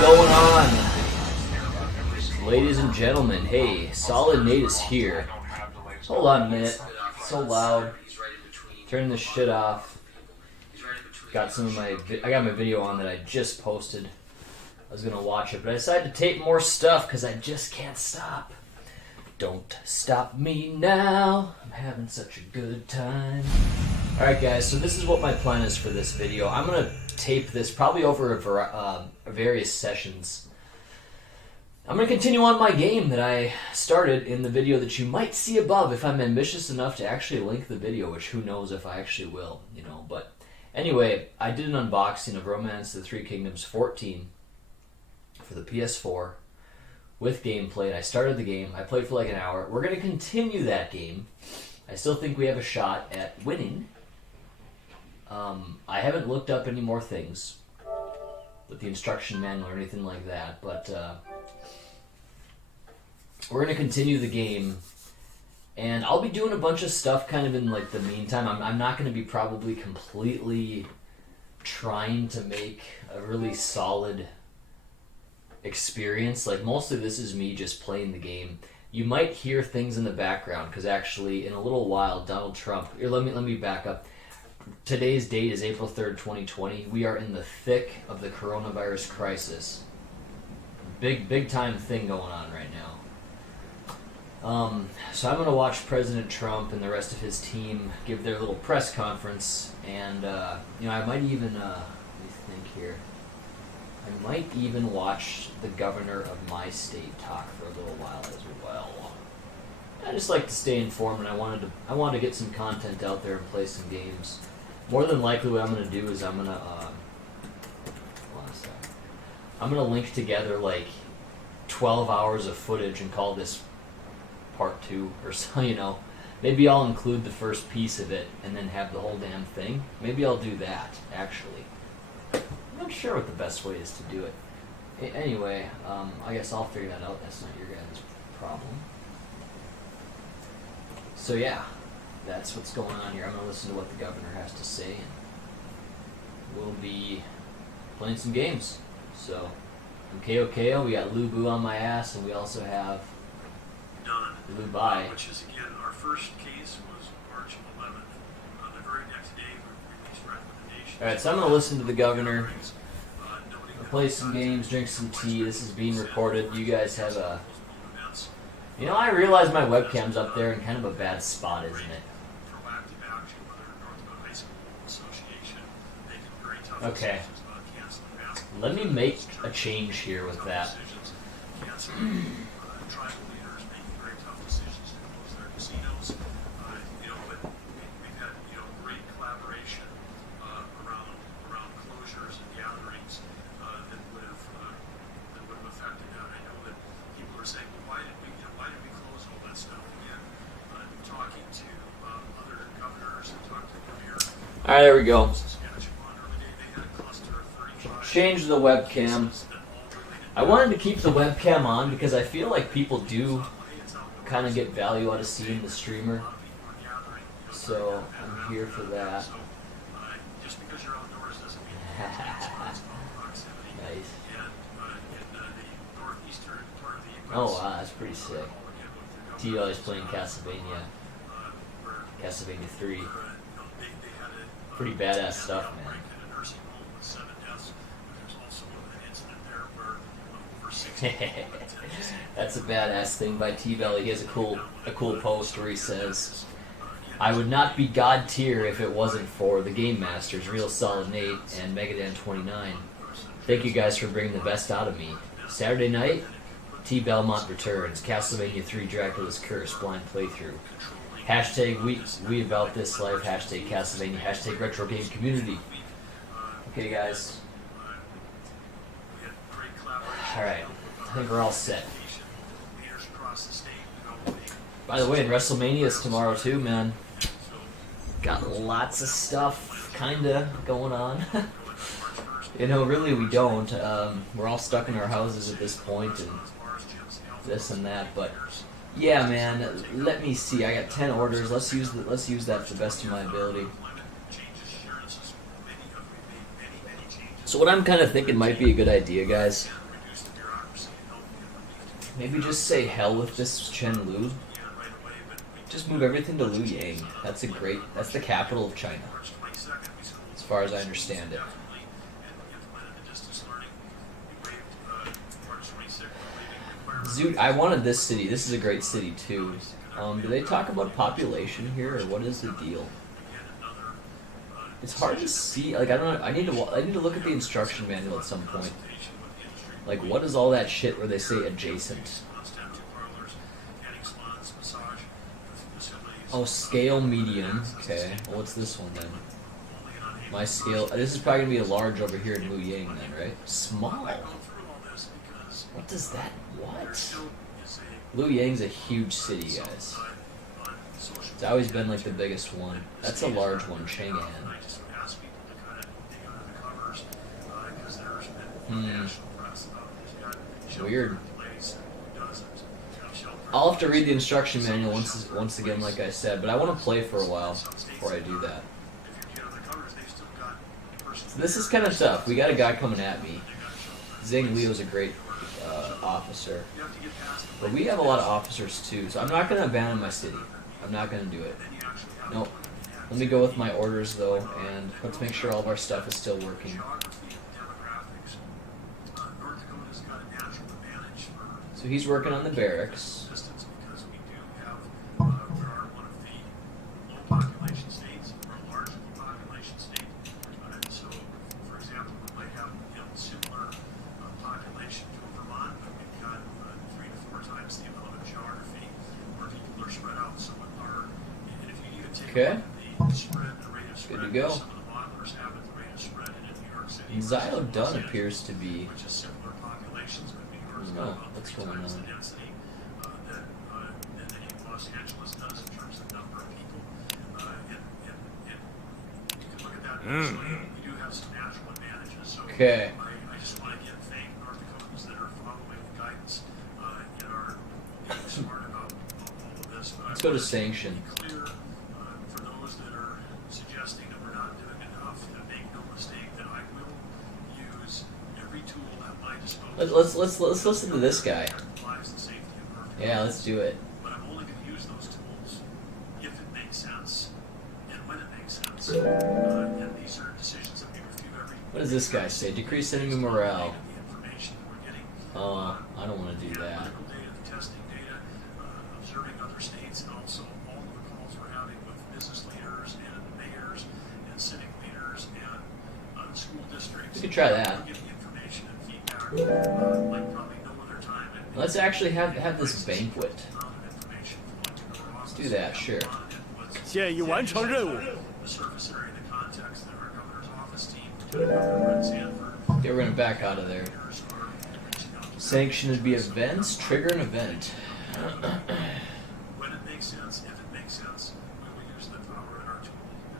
going on, ladies and gentlemen? Hey, Solid Nate is here. Hold on a minute. It's so loud. Turn this shit off. Got some of my. I got my video on that I just posted. I was gonna watch it, but I decided to tape more stuff because I just can't stop. Don't stop me now. I'm having such a good time. Alright guys, so this is what my plan is for this video. I'm going to tape this probably over various sessions. I'm going to continue on my game that I started in the video that you might see above if I'm ambitious enough to actually link the video, which who knows if I actually will, you know. But anyway, I did an unboxing of Romance of the Three Kingdoms 14 for the PS4 with gameplay. And I started the game. I played for like an hour. We're going to continue that game. I still think we have a shot at winning. I haven't looked up any more things with the instruction manual or anything like that, but we're going to continue the game, and I'll be doing a bunch of stuff kind of in like the meantime. I'm not going to be probably completely trying to make a really solid experience. Like, mostly this is me just playing the game. You might hear things in the background because actually in a little while Donald Trump, here, let me back up. Today's date is April 3rd, 2020. We are in the thick of the coronavirus crisis. Big time thing going on right now. So I'm going to watch President Trump and the rest of his team give their little press conference, and you know, I might even let me think here. I might even watch the governor of my state talk for a little while as well. I just like to stay informed, and I wanted to get some content out there and play some games. More than likely, what I'm going to do is I'm going to link together like 12 hours of footage and call this part 2 or so, you know. Maybe I'll include the first piece of it and then have the whole damn thing. Maybe I'll do that, actually. I'm not sure what the best way is to do it. Anyway, I guess I'll figure that out. That's not your guys' problem. So yeah, that's what's going on here. I'm going to listen to what the governor has to say, and we'll be playing some games. So, I'm KO, we got Lu Bu on my ass, and we also have Done. Lu Bai. Which is, again, our first case was March 11th. On the very next day, we released recommendations. Alright, so I'm going to listen to the governor, play some games, drink some tea. This is being recorded. You guys have a... You know, I realize my webcam's up there in kind of a bad spot, isn't it? Okay. Let me make a change here with that. Alright, there we go. Change the webcam. I wanted to keep the webcam on because I feel like people do kind of get value out of seeing the streamer. So, I'm here for that. Nice. Oh wow, that's pretty sick. T.O. is playing Castlevania 3. Pretty badass stuff, man. That's a badass thing by T-Belly. He has a cool post where he says, "I would not be God tier if it wasn't for the Game Masters, Real Solid Nate, and Megadan29. Thank you guys for bringing the best out of me. Saturday night, T. Belmont returns. Castlevania 3 Dracula's Curse blind playthrough. Hashtag we about this life. Hashtag Castlevania. Hashtag retro game community." Okay, guys. Alright. I think we're all set. By the way, WrestleMania is tomorrow too, man. Got lots of stuff kinda going on. You know, really we don't. We're all stuck in our houses at this point and this and that, but yeah, man, let me see. I got 10 orders. Let's use that to the best of my ability. So what I'm kind of thinking might be a good idea, guys, Maybe just say hell with this Chen Lu. Just move everything to Luoyang. That's the capital of China, as far as I understand it. Zoot, I wanted this city. This is a great city too. Do they talk about population here, or what is the deal? It's hard to see. Like, I don't know. I need to look at the instruction manual at some point. Like, what is all that shit where they say adjacent? Oh, scale medium. Okay. Well, what's this one then? My scale. This is probably gonna be a large over here in Luoyang then, right? Small. What does that? What? Luoyang's a huge city, guys. It's always been like the biggest one. That's a large one, Chang'an. Weird. I'll have to read the instruction manual once again, like I said, but I want to play for a while before I do that. So this is kind of tough. We got a guy coming at me. Zhang Liu's a great officer. But we have a lot of officers too, so I'm not going to abandon my city. I'm not going to do it. Nope. Let me go with my orders though, and let's make sure all of our stuff is still working. So he's working on the barracks. Okay. Good to go. And Zio Dunn appears to be... Oh, what's going on? Okay. Let's go to sanction. Let's listen to this guy. Yeah, let's do it. But I'm only going to use those tools if it makes sense and when it makes sense. And these are decisions that we review every. What does this guy say? Decrease enemy morale. Oh, I don't want to do that. Testing data, observing other states, and also all of the calls we're having with business leaders and mayors and civic leaders and school districts. We could try that. Let's actually have this banquet. Let's do that, sure. Okay, we're gonna back out of there. Sanction would be events. Trigger an event. When it makes sense, if it makes sense, we will use the power in our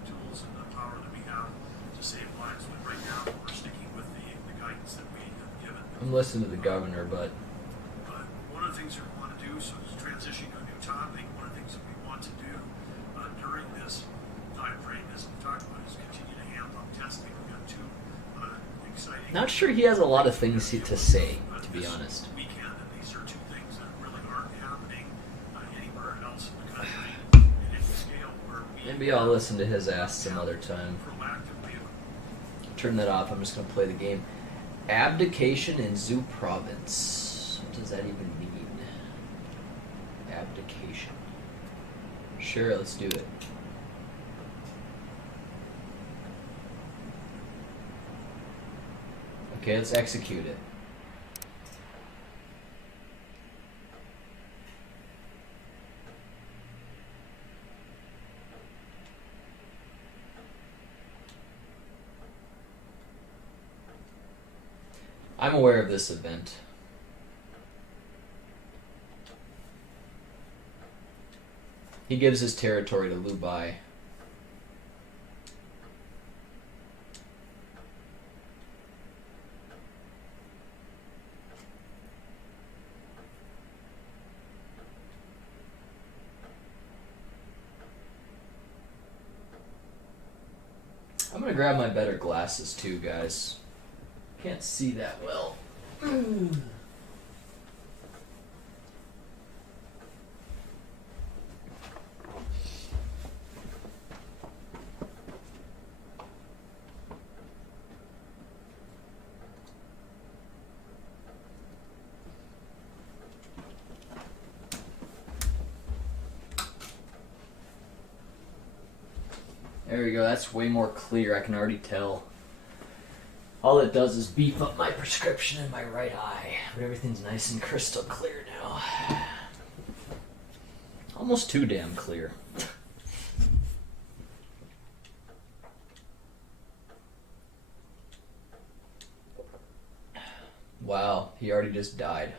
tools and the power that we have to save lives. But right now, we're sticking with the guidance that we have given. I'm listening to the governor, but one of the things that we want to do, so is transition to a new topic. One of the things that we want to do during this time frame, as we talked about, is continue to amp up testing. We've got two exciting. Not sure he has a lot of things to say, to be honest. Weekend, and these are two things that really aren't happening anywhere else in the country at any scale where we. Maybe I'll listen to his ass some other time. Turn that off. I'm just gonna play the game. Abdication in Zhu province. What does that even mean? Abdication. Sure, let's do it. Okay, let's execute it. I'm aware of this event. He gives his territory to Liu Bai. I'm gonna grab my better glasses too, guys. Can't see that well. There we go. That's way more clear. I can already tell. All it does is beef up my prescription in my right eye. But everything's nice and crystal clear now. Almost too damn clear. Wow, he already just died.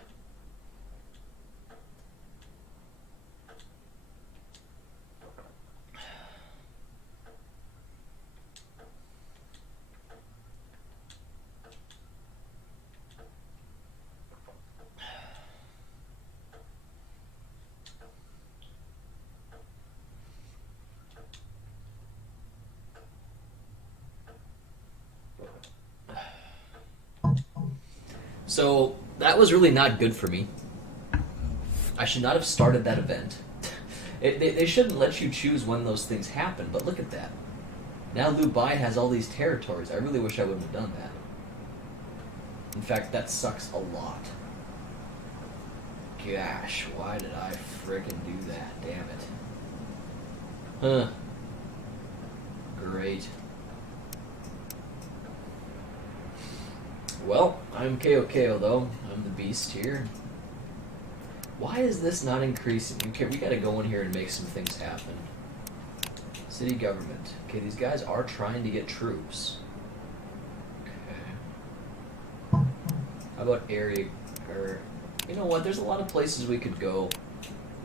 So, that was really not good for me. I should not have started that event. They shouldn't let you choose when those things happen, but look at that. Now Liu Bai has all these territories. I really wish I wouldn't have done that. In fact, that sucks a lot. Gosh, why did I frickin' do that? Damn it. Huh. Great. Well, I'm KO though. I'm the beast here. Why is this not increasing? Okay, we gotta go in here and make some things happen. City government. Okay, these guys are trying to get troops. Okay. How about area, or, you know what, there's a lot of places we could go.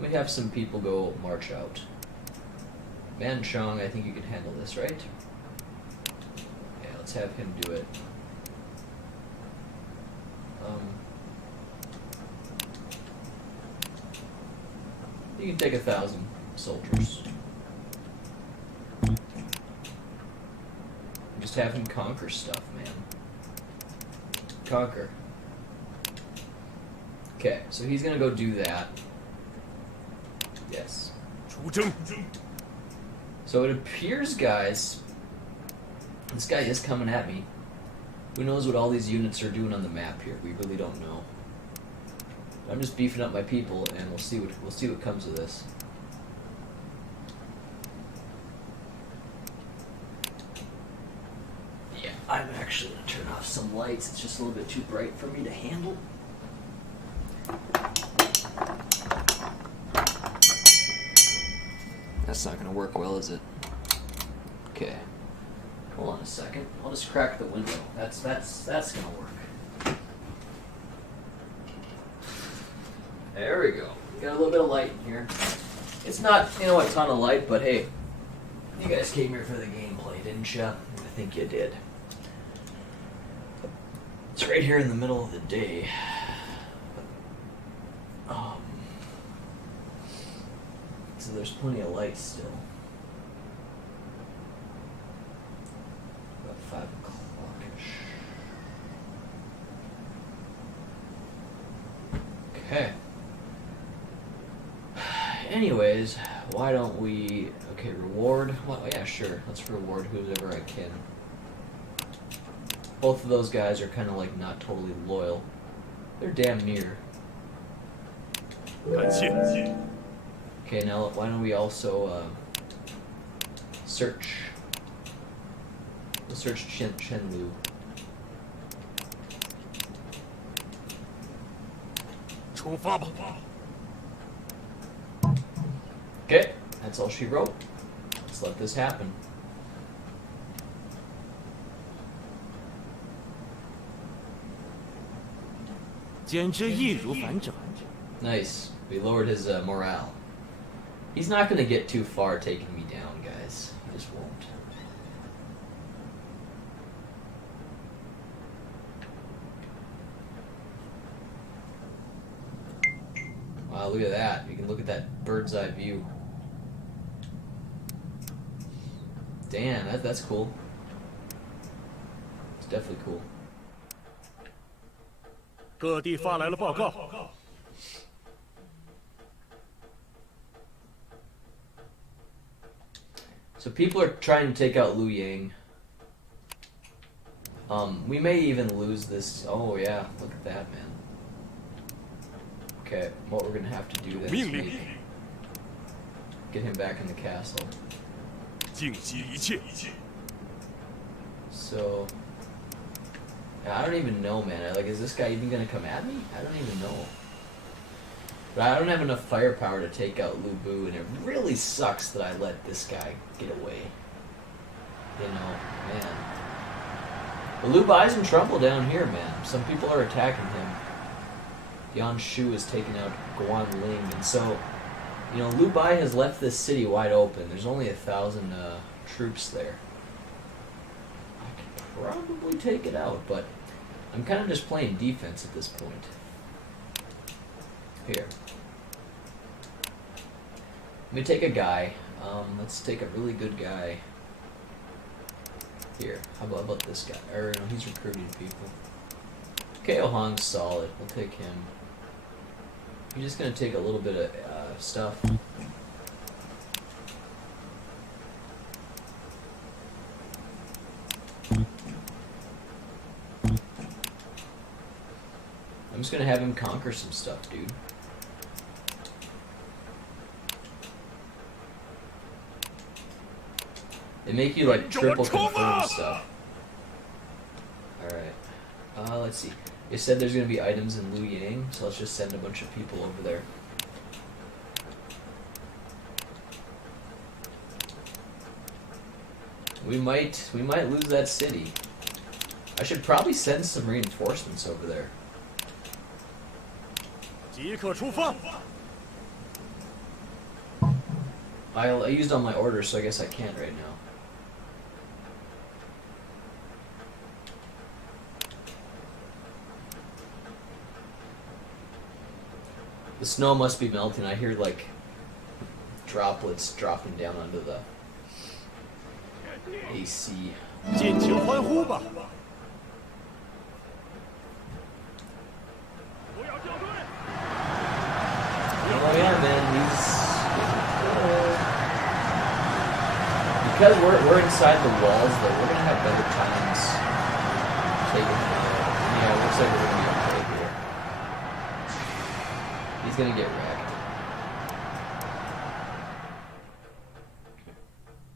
We have some people go march out. Van Chong, I think you can handle this, right? Yeah, let's have him do it. You can take 1,000 soldiers. Just have him conquer stuff, man. Conquer. Okay, so he's gonna go do that. Yes. So it appears, guys, this guy is coming at me. Who knows what all these units are doing on the map here? We really don't know. I'm just beefing up my people, and we'll see what comes of this. Yeah, I'm actually gonna turn off some lights. It's just a little bit too bright for me to handle. That's not gonna work well, is it? Okay. Hold on a second. I'll just crack the window. That's gonna work. There we go. Got a little bit of light in here. It's not, you know, a ton of light, but hey, you guys came here for the gameplay, didn't you? I think you did. It's right here in the middle of the day. So there's plenty of light still. About 5 o'clock-ish. Okay. Anyways, why don't we... Okay, reward. Well, yeah, sure. Let's reward whoever I can. Both of those guys are kind of like not totally loyal. They're damn near. Okay, now why don't we also search? We'll search Chenlu. Okay, that's all she wrote. Let's let this happen. Nice. We lowered his morale. He's not going to get too far taking me down, guys. He just won't. Wow, look at that. You can look at that bird's eye view. Damn, that's cool. It's definitely cool. 各地发来了报告。 So people are trying to take out Liu Yang. We may even lose this. Oh yeah, look at that, man. Okay, what we're gonna have to do then is maybe get him back in the castle. 尽息一切。 So, I don't even know, man. Like, is this guy even gonna come at me? I don't even know. But I don't have enough firepower to take out Lu Bu, and it really sucks that I let this guy get away. You know, man. But Lu Bai's in trouble down here, man. Some people are attacking him. Yan Shu has taken out Guan Ling, and so, you know, Lu Bai has left this city wide open. There's only 1,000 troops there. I could probably take it out, but I'm kind of just playing defense at this point. Here. Let me take a guy. Let's take a really good guy. Here. How about this guy? Or, no, he's recruiting people. KO Hong's solid. We'll take him. He's just going to take a little bit of stuff. I'm just going to have him conquer some stuff, dude. They make you, like, triple confirm stuff. Alright. Let's see. They said there's going to be items in Luoyang, so let's just send a bunch of people over there. We might lose that city. I should probably send some reinforcements over there. 即刻出发！ I used all my orders, so I guess I can't right now. The snow must be melting. I hear, like, droplets dropping down onto the AC. 尽情欢呼吧！ Oh yeah, man, because we're inside the walls, though, we're gonna have better times taking him out. Yeah, it looks like we're gonna be okay here. He's gonna get wrecked.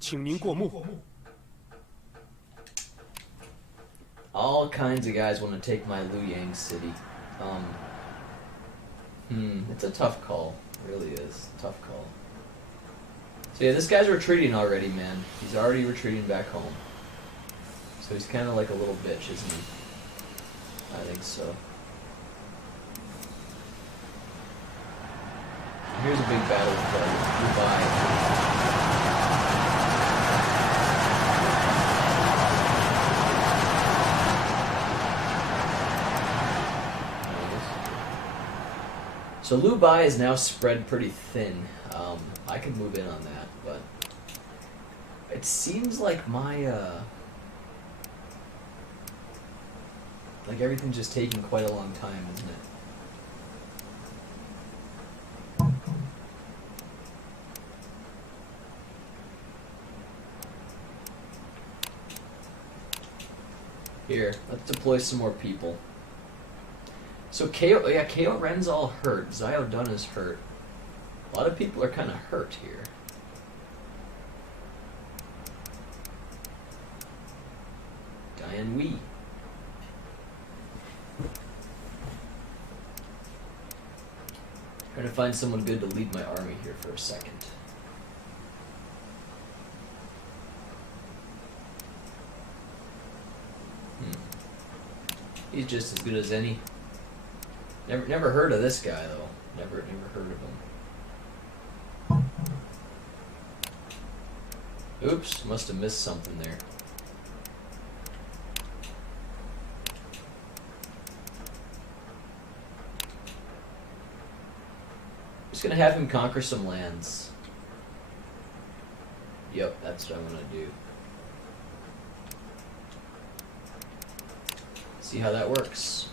请您过目。 All kinds of guys want to take my Luoyang city. It's a tough call. It really is. Tough call. So yeah, this guy's retreating already, man. He's already retreating back home. So he's kind of like a little bitch, isn't he? I think so. Here's a big battle with Dubai. So Lu Bai is now spread pretty thin. I could move in on that, but it seems like my like everything's just taking quite a long time, isn't it? Here, let's deploy some more people. So KO Ren's all hurt. Xiao Dun is hurt. A lot of people are kind of hurt here. Diane Wee. Trying to find someone good to lead my army here for a second. He's just as good as any. Never heard of this guy though. Never heard of him. Oops, must have missed something there. Just gonna have him conquer some lands. Yep, that's what I'm gonna do. See how that works.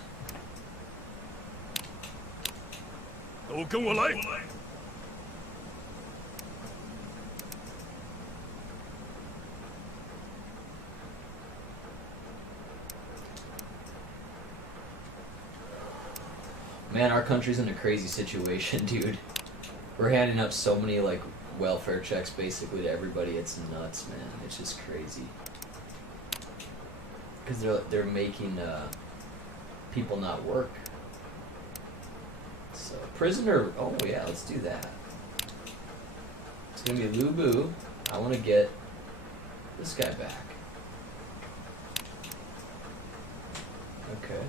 都跟我来！ Man, our country's in a crazy situation, dude. We're handing up so many, like, welfare checks basically to everybody. It's nuts, man. It's just crazy. Because they're making people not work. So prisoner. Oh yeah, let's do that. It's gonna be Lu Bu. I want to get this guy back. Okay.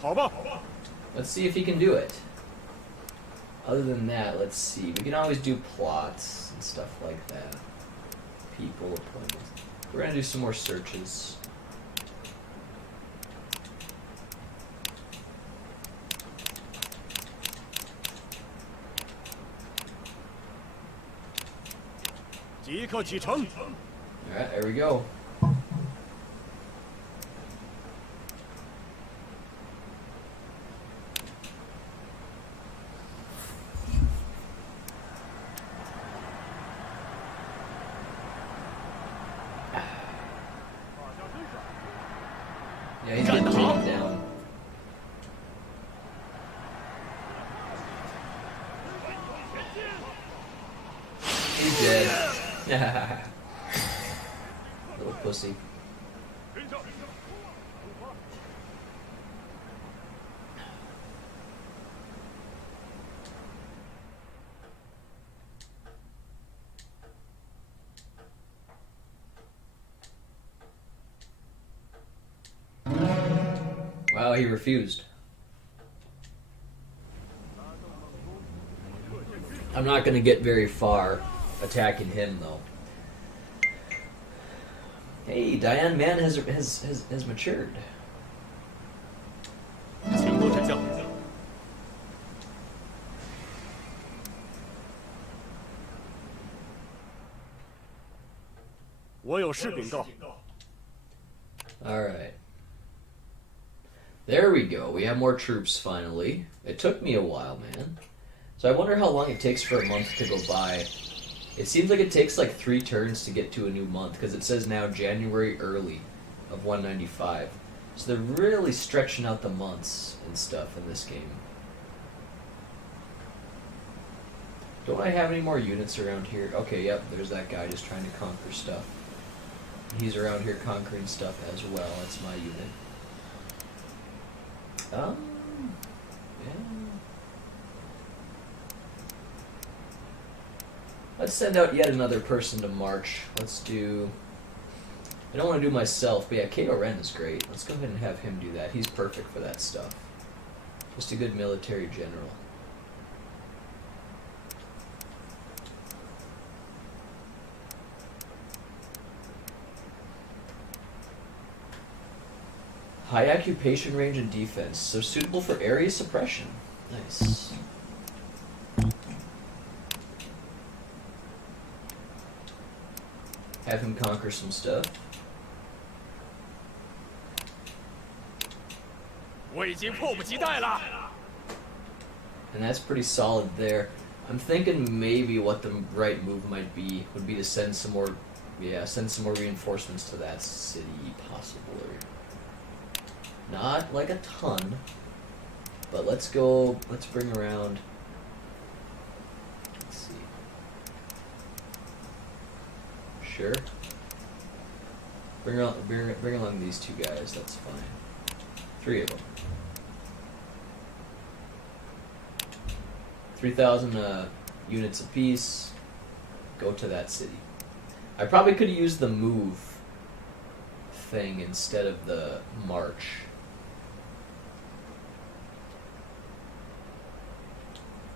好吧， Let's see if he can do it. Other than that, let's see. We can always do plots and stuff like that. People, appointments. We're gonna do some more searches.即刻启程。 Alright, there we go. Yeah, he's getting taken down. He's dead. Little pussy. Wow, he refused. I'm not going to get very far attacking him, though. Hey, Diane Man has matured. 请多指教。 我有事禀告。 Alright. There we go. We have more troops finally. It took me a while, man. So I wonder how long it takes for a month to go by. It seems like it takes like 3 turns to get to a new month, because it says now January early of 195. So they're really stretching out the months and stuff in this game. Don't I have any more units around here? Okay, yep, there's that guy just trying to conquer stuff. He's around here conquering stuff as well. That's my unit. Yeah. Let's send out yet another person to march. Let's do... I don't want to do myself, but yeah, Kato Ren is great. Let's go ahead and have him do that. He's perfect for that stuff. Just a good military general. High occupation range and defense, so suitable for area suppression. Nice. Have him conquer some stuff. 我已经迫不及待了。 And that's pretty solid there. I'm thinking maybe what the right move might be would be to send some more, send some more reinforcements to that city, possibly. Not like a ton, but let's bring around, let's see. Sure. Bring along these 2 guys, that's fine. 3 of them. 3,000 units apiece. Go to that city. I probably could have used the move thing instead of the march.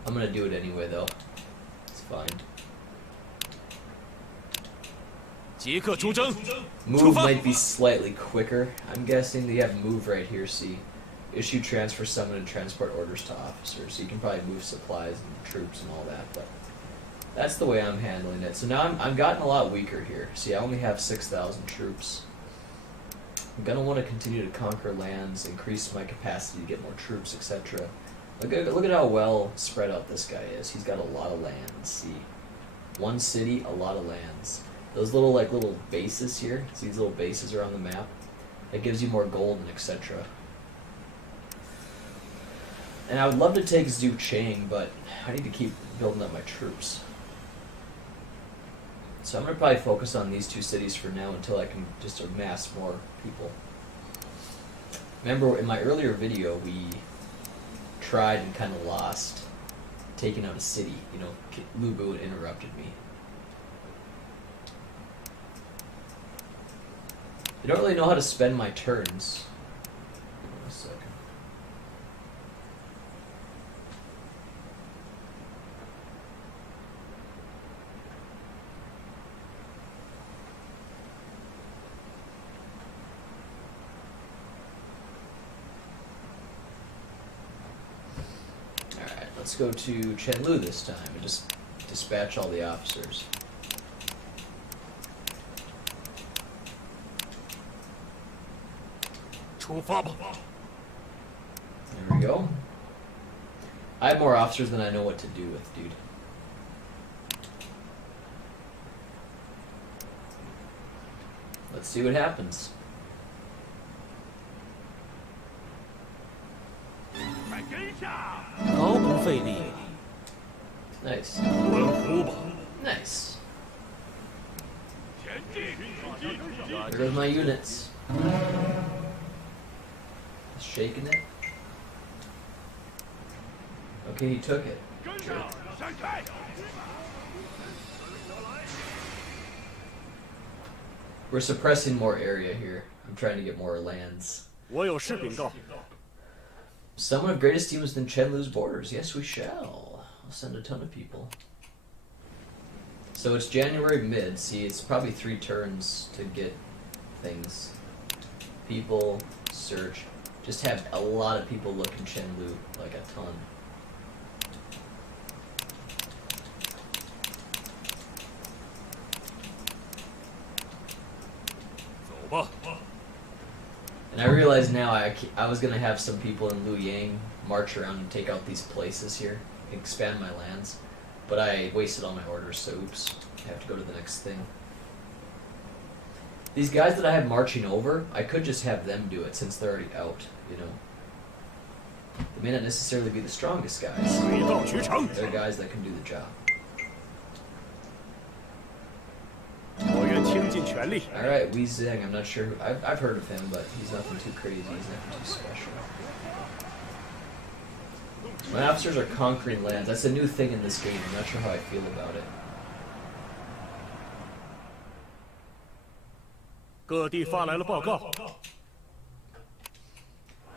I'm gonna do it anyway, though. It's fine. 即刻出征。 Move might be slightly quicker. I'm guessing they have move right here, see. Issue, transfer, summon, and transport orders to officers. So you can probably move supplies and troops and all that, but that's the way I'm handling it. So now I'm gotten a lot weaker here. See, I only have 6,000 troops. I'm gonna want to continue to conquer lands, increase my capacity to get more troops, etc. Look at how well spread out this guy is. He's got a lot of lands. See, 1 city, a lot of lands. Those little bases here. See, these little bases are on the map. That gives you more gold and etc. And I would love to take Zhu Chang, but I need to keep building up my troops. So I'm going to probably focus on these two cities for now until I can just amass more people. Remember, in my earlier video, we tried and kind of lost taking out a city. You know, Lu Bu interrupted me. I don't really know how to spend my turns. Hold on a second. Alright, let's go to Chenlu this time and just dispatch all the officers. There we go. I have more officers than I know what to do with, dude. Let's see what happens. Nice. Nice. There goes my units. Shaking it. Okay, he took it. Sure. We're suppressing more area here. I'm trying to get more lands. 我有事禀告。 Someone of great esteem within Chenlu's borders. Yes, we shall. I'll send a ton of people. So it's January mid. See, it's probably 3 turns to get things. People, search. Just have a lot of people look in Chenlu, like a ton. And I realize now I was going to have some people in Luoyang march around and take out these places here, expand my lands, but I wasted all my orders, so oops, I have to go to the next thing. These guys that I have marching over, I could just have them do it since they're already out, you know. They may not necessarily be the strongest guys. They're guys that can do the job. Alright, Wei Zheng, I'm not sure who, I've heard of him, but he's nothing too crazy, he's nothing too special. My officers are conquering lands. That's a new thing in this game. I'm not sure how I feel about it. 各地发来了报告。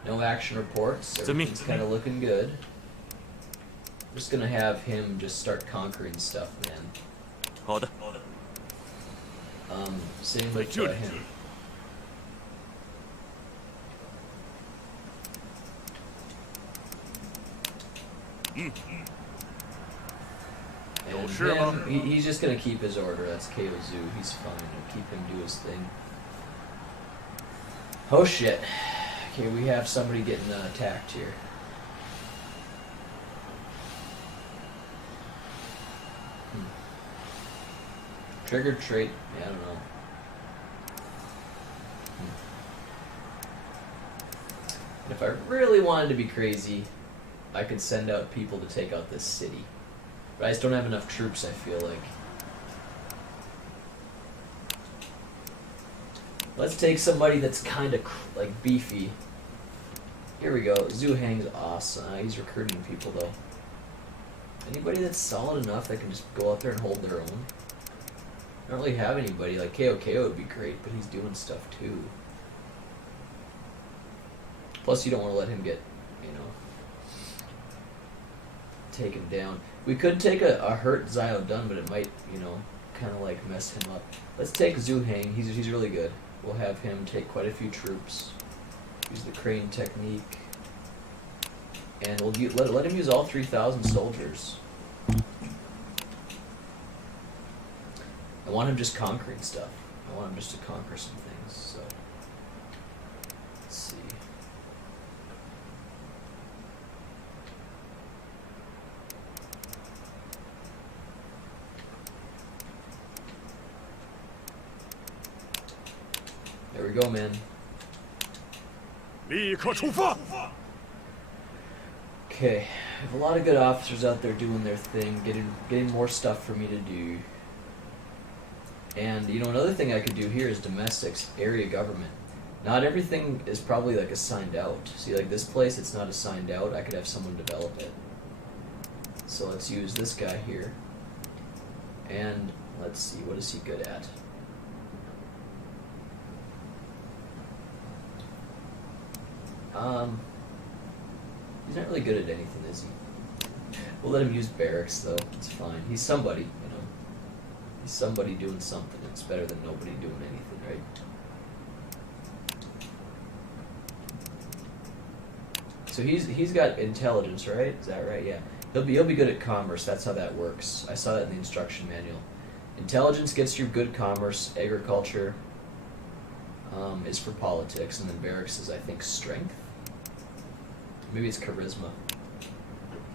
No action reports. Everything's kind of looking good. I'm just gonna have him just start conquering stuff, man. 好的。 Same with him. And him, he's just gonna keep his order. That's KO Zoo. He's fine. We'll keep him do his thing. Oh shit. Okay, we have somebody getting attacked here. Triggered trait. Yeah, I don't know. And if I really wanted to be crazy, I could send out people to take out this city. But I just don't have enough troops, I feel like. Let's take somebody that's kind of like beefy. Here we go. Zhu Hang's awesome. He's recruiting people though. Anybody that's solid enough that can just go out there and hold their own? I don't really have anybody. Like KO would be great, but he's doing stuff too. Plus, you don't want to let him get, you know, taken down. We could take a hurt Zio Dun, but it might, you know, kind of like mess him up. Let's take Zhu Hang. He's really good. We'll have him take quite a few troops. Use the crane technique, and we'll let him use all 3,000 soldiers. I want him just conquering stuff. I want him just to conquer some things. So let's see. There we go, man. Okay, I have a lot of good officers out there doing their thing, getting more stuff for me to do. And, you know, another thing I could do here is domestics, area government. Not everything is probably, like, assigned out. See, like, this place, it's not assigned out. I could have someone develop it. So let's use this guy here. And let's see, what is he good at? He's not really good at anything, is he? We'll let him use barracks, though. It's fine. He's somebody, you know. He's somebody doing something. It's better than nobody doing anything, right? So he's got intelligence, right? Is that right? Yeah. He'll be good at commerce. That's how that works. I saw that in the instruction manual. Intelligence gets you good commerce. Agriculture is for politics, and then barracks is, I think, strength. Maybe it's charisma.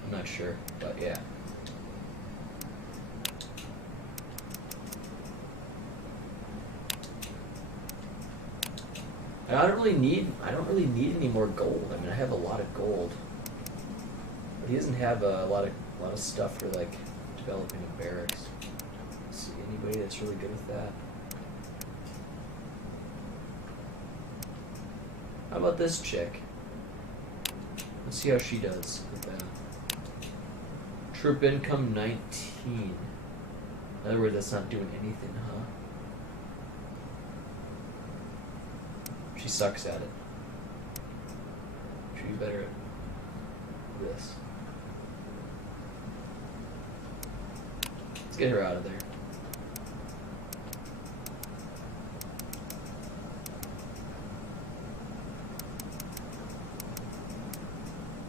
I'm not sure, but yeah. I don't really need any more gold. I mean, I have a lot of gold, but he doesn't have a lot of stuff for like developing a barracks. Let's see anybody that's really good with that. How about this chick? Let's see how she does with that. Troop income 19. In other words, that's not doing anything, huh? She sucks at it. She'd be better at this. Let's get her out of there.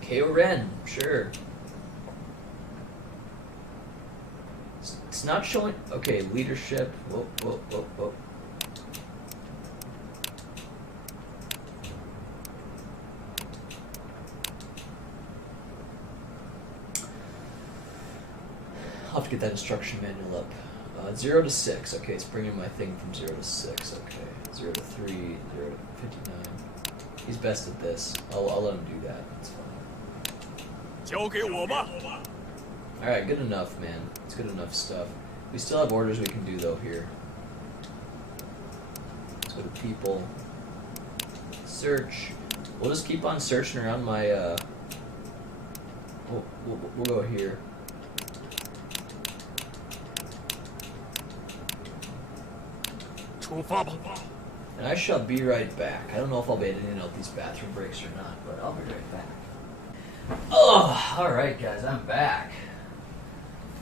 KO Ren, sure. It's not showing. Okay, leadership. Whoa, whoa, whoa, whoa. I'll have to get that instruction manual up. 0 to 6. Okay, it's bringing my thing from 0 to 6. Okay, 0 to 3, 0 to 59. He's best at this. I'll let him do that. That's fine. Alright, good enough, man. It's good enough stuff. We still have orders we can do, though, here. Let's go to people. Search. We'll just keep on searching around my, We'll go here. And I shall be right back. I don't know if I'll be editing out these bathroom breaks or not, but I'll be right back. Oh, alright guys, I'm back.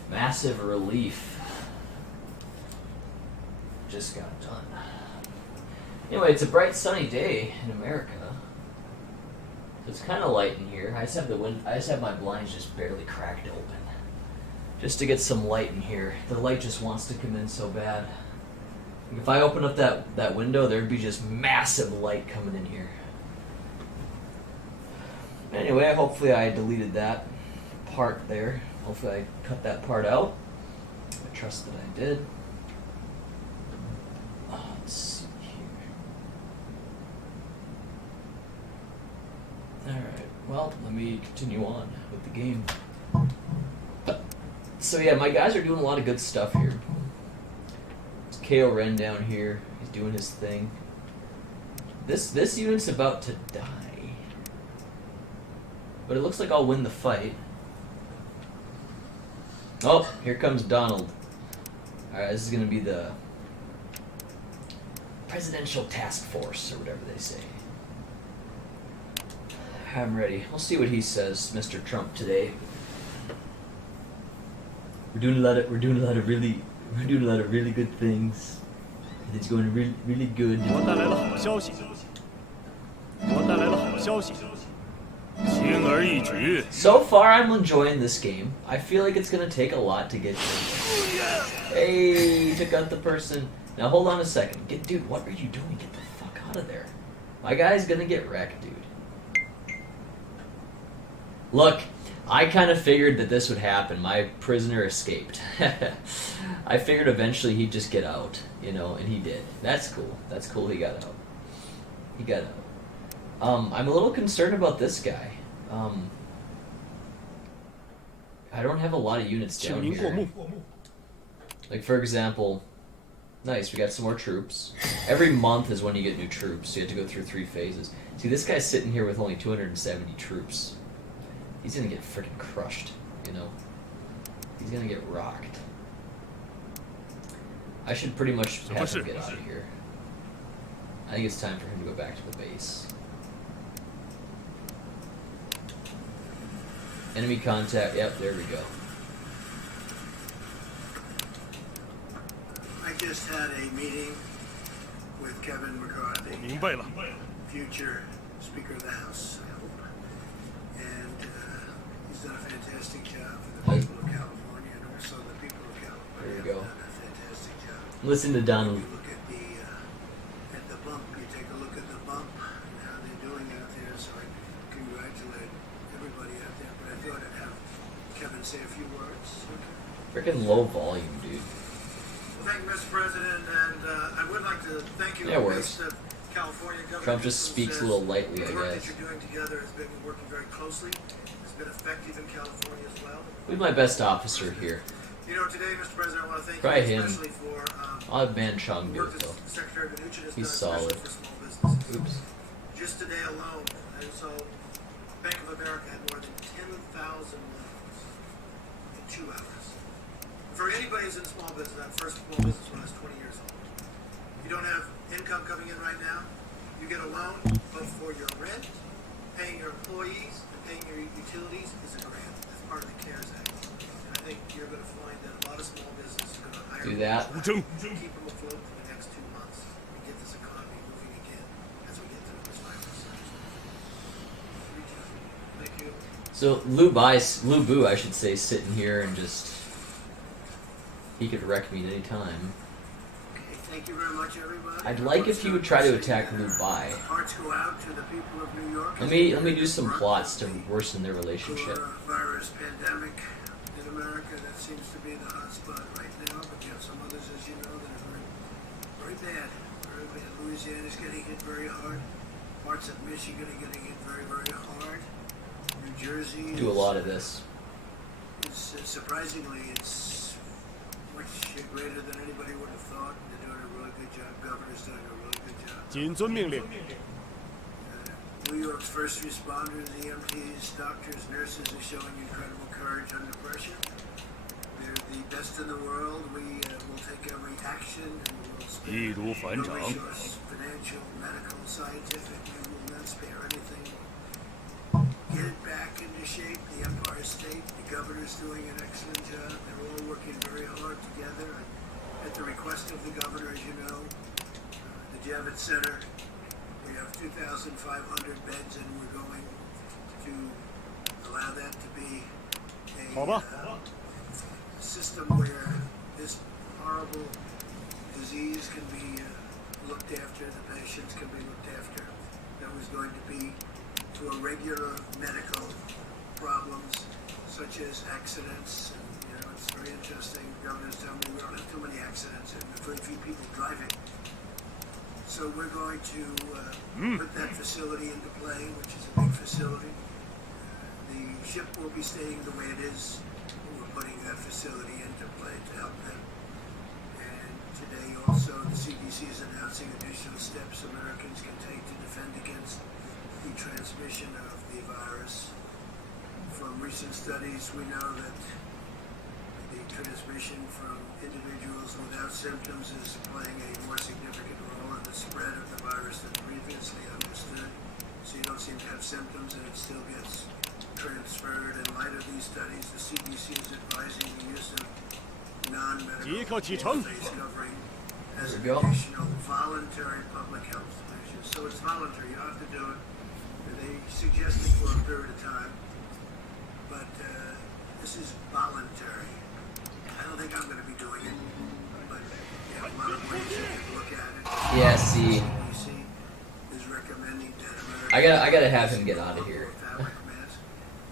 Massive relief. Just got done. Anyway, it's a bright sunny day in America. So it's kind of light in here. I just have my blinds just barely cracked open. Just to get some light in here. The light just wants to come in so bad. If I open up that window, there'd be just massive light coming in here. Anyway, hopefully I deleted that part there. Hopefully I cut that part out. I trust that I did. Let's see here. Alright, well, let me continue on with the game. So yeah, my guys are doing a lot of good stuff here. It's KO Ren down here. He's doing his thing. This unit's about to die. But it looks like I'll win the fight. Oh, here comes Donald. Alright, this is going to be the Presidential Task Force, or whatever they say. I'm ready. We'll see what he says, Mr. Trump, today. We're doing a lot of really good things. And it's going really good. So far, I'm enjoying this game. I feel like it's going to take a lot to get through. Hey, took out the person. Now, hold on a second. Dude, what are you doing? Get the fuck out of there. My guy's going to get wrecked, dude. Look, I kind of figured that this would happen. My prisoner escaped. I figured eventually he'd just get out, you know, and he did. That's cool. That's cool he got out. He got out. I'm a little concerned about this guy. I don't have a lot of units 请 down 您过 here. 目。 Like, for example, nice, we got some more troops. Every month is when you get new troops, so you have to go through 3 phases. See, this guy's sitting here with only 270 troops. He's gonna get freaking crushed, you know? He's gonna get rocked. I should pretty much have him get out of here. I think it's time for him to go back to the base. Enemy contact, yep, there we go. I just had a meeting with Kevin McCarthy, 明白了。 future Speaker of the House, I hope. And he's done a fantastic job for the people of California and also the people of California. There you go. Have done a fantastic job. Listen to Donald. You look at the bump, you take a look at the bump and how they're doing out there, so I congratulate everybody out there. But I thought I'd have Kevin say a few words. Freaking low volume, dude. Thank you, Mr. President, and I would like to thank you Yeah, it on works. behalf of California government. Trump just who speaks a says little lightly, I the work guess. that you're doing together has been working very closely. It's been effective in California as well. Who's my best officer here? You know, today, Mr. President, I want to thank Probably you him. especially for I'll have Man Chung the do work it, that though. Secretary Mnuchin has He's done, solid. especially for small businesses. Oops. Just today alone, I saw Bank of America had more than 10,000 loans in 2 hours. For anybody who's in small business, that first small business when I was 20 years old. If you don't have income coming in right now, you get a loan, but for your rent, paying your employees, and paying your utilities is a grant. That's part of the CARES Act. And I think you're going to find that a lot of small businesses are going to hire Do that. Wu Zheng. keep them afloat for the next 2 months and get this economy moving again as we get through this virus. Thank you. So Lu Bu, I should say, sitting here and just he could wreck me at any time. Okay, thank you very much, everybody. I'd like if he would try to attack Lu Bai. Hearts go out to the people of New York. Let me do some plots to worsen their relationship. Coronavirus pandemic in America that seems to be the hotspot right now, but you have some others, as you know, that are very, very bad. Very bad. Louisiana's getting hit very hard. Parts of Michigan are getting hit very, very hard. New Jersey Do a lot of this. Surprisingly, it's much greater than anybody would have thought. They're doing a really good job. Governor's doing a really good job. 谨遵命令。 New York's first responders, EMTs, doctors, nurses are showing incredible courage under pressure. They're the best in the world. We will take every action and we will 易如反 no 掌。 resource, financial, medical, scientific. We will not spare anything. Get it back into shape. The Empire State, the governor's doing an excellent job. They're all working very hard together. At the request of the governor, as you know, the Javits Center, we have 2,500 beds, and we're going to allow that to be好 a 吧。 system where this horrible disease can be looked after, the patients can be looked after. That was going to be to a regular medical problems such as accidents. And, you know, it's very interesting. The governor's telling me we don't have too many accidents and very few people driving. So we're going to put that facility into play, which is a big facility. The ship will be staying the way it is. We're putting that facility into play to help them. And today also the CDC is announcing additional steps Americans can take to defend against the transmission of the virus. From recent studies, we know that the transmission from individuals without symptoms is playing a more significant role in the spread of the virus than previously understood. So you don't seem to have symptoms and it still gets transferred. In light of these studies, the CDC is advising the use of non-medical face covering as an There we go. additional voluntary public health measure. So it's voluntary. You don't have to do it. They suggest it for a period of time. But this is voluntary. I don't think I'm going to be doing it, but you have a lot of ways you can look at it. Yeah, see. CDC is recommending that Americans I gotta have him get out of here. fabric masks.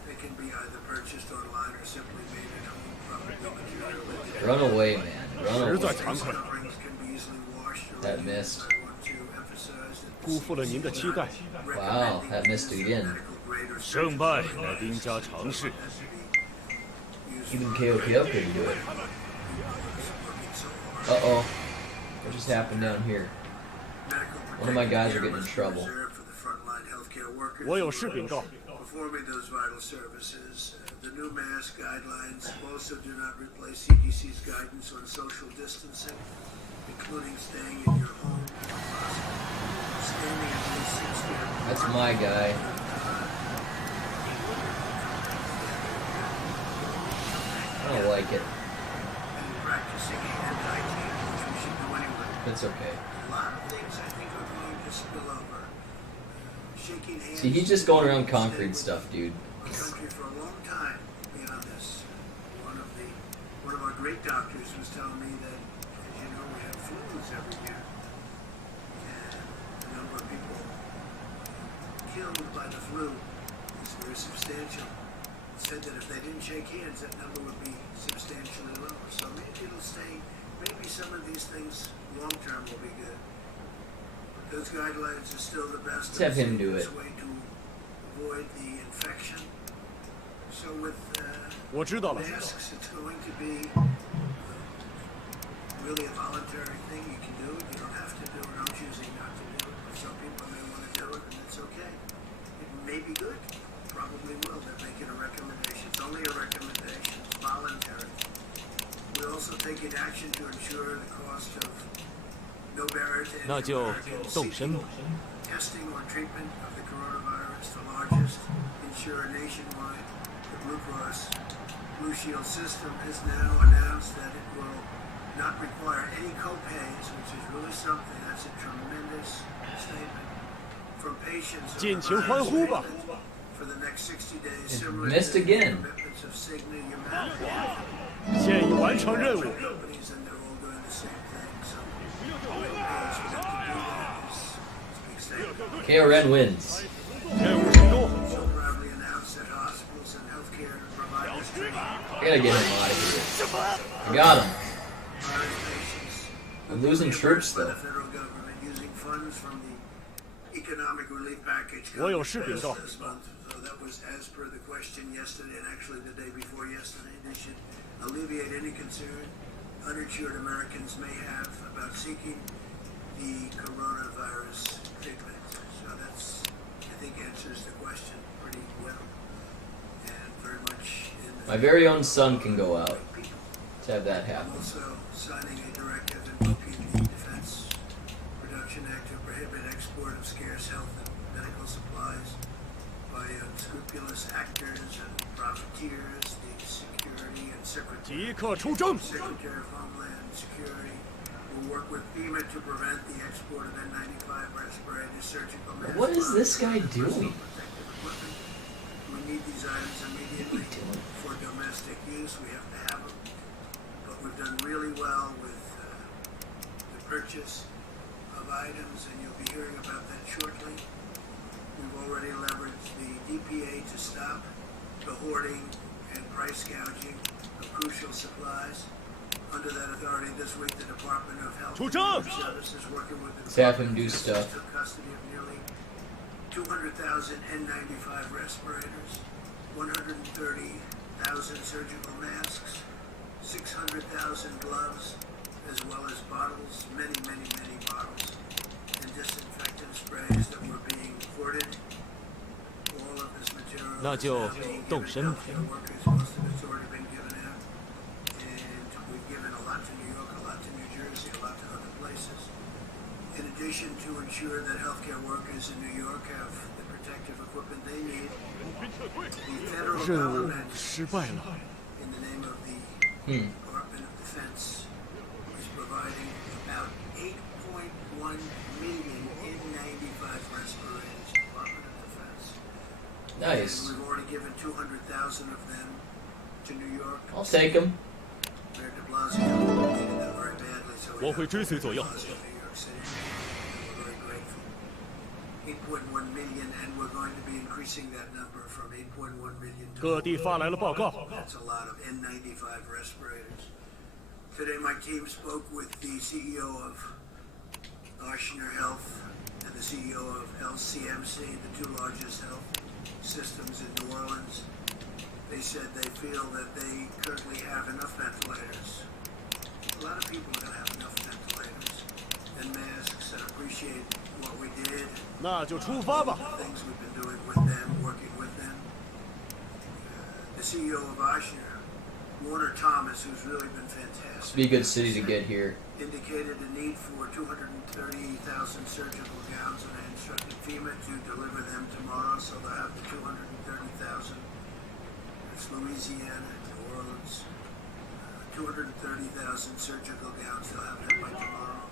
They can be either purchased online or simply made at home. Probably Run away, man. Run 实 away. 在惭愧， coverings can be easily washed or That reused. missed. I want to emphasize that the 辜负了您的期待。 Wow, that missed again. 胜败乃兵家常事。 use Even KOPL couldn't do it. Uh-oh. What just happened down here? One of my guys are getting in trouble. 我有事禀告。 Performing those vital services. The new mask guidelines also do not replace CDC's guidance on social distancing, including staying in your home if possible, standing at least 6 feet apart. That's my guy. I don't like it. And practicing hand hygiene, which we should do anyway. It's okay. A lot of things I think are going to spill over. Shaking hands. See, he's just going around conquering stuff, dude. Our country for a long time beyond this. One of our great doctors was telling me that, as you know, we have flus every year. And the number of people killed by the flu is very substantial. It said that if they didn't shake hands, that number would be substantially lower. So maybe it'll stay, maybe some of these things long term will be good. But those guidelines are still the best. Let's have him do it. Way to avoid the infection. So with 我知道了。 masks, it's going to be really a voluntary thing. You can do it. You don't have to do it. I'm choosing not to do it. But some people may want to do it, and it's okay. It may be good. Probably will. They're making a recommendation. It's only a recommendation. It's voluntary. We're also taking action to ensure the cost of no barrier to 那 entry 就 Americans 动身 seeking 吧。 testing or treatment of the coronavirus, the largest insurer nationwide. The Blue Cross Blue Shield system has now announced that it will not require any co-pays, which is really something. That's a tremendous statement from patients. who 尽情 provide 欢呼吧。 treatment for the next 60 days, It similar missed to the again. commitments of Cigna, Humana, 现已完成任务。 companies, and they're all doing the same thing. So, co-pays for them to do that is a big statement. KRN wins. 任务成功。 So proudly announced that hospitals and healthcare providers training I gotta get him out of here. I got him. patients I'm losing troops by the though. federal government using funds from the economic relief package 我有事禀告。 passed this month. So that was as per the question yesterday, and actually the day before yesterday. They should alleviate any concern uninsured Americans may have about seeking the coronavirus treatment. So that's, I think, answers the question pretty well, and very much in the My very own son can go out. people. Let's have that happen. Also signing a directive invoking the Defense Production Act to prohibit export of scarce health and medical supplies by unscrupulous actors and profiteers. The Security and Secretary 即刻出征。 Secretary of Homeland Security will work with FEMA to prevent the export of N95 respirators, surgical masks. What is this guy personal doing? protective equipment. We need these items immediately for domestic use. We have to have them. But we've done really well with the purchase of items, and you'll be hearing about that shortly. We've already leveraged the DPA to stop the hoarding and price gouging of crucial supplies. Under that authority, this week, the Department of Health and 出征 Human Services, working with the Let's have him Department do of Justice, stuff. took custody of nearly 200,000 N95 respirators, 130,000 surgical masks, 600,000 gloves, as well as bottles, many bottles, and disinfectant sprays that were being hoarded. All of this material 那就 is now being 动 given 身 to 吧。 healthcare workers. Most of it's already been given out, and we've given a lot to New York, a lot to New Jersey, a lot to other places. In addition, to ensure that healthcare workers in New York have the protective equipment they need, the federal 任务 government, 失败了。 in the name of the Hmm. Department of Defense, is providing about 8.1 million N95 respirators. Department of Defense. Nice. And we've already given 200,000 of them to New York. I'll take him. Mayor de Blasio needed them very badly, so we 我会 got 追随左右。 New York City. And we're very grateful. 8.1 million, and we're going to be increasing that number from 8.1 million to 各地发来了报告。 That's a lot of N95 respirators. Today, my team spoke with the CEO of Ochsner Health and the CEO of LCMC, the two largest health systems in New Orleans. They said they feel that they currently have enough ventilators. A lot of people are going to have enough ventilators and masks and appreciate what we did, 那就出发吧。 things we've been doing with them, working with them. The CEO of Oshner, Warner Thomas, who's really been fantastic. Must be a good city to get here. Indicated a need for 230,000 surgical gowns, and I instructed FEMA to deliver them tomorrow, so they'll have the 230,000. It's Louisiana, New Orleans. 230,000 surgical gowns, they'll have them by tomorrow.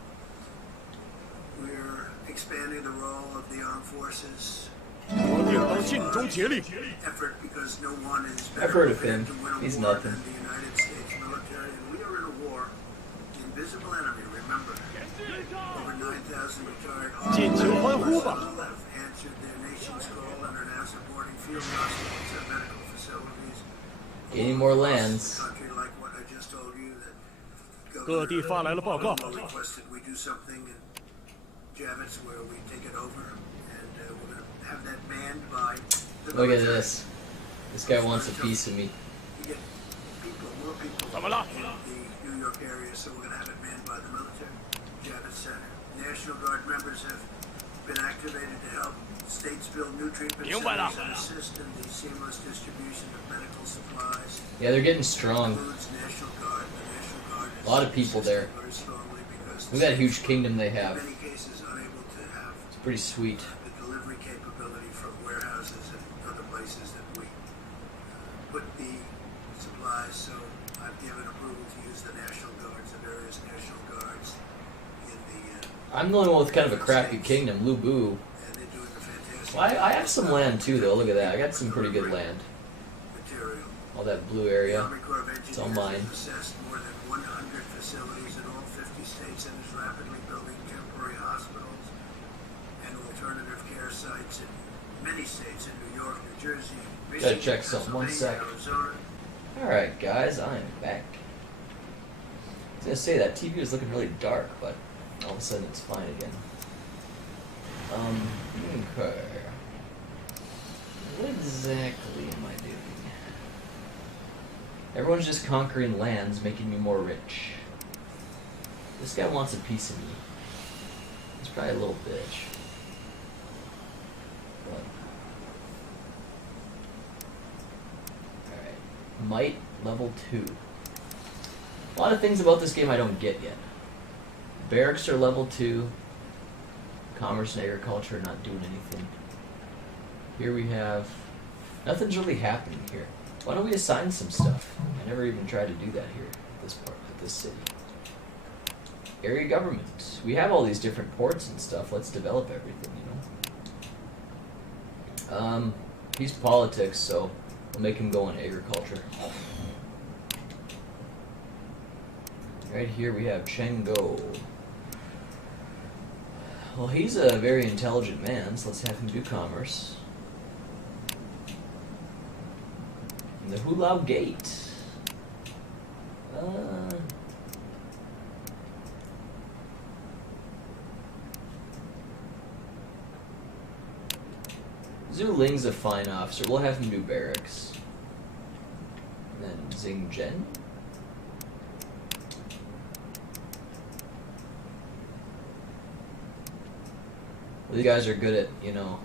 We're expanding the role of the armed forces 我定当尽忠竭力。 effort because no one is I've better heard of him. prepared to win a He's war nothing. than the United States military, and we are in a war. The invisible enemy, remember. Over 9,000 retired 尽情欢呼吧。 personnel have answered their nation's call and are now supporting field hospitals and medical facilities. Gaining more Across lands. the country, like what I just told you, that 各地发来了报告。 Governor requested we do something in Javits where we take it over, and we're going to have that manned by the Look at military. this. This guy wants a piece of me. We get people, more people 怎么了？ in the New York area, so we're going to have it manned by the military. Javits Center. National Guard members have been activated to help states build new treatment 明白了。 centers and assist in the seamless distribution of medical supplies. Yeah, they're getting strong. Includes National Guard. The National Guard is A lot of people there. assisting very strongly because Look at that huge kingdom they in have. many cases unable to have It's pretty sweet. the delivery capability from warehouses and other places that we put the supplies. So I've given approval to use the National Guards, the various National Guards in the I'm the only one with kind of a crappy kingdom, Lubu. and they're doing a fantastic Well, I have some land too, though. Look at that. I got some pretty good land. material. All that blue The area. Army Corps of It's all Engineers mine. has assessed more than 100 facilities in all 50 states and is rapidly building temporary hospitals and alternative care sites in many states in New York, New Jersey, Michigan, check something. One sec. Arizona. Alright, guys, I am back. I was gonna say that TV was looking really dark, but all of a sudden it's fine again. Okay. What exactly am I doing? Everyone's just conquering lands, making me more rich. This guy wants a piece of me. He's probably a little bitch. But... Alright. Might level 2. A lot of things about this game I don't get yet. Barracks are level 2. Commerce and agriculture are not doing anything. Here we have... Nothing's really happening here. Why don't we assign some stuff? I never even tried to do that here at this part, at this city. Area government. We have all these different ports and stuff. Let's develop everything, you know. He's politics, so we'll make him go in agriculture. Right here we have Chengo. Well, he's a very intelligent man, so let's have him do commerce. And the Hulao Gate. Zhu Ling's a fine officer. We'll have him do barracks. And then Xingzhen. Well, these guys are good at, you know...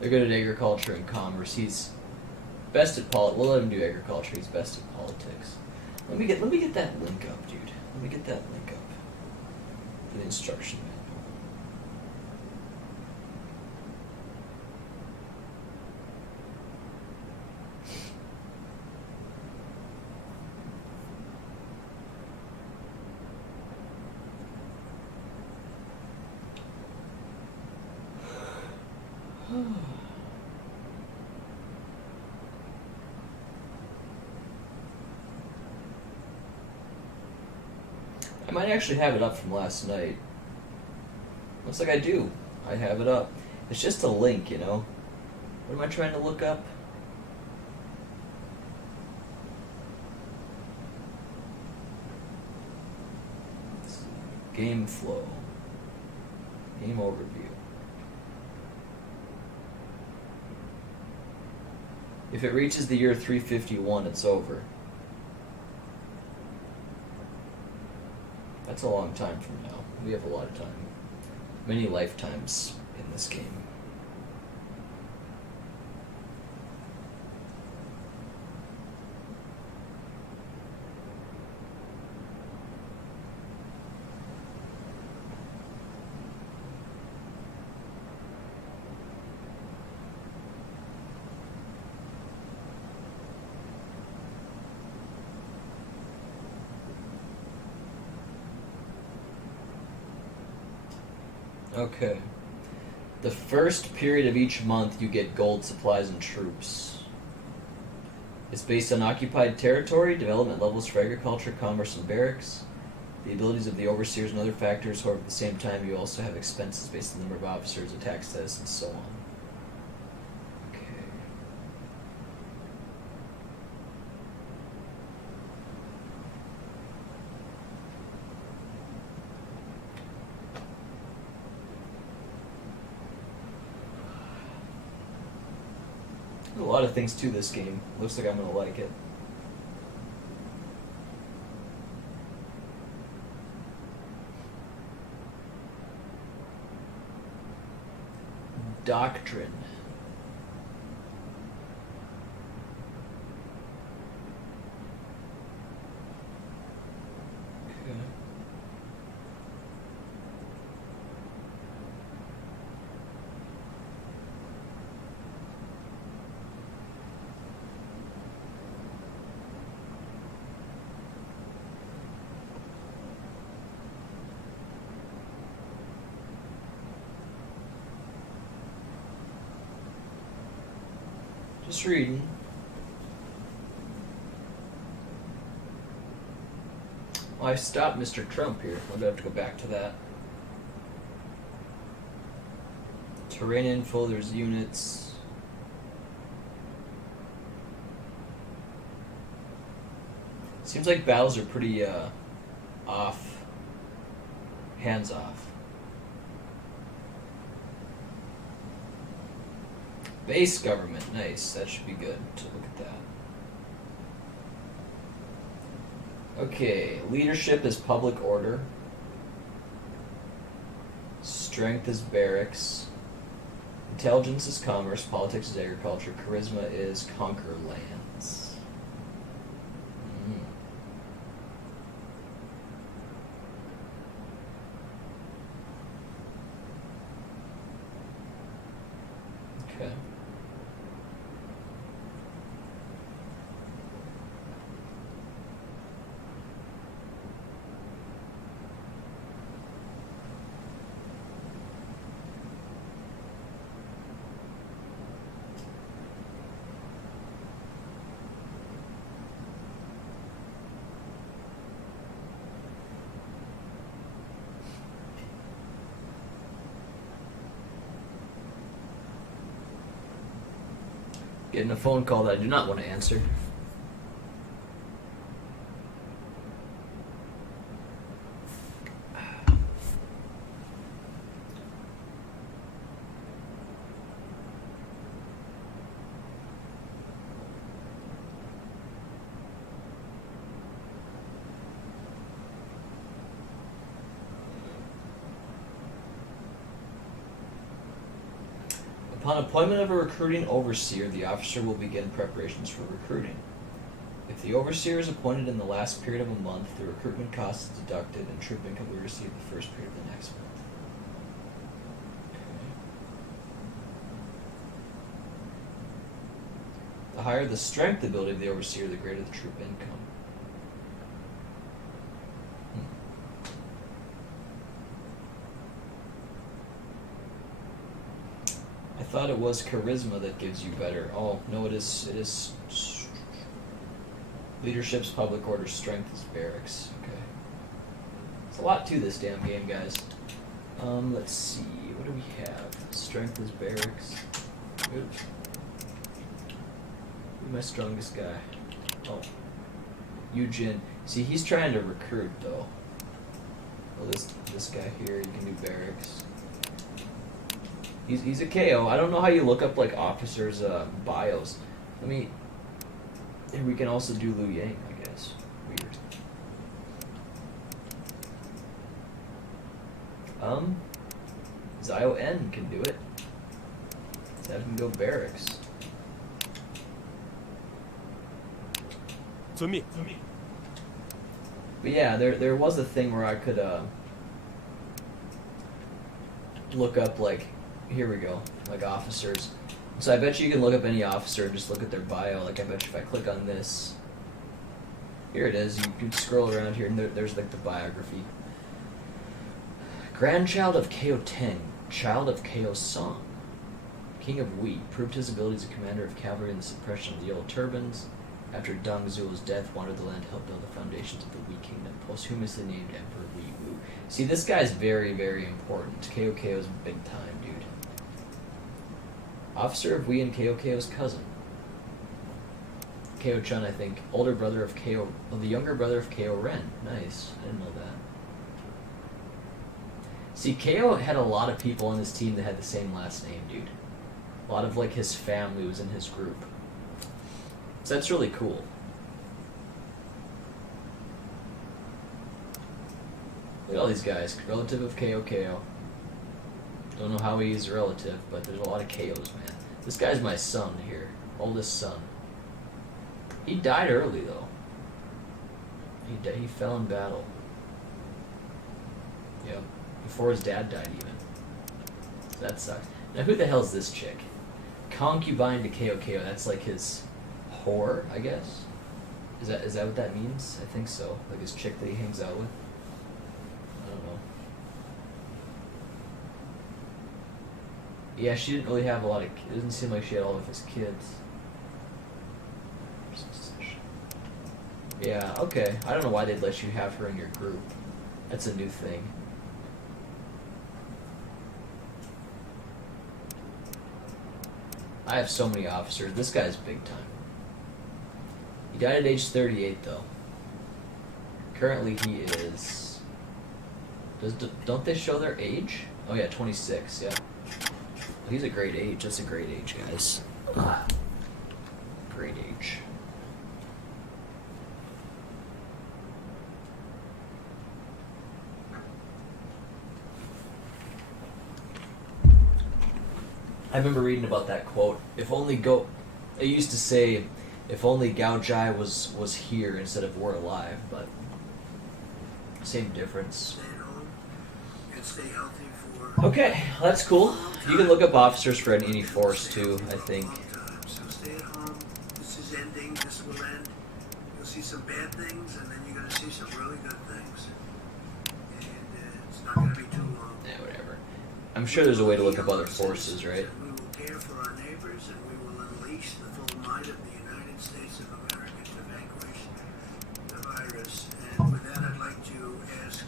They're good at agriculture and commerce. He's best at We'll let him do agriculture. He's best at politics. Let me get that link up, dude. Let me get that link up. The instruction manual. I might actually have it up from last night. Looks like I do. I have it up. It's just a link, you know. What am I trying to look up? Game flow. Game overview. If it reaches the year 351, it's over. That's a long time from now. We have a lot of time. Many lifetimes in this game. Okay. The first period of each month you get gold, supplies, and troops. It's based on occupied territory, development levels for agriculture, commerce, and barracks. The abilities of the overseers and other factors, however, at the same time you also have expenses based on the number of officers, attack status, and so on. Okay. There's a lot of things to this game. Looks like I'm going to like it. Doctrine. Okay. Just reading. Oh, I stopped Mr. Trump here. I'll have to go back to that. Terrain info, there's units. Seems like battles are pretty off. Hands off. Base government, nice. That should be good to look at that. Okay, leadership is public order. Strength is barracks. Intelligence is commerce. Politics is agriculture. Charisma is conquer lands. Okay. Getting a phone call that I do not want to answer. Upon appointment of a recruiting overseer, the officer will begin preparations for recruiting. If the overseer is appointed in the last period of a month, the recruitment cost is deducted and troop income will be received the first period of the next month. Okay. The higher the strength ability of the overseer, the greater the troop income. I thought it was charisma that gives you better. Oh, no, it is leadership's public order, strength is barracks. Okay. It's a lot to this damn game, guys. Let's see. What do we have? Strength is barracks. Oops. Who's my strongest guy? Oh. Eugene. See, he's trying to recruit, though. Well, this guy here, you can do barracks. He's a KO. I don't know how you look up like officers' bios. Let me. And we can also do Liu Yang, I guess. Weird. Zio N can do it. Let's have him go barracks. 遵命。 But yeah, there was a thing where I could look up, like, here we go, like officers. So I bet you can look up any officer and just look at their bio. Like, I bet you if I click on this, here it is. You can scroll around here and there's like the biography. Grandchild of Kao Teng, child of Kao Song, king of Wei, proved his ability as a commander of cavalry in the suppression of the Yellow Turbans. After Deng Zhuo's death, wandered the land to help build the foundations of the Wei kingdom, posthumously named Emperor Wei Wu. See, this guy's very, very important. Kao Kao's big time, dude. Officer of Wei and Kao Kao's cousin. Kao Chun, I think. Older brother of Kao... Well, the younger brother of Kao Ren. Nice. I didn't know that. See, Kao had a lot of people on his team that had the same last name, dude. A lot of, like, his family was in his group. So that's really cool. Look at all these guys. Relative of Kao Kao. Don't know how he's a relative, but there's a lot of Kaos, man. This guy's my son here. Oldest son. He died early, though. He fell in battle. Yep. Before his dad died, even. So that sucks. Now, who the hell is this chick? Concubine to Kao Kao. That's like his... whore, I guess. Is that what that means? I think so. Like his chick that he hangs out with. I don't know. Yeah, she didn't really have a lot of. It doesn't seem like she had all of his kids. Yeah. Okay. I don't know why they'd let you have her in your group. That's a new thing. I have so many officers. This guy's big time. He died at age 38, though. Currently, he is... Don't they show their age? Oh, yeah, 26, yeah. He's a great age. That's a great age, guys. Great age. I remember reading about that quote. If only It used to say... If only Gao Jai was here instead of we're alive, but same difference. Stay at home and stay healthy for Okay, well, that's cool. You can look up officers for any force too, I think. So stay at home. This is ending. This will end. You'll see some bad things, and then you're going to see some really good things. And it's not going to be too long. Yeah, whatever. I'm sure there's a way to look up other forces, right? We will care for our neighbors, and we will unleash the full might of the United States of America to vanquish the virus. And with that, I'd like to ask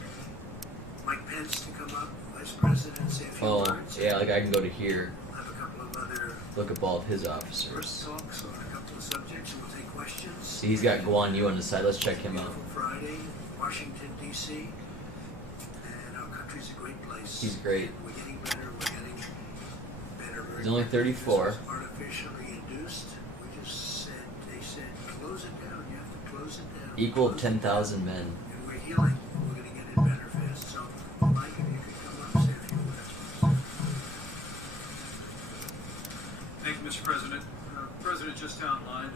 Mike Pence to come up, Vice President, say a few words. Yeah, like I can go to here, We'll have a couple of other look up all of his first officers. talks on a couple of subjects, and we'll take questions. See, he's got Guan Yu on the side. Let's check him out. Beautiful Friday, Washington, D.C. And our country's a great place. He's great. We're getting better. We're getting better. He's only 34. This was artificially induced. We just said, they said, close it down. You have to close it down. Equal of Close it 10,000 men. down. And we're healing. We're going to get it better fast. So, Mike, if you could come up, say a few words. Thank you, Mr. President. The President just outlined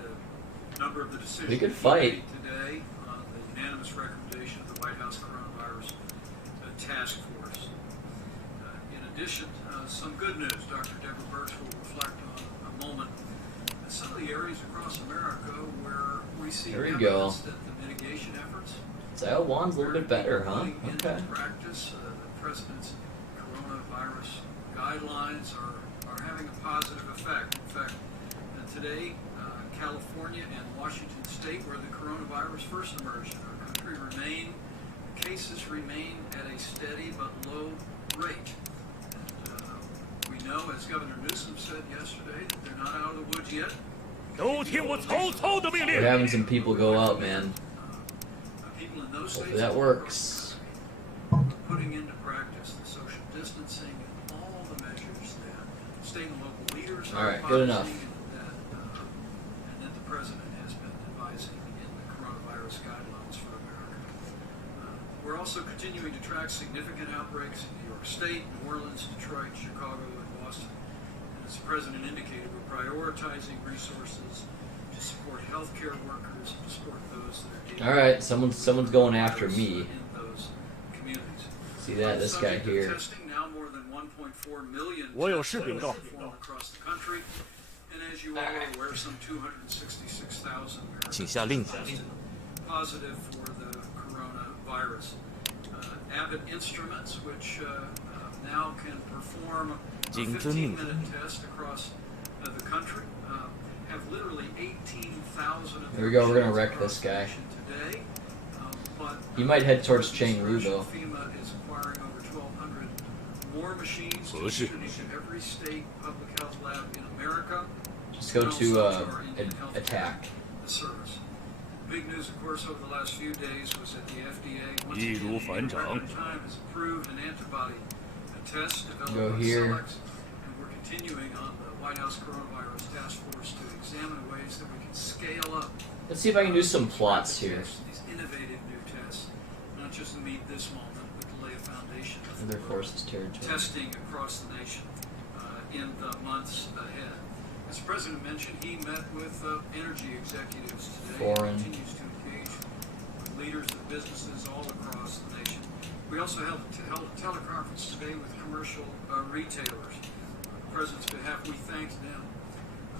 a number of the decisions We could he fight. made today on the unanimous recommendation of the White House Coronavirus Task Force. In addition, some good news. Dr. Deborah Birx will reflect on a moment some of the areas across America where we see There we evidence go. that the mitigation efforts Zio Wan's a little bit better, huh? putting Okay. into practice the President's coronavirus guidelines are having a positive effect. In fact, today, California and Washington State, where the coronavirus first emerged in our country, cases remain at a steady but low rate. And, we know, as Governor Newsom said yesterday, that they're not out of the woods yet. 都听我曹操的命 We're 令。 having some people go out, man. People in those Hopefully states that works. are putting into practice the social distancing and all the measures that state and local leaders All are right, good enough. advising and also continuing to track significant outbreaks in New York State, New Orleans, Detroit, Chicago, and Boston. And as the President indicated, we're prioritizing resources to support healthcare workers and to support those that are dealing All right, someone's going after with me. in those communities. See that? This guy Subject to here. testing, now more than 1.4 million 我有 tests 视频告 performed across the country. And as you all are aware, some 266,000 Americans 请下令。 tested positive for the coronavirus. Abbott Instruments, which now can perform a 经遵命 15-minute test across the country, have literally 18,000 of Here we go, we're gonna their wreck machines this guy. across the nation today. But He might head towards Chengdu though. FEMA is acquiring over 1,200 more machines to 合适。 distribute to every state public health lab in America. Just go and to also our Indian health attack. service. Big news, of course, over the last few days was that the FDA once 易 again 如反 in 掌 record time has approved an antibody test developed Go by here. Cellex, and we're continuing on the White House Coronavirus Task Force to examine ways that we can scale up. Let's see if I can do some plots here. These innovative new tests, not just to meet this moment, but to lay a foundation Other for forces territory. testing across the nation in the months ahead. As the President mentioned, he met with energy executives today. Foreign. He continues to engage with leaders of businesses all across the nation. We also held a teleconference today with commercial retailers. On the President's behalf, we thanked them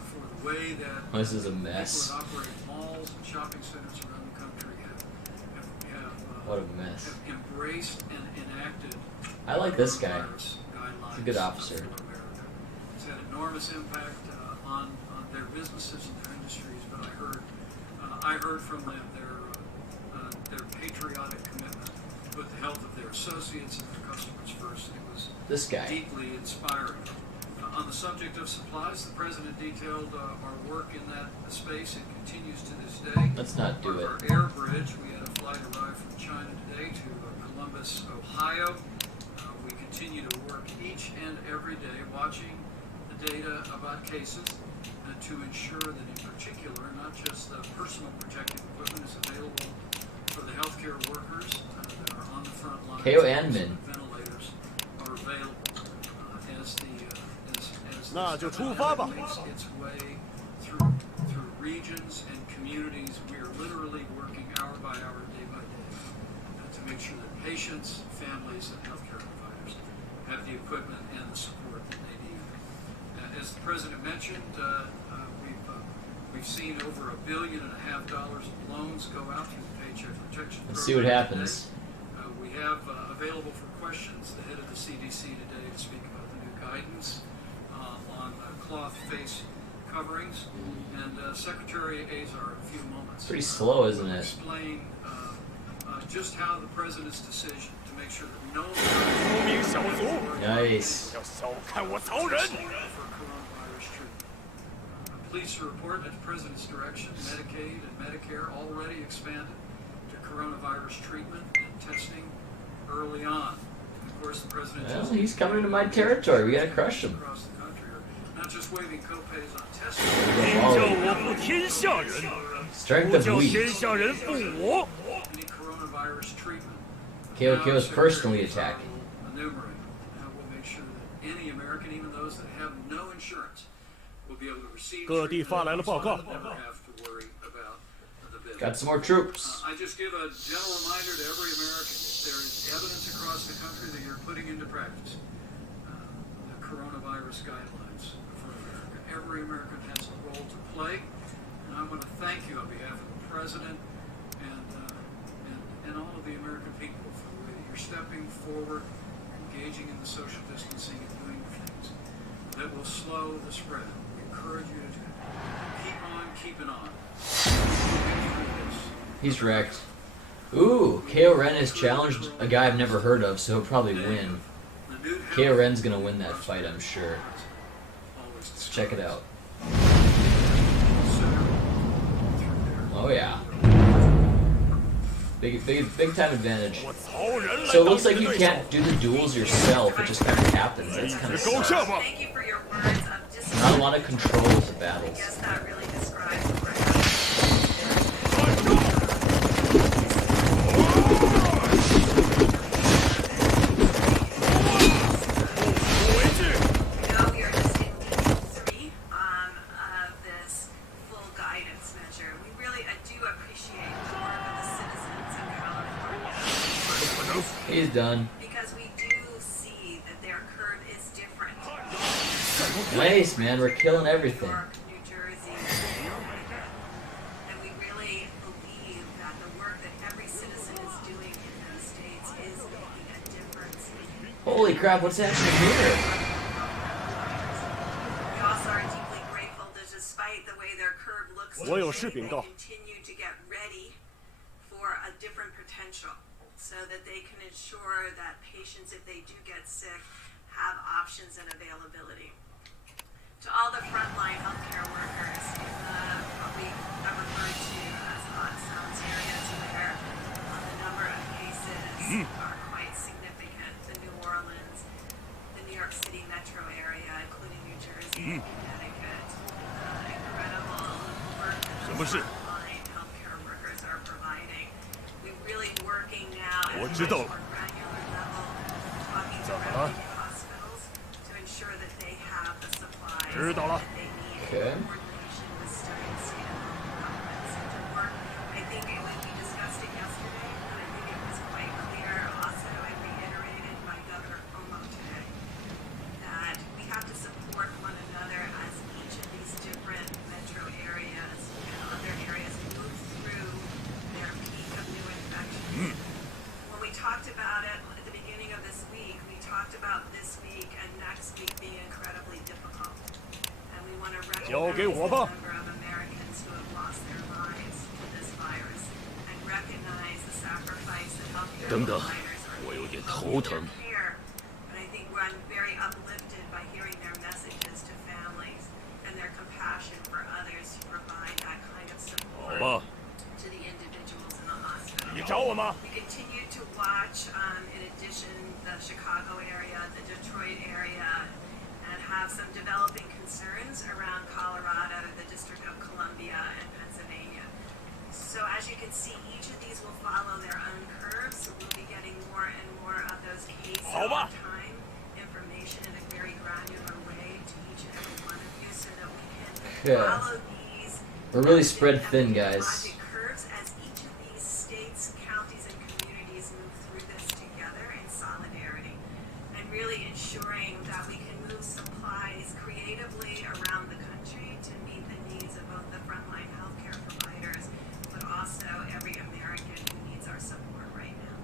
for the way that This is a people mess. that operate malls and shopping centers around the country have What a mess. have embraced and enacted I like this guy. coronavirus guidelines He's a good officer. for America. It's had enormous impact on their businesses and their industries, but I heard from them their patriotic commitment to put the health of their associates and their customers first. It was This guy. deeply inspiring. On the subject of supplies, the President detailed our work in that space. It continues to this day. Let's not do Part it. of our air bridge, we had a flight arrive from China today to Columbus, Ohio. We continue to work each and every day watching the data about cases to ensure that in particular, not just the personal protective equipment is available for the healthcare workers that are on the front lines. KO and Min. Ventilators are available as the 那就出发吧。 makes its way through regions and communities. We are literally working hour by hour, day by day, to make sure that patients, families, and healthcare providers have the equipment and the support that they need. As the President mentioned, we've seen over $1.5 billion of loans go out through the Paycheck Protection Program. Let's see what happens. Today. We have available for questions the head of the CDC today to speak about the new guidance on cloth face coverings, and Secretary Azar in a few moments. Pretty slow, isn't will it? Explain just how the President's decision to make sure that no 无名小卒， Nice. 要小看我曹仁。 for coronavirus treatment. I'm pleased to report that the President's direction, Medicaid and Medicare already expanded to coronavirus treatment and testing early on. Of course, the President Well, just he's coming into my territory. We gotta crush him. across the country are not just waiving copays on testing. 您叫我负天下人， Strength 不 of 叫 wheat. 天下人负我。 Any coronavirus treatment. KO is Now, personally Secretary attacking. will enumerate. Now we'll make sure that any American, even those that have no insurance, will be able to receive 各地 treatment 发来了报告。 and never have to worry about the bill. Got some more troops. I just give a gentle reminder to every American: if there is evidence across the country that you're putting into practice the coronavirus guidelines for America, every American has a role to play. And I want to thank you on behalf of the President and all of the American people for the way that you're stepping forward, engaging in the social distancing and doing the things that will slow the spread. We encourage you to keep on keeping on. He's wrecked. Ooh, KO Ren has challenged a guy I've never heard of, so he'll probably win. KO Ren's gonna win that fight, I'm sure. Let's check it out. Oh yeah. Big time advantage. 我曹仁来 So it 当 looks 你 like 的 you 对手。 can't do the duels yourself, it just kind of happens. That's kind of 高 sucks. 下吧。 Thank you for your words of discipline. Not a lot of control to I battles. guess that really describes what we're having. he's done. Because we do see that their curve is different. Nice, man. We're killing New everything. York, New Jersey, and we really believe that the work that every citizen is doing in those states is making a difference. Holy crap, what's happening here? We also are deeply grateful that despite the way their curve looks我有 today, 视频到。 they continue to get ready for a different potential so that they can ensure that patients, if they do get sick, have options and availability. To all the frontline healthcare workers, what we have referred to as hot zones areas where the number of cases are quite significant, the New Orleans, the New York City metro area, including New Jersey and Connecticut, incredible work that the 什么事？ frontline healthcare workers are providing. We're really working now at a 我 much 知道 more granular level, talking 怎么 directly 了？ to hospitals to ensure that they have the supplies 知道了。 that they need Okay. in coordination with state and local governments to work. I think when we discussed it yesterday, and I think it was quite clear also and reiterated by Governor Cuomo today, that we have to support one another as each of these different metro areas and other areas move through their peak of new infections. When we talked about it at the beginning of this week, we talked about this week and next week being incredibly difficult. And we want to recognize 交给 the 我吧。 number of Americans who have lost their lives to this virus and recognize the sacrifice that healthcare 等等 providers are 我有点 making 头 in 疼 their care. But I think I'm very uplifted by hearing their messages to families and their compassion for others to provide that kind of 好 support 吧， to the individuals in the hospital. 你找我吗？ We continue to watch, in addition, the Chicago area, the Detroit area, and have some developing concerns around Colorado, the District of Columbia, and Pennsylvania. So as you can see, each of these will follow their own curves. So we'll be getting more and more of those cases好吧。 on time, information in a very granular way to each and every one of you so that we can Yeah. follow these We're really spread thin, guys. epidemiologic curves as each of these states, counties, and communities move through this together in solidarity, and really ensuring that we can move supplies creatively around the country to meet the needs of both the frontline healthcare providers, but also every American who needs our support right now.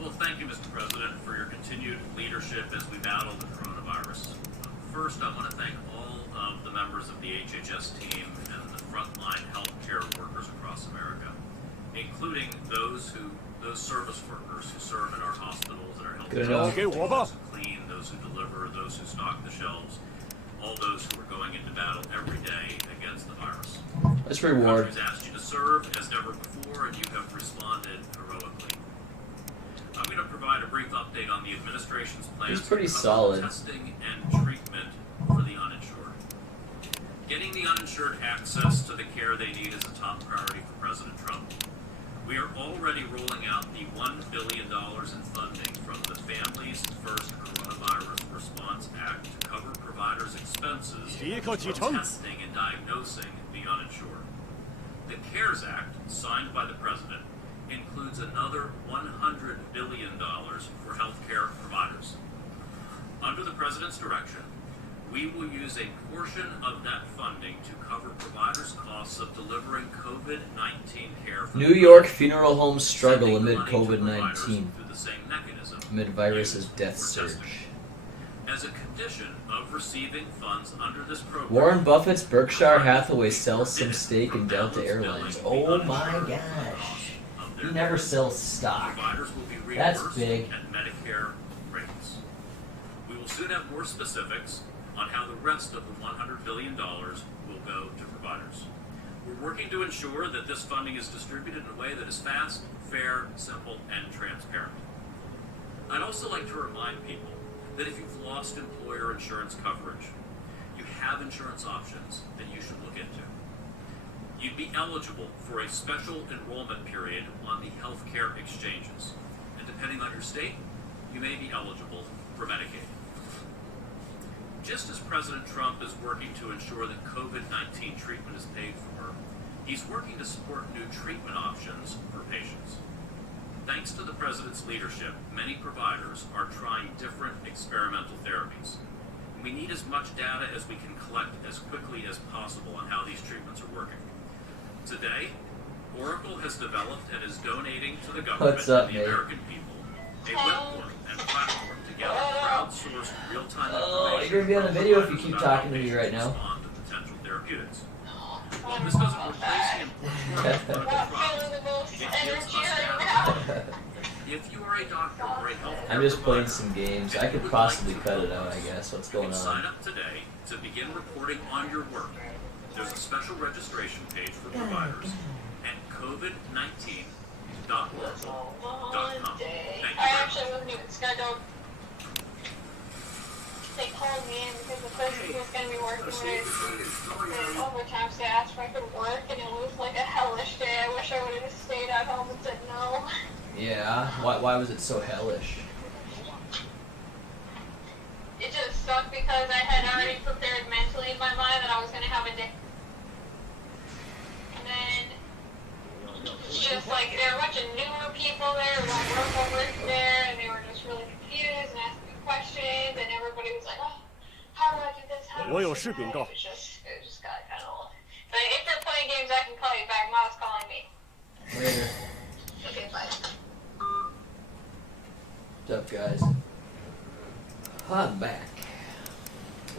Well, thank you, Mr. President, for your continued leadership as we battle the coronavirus. First, I want to thank all of the members of the HHS team and the frontline healthcare workers across America, including those service workers who serve in our hospitals and our health Good facilities, enough. Okay, Waba. those who clean, those who deliver, those who stock the shelves, all those who are going into battle every day against the virus. Let's The reward. country's asked you to serve as never before, and you have responded heroically. I'm going to provide a brief update on the administration's plans He's pretty to cover solid. testing and treatment for the uninsured. Getting the uninsured access to the care they need is a top priority for President Trump. We are already rolling out the $1 billion in funding from the Families First Coronavirus Response Act to cover providers' expenses 一个几 for 成。 testing and diagnosing the uninsured. The CARES Act, signed by the President, includes another $100 billion for healthcare providers. Under the President's direction, we will use a portion of that funding to cover providers' costs of delivering COVID-19 care for New the York public, funeral homes struggle sending the amid money to COVID-19. providers through the same mechanism Amid virus's used death for surge. testing. As a condition of receiving funds under this program, Warren Buffett's Berkshire Hathaway sells some stake in Delta Airlines. Oh my gosh. He never sells stock. providers will be That's reimbursed big. at Medicare rates. We will soon have more specifics on how the rest of the $100 billion will go to providers. We're working to ensure that this funding is distributed in a way that is fast, fair, simple, and transparent. I'd also like to remind people that if you've lost employer insurance coverage, you have insurance options that you should look into. You'd be eligible for a special enrollment period on the healthcare exchanges. And depending on your state, you may be eligible for Medicaid. Just as President Trump is working to ensure that COVID-19 treatment is paid for, He's working to support new treatment options for patients. Thanks to the President's leadership, many providers are trying different experimental therapies. We need as much data as we can collect as quickly as possible on how these treatments are working. Today, Oracle has developed and is donating to the government What's up, and the Nate? American people a web portal and platform to gather crowdsourced real-time Oh, information. you're gonna be on the video if you about keep how talking to me right now. respond to potential therapeutics. While this doesn't replace the important work of clinical trials, it gives us data. If you are a doctor or a healthcare I'm just playing provider, some games. I and you could would possibly like to cut it join out, I us, guess. What's you going can sign on? up today to begin reporting on your work. There's a special registration page for providers at covid19.oracle.com. Thank you I very actually wasn't even scheduled. They called me in because the person who was going to be working with did overtime, so I asked if I could work, and it was like a hellish day. I wish I would have just stayed at home and said no. Yeah. Why was it so hellish? It just sucked because I had already prepared mentally in my mind that I was going to have a day. And then, just like, there were a bunch of newer people there who don't work there, and they were just really confused and asking me questions, and everybody was like, oh, how do I do this? How do I do that? It just got kind of old. But if you're playing games, I can call you back. Mom's calling me. Later. Okay, bye. What's up, guys? I'm back.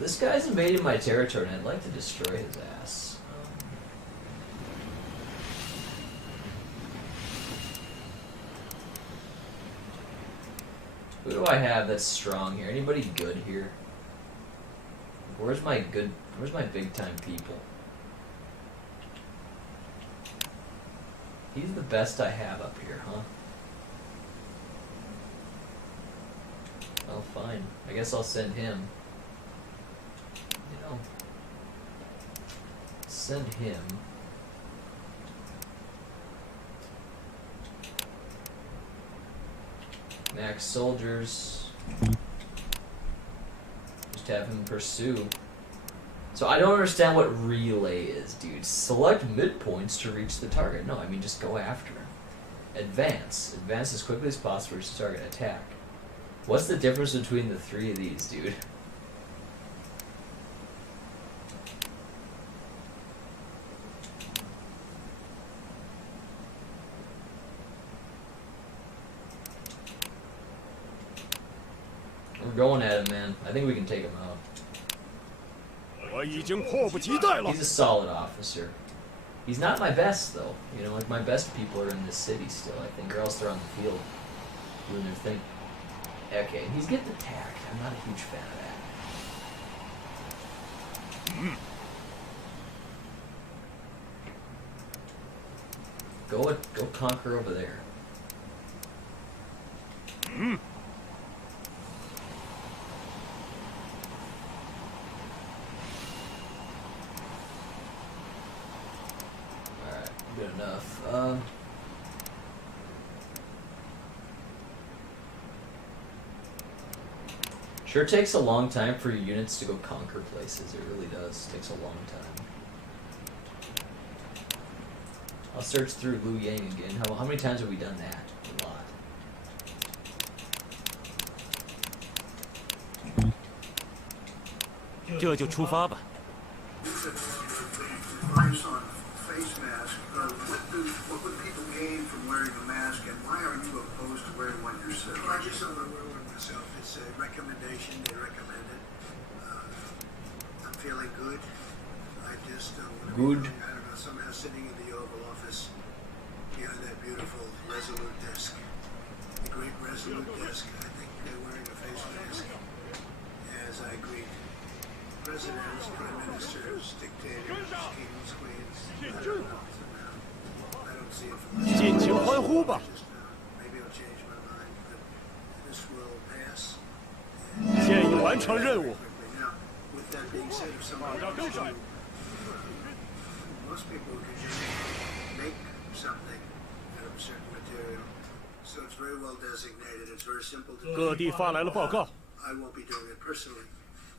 This guy's invaded my territory, and I'd like to destroy his ass. Who do I have that's strong here? Anybody good here? Where's my big time people? He's the best I have up here, huh? Well, fine. I guess I'll send him. You know, send him. Max soldiers. Just have him pursue. So I don't understand what relay is, dude. Select midpoints to reach the target. No, I mean just go after him. Advance. Advance as quickly as possible to reach the target. Attack. What's the difference between the three of these, dude? We're going at him, man. I think we can take him out. 我已经迫不及待了 He's a solid officer. He's not my best, though. You know, like, my best people are in this city still, I think, or else they're on the field doing their thing. Okay, he's getting attacked. I'm not a huge fan of that. Go conquer over there. Alright, good enough. Sure takes a long time for your units to go conquer places. It really does. It takes a long time. I'll search through Liu Yang again. How many times have we done that? A lot. Just 这就出发吧 Advice on face mask. What would people gain from wearing a mask, and why are you opposed to wearing one yourself? I just don't want to wear one myself. It's a recommendation. They recommend it. I'm feeling good. I just don't want to Good. be, I don't know, somehow sitting in the Oval Office behind that beautiful Resolute desk. The great Resolute desk. I think they're wearing a face mask. As I greet presidents, prime ministers, dictators, kings, queens. I don't know. Somehow, I don't see it from this. 尽情欢呼吧 Maybe I'll change my mind, but this will pass. 建议完成任务 Now, with that being said, if someone wants to, most people can just make something out of a certain material. So it's very well designated. It's very simple to do. 各地发来了报告 I won't be doing it personally.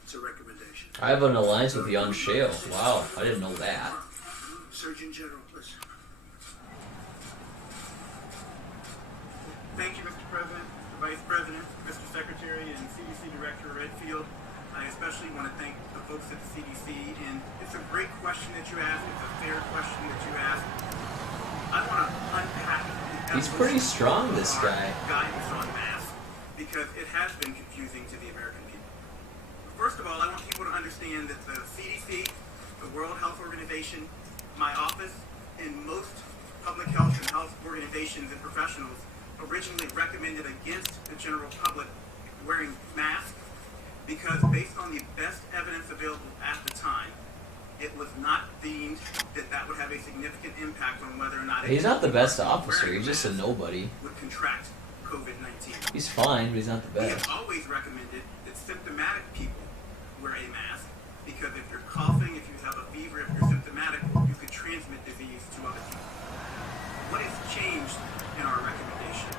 It's a recommendation. I have an alliance with Yan Shale. Wow, I didn't know that. Surgeon General, please. Thank you, Mr. President, Mr. Vice President, Mr. Secretary, and CDC Director Redfield. I especially want to thank the folks at the CDC, and it's a great question that you asked. It's a fair question that you asked. I want to unpack the He's pretty strong, this guy. guidance on masks, because it has been confusing to the American people. First of all, I want people to understand that the CDC, the World Health Organization, my office, and most public health and health organizations and professionals originally recommended against the general public wearing masks because based on the best evidence available at the time, it was not deemed that that would have a significant impact on whether or not He's not the best officer. He's just a nobody. would contract COVID-19. He's fine, but he's not the We best. have always recommended that symptomatic people wear a mask because if you're coughing, if you have a fever, if you're symptomatic, you could transmit disease to other people. What has changed in our recommendation?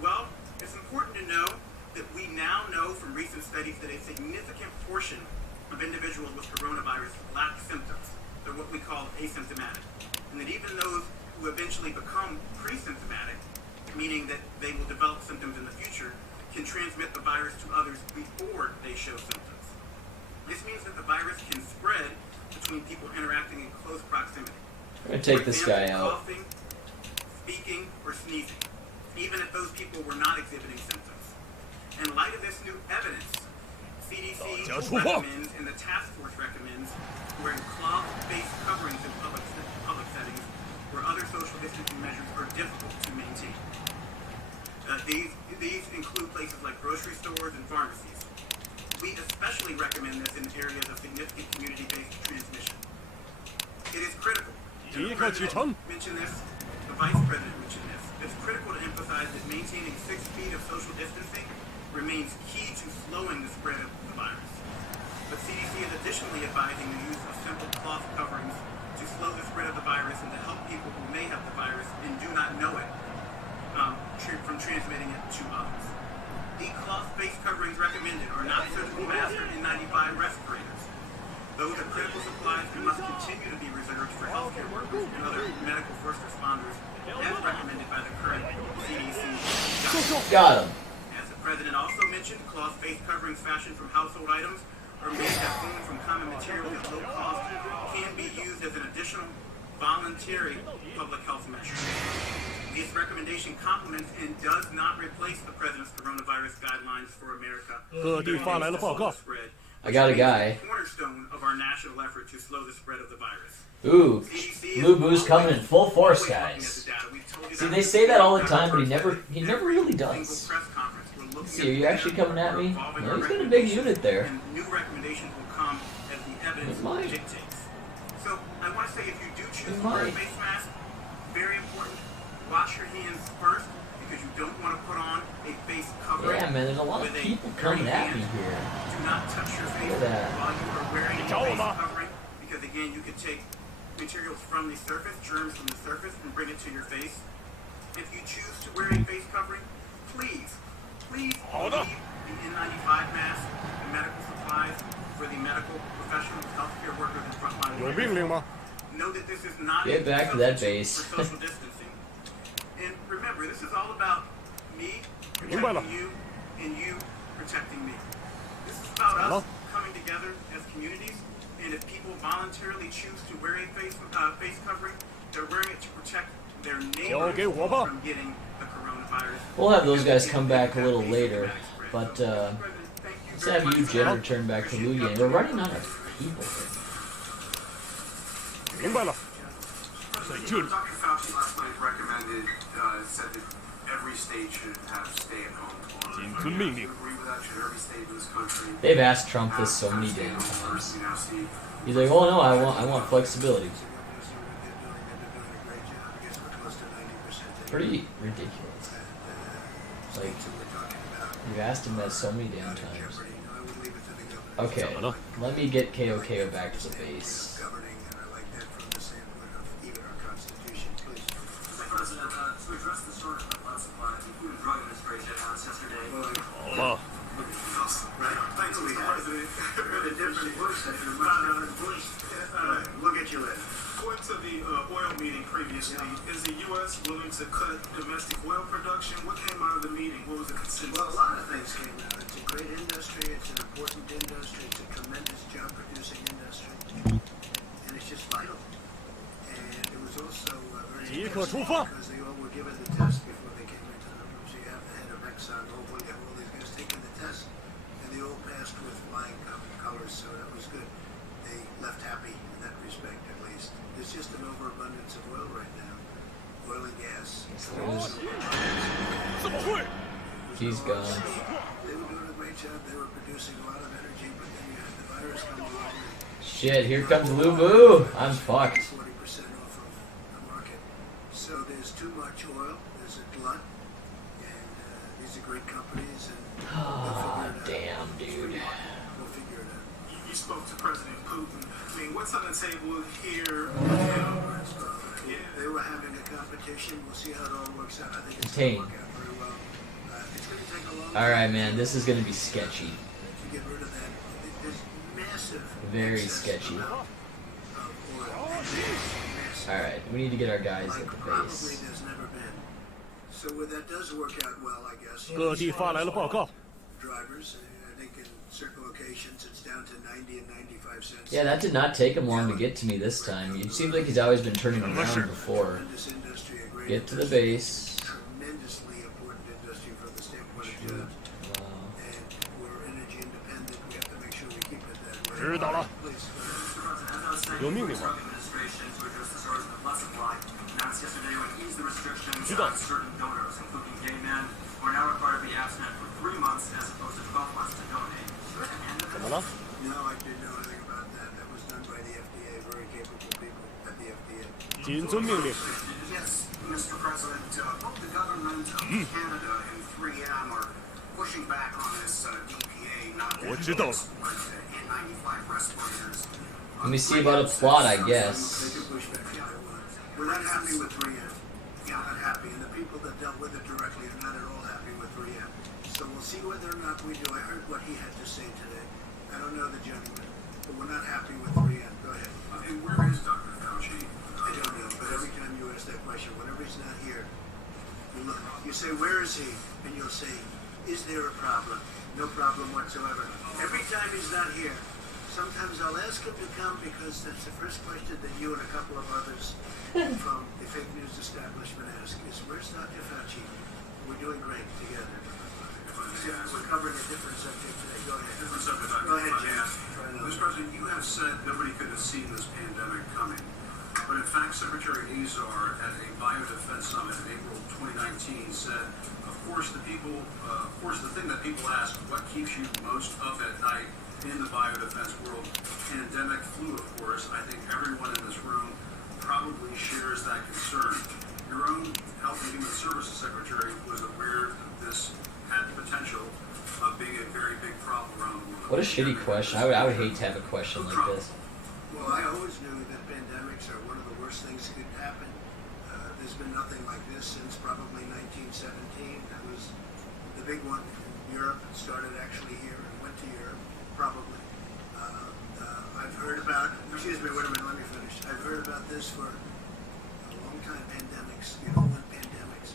Well, it's important to know that we now know from recent studies that a significant portion of individuals with coronavirus lack symptoms. They're what we call asymptomatic. And that even those who eventually become pre-symptomatic, meaning that they will develop symptoms in the future, can transmit the virus to others before they show symptoms. This means that the virus can spread between people interacting in close proximity. I'm gonna take For this guy example, out. coughing, speaking, or sneezing, even if those people were not exhibiting symptoms. In light of this new evidence, CDC recommends and the task force recommends wearing cloth-based coverings in public settings where other social distancing measures are difficult to maintain. These include places like grocery stores and pharmacies. We especially recommend this in areas of significant community-based transmission. It is critical. And the President mentioned this, the Vice President mentioned this. It's critical to emphasize that maintaining 6 feet of social distancing remains key to slowing the spread of the virus. But CDC is additionally advising the use of simple cloth coverings to slow the spread of the virus and to help people who may have the virus and do not know it from transmitting it to others. The cloth-based coverings recommended are not surgical masks or N95 respirators. Those are critical supplies and must continue to be reserved for healthcare workers and other medical first responders, as recommended by the current CDC guidelines. Got him. As the President also mentioned, cloth-based coverings fashioned from household items or made at home from common materials at low cost can be used as an additional voluntary public health measure. This recommendation complements and does not replace the President's coronavirus guidelines for America. I got a guy. Cornerstone of our national effort to slow the spread of the virus. Ooh, Blue Boo's coming in full force, guys. See, they say that all the time, but he never really does. See, are you actually coming at me? No, he's got a big unit there. And new recommendations will come as the evidence dictates. So I want to say, if you do choose to wear a face mask, very important, wash your hands first because you don't want to put on a face covering. Yeah, man, there's a lot of people coming at me here. Do not touch your face Look at that. while you are wearing a face covering because, again, you could take materials from the surface, germs from the surface, and bring it to your face. If you choose to wear a face covering, please leave the N95 mask and medical supplies for the medical professionals, healthcare workers, and frontline workers. Know that this is not Get back to that base. for social distancing. And remember, this is all about me protecting you and you protecting me. This is about us coming together as communities, and if people voluntarily choose to wear a face covering, they're wearing it to protect their neighbors from getting the coronavirus. We'll have those guys come back a little later, but let's have you, Jim, return back to Luyan. We're running out of people. Dr. Fauci last night recommended, said that every state should have stay-at-home laws. Do you agree with that? Should every state in this country? They've asked Trump this so many damn times. He's like, "Oh no, I want flexibility." Pretty ridiculous. Like, you've asked him that so many damn times. Okay, let me get KOKO back to the base. President, to address the shortage of blood supply, the Food and Drug Administration announced yesterday. Thanks, President. Bush that you're Look at your list. Points of obviously, is the U.S. willing to cut domestic oil production? What came out of the meeting? What was the consensus? Well, a lot of things came out. It's a great industry. It's an important industry. It's a tremendous job-producing industry. And it's just vital. And it was also very interesting because they all were given the test before they came into the room. So you have the head of Exxon, you have all these guys taking the test, and they all passed with flying colors, so that was good. They left happy in that respect, at least. There's just an overabundance of oil right now. Oil and gas. He's gone. They were doing a great job. They were producing a lot of energy, but then you had the virus come along. Shit, here comes Lou Boo. I'm fucked. 40% off of the market. So there's too much oil. There's a glut. And these are great companies. And Oh, damn, dude. we'll figure it out. You spoke to President Putin. I mean, what's on the table here? They were having a competition. We'll see how it all works out. I think it's Contain. going to work out very well. It's going to take a long Alright, man, this is gonna be sketchy. to get rid of that. There's massive Very excess sketchy. amount of oil. Massive. Alright, we need to get our guys Like at the probably base. there's never been. So where that does work out well, I guess. 各地发来了报告， Drivers, I think in certain locations it's down to 90 and 95 cents. Yeah, that did not take him long to get to me this time. It seems like he's always been turning around before. Tremendous industry, a great Get to the industry, base. tremendously important industry from the standpoint of jobs. Wow. And we're energy independent. We have to make sure we keep it that way. 知道了， Please, 有命令吗？ administration to address the SARS blood supply announced yesterday would ease the restrictions知道。 on certain donors, including gay men, who are now required to be abstinent for 3 months as opposed to 12 months to donate. 怎么了？ no, I didn't know anything about that. That was done by the FDA. Very capable people at the FDA. 谨遵命令。 Yes, Mr. President, both the government of Canada and 3M are pushing back on this DPA not to 我知道了。 N95 respirators. Let me see about a plot, I They guess. could push back if they want. We're not happy with 3M. We're not happy. And the people that dealt with it directly are not at all happy with 3M. So we'll see whether or not we do. I heard what he had to say today. I don't know the gentleman, but we're not happy with 3M. Go ahead. And where is Dr. Fauci? I don't know, but every time you ask that question, whenever he's not here, you look, you say, where is he? And you'll say, is there a problem? No problem whatsoever. Every time he's not here, sometimes I'll ask him to come because that's the first question that you and a couple of others from the fake news establishment ask is, where's Dr. Fauci? We're doing great together. We're covering a different subject today. Go ahead. Different subject, Dr. Go ahead, Fauci. Jim. Try another. Mr. President, you have said nobody could have seen this pandemic coming. But in fact, Secretary Azar at a biodefense summit in April 2019 said, of course, the thing that people ask, what keeps you most up at night in the biodefense world? Pandemic flu, of course. I think everyone in this room probably shares that concern. Your own Health and Human Services Secretary was aware that this had the potential of being a very big problem around the world. What a shitty question. I would hate to have a question like this. Well, I always knew that pandemics are one of the worst things that could happen. There's been nothing like this since probably 1917. That was the big one in Europe. It started actually here and went to Europe, probably. I've heard about, excuse me, wait a minute, let me finish. I've heard about this for a long time, pandemics, pandemics.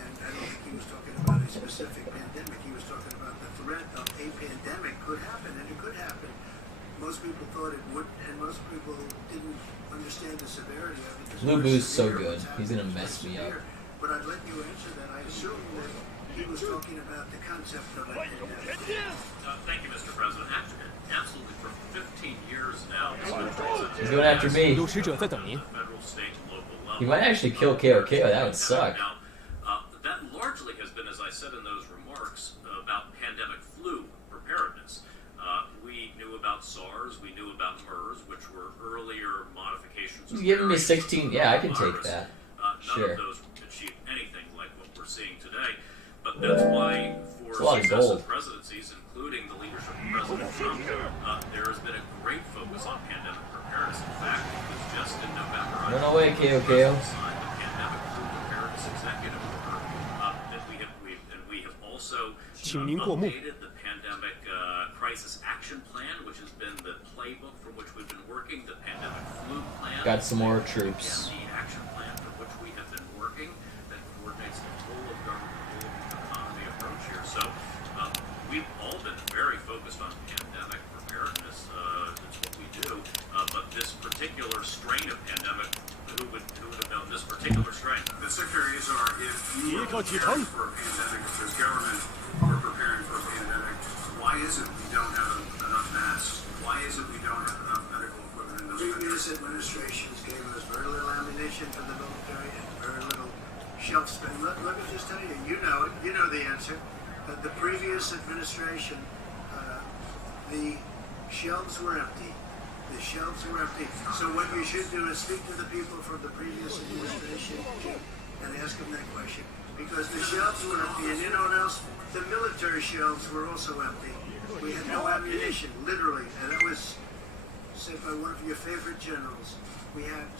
And I don't think he was talking about a specific pandemic. He was talking about the threat of a pandemic could happen, and it could happen. Most people thought it wouldn't, and most people didn't understand the severity of it. Lou Boo's so good. He's gonna mess me up. But I'd let you answer that. I assume that he was talking about the concept of a pandemic. Thank you, Mr. President. Absolutely, for 15 years now, He's going after me. 有使者在等您。 federal, state, and local level. He might actually kill KOKO. That would suck. Now, that largely has been, as I said in those remarks, about pandemic flu preparedness. We knew about SARS, we knew about MERS, which were earlier modifications. He's giving me 16. Yeah, I can take that. None Sure. of those achieved anything like what we're seeing today. But that's why for It's a lot of gold. successive presidencies, including the leadership of President Trump, there has been a great focus on pandemic preparedness. In fact, it was just in November. Run away, KOKO. Signed the pandemic flu preparedness executive order that we have also 请您过目。 updated the pandemic crisis action plan, which has been the playbook from which we've been working, the pandemic flu plan. Got some more troops. And the action plan for focused on pandemic preparedness. It's what we do. But this particular strain of pandemic, who would have known this particular strain? The Secretary Azar, if you are preparing for a pandemic, if there's government we're preparing for a pandemic, why is it we don't have enough masks? Why is it we don't have enough medical equipment in those Previous countries? administrations gave us very little ammunition for the military and very little shelf space. Let me just tell you, you know the answer. The previous administration, the shelves were empty. The shelves were empty. So what you should do is speak to the people from the previous administration, Jim, and ask them that question. Because the shelves were empty, and you know what else? The military shelves were also empty. We had no ammunition, literally, and it was said by one of your favorite generals. We have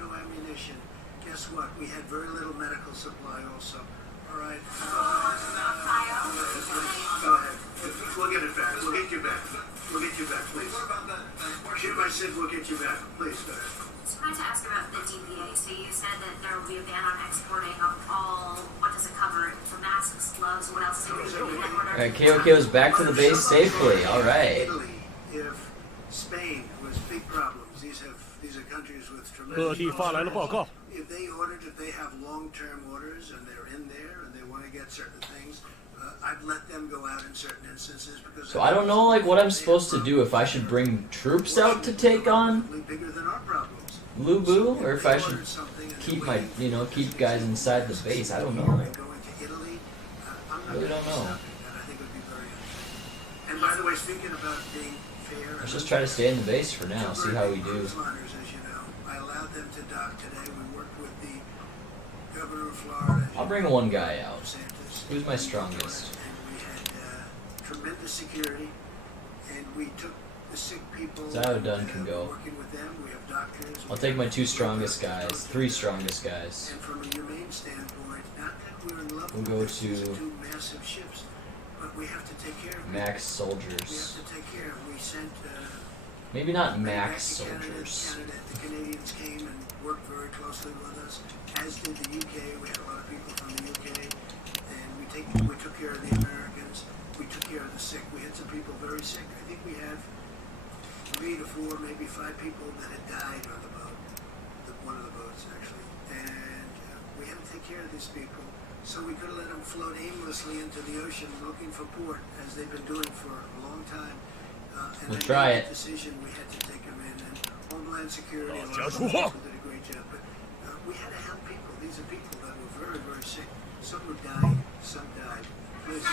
no ammunition. Guess what? We had very little medical supply also. All right. Go ahead. We'll get it back. We'll get you back. We'll get you back, please. Shoot my Sid, we'll get you back. Please, go ahead. So I wanted to ask about the DPA. So you said that there will be a ban on exporting of all, what does it cover? For masks, gloves, what else is it? Alright, KOKO's back to the base safely. Alright. Italy, if Spain was big problems, these are countries with 各地发来了报告。 If they have long-term orders and they're in there and they want to get certain things, I'd let them go out in certain instances because. So I don't know like what I'm supposed to do, if I should bring troops out to take on bigger than our problems. Lubu, or if I should keep my, keep guys inside the base. I don't know. Going to Italy, I really don't know. I think would be very interesting. And by the way, speaking about being fair, Let's just try to stay in the base for now, see how we do. As you know, I allowed them to dock today. We worked with the governor of Florida. I'll bring one guy out. DeSantis. Who's my strongest? And we had tremendous security, and we took the sick people. Is that how Dunn can go? Working with them, we have doctors. I'll take my 2 strongest guys, 3 strongest guys. And from a humane standpoint, not that we're in love We'll with go this, these are to 2 massive ships, but we have to take care of max them. We have soldiers. to take care of. We sent. Maybe not back max to Canada. soldiers. The Canadians came and worked very closely with us, as did the UK. We had a lot of people from the UK, and we took care of the Americans. We took care of the sick. We had some people very sick. I think we had 3 to 4, maybe 5 people that had died on the boat, one of the boats actually, and we had to take care of these people. So we could have let them float aimlessly into the ocean looking for port, as they've been doing for a long time. And We'll then try made it. the decision we had to take them in, and Homeland Security and a 大家 lot of 出发 people did a great job. But we had to help people. These are people that were very, very sick. Some were dying, some died. Please. Go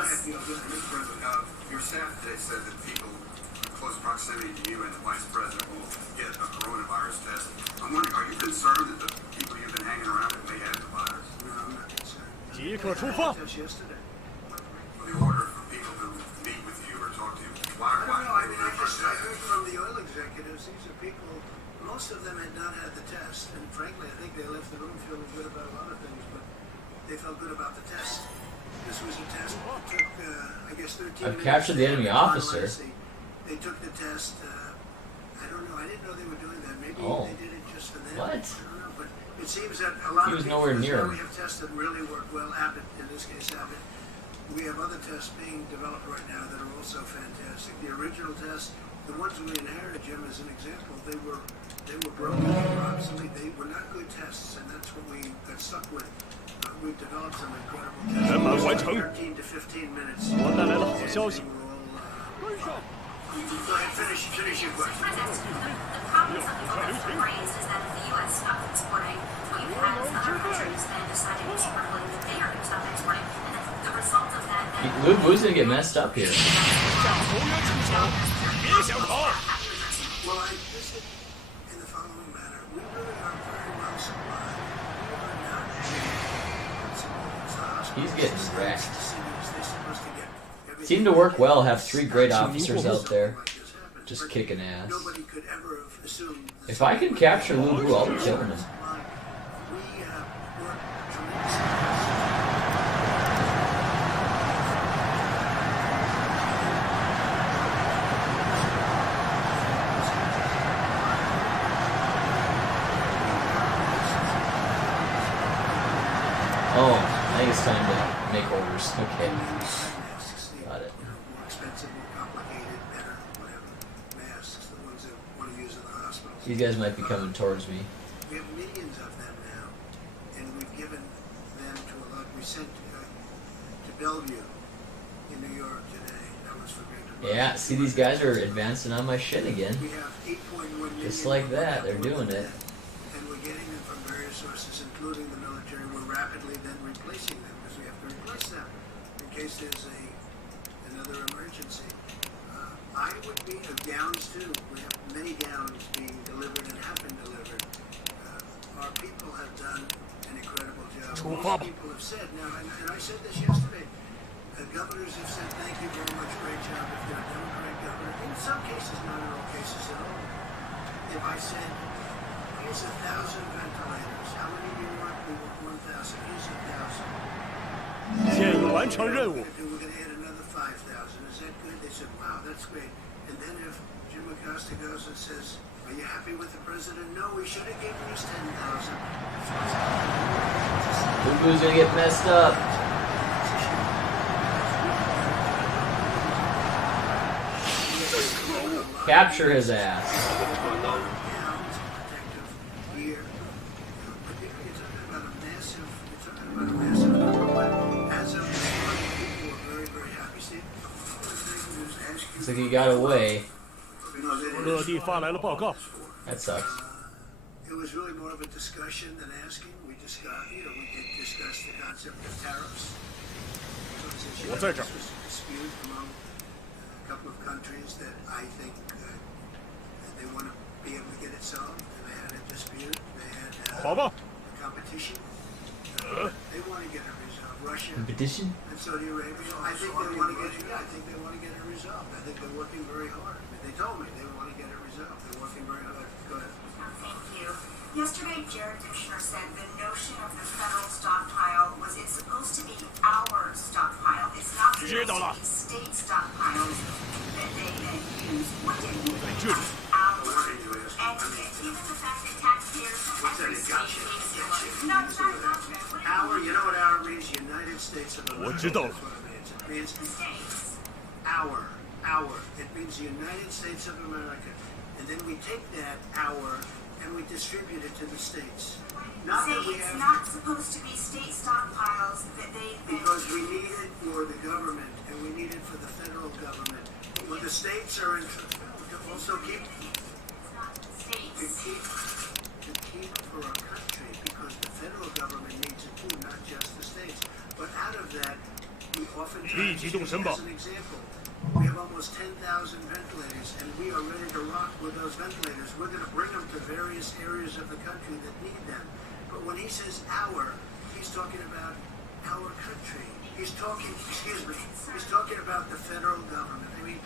ahead, Neil, go ahead. Mr. President, your staff today said that people in close proximity to you and the Vice President will get a coronavirus test. I'm wondering, are you concerned that the people you've been hanging around with may have the virus? No, I'm not concerned. 即刻出发。 Just yesterday. The order for people to meet with you or talk to you. Why? I don't know. I mean, I heard from the oil executives. These are people. Most of them had not had the test, and frankly, I think they left the room feeling good about a lot of things, but they felt good about the test. This was a test. It took, I guess, 13 I've minutes. captured the enemy to officer. finalize They took the test. I don't know. I didn't know they were doing that. Maybe Oh. they did it just for them. What? I don't know. But it seems that a lot He of was people, nowhere that's near why him. we have tests that really work well. Abbott, in this case, Abbott. We have other tests being developed right now that are also fantastic. The original tests, the ones we inherited, Jim, as an example, they were broken, they were obsolete. They were not good tests, and that's what we got stuck with. We've developed some incredible tests. 人马完成。 13 to 15 minutes. 我带来了好消息。 Go ahead, finish your question. The problem some people have raised is that if the U.S. stopped exporting, what you had is other countries then deciding secretly that they are going to stop exporting, and the result of that then Lubu's gonna get messed up here. 向红原请求，别想逃！ Well, I listen in the following manner. We really are very well supplied. We are not supplied. He's getting wrecked. They're supposed to get everything. Seemed to work well, have 3 great officers out there. Like this happens. Just But kicking ass. Nobody could ever have assumed. If I can capture Lubu, I'll be killing him. We work tremendously. Oh, I think it's time to make orders. Okay. Masks, the These guys might be coming towards me. We have millions of them now, and we've given them to a lot. We sent to Bellevue in New York today. That was for great. Yeah, see, these guys are advancing on my shit again. We have 8.1 million. Just like that, they're doing it. And we're getting them from various sources, including the military. We're rapidly then replacing them because we have to replace them in case there's another emergency. I would be of gowns too. We have many gowns being delivered and have been delivered. Our people have done an incredible job. Most people have said now, and I said this yesterday. Governors have said thank you very much, great job. If you're a Democrat governor, in some cases, not in all cases at all. If I said, here's 1,000 ventilators, how many do you want? We want 1,000. Here's 1,000. 现已完成任务。 We're going to add another 5,000. Is that good? They said, wow, that's great. And then if Jim Acosta goes and says, are you happy with the president? No, we should have given us 10,000. Boo-boo's gonna get messed up. Capture his ass. Looks like he got away. 乐蒂发来了报告。 That sucks. It was really more of a discussion than asking. We discussed, we did discuss the concept of tariffs. 我在这儿。 This was a dispute among a couple of countries that I think they want to be able to get it solved. And they had a dispute. They had a competition. They want to get it resolved. Russia Competition? and Saudi Arabia. I think they want to get it. I think they want to get it resolved. I think they're working very hard. I mean, they told me they want to get it resolved. They're working very hard. Go ahead. Thank you. Yesterday, Jared Kushner said the notion of the federal stockpile was it's supposed to be our stockpile. It's not supposed to be state stockpiles that they then use. What did he mean by our? And given the fact that taxpayers from every state need no, it's not document. Our, you know what our means? United States of America. 我知道。 That's what it means. It means the states. our. It means the United States of America. And then we take that our and we distribute it to the states. Not Say that we it's have, not supposed to be state stockpiles that they because we need it for the government and we need it for the federal government. When the states are in, to also keep for our country, because the federal government needs it too, not just the states. But out of that, we oftentimes, as an example, we have almost 10,000 ventilators, and we are ready to rock with those ventilators. We're going to bring them to various areas of the country that need them. But when he says our, he's talking about our country. He's talking about the federal government. I mean,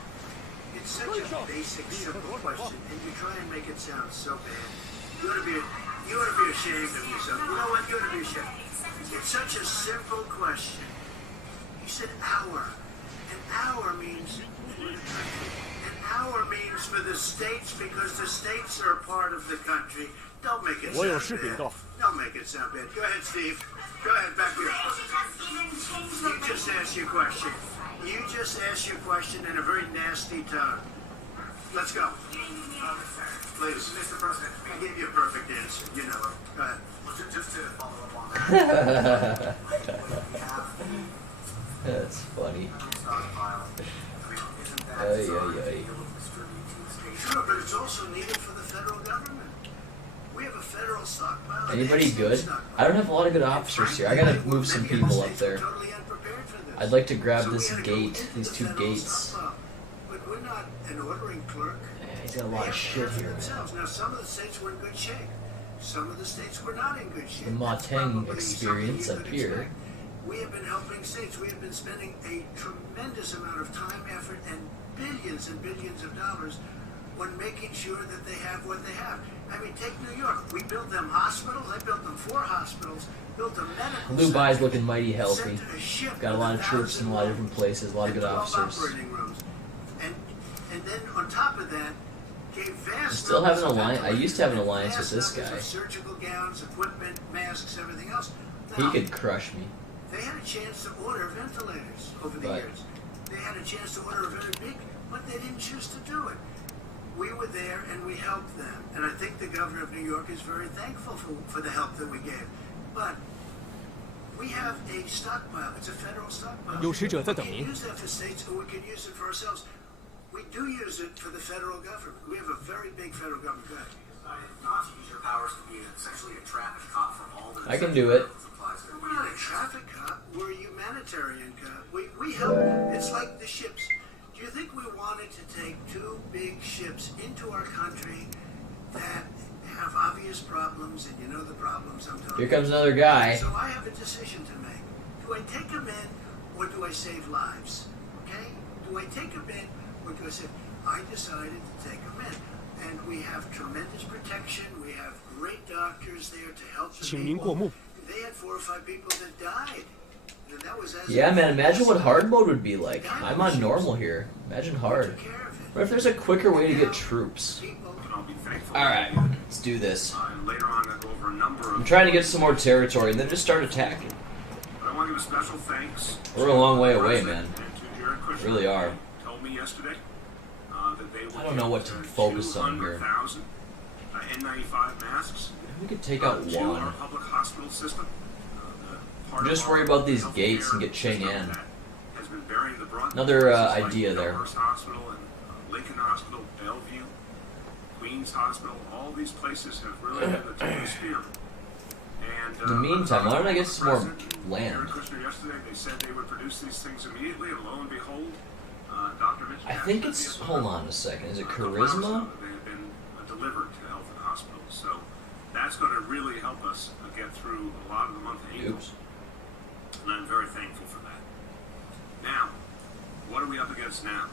it's such a basic, simple question, and you try and make it sound so bad. You ought to be ashamed of yourself. You know what? You ought to be ashamed. It's such a simple question. He said our. And our means for the states, because the states are a part of the country. Don't make it sound bad. Don't make it sound bad. Go ahead, Steve. Go ahead, back here. You just asked your question. You just asked your question in a very nasty tone. Let's go. Please, Mr. President, I gave you a perfect answer. You know it. Go ahead. Well, just to follow up on that. That's funny. Sure, but it's also needed for the federal government. We have a federal stockpile. Anybody good? I don't have a lot of good officers here. I gotta move some people up there. I'd like to grab this gate, these two gates. But we're not an ordering clerk. Yeah, he's got a lot of shit here, man. Now, some of the states were in good shape. Some of the states were not in good shape. The Mateng experience up here. We have been helping states. We have been spending a tremendous amount of time, effort, and billions of dollars on making sure that they have what they have. I mean, take New York. We built them hospitals. I built them 4 hospitals. Built a medical Blue center. Buy's looking mighty healthy. Got a lot of troops in a lot of different places, a lot of good officers. Operating rooms. And then on top of that, gave vast. I still have an alliance. I used to have an alliance with this guy. Surgical gowns, equipment, masks, everything else. He Now, could crush me. They had a chance to order ventilators over the years. They had a chance to order a very big, but they didn't choose to do it. we were there and we helped them. And I think the governor of New York is very thankful for the help that we gave. But we have a stockpile. It's a federal stockpile. 有使者在 We 等 can 您。 use that for states, or we can use it for ourselves. We do use it for the federal government. We have a very big federal government. Go ahead. Not to use your powers to be essentially a traffic cop for all the I can do it. We're not a traffic cop. We're a humanitarian cop. We help. It's like the ships. Do you think we wanted to take two big ships into our country that have obvious problems, and you know the problems I'm talking Here comes another guy. So I have a decision to make. Do I take them in, or do I save lives? Okay? Do I take them in, or do I save? I decided to take them in. And we have tremendous protection. We have great doctors there to help the 请您过 people. 目。 They had 4 or 5 people that died. And that was as Yeah, man, imagine what hard mode would be like. I'm on normal here. Imagine hard. What if there's a quicker way to get troops? I'll be thankful. Alright, let's do this. And later on, I'll go over a number I'm of. trying to get some more territory and then just start attacking. But I want to give a special thanks. We're a long way to the away, president man. and to Jared Kushner. Really are. They told me yesterday that they would I don't know what to focus on here. 200,000 N95 masks. We could take out to our one. public hospital system. The part of Just our worry about these healthcare gates and get Cheng system in. that has been bearing the brunt. Another, Places like idea there. Elmhurst Hospital and Lincoln Hospital, Bellevue, Queens Hospital, all these places have really been the tip of the spear. And, In the meantime, why don't I get some more President and land? Jared Kushner yesterday, they said they would produce these things immediately, and lo and behold, Dr. Mitch I think it's, hold on a second, is it charisma? They have been delivered to health and hospitals, so that's going to really help us get through a lot of the month of April. Oops. And I'm very thankful for that. Now, what are we up against now?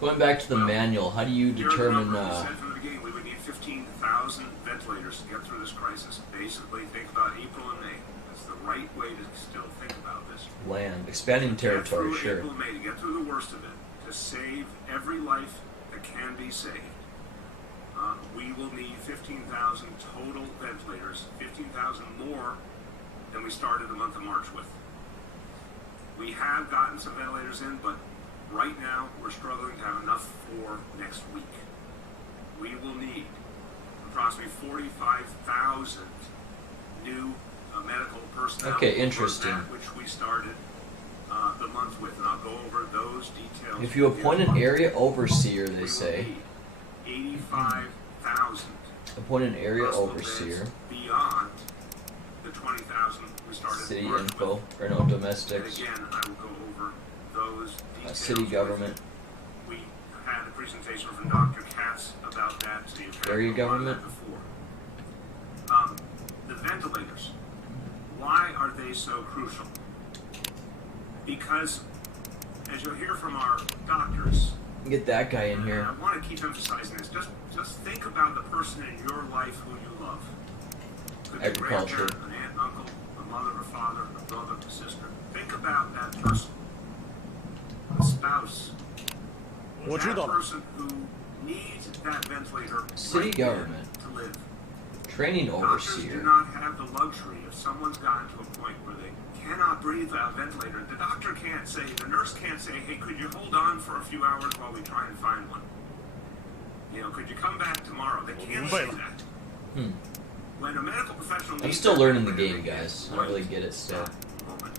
Going back to the manual, how do you Here's the determine, number. We said from the beginning we would need 15,000 ventilators to get through this crisis. Basically, think about April and May. That's the right way to still think about this. land? Expanding territory, Get through sure. April and May to get through the worst of it, to save every life that can be saved. We will need 15,000 total ventilators, 15,000 more than we started the month of March with. We have gotten some ventilators in, but right now we're struggling to have enough for next week. We will need approximately 45,000 new medical personnel. Okay, over interesting. that which we started the month with, and I'll go over those details. If you appoint an area overseer, they We will say, need 85,000 appoint an area hospital overseer, beds beyond the 20,000 we started city March info, with. or no, And domestics, again, I will go over those details. city government, We had a presentation from Dr. Katz about that. So you've had area a lot of government. that before. The ventilators. Why are they so crucial? Because, as you'll hear from our doctors, Get that guy in here. I want to keep emphasizing this. Just think about the person in your life who you love. Could be a Agriculture. grandparent, an aunt, uncle, a mother, a father, a brother, a sister. Think about that person. A spouse. 我知道 That 了。 person who needs that ventilator City right there government. to live. Training Doctors do overseer. not have the luxury if someone's gotten to a point where they cannot breathe without a ventilator. The doctor can't say, the nurse can't say, hey, could you hold on for a few hours while we try and find one? You know, could you come back tomorrow? They can't say that. Hmm. When a medical professional I'm needs still that learning the ventilator, game, they guys. I can't don't really wait get it still. that moment.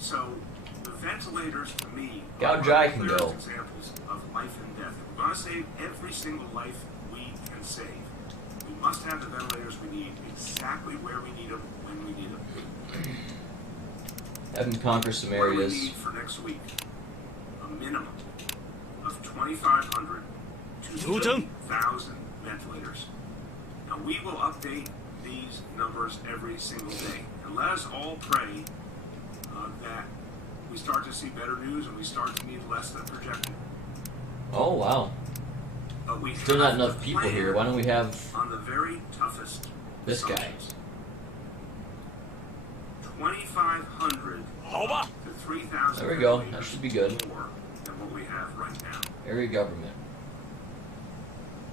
So, the ventilators to me Gao are Jai the can clearest go. examples of life and death. If we're going to save every single life we can save, we must have the ventilators we need exactly where we need them, when we need them. Have him conquer some What do we areas. need for next week? A minimum of 2,500 to 3,000 ventilators. Now we will update these numbers every single day. And let us all pray that we start to see better news and we start to need less than projected. Oh, wow. But we Still have not enough to people plan here. Why don't we have on the very toughest this guy? assumptions. 2,500 好吧。 to 3,000 There we go. That ventilators should be good. more than what we have right now. Area government.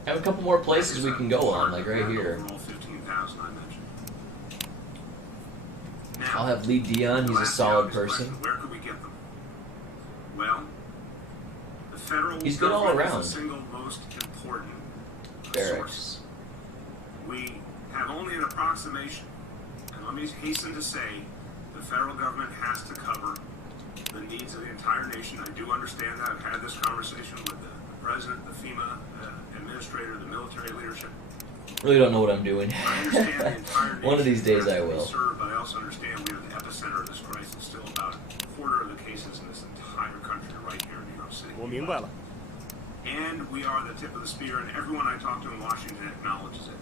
Have a couple more places we can go on, like right here. Overall 15,000 I mentioned. Now, I'll have Lee Dion. He's a last solid obvious person. question, where could we get them? Well, the federal He's good all government around. is the single most important Barracks. source. We have only an approximation, and let me hasten to say, the federal government has to cover the needs of the entire nation. I do understand that. I've had this conversation with the president, the FEMA administrator, the military leadership. Really don't know what I'm doing. I understand the entire nation. One of these days has I to be will. served, but I also understand we are the epicenter of this crisis. Still about a quarter of the cases in this entire country are right here in New York City. 我明白了。 And we are the tip of the spear, and everyone I talk to in Washington acknowledges it.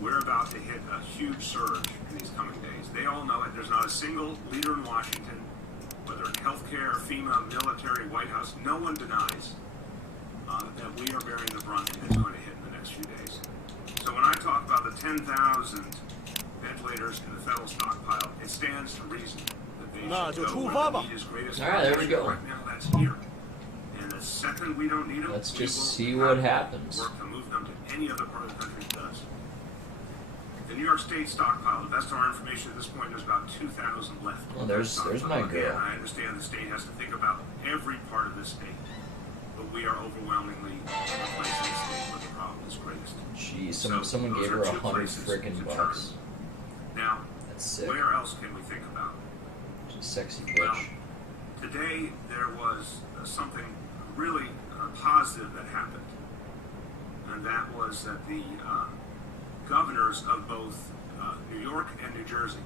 We're about to hit a huge surge in these coming days. They all know it. There's not a single leader in Washington, whether in healthcare, FEMA, military, White House, no one denies that we are bearing the brunt and it's going to hit in the next few days. So when I talk about the 10,000 ventilators in the federal stockpile, it stands to reason that they should go where the need is greatest. All right, there we go. Right now, that's here. And the second we don't need them, Let's we just will see have what to happens. work to move them to any other part of the country that does. The New York State stockpile, the best of our information at this point, there's about 2,000 left. Oh, there's my Again, girl. I understand the state has to think about every part of this state, but we are overwhelmingly replacing the state where the problem is greatest. Jeez, So, someone those gave are her two 100 places frickin' to bucks. Now, That's sick. where else can we think about? She's a sexy Well, bitch. today there was something really positive that happened, and that was that the governors of both New York and New Jersey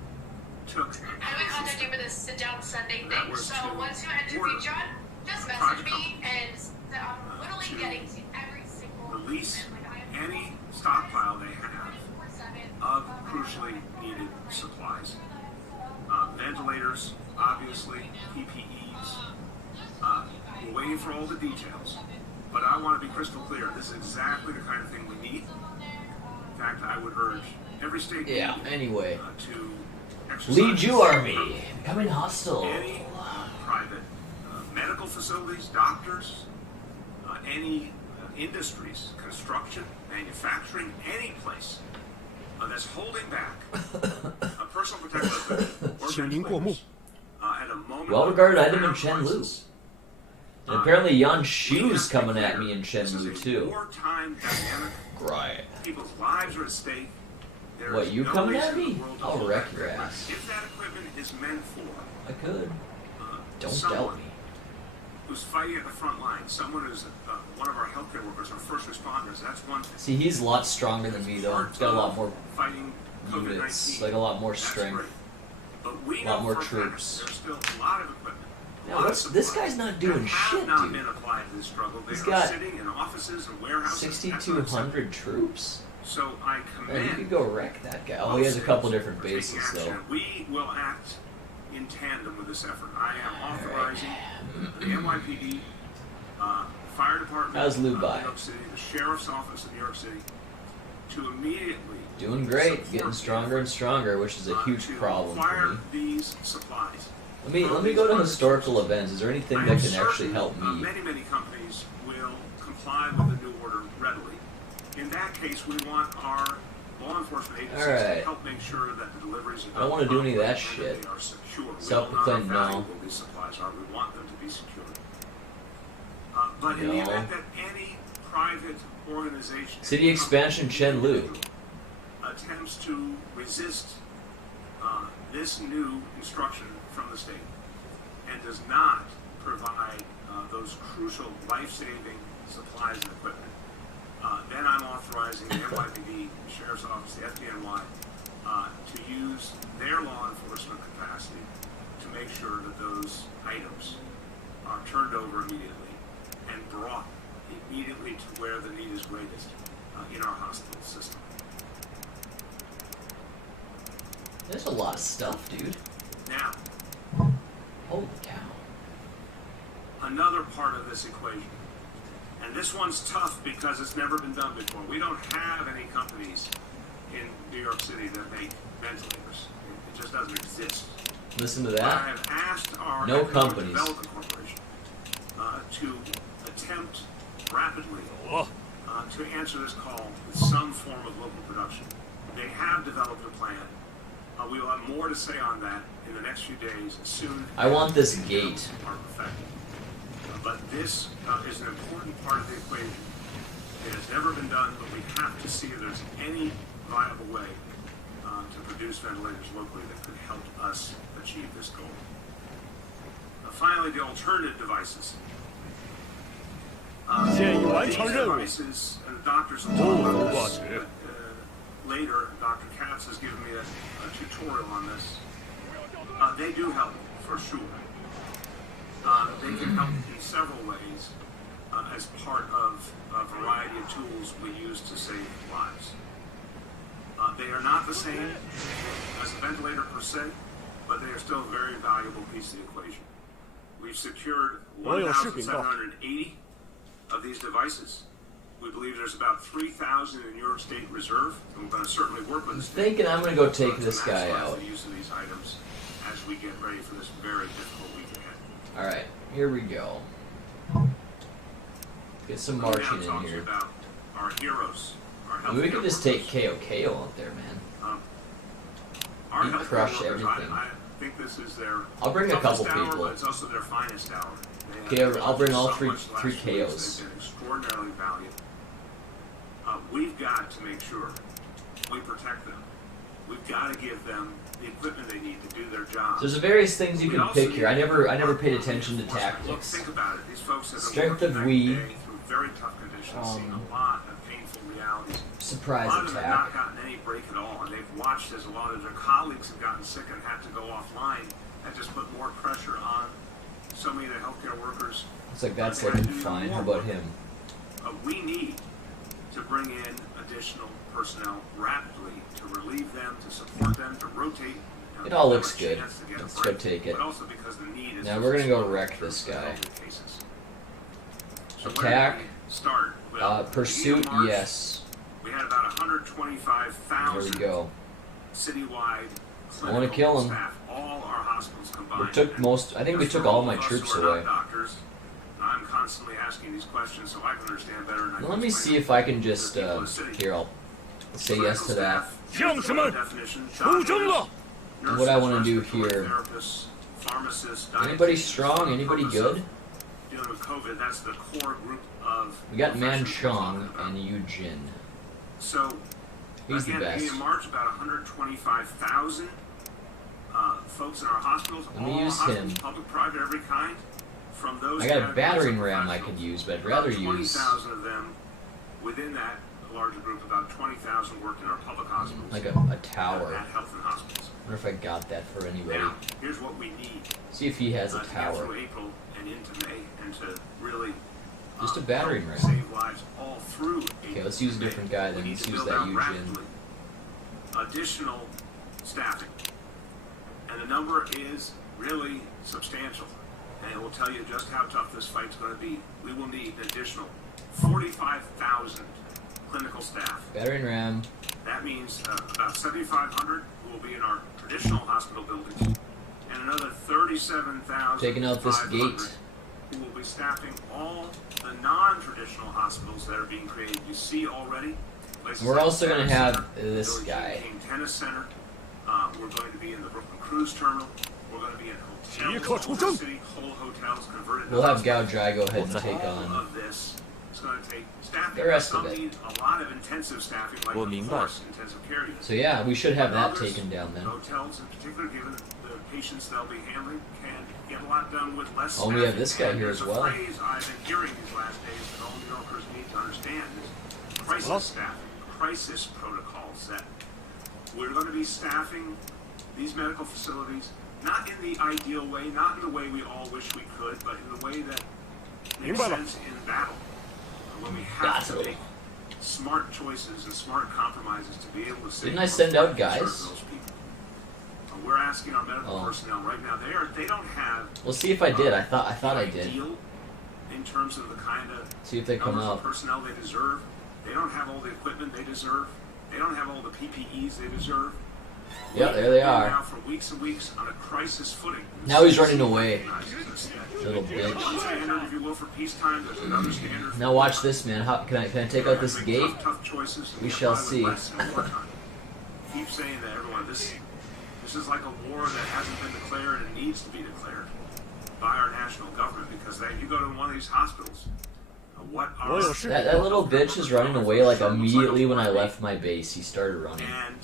took. I've been contacting for this sit-down Sunday That thing, was so to once you interview order John, just private message me, and I'm to literally getting to every single release event. Like, I am any stockpile they have 24/7 of crucially needed supplies. Ventilators, obviously, PPEs. We're waiting for all the details, but I want to be crystal clear. This is exactly the kind of thing we need. In fact, I would urge every state Yeah, anyway. to exercise Lead you, Army. Becoming hostile. any private medical facilities, doctors, any industries, construction, manufacturing, any place that's holding back a personal protective equipment or 请您过目。 at a moment Well-regarded of item in critical Chenlu. crisis. And apparently Yan We Shu's have to be coming at clear. me in This is Chenlu a too. wartime dynamic. Right. People's lives are at stake. There What, is you no coming reason at in the me? world to I'll hold wreck back your that ass. If that equipment is meant for I could. Don't someone doubt me. who's fighting at the front line, someone who's one of our healthcare workers or first responders, that's one thing. See, he's a lot stronger than me though. He's got a lot more fighting units, COVID-19. like a lot more That's strength. great. But we A lot know more for a fact troops. There's still a lot of equipment. a Yeah, lot of what's this supplies guy's not doing that have shit, not dude. been applied to this struggle. They He's are got sitting in offices and warehouses. That's not acceptable. 6,200 troops. So I Man, you commend. could go wreck that guy. Oh, he has a couple different for taking bases action. though. We will act in tandem with this effort. I am authorizing the NYPD, fire department, How's Lou New Bai? York City, the sheriff's office in New York City, to immediately Doing great, support getting the stronger and effort, stronger, which is a huge to problem acquire for me. these supplies. Let me go to historical events. Is there anything I that am can actually certain, help me? Many companies will comply with the new order readily. In that case, we want our law enforcement agencies Alright. to help make sure that the deliveries are I don't wanna do any of that and shit. they are secure. We Self-proclaimed don't know how no. valuable these supplies are. We want them to be secure. But in the No. event that any private organization, City expansion, Chenlu. attempts to resist this new instruction from the state and does not provide those crucial life-saving supplies and equipment, then I'm authorizing the NYPD, the Sheriff's Office, the FDNY, to use their law enforcement capacity to make sure that those items are turned over immediately and brought immediately to where the need is greatest in our hospital system. There's a lot of stuff, dude. Now, Holy cow. another part of this equation, and this one's tough because it's never been done before. We don't have any companies in New York City that make ventilators. It just doesn't exist. Listen to But I that. have asked our No Economic companies. Development Corporation to attempt rapidly to answer this call with some form of local production. They have developed a plan. We will have more to say on that in the next few days as soon I want this as gate. are perfected. But this is an important part of the equation. It has never been done, but we have to see if there's any viable way to produce ventilators locally that could help us achieve this goal. Finally, the alternative devices. These devices, and the doctors will talk about this, but, later, Dr. Katz has given me a tutorial on this. They do help, for sure. They can help in several ways as part of a variety of tools we use to save lives. They are not the same as a ventilator per se, but they are still a very valuable piece of the equation. We've secured 1,780 of these devices. We believe there's about 3,000 in New York State Reserve, and we're going to certainly work with the state. Thinking I'm going to go take this guy maximize out. the use of these items as we get ready for this very difficult week ahead. Alright, here we go. Get some We're marching gonna talk in to you here. about our heroes, our I mean, we healthcare could just take workers. KO out there, man. Our You healthcare crush workers, everything. I think this is their I'll bring a toughest couple hour, people. but it's also their finest hour. Okay, I'll bring all so three much last three week. KOs. They've been extraordinarily valiant. We've got to make sure we protect them. We've got to give them the equipment they need to do their job. There's various things you We can also pick need here. I never paid more attention to reinforcement. Look, tactics. think about it. These folks have been Strength working of night we. and day through very tough conditions, seeing a lot of painful realities. Surprise A lot of them have not attack. gotten any break at all, and they've watched as a lot of their colleagues have gotten sick and had to go offline. That just put more pressure on so many of the healthcare workers. It's like that's They had to looking do fine. more How about work. him? We need to bring in additional personnel rapidly to relieve them, to support them, to rotate. It all give looks them a good. chance to get a Let's break, go take it. But also because the need is Now we're gonna go so wreck extreme this for guy. COVID cases. So Attack. where do we start? Well, Pursuit, beginning of March, yes. We had about There we 125,000 go. citywide I wanna kill him. staff, all our hospitals combined. We took And most. I think we for took all of my us troops who are not away. doctors, I'm constantly asking these questions so I can understand better. And I Now, can let me explain see them if I can to just the people in the city. here. I'll say yes to that. 将士们， Definition, 出征了！ And what I wanna nurses, do respiratory here- therapists, pharmacists, Anybody dietitians, strong? for the Anybody purpose good? of Dealing with COVID, that's the core group of We got Man professionals we're Chung talking about. and Yujin. So, He's the again, best. beginning in March, about 125,000 folks in our hospitals. Let me all use hospitals, him. public, private, every kind. From those I got a categories battering of ram I professionals. could use, but I'd About rather use 20,000 of them within that larger group. About 20,000 work in our public hospitals. like a tower. At health and hospitals. I wonder if I got that for anybody. Now, here's what we need See if he has a to get tower. through April and into May, and to really Just a battering help ram. save lives all through April. Okay, let's use a and May. different guy We then. need Let's to use build that out Yujin. rapidly additional staffing, and the number is really substantial. And it will tell you just how tough this fight's going to be. We will need an additional 45,000 clinical staff. Battering ram. That means about 7,500 who will be in our traditional hospital buildings, and another 37,000 Taking out this gate. who will be staffing all the non-traditional hospitals that are being created. You see already. places We're like also gonna Savage have Center, this Billie guy. Jean King Tennis Center. We're going to be in the Brooklyn Cruise Terminal. We're going to be in hotels. 即刻出征！ City, whole hotels converted. to We'll have hospitals. Gao Jai go ahead and take All on. of this is going to take staffing. The rest of Some it. need a lot of intensive staffing, like Well, of 明白。 course, intensive care units. So yeah, we should have that Others, taken down then. Hotels, in particular, given the patients they'll be handling, can get a lot done with less Oh, we have staffing. this guy And here there's as a well. phrase I've been hearing these last days that all New Yorkers need to understand is crisis staffing, crisis protocols. That we're going to be staffing these medical facilities not in the ideal way, not in the way we all wish we could, but in the way that makes 明白了。 sense in battle. When we have to make smart choices and smart compromises to be able to save Didn't I send out and guys? serve those people. We're asking our medical Oh. personnel right now. They don't have. We'll see if I did. I thought I did. Ideal in terms of the kind of See if they come numbers of up. personnel they deserve. They don't have all the equipment they deserve. They don't have all the PPEs they deserve. Yeah, there they We've been are. now for weeks and weeks on a crisis footing. Now he's running away. Recognizes this. Little One bitch. standard, if you will, for peacetime. There's another standard. Now watch this, man. How can I take out this Make gate? Tough choices and We get shall by with see. less in wartime. Keep saying that, everyone. This is like a war that hasn't been declared and needs to be declared. by our national government, because you go to one of these hospitals, what are that little bitch is running away like immediately when I left my base. He started running. And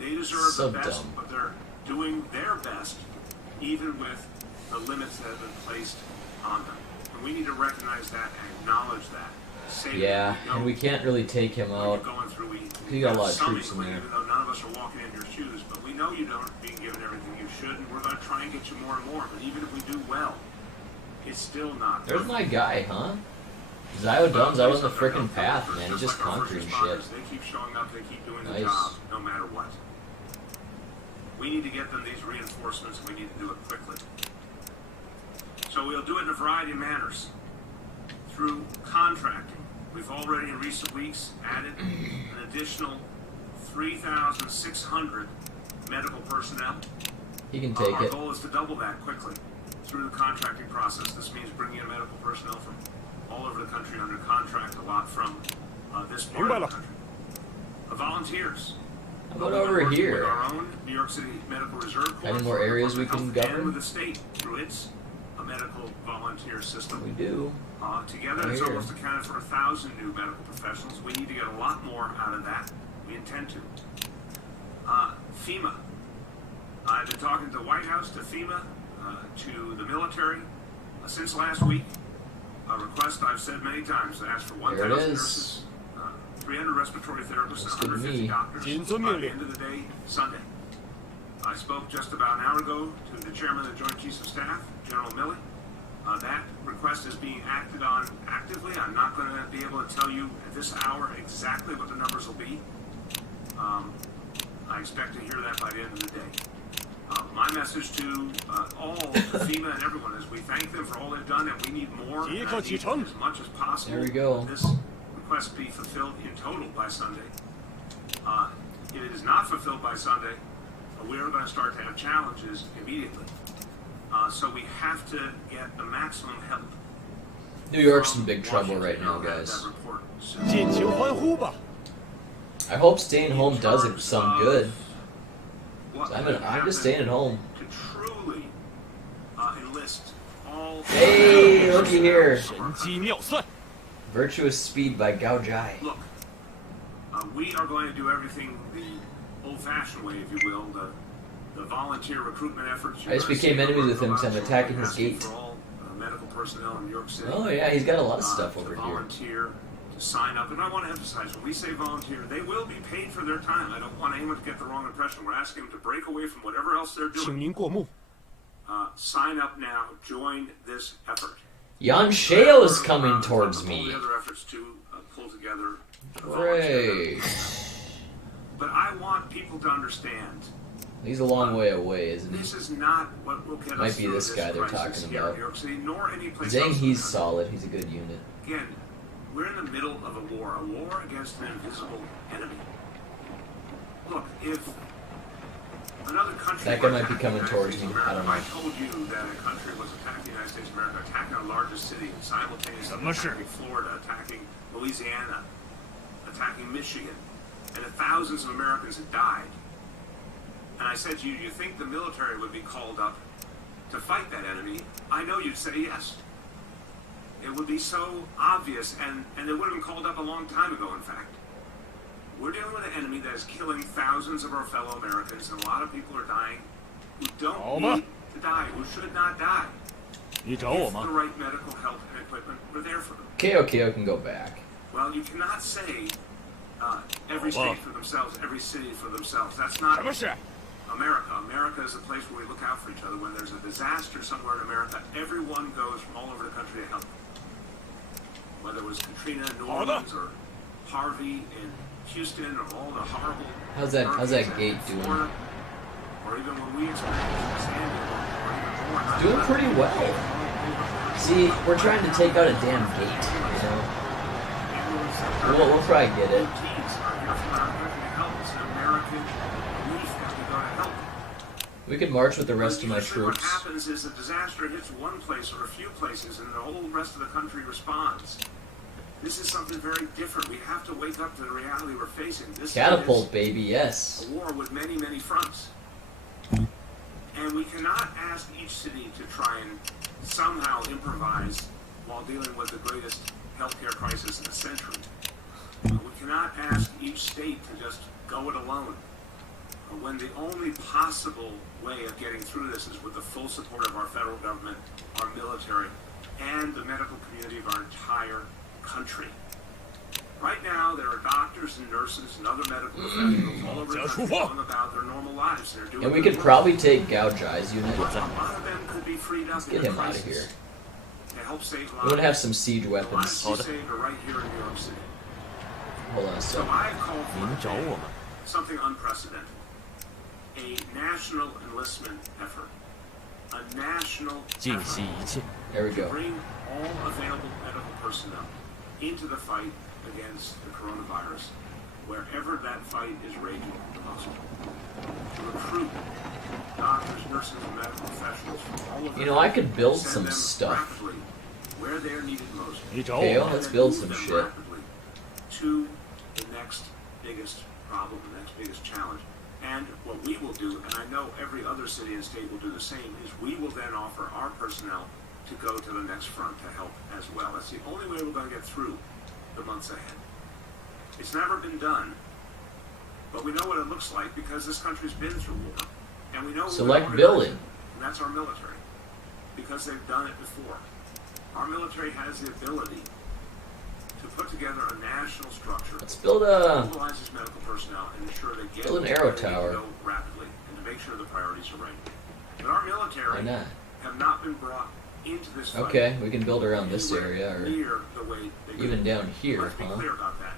they deserve So the best, dumb. but they're doing their best, even with the limits that have been placed on them. And we need to recognize that and acknowledge that. Say Yeah, that and we can't really take him what you're out. going through. He got a lot of some troops in inkling, there. Even though none of us are walking in your shoes, but we know you don't being given everything you should, and we're going to try and get you more and more. But even if we do well, it's still not. There's my guy, huh? Zio Duns out on the frickin' path, man. He's just conquering shit. They keep showing up, they keep doing the Nice. job, no matter what. We need to get them these reinforcements, and we need to do it quickly. So we'll do it in a variety of manners. Through contracting. We've already in recent weeks added an additional 3,600 medical personnel. He can take Our it. goal is to double that quickly through the contracting process. This means bringing in medical personnel from all over the country under contract, a lot from this part of the country. Volunteers. How about We've been over working here? With our own New York City Medical Reserve Corps. Any more areas we can And govern? with the state through its medical volunteer system. We do. Together, Right it's here. almost accounted for 1,000 new medical professionals. We need to get a lot more out of that. We intend to. FEMA. I've been talking to the White House, to FEMA, to the military. Since last week, a request I've said many times to ask for 1,000 There it is. nurses, 300 respiratory therapists, Looks good to 150 me. doctors by the end of the day, Sunday. I spoke just about an hour ago to the chairman of the Joint Chiefs of Staff, General Milley. That request is being acted on actively. I'm not going to be able to tell you at this hour exactly what the numbers will be. I expect to hear that by the end of the day. My message to all FEMA and everyone is we thank them for all they've done, and we need more. And I need as much as possible. There we go. This request be fulfilled in total by Sunday. If it is not fulfilled by Sunday, we are going to start to have challenges immediately. So we have to get the maximum help. New York's in big trouble right now, guys. 尽情欢呼吧！ I hope staying home does it some good. What I'm would just happen staying at home. To truly enlist all. Hey, looky here. 神机妙算， Virtuous Speed by Gao Jai. Look, we are going to do everything the old-fashioned way, if you will, the volunteer recruitment efforts. I just became enemies with him because I'm attacking his gate. For all medical personnel in New York City. Oh yeah, he's got a lot of stuff To over here. volunteer, to sign up, and I want to emphasize when we say volunteer, they will be paid for their time. I don't want anyone to get the wrong impression. We're asking them to break away from whatever else they're 请 doing. 您过目。 Sign up now. Join this effort. Yan Sheo's coming towards All me. the other efforts to pull together. Great. But I want people to understand. He's a long way away, isn't he? This is not what will get Might us be through this guy they're crisis talking here about. in New York City, nor any place Zhang, else in he's the country. solid. He's a good unit. Again, we're in the middle of a war against an invisible enemy. Look, if another country That guy were might be attacking coming the towards United me. States of I don't America, know. I told you that a country was attacking the United States of America, attacking our largest city, and simultaneously 什么事？ attacking Florida, attacking Louisiana, attacking Michigan, and that thousands of Americans had died. And I said to you, do you think the military would be called up to fight that enemy? I know you'd say yes. It would be so obvious, and they would have been called up a long time ago, in fact. We're dealing with an enemy that is killing thousands of our fellow Americans, and a lot of people are dying who don't Alma? need to die, who should not die. 你找我 If the 吗？ right medical help and equipment were there for them. KO can go back. Well, you cannot say every Alma. state for themselves, every city for themselves. That's not 什么事？ America. America is a place where we look out for each other. When there's a disaster somewhere in America, everyone goes from all over the country to help. Whether it was Katrina in New Orleans or Harvey in Houston or all the horrible How's that hurricanes gate in doing? Florida, or even when we experienced Sandy or even more. Doing pretty well. See, we're trying to take out a damn gate, you know? We'll probably get it. We could march with the rest of my troops. What happens is a disaster hits one place or a few places, and the whole rest of the country responds. This is something very different. We have to wake up to the reality we're facing. This Catapult, is baby, yes. a war with many, many fronts. And we cannot ask each city to try and somehow improvise while dealing with the greatest healthcare crisis in a century. We cannot ask each state to just go it alone, when the only possible way of getting through this is with the full support of our federal government, our military, and the medical community of our entire country. Right now, there are doctors and nurses and other medical professionals all over the country going about their normal lives. They're doing And we could probably take Gouge Eye's unit. a lot of them could be freed up. Let's get him out of here. To help save We lives. would have some siege The weapons. lives we saved are right here in New York City. Hold on a So second. I've called 您找我 for 们， something unprecedented. A national enlistment effort. A national 尽 effort 息一切。 There we to go. bring all available medical personnel into the fight against the coronavirus, wherever that fight is raging the most. To recruit doctors, nurses, and medical professionals from all over You know, I the could country, build send some them stuff. rapidly where they're needed most. 你找 Okay, 我 well, 们， let's build Move some them shit. rapidly to the next biggest problem, the next biggest challenge. And what we will do, and I know every other city and state will do the same, is we will then offer our personnel to go to the next front to help as well. That's the only way we're going to get through the months ahead. It's never been done, but we know what it looks like because this country's been through war. And we know Select what building. and that's our military, because they've done it before. Our military has the ability to put together a national structure Let's build that a... mobilizes medical personnel and ensure they get Build an where arrow they need to tower. go rapidly and to make sure the priorities are right. But our Why military not? have not been brought into this fight Okay, we can build around this anywhere area, or near the way they even could. down here, Let's be huh? clear about that.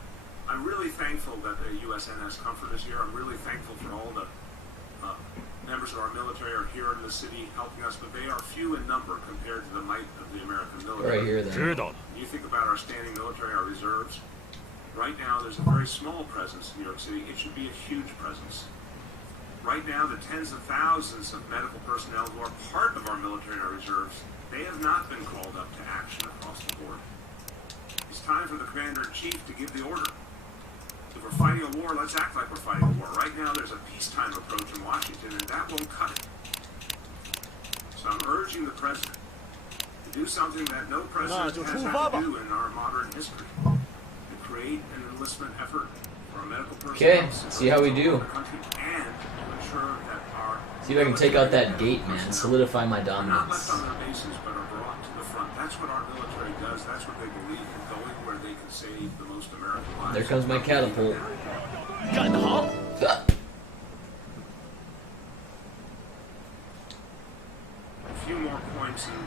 I'm really thankful that the USNS Comfort is here. I'm really thankful for all the members of our military are here in the city helping us, but they are few in number compared to the might of the American military. Right here, 知 then. 道了。 You think about our standing military, our reserves. Right now, there's a very small presence in New York City. It should be a huge presence. Right now, the tens of thousands of medical personnel who are part of our military and our reserves, they have not been called up to action across the board. It's time for the commander-in-chief to give the order. If we're fighting a war, let's act like we're fighting a war. Right now, there's a peacetime approach in Washington, and that won't cut it. So I'm urging the president to do something that no president has had to do in our modern history. To create an enlistment effort for our medical personnel. Okay, see how we do. The country, and to ensure that our See if I can take out that gate, man. Solidify my are not left dominance. on their bases, but are brought to the front. That's what our military does. That's what they believe in, going where they can save the most American lives. There comes my catapult. 干得好！ A few more points and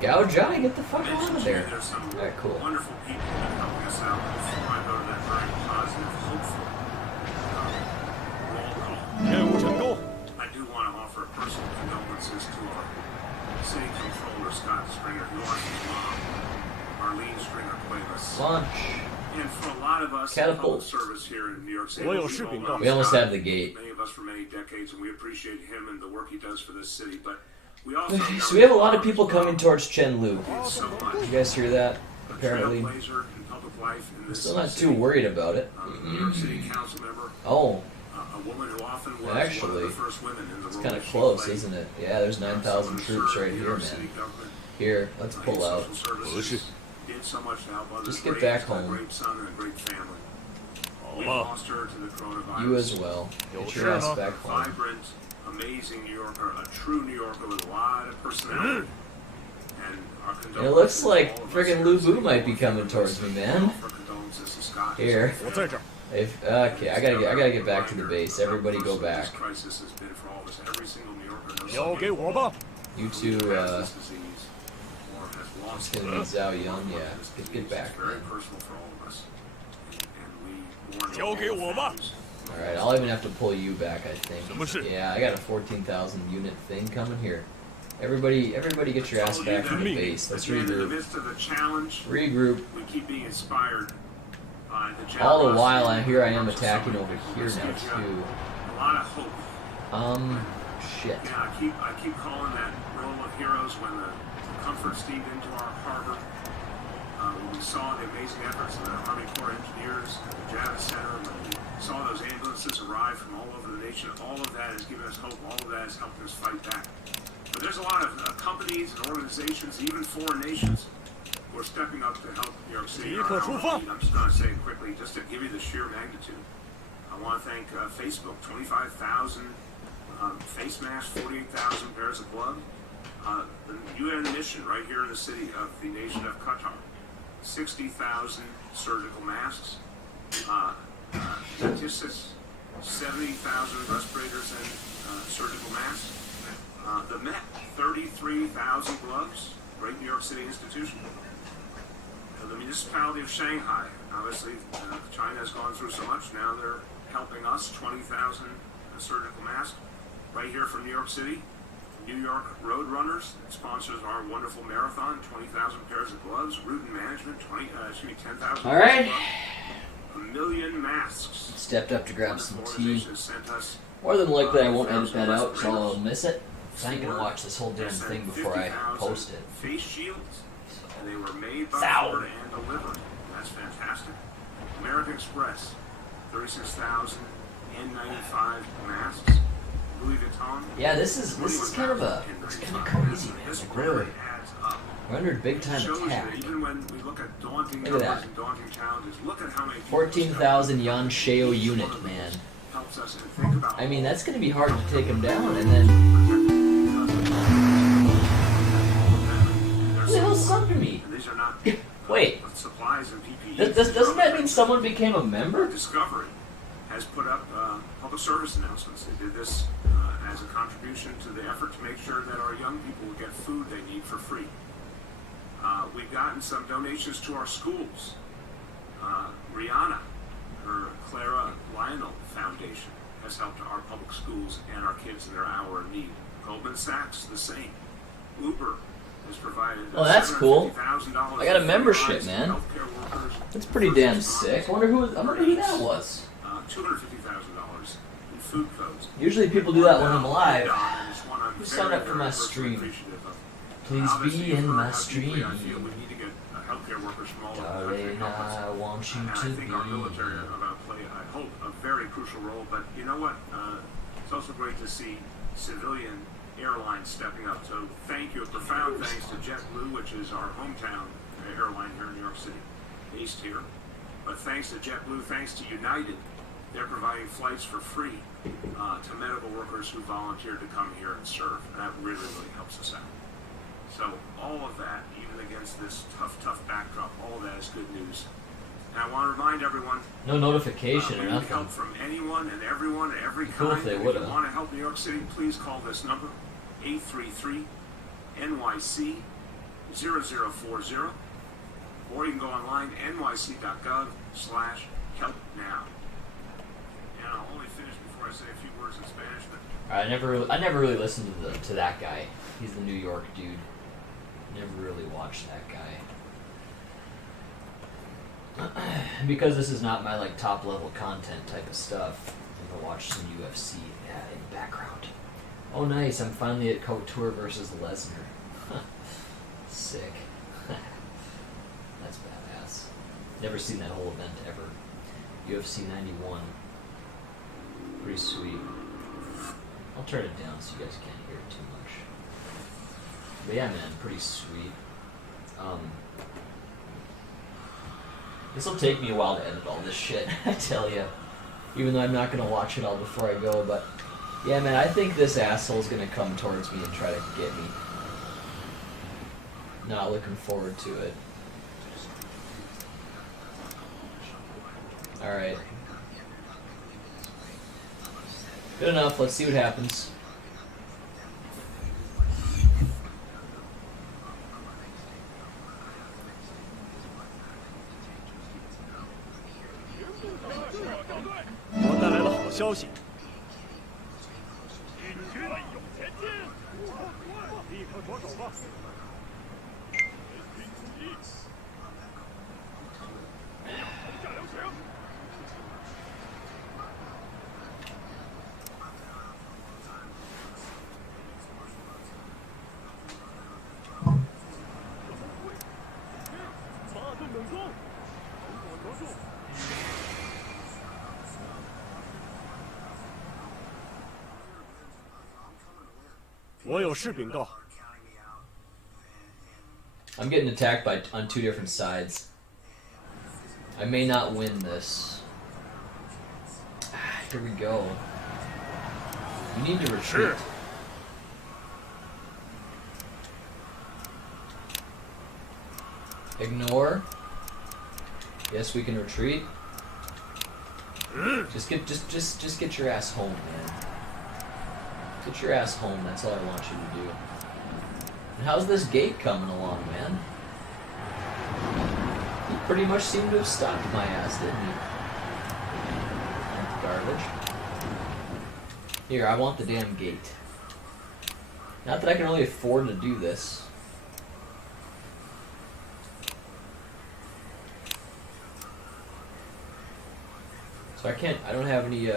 Gouge Eye, get the fuck out mention of to you there. there's some Alright, cool. wonderful people that are helping us out before I go to that very positive, hopeful roll call. 任务成功。 I do want to offer personal condolences to our city controller, Scott Stringer, Norton's mom, Marlene Stringer Cuevas. Launch. And for a lot of us in Catapult. public service here in New York City, 我有 we've 视频 all 告 known We almost Scott, have the gate. many of us for many decades, and we appreciate him and the work he does for this city. But we also So we have a lot of people coming towards Chenlu. so much. You guys hear that? A Apparently. trailblazer in public life in I'm this still not city. too worried about it. New York City council member, Oh, a woman who often was one Actually, of the first women in the it's role kind of that she close, played. isn't it? Yeah, there's 9,000 troops right here, man. Here, let's pull out. Did so much to help others. Just get raised back a home. great son and a great family. We 好吧， lost her to the coronavirus. You as well. Get your ass back home. Vibrant, amazing New Yorker, a true New Yorker with a lot of personality. And our And it looks condolences to like all of us friggin' here Lu in the Bu city. might be coming towards me, man. Offer condolences to Scott. Here. 我在这儿。 If, okay, I gotta get back to the base. Everybody go back. This crisis has been for all of us. Every single New Yorker knows 交 somebody 给我吧。 You two, who has this disease or has lost it's gonna be Zhao Yun, yeah. Get back, It's very man. personal for all of us. And we warn 交给我吧。 Alright, I'll even have to pull you back, I think. 什么事？ Yeah, I got a 14,000 unit thing coming here. Everybody get your ass back to the base. Let's In the regroup. midst of the challenge, Regroup. we keep being inspired by the All the generosity while, I hear I am and the attacking support over of here this now gives you too. A lot of hope. Shit. Yeah, I keep calling that roll of heroes when the Comfort steamed into our harbor. When we saw the amazing efforts of the Army Corps of Engineers, the Javits Center, when we saw those ambulances arrive from all over the nation. All of that has given us hope. All of that has helped us fight back. But there's a lot of companies and organizations, even foreign nations, who are stepping up to help New York City. I'm just going to say it quickly, just to give you the sheer magnitude. I want to thank Facebook, 25,000 face masks, 48,000 pairs of gloves. The UN mission right here in the city of the nation of Qatar, 60,000 surgical masks. Statistics, 70,000 respirators and surgical masks. The Met, 33,000 gloves, great New York City institution. The municipality of Shanghai, obviously China has gone through so much, now they're helping us, 20,000 surgical masks. Right here from New York City, New York Road Runners sponsors our wonderful marathon, 20,000 pairs of gloves. Route and Management, 10,000. All right. 1 million masks. Stepped up to grab some tea. More than likely, I won't edit that out, so I'll miss it. I ain't gonna watch this whole damn thing before I post it. Face shields, and they were made by Ford and delivered. That's fantastic. American Express, 36,000 N95 masks. Louis Vuitton. Yeah, this is kind of crazy, man. Like we're under big time attack. Even when we look at daunting numbers and daunting challenges, look at how many 14,000 Yan Sheo unit, man. I mean, that's going to be hard to take him down, and then who the hell's under me? Wait, doesn't that mean someone became a member? Discovery has put up public service announcements. They did this as a contribution to the effort to make sure that our young people will get food they need for free. We've gotten some donations to our schools. Rihanna, her Clara Lionel Foundation, has helped our public schools and our kids in their hour of need. Goldman Sachs, the same. Uber has provided Oh, that's cool. $750,000 I got a membership, man. That's pretty damn sick. I wonder who that was. $250,000 in food codes. Usually people do that when I'm live. Who signed up for my stream? Please be in my stream. Healthcare workers from all over the country. Darling, I want you to I think our military are going to play, I hope, a very crucial role. But you know what? It's also great to see civilian airlines stepping up. So thank you, a profound thanks to JetBlue, which is our hometown airline here in New York City, based here. But thanks to JetBlue, thanks to United, they're providing flights for free to medical workers who volunteered to come here and serve. And that really, really helps us out. So all of that, even against this tough backdrop, all of that is good news. And I want to remind everyone, no notification or we need nothing. help from anyone and everyone at every Cool kind. if they If would've. you want to help New York City, please call this number, 833-NYC-0040, or you can go online, nyc.gov/helpnow. And I'll only finish before I say a few words in Spanish. But I never really listened to that guy. He's the New York dude. Never really watched that guy. Because this is not my like top level content type of stuff. I'm gonna watch some UFC in the background. Oh nice, I'm finally at Couture versus Lesnar. Sick. That's badass. Never seen that whole event ever. UFC 91. Pretty sweet. I'll turn it down so you guys can't hear it too much. But yeah, man, pretty sweet. This will take me a while to edit all this shit, I tell ya. Even though I'm not gonna watch it all before I go, but yeah, man, I think this asshole's gonna come towards me and try to get me. Not looking forward to it. Alright. Good enough, let's see what happens. 我有事禀告。 I'm getting attacked on 2 different sides. I may not win this. Here we go. You need to retreat. Ignore. Yes, we can retreat. Just get your ass home, man. Get your ass home. That's all I want you to do. And how's this gate coming along, man? He pretty much seemed to have stopped my ass, didn't he? Garbage. Here, I want the damn gate. Not that I can really afford to do this. So I don't have any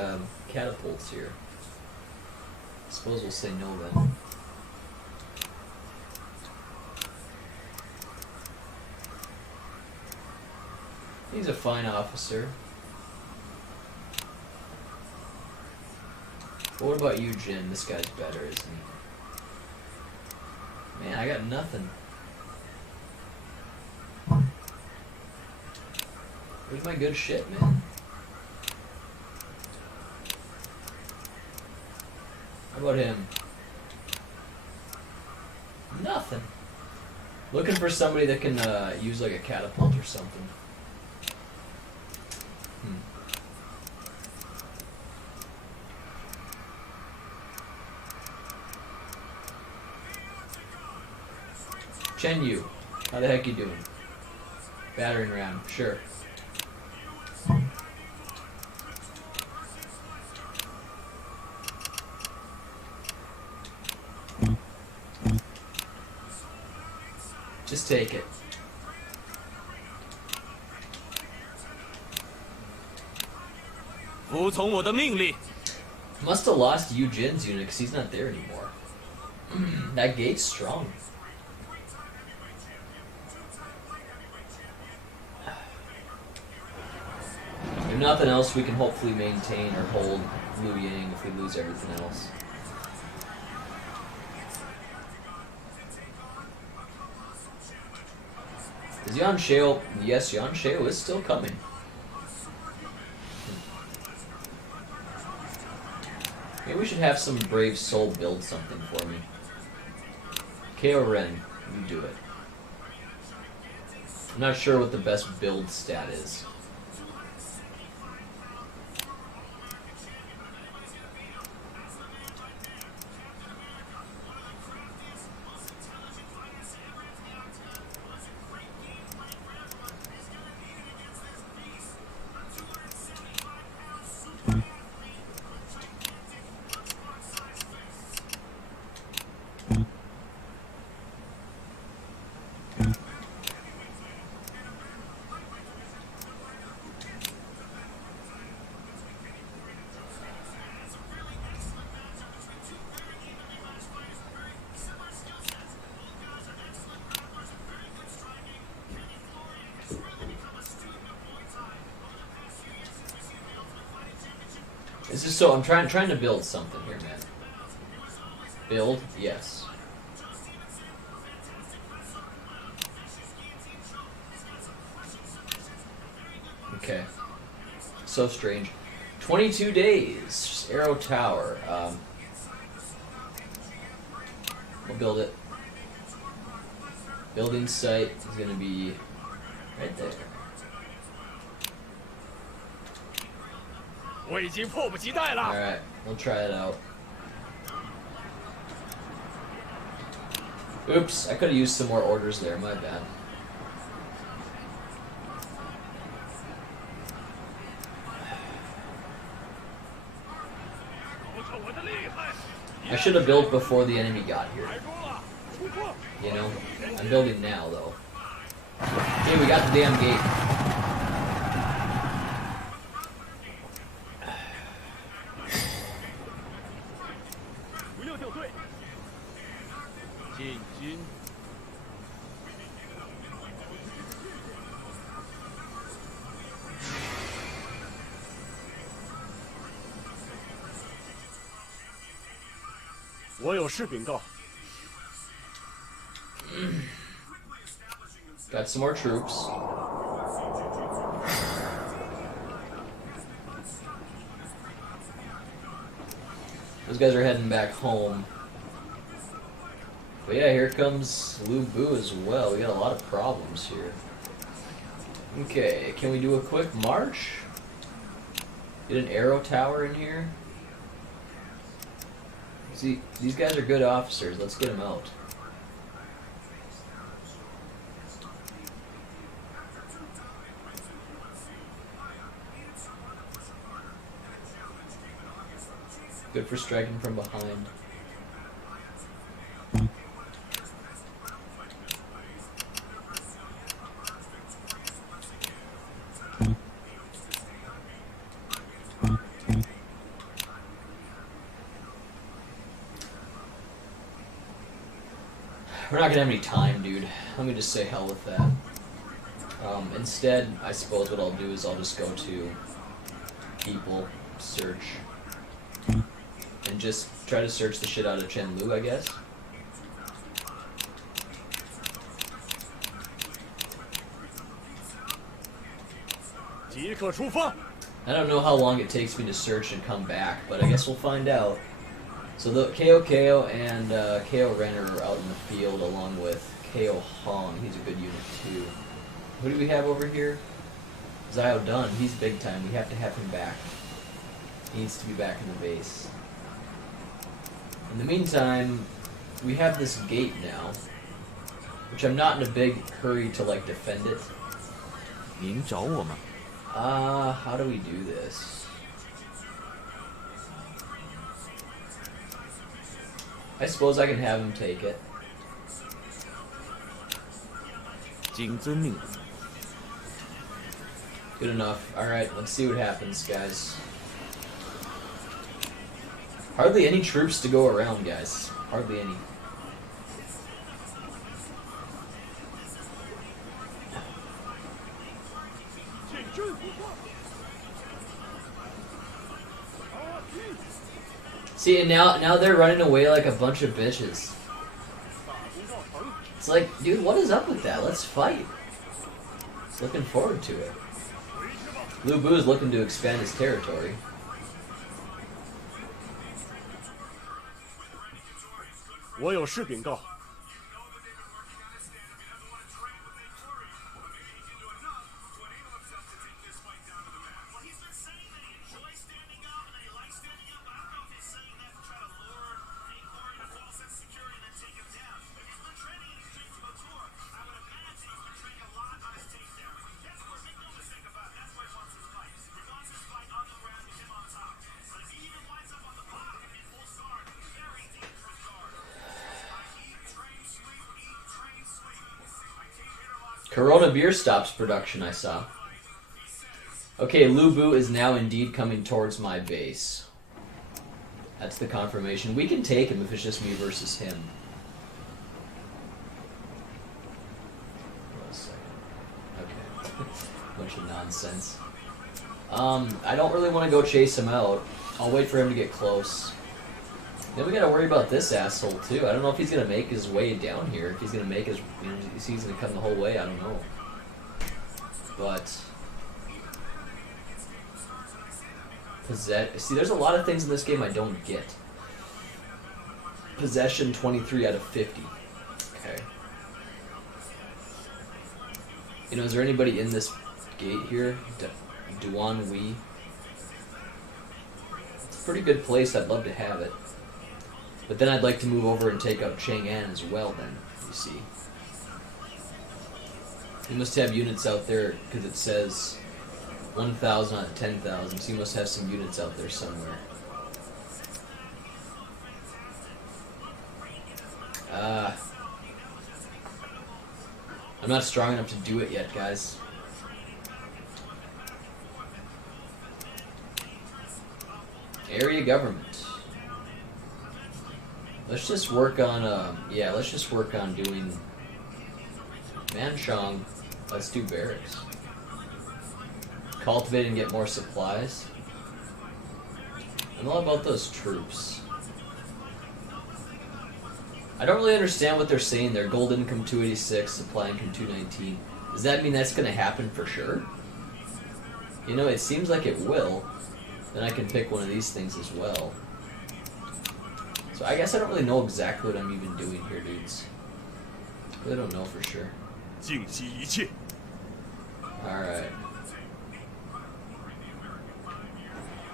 catapults here. I suppose we'll say no then. He's a fine officer. But what about you, Jin? This guy's better, isn't he? Man, I got nothing. Where's my good shit, man? How about him? Nothing. Looking for somebody that can use like a catapult or something. Chen Yu, how the heck you doing? Battering ram, sure. Just take it. Must have lost Yu Jin's unit because he's not there anymore. That gate's strong. If nothing else, we can hopefully maintain or hold Liu Ying if we lose everything else. Is Yan Shao? Yes, Yan Shao is still coming. Maybe we should have some brave soul build something for me. KO Ren, you do it. I'm not sure what the best build stat is. This is so I'm trying to build something here, man. Build, yes. Okay. So strange. 22 days. Arrow Tower. We'll build it. Building site is going to be right there. Alright, we'll try it out. Oops, I could have used some more orders there, my bad. I should have built before the enemy got here. You know? I'm building now, though. Hey, we got the damn gate. I有事禀告。Got some more troops. Those guys are heading back home. But yeah, here comes Lu Bu as well. We got a lot of problems here. Okay, can we do a quick march? Get an arrow tower in here? See, these guys are good officers. Let's get them out. Good for striking from behind. We're not gonna have any time, dude. Let me just say hell with that. Instead, I suppose what I'll do is I'll just go to people, search, and just try to search the shit out of Chen Lu, I guess. I don't know how long it takes me to search and come back, but I guess we'll find out. So the KO and KO Renner are out in the field along with KO Hong. He's a good unit too. Who do we have over here? Zio Dun. He's big time. We have to have him back. He needs to be back in the base. In the meantime, we have this gate now, which I'm not in a big hurry to like defend it. How do we do this? I suppose I can have him take it. Good enough. Alright, let's see what happens, guys. Hardly any troops to go around, guys. Hardly any. See, and now they're running away like a bunch of bitches. It's like, dude, what is up with that? Let's fight. Looking forward to it. Lu Bu is looking to expand his territory. Corona beer stops production, I saw. Okay, Lu Bu is now indeed coming towards my base. That's the confirmation. We can take him if it's just me versus him. Okay. Bunch of nonsense. I don't really want to go chase him out. I'll wait for him to get close. Then we gotta worry about this asshole too. I don't know if he's gonna make his way down here. If he's gonna make his, if he's gonna come the whole way. I don't know. But see, there's a lot of things in this game I don't get. Possession 23 out of 50. Okay. You know, is there anybody in this gate here? Duan Wei. It's a pretty good place. I'd love to have it. But then I'd like to move over and take out Chang'an as well then, you see. He must have units out there, because it says 1,000 out of 10,000, so he must have some units out there somewhere. I'm not strong enough to do it yet, guys. Area government. Let's just work on, let's just work on doing Manshong. Let's do barracks. Cultivate and get more supplies. I'm all about those troops. I don't really understand what they're saying there. Gold income 286, supply income 219. Does that mean that's going to happen for sure? You know, it seems like it will. Then I can pick one of these things as well. So I guess I don't really know exactly what I'm even doing here, dudes. I really don't know for sure. 尽惜一切。 Alright.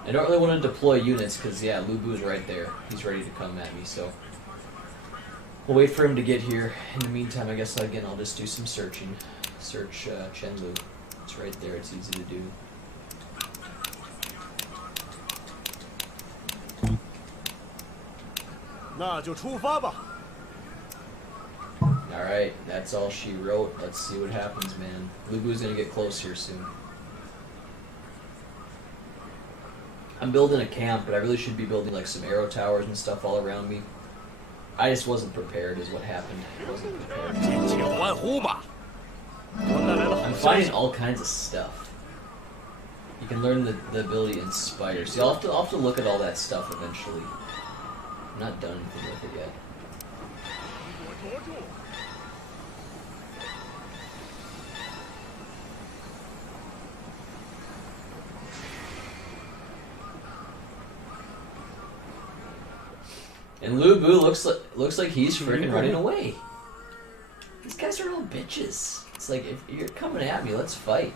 I don't really want to deploy units because, yeah, Lubu's right there. He's ready to come at me, so we'll wait for him to get here. In the meantime, I guess, again, I'll just do some searching. Search Chenlu. It's right there. It's easy to do. Alright, that's all she wrote. Let's see what happens, man. Lubu's gonna get close here soon. I'm building a camp, but I really should be building like some arrow towers and stuff all around me. I just wasn't prepared is what happened. I wasn't prepared. 尽情欢呼吧！ I'm finding all kinds of stuff. You can learn the ability Inspire. See, I'll have to look at all that stuff eventually. I'm not done anything with it yet. And Lubu looks like he's freaking running away. These guys are all bitches. It's like, if you're coming at me, let's fight.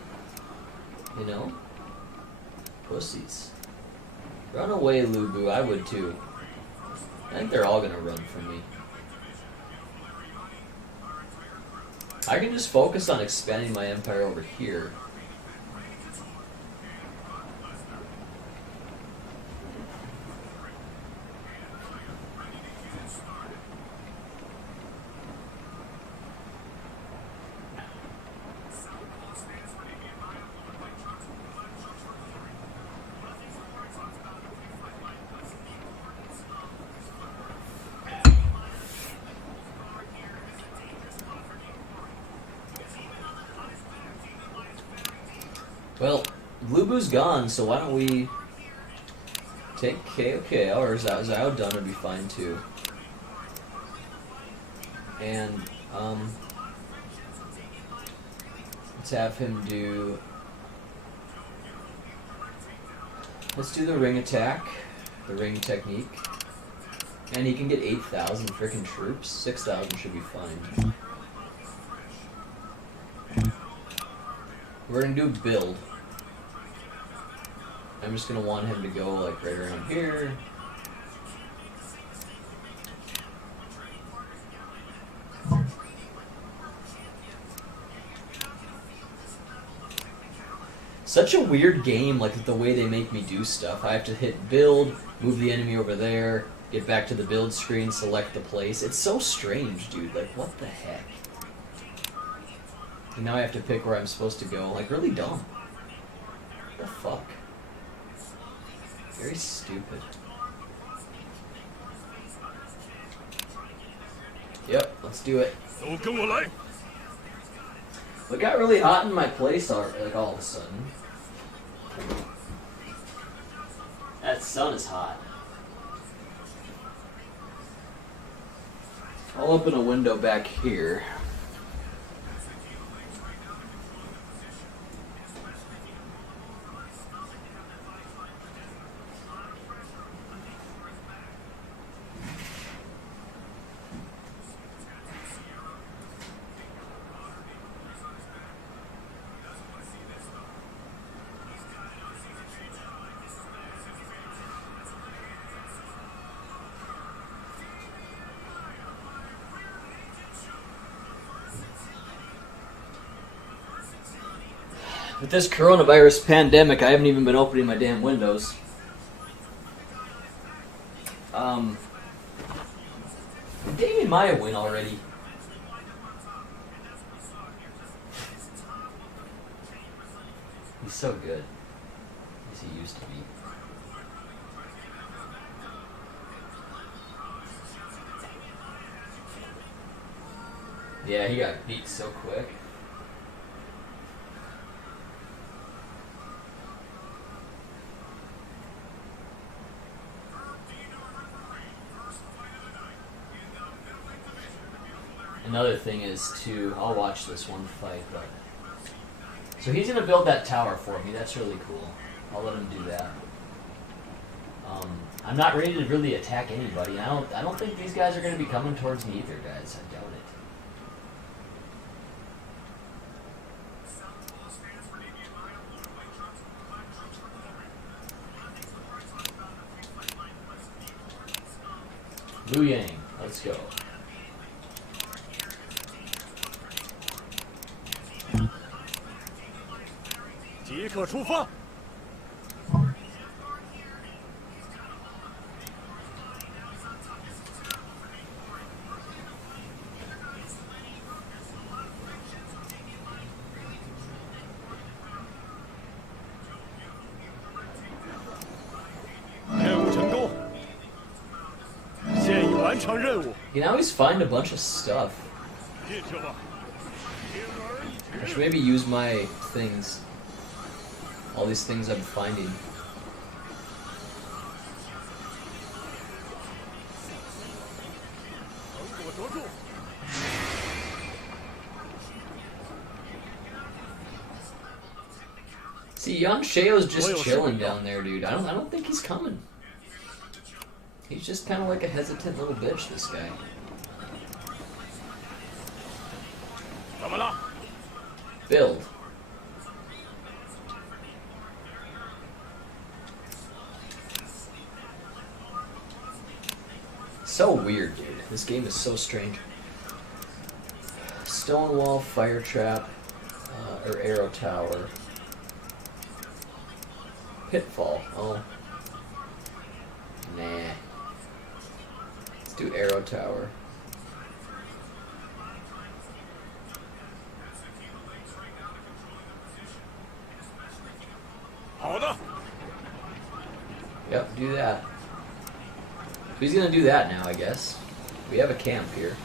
You know? Pussies. Run away, Lubu. I would too. I think they're all gonna run from me. I can just focus on expanding my empire over here. Well, Lubu's gone, so why don't we take KOK, or Zhao Dun would be fine too. And, let's have him do... Let's do the ring attack, the ring technique. And he can get 8,000 freaking troops. 6,000 should be fine. We're gonna do build. I'm just gonna want him to go like right around here. Such a weird game, like the way they make me do stuff. I have to hit build, move the enemy over there, get back to the build screen, select the place. It's so strange, dude. Like, what the heck? And now I have to pick where I'm supposed to go. Like, really dumb. What the fuck? Very stupid. Yep, let's do it. It got really hot in my place, like all of a sudden. That sun is hot. I'll open a window back here. With this coronavirus pandemic, I haven't even been opening my damn windows. Did Damien Maya win already? He's so good. As he used to be. Yeah, he got beat so quick. another thing is to, I'll watch this one fight, but so he's gonna build that tower for me. That's really cool. I'll let him do that. I'm not ready to really attack anybody. I don't think these guys are gonna be coming towards me either, guys. I doubt it. Liu Yang, let's go.即刻出发！任务成功，现已完成任务。 You can always find a bunch of stuff. 进去吧。 I should maybe use my things. All these things I'm finding. See, young Sheo's just chilling down there, dude. I don't think he's coming. He's just kind of like a hesitant little bitch, this guy. 怎么了？ Build. So weird, dude. This game is so strange. Stone wall, fire trap, or arrow tower. Pitfall. Oh. Nah. Let's do arrow tower. Yep, do that. So he's gonna do that now, I guess. We have a camp here.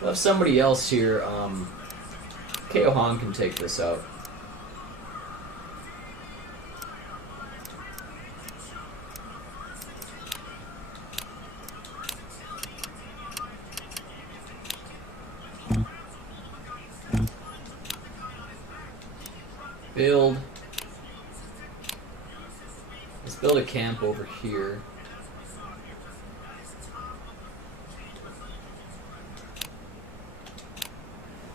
We'll have somebody else here. KO Han can take this out. Build. Let's build a camp over here.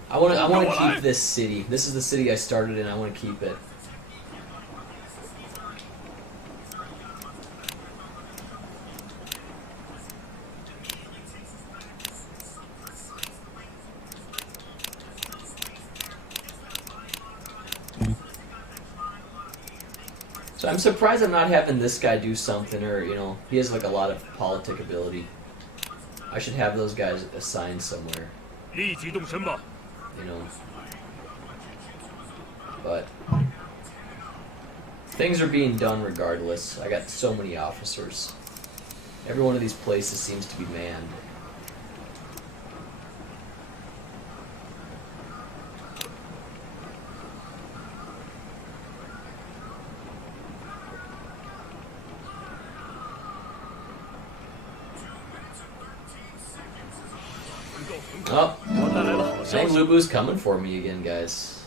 I want to keep this city. This is the city I started in. I want to keep it. So I'm surprised I'm not having this guy do something, or, you know, he has like a lot of politic ability. I should have those guys assigned somewhere. 立即动身吧。 You know. But things are being done regardless. I got so many officers. Every one of these places seems to be manned. Oh, I think Lubu's coming for me again, guys.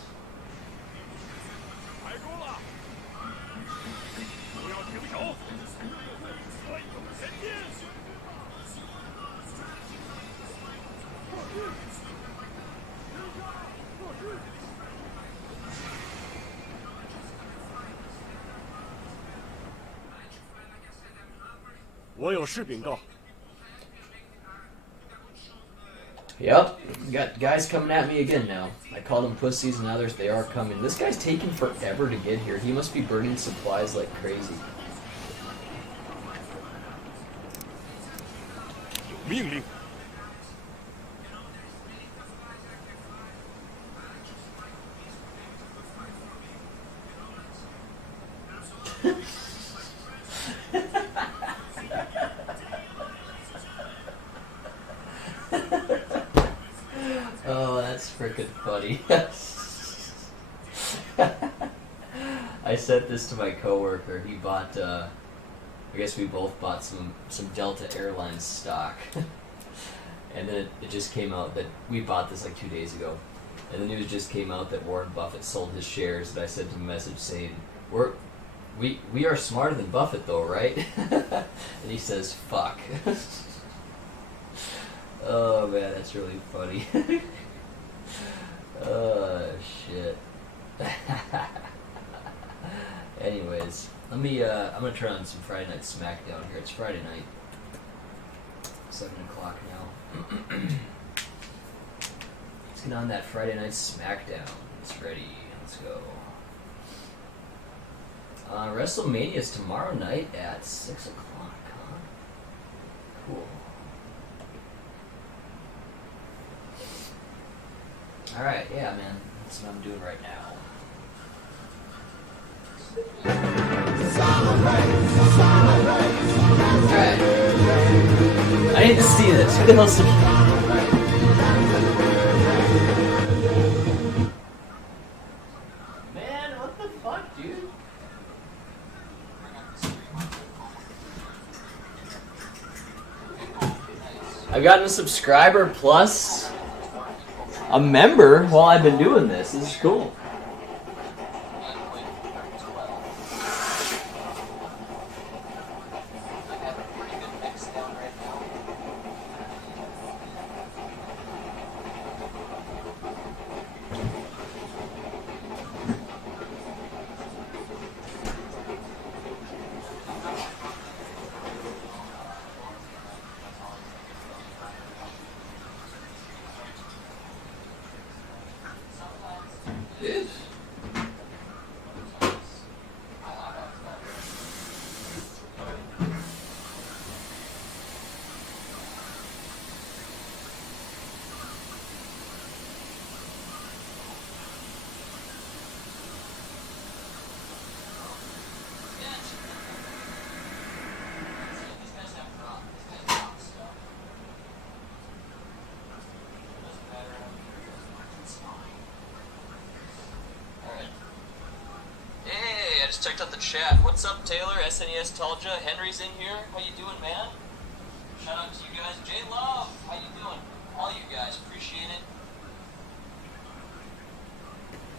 Yep, got guys coming at me again now. I called them pussies, and now they are coming. This guy's taking forever to get here. He must be burning supplies like crazy. 有命令。 Oh, that's freaking funny. I sent this to my coworker. He bought I guess we both bought some Delta Airlines stock. And then it just came out that we bought this like 2 days ago. And the news just came out that Warren Buffett sold his shares, and I sent him a message saying, we are smarter than Buffett though, right? And he says, fuck. Oh man, that's really funny. Oh shit. Anyways, I'm gonna turn on some Friday Night SmackDown here. It's Friday night. 7 o'clock now. Let's get on that Friday Night SmackDown. It's ready. Let's go. WrestleMania is tomorrow night at 6 o'clock, huh? Cool. Alright, yeah, man. That's what I'm doing right now. Alright. I need to see this. Who the hell's Man, what the fuck, dude? I've gotten a subscriber plus a member while I've been doing this. This is cool. Checked out the chat. What's up, Taylor? SNES told ya. Henry's in here. How you doing, man? Shout out to you guys. J Love, how you doing? All you guys, appreciate it.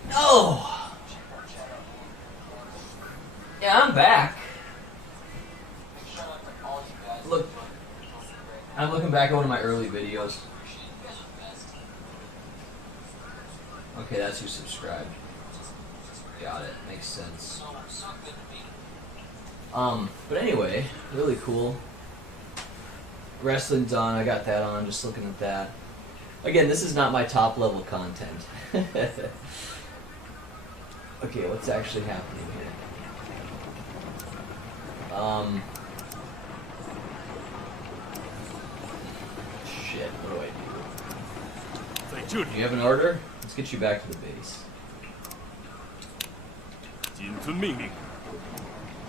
No. Yeah, I'm back. Shout out to all you guys. Look, I'm looking back at one of my early videos. Okay, that's who subscribed. Got it. Makes sense. But anyway, really cool. Wrestling's on. I got that on. Just looking at that. Again, this is not my top level content. Okay, what's actually happening here? Shit. What do? Do you have an order? Let's get you back to the base.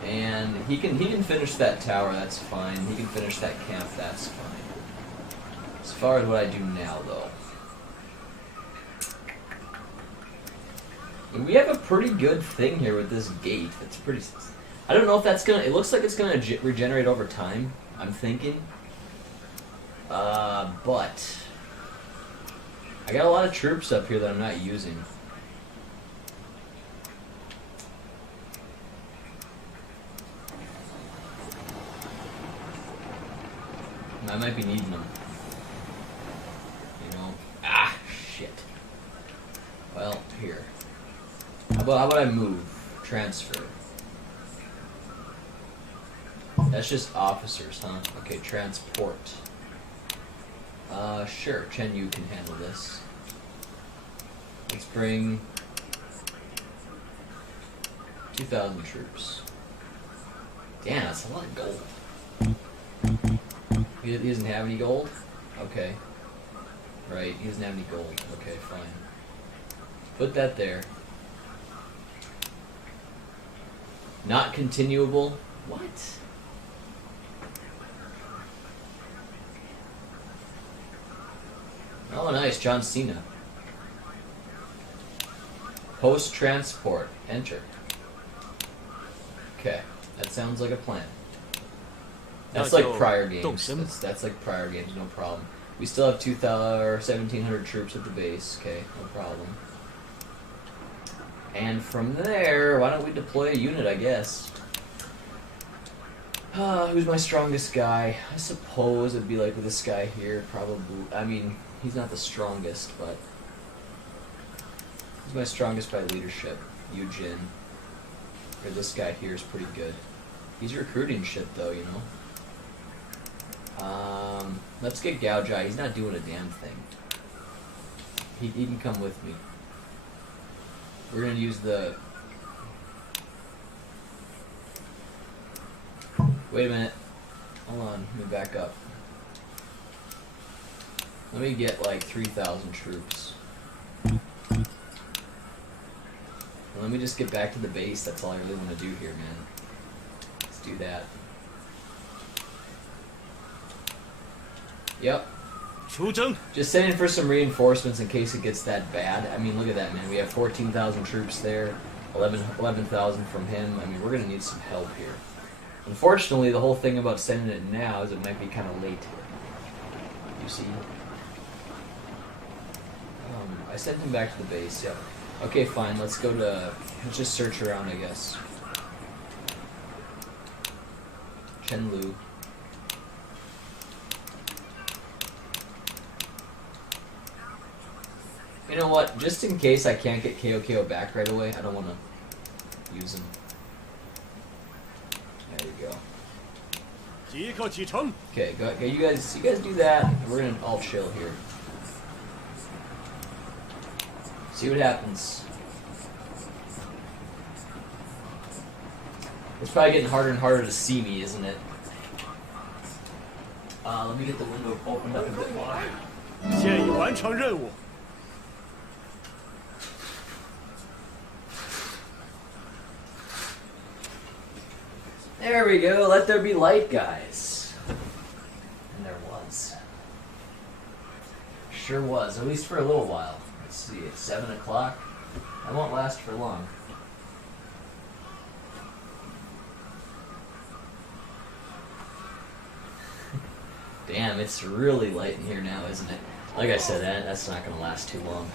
And he can finish that tower, that's fine. He can finish that camp, that's fine. As far as what I do now, though. And we have a pretty good thing here with this gate. It's pretty... I don't know if that's gonna... It looks like it's gonna regenerate over time, I'm thinking. But... I got a lot of troops up here that I'm not using. I might be needing them. You know? Ah, shit. Well, here. How about I move? Transfer. That's just officers, huh? Okay, transport. Sure. Chen Yu can handle this. Let's bring 2,000 troops. Damn, that's a lot of gold. He doesn't have any gold? Okay. Right, he doesn't have any gold. Okay, fine. Put that there. Not continuable? What? Oh, nice. John Cena. Post-transport. Enter. Okay. That sounds like a plan. That's like prior games. That's like prior games, no problem. We still have 2,000 or 1,700 troops at the base. Okay, no problem. And from there, why don't we deploy a unit, I guess? Who's my strongest guy? I suppose it'd be like with this guy here, probably. I mean, he's not the strongest, but he's my strongest by leadership. Yujin. Or this guy here is pretty good. He's recruiting shit, though, you know. Let's get Gao Jai. He's not doing a damn thing. He can come with me. We're gonna use the... Wait a minute. Hold on. Let me back up. Let me get like 3,000 troops. And let me just get back to the base. That's all I really want to do here, man. Let's do that. Yep. Just sending for some reinforcements in case it gets that bad. I mean, look at that, man. We have 14,000 troops there, 11,000 from him. I mean, we're going to need some help here. Unfortunately, the whole thing about sending it now is it might be kind of late. You see? I sent him back to the base, yep. Okay, fine. Let's go to... Let's just search around, I guess. Chenlu. You know what? Just in case I can't get KO back right away, I don't want to use him. There you go. Okay, you guys do that. We're gonna all chill here. See what happens. It's probably getting harder and harder to see me, isn't it? Let me get the window opened up a bit more. There we go. Let there be light, guys. And there was. Sure was. At least for a little while. Let's see. It's 7 o'clock. That won't last for long. Damn, it's really light in here now, isn't it? Like I said, that's not going to last too long.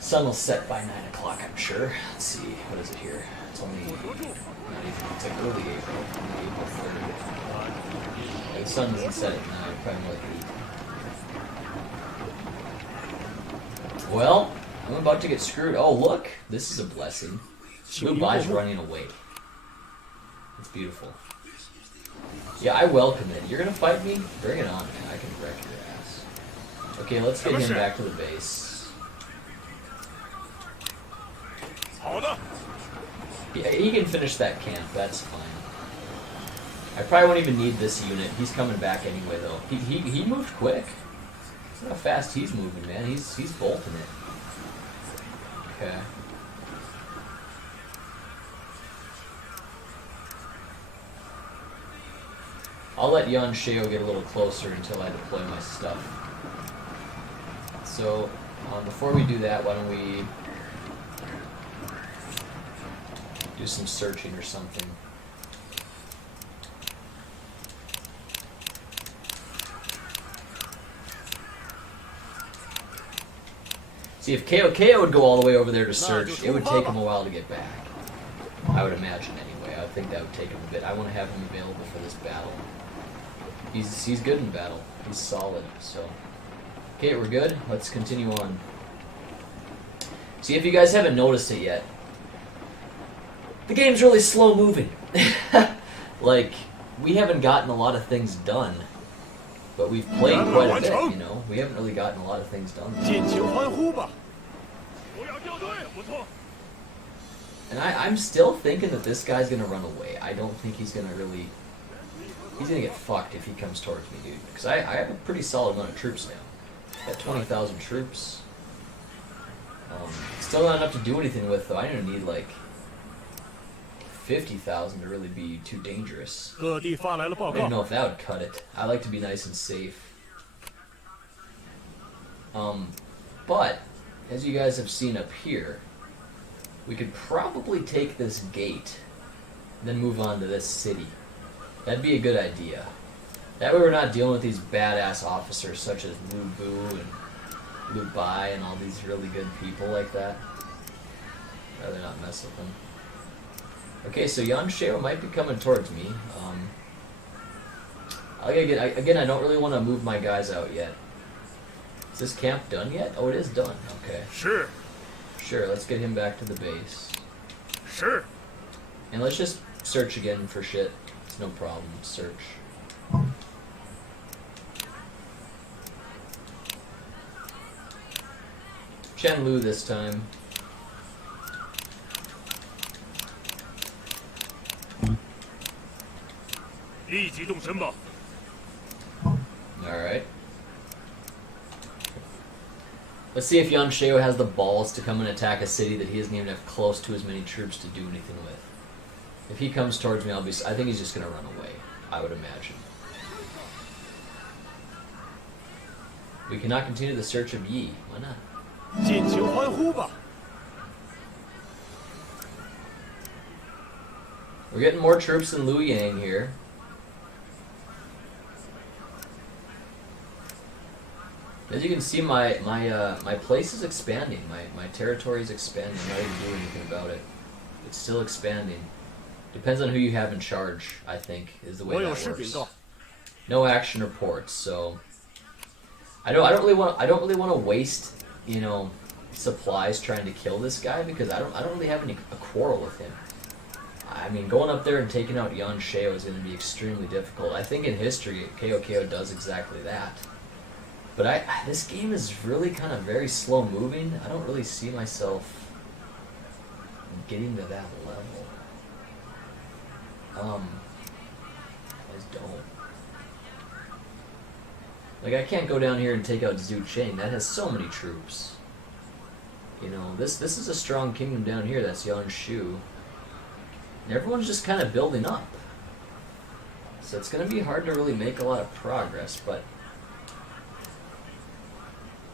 Sun will set by 9 o'clock, I'm sure. Let's see. What is it here? It's only... It's like early April. April 3rd. Yeah, the sun doesn't set at 9. Probably more like 8. Well, I'm about to get screwed. Oh, look! This is a blessing. Blue Bai's running away. It's beautiful. Yeah, I welcome it. You're gonna fight me? Bring it on, man. I can wreck your ass. Okay, let's get him back to the base. Yeah, he can finish that camp. That's fine. I probably won't even need this unit. He's coming back anyway, though. He moved quick. Look how fast he's moving, man. He's bolting it. Okay. I'll let Yan Sheo get a little closer until I deploy my stuff. So, before we do that, why don't we do some searching or something. See, if KO would go all the way over there to search, it would take him a while to get back. I would imagine anyway. I think that would take him a bit. I want to have him available for this battle. He's good in battle. He's solid, so. Okay, we're good. Let's continue on. See, if you guys haven't noticed it yet, the game's really slow moving. Like, we haven't gotten a lot of things done, but we've played quite a bit, you know? We haven't really gotten a lot of things done. And I'm still thinking that this guy's gonna run away. I don't think he's gonna really... He's gonna get fucked if he comes towards me, dude. Because I have a pretty solid amount of troops now. Got 20,000 troops. Still not enough to do anything with, though. I'm gonna need, like, 50,000 to really be too dangerous. I don't know if that would cut it. I like to be nice and safe. But, as you guys have seen up here, we could probably take this gate, then move on to this city. That'd be a good idea. That way we're not dealing with these badass officers such as Lu Bu and Lu Bai and all these really good people like that. I'd rather not mess with them. Okay, so Yan Shao might be coming towards me. Again, I don't really want to move my guys out yet. Is this camp done yet? Oh, it is done. Okay. Sure. Sure, let's get him back to the base. Sure. And let's just search again for shit. It's no problem. Search. Chen Lu this time. Alright. Let's see if Yan Shao has the balls to come and attack a city that he doesn't even have close to as many troops to do anything with. If he comes towards me, I think he's just going to run away, I would imagine. We cannot continue the search of Yi. Why not? We're getting more troops than Liu Yang here. As you can see, my place is expanding. My territory is expanding. I'm not even doing anything about it. It's still expanding. Depends on who you have in charge, I think, is the way that works. No action reports, so I don't really want to waste, you know, supplies trying to kill this guy because I don't really have a quarrel with him. I mean, going up there and taking out Yan Shao is going to be extremely difficult. I think in history, KO does exactly that. But this game is really kind of very slow moving. I don't really see myself getting to that level. I just don't. Like, I can't go down here and take out Zhu Cheng. That has so many troops. You know, this is a strong kingdom down here. That's Yan Shu. And everyone's just kind of building up. So it's going to be hard to really make a lot of progress, but...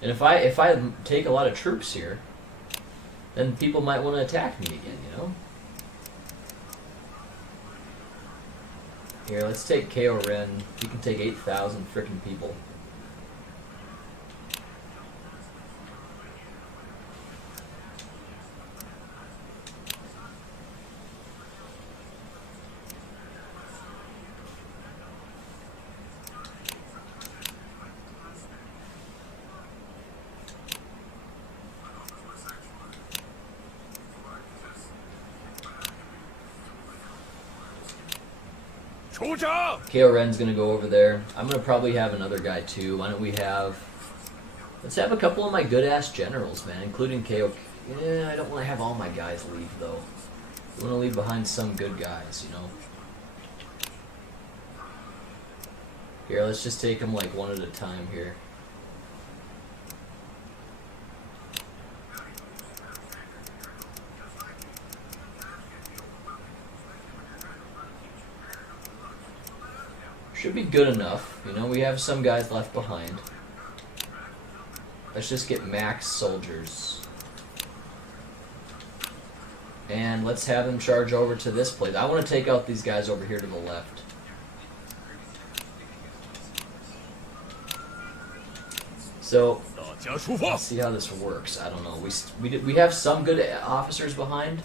And if I take a lot of troops here, then people might want to attack me again, you know? Here, let's take KO Ren. He can take 8,000 frickin' people. KO Ren's gonna go over there. I'm gonna probably have another guy too. Why don't we have... Let's have a couple of my good-ass generals, man, including KO... Yeah, I don't want to have all my guys leave, though. I want to leave behind some good guys, you know? Here, let's just take them, like, one at a time here. Should be good enough. You know, we have some guys left behind. Let's just get max soldiers. And let's have them charge over to this place. I want to take out these guys over here to the left. So, let's see how this works. I don't know. We have some good officers behind.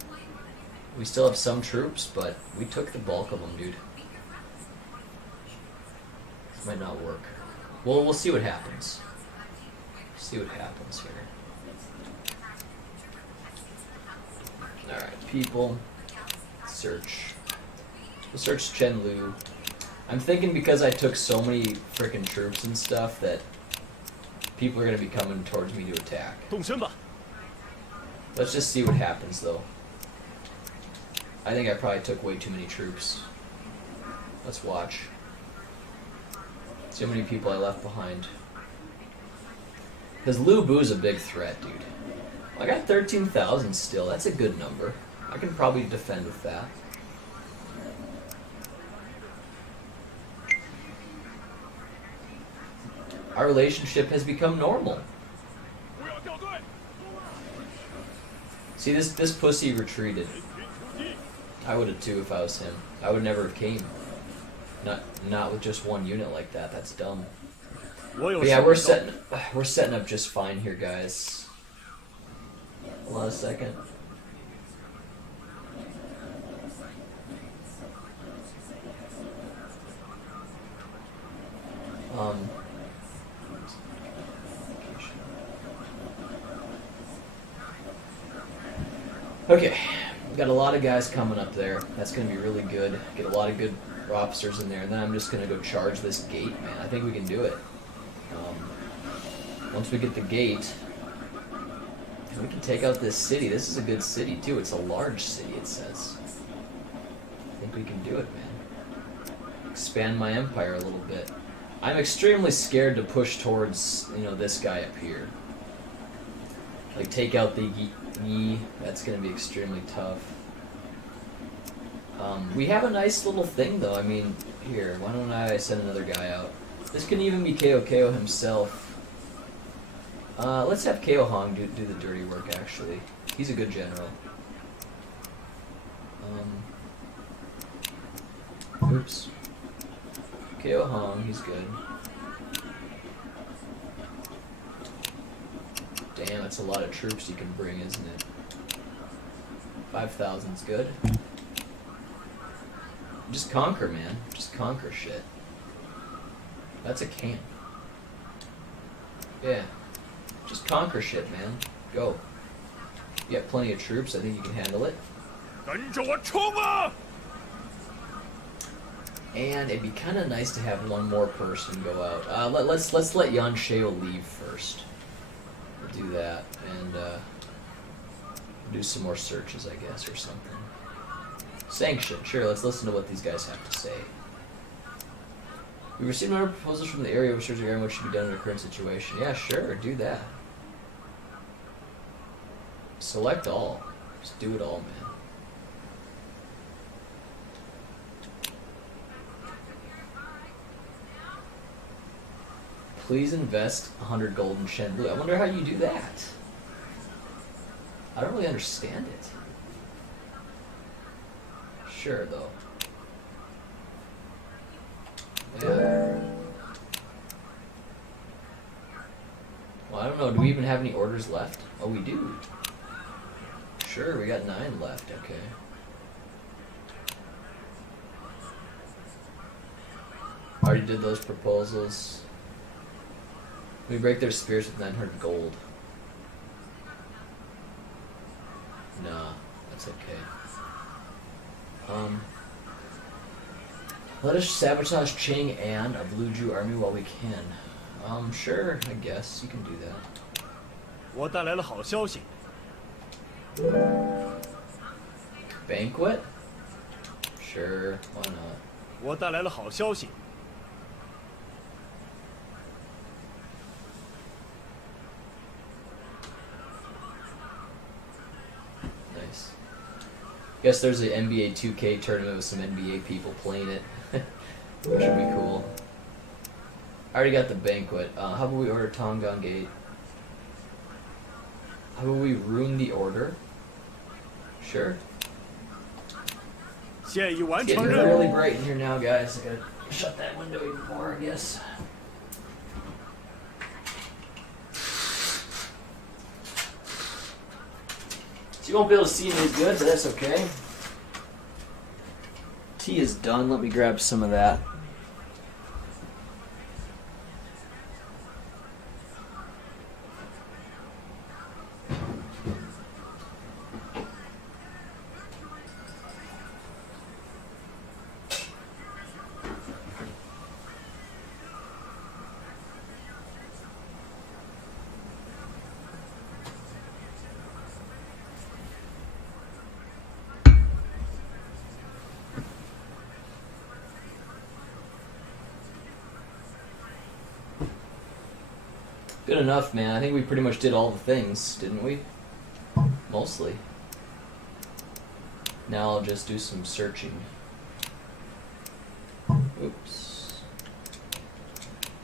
We still have some troops, but we took the bulk of them, dude. Might not work. Well, we'll see what happens. See what happens here. Alright, people. Search. We'll search Chen Lu. I'm thinking because I took so many frickin' troops and stuff that people are going to be coming towards me to attack. Let's just see what happens, though. I think I probably took way too many troops. Let's watch. See how many people I left behind. Because Lu Bu's a big threat, dude. I got 13,000 still. That's a good number. I can probably defend with that. Our relationship has become normal. See, this pussy retreated. I would have too if I was him. I would never have came. Not with just one unit like that. That's dumb. 我有 But yeah, 事没到 we're setting up just fine here, guys. Hold on a second. Okay, we got a lot of guys coming up there. That's going to be really good. Get a lot of good officers in there, and then I'm just going to go charge this gate, man. I think we can do it. Once we get the gate, we can take out this city. This is a good city, too. It's a large city, it says. I think we can do it, man. Expand my empire a little bit. I'm extremely scared to push towards, this guy up here. Like, take out the Yi. That's going to be extremely tough. We have a nice little thing, though. I mean, here, why don't I send another guy out? This can even be KO himself. Let's have KO Hong do the dirty work, actually. He's a good general. Oops. KO Hong, he's good. Damn, that's a lot of troops you can bring, isn't it? 5,000's good. Just conquer, man. Just conquer shit. That's a camp. Yeah. Just conquer shit, man. Go. You got plenty of troops. I think you can handle it. 跟着我冲啊！ And it'd be kind of nice to have one more person go out. Let's let Yan Shao leave first. We'll do that and do some more searches, I guess, or something. Sanction, sure. Let's listen to what these guys have to say. We received another proposals from the area officers regarding what should be done in the current situation. Yeah, sure, do that. Select all. Just do it all, man. Please invest 100 gold in Shen Blue. I wonder how you do that. I don't really understand it. Sure, though. Yeah. Well, I don't know. Do we even have any orders left? Oh, we do. Sure, we got 9 left. Okay. Already did those proposals. We break their spears with 900 gold. Nah, that's okay. Let us sabotage Qing and a Blue Jew army while we can. Sure, I guess you can do that. 我带来了好消息。 Banquet? Sure, why not? 我带来了好消息。 Nice. Guess there's an NBA 2K tournament with some NBA people playing it. Which would be cool. I already got the banquet. How about we order Tongan Gate? How about we ruin the order? Sure. 现已完 It's 成 getting 任务。 really bright in here now, guys. I gotta shut that window even more, I guess. So you won't be able to see me as good, but that's okay. Tea is done. Let me grab some of that. Good enough, man. I think we pretty much did all the things, didn't we? Mostly. Now I'll just do some searching. Oops.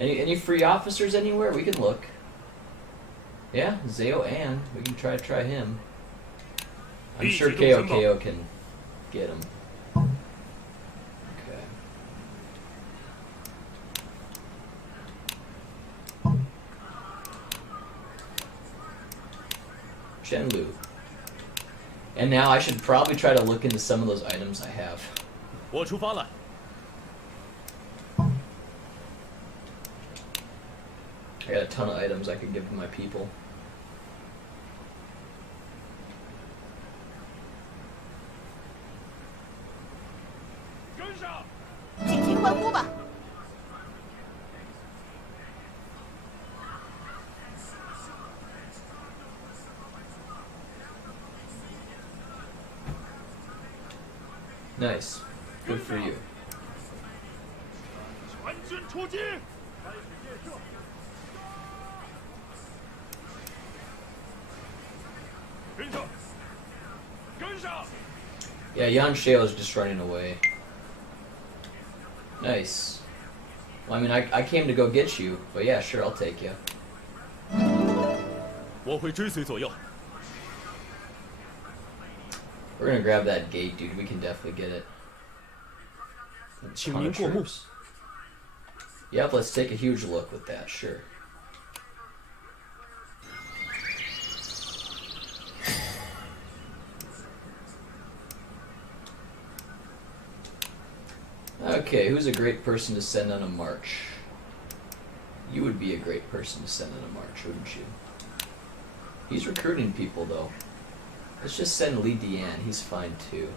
Any free officers anywhere? We can look. Yeah, Zao An. We can try him. I'm sure KO can get him. Okay. Shenlu. And now I should probably try to look into some of those items I have. 我出发了。 I got a ton of items I could give to my people. 跟上！ 尽情欢呼吧！ Nice. Good for you. 全军出击！ 跟上！跟上！ Yeah, Yan Shao's just running away. Nice. Well, I mean, I came to go get you, but yeah, sure, I'll take you. 我会追随左右。 We're gonna grab that gate, dude. We can definitely get it. 请 Ton 您 of 过目。 troops. Yep, let's take a huge look with that, sure. Okay, who's a great person to send on a march? You would be a great person to send on a march, wouldn't you? He's recruiting people, though. Let's just send Li Dian. He's fine, too.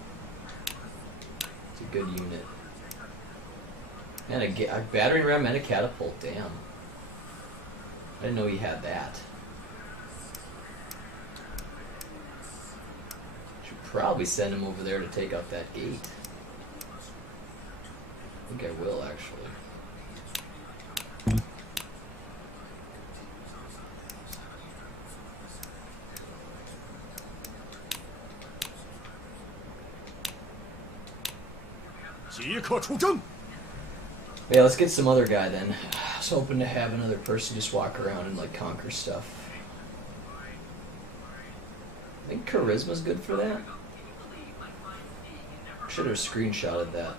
It's a good unit. And a battering ram and a catapult. Damn. I didn't know he had that. Should probably send him over there to take out that gate. I think I will, actually. Yeah, let's get some other guy then. I was hoping to have another person just walk around and like conquer stuff. I think charisma's good for that. Should have screenshotted that.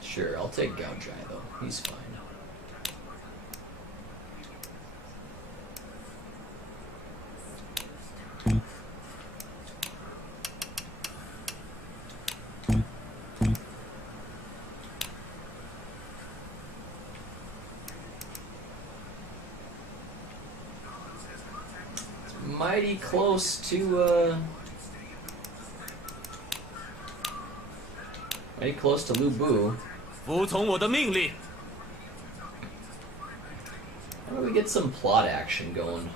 Sure, I'll take Gao Jai though. He's fine. Mighty close to mighty close to Lu Bu. 服从我的命令。 How do we get some plot action going?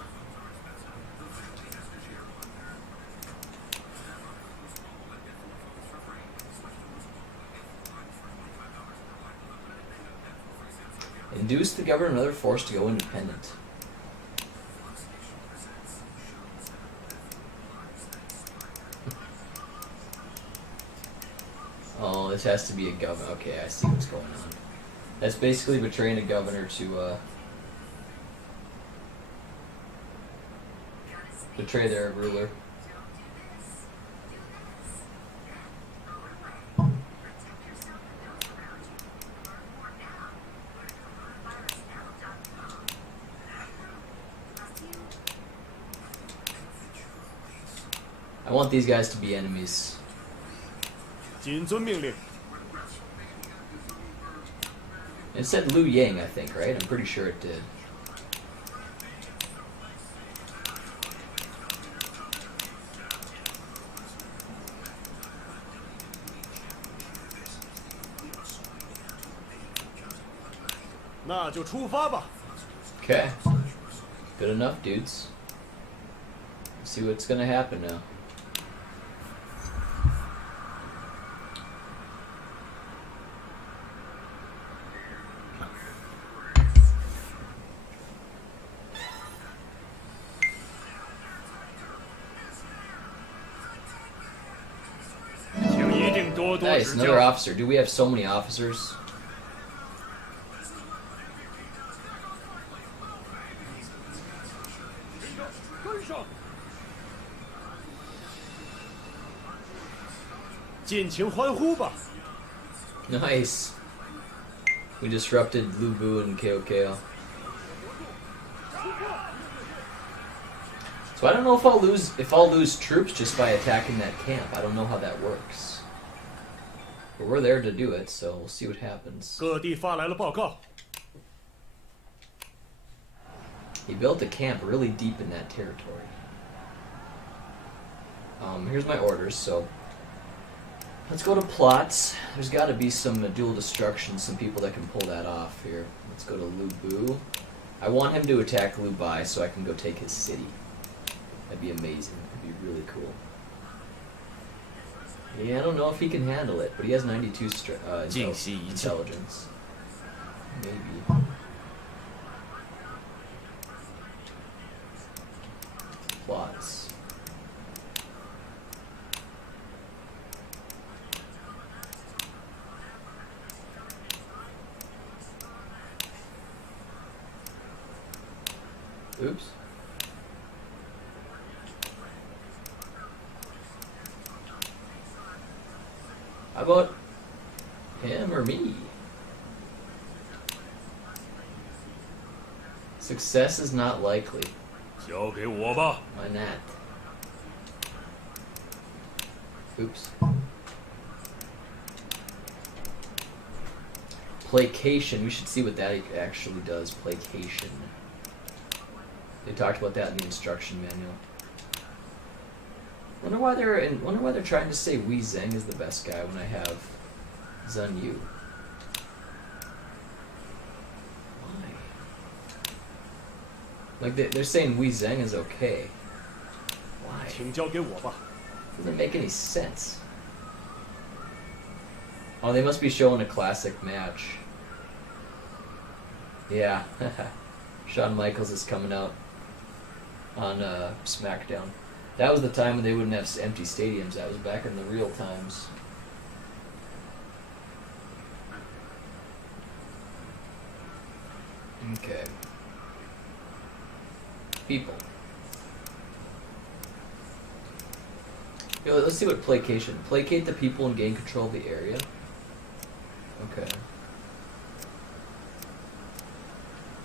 Induce the government and other force to go independent. Oh, this has to be a governor. Okay, I see what's going on. That's basically betraying a governor to betray their ruler. I want these guys to be enemies. 谨遵命令。 It said Liu Yang, I think, right? I'm pretty sure it did. Okay. Good enough, dudes. Let's see what's gonna happen now. Nice, another officer. Do we have so many officers? Nice. We disrupted Lubu and KOKO. So I don't know if I'll lose troops just by attacking that camp. I don't know how that works. But we're there to do it, so we'll see what happens. 各地发来了报告。 He built a camp really deep in that territory. Here's my orders, so let's go to plots. There's got to be some dual destruction, some people that can pull that off here. Let's go to Lubu. I want him to attack Lubai so I can go take his city. That'd be amazing. That'd be really cool. Yeah, I don't know if he can handle it, but he has 92 intelligence. Maybe. Plots. Oops. How about him or me? Success is not likely. 交给我吧。 Why not? Oops. Placation. We should see what that actually does. Placation. They talked about that in the instruction manual. Wonder why they're trying to say Wei Zheng is the best guy when I have Zun Yu. Why? Like they're saying Wei Zheng is okay. Why? 请交给我吧。 Doesn't make any sense. Oh, they must be showing a classic match. Yeah. Shawn Michaels is coming out on SmackDown. That was the time when they wouldn't have empty stadiums. That was back in the real times. Okay. People. Yo, let's see what placation. Placate the people and gain control of the area. Okay.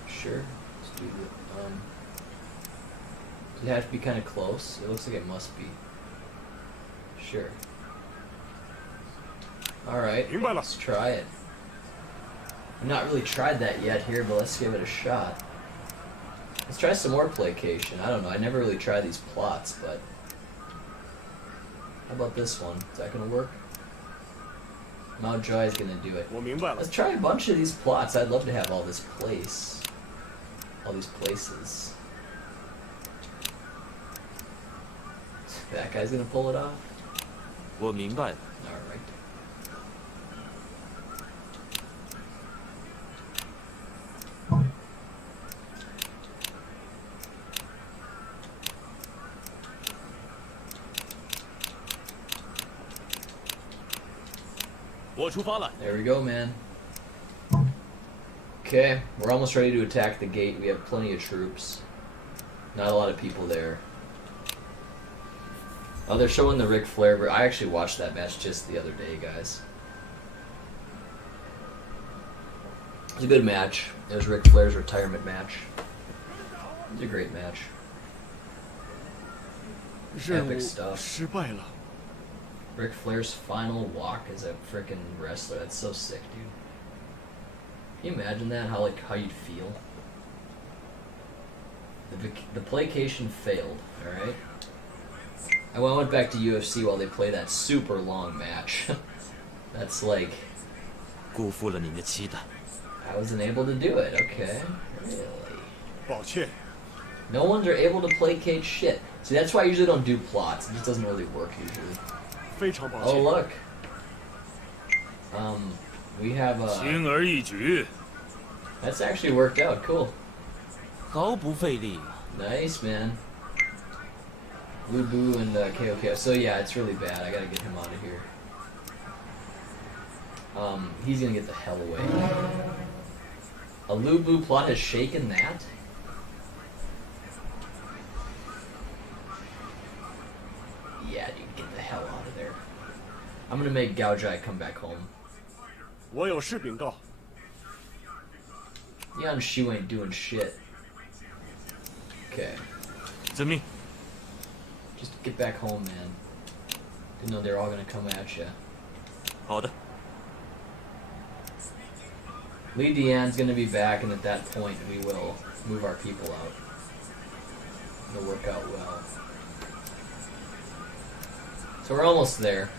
Sure. Let's do it. Does it have to be kind of close? It looks like it must be. Sure. Alright, let's try it. I've not really tried that yet here, but let's give it a shot. Let's try some more placation. I don't know, I never really tried these plots, but... How about this one? Is that gonna work? Mount Joy is gonna do it. 我明白了。 Let's try a bunch of these plots. I'd love to have all this place. All these places. That guy's gonna pull it off? 我明白了。 Alright. There we go, man. Okay, we're almost ready to attack the gate. We have plenty of troops. Not a lot of people there. Oh, they're showing the Ric Flair, but I actually watched that match just the other day, guys. It was a good match. It was Ric Flair's retirement match. It was a great match. Epic stuff. 失败了。 Ric Flair's final walk as a freaking wrestler. That's so sick, dude. Can you imagine that? How you'd feel? The placation failed, alright? I went back to UFC while they play that super long match. That's like... 辜负了你的期待。 I wasn't able to do it, okay. Really? 抱歉。 No one's able to placate shit. See, that's why I usually don't do plots. It just doesn't really work usually. 非常抱 Oh, 歉。 look. We have 轻而易举。 That's actually worked out. Cool. 毫不费力。 Nice, man. Lubu and KOKO. So yeah, it's really bad. I gotta get him out of here. He's gonna get the hell away. A Lubu plot has shaken that? Yeah, dude, get the hell out of there. I'm gonna make Gao Jai come back home. 我有事禀告。Yan Shu ain't doing shit. Okay. 遵命。 Just get back home, man. Didn't know they were all gonna come at you. 好的。 Li Dian's gonna be back, and at that point, we will move our people out. It'll work out well. So we're almost there.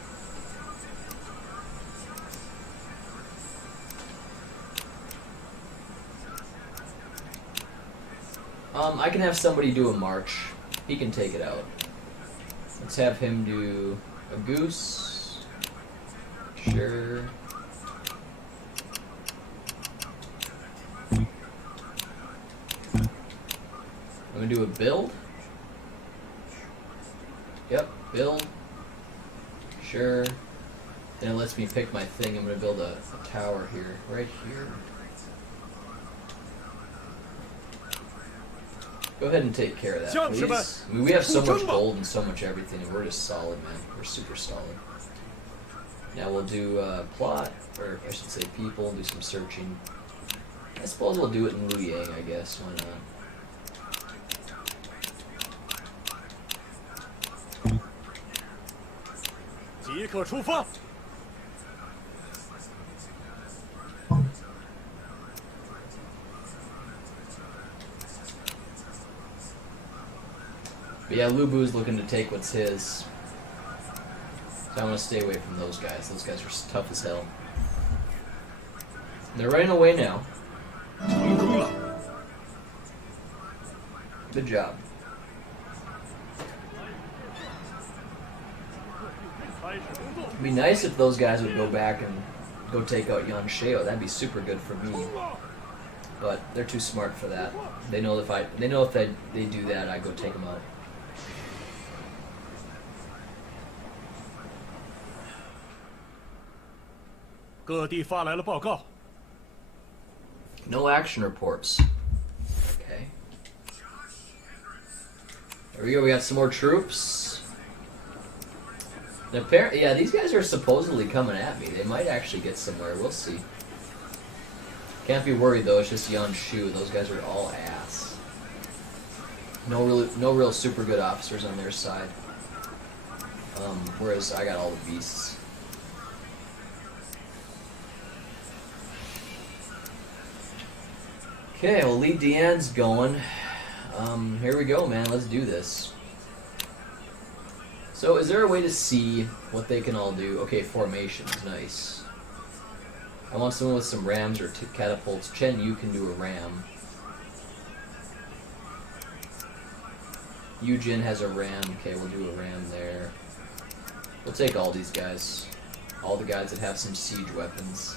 I can have somebody do a march. He can take it out. Let's have him do a goose. Sure. I'm gonna do a build. Yep, build. Sure. Then it lets me pick my thing. I'm gonna build a tower here, right here. Go ahead and take care of that, please. I mean, we have so much gold and so much everything, and we're just solid, man. We're super solid. Now we'll do plot, or I should say people, do some searching. I suppose we'll do it in Luyang, I guess. Why not? 即刻出发！ But yeah, Lubu's looking to take what's his. So I want to stay away from those guys. Those guys are tough as hell. They're running away now. Good job. It'd be nice if those guys would go back and go take out Yan Sheo. That'd be super good for me. But they're too smart for that. They know if they do that, I go take them out. No action reports. Okay. There we go. We got some more troops. And apparently, yeah, these guys are supposedly coming at me. They might actually get somewhere. We'll see. Can't be worried though. It's just Yan Shu. Those guys are all ass. No real super good officers on their side. Whereas I got all the beasts. Okay, well, Li Dian's going. Here we go, man. Let's do this. So, is there a way to see what they can all do? Okay, formations. Nice. I want someone with some rams or catapults. Chen, you can do a ram. Yujin has a ram. Okay, we'll do a ram there. We'll take all these guys. All the guys that have some siege weapons.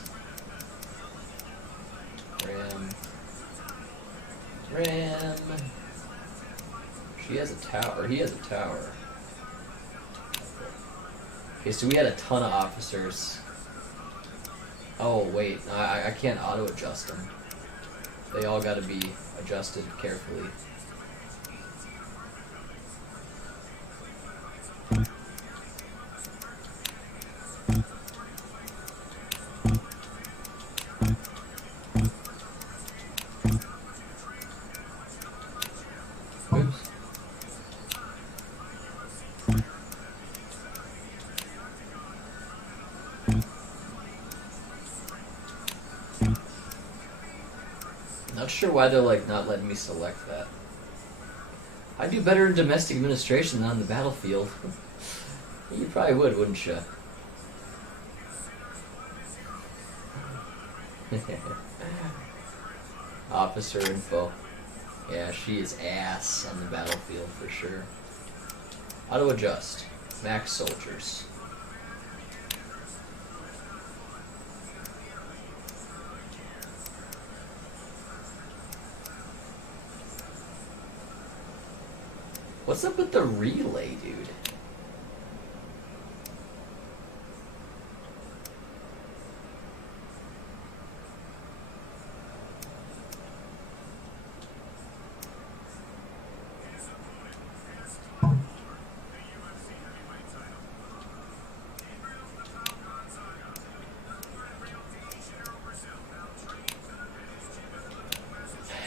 Ram. Ram. She has a tower. Or he has a tower. Okay, so we had a ton of officers. Oh, wait. I can't auto-adjust them. They all gotta be adjusted carefully. Not sure why they're like not letting me select that. I'd do better in domestic administration than on the battlefield. You probably would, wouldn't you? Officer info. Yeah, she is ass on the battlefield for sure. Auto adjust. Max soldiers. What's up with the relay, dude?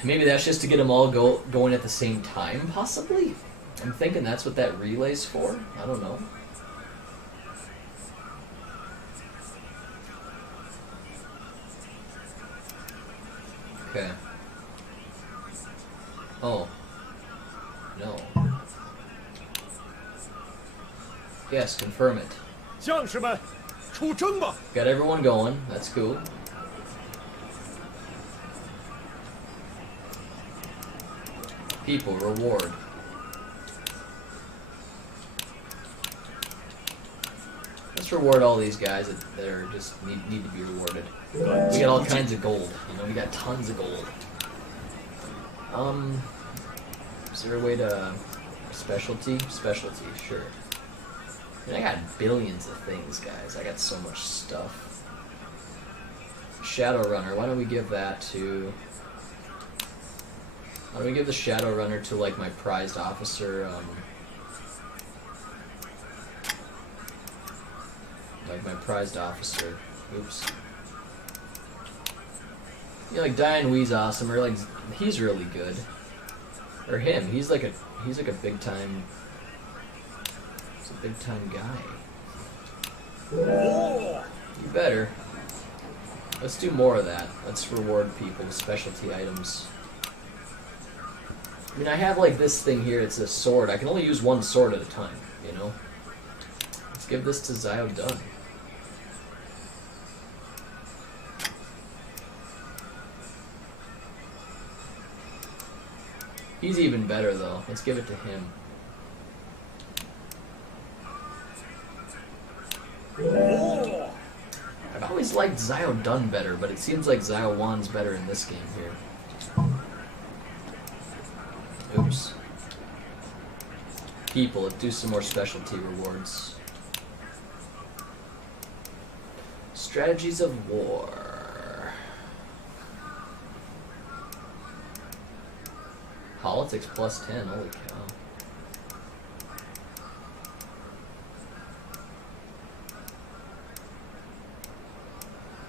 Maybe that's just to get them all going at the same time, possibly? I'm thinking that's what that relay's for. I don't know. Okay. Oh. No. Yes, confirm it. 将士们，出征吧！ Got everyone going. That's cool. People, reward. Let's reward all these guys that are just need to be rewarded. We got all kinds of gold. You know, we got tons of gold. Is there a way to specialty? Specialty, sure. I mean, I got billions of things, guys. I got so much stuff. Shadowrunner. Why don't we give that to? Why don't we give the Shadowrunner to like my prized officer? Like my prized officer. Oops. Yeah, like Diane Wee's awesome, or like he's really good. Or him. He's like a big time. He's a big time guy. You better. Let's do more of that. Let's reward people with specialty items. I mean, I have like this thing here. It's a sword. I can only use one sword at a time. You know. Let's give this to Zio Dunn. He's even better, though. Let's give it to him. I've always liked Zio Dunn better, but it seems like Zio Wan's better in this game here. Oops. People, let's do some more specialty rewards. Strategies of war. Politics plus 10, holy cow.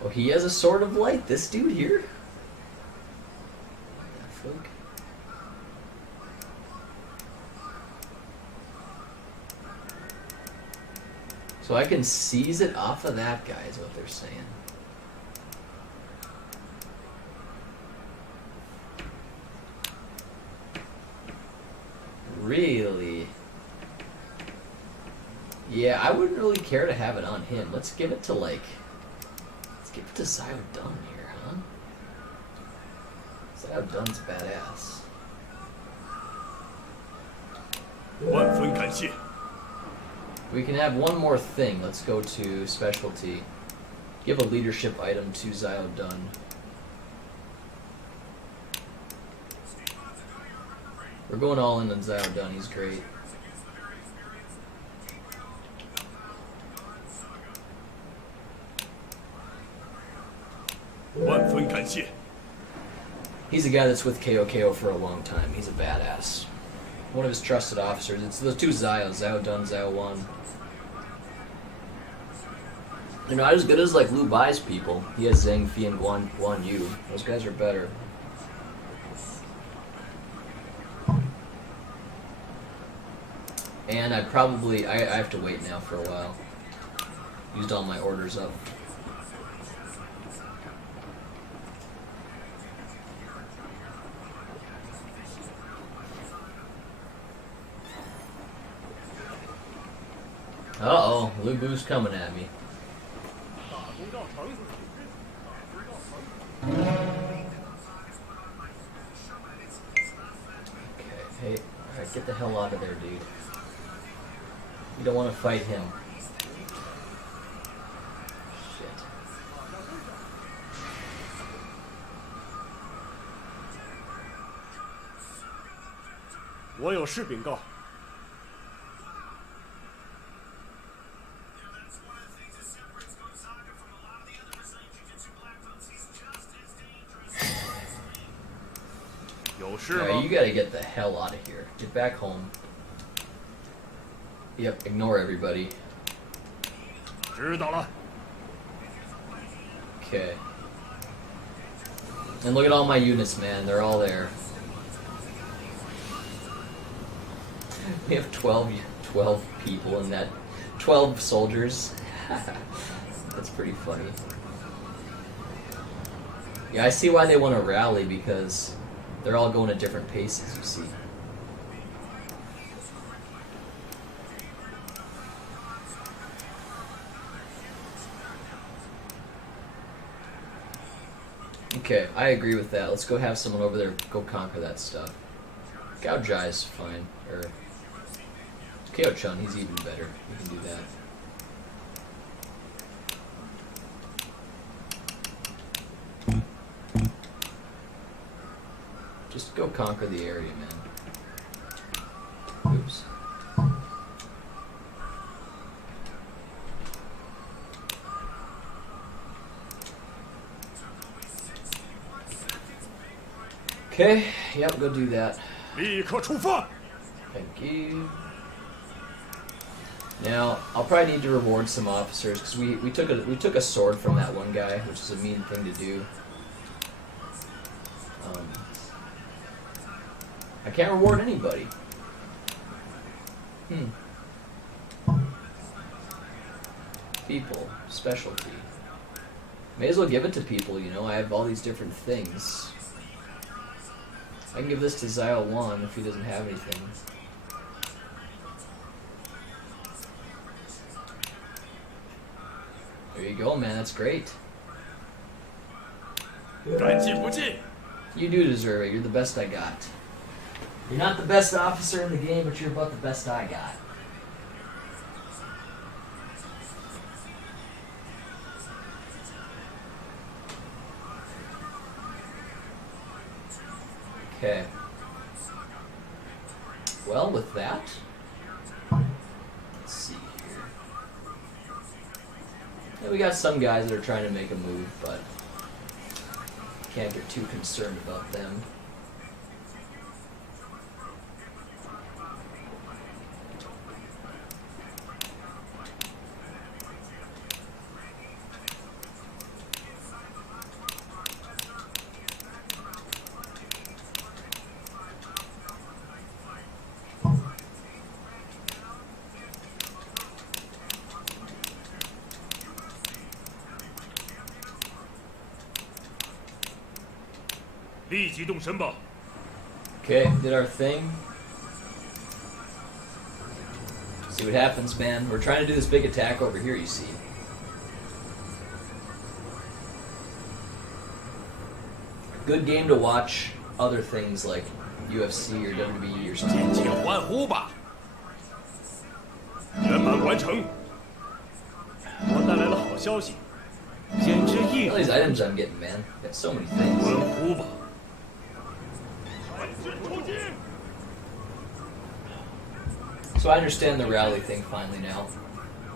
Oh, he has a sword of light, this dude here? What the fuck? So I can seize it off of that guy is what they're saying. Really? Yeah, I wouldn't really care to have it on him. Let's give it to like... Let's give it to Zio Dunn here, huh? Zio Dunn's badass. 万分感谢。 We can have one more thing. Let's go to specialty. Give a leadership item to Zio Dunn. We're going all in on Zio Dunn. He's great. He's a guy that's with KOKO for a long time. He's a badass. One of his trusted officers. It's the two Zios, Zio Dunn, Zio Wan. They're not as good as like Lu Bai's people. He has Zhang Fi and Guan Yu. Those guys are better. And I have to wait now for a while. Used all my orders up. Uh-oh, Lu Bu's coming at me. Okay, hey, alright, get the hell out of there, dude. You don't want to fight him. Shit. 我有事禀告。 Alright, you gotta get the hell out of here. Get back home. Yep, ignore everybody. 知道了。 Okay. And look at all my units, man. They're all there. We have 12 people in that. 12 soldiers. That's pretty funny. Yeah, I see why they want to rally, because they're all going at different paces, you see. Okay, I agree with that. Let's go have someone over there go conquer that stuff. Gao Jai's fine. Or Ko Chun, he's even better. We can do that. Just go conquer the area, man. Oops. Okay, yep, go do that. 立刻出发！ Thank you. Now, I'll probably need to reward some officers, because we took a sword from that one guy, which is a mean thing to do. I can't reward anybody. People. Specialty. May as well give it to people, you know. I have all these different things. I can give this to Zio 1 if he doesn't have anything. There you go, man. That's great. 该进不进？ You do deserve it. You're the best I got. You're not the best officer in the game, but you're about the best I got. Okay. Well, with that, let's see here. Yeah, we got some guys that are trying to make a move, but can't get too concerned about them.立即动身吧！ Okay, did our thing. See what happens, man. We're trying to do this big attack over here, you see. Good game to watch other things like UFC or WWE or 尽 something. 情欢呼吧！圆满完成。我带来了好消息，简直一 All these items I'm getting, man. Got so many things. 欢呼吧！全军出击！ So I understand the rally thing finally now.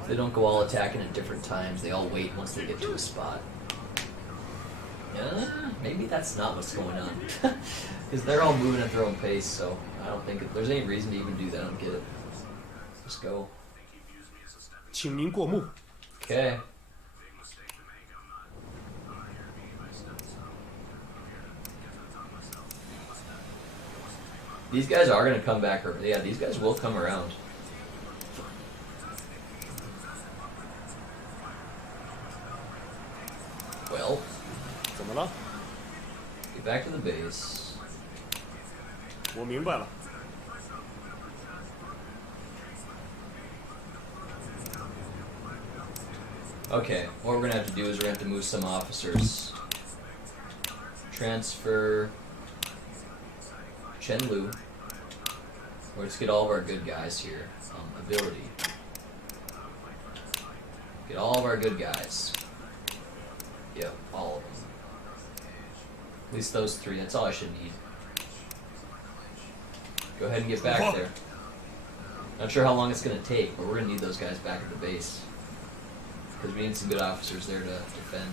They don't go all attacking at different times. They all wait once they get to a spot. Maybe that's not what's going on. Because they're all moving at their own pace, so I don't think there's any reason to even do that. I don't get it. Just go. 请您过目。 Okay. These guys are going to come back. Yeah, these guys will come around. Well, 怎么了？ get back to the base. 我明白了。 Okay, what we're going to have to do is we're going to have to move some officers. Transfer Chen Lu. Let's get all of our good guys here. Ability. Get all of our good guys. Yep, all of them. At least those three, that's all I should need. Go ahead and get back there. Not sure how long it's going to take, but we're going to need those guys back at the base. Because we need some good officers there to defend.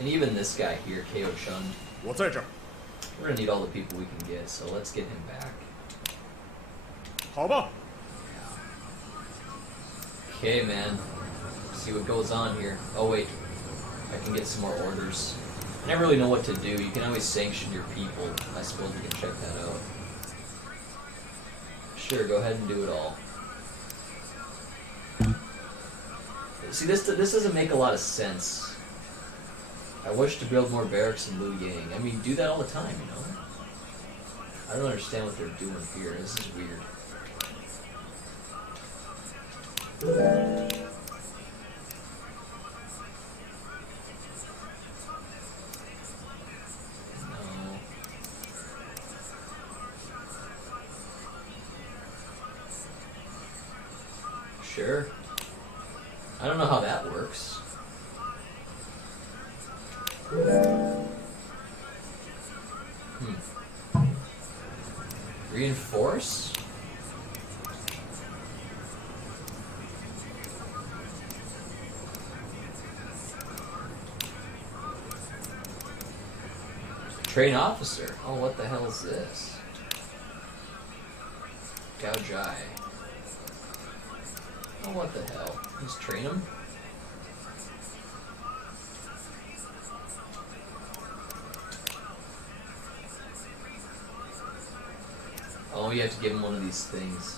And even this guy here, Ko Chun. 我在这儿。 We're gonna need all the people we can get, so let's get him back. 好吧。 Okay, man. see what goes on here. Oh wait, I can get some more orders. I never really know what to do. You can always sanction your people. I suppose we can check that out. Sure, go ahead and do it all. See, this doesn't make a lot of sense. I wish to build more barracks in Luoyang. I mean, do that all the time, you know? I don't understand what they're doing here. This is weird. No. Sure. I don't know how that works. Reinforce? Train officer. Oh, what the hell is this? Gao Jai. Oh, what the hell? Just train him? Oh, you have to give him one of these things.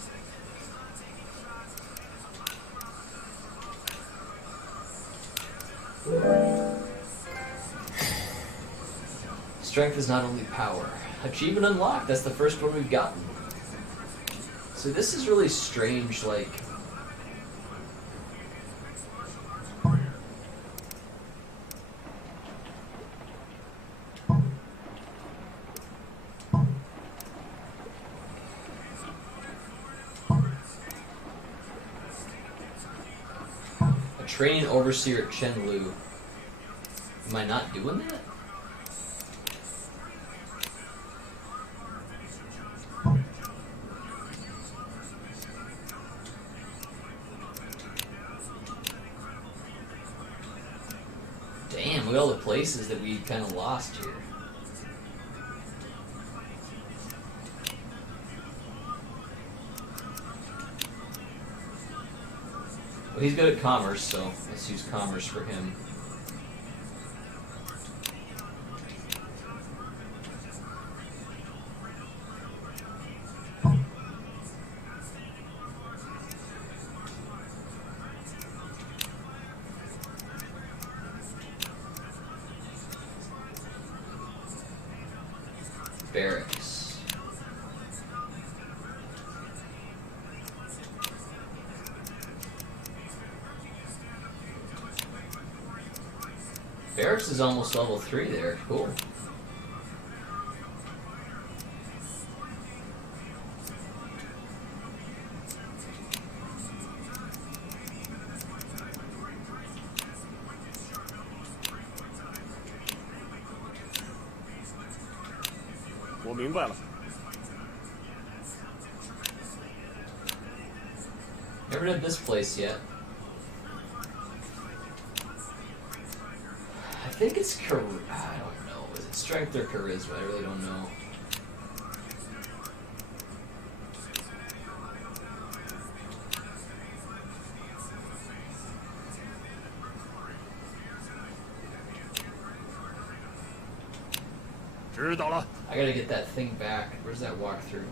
Strength is not only power. Achievement unlocked. That's the first one we've gotten. So this is really strange, like... Training overseer at Chen Lu. Am I not doing that? Damn, look at all the places that we kind of lost here. Well, he's good at commerce, so let's use commerce for him. Barracks. Barracks is almost level 3 there. Cool. Never did this place yet. I think it's I don't know. Is it strength or charisma? I really don't know. I gotta get that thing back. Where's that walkthrough?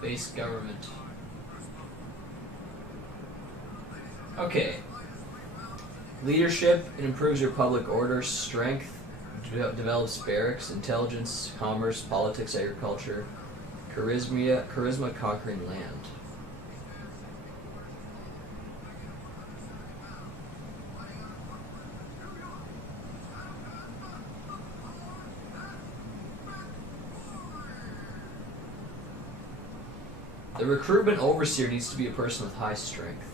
Base government. Okay. Leadership, it improves your public order. Strength, develops barracks. Intelligence, commerce, politics, agriculture. Charisma, conquering land. The recruitment overseer needs to be a person with high strength.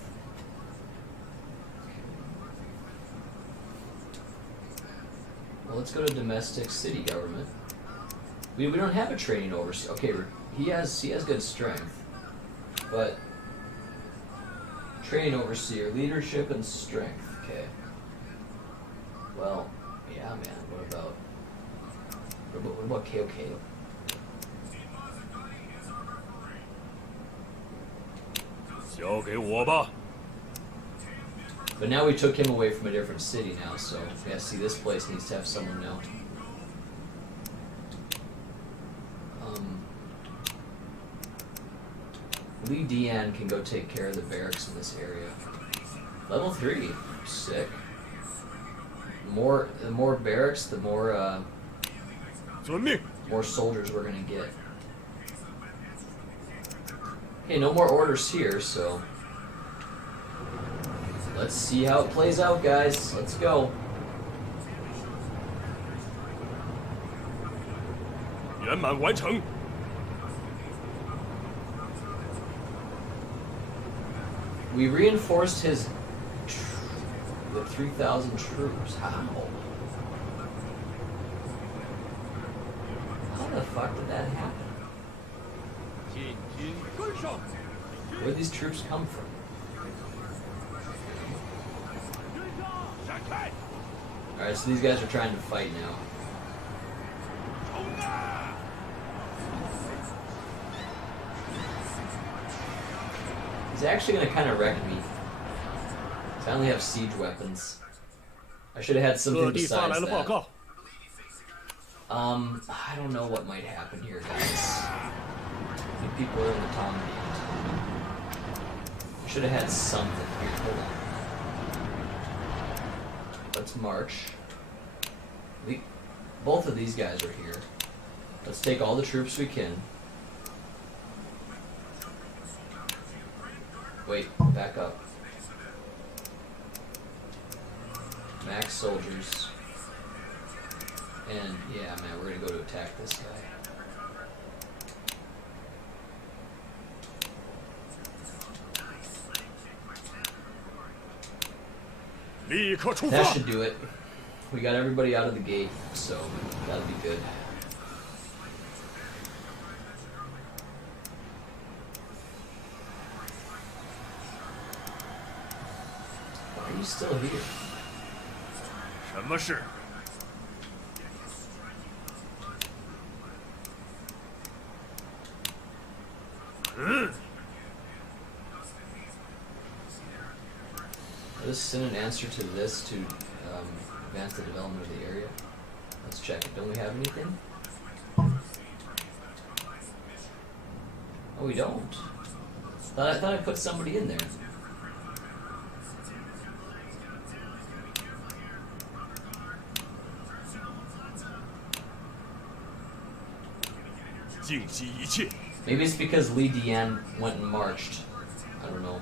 Well, let's go to domestic city government. We don't have a training overseer. Okay, he has good strength, but Training overseer, leadership and strength. Okay. Well, yeah, man. What about KOK? But now we took him away from a different city now, so yeah. See, this place needs to have someone now. Lee Deanne can go take care of the barracks in this area. Level 3, sick. The more barracks, the more soldiers we're gonna get. Okay, no more orders here, so let's see how it plays out, guys. Let's go. We reinforced his with 3,000 troops. How? How the fuck did that happen? Where'd these troops come from? Alright, so these guys are trying to fight now. He's actually going to kind of wreck me. I only have siege weapons. I should have had something besides that. I don't know what might happen here, guys. I think people are in the Tom game. I should have had something here. Hold on. Let's march. Both of these guys are here. Let's take all the troops we can. Wait, back up. Max soldiers. And yeah, man, we're gonna go to attack this guy. That should do it. We got everybody out of the gate, so that'll be good. Why are you still here? 什么事？ Let us send an answer to this to advance the development of the area. Let's check it. Don't we have anything? Oh, we don't. I thought I put somebody in there. Maybe it's because Lee Deanne went and marched. I don't know.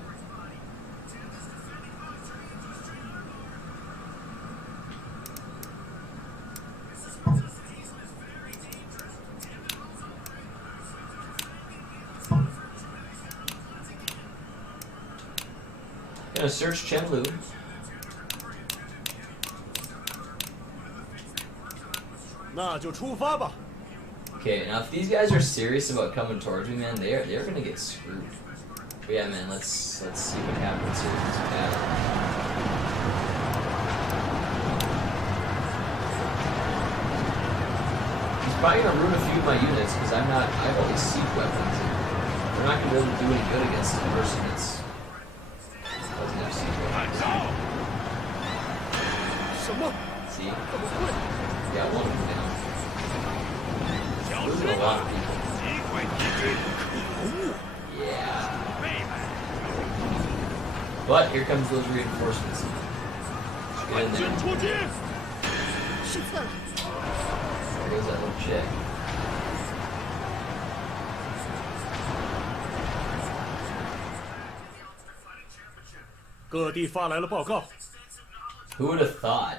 Gonna search Chenlu. Okay, now if these guys are serious about coming towards me, man, they're gonna get screwed. But yeah, man, let's see what happens here in this battle. He's probably gonna ruin a few of my units because I have all these siege weapons, and we're not gonna be able to do any good against a person that's doesn't have siege weapons. See? Yeah, one of them down. Losing a lot of people. Yeah. But here comes those reinforcements. Get in there. There goes that little chick. Who would have thought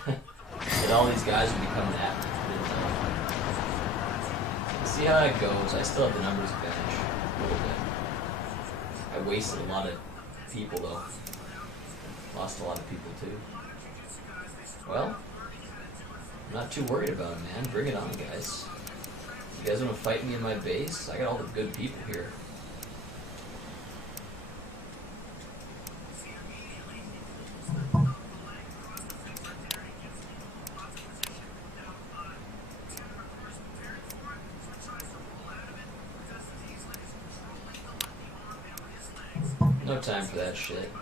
that all these guys would become that? See how that goes. I still have the numbers advantage a little bit. I wasted a lot of people though. Lost a lot of people too. Well, I'm not too worried about it, man. Bring it on, guys. You guys want to fight me in my base? I got all the good people here. No time for that shit.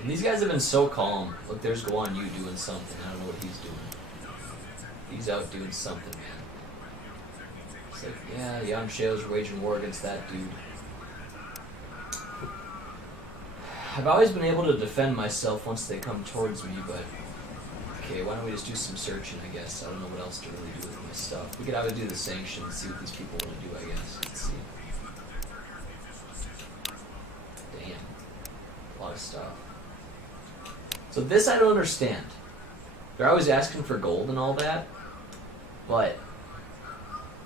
And these guys have been so calm. Look, there's Guan Yu doing something. I don't know what he's doing. He's out doing something, man. It's like, yeah, Yan Shao's waging war against that dude. I've always been able to defend myself once they come towards me, but... Okay, why don't we just do some searching, I guess. I don't know what else to really do with my stuff. We could either do the sanctions, see what these people want to do, I guess. Let's see. Damn. A lot of stuff. So this I don't understand. They're always asking for gold and all that, but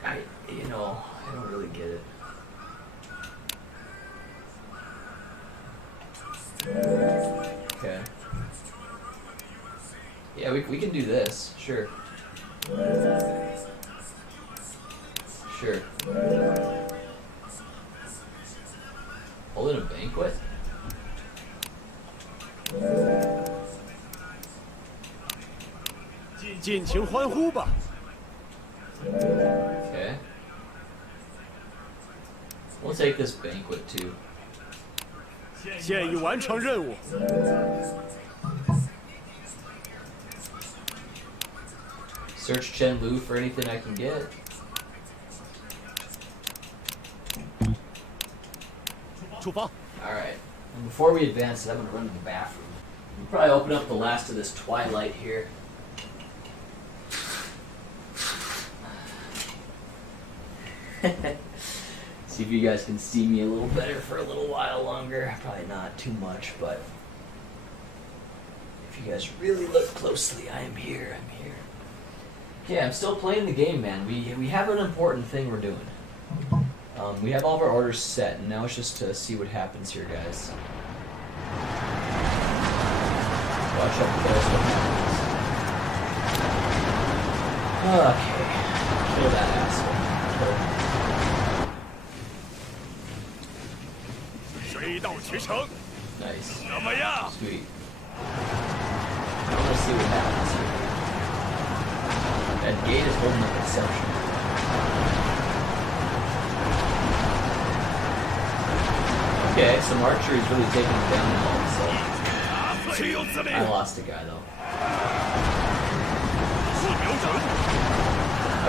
I don't really get it. Okay. Yeah, we can do this. Sure. Sure. Holding a banquet? Okay. We'll take this banquet too. 现已完成任务。 Search Chen Lu for anything I can get. Alright. And before we advance, I'm going to run to the bathroom. We'll probably open up the last of this twilight here. See if you guys can see me a little better for a little while longer. Probably not too much, but if you guys really look closely, I am here. I'm here. Yeah, I'm still playing the game, man. We have an important thing we're doing. We have all of our orders set, and now it's just to see what happens here, guys. Watch out close what happens. Okay. Kill that asshole. Nice. Sweet. I want to see what happens here. That gate is holding up exceptionally. Okay, some archery is really taking it down all of a sudden. I lost a guy though.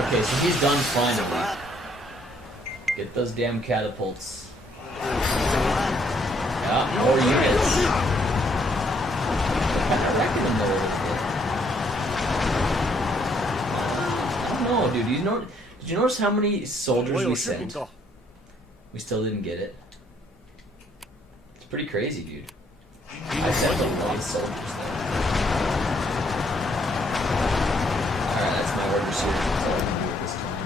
Okay, so he's done finally. Get those damn catapults. Yeah, more units. What kind of wrecking them though is this? I don't know, dude. Did you notice how many soldiers we sent? We still didn't get it. It's pretty crazy, dude. I sent a lot of soldiers there. Alright, that's my order series. That's all I can do at this time.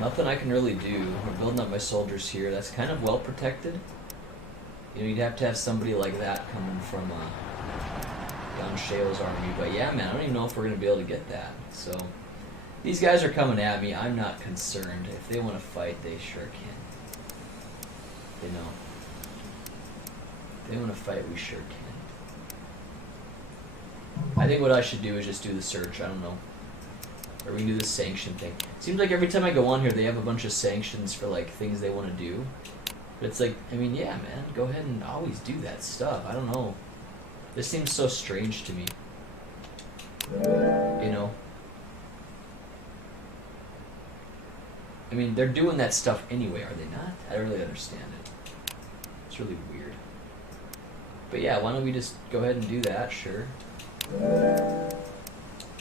Nothing I can really do. I'm building up my soldiers here. That's kind of well protected. You know, you'd have to have somebody like that coming from Yan Shao's army. But yeah, man, I don't even know if we're going to be able to get that. So, these guys are coming at me. I'm not concerned. If they want to fight, they sure can. You know. If they want to fight, we sure can. I think what I should do is just do the search. I don't know. Or we can do the sanction thing. Seems like every time I go on here, they have a bunch of sanctions for, like, things they want to do. But it's like, I mean, yeah, man, go ahead and always do that stuff. I don't know. This seems so strange to me. You know? I mean, they're doing that stuff anyway, are they not? I don't really understand it. It's really weird. But yeah, why don't we just go ahead and do that? Sure.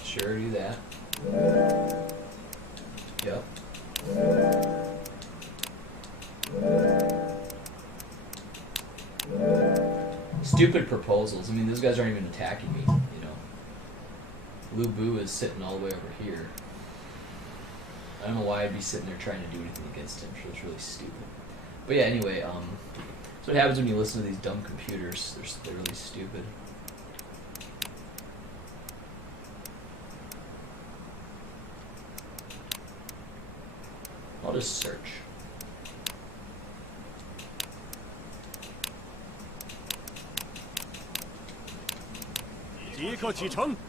Sure, do that. Yep. Stupid proposals. I mean, those guys aren't even attacking me, you know. Lu Bu is sitting all the way over here. I don't know why I'd be sitting there trying to do anything against him. I'm sure it's really stupid. But yeah, anyway, that's what happens when you listen to these dumb computers. They're really stupid. I'll just search.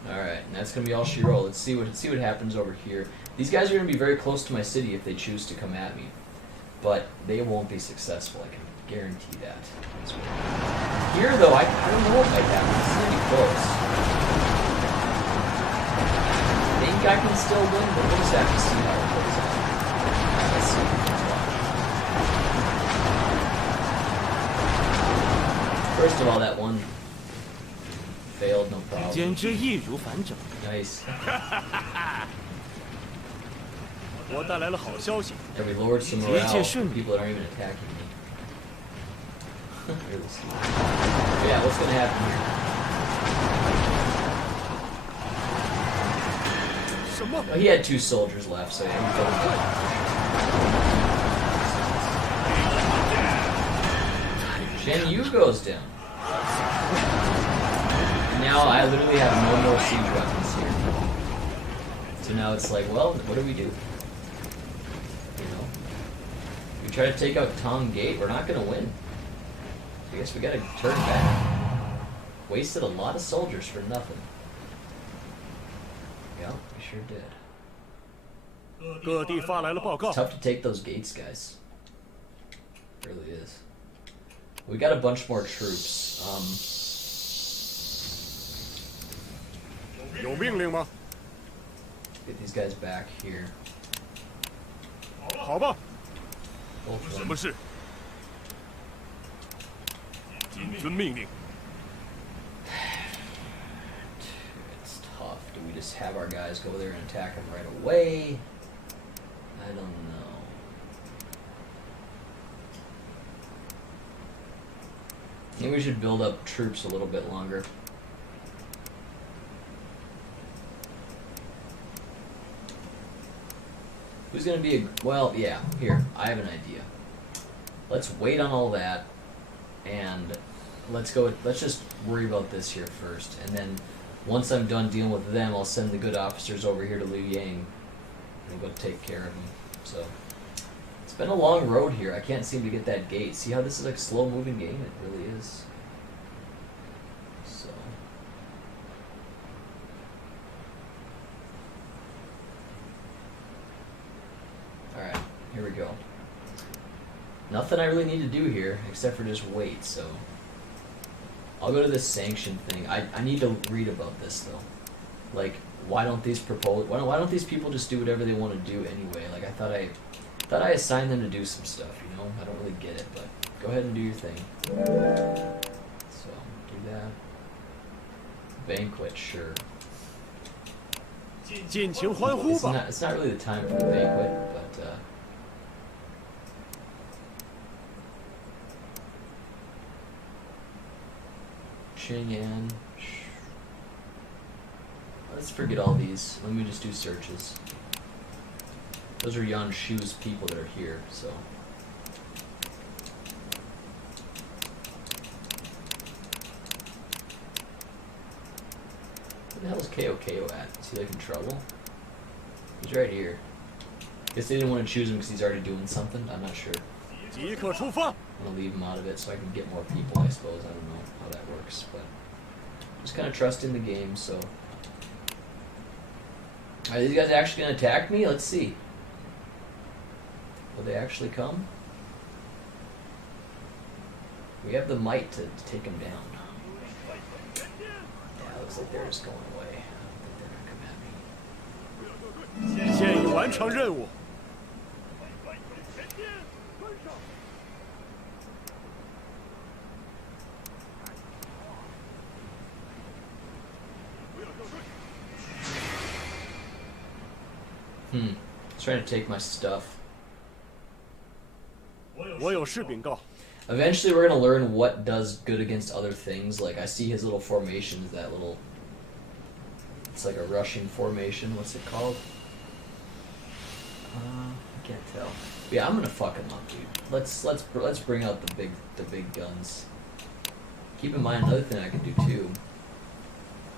Alright, and that's gonna be all she wrote. Let's see what happens over here. These guys are gonna be very close to my city if they choose to come at me. but they won't be successful. I can guarantee that. Here, though, I don't know what might happen. This is gonna be close. I think I can still win, but we'll just have to see how it plays out. Let's see. Let's watch. First of all, that one failed, no problem. 简直易如反掌。 Nice. 我带来了好消息， And we lowered some 一 morale 切 for 顺利。 people that aren't even attacking me. Really slow. Yeah, what's gonna happen here? 什么？ Well, he had 2 soldiers left, so yeah, he's going down. Shen Yu goes down. Now I literally have no more siege weapons here. So now it's like, well, what do we do? You know? We try to take out Tong Gate, we're not gonna win. I guess we gotta turn back. Wasted a lot of soldiers for nothing. Yeah, we sure did. 各地发来了报告 It's。tough to take those gates, guys. It really is. We got a bunch more troops. 有命令吗？ Get these guys back here. 好吧， Both of 什 them. 么事？谨遵命令。 It's tough. Do we just have our guys go there and attack them right away? I don't know. I think we should build up troops a little bit longer. Who's gonna be a... Well, yeah, here. I have an idea. Let's wait on all that, and let's just worry about this here first, and then once I'm done dealing with them, I'll send the good officers over here to Liu Yang and go take care of them. So, it's been a long road here. I can't seem to get that gate. See how this is like a slow-moving game? It really is. So... Alright, here we go. Nothing I really need to do here, except for just wait, so... I'll go to this sanction thing. I need to read about this, though. Like, why don't these people just do whatever they want to do anyway? Like, I thought I assigned them to do some stuff, you know? I don't really get it, but go ahead and do your thing. So, do that. Banquet, sure. 尽情欢呼吧！ It's not really the time for the banquet, but Chang'an. Let's forget all these. Let me just do searches. Those are Yan Shu's people that are here, so. Where the hell is KO at? Is he like in trouble? He's right here. Guess they didn't want to choose him because he's already doing something. I'm not sure. 即刻出发！ I'm gonna leave him out of it so I can get more people, I suppose. I don't know how that works, but just kind of trust in the game, so. Are these guys actually gonna attack me? Let's see. Will they actually come? We have the might to take them down. Yeah, looks like they're just going away. I don't think they're gonna come at me. 现已完成任务。 He's trying to take my stuff. 我有事禀告。 Eventually we're gonna learn what does good against other things. Like, I see his little formations, that little... It's like a rushing formation. What's it called? I can't tell. But yeah, I'm gonna fuck him up, dude. Let's bring out the big guns. Keep in mind another thing I can do too.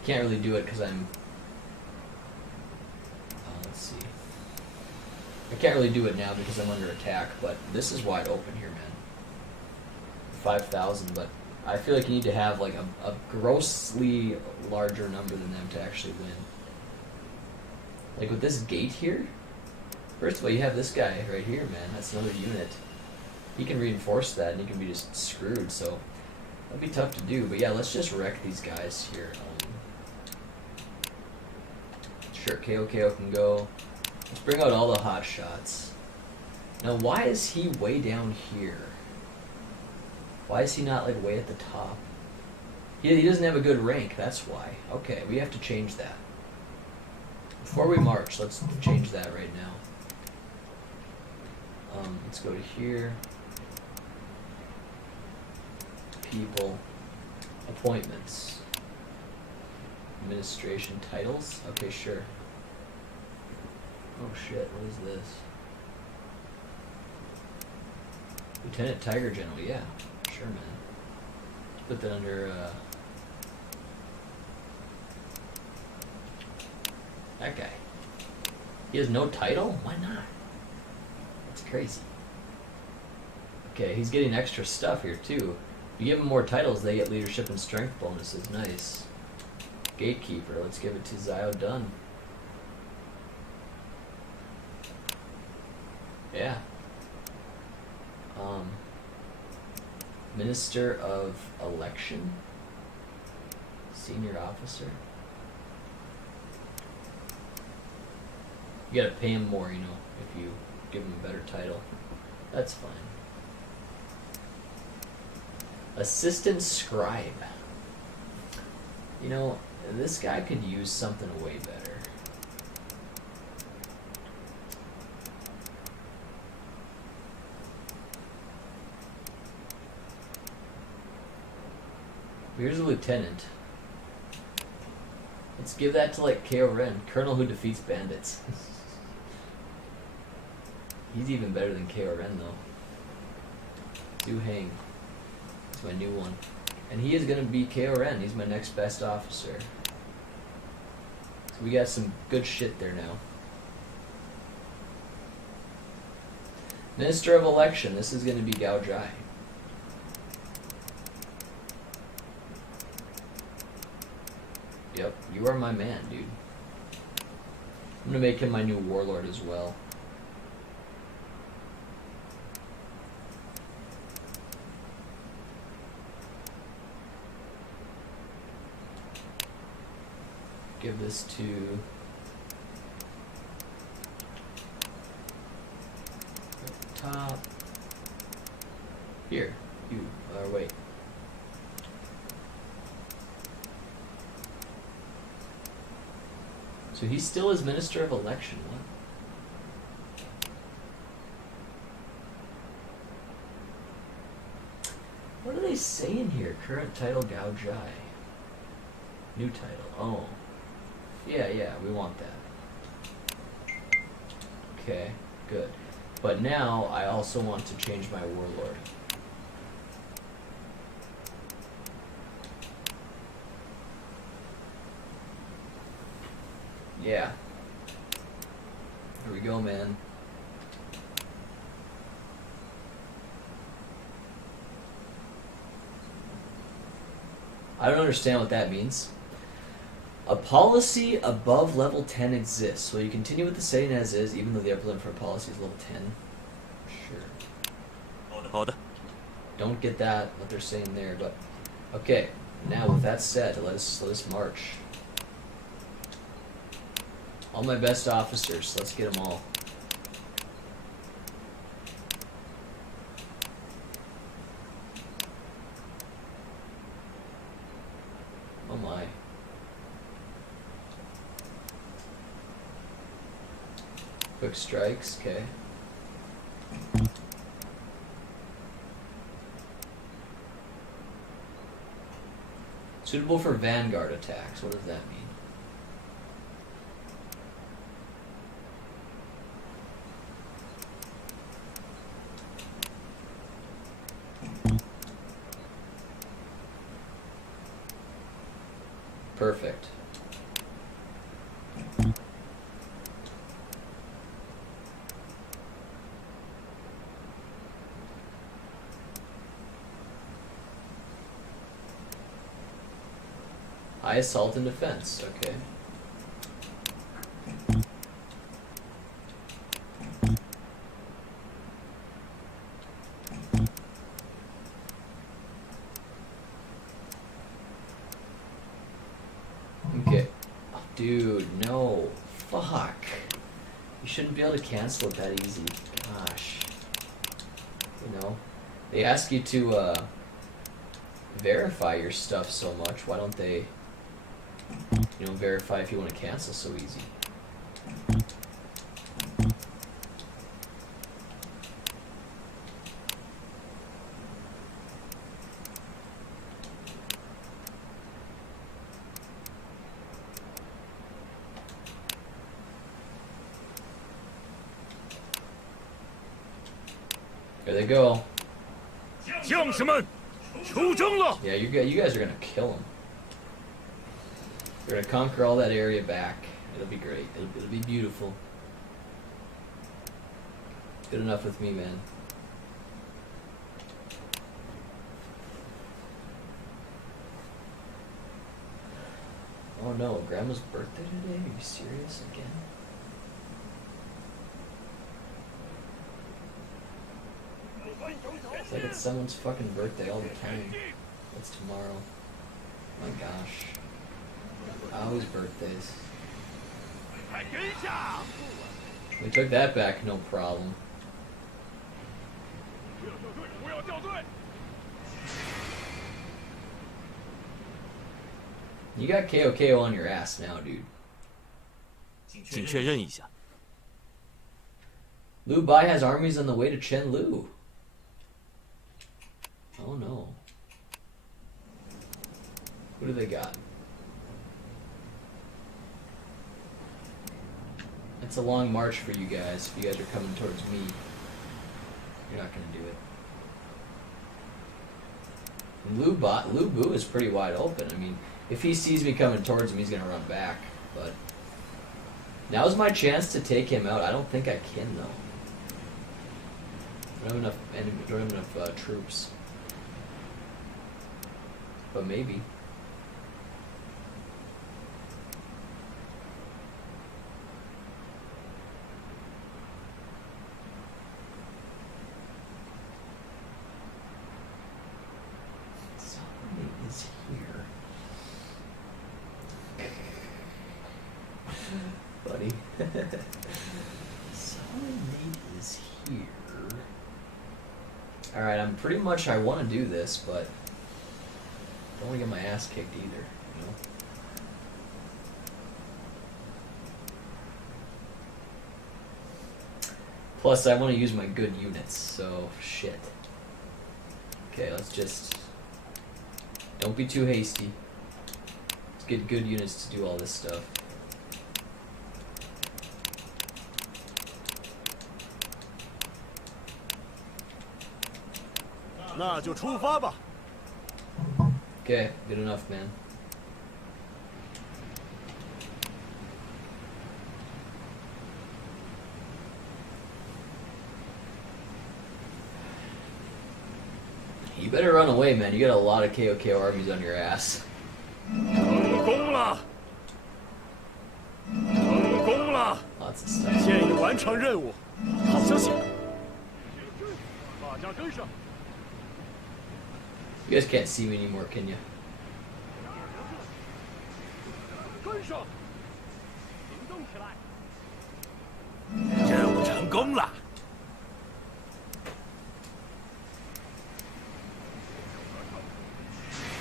Can't really do it because I'm... let's see. I can't really do it now because I'm under attack, but this is wide open here, man. 5,000, but I feel like you need to have like a grossly larger number than them to actually win. Like with this gate here, first of all, you have this guy right here, man. That's another unit. he can reinforce that, and he can be just screwed. So that'd be tough to do. But yeah, let's just wreck these guys here. Sure, KO can go. Let's bring out all the hot shots. Now, why is he way down here? Why is he not like way at the top? He doesn't have a good rank, that's why. Okay, we have to change that. Before we march, let's change that right now. Let's go to here. People. Appointments. Administration titles. Okay, sure. Oh shit, what is this? Lieutenant Tiger General, yeah. Sure, man. Let's put that under, that guy. He has no title? Why not? That's crazy. Okay, he's getting extra stuff here, too. You give him more titles, they get leadership and strength bonuses. Nice. Gatekeeper, let's give it to Zio Dunn. Yeah. Minister of Election? Senior officer? You gotta pay him more, you know, if you give him a better title. That's fine. Assistant Scribe. You know, this guy could use something way better. Here's a lieutenant. Let's give that to like Ko Ren, colonel who defeats bandits. He's even better than Ko Ren though. Du Hang. That's my new one. And he is gonna be Ko Ren. He's my next best officer. So we got some good shit there now. Minister of Election. This is gonna be Gao Jai. Yep, you are my man, dude. I'm gonna make him my new warlord as well. Give this to top. Here, you. Wait. So he still is Minister of Election. What are they saying here? Current title Gao Jai. New title. Oh. Yeah, we want that. Okay, good. But now I also want to change my warlord. Yeah. Here we go, man. I don't understand what that means. A policy above level 10 exists. Will you continue with the setting as is, even though the upper limit for a policy is level 10? Sure. Don't get that, what they're saying there, but... Okay, now with that said, let us march. All my best officers, let's get them all. Oh my. Quick strikes, okay. Suitable for vanguard attacks, what does that mean? Perfect. High assault and defense, okay. Dude, no. Fuck. You shouldn't be able to cancel it that easy. Gosh. You know? They ask you to verify your stuff so much. Why don't they, you know, verify if you want to cancel so easy? There they go. 将士们，出征了！ Yeah, you guys are gonna kill them. They're gonna conquer all that area back. It'll be great. It'll be beautiful. Good enough with me, man. Oh no, Grandma's birthday today? Are you serious again? It's like it's someone's fucking birthday all the time. It's tomorrow. My gosh. Always birthdays. We took that back, no problem. You got KOKO on your ass now, dude. 请确认一下。 Liu Bai has armies on the way to Chenlu. Oh no. What do they got? It's a long march for you guys. If you guys are coming towards me, you're not gonna do it. And Lu Bu is pretty wide open. I mean, if he sees me coming towards me, he's gonna run back. But now's my chance to take him out. I don't think I can though. I don't have enough troops. But maybe. Somebody is here. Buddy. Somebody is here. Alright, I'm pretty much, I want to do this, but I don't want to get my ass kicked either, you know? Plus, I want to use my good units, so shit. Okay, let's just... Don't be too hasty. Let's get good units to do all this stuff. Okay, good enough, man. You better run away, man. You got a lot of KOKO armies on your ass. 成功了！成功了！ Lots of stuff. 现已完成任务，好消息！大家跟上！ You guys can't see me anymore, can you? 跟上！行动起来！任务成功了！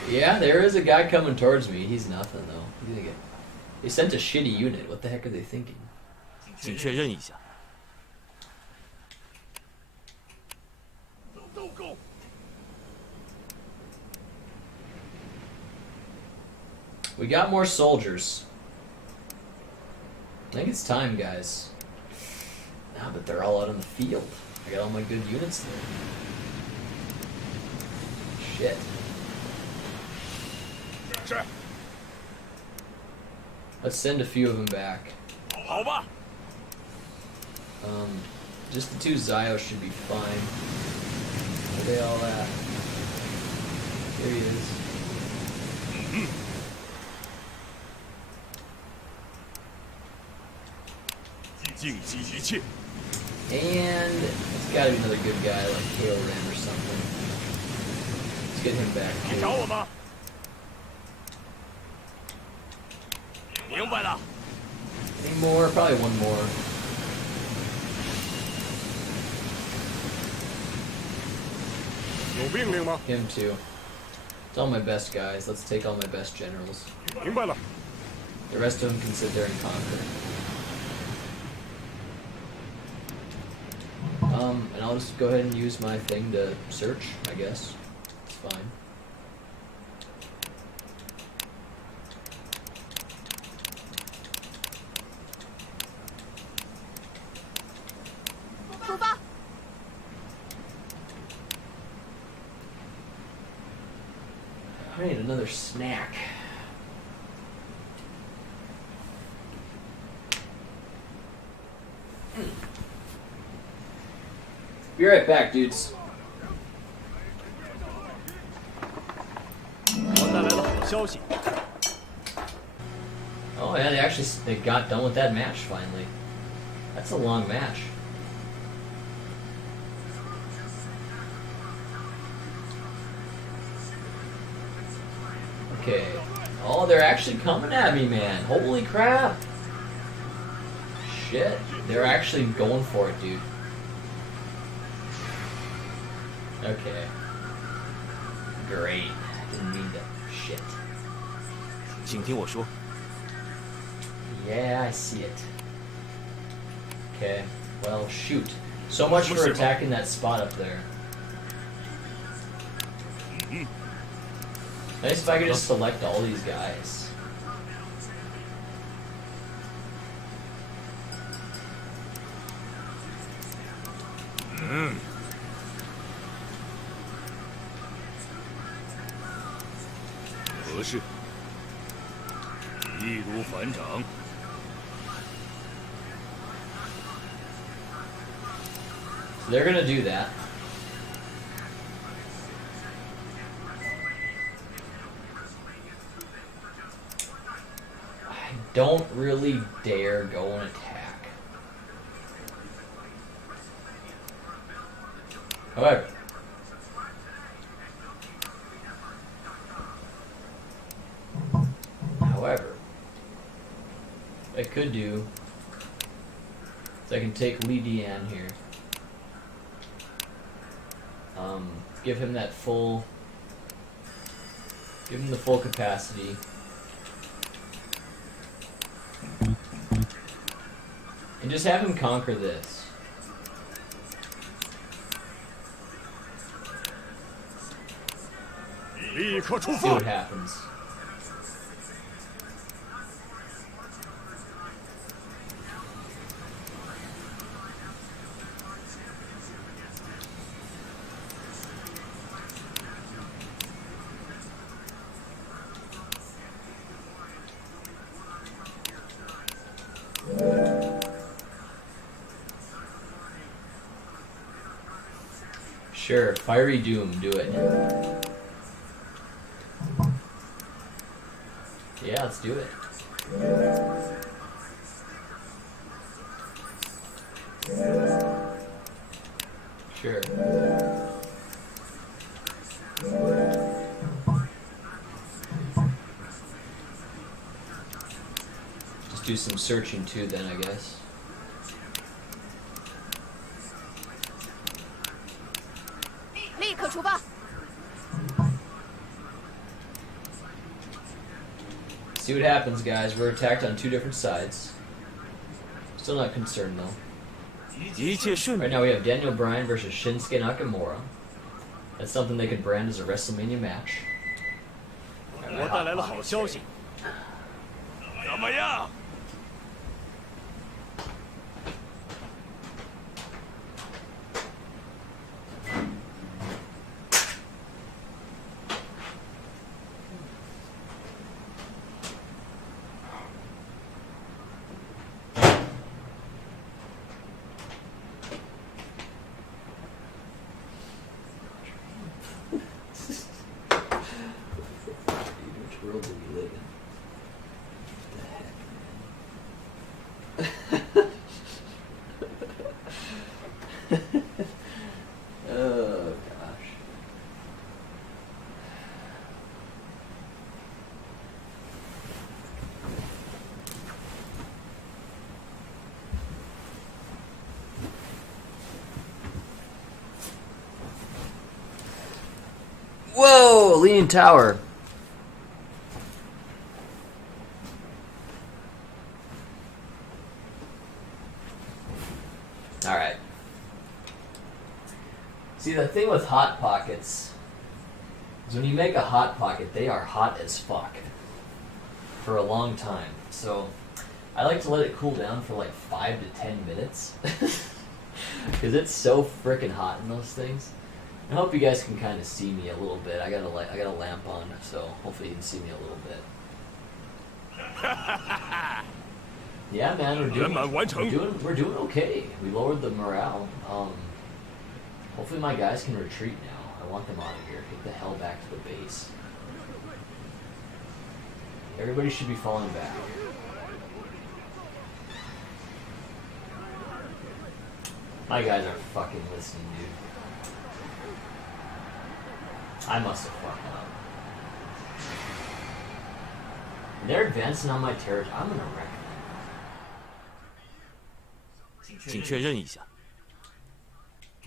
Yeah, there is a guy coming towards me. He's nothing, though. He's gonna get... They sent a shitty unit. What the heck are they thinking? 请确认一下。 We got more soldiers. I think it's time, guys. Ah, but they're all out in the field. I got all my good units there. Shit. Let's send a few of them back. 好吧。 Just the two Zio should be fine. Where are they all at? There he is. And it's gotta be another good guy like KO Ram or something. Let's get him back too. 明白了。Any more? Probably one more. Him too. It's all my best guys. Let's take all my best generals. The rest of them can sit there and conquer. And I'll just go ahead and use my thing to search, I guess. It's fine. I need another snack. Be right back, dudes. Oh yeah, they got done with that match finally. That's a long match. Okay. Oh, they're actually coming at me, man. Holy crap. Shit. They're actually going for it, dude. Okay. Great. Didn't mean to. Shit. Yeah, I see it. Okay. Well, shoot. So much for attacking that spot up there. Nice if I could just select all these guys. So they're gonna do that. I don't really dare go and attack. However, what I could do is I can take Li Dian here. Give him that full. Give him the full capacity. And just have him conquer this. See what happens. Sure, Fiery Doom, do it. Yeah, let's do it. Sure. Just do some searching too then, I guess. See what happens, guys. We're attacked on two different sides. Still not concerned, though. Right now we have Daniel Bryan versus Shinsuke Nakamura. That's something they could brand as a WrestleMania match. Which world do we live in? What the heck, man? Whoa, Leaning Tower. Alright. See, the thing with Hot Pockets is when you make a Hot Pocket, they are hot as fuck for a long time. So I like to let it cool down for like 5 to 10 minutes because it's so freaking hot in those things. I hope you guys can kind of see me a little bit. I got a lamp on, so hopefully you can see me a little bit. Yeah, man, we're doing okay. We lowered the morale. Hopefully my guys can retreat now. I want them out of here. Get the hell back to the base. Everybody should be falling back. My guys are fucking listening, dude. I must have fucked up. And they're advancing on my territory. I'm gonna wreck them. 请确认一下。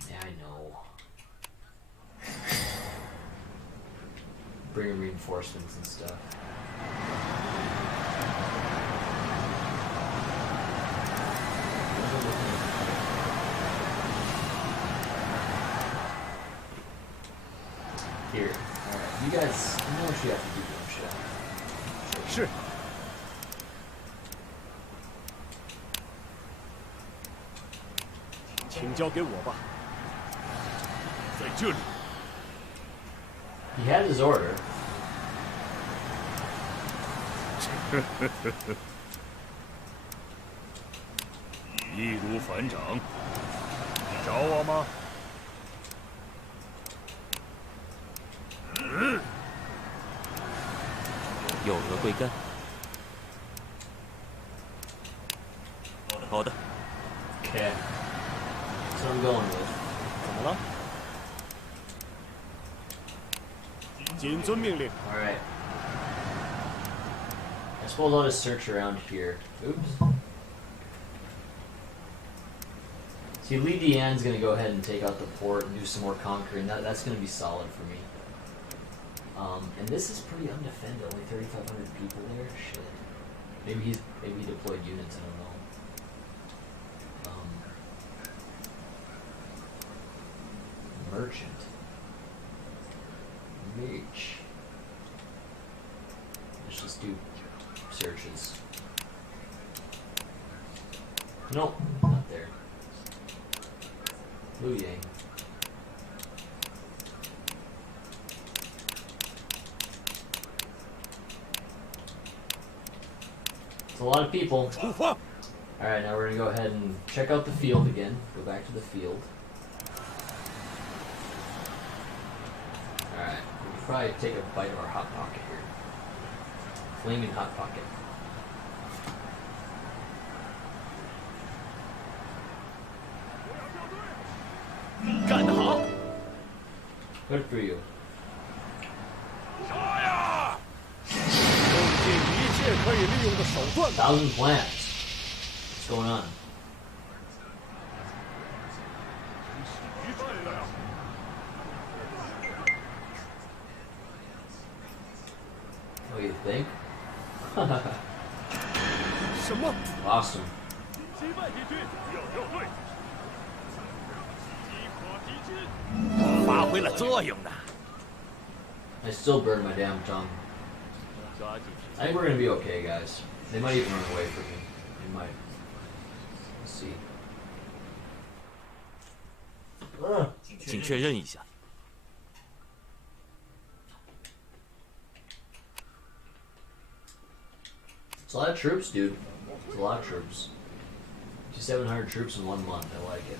Yeah, I know. Bring reinforcements and stuff. Here. Alright, you guys, you know what you have to do, don't you? 是。 请交给我吧。在这里。 He had his order. 易如反掌。你找我吗？有何贵干？好的。 Okay. That's what I'm going with. 怎么了？谨遵命令。 Alright. I suppose I'll just search around here. Oops. See, Li Dian's gonna go ahead and take out the port and do some more conquering. That's gonna be solid for me. And this is pretty undefended. Only 3,500 people there. Shit. Maybe he deployed units. I don't know. Merchant. Mage. Let's just do searches. Nope, not there. Liu Yang. It's a lot of people. Alright, now we're gonna go ahead and check out the field again. Go back to the field. Alright, we could probably take a bite of our Hot Pocket here. Flaming Hot Pocket. Good for you. 杀呀！用尽一切可以利用的手段。 1,000 plants. What's going on? What do you think? Awesome. 击败敌军，要对。击垮敌军，发挥了作用呢。 I still burn my damn tongue. I think we're gonna be okay, guys. They might even run away from me. They might. Let's see. 请确认一下。 It's a lot of troops, dude. It's a lot of troops. 2,700 troops in 1 month. I like it.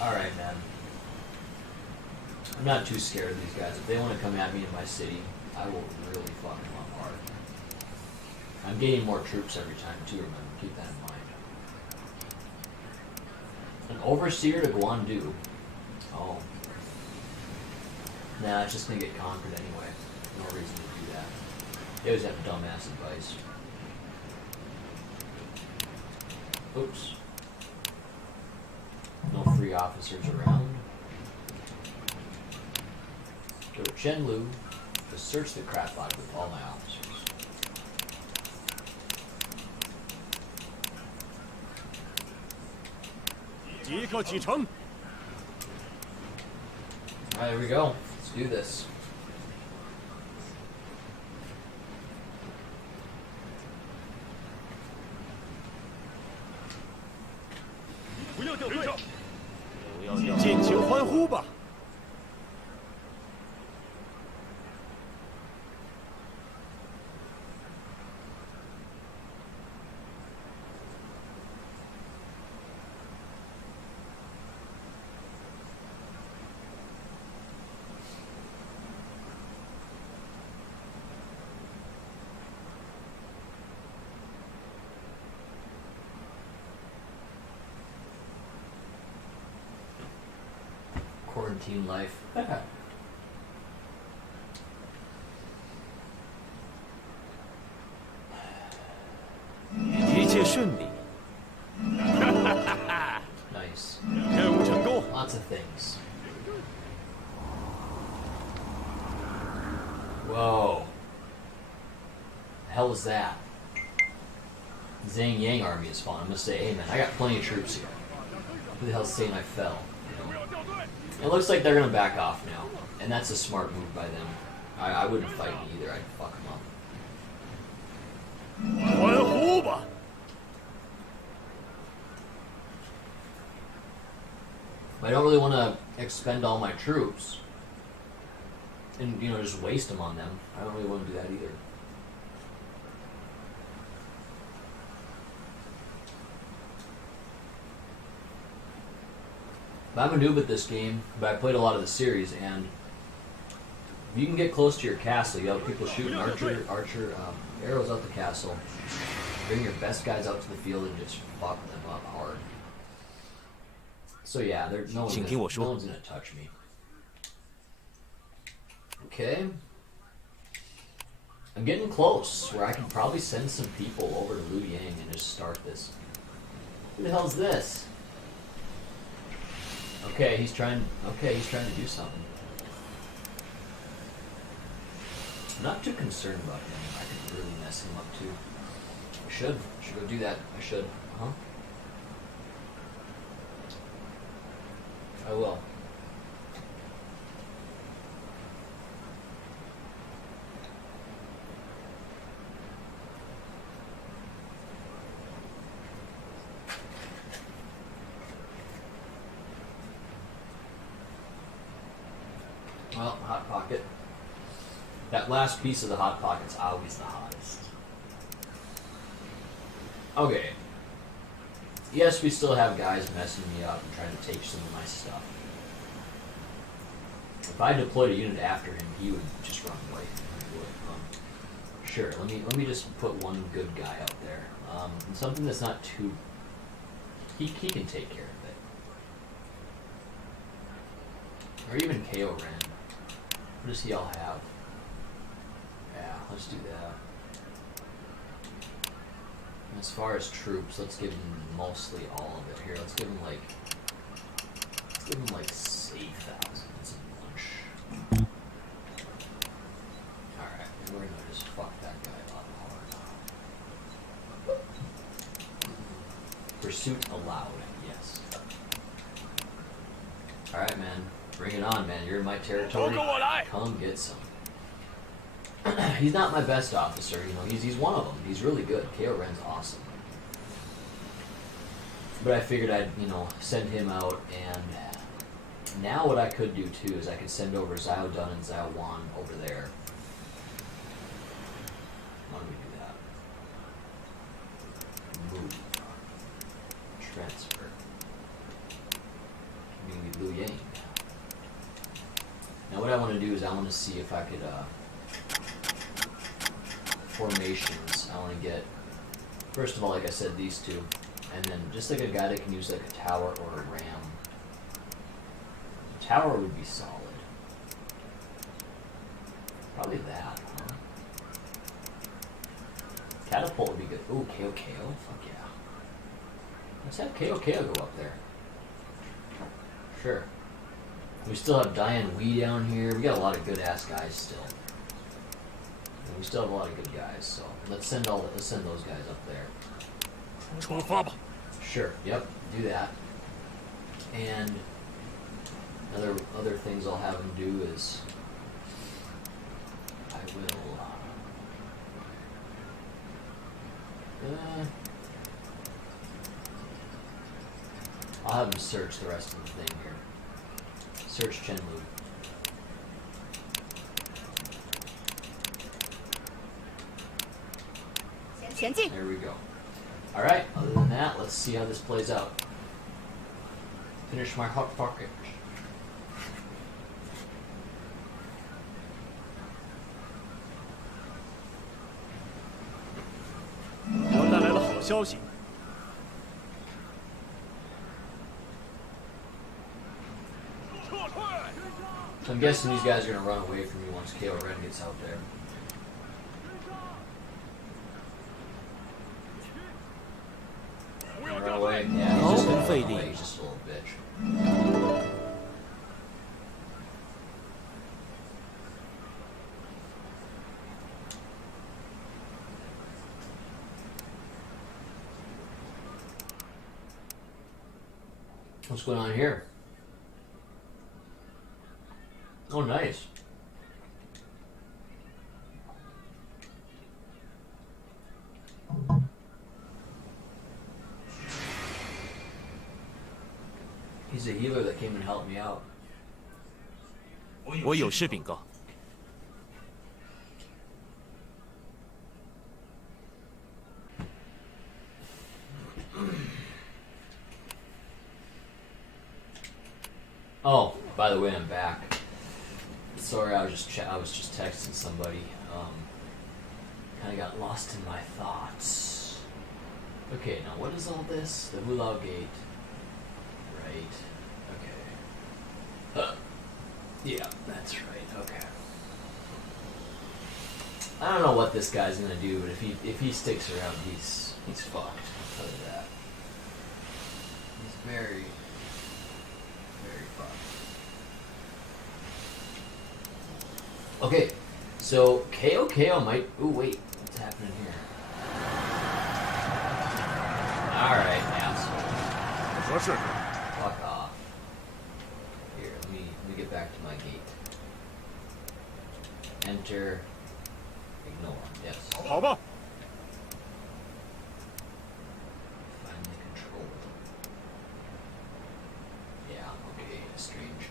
Alright, man. I'm not too scared of these guys. If they want to come at me in my city, I will really fuck them up hard. I'm gaining more troops every time, too, remember. Keep that in mind. An overseer to Guandu. Oh. Nah, it's just gonna get conquered anyway. No reason to do that. They always have dumbass advice. Oops. No free officers around. Go to Chenlu. Just search the crap out with all my officers. Alright, here we go. Let's do this. Quarantine life. 一切顺利。Nice. 任务成功。 Lots of things. Whoa. The hell is that? Zhang Yang army is falling. I'm gonna say, hey man, I got plenty of troops here. Who the hell's saying I fell? It looks like they're gonna back off now, and that's a smart move by them. I wouldn't fight me either. I'd fuck them up. I don't really want to expend all my troops and, you know, just waste them on them. I don't really want to do that either. But I'm a noob at this game, but I played a lot of the series, and if you can get close to your castle, you have people shooting arrows out the castle, bring your best guys out to the field and just fuck them up hard. So yeah, no one's gonna touch me. Okay. I'm getting close, where I can probably send some people over to Liu Yang and just start this. Who the hell is this? Okay, he's trying to do something. I'm not too concerned about him. I could really mess him up too. I should go do that. I should. Huh? I will. Well, Hot Pocket. That last piece of the Hot Pocket's always the hottest. Okay. Yes, we still have guys messing me up and trying to take some of my stuff. If I deployed a unit after him, he would just run away. Sure, let me just put one good guy out there. And something that's not too... He can take care of it. Or even KO Ren. What does he all have? Yeah, let's do that. And as far as troops, let's give him mostly all of it here. Let's give him like 8,000. That's a bunch. Alright, we're gonna just fuck that guy up hard. Pursuit allowed, yes. Alright, man. Bring it on, man. You're in my territory. Come get some. He's not my best officer, you know. He's one of them. He's really good. KO Ren's awesome. But I figured I'd, you know, send him out, and now what I could do too is I could send over Xiao Dun and Xiao Wan over there. Why don't we do that? Move. Transfer. Maybe Liu Yang. Now what I want to do is I want to see if I could, formations, I want to get, first of all, like I said, these two, and then just like a guy that can use like a tower or a ram. A tower would be solid. Probably that, huh? Catapult would be good. Ooh, KO. Fuck yeah. Let's have KOKO go up there. Sure. We still have Diane Wee down here. We got a lot of good ass guys still. And we still have a lot of good guys, so let's send those guys up there. 出发吧。 Sure. Yep. Do that. And other things I'll have them do is I will. I'll have them search the rest of the thing here. Search Chenlu. There we go. Alright, other than that, let's see how this plays out. Finish my hot pocket. 我带来了好消息。 So I'm guessing these guys are going to run away from me once KO Ren gets out there. Run away? Yeah, he's just going to run away. He's just a little bitch. What's going on here? Oh, nice. He's a healer that came and helped me out. 我有事禀告。 Oh, by the way, I'm back. Sorry, I was just texting somebody. Kind of got lost in my thoughts. Okay, now what is all this? The Hulao Gate. Right. Okay. Yeah, that's right. Okay. I don't know what this guy's gonna do, but if he sticks around, he's fucked. I'll tell you that. He's very fucked. Okay, so KO might. Ooh, wait, what's happening here? All right, asshole. 合适。 Fuck off. Here, let me get back to my gate. Enter. Ignore. Yes. 好吧。 Find the control. Yeah. Okay. Strange.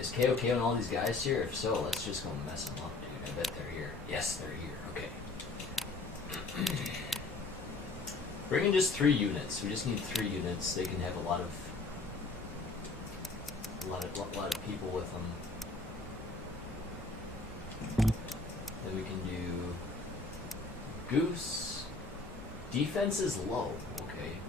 Is KOK and all these guys here? If so, let's just go mess them up, dude. I bet they're here. Yes, they're here. Okay. Bring in just 3 units. We just need 3 units. They can have a lot of people with them. Then we can do Goose. Defense is low. Okay.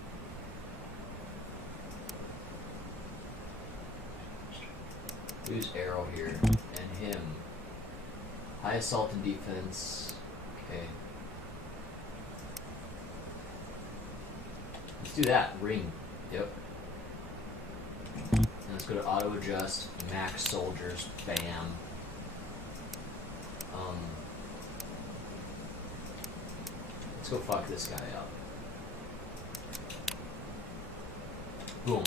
Use Arrow here and him. High assault and defense. Okay. Let's do that. Ring. Yep. And let's go to auto adjust. Max soldiers. Bam. Let's go fuck this guy up. Boom.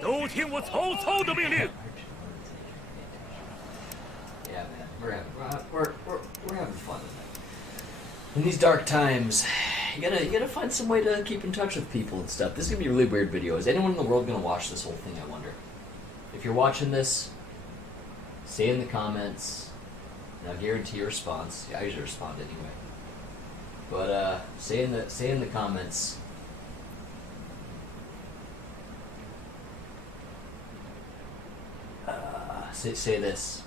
都听我曹操的命令。 Yeah, man, we're having fun with it. In these dark times, you gotta find some way to keep in touch with people and stuff. This is gonna be a really weird video. Is anyone in the world gonna watch this whole thing, I wonder? If you're watching this, say in the comments, and I'll guarantee a response. Yeah, I usually respond anyway. But say in the comments. Say this.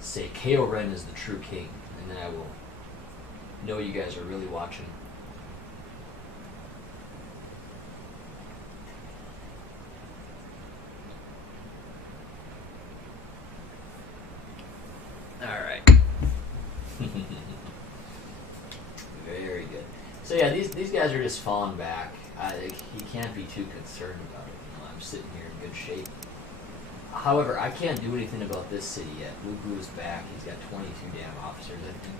Say Ko Ren is the true king, and then I will know you guys are really watching. Alright. Very good. So yeah, these guys are just falling back. He can't be too concerned about it. You know, I'm sitting here in good shape. However, I can't do anything about this city yet. Wu Gu is back. He's got 22 damn officers, I think.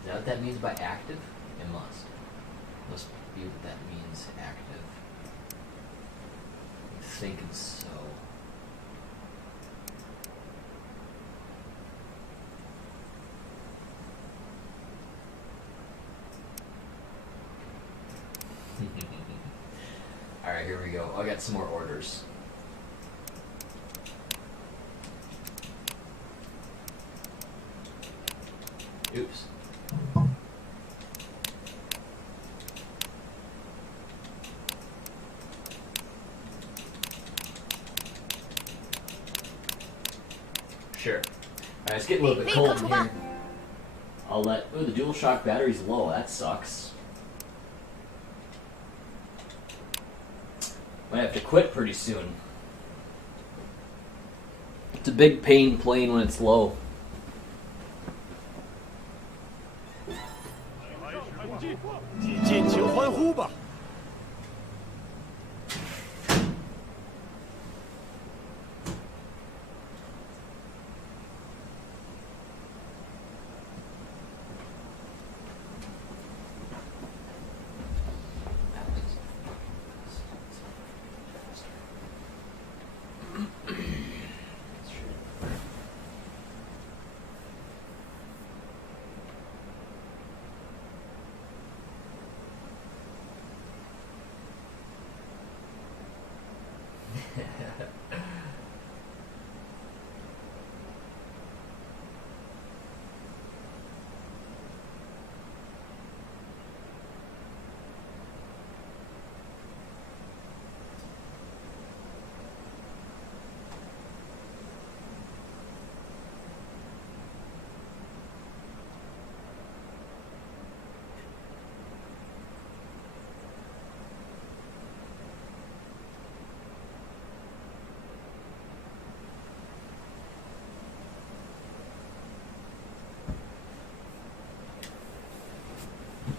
Is that what that means by active? It must. Must be what that means, active. I'm thinking so. Alright, here we go. I got some more orders. Oops. Sure. Alright, it's getting a little bit cold in here. I'll let... Ooh, the DualShock battery's low. That sucks. Might have to quit pretty soon. It's a big pain playing when it's low.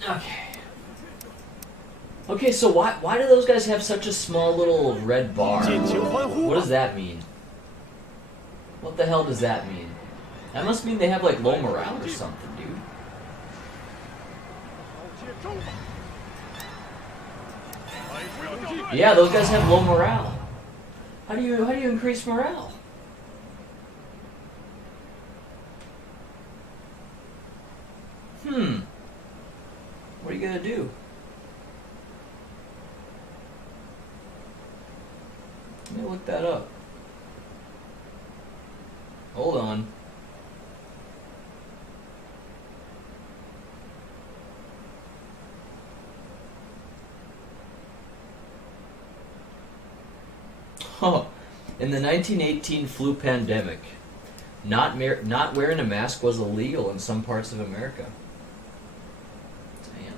Okay. Okay, so why do those guys have such a small little red bar? What does that mean? What the hell does that mean? That must mean they have like low morale or something, dude. Yeah, those guys have low morale. How do you increase morale? What are you gonna do? Let me look that up. Hold on. Huh. In the 1918 flu pandemic, not wearing a mask was illegal in some parts of America. Damn.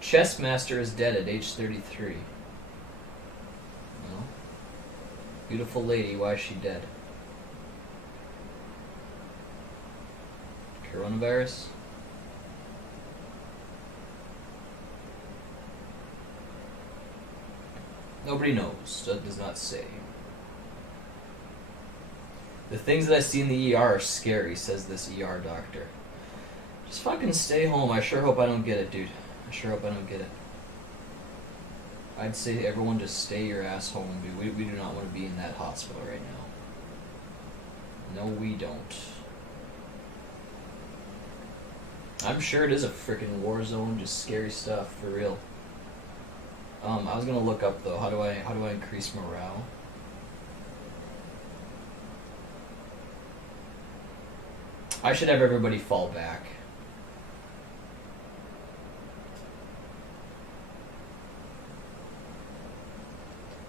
Chess master is dead at age 33. Well, beautiful lady, why is she dead? Coronavirus? Nobody knows. That does not say. The things that I see in the ER are scary, says this ER doctor. Just fucking stay home. I sure hope I don't get it, dude. I sure hope I don't get it. I'd say everyone just stay your ass home, dude. We do not want to be in that hospital right now. No, we don't. I'm sure it is a freaking war zone, just scary stuff for real. I was gonna look up though. How do I increase morale? I should have everybody fall back.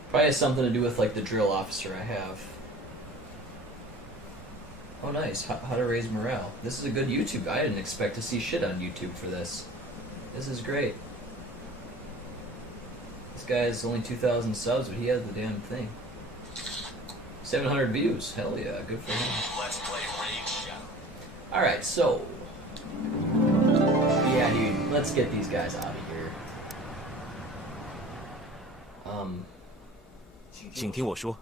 Probably has something to do with like the drill officer I have. Oh nice, how to raise morale. This is a good YouTube. I didn't expect to see shit on YouTube for this. This is great. This guy has only 2,000 subs, but he has the damn thing. 700 views. Hell yeah, good for him. Let's play Rage. Alright, so... yeah, dude, let's get these guys out of here. 请听我说。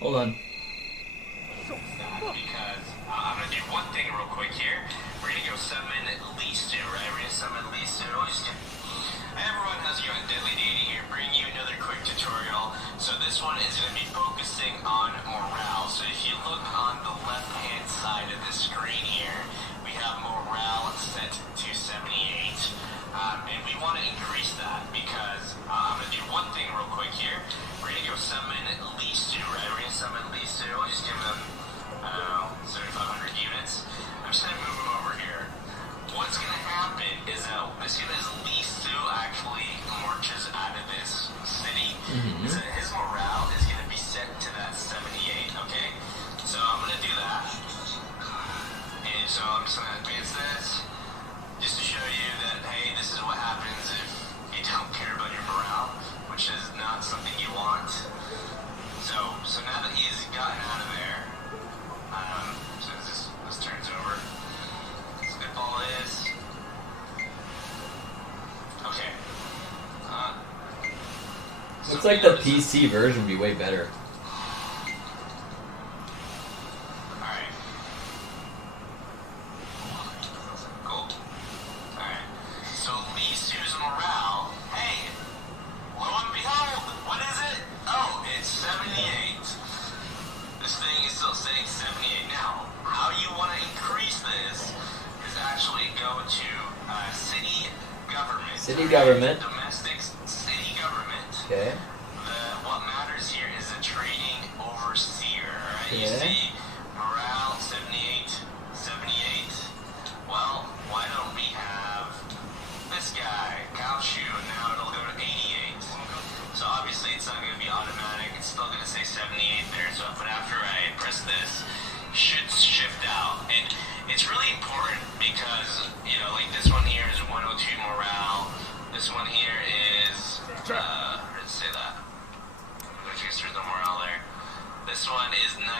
Hold on. Because I'm gonna do one thing real quick here. We're gonna go summon Lisu, right? We're gonna summon Lisu. Hey everyone, how's it going? Deadly Deity here, bringing you another quick tutorial. So this one is gonna be focusing on morale. So if you look on the left-hand side of the screen here, we have morale set to 78. And we want to increase that because I'm going to do one thing real quick here. We're going to go summon Lisu, right? We're going to summon Lisu. Just give them, I don't know, 7,500 units. I'm just going to move them over here. What's going to happen is that as soon as Lisu actually marches out of this city, is that his morale is going to be set to that 78, okay? So I'm going to do that. And so I'm just going to advance this. Just to show you that, hey, this is what happens if you don't care about your morale, which is not something you want. So now that he's gotten out of there, so this turns over. Spitball this. Okay. Looks like the PC version would be way better. City government. Domestic city government. Okay. What matters here is the trading overseer, right? Okay. You see morale 78, 78. Well, why don't we have this guy, Kaoshu, and now it'll go to 88. So obviously it's not going to be automatic. It's still going to say 78 there. So but after I press this, it should shift out. And it's really important because, you know, like this one here is 102 morale. This one here is, let's say that. I guess there's no morale there. This one is 99.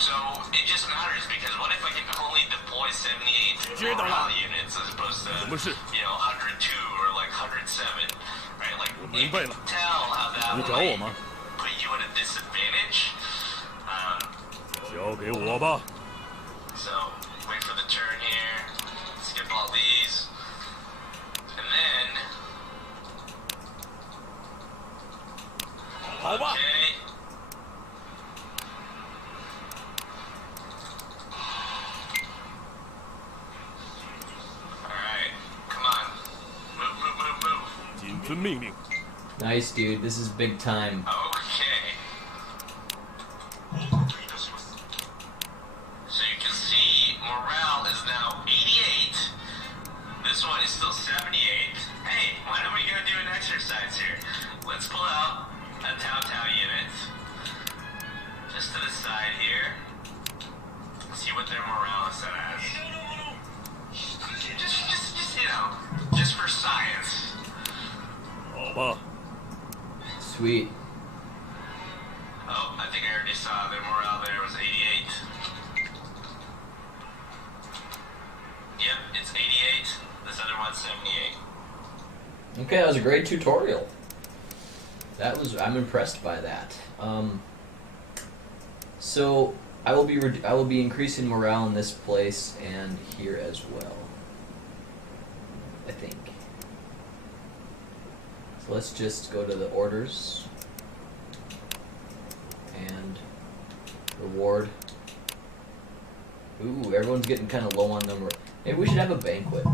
So it just matters because what if I can only deploy 78 morale units as opposed to, you know, 102 or like 107, right? Like, you can tell how that would like, put you at a disadvantage. So, wait for the turn here, skip all these, and then... Okay. Alright, come on. Move. Nice, dude. This is big time. Okay. So you can see morale is now 88. This one is still 78. Hey, why don't we go do an exercise here? Let's pull out a Tao unit. Just to the side here. See what their morale is set as. Just you know, just for science. Sweet. Oh, I think I already saw their morale there was 88. Yep, it's 88. This other one's 78. Okay, that was a great tutorial. I'm impressed by that. So I will be increasing morale in this place and here as well. I think. So let's just go to the orders. And reward. Ooh, everyone's getting kind of low on number. Maybe we should have a banquet.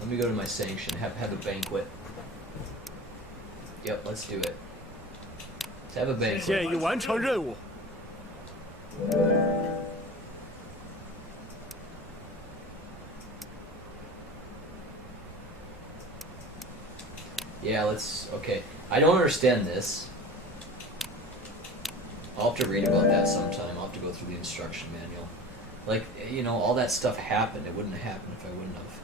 Let me go to my sanction. Have a banquet. Yep, let's do it. Let's have a banquet. 建议完成任务。 Yeah, let's... Okay. I don't understand this. I'll have to read about that sometime. I'll have to go through the instruction manual. Like, you know, all that stuff happened. It wouldn't have happened if I wouldn't have.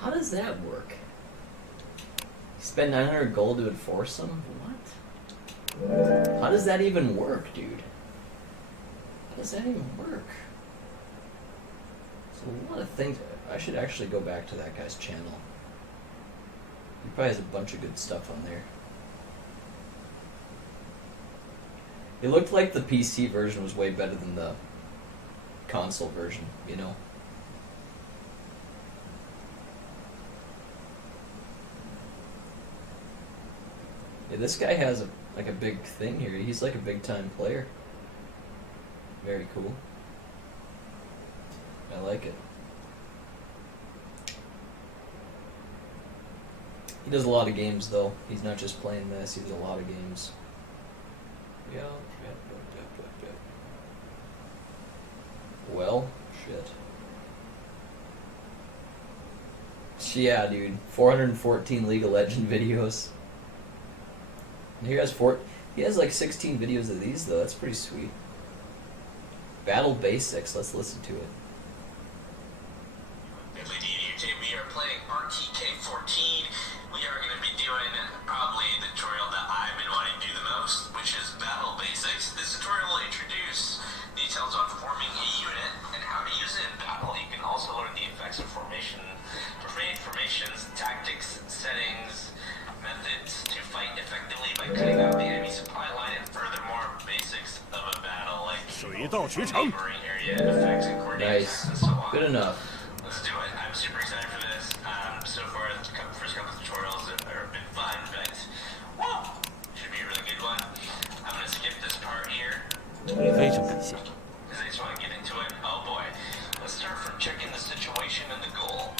How does that work? Spend 900 gold to enforce them? What? How does that even work, dude? How does that even work? There's a lot of things. I should actually go back to that guy's channel. He probably has a bunch of good stuff on there. It looked like the PC version was way better than the console version, you know? Yeah, this guy has a big thing here. He's like a big time player. Very cool. I like it. He does a lot of games though. He's not just playing this, he does a lot of games. Yeah. Well, shit. Yeah, dude. 414 League of Legends videos. And he has like 16 videos of these though. That's pretty sweet. Battle Basics. Let's listen to it. We are playing ROTK 14. We are going to be doing probably the tutorial that I've been wanting to do the most, which is Battle Basics. This tutorial will introduce details on forming a unit and how to use it in battle. You can also learn the effects of formations, tactics, settings, methods to fight effectively by cutting out the enemy supply line, and furthermore, basics of a battle like neighboring area effects and coordinates and so on. Good enough. Let's do it. I'm super excited for this. So far, the first couple of tutorials have been fun, but whoa, should be a really good one. I'm going to skip this part here. Because I just want to get into it. Oh boy. Let's start from checking the situation and the goal.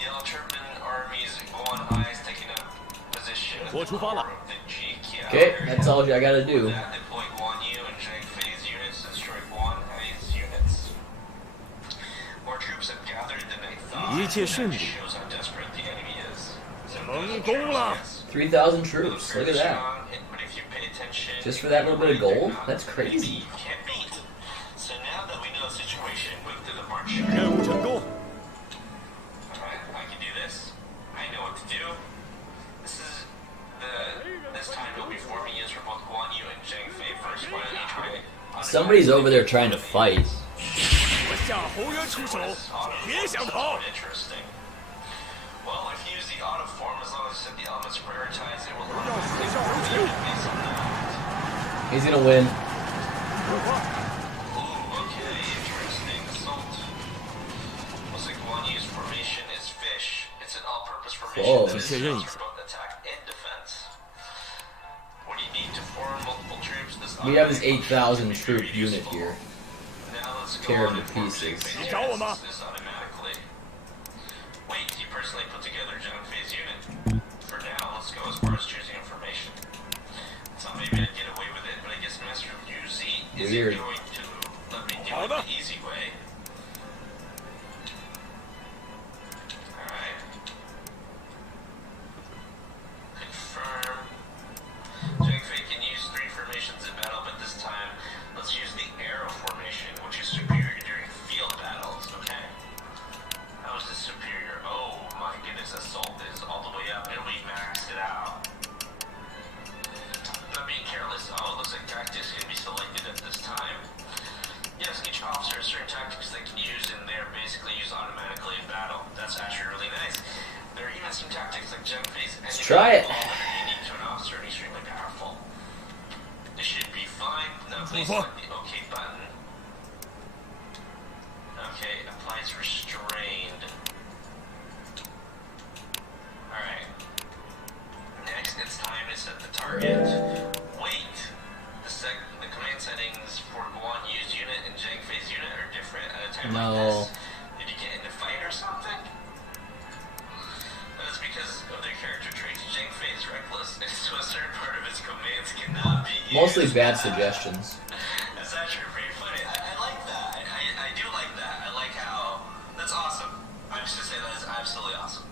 Yellow Turban armies go on eyes, taking up position at the core of the GK. Okay, that's all I gotta do. Deploy Guan Yu and Zhang Fei's units and strike Guan Hei's units. More troops have gathered than I thought. That shows how desperate the enemy is. 3,000 troops. Look at that. Just for that little bit of gold? That's crazy. So now that we know the situation, move to the march. 任务成功。 Alright, I can do this. I know what to do. This time we'll be forming units for both Guan Yu and Zhang Fei first one each way. Somebody's over there trying to fight. 我夏侯渊出手，别想逃！ Interesting. Well, if you use the auto form, as long as you set the elements prioritize, it will automatically based on that. He's gonna win. Ooh, okay, interesting. Assault. Looks like Guan Yu's formation is fish. It's an all-purpose formation that is used for both attack and We have this 8,000 troop unit here. Now let's go Tear on him to and form pieces. Zhang Fei's units this automatically. Wait, you personally put together Zhang Fei's unit. For now, let's go as far as choosing information. Thought maybe I'd get away with it, but I guess Master UZ isn't going to let me do it the easy way. Alright. Confirm. Zhang Fei can use 3 formations in battle, but this time let's use the arrow formation, which is superior during field battles, okay? How is this superior? Oh my goodness, assault is all the way up and we maxed it out. Not being careless. Oh, it looks like tactics can be selected at this time. Yes, each officer has certain tactics they can use, and they're basically used automatically in battle. That's actually really nice. There are even some tactics like Zhang Fei's Let's try it. that are unique to an officer and extremely powerful. This should be fine. Now please select the OK button. Okay, applies restrained. Alright. Next, it's time to set the target. Wait! The command settings for Guan Yu's unit and Zhang Fei's unit are different at a time like this. Did you get into fight or something? That's because of their character traits. Zhang Fei is reckless, and so a certain part of his commands cannot be used. Mostly bad suggestions. That's actually pretty funny. I like that. I do like that. I like how... That's awesome. I'm just gonna say that is absolutely awesome.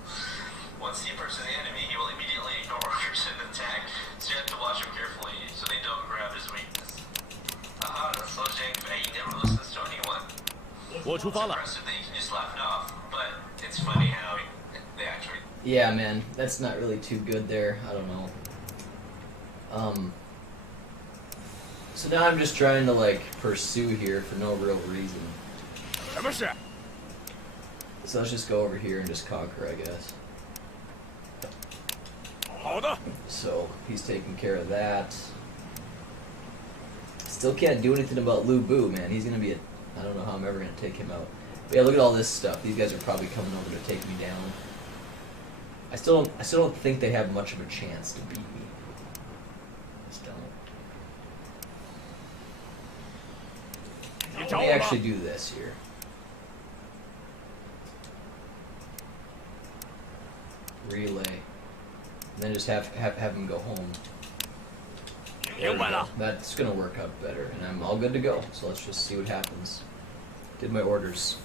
Once he approaches the enemy, he will immediately ignore orders and attack, so you have to watch him carefully so they don't grab his weakness. Aha, that's so Zhang Fei, he never listens to anyone. It's impressive that you can just laugh it off, but it's funny how they actually... Yeah, man, that's not really too good there. I don't know. So now I'm just trying to, like, pursue here for no real reason. So let's just go over here and just conquer, I guess. So, he's taking care of that. Still can't do anything about Lu Bu, man. He's gonna be I don't know how I'm ever gonna take him out. But yeah, look at all this stuff. These guys are probably coming over to take me down. I still don't think they have much of a chance to beat me. Just don't. Let me actually do this here. Relay. And then just have him go home. That's gonna work out better, and I'm all good to go. So let's just see what happens. Did my orders.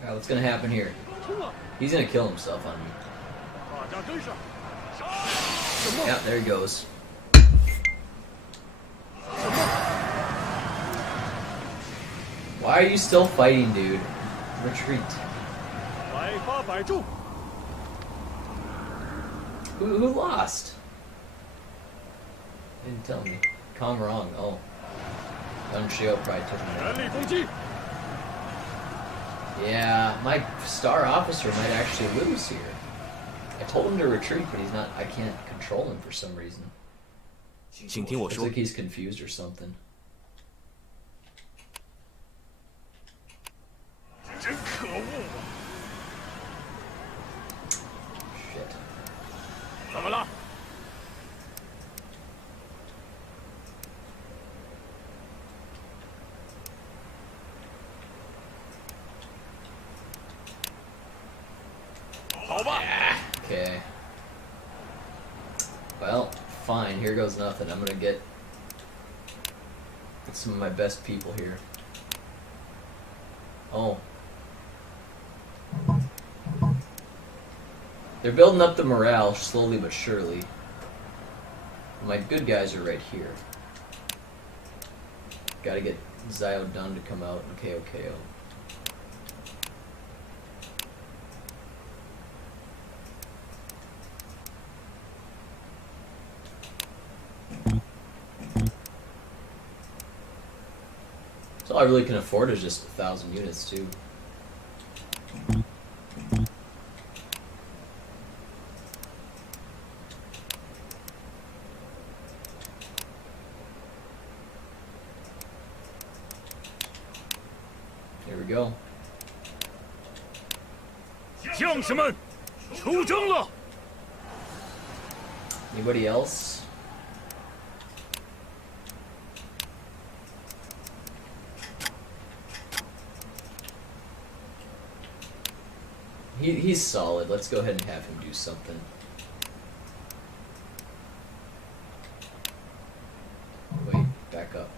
Alright, what's gonna happen here? He's gonna kill himself on me. Yeah, there he goes. Why are you still fighting, dude? Retreat. Who lost? Didn't tell me. Calm wrong. Oh. Gunshio probably took me. Yeah, my star officer might actually lose here. I told him to retreat, but he's not. I can't control him for some reason. Looks like he's confused or something. Shit. Yeah. Okay. Well, fine. Here goes nothing. I'm gonna get some of my best people here. Oh. They're building up the morale slowly but surely. My good guys are right here. Gotta get Zio done to come out and KO. So all I really can afford is just 1,000 units too. Here we go. 将士们，出征了。 Anybody else? He's solid. Let's go ahead and have him do something. Wait, back up.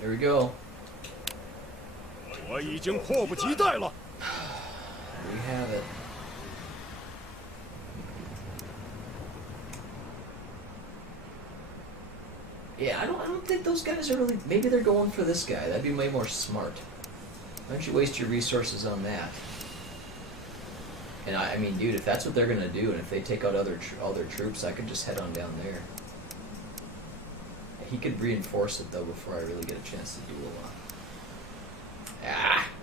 There we go. 我已经迫不及待了。 We have it. Yeah, I don't think those guys are really. Maybe they're going for this guy. That'd be way more smart. Why don't you waste your resources on that? And I mean, dude, if that's what they're gonna do, and if they take out all their troops, I could just head on down there. He could reinforce it though before I really get a chance to do a lot.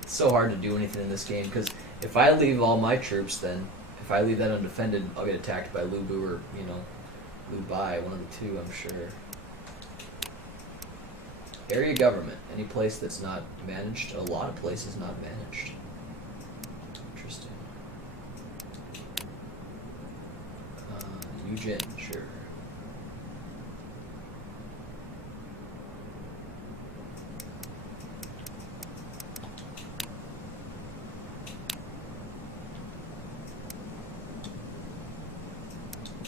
It's so hard to do anything in this game because if I leave all my troops, then if I leave that undefended, I'll get attacked by Lubu or Lu Bai, one of the two, I'm sure. Area government, any place that's not managed. A lot of places not managed. Interesting. Eugene, sure.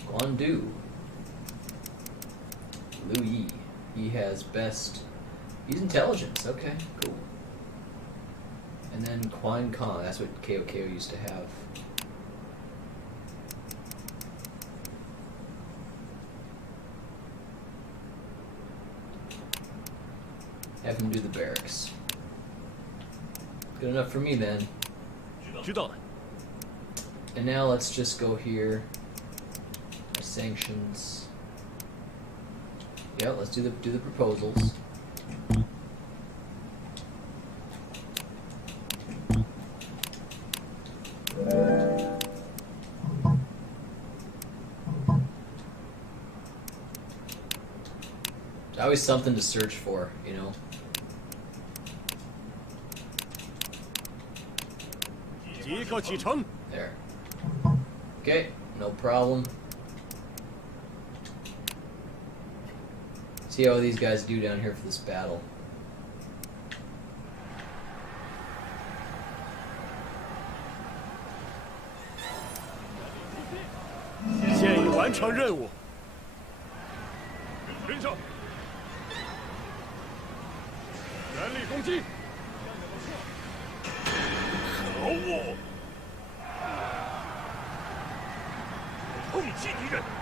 Guandu. Liu Yi. He has best. He's intelligence. Okay, cool. And then Quan Kong. That's what KOKO used to have. Have him do the barracks. Good enough for me then. 知道了。 And now let's just go here. Sanctions. Yeah, let's do the proposals. There's always something to search for, you know. There. Okay, no problem. See how these guys do down here for this battle.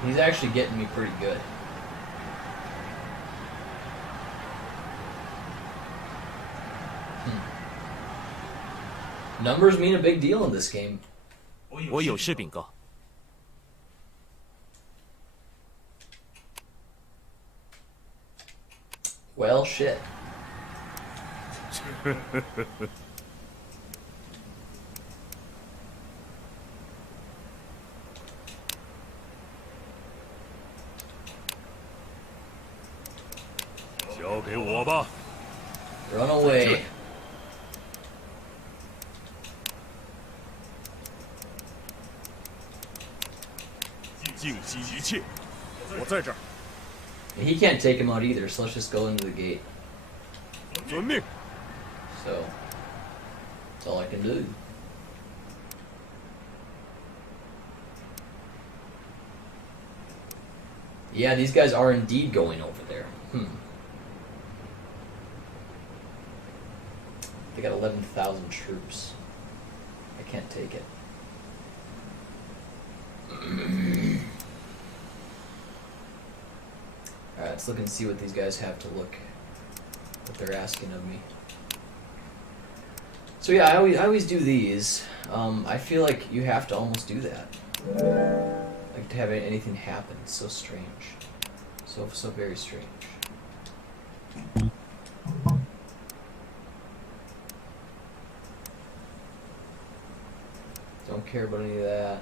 He's actually getting me pretty good. Numbers mean a big deal in this game. 我有事禀告。 Well, shit. 交给我吧。 Run away. 尽息一切，我在这儿。 He can't take him out either, so let's just go into the gate. 遵命。 So, that's all I can do. Yeah, these guys are indeed going over there. They got 11,000 troops. I can't take it. Alright, let's look and see what these guys have to look, what they're asking of me. So yeah, I always do these. I feel like you have to almost do that. Like to have anything happen. It's so strange. So very strange. Don't care about any of that.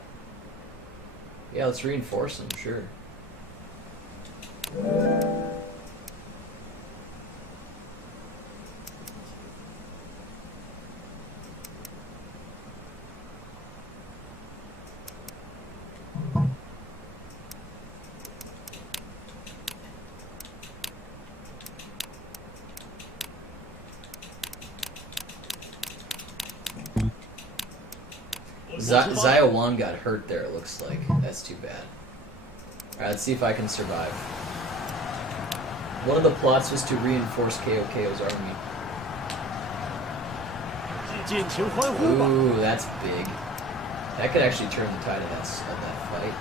Yeah, let's reinforce them, sure. Zio 1 got hurt there, it looks like. That's too bad. Alright, let's see if I can survive. One of the plots was to reinforce KOKO's army. Ooh, that's big. That could actually turn the tide of that fight.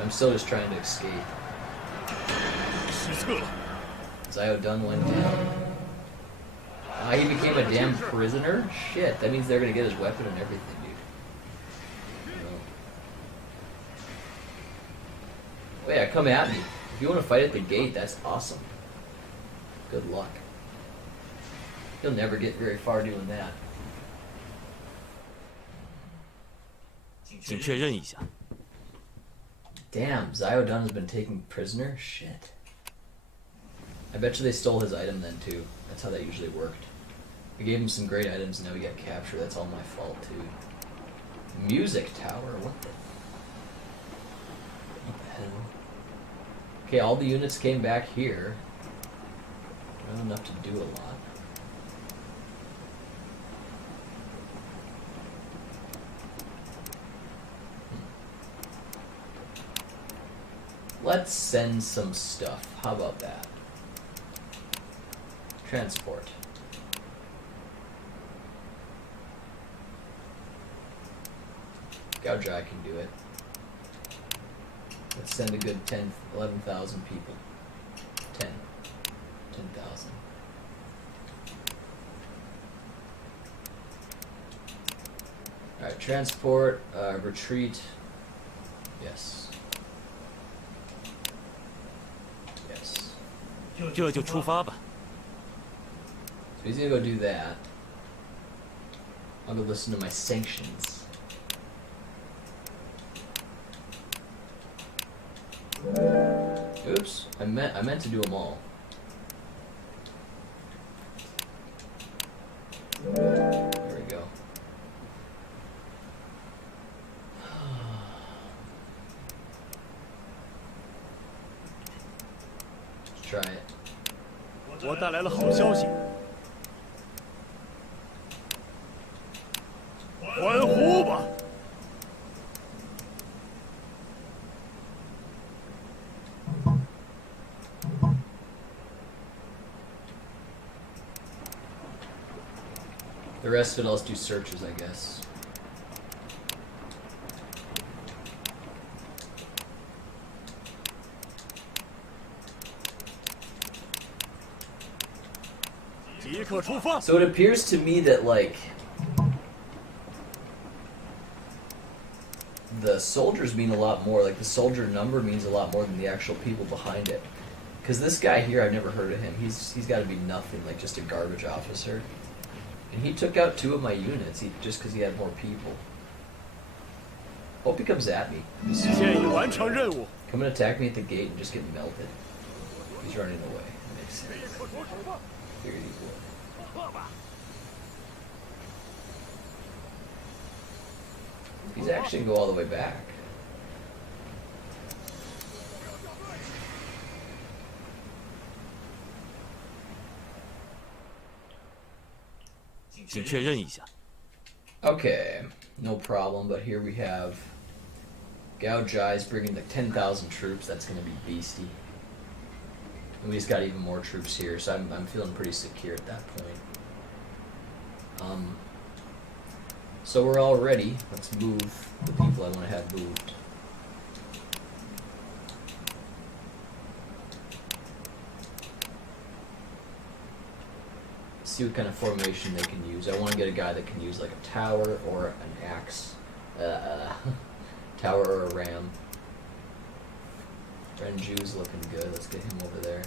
I'm still just trying to escape. Zio Dun went down. He became a damn prisoner? Shit, that means they're gonna get his weapon and everything, dude. Oh yeah, come at me. If you want to fight at the gate, that's awesome. Good luck. You'll never get very far doing that. 请确认一下。 Damn, Zio Dun has been taken prisoner? Shit. I bet you they stole his item then too. That's how that usually worked. I gave him some great items and now he got captured. That's all my fault too. Music tower? What the hell? Okay, all the units came back here. Not enough to do a lot. Let's send some stuff. How about that? Transport. Gaojai can do it. Let's send a good 11,000 people. 10,000. Alright, transport, retreat. Yes. Yes. 这就出发吧。 So he's gonna go do that. I'll go listen to my sanctions. Oops, I meant to do them all. There we go. Let's try it. 我带来了好消息。欢呼吧！ The rest of it, I'll just do searches, I guess. So it appears to me that, like, the soldiers mean a lot more. Like, the soldier number means a lot more than the actual people behind it. Because this guy here, I've never heard of him. He's got to be nothing, like just a garbage officer. And he took out 2 of my units just because he had more people. Hope he comes at me. Come and attack me at the gate and just get melted. He's running away. That makes sense. Figured he would. He's actually going to go all the way back. Okay, no problem, but here we have Gao Jai's bringing like 10,000 troops. That's going to be beastie. And we just got even more troops here, so I'm feeling pretty secure at that point. So we're all ready. Let's move the people I want to have moved. See what kind of formation they can use. I want to get a guy that can use like a tower or an axe. Tower or a ram. Renju's looking good. Let's get him over there.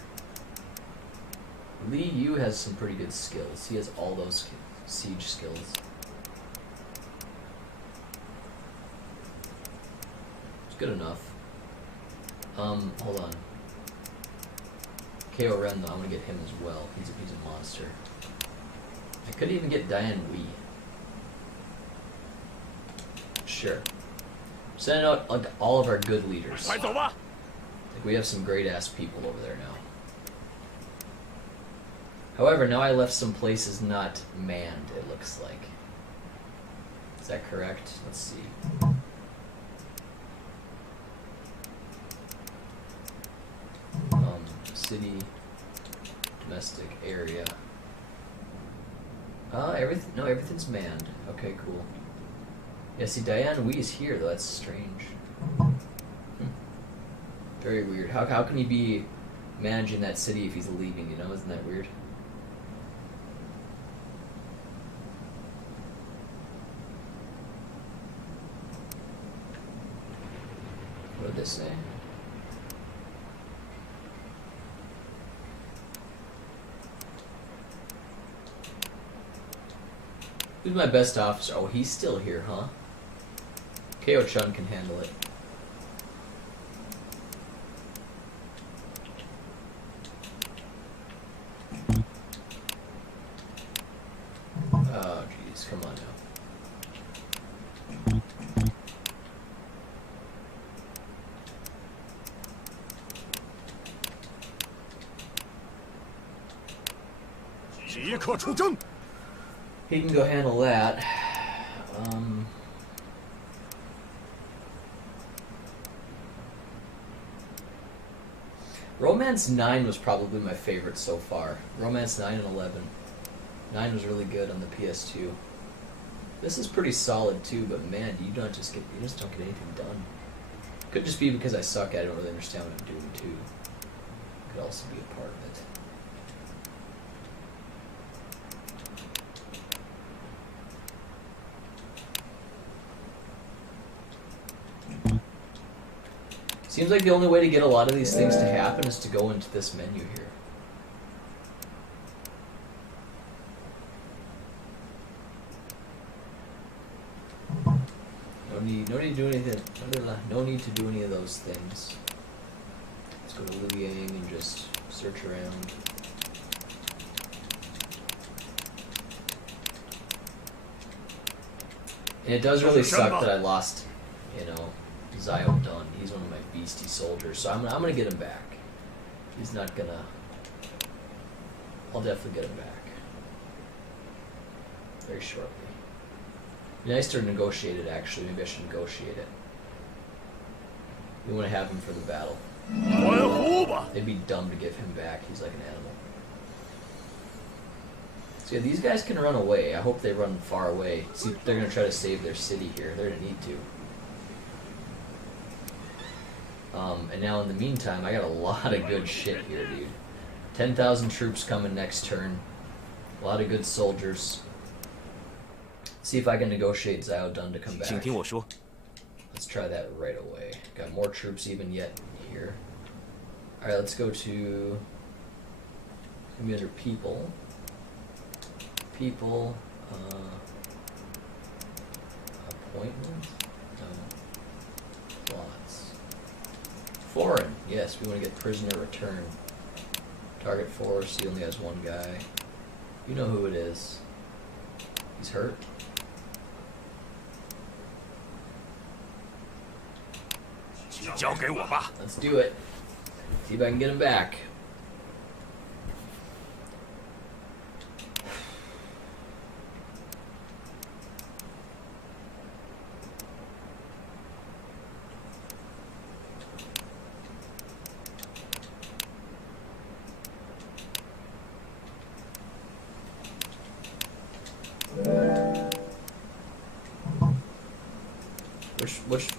Li Yu has some pretty good skills. He has all those siege skills. It's good enough. Hold on. KO Ren, though, I'm gonna get him as well. He's a monster. I could even get Diane Wee. Sure. Sending out like all of our good leaders. Like we have some great ass people over there now. However, now I left some places not manned, it looks like. Is that correct? Let's see. City, domestic area. Everything's manned. Okay, cool. Yeah, see, Diane Wee is here, though. That's strange. Very weird. How can he be managing that city if he's leaving, you know? Isn't that weird? What did this say? Who's my best officer? Oh, he's still here, huh? Ko-Chun can handle it. Oh, jeez, come on now. He can go handle that. Romance 9 was probably my favorite so far. Romance 9 and 11. 9 was really good on the PS2. This is pretty solid too, but man, you just don't get anything done. Could just be because I suck at it. I don't really understand what I'm doing too. Could also be a part of it. Seems like the only way to get a lot of these things to happen is to go into this menu here. No need to do anything. No need to do any of those things. Let's go to Liang and just search around. And it does really suck that I lost, Zio Dunn. He's one of my beastie soldiers, so I'm gonna get him back. He's not gonna. I'll definitely get him back very shortly. It'd be nice to negotiate it. Actually, maybe I should negotiate it. We want to have him for the battle. It'd be dumb to give him back. He's like an animal. So yeah, these guys can run away. I hope they run far away. See, they're gonna try to save their city here. They're gonna need to. And now in the meantime, I got a lot of good shit here, dude. 10,000 troops coming next turn. A lot of good soldiers. See if I can negotiate Zio Dun to come back. Let's try that right away. Got more troops even yet here. Alright, let's go to... Gonna be under people. People. Appointment? No. Plots. Foreign. Yes, we want to get prisoner return. Target force, he only has one guy. You know who it is. He's hurt. Let's do it. See if I can get him back.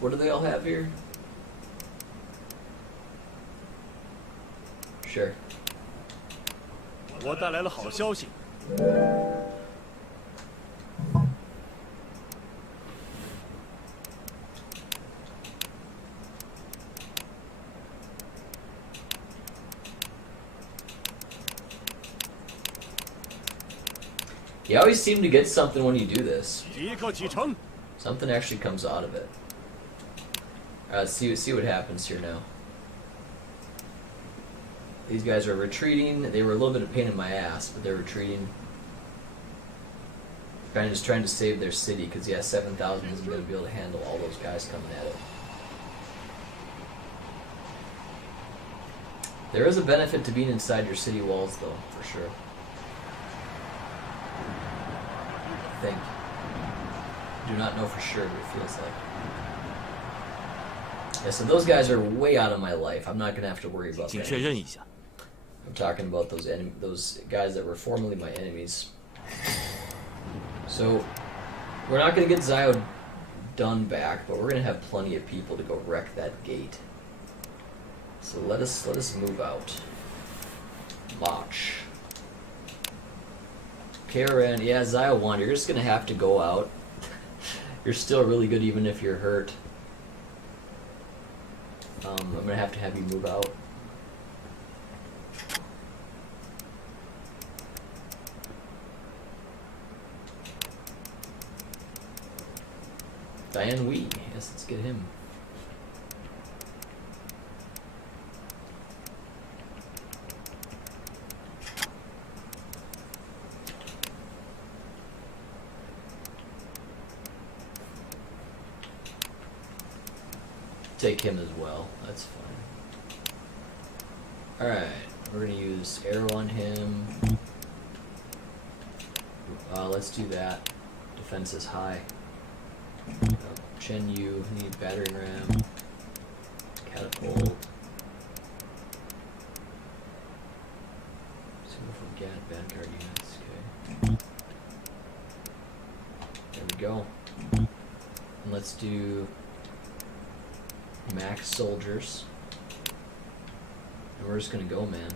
What do they all have here? Sure. 我带来了好消息。You always seem to get something when you do this. 即刻启程。 Something actually comes out of it. Alright, let's see what happens here now. These guys are retreating. They were a little bit of a pain in my ass, but they're retreating. Kind of just trying to save their city, because yeah, 7,000 isn't going to be able to handle all those guys coming at it. There is a benefit to being inside your city walls, though, for sure. I think. Do not know for sure, but it feels like. Yeah, so those guys are way out of my life. I'm not going to have to worry about that. 请确认一下。 I'm talking about those guys that were formerly my enemies. So, we're not going to get Zio done back, but we're going to have plenty of people to go wreck that gate. So let us move out. March. Karen, yeah, Zio 1, you're just going to have to go out. You're still really good even if you're hurt. I'm going to have you move out. Diane Wee, yes, let's get him. Take him as well, that's fine. Alright, we're gonna use arrow on him. Let's do that. Defense is high. Chen Yu, need battering ram. Catapult. Super Vanguard units, okay. There we go. And let's do max soldiers. And we're just gonna go, man.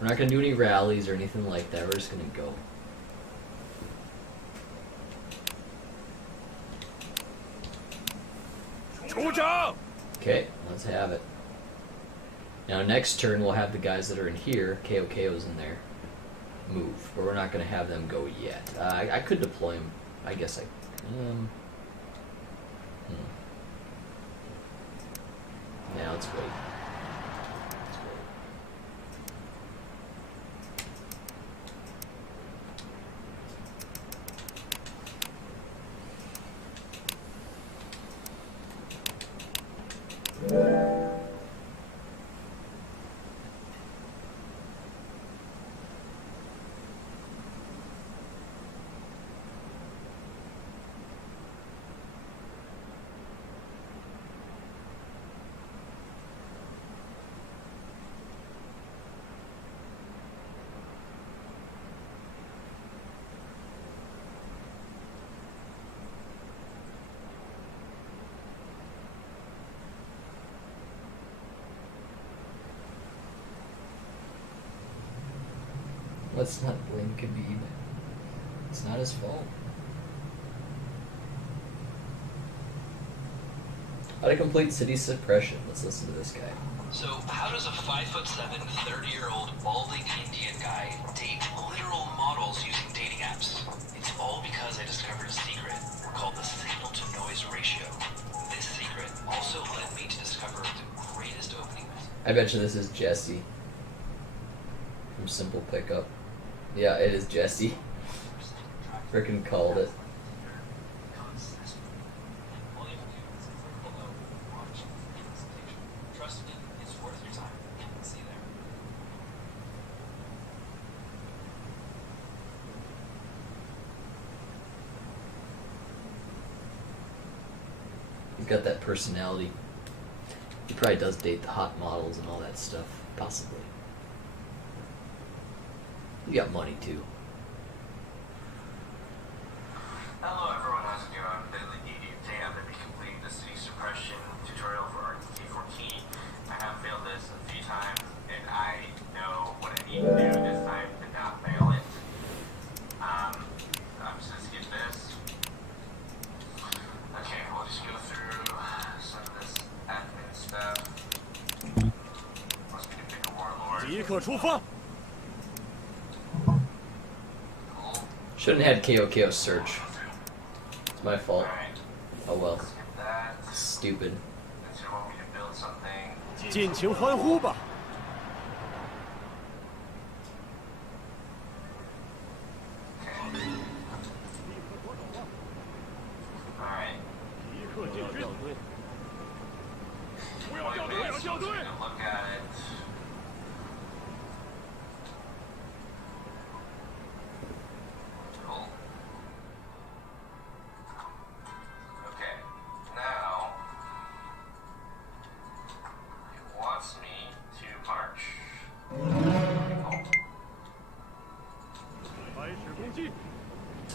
We're not gonna do any rallies or anything like that, we're just gonna go. Okay, let's have it. Now next turn we'll have the guys that are in here, KOKO's in there, move. But we're not going to have them go yet. I could deploy them. I guess I... Yeah, let's wait. Let's not blame Khabib. It's not his fault. How to complete city suppression. Let's listen to this guy. So, how does a 5'7", 30-year-old balding Indian guy date literal models using dating apps? It's all because I discovered a secret called the signal-to-noise ratio. This secret also led me to discover the greatest opening method. I bet you this is Jesse from Simple Pickup. Yeah, it is Jesse. Frickin' called it. He's got that personality. He probably does date the hot models and all that stuff, possibly. You got money too. Hello everyone, how's it going? Deadly DD. Today I'm going to be completing the city suppression tutorial for ROTK. I have failed this a few times, and I know what I need to do this time to not fail it. I'm just going to skip this. Okay, we'll just go through some of this admin stuff. Must be to pick a warlord. 即刻出发！ Shouldn't have had KOKO search. It's my fault. Oh well. Stupid. 尽情欢呼吧！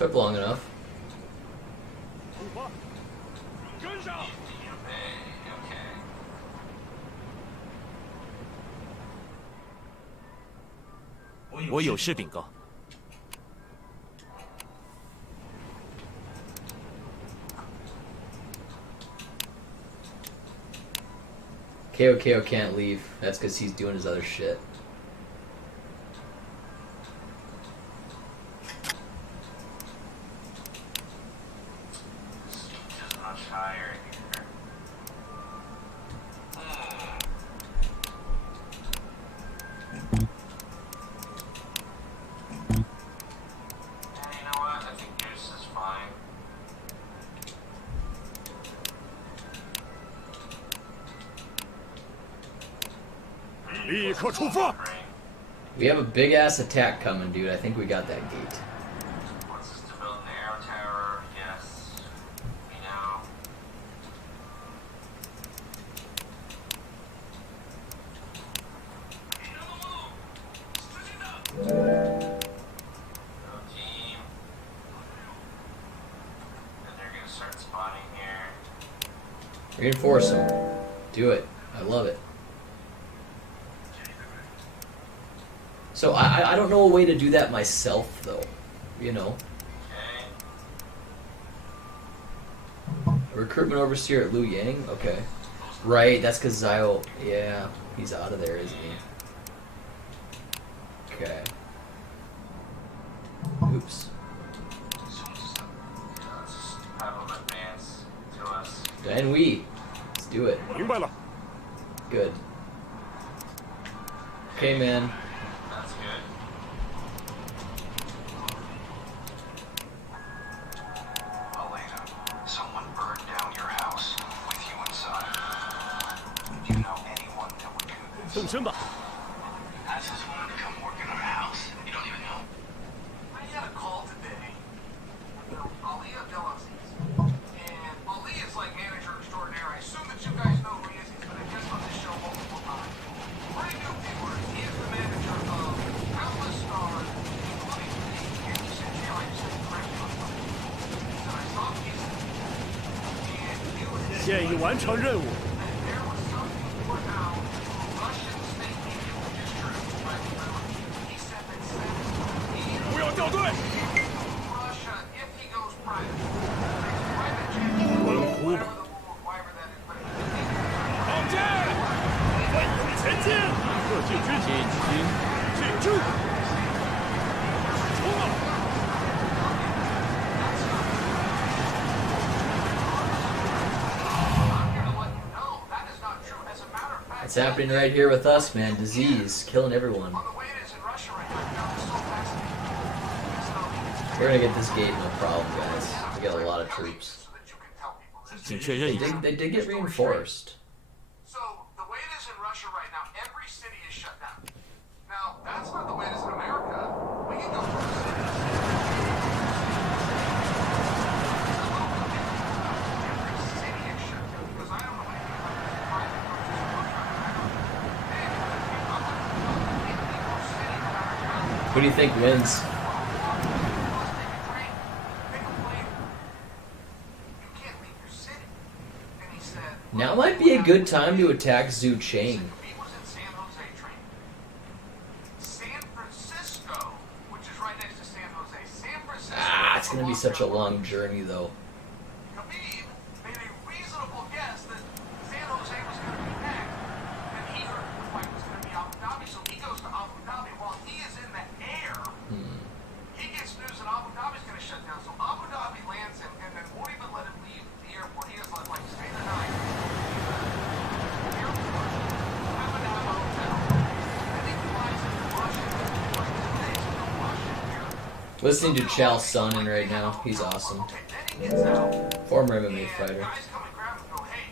Took long enough. 出发，跟上。 我有事禀告。 KO can't leave. That's because he's doing his other shit. Just much higher here. Yeah, you know what? I think yours is fine. 立刻出发！ We have a big ass attack coming, dude. I think we got that gate. Wants us to build an arrow tower. Yes. We know. Go team. And they're gonna start spawning here. Reinforce him. Do it. I love it. So I don't know a way to do that myself, though. You know. Okay. Recruitment overseer at Liu Yang? Okay. Right, that's because Zio... Yeah, he's out of there, isn't he? Okay. Oops. Let's have them advance to us. And we. Let's do it. 明白了。 Good. Okay, man. That's good. Elena, someone burned down your house with you inside. Do you know anyone that would do this? 动身吧。 Ask this woman to come work in our house. You don't even know. I had a call today. You know, Ali Abdelaziz. And Ali is like manager extraordinaire. I assume that you guys know who he is. He's been a guest on this show multiple times. Pretty new people. He is the manager of countless stars, including me. And he said, yeah, I just said correct on something. He said, I saw Houston. And you had 建议完成任务。 there was something put out Russian state media, which is true, but he said that 不要掉队。 Russia, if he goes private, takes private jets, 稳虎吧。 whatever that is, but 放箭！奋勇前进！各进军进驻！冲啊！ I'm here to let you know that is not true. As a matter of fact, It's happening right here with us, man. Disease. Killing everyone. on the way it is in Russia right now, it's so fascinating. So, We're gonna get this gate, no problem, guys. We got a lot of troops. so that you can tell people this. 请确认一下。 They did get reinforced. So, the way it is in Russia right now, every city is shut down. Now, that's not the way it is in America. We can go to the cities. Every city is shut down because I don't know anything about this private versus Russia. I'm in Mexico City that are down. Who do you think wins? Take a train, pick a plane. You can't leave your city. And he said, Now might be a good time to attack Zhu Cheng. he was in San Jose train. San Francisco, which is right next to San Jose. San Francisco. Ah, it's gonna be such a long journey, though. Khabib made a reasonable guess that San Jose was going to be next, and he heard the fight was going to be Abu Dhabi, so he goes to Abu Dhabi. While he is in the air, he gets news that Abu Dhabi's going to shut down. So Abu Dhabi lands him, and then won't even let him leave the airport. He doesn't like stay the night. Airport, Hamidab Hotel, and he flies into Russia. For 2 days to Russia. Listening to Chael Sonnen right now. He's awesome. Okay, then he gets out. Former MMA fighter. Guys come and grab him and go, hey,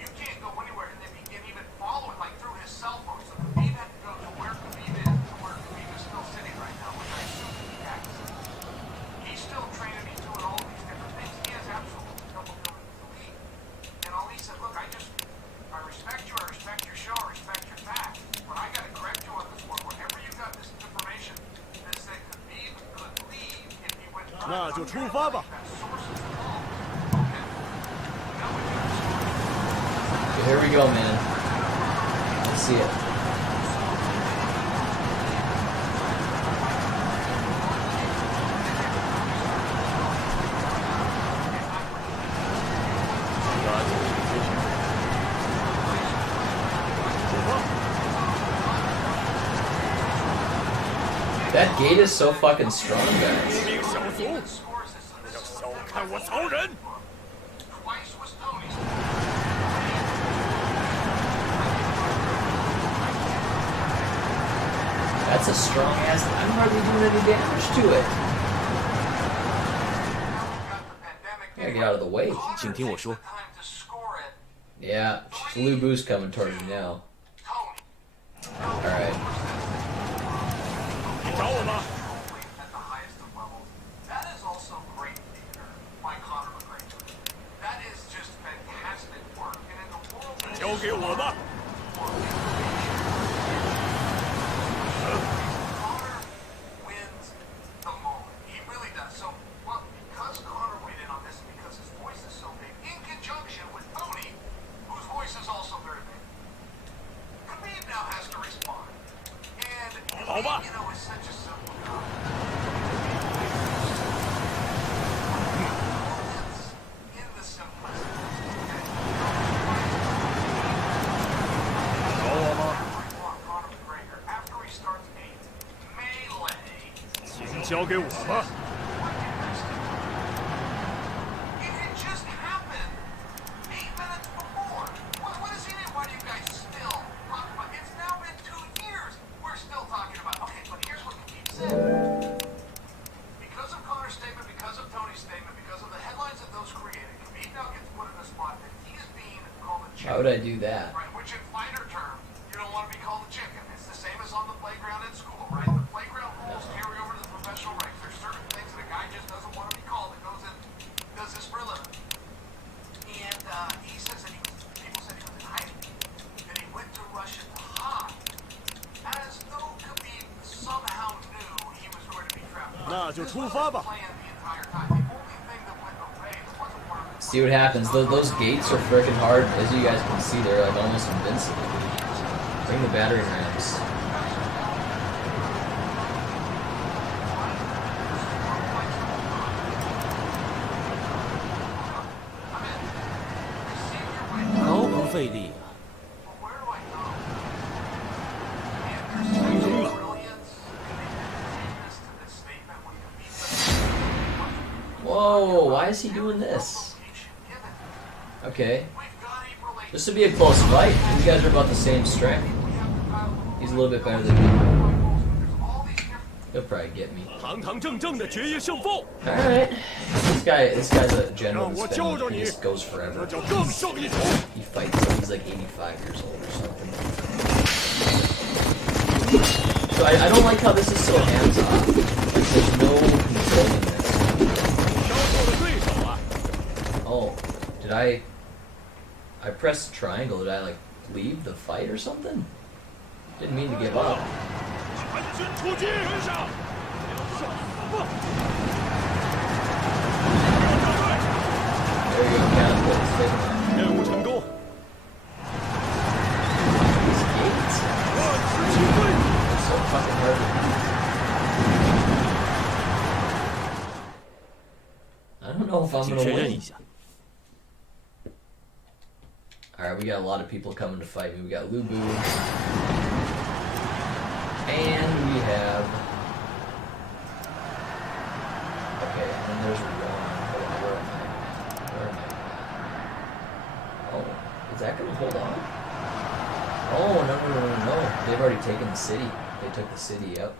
you can't go anywhere. And they begin even following, like through his cell phone. So Khabib had to go to where Khabib is, to where Khabib is still sitting right now, which I assume he has. He's still training, he's doing all these different things. He has absolutely no ability to leave. And Ali said, look, I respect you, I respect your show, I respect your facts. But I got to correct you on this one. Wherever you got this information that said Khabib could leave if he went 那就出发吧。 Here we go, man. Let's see it. That gate is so fucking strong, guys. 不要小看我曹仁。 That's a strong ass. I'm hardly doing any damage to it. Gotta get out of the way. 请听我说。 Yeah, Lu Bu's coming towards me now. Alright. 你找我吗？交给我吧。 好吧。找我吗？请交给我吧。 Why would I do that? Right, which in fighter terms, you don't want to be called a chicken. It's the same as on the playground at school, right? The playground rules carry over to the professional ranks. There's certain things that a guy just doesn't want to be called that goes in, does this for a living. And he says that people said he was in hiding. And he went to Russia to hide. As though Khabib somehow knew he was going to be trapped. 那就出发吧。 See what happens. Those gates are freaking hard. As you guys can see, they're like almost invincible. Bring the battering rams.毫不费力啊。成功了。 Whoa, why is he doing this? Okay. This would be a close fight. These guys are about the same strength. He's a little bit better than me. He'll probably get me. 堂堂正正的决一胜负。 Alright. This guy's a general that's been, he just goes forever. 这叫更胜一筹。 He fights like he's like 85 years old or something. So I don't like how this is so hands-off. Like there's no control in this. 挑错了对手啊！ Oh, did I pressed triangle. Did I like leave the fight or something? Didn't mean to give up. 全军出击！跟上！不！ There you go, catapult. It's taking that. 任务成功。 These gates. 万事俱归。 It's so fucking hard. I don't know if I'm 请 gonna 确认 win. 一下。 Alright, we got a lot of people coming to fight me. We got Lu Bu. And we have... Okay, and then there's one. Hold on, where am I? Where am I? Oh, is that gonna hold on? Oh, no. They've already taken the city. They took the city, yep.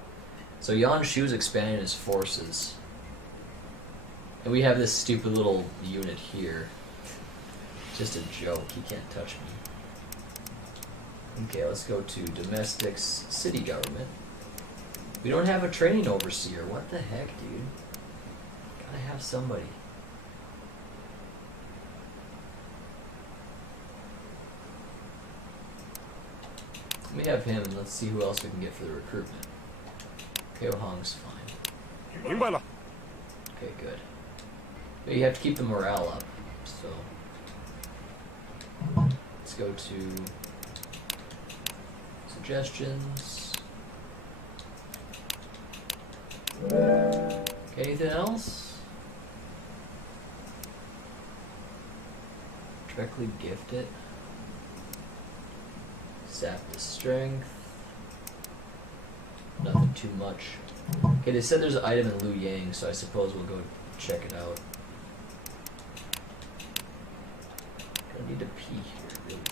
So Yan Shu's expanding his forces. And we have this stupid little unit here. Just a joke, he can't touch me. Okay, let's go to domestics, city government. We don't have a training overseer. What the heck, dude? Gotta have somebody. We have him, and let's see who else we can get for the recruitment. Keo Hong's fine. 明白了。Okay, good. But you have to keep the morale up, so let's go to suggestions. Okay, anything else? Directly gift it. Sap the strength. Nothing too much. Okay, they said there's an item in Liu Yang, so I suppose we'll go check it out. I need to pee here, really.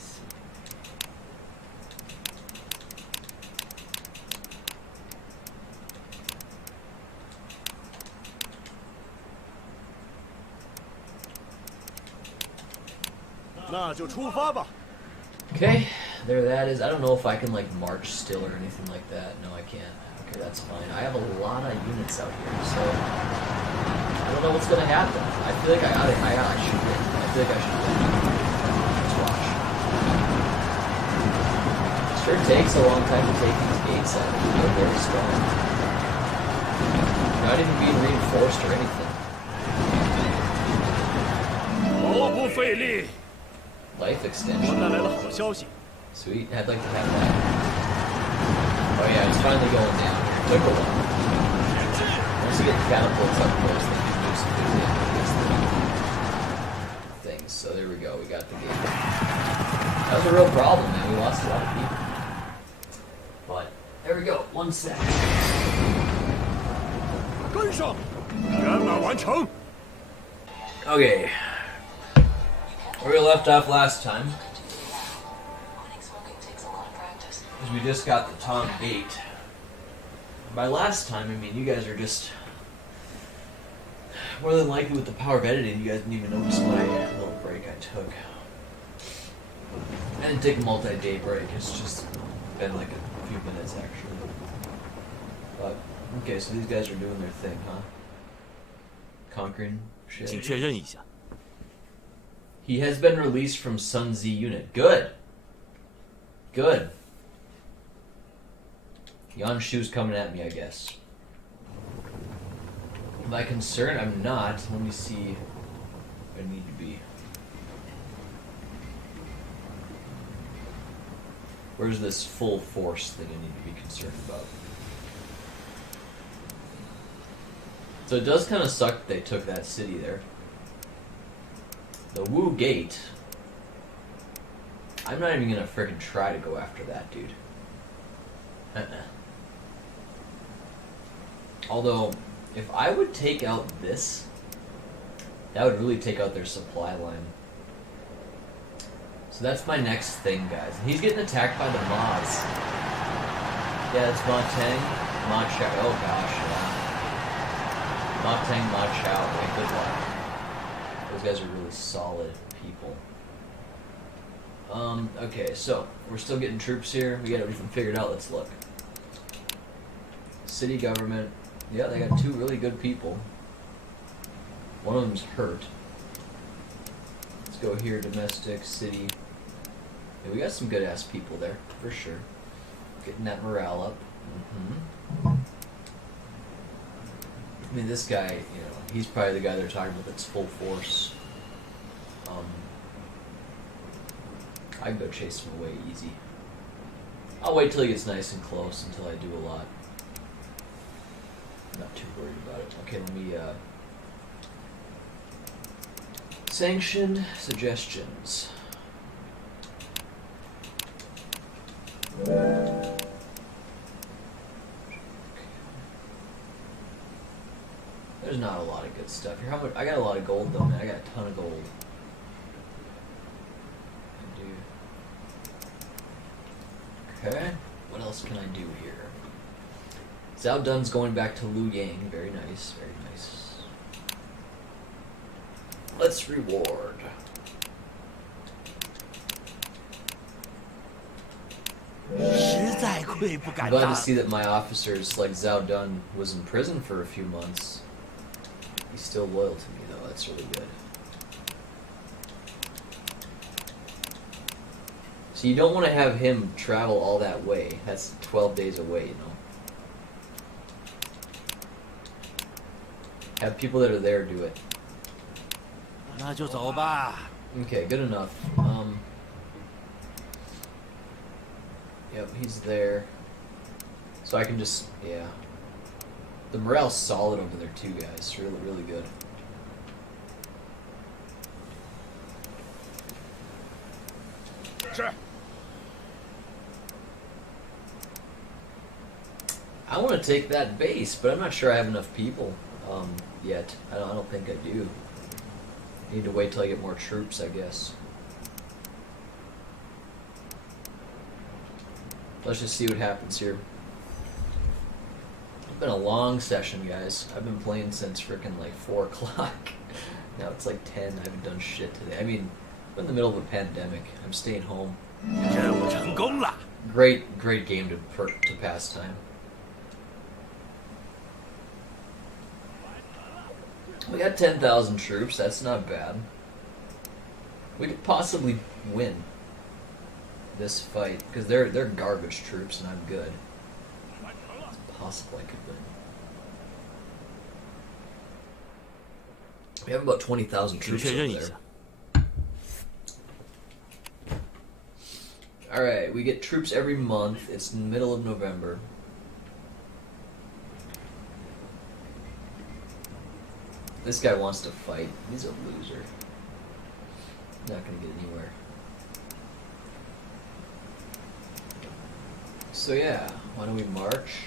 Okay, there that is. I don't know if I can like march still or anything like that. No, I can't. Okay, that's fine. I have a lot of units out here, so I don't know what's gonna happen. I feel like I should win. I feel like I should win. Let's watch. Sure takes a long time to take these gates out. They're very strong. Not even being reinforced or anything. Life extension. Sweet, I'd like to have that. Oh yeah, it's finally going down. It took a while. Once you get catapults up close, then you do some good things. So there we go, we got the game. That was a real problem, man. We lost a lot of people. But, there we go, 1 sec. Okay. Where we left off last time is we just got the Tong Gate. By last time, I mean you guys are just more than likely with the power of editing. You guys didn't even notice my little break I took. I didn't take a multi-day break. It's just been like a few minutes actually. But okay, so these guys are doing their thing, huh? Conquering shit. He has been released from Sun Z unit. Good. Good. Yan Shu's coming at me, I guess. Am I concerned? I'm not. Let me see where I need to be. Where's this full force that I need to be concerned about? So it does kind of suck that they took that city there. The Wu Gate. I'm not even gonna frickin' try to go after that, dude. Although, if I would take out this, that would really take out their supply line. So that's my next thing, guys. He's getting attacked by the Ma's. Yeah, it's Ma Tang. Ma Chao. Oh gosh, yeah. Ma Tang, Ma Chao. Okay, good luck. Those guys are really solid people. Okay, so we're still getting troops here. We got everything figured out. Let's look. City government. Yeah, they got 2 really good people. One of them's hurt. Let's go here, domestic, city. Yeah, we got some good ass people there, for sure. Getting that morale up. I mean, this guy, you know, he's probably the guy they're talking about that's full force. I can go chase him away easy. I'll wait till he gets nice and close until I do a lot. I'm not too worried about it. Okay, let me, sanctioned suggestions. There's not a lot of good stuff here. How much? I got a lot of gold though, man. I got a ton of gold. Okay, what else can I do here? Zhao Dun's going back to Liu Yang. Very nice, very nice. Let's reward. I'm glad to see that my officers, like Zhao Dun, was in prison for a few months. He's still loyal to me, though. That's really good. So you don't want to have him travel all that way. That's 12 days away, you know. Have people that are there do it. 那就走吧。 Okay, good enough. Yep, he's there. So I can just, yeah. The morale's solid over there too, guys. Really, really good. Sure. I want to take that base, but I'm not sure I have enough people yet. I don't think I do. Need to wait till I get more troops, I guess. Let's just see what happens here. It's been a long session, guys. I've been playing since frickin' like 4 o'clock. Now it's like 10. I haven't done shit today. I mean, we're in the middle of a pandemic. I'm staying home. 任务成功了。 Great game to pass time. We got 10,000 troops. That's not bad. We could possibly win this fight because they're garbage troops and I'm good. It's possible I could win. We have about 20,000 troops over there. Alright, we get troops every month. It's in the middle of November. This guy wants to fight. He's a loser. Not gonna get anywhere. So yeah, why don't we march?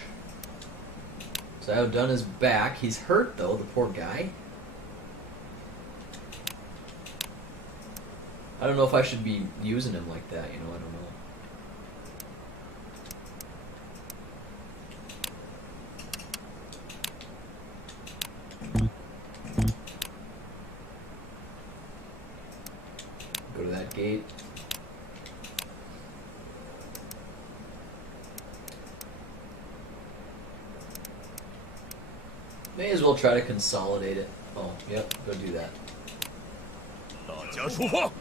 So Dunn is back. He's hurt though, the poor guy. I don't know if I should be using him like that, you know, I don't know. Go to that gate. May as well try to consolidate it. Oh, yep, go do that. 大家出发。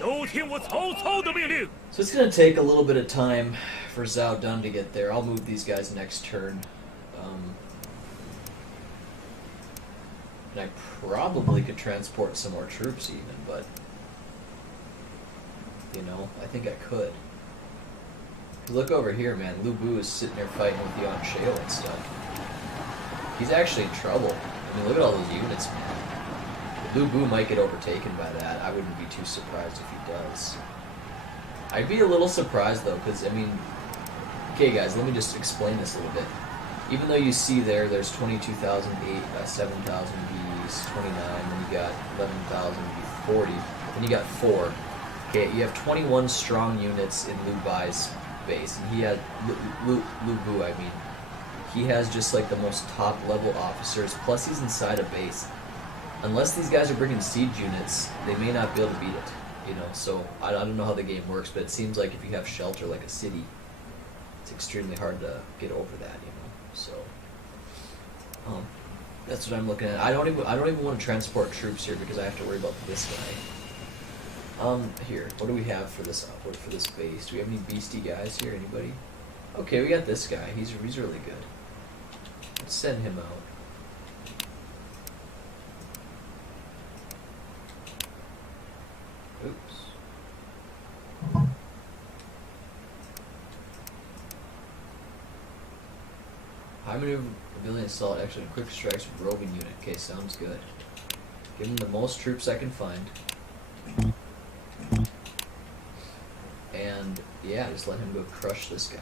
都听我曹操的命令。 So it's going to take a little bit of time for Zhao Dun to get there. I'll move these guys next turn. And I probably could transport some more troops even, but... You know, I think I could. Look over here, man. Lu Bu is sitting there fighting with the Yuan Shao and stuff. He's actually in trouble. I mean, look at all those units, man. Lu Bu might get overtaken by that. I wouldn't be too surprised if he does. I'd be a little surprised, though, because, I mean... Okay, guys, let me just explain this a little bit. Even though you see there's 22,008, 7,000 Bs, 29, then you got 11,000 B, 40, then you got 4. Okay, you have 21 strong units in Lu Bai's base, and he had... Lu Bu, I mean. He has just, like, the most top-level officers, plus he's inside a base. Unless these guys are bringing siege units, they may not be able to beat it, you know, so I don't know how the game works, but it seems like if you have shelter like a city, it's extremely hard to get over that, you know, so that's what I'm looking at. I don't even want to transport troops here because I have to worry about this guy. Here, what do we have for this base? Do we have any beastie guys here? Anybody? Okay, we got this guy. He's really good. Let's send him out. Oops. High maneuver, ability assault, actually quick strikes with roving unit. Okay, sounds good. Give him the most troops I can find. And yeah, just let him go crush this guy.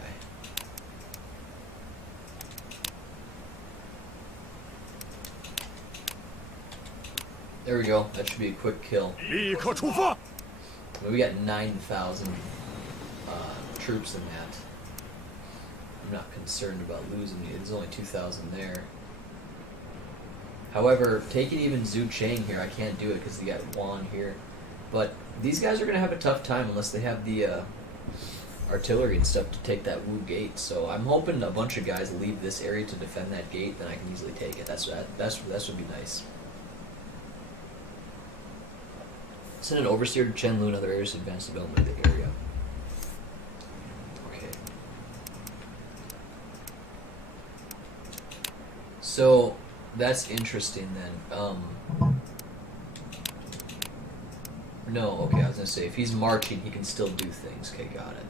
There we go. That should be a quick kill. 立刻出发。 We got 9,000 troops in that. I'm not concerned about losing it. There's only 2,000 there. However, taking even Zhu Cheng here, I can't do it because they got Wan here. But these guys are going to have a tough time unless they have the artillery and stuff to take that Wu gate. So I'm hoping a bunch of guys leave this area to defend that gate, then I can easily take it. That would be nice. Send an overseer to Chen Lu and other areas to advance development of the area. Okay. So that's interesting then. No, okay, I was gonna say if he's marching he can still do things. Okay, got it.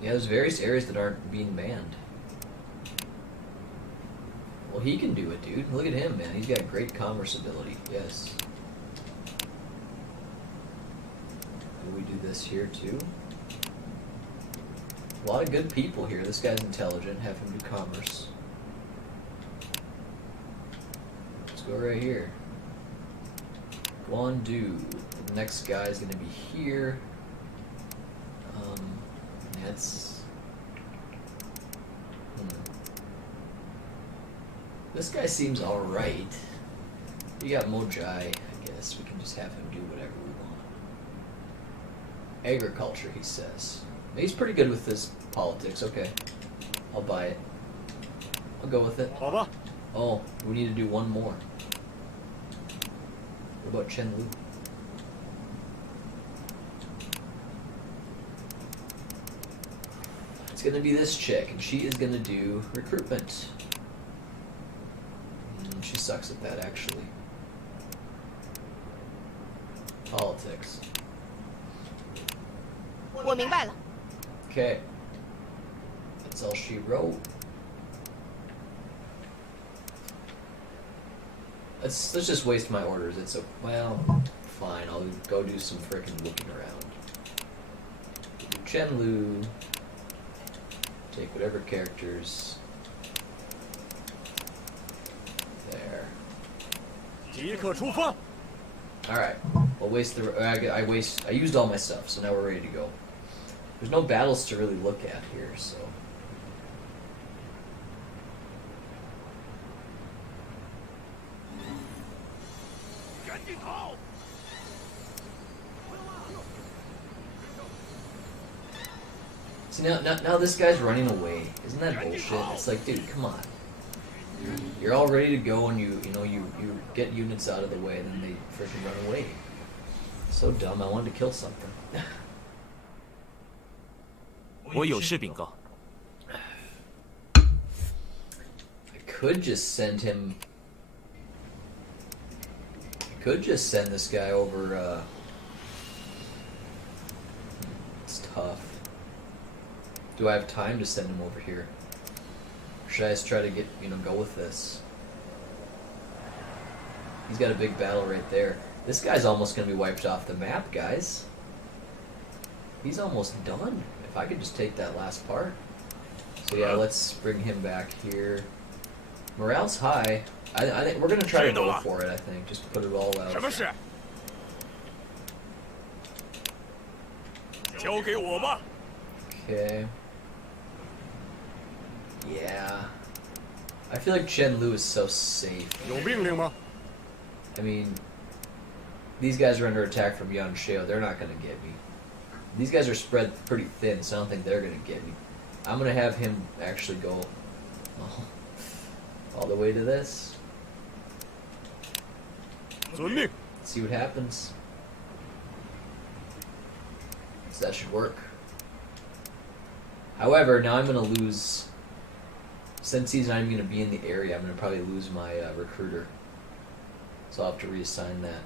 Yeah, there's various areas that aren't being manned. Well, he can do it, dude. Look at him, man. He's got great commerce ability. Yes. Do we do this here too? A lot of good people here. This guy's intelligent. Have him do commerce. Let's go right here. Guandu. The next guy is going to be here. That's... This guy seems alright. You got Mojai, I guess. We can just have him do whatever we want. Agriculture, he says. He's pretty good with this politics. Okay. I'll buy it. I'll go with it. Oh, we need to do one more. What about Chen Lu? It's gonna be this chick, and she is gonna do recruitment. She sucks at that, actually. Politics. Okay. That's all she wrote. Let's just waste my orders. It's a... Well, fine. I'll go do some frickin' looking around. Do Chen Lu. Take whatever characters. There. Alright. We'll waste the... I used all my stuff, so now we're ready to go. There's no battles to really look at here, so... See, now this guy's running away. Isn't that bullshit? It's like, dude, come on. You're all ready to go, and you get units out of the way, and then they freaking run away. So dumb. I wanted to kill something. I could just send him. I could just send this guy over. It's tough. Do I have time to send him over here? Or should I just try to get, go with this? He's got a big battle right there. This guy's almost going to be wiped off the map, guys. He's almost done. If I could just take that last part. So yeah, let's bring him back here. Morale's high. I think we're going to try to go for it, I think. Just put it all out. Okay. Yeah. I feel like Chen Lu is so safe. I mean, these guys are under attack from Yan Shao. They're not going to get me. These guys are spread pretty thin, so I don't think they're going to get me. I'm going to have him actually go all the way to this. See what happens. So that should work. However, now I'm going to lose... Since he's not even going to be in the area, I'm going to probably lose my recruiter. So I'll have to reassign that.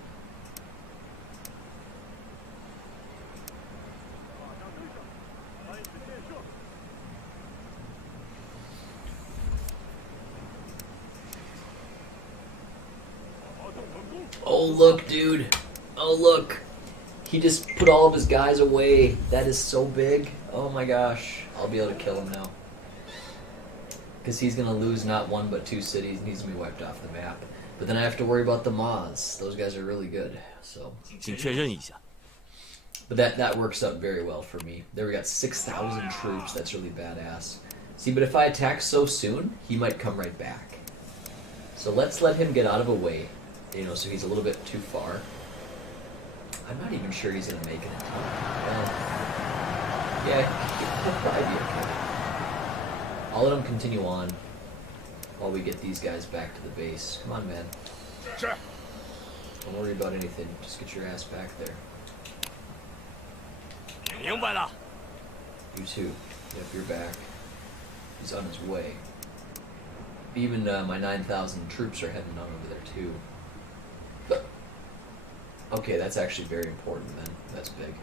Oh, look, dude. Oh, look. He just put all of his guys away. That is so big. Oh my gosh. I'll be able to kill him now. Because he's going to lose not one but two cities, and he's going to be wiped off the map. But then I have to worry about the Ma's. Those guys are really good. So. But that works out very well for me. There we got 6,000 troops. That's really badass. See, but if I attack so soon, he might come right back. So let's let him get out of the way. So he's a little bit too far. I'm not even sure he's gonna make it. Yeah, he'll probably be okay. I'll let him continue on while we get these guys back to the base. Come on, man. Don't worry about anything. Just get your ass back there. 明白了。 You too. Yep, you're back. He's on his way. Even my 9,000 troops are heading on over there too. But, okay, that's actually very important then. That's big.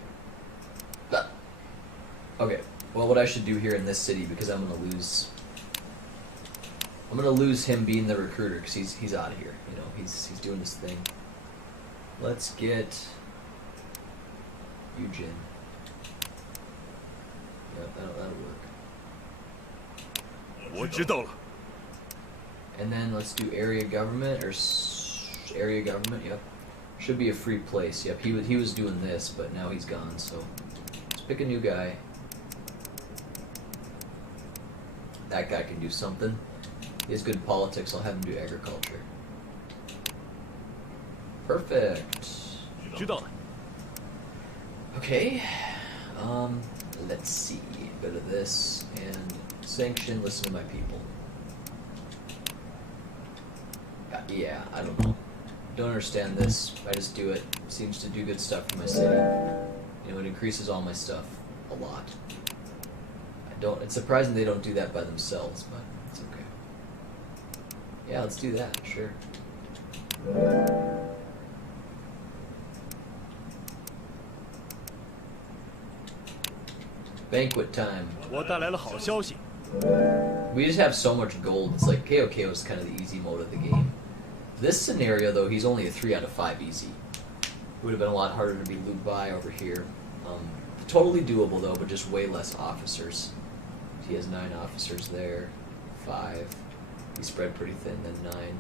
But, okay, well, what I should do here in this city, because I'm gonna lose him being the recruiter, because he's out of here. You know, he's doing his thing. Let's get Eugen. Yep, that'll work. 我知道了。 And then let's do area government area government. Yep, should be a free place. Yep, he was doing this, but now he's gone. So let's pick a new guy. That guy can do something. He has good politics. I'll have him do agriculture. Perfect. 知道了。 Okay. Let's see. Go to this and sanction. Listen to my people. Yeah, I don't know. Don't understand this. I just do it. Seems to do good stuff for my city. You know, it increases all my stuff a lot. It's surprising they don't do that by themselves, but it's okay. Yeah, let's do that. Sure. Banquet time. 我带来了好消息。 We just have so much gold. It's like KOKO is kind of the easy mode of the game. This scenario, though, he's only a 3 out of 5 easy. It would have been a lot harder to be loot by over here. Totally doable, though, but just way less officers. He has 9 officers there. 5. He spread pretty thin, then 9.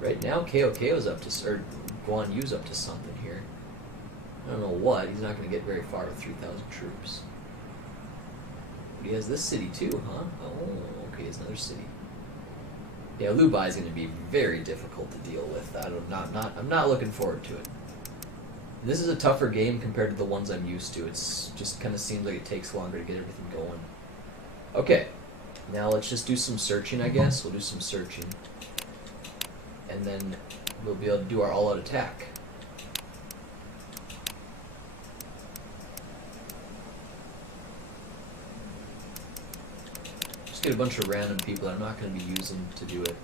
Right now, KOKO's up to, or Guan Yu's up to something here. I don't know what. He's not going to get very far with 3,000 troops. But he has this city too, huh? Oh, okay, it's another city. Yeah, Lubai is going to be very difficult to deal with. I'm not looking forward to it. This is a tougher game compared to the ones I'm used to. It's just kind of seems like it takes longer to get everything going. Okay, now let's just do some searching, I guess. We'll do some searching. And then we'll be able to do our all-out attack. Just get a bunch of random people that I'm not going to be using to do it.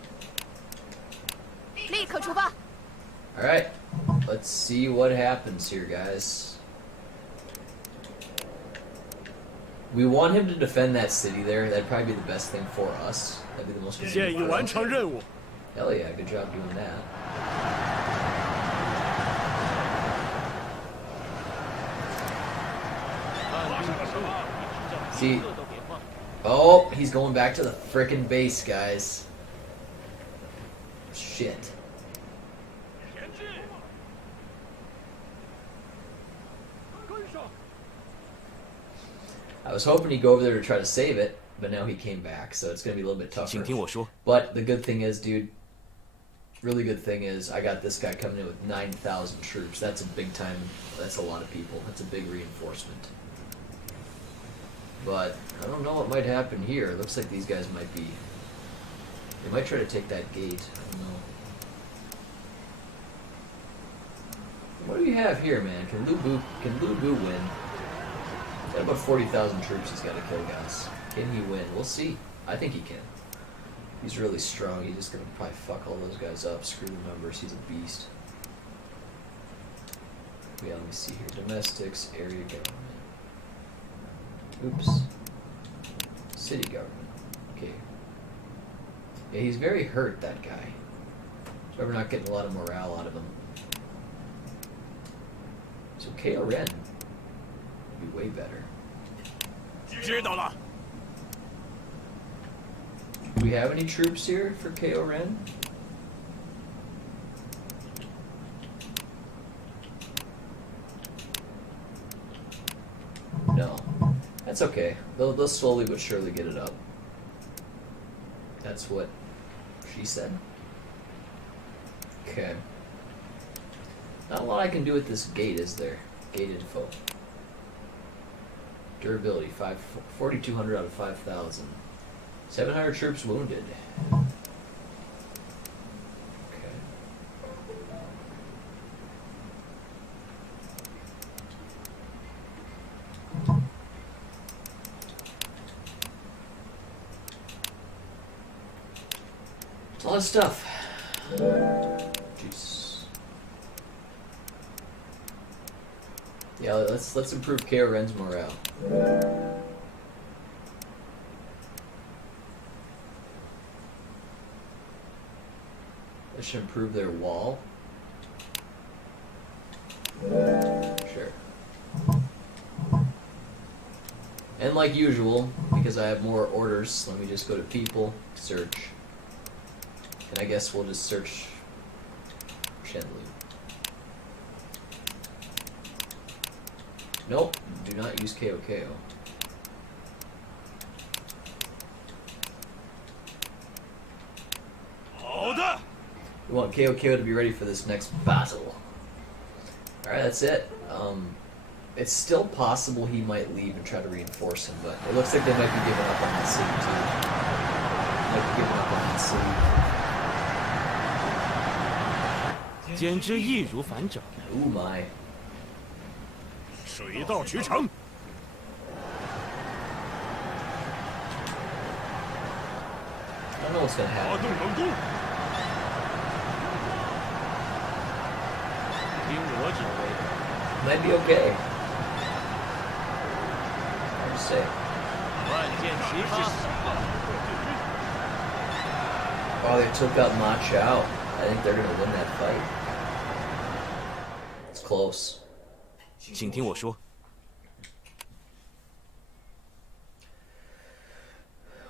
Alright, let's see what happens here, guys. We want him to defend that city there. That'd probably be the best thing for us. That'd be the most 建议完成任务。 Hell yeah, good job doing that. See, oh, he's going back to the frickin' base, guys. Shit. I was hoping he'd go over there to try to save it, but now he came back, so it's going to be a little bit tougher. 请听我说。 But the good thing is, dude, really good thing is I got this guy coming in with 9,000 troops. That's a big time, that's a lot of people. That's a big reinforcement. But I don't know what might happen here. It looks like these guys might be, they might try to take that gate. I don't know. What do you have here, man? Can Lu Bu win? He's got about 40,000 troops he's got to kill, guys. Can he win? We'll see. I think he can. He's really strong. He's just going to probably fuck all those guys up. Screw the numbers. He's a beast. Yeah, let me see here. Domestics, area government. Oops. City government. Okay. Yeah, he's very hurt, that guy. So we're not getting a lot of morale out of him. So KO Ren would be way better. 知道了。 Do we have any troops here for KO Ren? No. That's okay. They'll slowly but surely get it up. That's what she said. Okay. Not a lot I can do with this gate, is there? Gate info. Durability, 4,200 out of 5,000. 700 troops wounded. Okay. A lot of stuff. Jeez. Yeah, let's improve KO Ren's morale. That should improve their wall. Sure. And like usual, because I have more orders, let me just go to people, search. And I guess we'll just search Shenlu. Nope, do not use KOKO. We want KOKO to be ready for this next battle. Alright, that's it. It's still possible he might leave and try to reinforce him, but it looks like they might be giving up on that city too. Might be giving up on that city. 简直易如反掌。 Ooh my. 水到渠成。 I don't know what's gonna happen. 发动猛攻。听我指挥。 Might be okay. Hard to say. 万箭齐发。 Oh, they took out Ma Chao. I think they're gonna win that fight. It's close. 请听我说。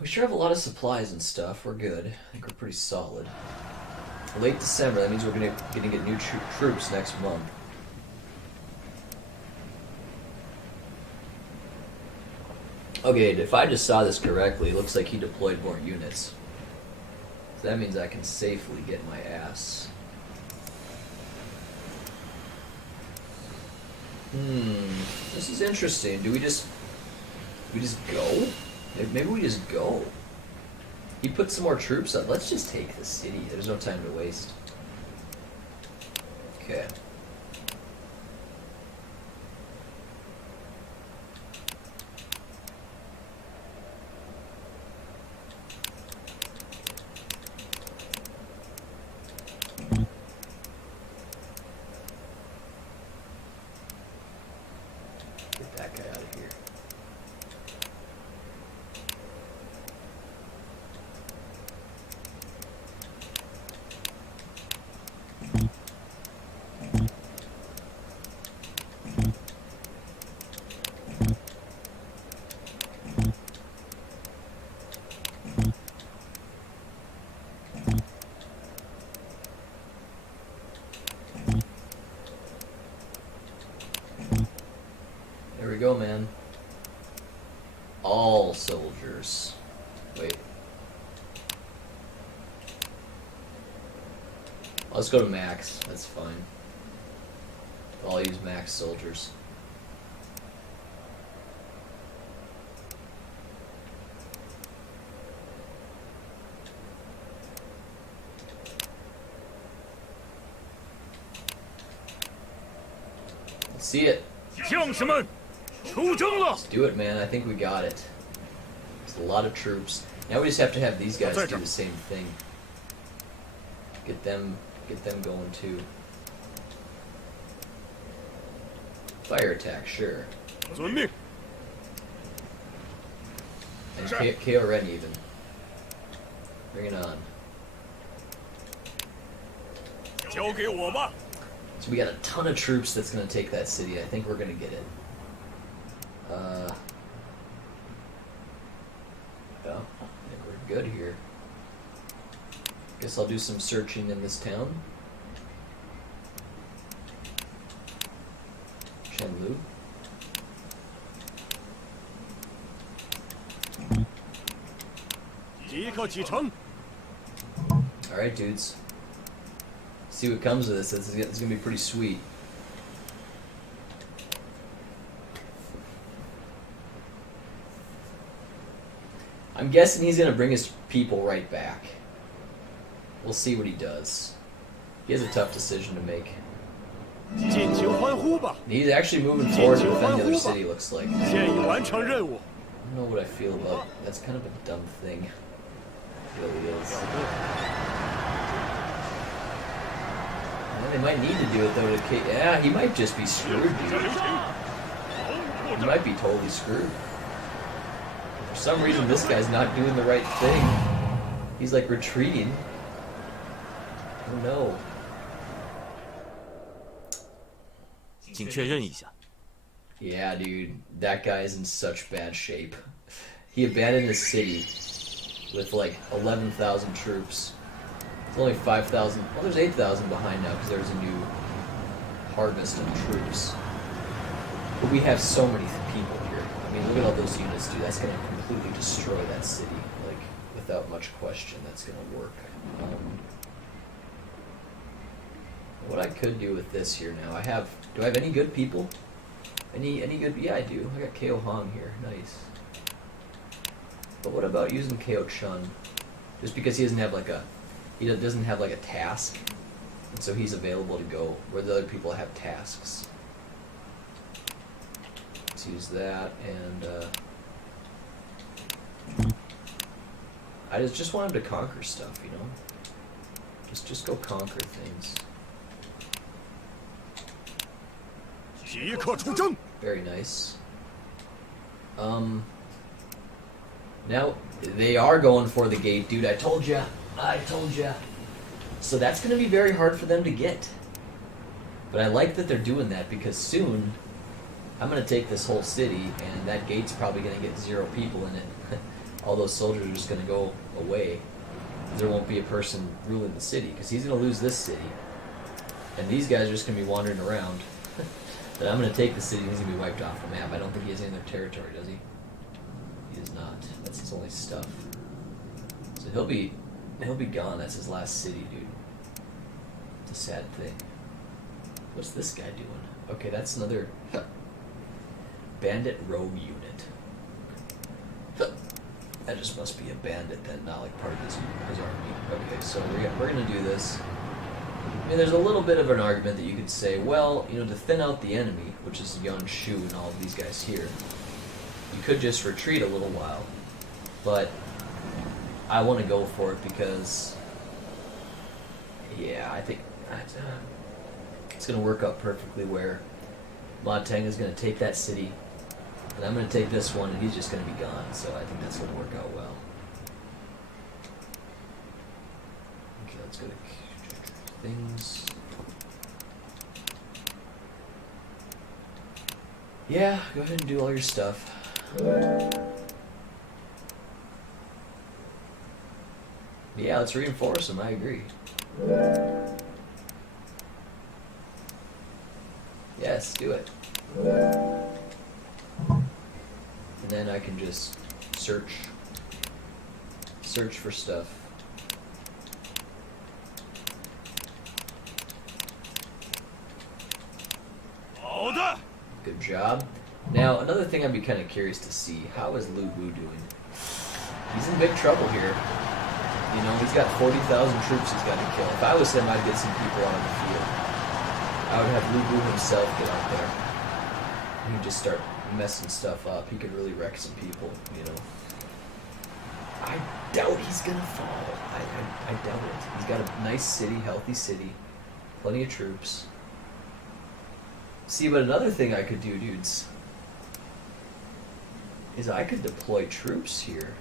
We sure have a lot of supplies and stuff. We're good. I think we're pretty solid. Late December, that means we're gonna get new troops next month. Okay, if I just saw this correctly, it looks like he deployed more units. So that means I can safely get my ass. This is interesting. Do we just go? Maybe we just go. He put some more troops up. Let's just take the city. There's no time to waste. Okay. Get that guy out of here. There we go, man. All soldiers. Wait. Let's go to max. That's fine. I'll use max soldiers. Let's see it. 将士们，出征了！ Let's do it, man. I think we got it. It's a lot of troops. Now we just have to have these guys do the same thing. Get them going too. Fire attack, sure. 遵命。 And KO Ren even. Bring it on. 交给我吧。 So we got a ton of troops that's going to take that city. I think we're going to get it. Yeah, I think we're good here. Guess I'll do some searching in this town. Shenlu.即刻启程。 Alright, dudes. See what comes of this. It's gonna be pretty sweet. I'm guessing he's gonna bring his people right back. We'll see what he does. He has a tough decision to make. 尽情欢呼吧！ He's actually moving forward to defend the other city, looks like. 现已完成任务。 I don't know what I feel about. That's kind of a dumb thing. It really is. Well, they might need to do it though. Yeah, he might just be screwed, dude. He might be totally screwed. For some reason, this guy's not doing the right thing. He's like retreating. Oh no. 请确认一下。 Yeah, dude, that guy's in such bad shape. He abandoned his city with like 11,000 troops. It's only 5,000. Well, there's 8,000 behind now because there's a new harvest of troops. But we have so many people here. I mean, look at all those units, dude. That's going to completely destroy that city. Like, without much question, that's going to work. What I could do with this here now, do I have any good people? Any good? Yeah, I do. I got Ko Hong here. Nice. But what about using Ko Chun? Just because he doesn't have like a task, and so he's available to go where the other people have tasks. Let's use that, and I just want him to conquer stuff, you know. Just go conquer things. Very nice. Now they are going for the gate, dude. I told ya. So that's gonna be very hard for them to get. But I like that they're doing that because soon I'm gonna take this whole city, and that gate's probably gonna get 0 people in it. All those soldiers are just gonna go away. There won't be a person ruling the city because he's gonna lose this city, and these guys are just gonna be wandering around. But I'm going to take the city and he's going to be wiped off the map. I don't think he has any other territory, does he? He does not. That's his only stuff. So he'll be gone. That's his last city, dude. It's a sad thing. What's this guy doing? Okay, that's another bandit rogue unit. That just must be a bandit then, not like part of his army. Okay, so we're going to do this. I mean, there's a little bit of an argument that you could say, well, you know, to thin out the enemy, which is Yuan Shu and all of these guys here, you could just retreat a little while. But I want to go for it because, yeah, I think it's going to work out perfectly where Ma Teng is going to take that city, and I'm going to take this one, and he's just going to be gone. So I think that's going to work out well. Okay, let's go to things. Yeah, go ahead and do all your stuff. Yeah, let's reinforce them, I agree. Yes, do it. And then I can just search for stuff. Good job. Now, another thing I'd be kind of curious to see, how is Lu Bu doing? He's in big trouble here. You know, he's got 40,000 troops he's got to kill. If I was him, I'd get some people out on the field. I would have Lu Bu himself get out there. He'd just start messing stuff up. He could really wreck some people, you know. I doubt he's going to fall. I doubt it. He's got a nice city, healthy city, plenty of troops. See, but another thing I could do, dudes, is I could deploy troops here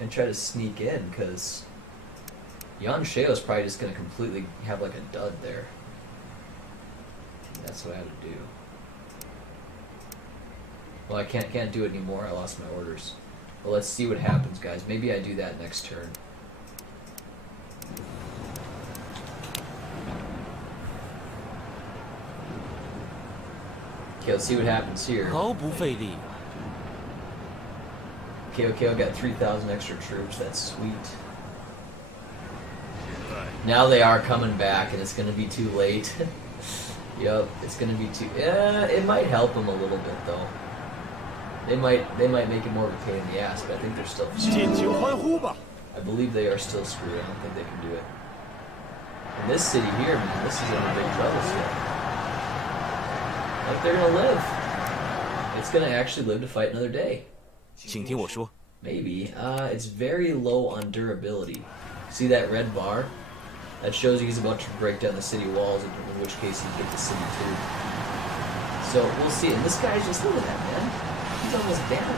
and try to sneak in, because Yan Sheo's probably just going to completely have like a dud there. That's what I have to do. Well, I can't do it anymore. I lost my orders. But let's see what happens, guys. Maybe I do that next turn. Okay, let's see what happens here. Okay, I got 3,000 extra troops. That's sweet. Now they are coming back, and it's going to be too late. Yep, it's going to be too... it might help them a little bit, though. They might make it more of a pain in the ass, but I think they're still screwed. I believe they are still screwed. I don't think they can do it. And this city here, man, this is in a big trouble still. Like, they're going to live. It's going to actually live to fight another day. 请听我说。 Maybe. It's very low on durability. See that red bar? That shows you he's about to break down the city walls, in which case he'd get the city too. So we'll see. And this guy's just, look at that, man. He's almost down.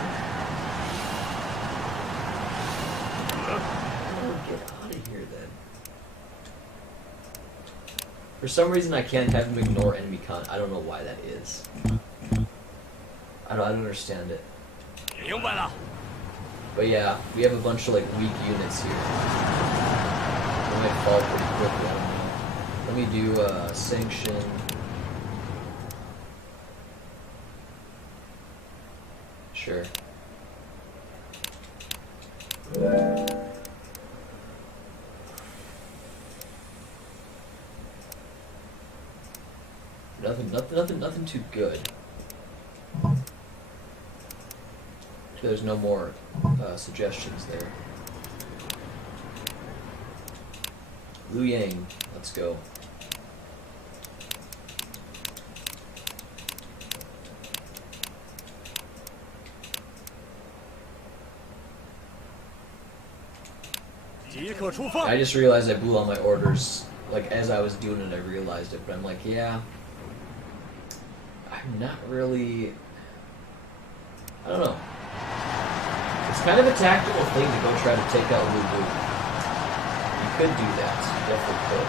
Oh, get out of here then. For some reason I can't have him ignore enemy con. I don't know why that is. I don't understand it. But yeah, we have a bunch of like weak units here. They might fall pretty quickly, I don't know. Let me do sanction. Sure. Nothing too good. There's no more suggestions there. Liu Yang, let's go. I just realized I blew all my orders. Like, as I was doing it, I realized it. But I'm like, yeah, I'm not really... I don't know. It's kind of a tactical thing to go try to take out Lu Bu. You could do that. You definitely could.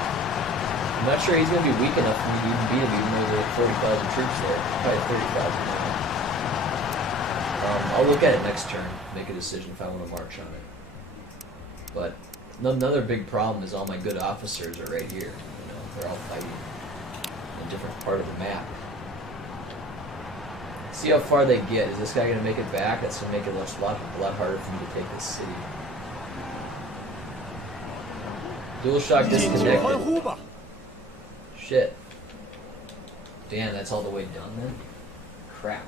I'm not sure he's going to be weak enough for me to even beat him, even though there's like 40,000 troops there. Probably 30,000 now. I'll look at it next turn, make a decision if I want to march on it. But another big problem is all my good officers are right here. You know, they're all fighting in a different part of the map. See how far they get. Is this guy going to make it back? That's going to make it a lot harder for me to take this city. Dual shock disconnected. Shit. Damn, that's all the way done then? Crap.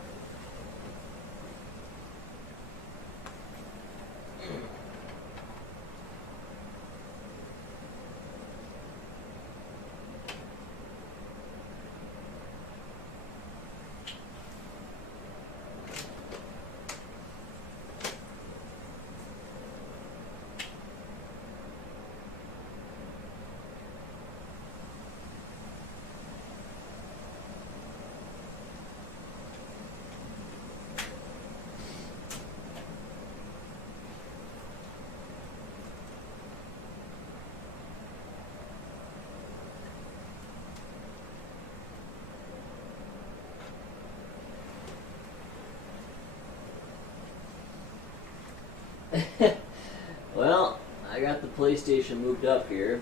Well, I got the PlayStation moved up here.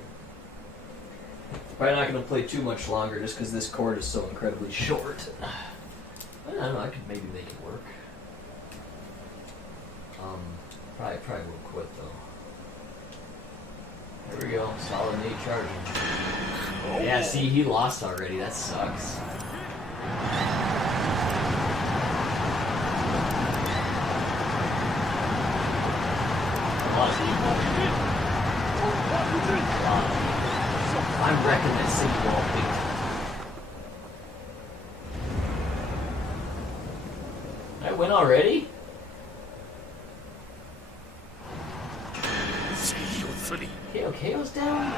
Probably not going to play too much longer just because this cord is so incredibly short. I don't know, I could maybe make it work. Probably will quit though. There we go, solid Nate charging. Yeah, see, he lost already, that sucks. I'm wrecking that city wall big time. I win already? KO's down?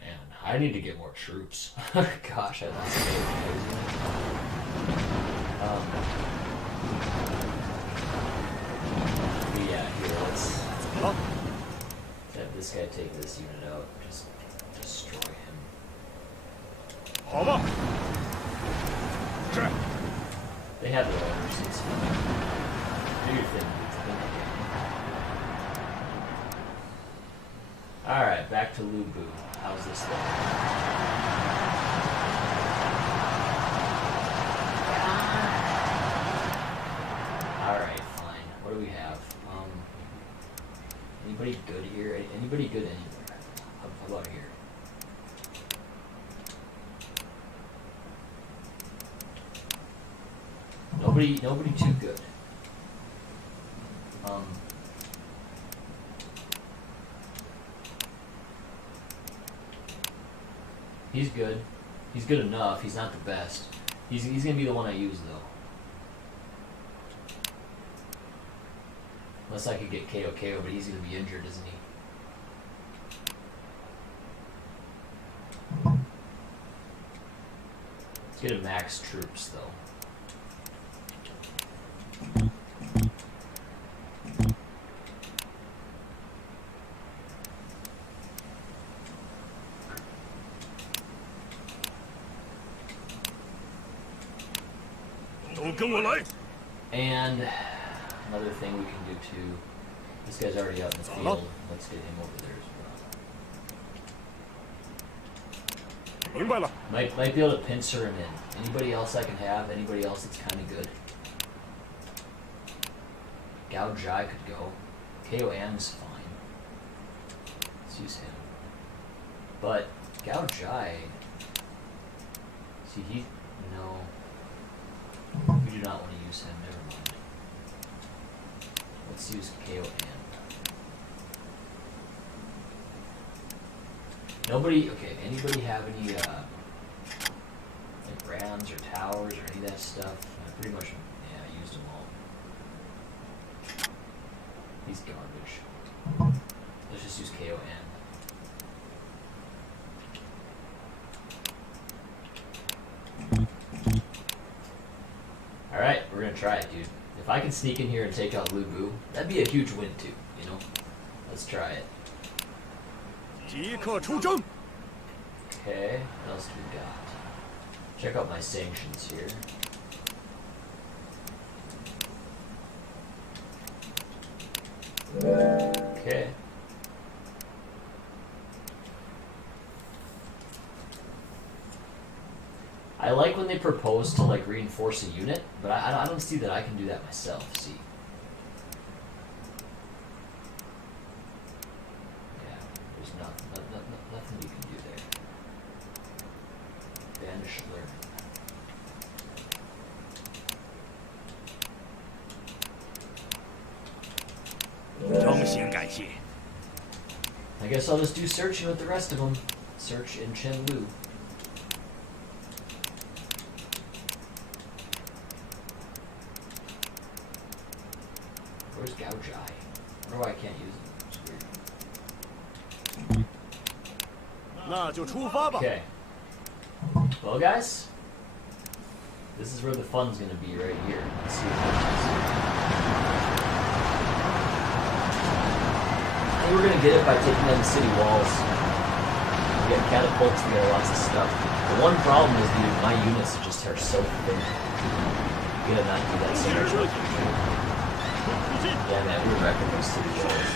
Man, I need to get more troops. Gosh, I lost it. Yeah, here, let's have this guy take this unit out. Just destroy him. They have their orders, it's fine. Do your thing, Alright, back to Lu Bu. How's this look? what do we have? Anybody good here? Anybody good anywhere? How about here? Nobody too good. He's good. He's good enough. He's not the best. He's gonna be the one I use though. Unless I could get KO, but he's gonna be injured, isn't he? Let's get him max troops though. And another thing we can do too. This guy's already out in the field. Let's get him over there as well. Might be able to pincer him in. Anybody else I can have? Anybody else that's kind of good? Gao Jai could go. KO Am's fine. Let's use him. But Gao Jai. See, no. We do not want to use him, never mind. Let's use KO Am. Nobody, okay, anybody have any, like rams or towers or any of that stuff? I pretty much, yeah, I used them all. He's garbage. Let's just use KO Am. Alright, we're gonna try it, dude. If I can sneak in here and take out Lu Bu, that'd be a huge win too, you know? Let's try it. Okay, what else do we got? Check out my sanctions here. Okay. I like when they propose to like reinforce a unit, but I don't see that I can do that myself. See? Yeah, there's nothing you can do there. Banish learn. I guess I'll just do searching with the rest of them. Search in Chen Lu. Where's Gao Jai? I wonder why I can't use them. It's weird. Okay. Well, guys, this is where the fun's gonna be right here. Let's see what happens. I think we're gonna get it by taking down the city walls. We got catapults. We got lots of stuff. The one problem is, dude, my units just are so thin. We gotta not do that so much. Yeah, man, we're wrecking those city walls.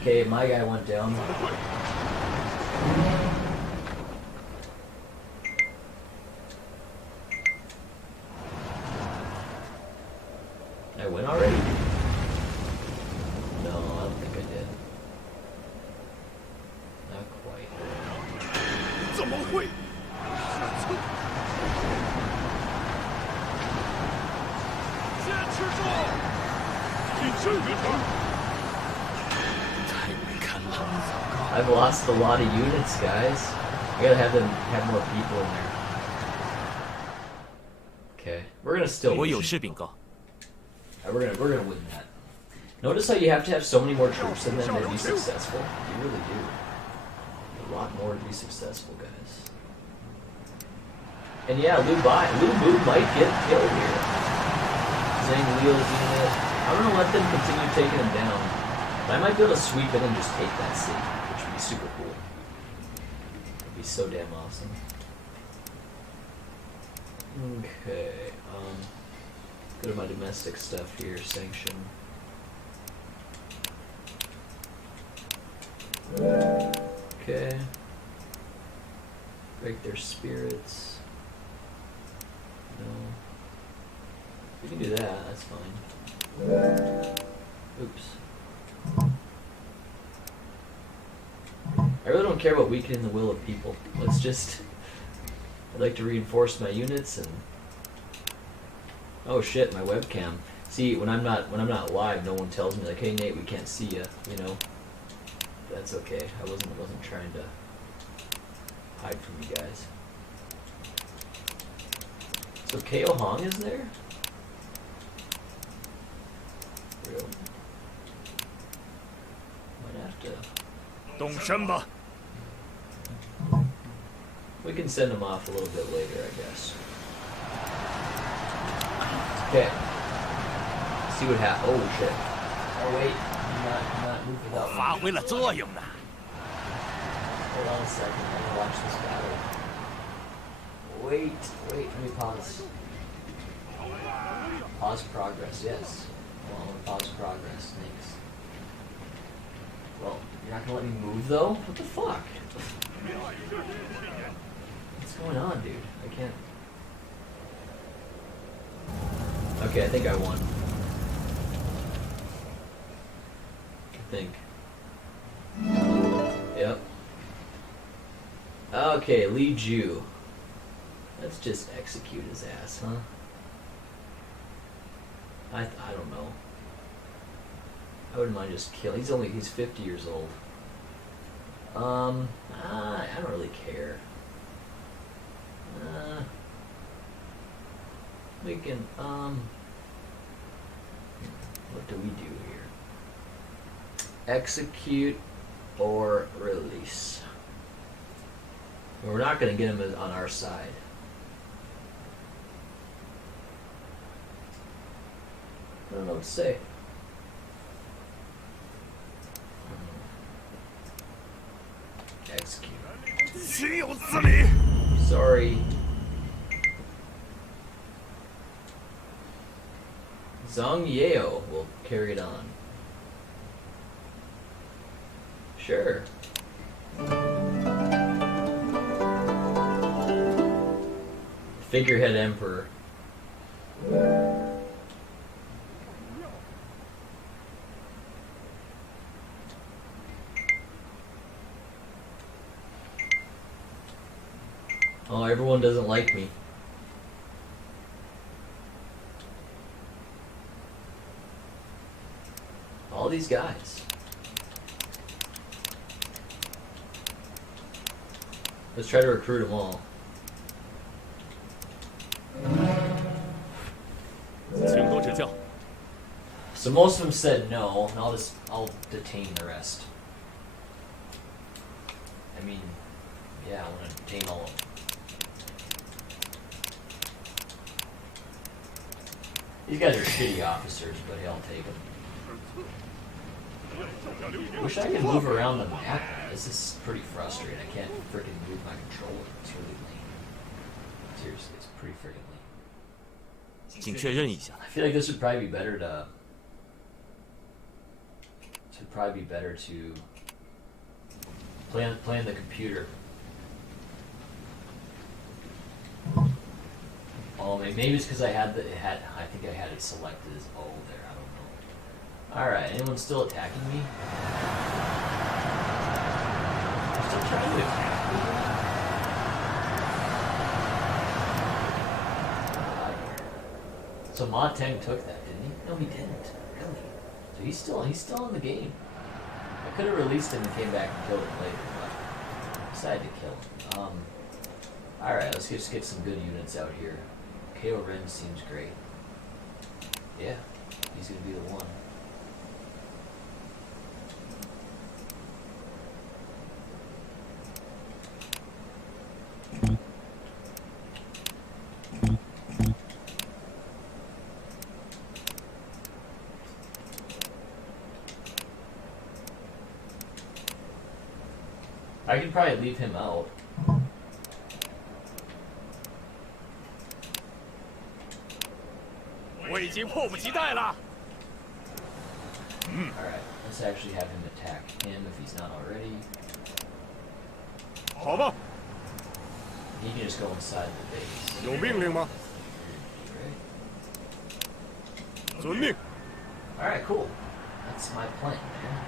Okay, my guy went down. I win already? No, I don't think I did. Not quite. I've lost a lot of units, guys. I gotta have more people in there. Okay, we're gonna still win. We're gonna win that. Notice how you have to have so many more troops in them to be successful. You really do. A lot more to be successful, guys. And yeah, Lu Bu might get killed here. Zhang Liu's unit. I'm gonna let them continue taking him down. But I might be able to sweep in and just take that city, which would be super cool. It'd be so damn awesome. Okay, go to my domestic stuff here, sanction. Okay. Break their spirits. No. We can do that, that's fine. I really don't care about weakening the will of people. Let's just... I'd like to reinforce my units and... Oh shit, my webcam. See, when I'm not live, no one tells me like, hey Nate, we can't see you, you know? That's okay. I wasn't trying to hide from you guys. So KO Hong is there? Really? Might have to... 动身吧。 We can send him off a little bit later, I guess. Okay. See what happens. Oh shit. Oh wait. Do not move without me. 发挥了作用呢。 Hold on a second. I'm gonna watch this battle. Wait. Let me pause. Pause progress. Yes. Well, I'm gonna pause progress. Thanks. Well, you're not gonna let me move though? What the fuck? What's going on, dude? I can't. Okay, I think I won. I think. Yep. Okay, Li Ju. Let's just execute his ass, huh? I don't know. I wouldn't mind just killing. He's 50 years old. I don't really care. We can, what do we do here? Execute or release. We're not going to get him on our side. I don't know what to say. Execute. 岂有此理！ Sorry. Zhang Yeo will carry it on. Sure. Figurehead Emperor. Oh, everyone doesn't like me. All these guys. Let's try to recruit them all. 请多指教。 So most of them said no, and I'll detain the rest. I mean, yeah, I want to detain all of them. These guys are shitty officers, but hey, I'll take them. Wish I could move around the map. This is pretty frustrating. I can't freaking move my controller. It's really lame. Seriously, it's pretty freaking lame. 请确认一下。 I feel like this would probably be better to play on the computer. Oh, maybe it's because I think I had it selected as O there. I don't know. All right, anyone still attacking me? They're still trying to attack me. So Ma Teng took that, didn't he? No, he didn't. Really? So he's still in the game. I could have released him and came back and killed him later, but I decided to kill him. All right, let's just get some good units out here. KO Ren seems great. Yeah, he's gonna be the one. I could probably leave him out. 我已经迫不及待了。 Alright, let's actually have him attack him if he's not already. 好吧， He can just go inside the base. 有命令吗？ 遵命。 Alright, cool. That's my plan, man.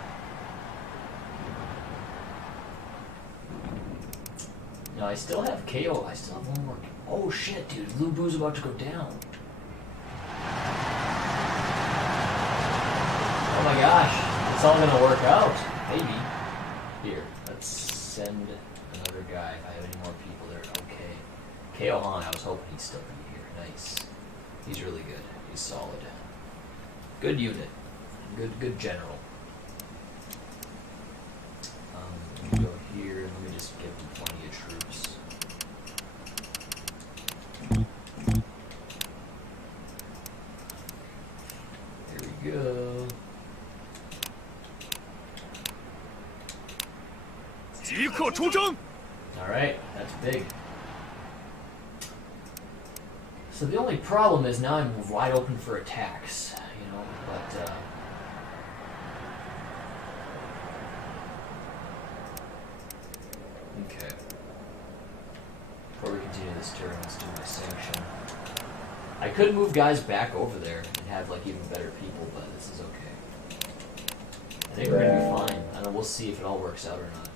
No, I still have KO. I still have one more. Oh shit, dude. Lubu's about to go down. Oh my gosh. It's all gonna work out. Maybe. Here, let's send another guy. If I have any more people there. Okay. KO Han, I was hoping he'd still be here. Nice. He's really good. He's solid. Good unit. Good general. Let me go here. Let me just give him plenty of troops. There we go. Alright, that's big. So the only problem is now I'm wide open for attacks, you know, but okay. Before we continue this turn, let's do my sanction. I could move guys back over there and have like even better people, but this is okay. I think we're gonna be fine. I don't know, we'll see if it all works out or not.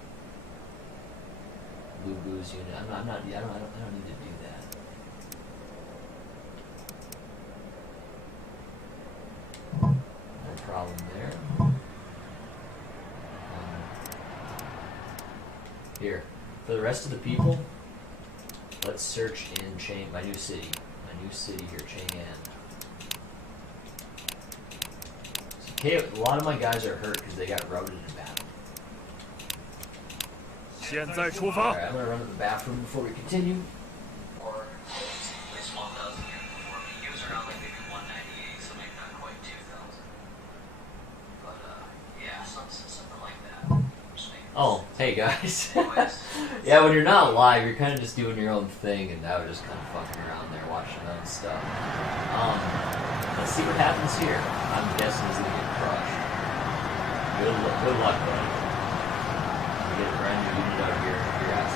Lubu's unit. I don't need to do that. No problem there. Here, for the rest of the people, let's search in my new city. My new city here, Chang'an. So, okay, a lot of my guys are hurt because they got routed in battle. Alright, I'm gonna run to the bathroom before we continue. Or at least 1,000 years before me. He was around like maybe 198, so maybe not quite 2,000. But yeah, something like that. Oh, hey guys. Yeah, when you're not live, you're kind of just doing your own thing, and I was just kind of fucking around there watching my own stuff. Let's see what happens here. I'm guessing he's gonna get crushed. Good luck, buddy. Get a brand new unit out of your ass.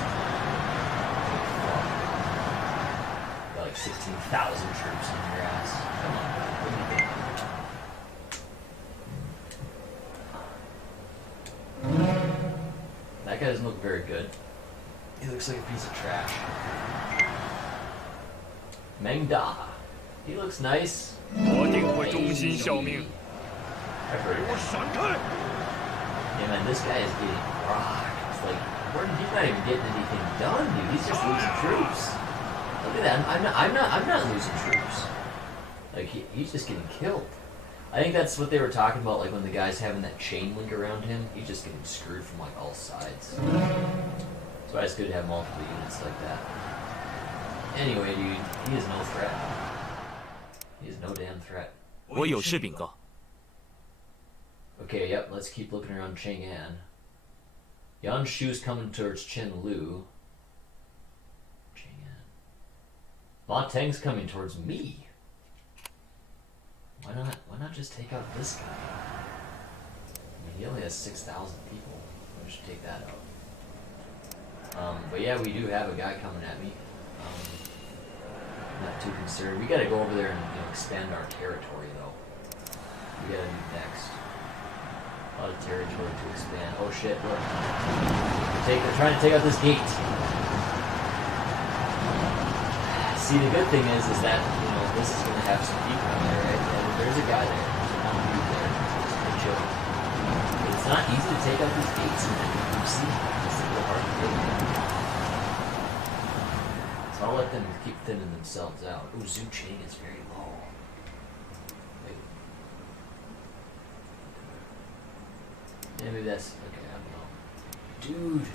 Got like 16,000 troops in your ass. Come on, what do you think? That guy doesn't look very good. He looks like a piece of trash. Meng Da. He looks nice. Hey. I've heard of him. Yeah, man, this guy is getting rocked. Like, he's not even getting anything done, dude. He's just losing troops. Look at that. I'm not losing troops. Like he's just getting killed. I think that's what they were talking about. Like when the guy's having that chain link around him, he's just getting screwed from like all sides. That's why it's good to have multiple units like that. Anyway, dude, he is no threat. He is no damn threat. Okay, yep. Let's keep looking around Chang'an. Yan Shu's coming towards Chen Lu. Chang'an. Ma Teng's coming towards me. Why not just take out this guy? I mean, he only has 6,000 people. We should take that out. But yeah, we do have a guy coming at me. Not too concerned. We gotta go over there and expand our territory, though. We gotta do next. A lot of territory to expand. Oh shit, look. They're trying to take out this gate. See, the good thing is that, this is going to have some people in there, right? And there's a guy there. There's one dude there. Just chill. But it's not easy to take out these gates, man. You see, it's a little hard to take them. So I'll let them keep thinning themselves out. Ooh, Zhu Chang is very low. Yeah, maybe that's okay. I don't know, dude.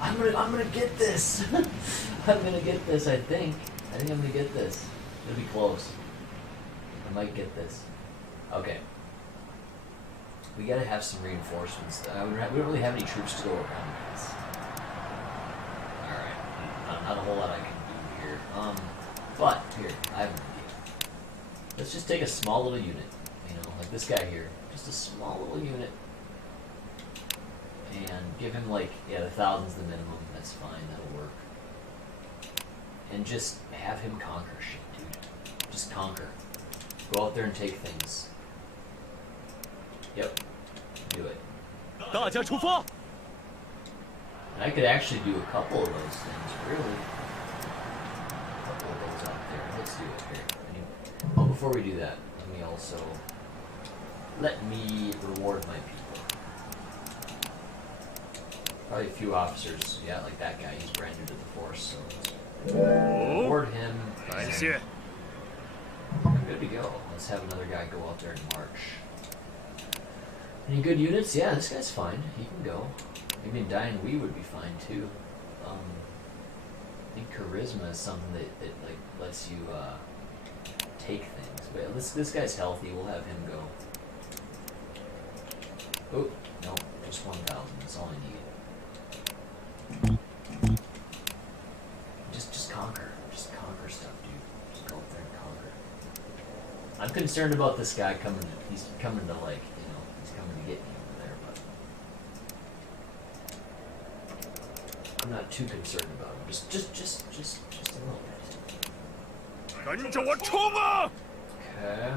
I'm gonna get this. I'm gonna get this. I think I'm gonna get this. It'll be close. I might get this. Okay. We gotta have some reinforcements. We don't really have any troops to go around this. All right. Not a whole lot I can do here. But here I have an idea. Let's just take a small little unit. Like this guy here. Just a small little unit. And give him the 1,000's the minimum. That's fine. That'll work. And just have him conquer shit, dude. Just conquer. Go out there and take things. Yep. Do it. And I could actually do a couple of those things, really. A couple of those out there. Let's do it here. Well, before we do that, let me reward my people. Probably a few officers, yeah, like that guy, he's brand new to the force, so reward him. Good to go. Let's have another guy go out there and march. Any good units? Yeah, this guy's fine. He can go. Maybe in Dying We would be fine too. I think charisma is something that like lets you take things. But yeah, this guy's healthy. We'll have him go. Oh no, just 1,000. That's all I need. Just conquer. Just conquer stuff, dude. Just go up there and conquer. I'm concerned about this guy coming. He's coming to like, he's coming to get me over there, but I'm not too concerned about him. Just a little bit. Okay.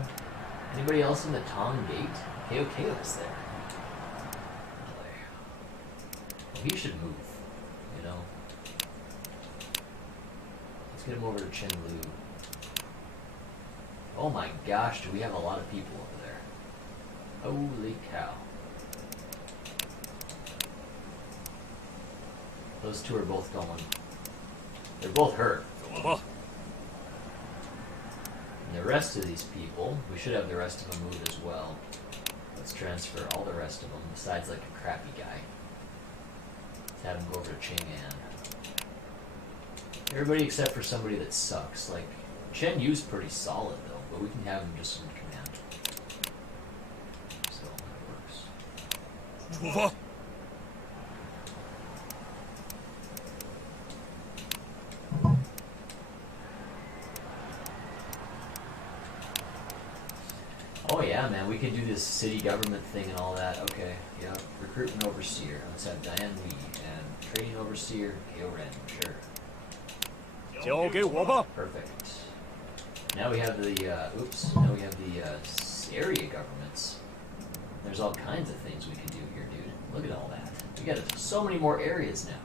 Anybody else in the Tong Gate? KOK was there. He should move, Let's get him over to Chen Lu. Oh my gosh, do we have a lot of people over there? Holy cow. Those two are both going. They're both hurt. And the rest of these people, we should have the rest of them move as well. Let's transfer all the rest of them, besides like a crappy guy. Let's have him go over to Chang'an. Everybody except for somebody that sucks. Like, Chen Yu's pretty solid though, but we can have him just in command. So that works. Oh yeah, man, we can do this city government thing and all that. Okay, yeah. Recruitment overseer. Let's have Diane Lee and training overseer Ko Ren. Sure. Perfect. Now we have the area governments. There's all kinds of things we can do here, dude. Look at all that. We got so many more areas now.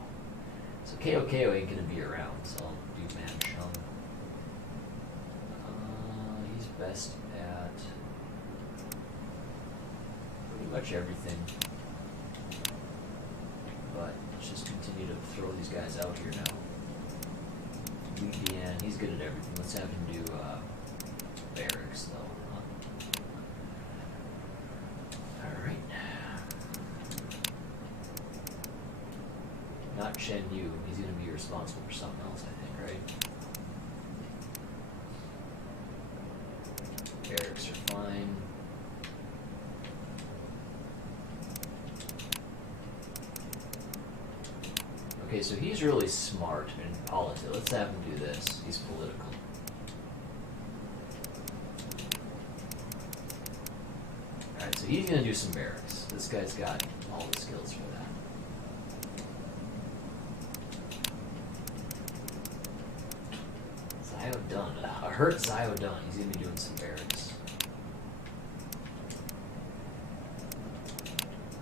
So KO ain't gonna be around. So I'll do Manchung. He's best at pretty much everything. But let's just continue to throw these guys out here now. Dean, he's good at everything. Let's have him do barracks though. Alright. Not Chen Yu. He's gonna be responsible for something else, I think, right? Barracks are fine. Okay, so he's really smart in politics. Let's have him do this. He's political. Alright, so he's gonna do some barracks. This guy's got all the skills for that. Zio Dun. A hurt Zio Dun. He's gonna be doing some barracks.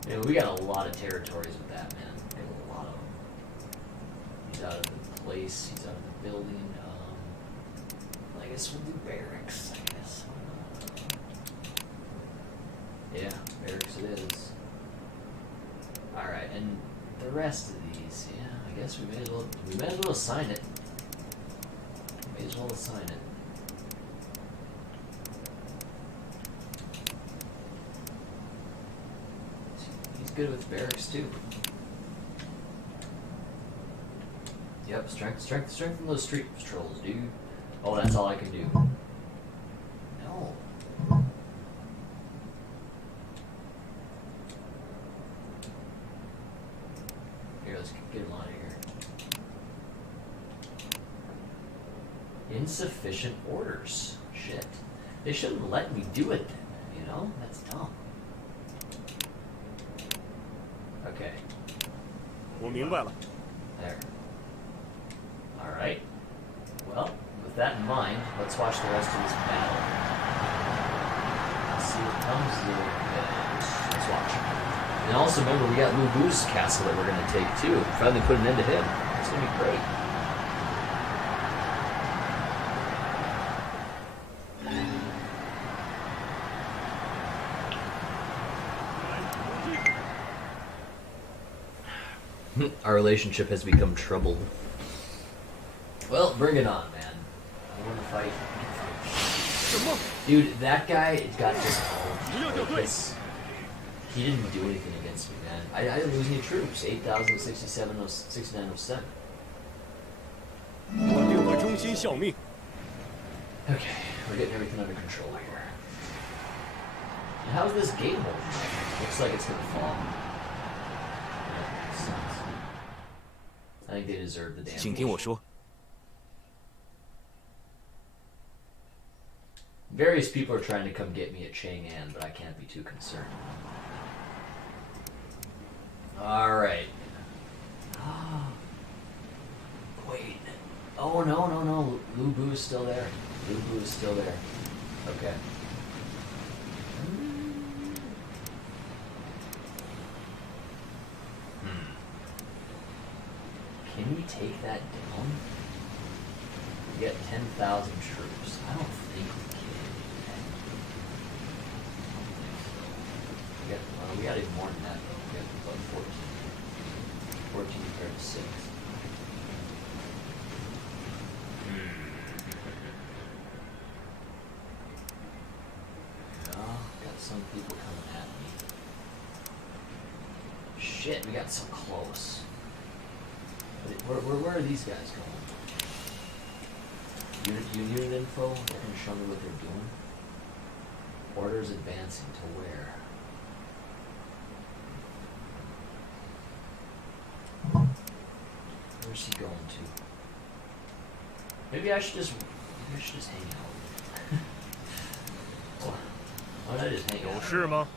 Yeah, we got a lot of territories with that, man. We got a lot of them. He's out of the place, he's out of the building. I guess we'll do barracks, I guess. Yeah, barracks it is. Alright, and the rest of these, yeah, I guess we may as well assign it. May as well assign it. He's good with barracks too. Yep, strengthen those street patrols, dude. Oh, that's all I can do. No. Here, let's get him out of here. Insufficient orders. Shit. They shouldn't let me do it then, That's dumb. Okay. There. Alright. Well, with that in mind, let's watch the rest of this battle. Let's see what comes. Let's watch. And also remember, we got Lu Bu's castle that we're going to take too. Finally put an end to him. It's going to be great. Our relationship has become troubled. Well, bring it on, man. I want to fight. Dude, that guy got dispelled. He didn't do anything against me, man. I didn't lose any troops. 8,067, 6907. Okay, we're getting everything under control here. And how's this gate holding up? Looks like it's gonna fall. I think they deserve the damage. 请听我说。 Various people are trying to come get me at Chang'an, but I can't be too concerned. Alright. Wait. Oh, no. Lu Bu is still there. Lu Bu is still there. Okay. Can we take that down? We got 10,000 troops. I don't think we can. We got even more than that though. We got about 14. 14 compared to 6. Got some people coming at me. Shit, we got so close. Where are these guys going? Unit info? They're going to show me what they're doing. Orders advancing to where? Where's he going to? Maybe I should just hang out. Why don't I just hang out?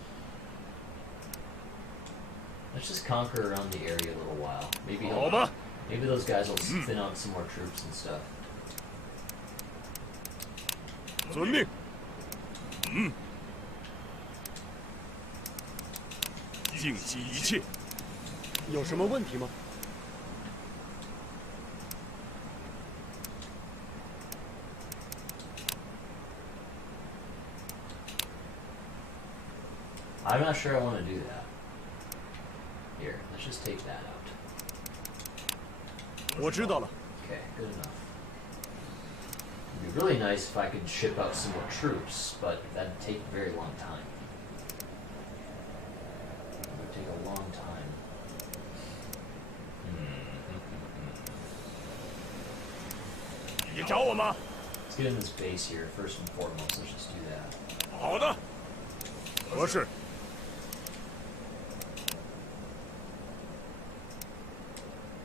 Let's just conquer around the area a little while. Maybe those guys will thin out some more troops and stuff. 遵命。尽击一切。有什么问题吗？ I'm not sure I want to do that. Here, let's just take that out. 我知道了。 Okay, good enough. It'd be really nice if I could ship out some more troops, but that'd take a very long time. It would take a long time. Let's get in this base here, first and foremost. Let's just do that. 好的。合适。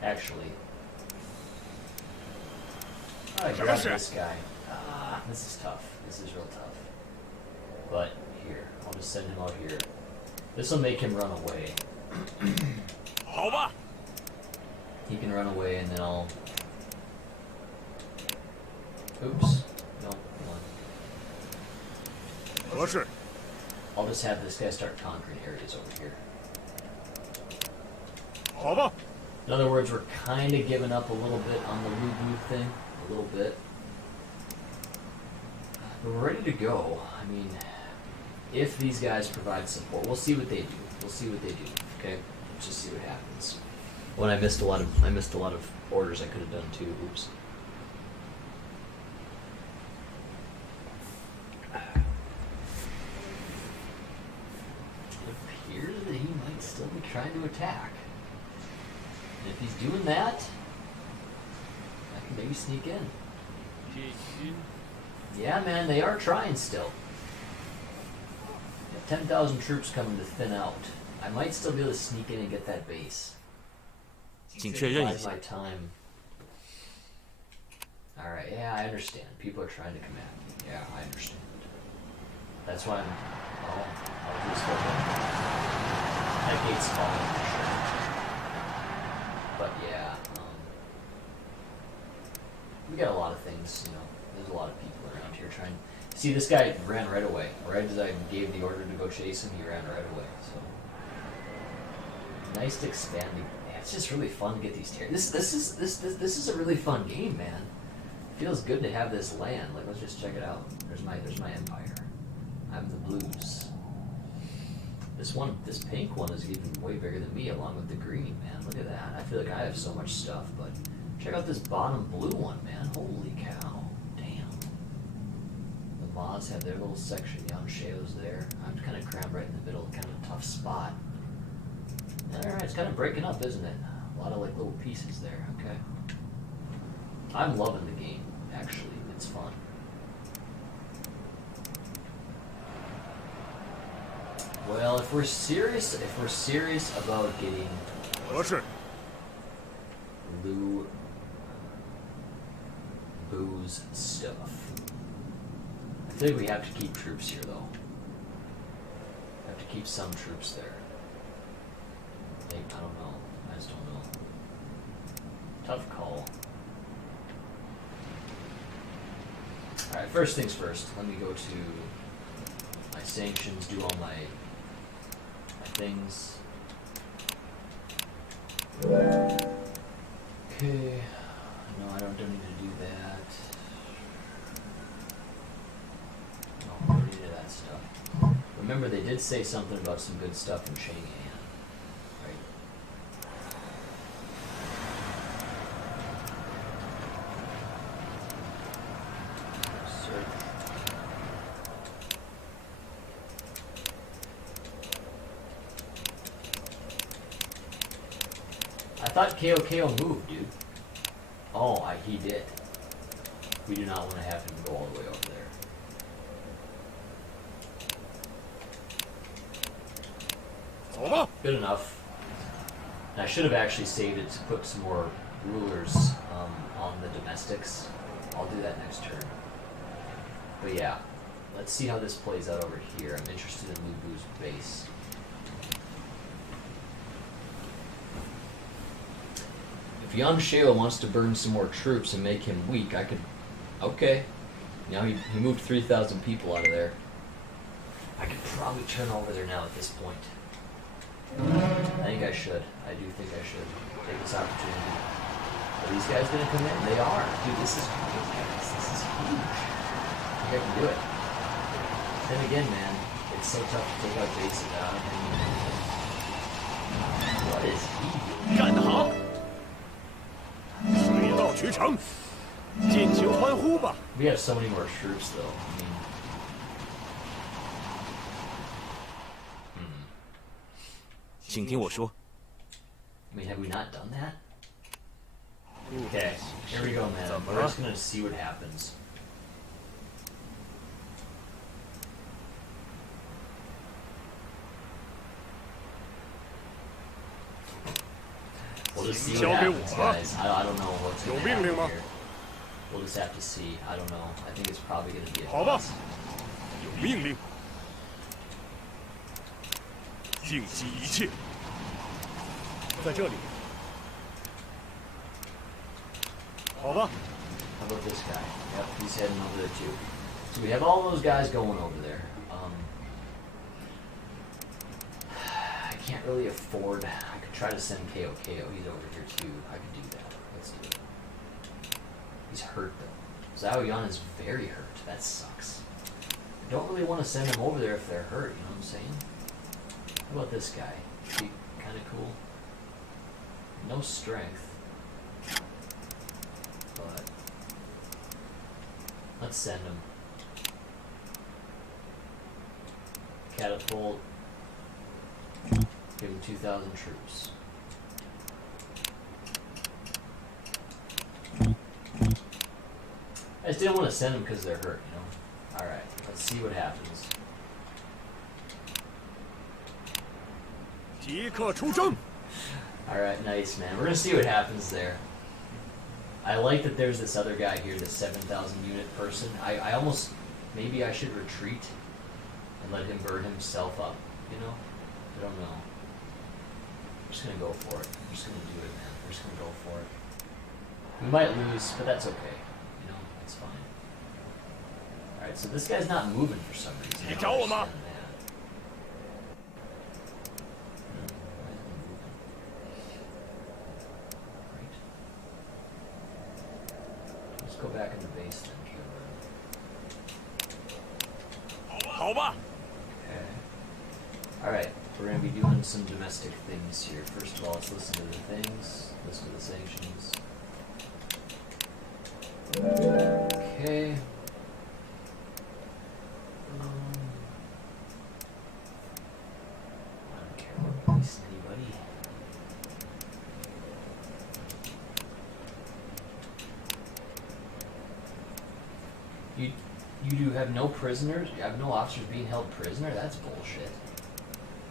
Actually, I got this guy. This is tough. This is real tough. But here, I'll just send him out here. This will make him run away. 好吧。 He can run away, and then I'll. Oops. No, come on. 合适。 I'll just have this guy start conquering areas over here. 好吧。 In other words, we're kind of giving up a little bit on the Lu Bu thing. A little bit. But we're ready to go. I mean, if these guys provide support, we'll see what they do. We'll see what they do. Okay? Let's just see what happens. When I missed a lot of orders I could have done too. Oops. It appears that he might still be trying to attack. And if he's doing that, I can maybe sneak in. Yeah, man, they are trying still. Got 10,000 troops coming to thin out. I might still be able to sneak in and get that base. 请确认一 Bide 下。 my time. Alright, yeah, I understand. People are trying to come at me. Yeah, I understand. That's why I'm... Oh, I'll just go ahead. That gate's falling for sure. But yeah, we got a lot of things, you know, there's a lot of people around here trying. See, this guy ran right away. Right as I gave the order to go chase him, he ran right away, so. Nice expanding. Yeah, it's just really fun to get these this is a really fun game, man. It feels good to have this land. Like, let's just check it out. There's my empire. I'm the blues. This pink one is even way bigger than me, along with the green, man. Look at that. I feel like I have so much stuff, but check out this bottom blue one, man. Holy cow. Damn. The mods have their little section. Young Shadows there. I'm kind of crammed right in the middle. Kind of a tough spot. Alright, it's kind of breaking up, isn't it? A lot of like little pieces there, okay. I'm loving the game, actually. It's fun. Well, if we're serious about getting Lou Boo's stuff, I think we have to keep troops here, though. Have to keep some troops there. I don't know. I just don't know. Tough call. Alright, first things first. Let me go to my sanctions, do all my things. Okay. No, I don't need to do that. No, I don't need any of that stuff. Remember, they did say something about some good stuff in Chang'an. I thought KO moved, dude. Oh, he did. We do not want to have him go all the way over there. Good enough. And I should have actually saved it to put some more rulers on the domestics. I'll do that next turn. But yeah, let's see how this plays out over here. I'm interested in Lubu's base. If Young Sheo wants to burn some more troops and make him weak, I could... Okay. Now he moved 3,000 people out of there. I could probably turn over there now at this point. I think I should. I do think I should take this opportunity. Are these guys going to come in? They are. Dude, this is great, guys. This is huge. I think I can do it. Then again, man, it's so tough to take out Jason out. What is he doing? 干得好！水到渠成，尽情欢呼吧！ We have so many more troops, though. I mean, 请听我说。 I mean, have we not done that? Okay, here we go, man. We're just gonna see what happens. We'll just see what happens, guys. I don't know what's gonna happen here. We'll just have to see. I don't know. I think it's probably gonna be a toss. 有命令，尽击一切。在这里。好吧。 How about this guy? Yep, he's heading over there too. So we have all those guys going over there. I can't really afford. I could try to send KO. He's over here too. I could do that. Let's do it. He's hurt though. Zhao Yan is very hurt. That sucks. I don't really want to send him over there if they're hurt. You know what I'm saying? How about this guy? He kind of cool. No strength. But let's send him. Catapult. Give him 2,000 troops. I just didn't want to send them because they're hurt, you know? Alright, let's see what happens. 即刻出征! Alright, nice, man. We're gonna see what happens there. I like that there's this other guy here, this 7,000 unit person. I almost... Maybe I should retreat and let him burn himself up, you know? I don't know. I'm just gonna go for it. I'm just gonna do it, man. We're just gonna go for it. We might lose, but that's okay. You know, it's fine. Alright, so this guy's not moving for some reason. I don't understand that. nice, thank you. 好吧。 Okay. Alright, we're gonna be doing some domestic things here. First of all, let's listen to the things, listen to the sanctions. Okay. I don't care about policing anybody. You do have no prisoners? You have no officers being held prisoner? That's bullshit.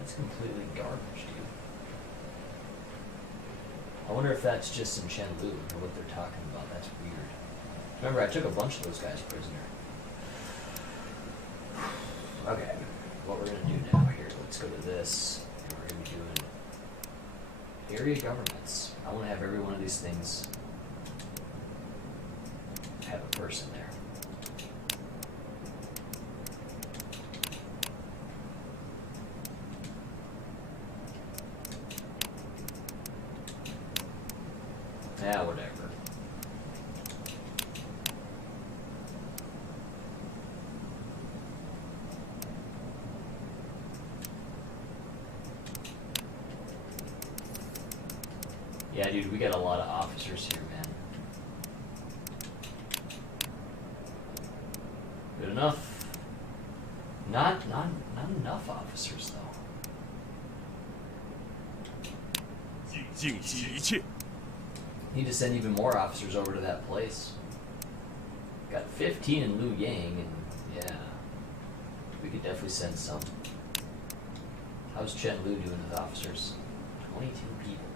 That's completely garbage, dude. I wonder if that's just in Chenlu or what they're talking about. That's weird. Remember, I took a bunch of those guys prisoner. Okay, what we're gonna do now here, let's go to this, and we're gonna be doing area governments. I wanna have every one of these things have a person there. Yeah, whatever. Yeah, dude, we got a lot of officers here, man. Good enough. Not enough officers, though. 尽尽其一切。 Need to send even more officers over to that place. Got 15 in Liu Yang, and yeah, we could definitely send some. How's Chen Lu doing with officers? 22 people.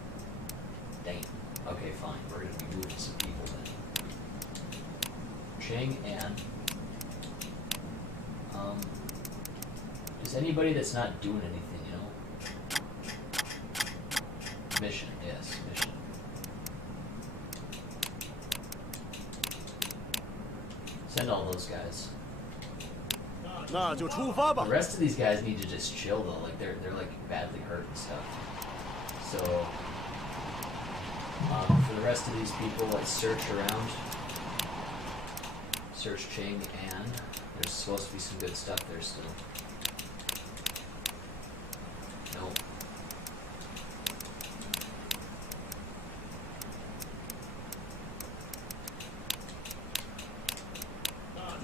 Dang. Okay, fine. We're gonna be moving some people then. Cheng and just anybody that's not doing anything, you know. Mission, yes, mission. Send all those guys. 那就出发吧。 The rest of these guys need to just chill though, like they're like badly hurt and stuff. So for the rest of these people, let's search around. Search Ching and there's supposed to be some good stuff there still. Nope.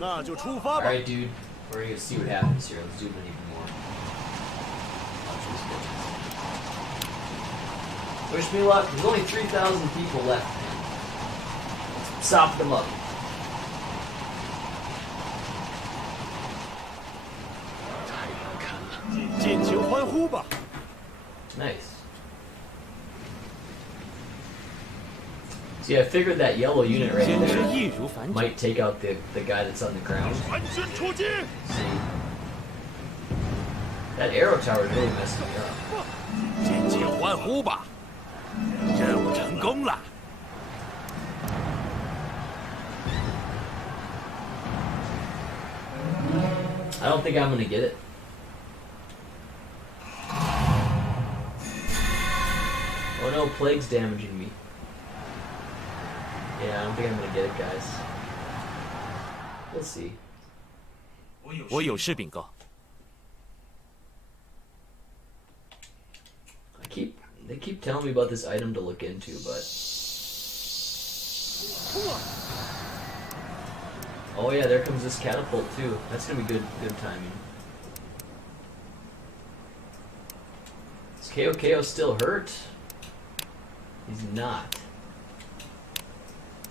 那就出发吧。 Alright, dude. We're gonna see what happens here. Let's zoom in even more. Wish me luck. There's only 3,000 people left, man. Let's sop them up. Nice. See, I figured that yellow unit right there might take out the guy that's on the ground. See? That arrow tower is really messing me up. 尽情欢呼吧！任务成功了。 I don't think I'm gonna get it. Oh no, plague's damaging me. Yeah, I don't think I'm gonna get it, guys. We'll see. 我有事禀告。 They keep telling me about this item to look into, but oh yeah, there comes this catapult too. That's gonna be good timing. Is KO still hurt? He's not.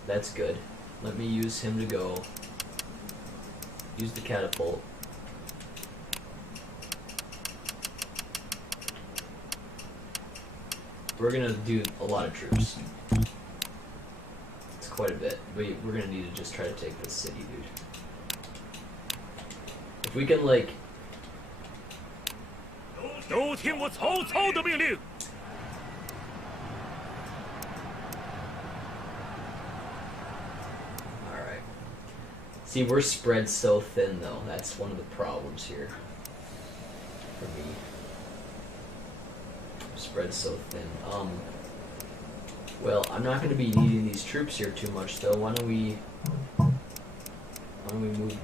That's good. Let me use him to go. Use the catapult. We're gonna do a lot of troops. It's quite a bit. We're gonna need to just try to take this city, dude. If we can, like... 都听我曹操的命令。 Alright. See, we're spread so thin, though. That's one of the problems here. For me. Spread so thin. Well, I'm not going to be needing these troops here too much, though. Why don't we Why don't we move them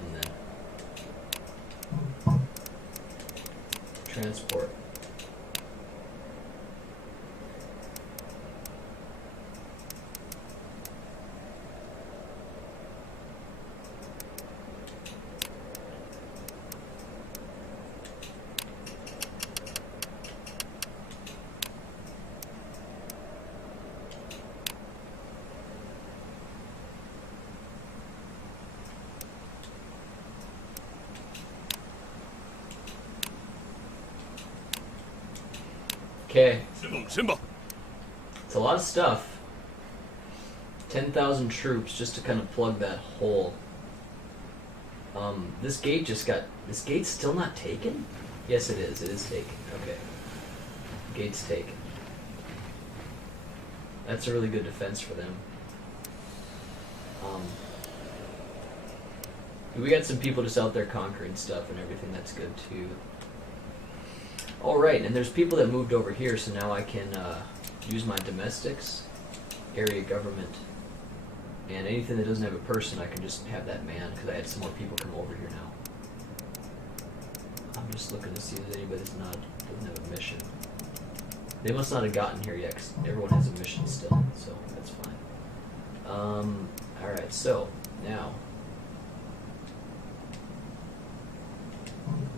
then? Transport. Okay. It's a lot of stuff. 10,000 troops just to kind of plug that hole. This gate just got... This gate's still not taken? Yes, it is. It is taken. Okay. Gate's taken. That's a really good defense for them. We got some people just out there conquering stuff and everything. That's good too. All right, and there's people that moved over here, so now I can use my domestics, area government, and anything that doesn't have a person, I can just have that man, because I had some more people come over here now. I'm just looking to see if anybody doesn't have a mission. They must not have gotten here yet, because everyone has a mission still, so that's fine. Alright, so, now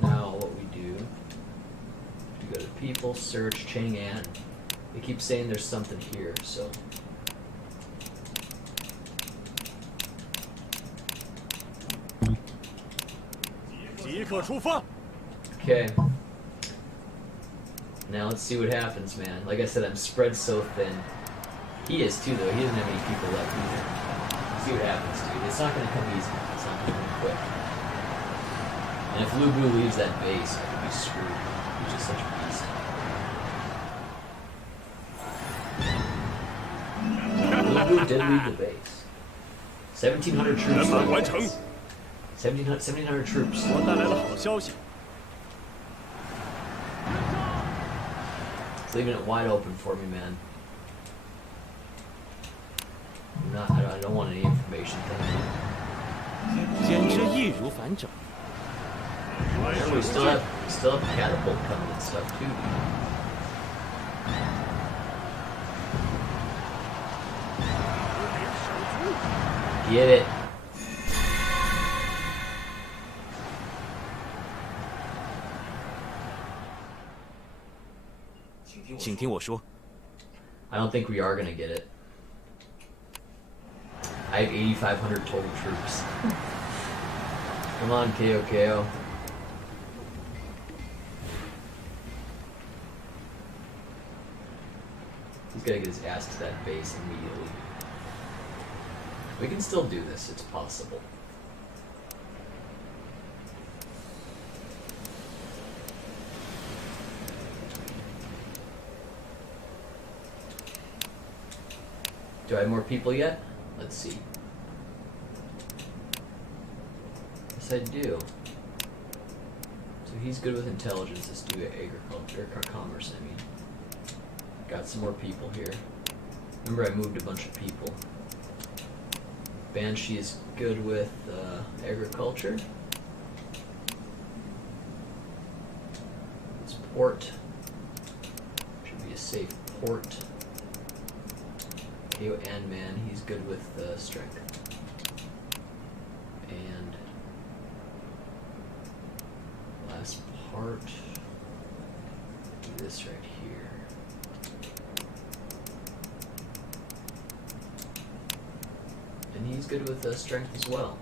what we do, we go to people, search, Chang'an. They keep saying there's something here, so. Okay. Now let's see what happens, man. Like I said, I'm spread so thin. He is too, though. He doesn't have any people left either. Let's see what happens, dude. It's not going to come easy. It's not going to come quick. And if Lu Bu leaves that base, I could be screwed. He's just such a beast. Lu Bu did leave the base. 1,700 troops. 1,700 troops. It's leaving it wide open for me, man. I don't want any information. We still have catapult coming and stuff too. Get it. I don't think we are gonna get it. I have 8,500 total troops. Come on, KO. He's gotta get his ass to that base immediately. We can still do this, it's possible. Do I have more people yet? Let's see. Yes, I do. So he's good with intelligence. Let's do agriculture, or commerce, I mean. Got some more people here. Remember, I moved a bunch of people. Banshee is good with agriculture. It's port. Should be a safe port. And man, he's good with strength. And last part, do this right here. And he's good with strength as well.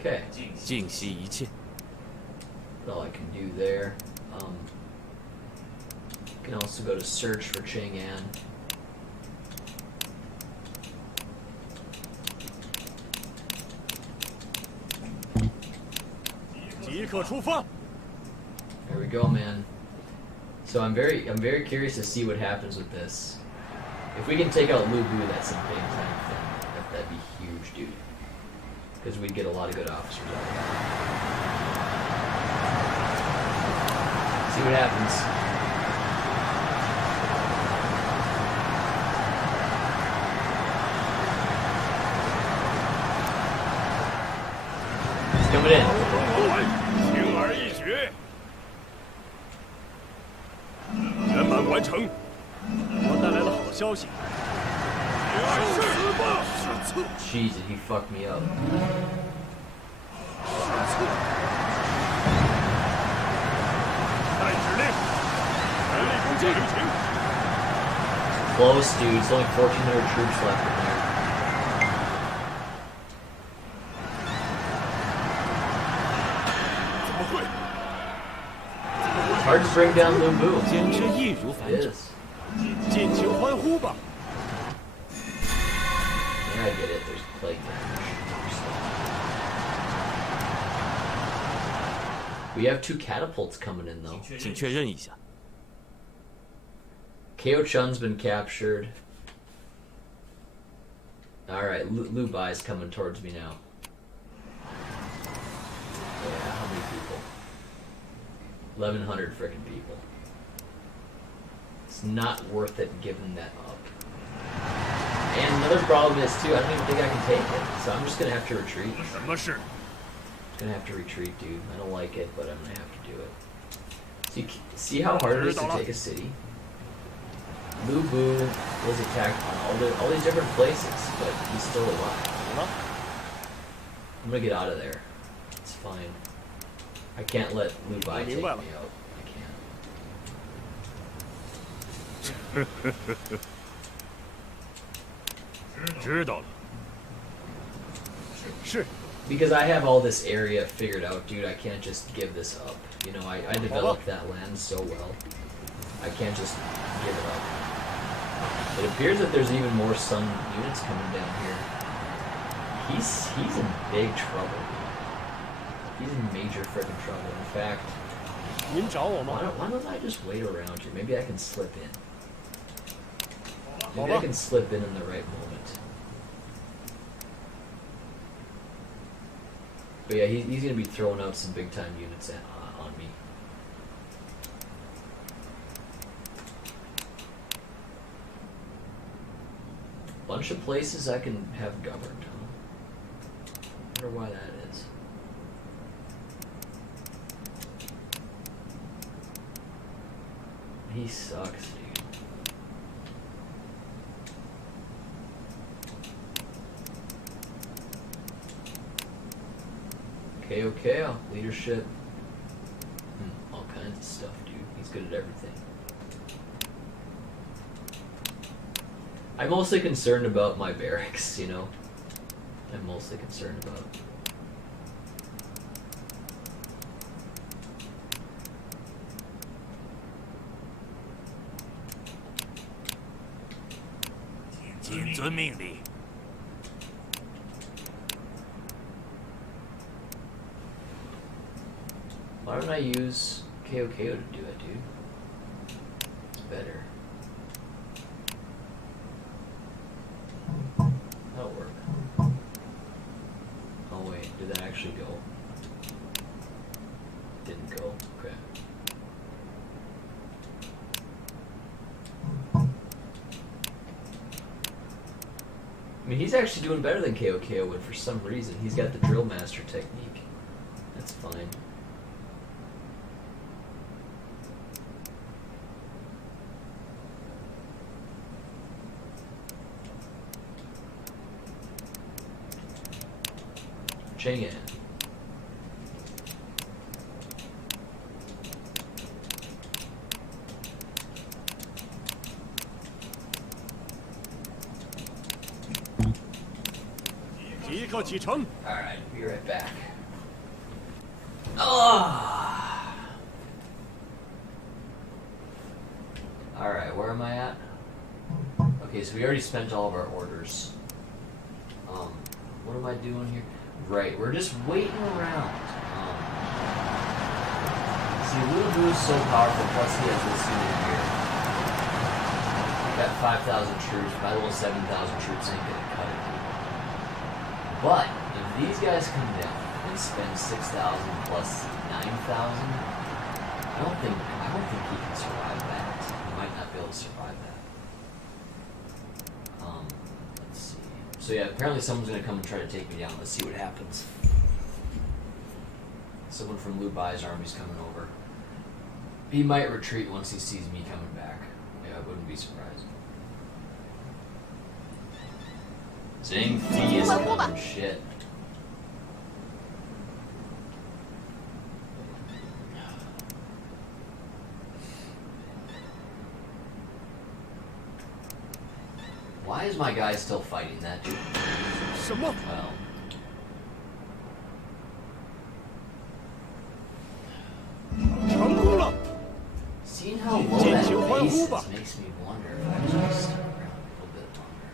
Okay. That's all I can do there. Can also go to search for Chang'an. There we go, man. So I'm very curious to see what happens with this. If we can take out Lu Bu, that's a big time thing. That'd be huge, dude. Because we'd get a lot of good officers out of that. See what happens. 城，我带来了好消息。Jesus, he fucked me up. Close, dude. It's only 1,400 troops left in there. It's hard to bring down Lumbu. 简直易如反掌，尽情欢呼吧！ Yeah, I get it. There's plague damage. We have 2 catapults coming in, though. 请确认一下。 Ko Chun's been captured. Alright, Lu Bai's coming towards me now. Yeah, how many people? 1,100 frickin' people. It's not worth it giving that up. And another problem is, too, I don't even think I can take it. So I'm just gonna have to retreat. 什么事？ Gonna have to retreat, dude. I don't like it, but I'm gonna have to do it. So you see how hard it is to take a city? Lu Bu was attacked on all these different places, but he's still alive. I'm gonna get out of there. It's fine. I can't let Lu Bai take me out. I can't. 知道了。是。 Because I have all this area figured out, dude, I can't just give this up. You know, I developed that land so well. I can't just give it up. It appears that there's even more Sun units coming down here. He's in big trouble. He's in major freaking trouble. In fact, why don't I just wait around here? Maybe I can slip in. Maybe I can slip in the right moment. But yeah, he's going to be throwing out some big-time units on me. Bunch of places I can have governed, huh? I wonder why that is. He sucks, dude. KO, leadership, all kinds of stuff, dude. He's good at everything. I'm mostly concerned about my barracks, you know? I'm mostly concerned about. Why don't I use KO to do it, dude? It's better. That'll work. Oh wait, did that actually go? Didn't go. Okay. I mean, he's actually doing better than KO would for some reason. He's got the drill master technique. That's fine. Chang'an. Alright, be right back. Oh! Alright, where am I at? Okay, so we already spent all of our orders. What am I doing here? Right, we're just waiting around. See, Lumbu is so powerful, plus he has this unit here. Got 5,000 troops, my little 7,000 troops ain't gonna cut it. But, if these guys come down and spend 6,000 plus 9,000, I don't think he can survive that. He might not be able to survive that. Let's see. So yeah, apparently someone's gonna come and try to take me down. Let's see what happens. Someone from Lu Bai's army's coming over. He might retreat once he sees me coming back. I wouldn't be surprised. Zing Fee is coming. Shit. Why is my guy still fighting that dude? Well. Seeing how low that base is makes me wonder if I should stick around a little bit longer.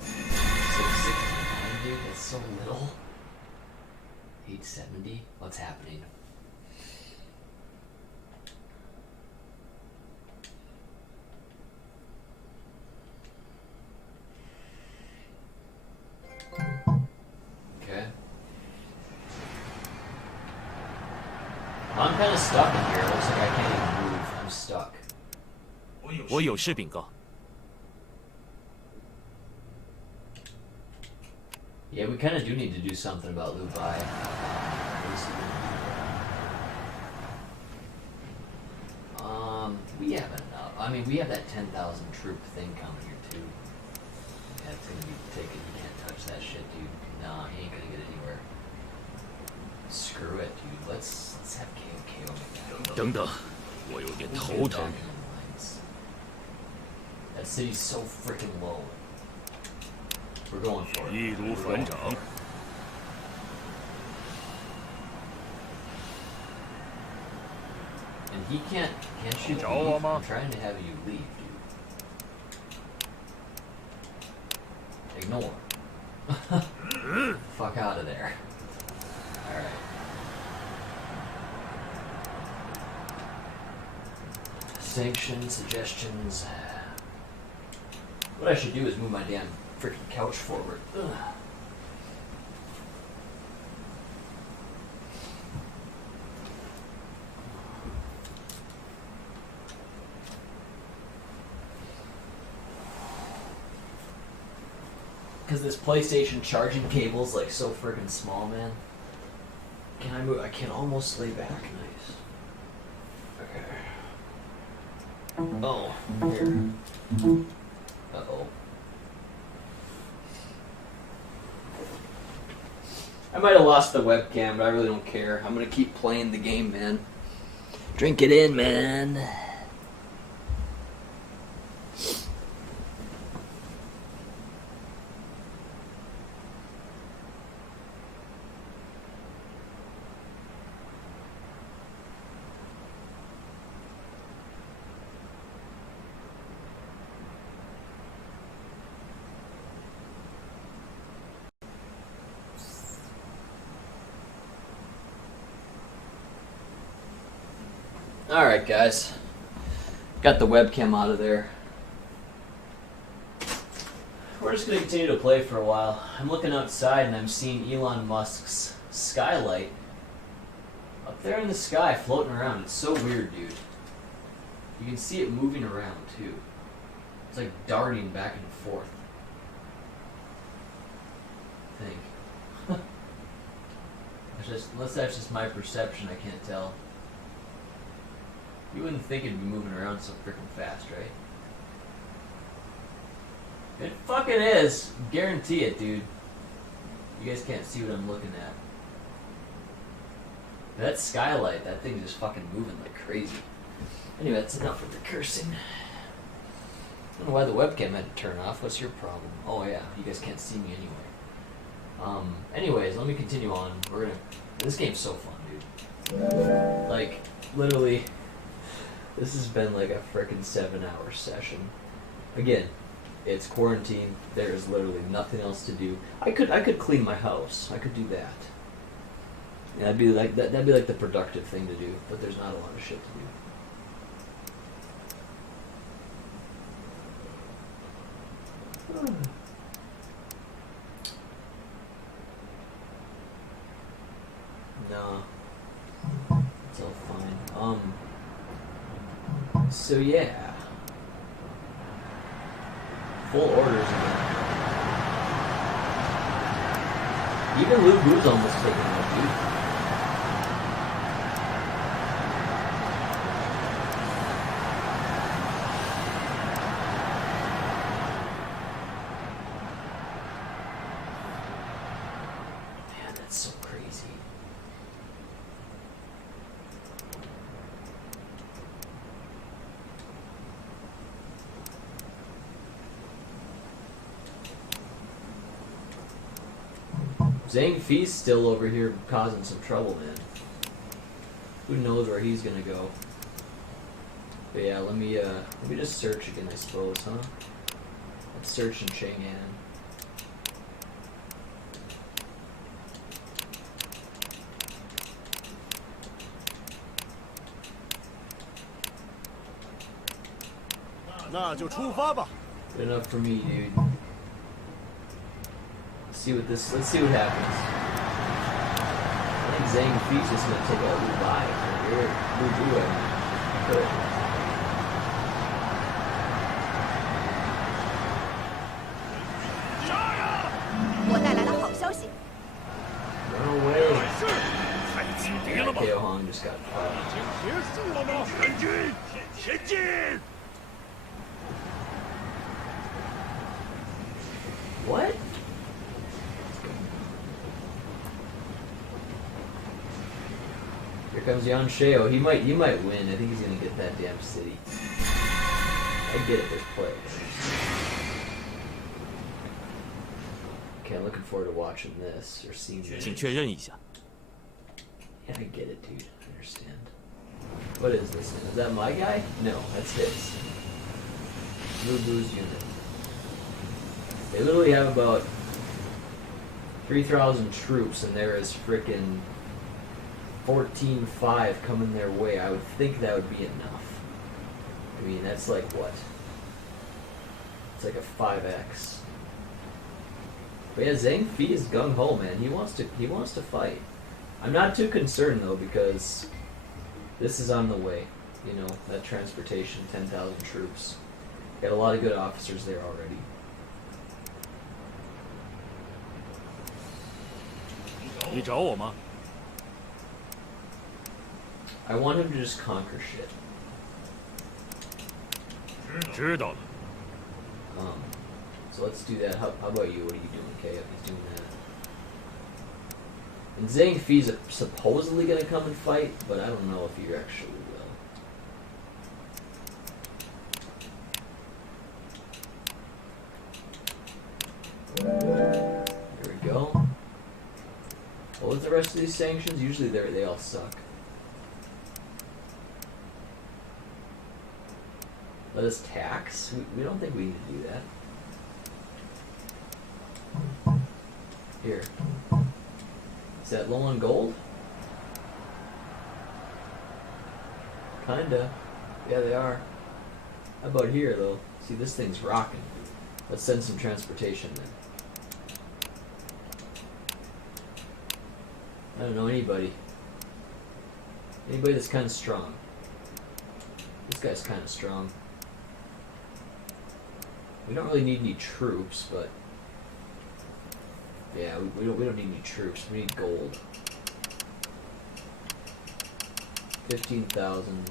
669, dude, that's so little. 870? What's happening? Okay. I'm kind of stuck in here. It looks like I can't even move. I'm stuck. 我有事禀告。 Yeah, we kind of do need to do something about Lubai. We have enough. I mean, we have that 10,000 troop thing coming here too. Yeah, it's gonna be taken. You can't touch that shit, dude. Nah, he ain't gonna get anywhere. Screw it, dude. Let's have KOK on that. 等等，我有点头疼。 That city's so freaking low. We're going for it. 易如反掌。 And he can't shoot me. I'm trying to have you leave, dude. Ignore. Fuck out of there. Alright. Sanctions, suggestions. What I should do is move my damn freaking couch forward. Ugh. Because this PlayStation charging cable is like so friggin' small, man. Can I move? I can almost lay back. Nice. Okay. Oh, here. Uh-oh. I might have lost the webcam, but I really don't care. I'm gonna keep playing the game, man. Drink it in, man. Alright guys, got the webcam out of there. We're just going to continue to play for a while. I'm looking outside and I'm seeing Elon Musk's skylight up there in the sky floating around. It's so weird, dude. You can see it moving around too. It's like darting back and forth. I think. Unless that's just my perception, I can't tell. You wouldn't think it'd be moving around so freaking fast, right? It fucking is. Guarantee it, dude. You guys can't see what I'm looking at. That skylight, that thing's just fucking moving like crazy. Anyway, that's enough of the cursing. I don't know why the webcam had to turn off. What's your problem? Oh yeah, you guys can't see me anyway. Anyways, let me continue on. This game's so fun, dude. Like, literally... This has been like a frickin' 7-hour session. Again, it's quarantine. There is literally nothing else to do. I could clean my house. I could do that. Yeah, that'd be like the productive thing to do. But there's not a lot of shit to do. No, it's all fine. So yeah, full orders again. Even Luke Boo's almost taken out, dude. That's so crazy. Zhang Fi's still over here causing some trouble, man. Who knows where he's gonna go? But yeah, let me just search again, I suppose, huh? Let's search in Chang'an. Good enough for me, dude. Let's see what happens. I think Zhang Fi's just gonna take out Lu Bai. Lu Bai. Run away. KO Hong just got What? Here comes Yan Sheo. He might win. I think he's gonna get that damn city. I get it, there's play. Okay, I'm looking forward to watching this or seeing this. 请确认一下。 Yeah, I get it, dude. I understand. What is this? Is that my guy? No, that's his. Lu Bu's unit. They literally have about 3,000 troops, and there is frickin' 14,500 coming their way. I would think that would be enough. I mean, that's like what? It's like a 5x. But yeah, Zhang Fi is gung ho, man. He wants to fight. I'm not too concerned though, because this is on the way. You know, that transportation, 10,000 troops. Got a lot of good officers there already. I want him to just conquer shit. So let's do that. How about you? What are you doing, KF? He's doing that. And Zhang Fi's supposedly gonna come and fight, but I don't know if he actually will. Here we go. What was the rest of these sanctions? Usually they all suck. Let us tax? We don't think we need to do that. Here. Is that low on gold? Kinda. Yeah, they are. How about here, though? See, this thing's rocking. Let's send some transportation then. I don't know anybody. Anybody that's kind of strong. This guy's kind of strong. We don't really need any troops, but yeah, we don't need any troops. We need gold. 15,000,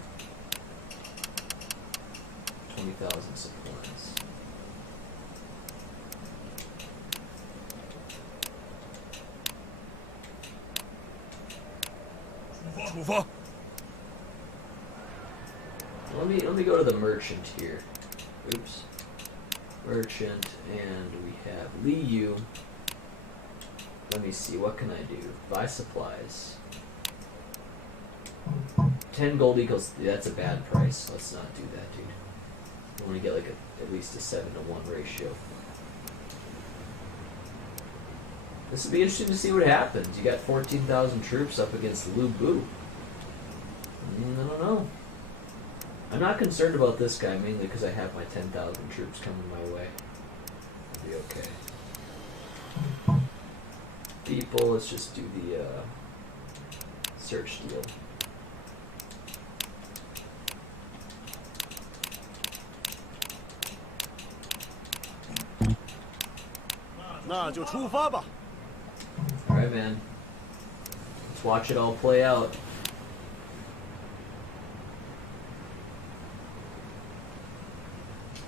20,000 supplies. Let me go to the merchant here. Oops. Merchant, and we have Li Yu. Let me see, what can I do? Buy supplies. 10 gold equals, that's a bad price. Let's not do that, dude. I want to get like at least a 7-to-1 ratio. This will be interesting to see what happens. You got 14,000 troops up against Lu Bu. I don't know. I'm not concerned about this guy, mainly because I have my 10,000 troops coming my way. It'll be okay. People, let's just do the search deal. Alright, man. Let's watch it all play out.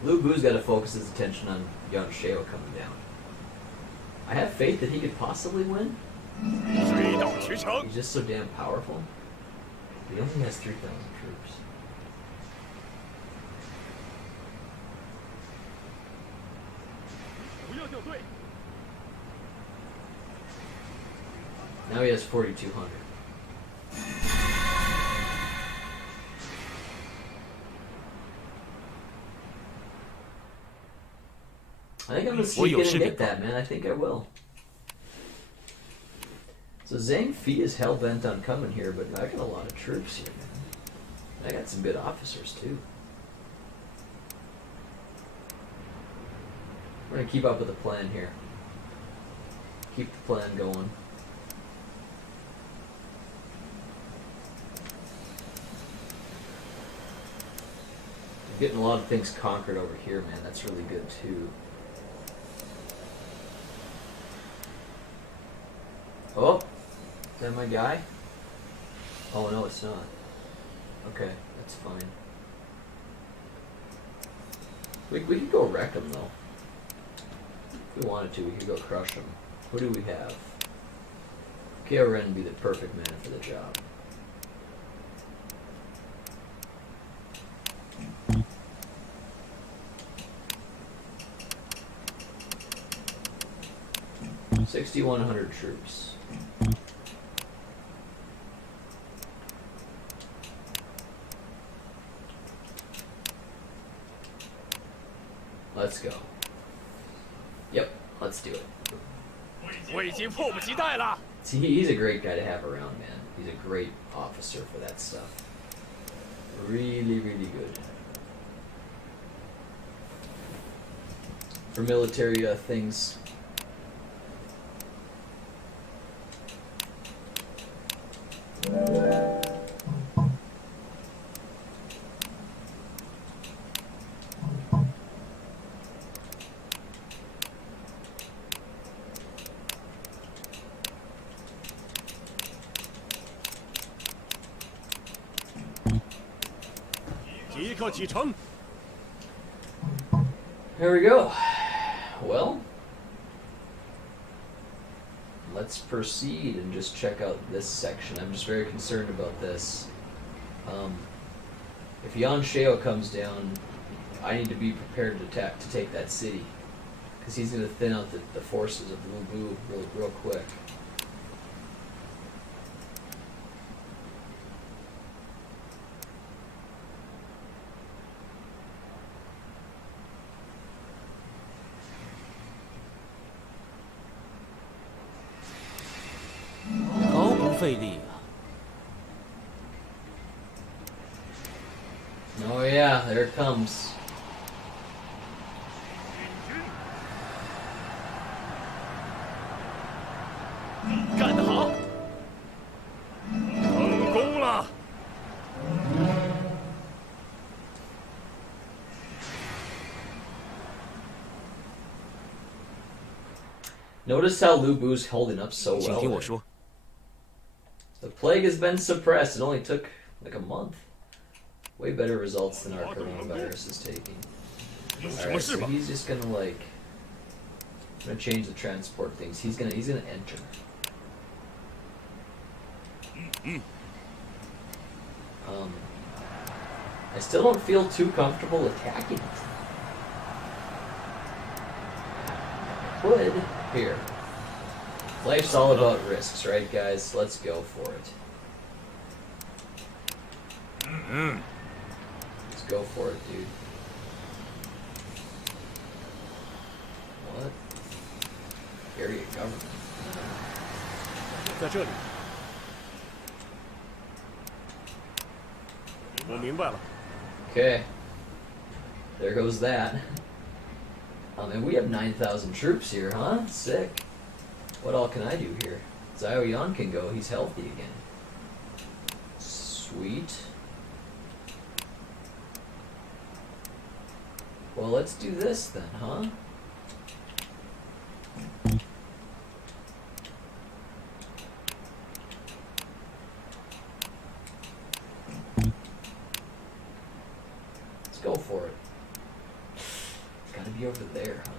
Lu Bu's got to focus his attention on Yan Sheo coming down. I have faith that he could possibly win. 水到渠成。 He's just so damn powerful. He only has 3,000 troops. Now he has 4,200. I think I'm gonna sneak in and get that, man. I think I will. So Zhang Fi is hell bent on coming here, but I got a lot of troops here, man. I got some good officers too. We're gonna keep up with the plan here. Keep the plan going. I'm getting a lot of things conquered over here, man. That's really good too. Oh, is that my guy? Oh no, it's not. Okay, that's fine. We could go wreck him though. If we wanted to, we could go crush him. Who do we have? Ko Ren would be the perfect man for the job. $6,100 troops. Let's go. Yep, let's do it. 我已经迫不及待了。 See, he's a great guy to have around, man. He's a great officer for that stuff. Really, really good. For military things. Here we go. Well, let's proceed and just check out this section. I'm just very concerned about this. If Yan Shao comes down, I need to be prepared to take that city, because he's going to thin out the forces of Lu Bu real quick. Oh yeah, there it comes. Notice how Lu Bu's holding up so well. The plague has been suppressed. It only took like a month. Way better results than our coronavirus is taking. Alright, so he's just gonna like... I'm gonna change the transport things. He's gonna enter. I still don't feel too comfortable attacking. Could. Here. Life's all about risks, right guys? Let's go for it. Let's go for it, dude. What? Area government. 在这里。我明白了。 Okay. There goes that. And we have 9,000 troops here, huh? Sick. What all can I do here? Zhao Yan can go. He's healthy again. Sweet. Well, let's do this then, huh? Let's go for it. It's gotta be over there, huh?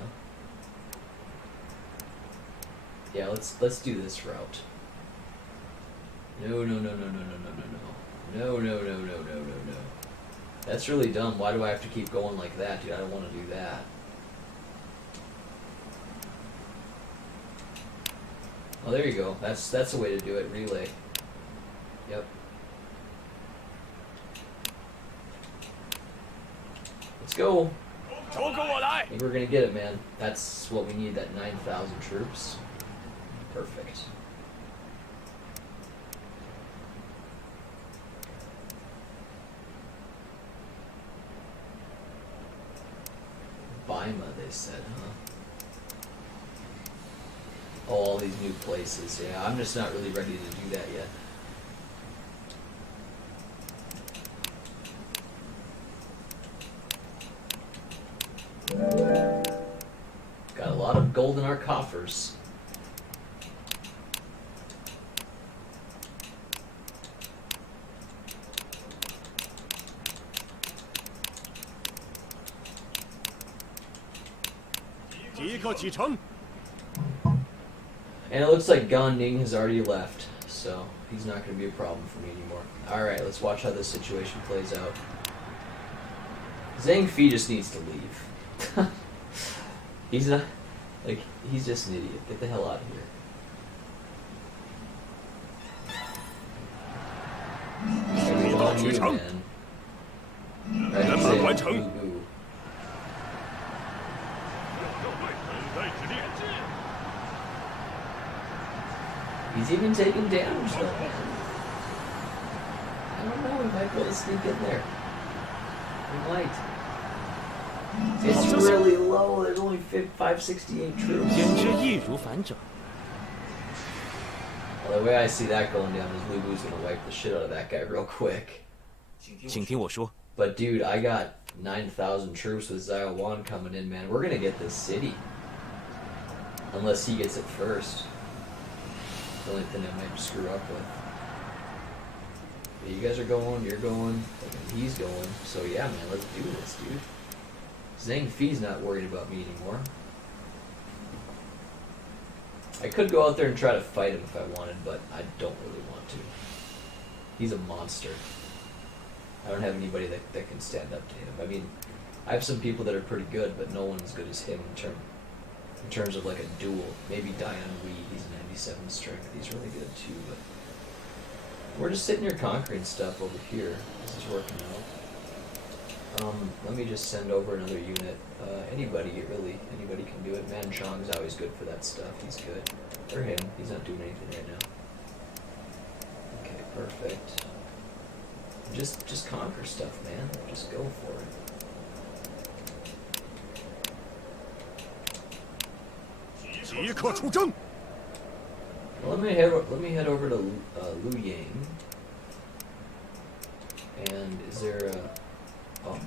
Yeah, let's do this route. No. No. That's really dumb. Why do I have to keep going like that, dude? I don't want to do that. Oh, there you go. That's a way to do it. Relay. Yep. Let's go. I think we're gonna get it, man. That's what we need. That 9,000 troops. Perfect. Bima, they said, huh? Oh, all these new places. Yeah, I'm just not really ready to do that yet. Got a lot of gold in our coffers. And it looks like Gan Ning has already left, so he's not going to be a problem for me anymore. Alright, let's watch how this situation plays out. Zhang Fi just needs to leave. He's not, like, he's just an idiot. Get the hell out of here. Everyone on you, man. Right, that's it. Ooh. He's even taking damage though, man. I don't know, he might be able to sneak in there. He might. It's really low, there's only 568 troops. Well, the way I see that going down is Lu Bu's gonna wipe the shit out of that guy real quick. But dude, I got 9,000 troops with Zhao Wan coming in, man. We're gonna get this city. Unless he gets it first. The only thing I might screw up with. But you guys are going, you're going, and he's going. So yeah, man, let's do this, dude. Zhang Fi's not worried about me anymore. I could go out there and try to fight him if I wanted, but I don't really want to. He's a monster. I don't have anybody that can stand up to him. I mean, I have some people that are pretty good, but no one as good as him in terms of like a duel. Maybe Dian Wei, he's a 97 strength. He's really good too, but we're just sitting here conquering stuff over here. This is working out. Let me just send over another unit. Anybody can do it. Man Chong's always good for that stuff. He's good. For him, he's not doing anything right now. Okay, perfect. Just conquer stuff, man. Just go for it. Well, let me head over to Lu Yang. And is there a... Oh,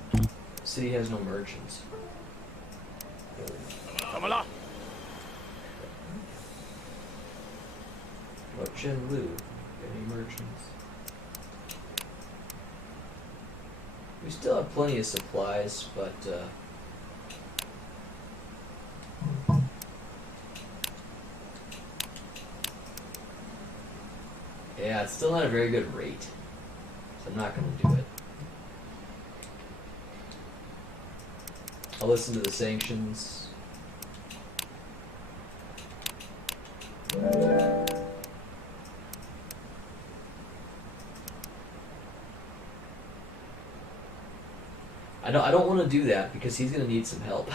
city has no merchants. Really? What Zhenlu? Any merchants? We still have plenty of supplies, but yeah, it's still not a very good rate, so I'm not going to do it. I'll listen to the sanctions. I don't want to do that because he's going to need some help.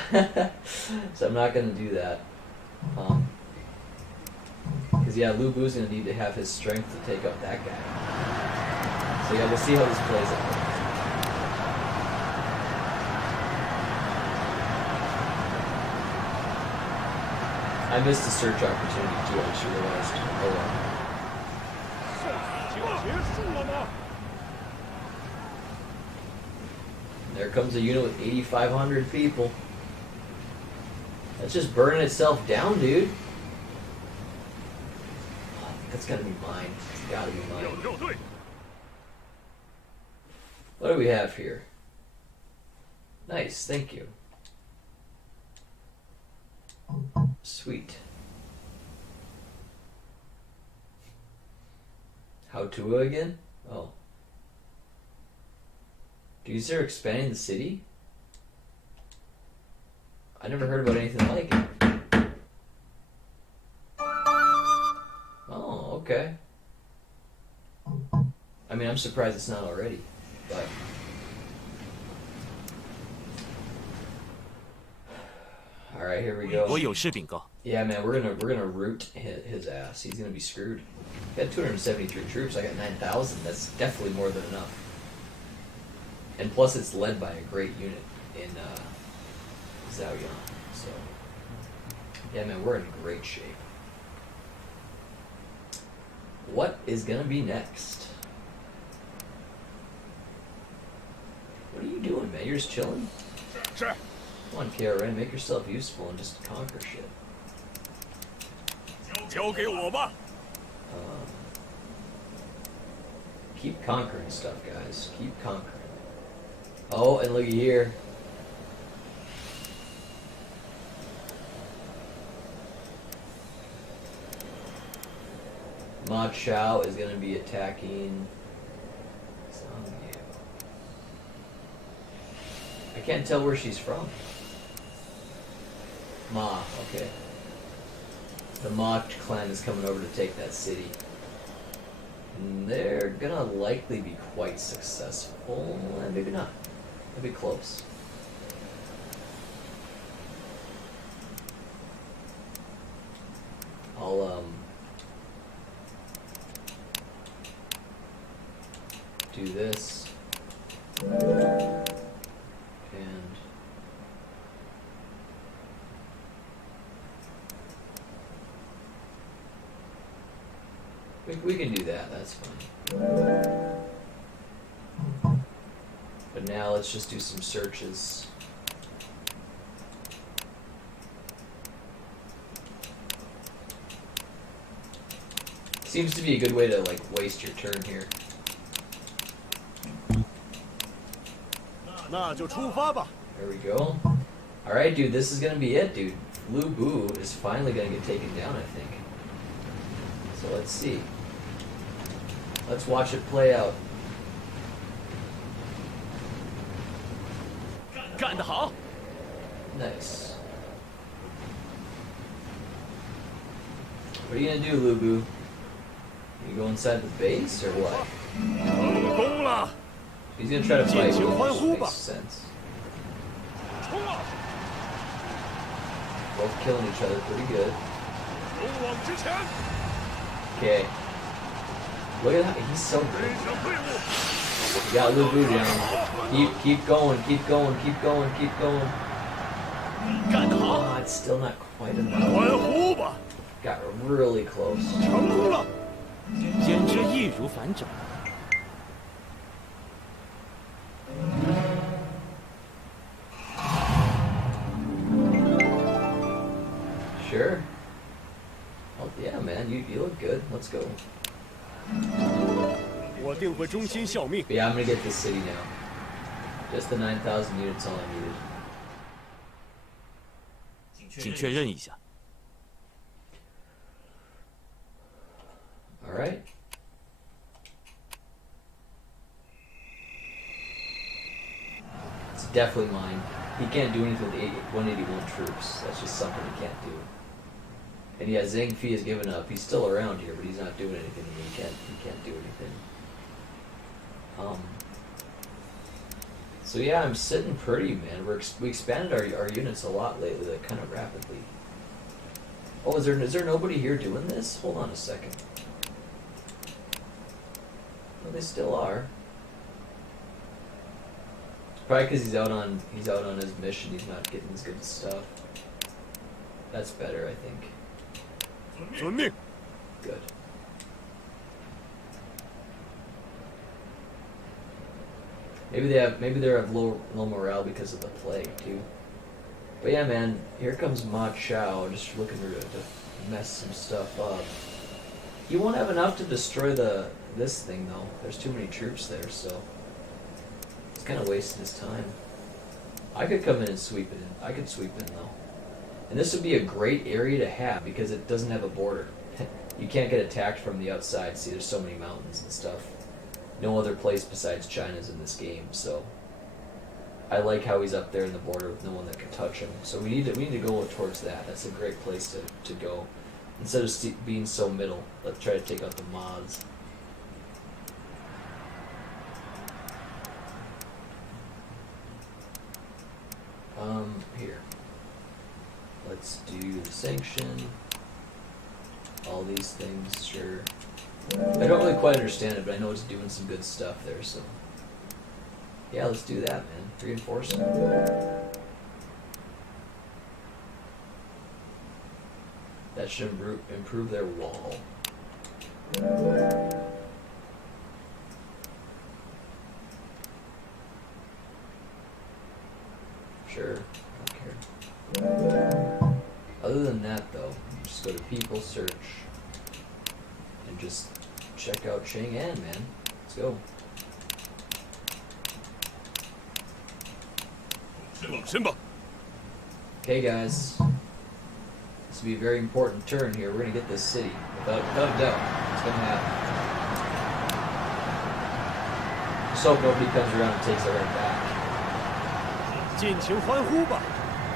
So I'm not going to do that. Because yeah, Lu Bu's going to need to have his strength to take out that guy. So yeah, we'll see how this plays out. I missed a search opportunity too, I just realized. Oh well. There comes a unit with 8,500 people. That's just burning itself down, dude. That's gotta be mine. It's gotta be mine. What do we have here? Nice, thank you. Sweet. How to again? Oh. Do you start expanding the city? I never heard about anything like it. Oh, okay. I mean, I'm surprised it's not already, but... Alright, here we go. Yeah, man, we're gonna root his ass. He's gonna be screwed. He got 273 troops. I got 9,000. That's definitely more than enough. And plus, it's led by a great unit in Zhaoyang. So, yeah, man, we're in great shape. What is gonna be next? What are you doing, man? You're just chilling? Sure. Come on, KRN, make yourself useful and just conquer shit. Keep conquering stuff, guys. Keep conquering. Oh, and looky here. Ma Chao is going to be attacking... I can't tell where she's from. Ma, okay. The Ma clan is coming over to take that city. And they're gonna likely be quite successful. Maybe not. They'll be close. I'll, do this. We can do that, that's fine. But now let's just do some searches. Seems to be a good way to, like, waste your turn here. There we go. Alright, dude, this is gonna be it, dude. Lu Bu is finally gonna get taken down, I think. So let's see. Let's watch it play out. Nice. What are you gonna do, Lu Bu? You go inside the base or what? He's gonna try to fight you, which makes sense. Both killing each other pretty good. Okay. Look at that, he's so good. You got Lu Bu down. Keep going, keep going, keep going, keep going. Oh, it's still not quite enough. Got really close. Sure. Oh, yeah, man, you look good. Let's go. But yeah, I'm gonna get this city now. Just the 9,000 units, all I needed. Alright. It's definitely mine. He can't do anything with 181 troops. That's just something he can't do. And yeah, Zhang Fi has given up. He's still around here, but he's not doing anything. He can't do anything. So yeah, I'm sitting pretty, man. We expanded our units a lot lately, like kind of rapidly. Oh, is there nobody here doing this? Hold on a second. Well, they still are. Probably because he's out on his mission. He's not getting as good stuff. That's better, I think. Good. Maybe they have low morale because of the plague too. But yeah, man, here comes Ma Chao, just looking to mess some stuff up. He won't have enough to destroy this thing though. There's too many troops there, so he's kind of wasting his time. I could come in and sweep it in. I could sweep in though. And this would be a great area to have because it doesn't have a border. You can't get attacked from the outside. See, there's so many mountains and stuff. No other place besides China's in this game, so I like how he's up there in the border with no one that can touch him. So we need to go towards that. That's a great place to go. Instead of being so middle, let's try to take out the mods. Here. Let's do the sanction. All these things, sure. I don't really quite understand it, but I know it's doing some good stuff there, so. Yeah, let's do that, man. Reinforcement. That should improve their wall. Sure, I don't care. Other than that, though, just go to people, search, and just check out Chang'an, man. Let's go. Okay, guys. This will be a very important turn here. We're going to get this city. Without a doubt. It's going to happen. Just hope nobody comes around and takes it right back. 尽情欢呼吧！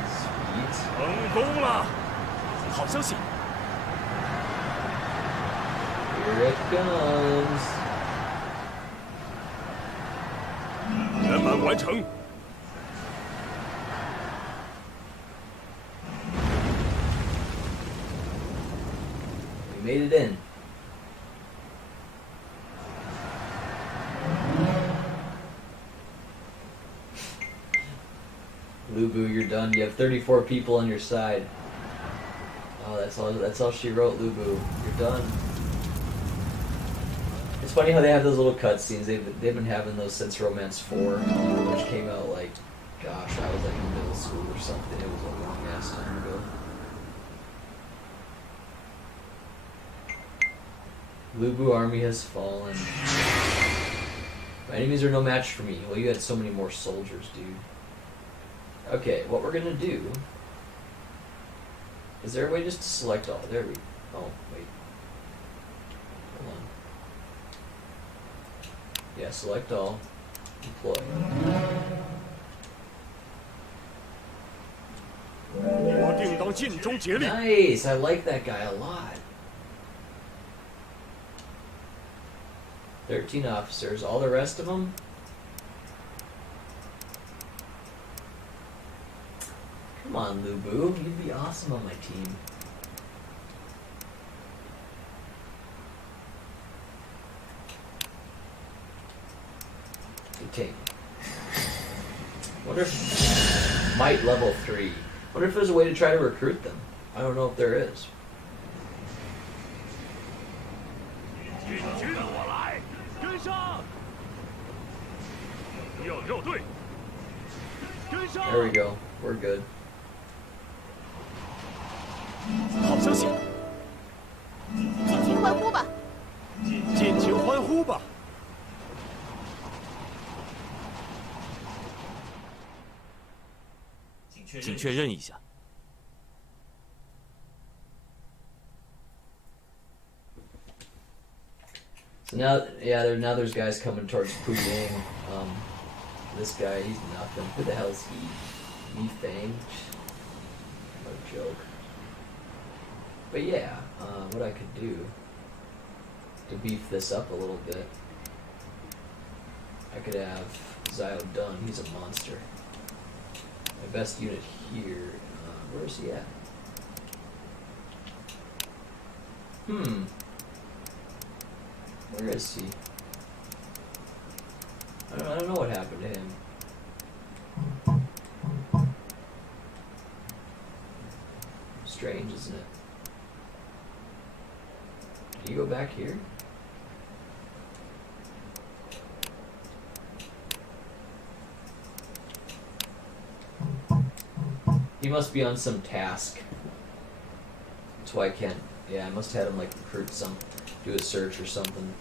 Sweet. 成功了！好消息！ Here it comes. 圆满完成。 We made it in. Lubu, you're done. You have 34 people on your side. Oh, that's all she wrote, Lubu. You're done. It's funny how they have those little cutscenes. They've been having those since Romance 4, which came out like, gosh, I was like in middle school or something. It was a long ass time ago. Lubu army has fallen. My enemies are no match for me. Well, you had so many more soldiers, dude. Okay, what we're gonna do... Is there a way just to select all? There we... Oh, wait. Hold on. Yeah, select all. Deploy. 我定当尽忠竭力。 Nice! I like that guy a lot. 13 officers. All the rest of them? Come on, Lubu. You'd be awesome on my team. Detain. Wonder if... Might level 3. Wonder if there's a way to try to recruit them. I don't know if there is. 跟着我来，跟上！要绕队，跟上！ There we go. We're good. 好消息！尽情欢呼吧！尽情欢呼吧！请确认一下。 So now, yeah, now there's guys coming towards Puyang. This guy, he's nothing. Who the hell is he? Fang? What a joke. But yeah, what I could do to beef this up a little bit, I could have Zio Dunn. He's a monster. My best unit here. Where is he at? Where is he? I don't know what happened to him. Strange, isn't it? Can you go back here? He must be on some task. That's why I can't. Yeah, I must have had him like recruit some, do a search or something.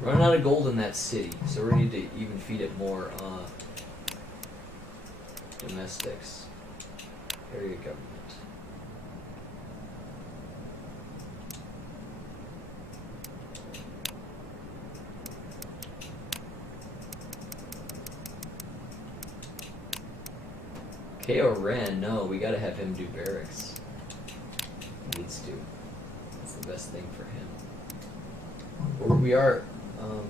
Running out of gold in that city, so we need to even feed it more. Domestics. Area government. KO Ren, no, we gotta have him do barracks. He needs to. That's the best thing for him. Or we are, no.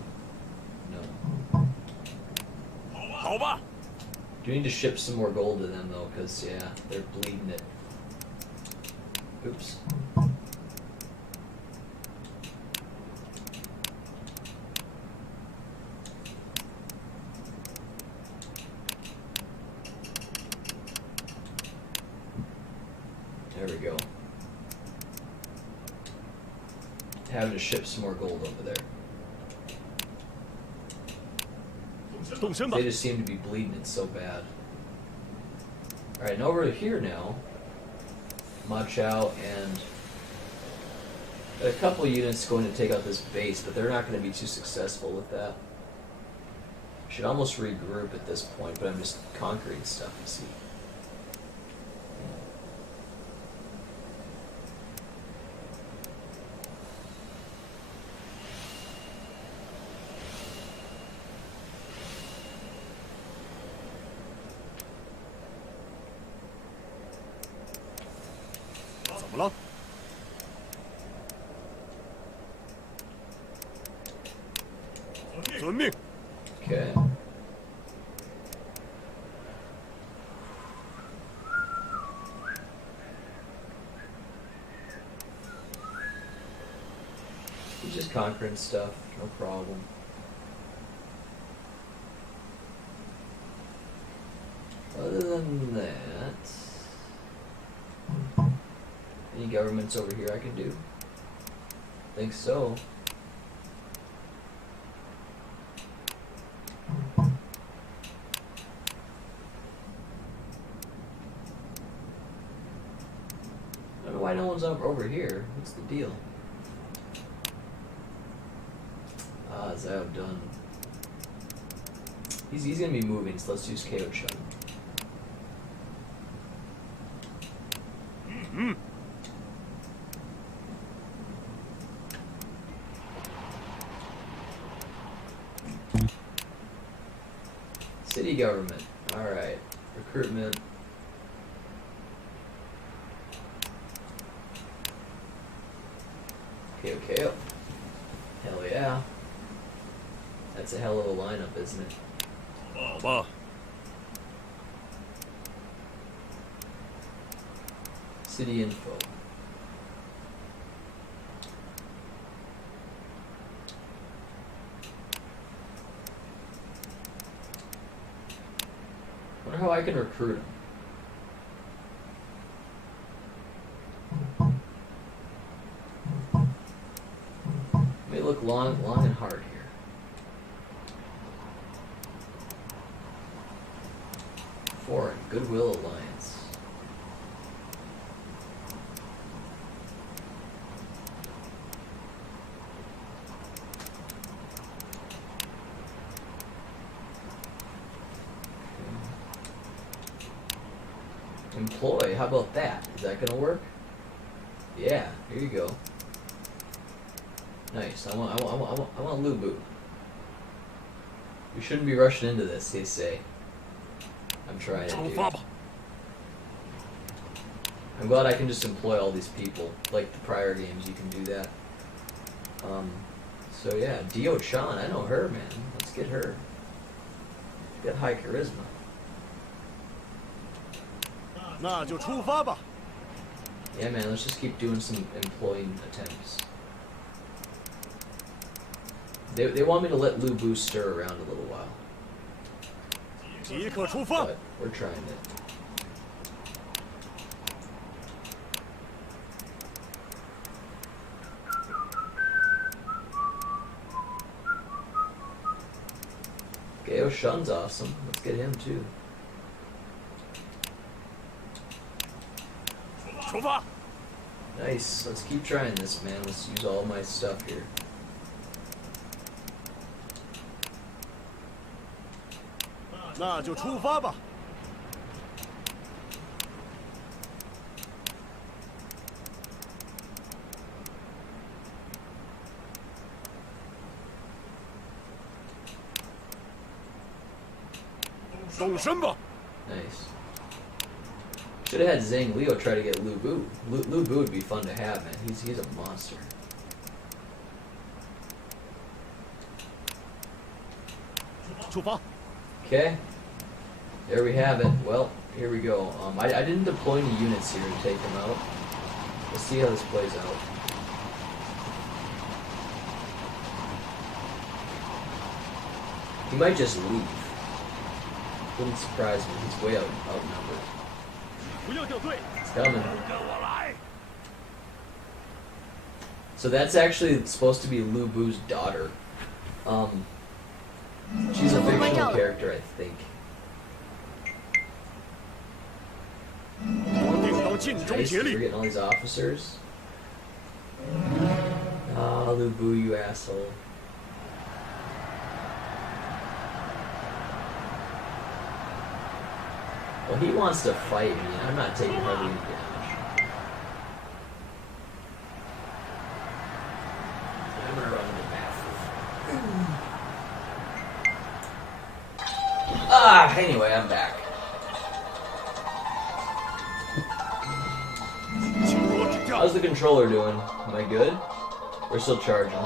好吧。 Do need to ship some more gold to them though, because yeah, they're bleeding it. Oops. There we go. Having to ship some more gold over there. They just seem to be bleeding it so bad. Alright, and over here now, Ma Chao and a couple units going to take out this base, but they're not going to be too successful with that. Should almost regroup at this point, but I'm just conquering stuff, you see. Okay. He's just conquering stuff, no problem. Other than that, any governments over here I can do? Think so. I don't know why no one's over here. What's the deal? Ah, Zhao done. He's gonna be moving, so let's use KO Chun. City government. Alright. Recruitment. KO. Hell yeah. That's a hell of a lineup, isn't it? Oh, City info. Wonder how I can recruit him. May look long and hard here. Foreign Goodwill Alliance. Employ, how about that? Is that gonna work? Yeah, here you go. Nice. I want Lubu. We shouldn't be rushing into this, they say. I'm trying to do. I'm glad I can just employ all these people. Like the prior games, you can do that. So yeah, Dio Chan, I know her, man. Let's get her. She's got high charisma. 那就出发吧。 Yeah, man, let's just keep doing some employing attempts. They want me to let Lu Bu stir around a little while. 即刻出发。 But we're trying it. Gao Shun's awesome. Let's get him too. 出发。 Nice. Let's keep trying this, man. Let's use all my stuff here. Nice. Should have had Zhang Liu try to get Lu Bu. Lu Bu would be fun to have, man. He's a monster. Okay. There we have it. Well, here we go. I didn't deploy any units here to take them out. Let's see how this plays out. He might just leave. Wouldn't surprise me. He's way outnumbered. He's coming. So that's actually supposed to be Lu Bu's daughter. She's a fictional character, I think. Nice, we're getting all these officers. Ah, Lu Bu, you asshole. Well, he wants to fight me. I'm not taking hardly any damage. I'm gonna run to the bathroom. Anyway, I'm back. How's the controller doing? Am I good? We're still charging.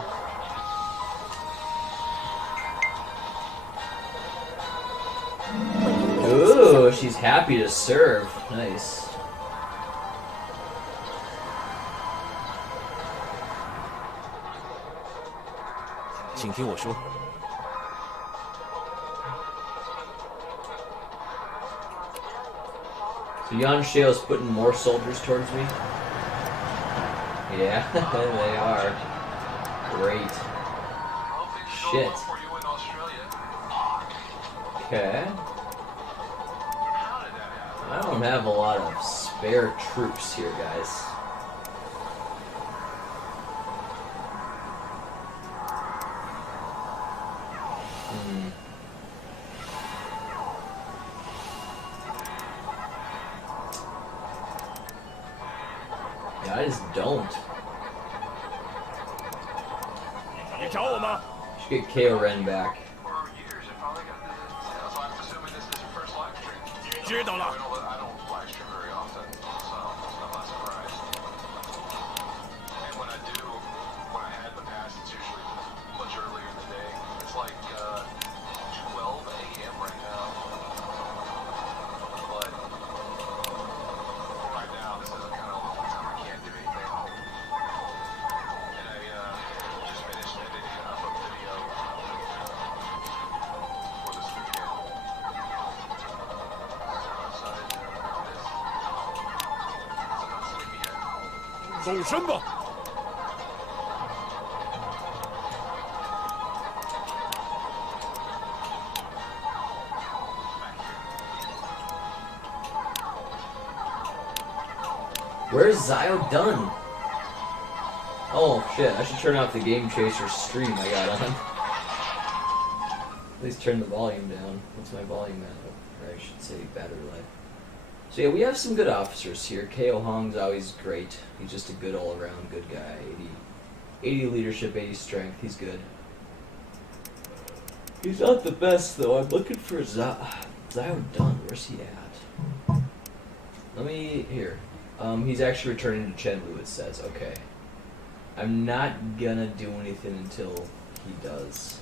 Ooh, she's happy to serve. Nice. So Yan Xiao's putting more soldiers towards me? Yeah, they are. Great. Shit. Okay. I don't have a lot of spare troops here, guys. Yeah, I just don't. Should get KO Ren back. Where's Zio done? Oh shit, I should turn off the Game Chaser stream I got on. At least turn the volume down. What's my volume at? Or I should say battery life. So yeah, we have some good officers here. Ko Hong's always great. He's just a good all-around good guy. 80 leadership, 80 strength. He's good. He's not the best though. I'm looking for Zio Dun. Where's he at? Let me here. He's actually returning to Chengdu, it says. Okay. I'm not gonna do anything until he does.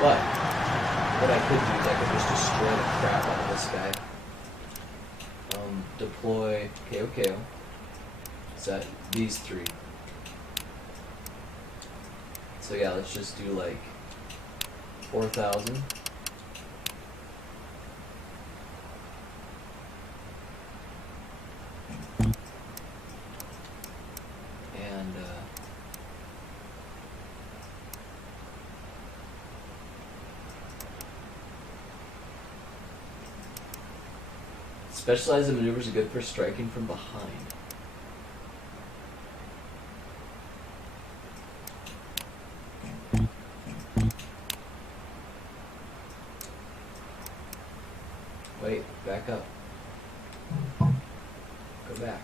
But what I could do is I could just destroy the crap out of this guy. Deploy KO. Set these three. So yeah, let's just do like 4,000. Specialized maneuvers are good for striking from behind. Wait, back up. Go back.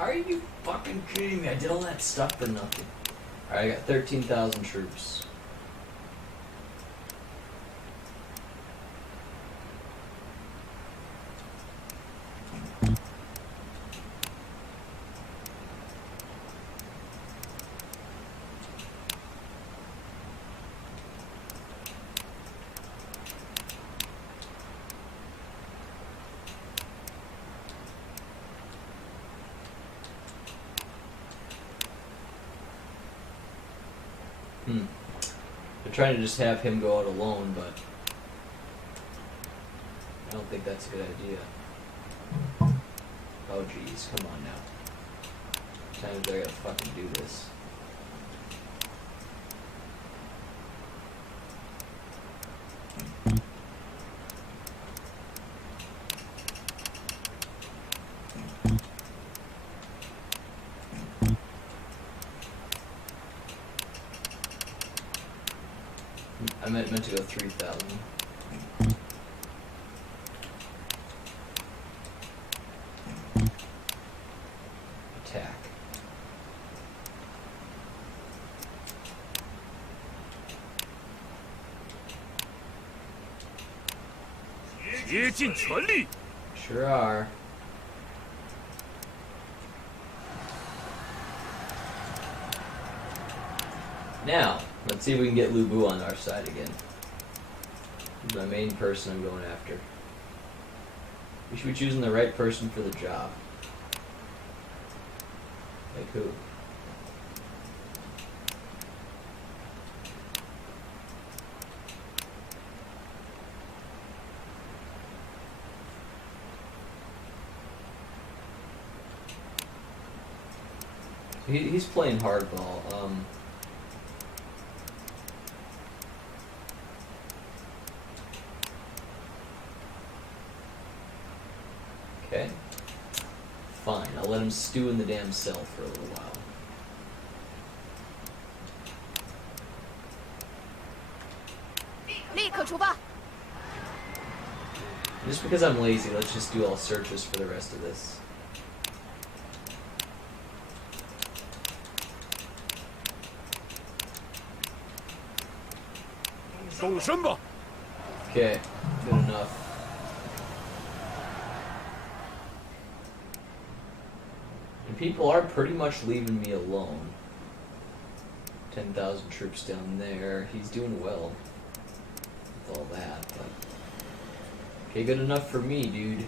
Are you fucking kidding me? I did all that stuff for nothing. Alright, I got 13,000 troops. They're trying to just have him go out alone, but I don't think that's a good idea. Oh jeez, come on now. How many times do I gotta fucking do this? I meant to go 3,000. Attack. Sure are. Now, let's see if we can get Lu Bu on our side again. He's my main person I'm going after. We should be choosing the right person for the job. Like who? He's playing hardball. Okay. Fine, I'll let him stew in the damn cell for a little while. Just because I'm lazy, let's just do all searches for the rest of this. Okay, good enough. And people are pretty much leaving me alone. 10,000 troops down there. He's doing well with all that, but... Okay, good enough for me, dude. It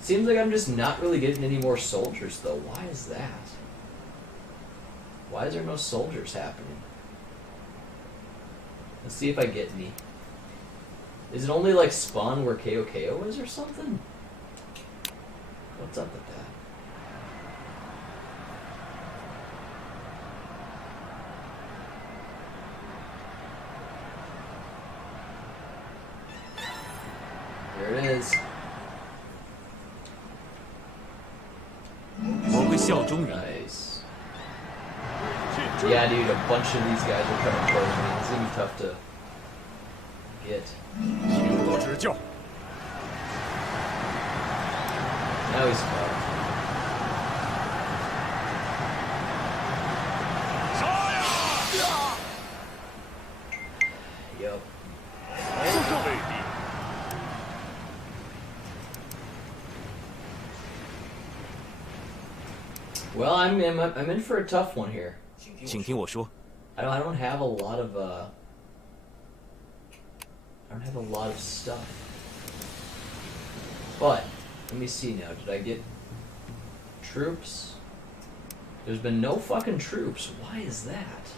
seems like I'm just not really getting any more soldiers, though. Why is that? Why is there no soldiers happening? Let's see if I get any. Is it only like spawn where KO is or something? What's up with that? There it is. Nice. Yeah, dude, a bunch of these guys are coming towards me. It's gonna be tough to get. Now he's far. Yup. Well, I'm in for a tough one here. I don't have a lot of stuff. But let me see now. Did I get troops? There's been no fucking troops. Why is that?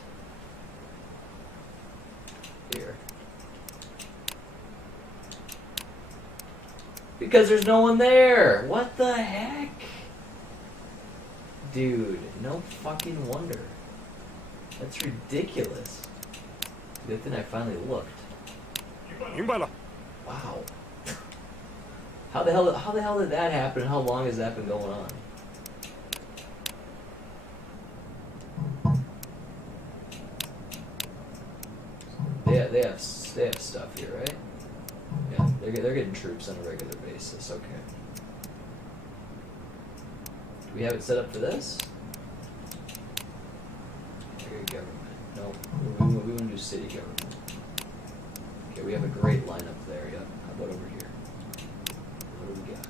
Here. Because there's no one there. What the heck? Dude, no fucking wonder. That's ridiculous. Good thing I finally looked. Wow. How the hell did that happen? And how long has that been going on? They have stuff here, right? Yeah, they're getting troops on a regular basis. Okay. we have it set up for this? Area government. No, we want to do city government. Okay, we have a great lineup there. Yep. How about over here? What do we got?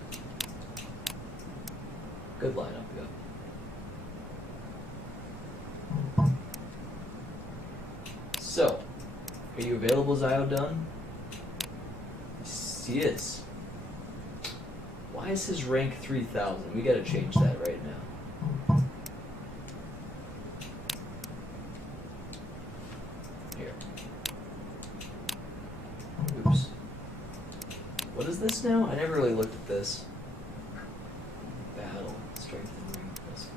Good lineup. Yep. So, are you available, Ziodun? Yes, he is. Why is his rank 3,000? We gotta change that right now. Here. Oops. What is this now? I never really looked at this. Battle. Strength and rank plus.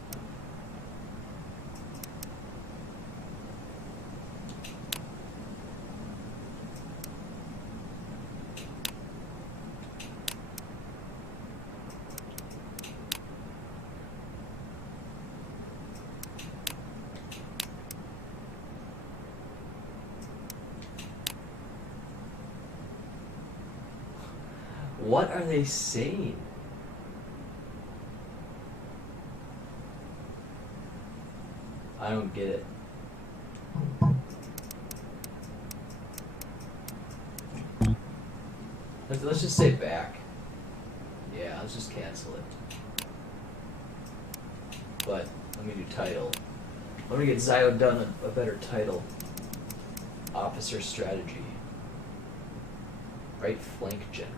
What are they saying? I don't get it. Let's just say back. Yeah, let's just cancel it. But let me do title. Let me get Ziodun a better title. Officer strategy. Right flank general.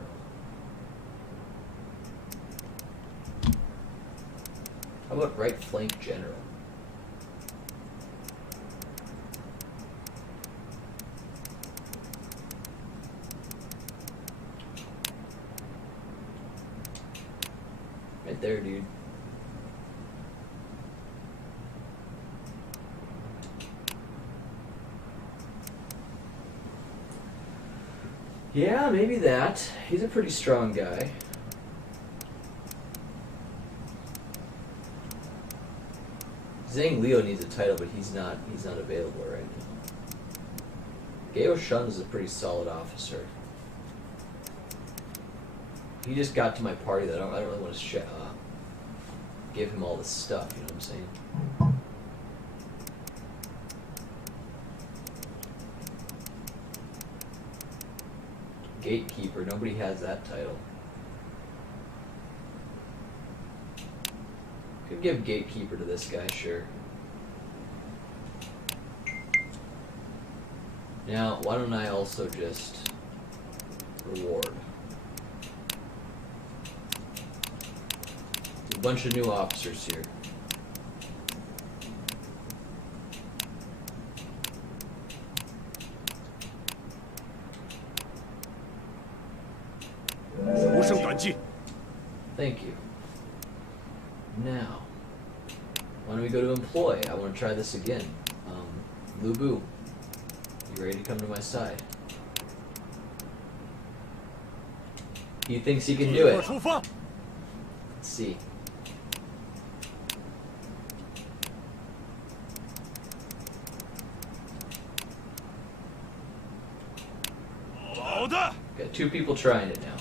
How about right flank general? Right there, dude. Yeah, maybe that. He's a pretty strong guy. Zhang Liu needs a title, but he's not available right now. Gao Shun is a pretty solid officer. He just got to my party that I don't really want to give him all this stuff, you know what I'm saying? Gatekeeper, nobody has that title. Could give Gatekeeper to this guy, sure. Now, why don't I also just reward? A bunch of new officers here. Thank you. Now, why don't we go to employ? I want to try this again. Lu Bu, you ready to come to my side? He thinks he can do it. Let's see. Got two people trying it now.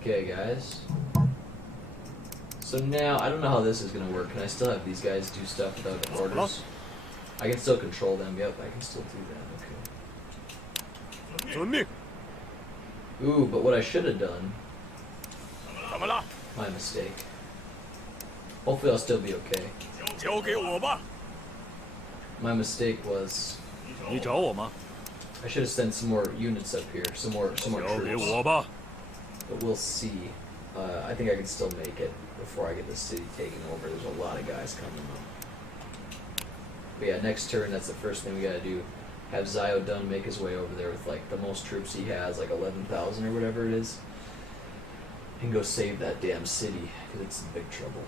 Okay, guys. So now, I don't know how this is going to work. Can I still have these guys do stuff without orders? I can still control them. Yep, I can still do that. Okay. Ooh, but what I should have done... My mistake. Hopefully I'll still be okay. My mistake was... I should have sent some more units up here. Some more troops. But we'll see. I think I can still make it before I get the city taken over. There's a lot of guys coming up. But yeah, next turn, that's the first thing we gotta do. Have Ziodun make his way over there with like the most troops he has, like 11,000 or whatever it is. And go save that damn city, because it's in big trouble.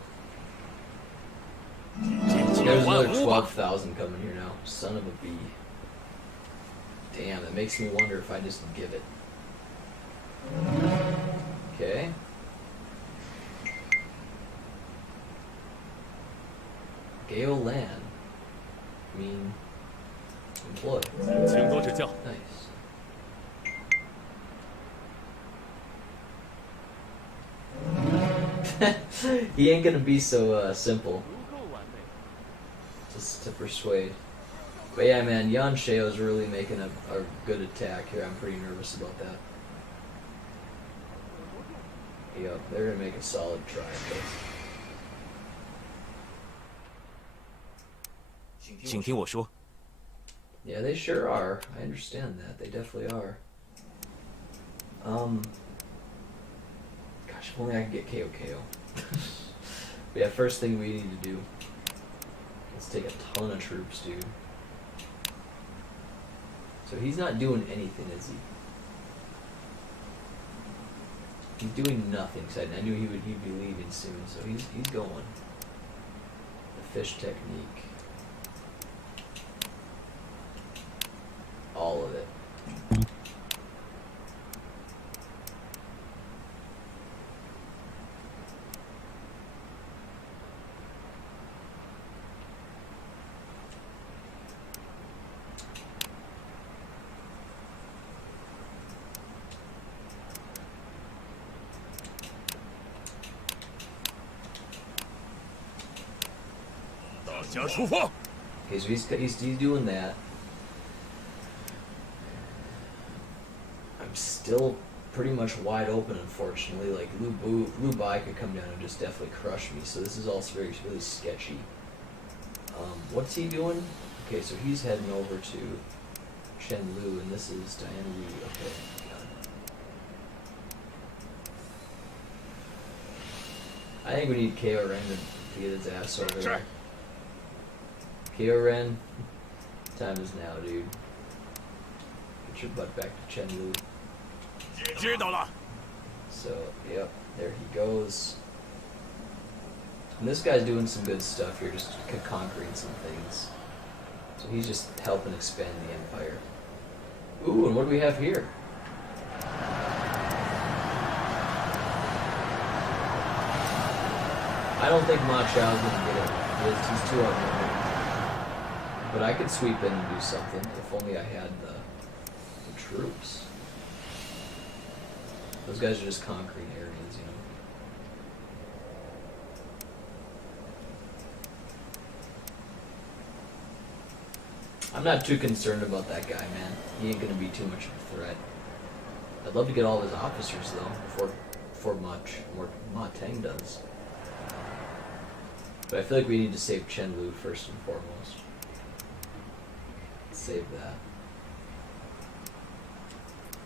There's another 12,000 coming here now. Son of a bee. Damn, it makes me wonder if I just give it. Gale Lan. Mean employee. 请多指教。 Nice. He ain't gonna be so simple. Just to persuade. But yeah, man, Yan Sheo's really making a good attack here. I'm pretty nervous about that. Yep, they're gonna make a solid try. But... 请听我说。 Yeah, they sure are. I understand that. They definitely are. Gosh, if only I could get KO. But yeah, first thing we need to do. Let's take a ton of troops, dude. So he's not doing anything, is he? He's doing nothing. Cause I knew he'd be leaving soon, so he's going. The fish technique. All of it. Okay, so he's doing that. I'm still pretty much wide open, unfortunately. Like Lu Bai could come down and just definitely crush me. So this is also really sketchy. What's he doing? Okay, so he's heading over to Chen Lu, and this is Diana Wu. Okay, got it. I think we need KO Ren to get his ass over there. KO Ren, time is now, dude. Get your butt back to Chen Lu. So, yep, there he goes. And this guy's doing some good stuff here, just conquering some things. So he's just helping expand the empire. Ooh, and what do we have here? I don't think Ma Chao's gonna get it. He's too outnumbered. But I could sweep in and do something, if only I had the troops. Those guys are just conquering areas, you know. I'm not too concerned about that guy, man. He ain't gonna be too much of a threat. I'd love to get all of his officers, though, before Ma Teng does. But I feel like we need to save Chen Lu first and foremost. Save that.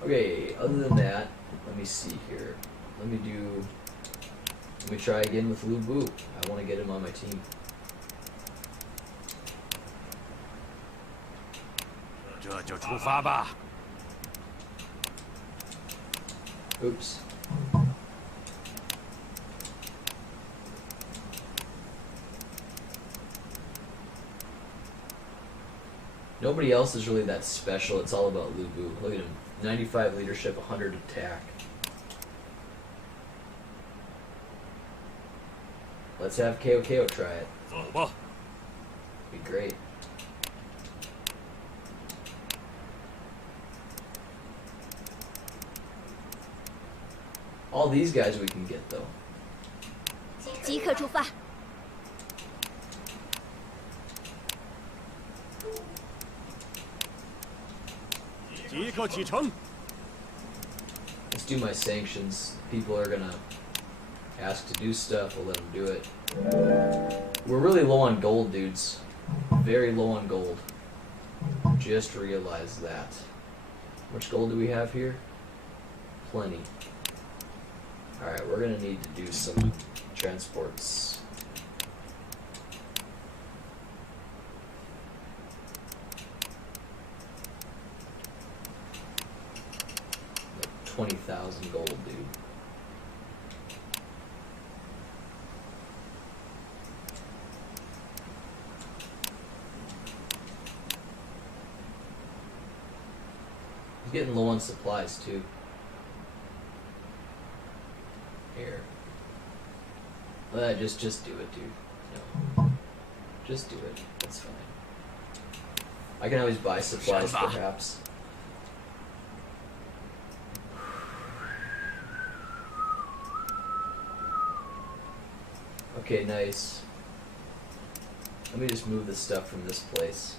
Okay, other than that, let me see here. Let me try again with Lu Bu. I want to get him on my team. Oops. Nobody else is really that special. It's all about Lu Bu. Look at him. 95 leadership, 100 attack. Let's have KO try it. Be great. All these guys we can get, though. 即刻出发。 Let's do my sanctions. People are gonna ask to do stuff, we'll let them do it. We're really low on gold, dudes. Very low on gold. Just realized that. How much gold do we have here? Plenty. Alright, we're gonna need to do some transports. Like 20,000 gold, dude. He's getting low on supplies too. Here. Just do it, dude. No. Just do it. That's fine. I can always buy supplies, perhaps. Okay, nice. Let me just move the stuff from this place.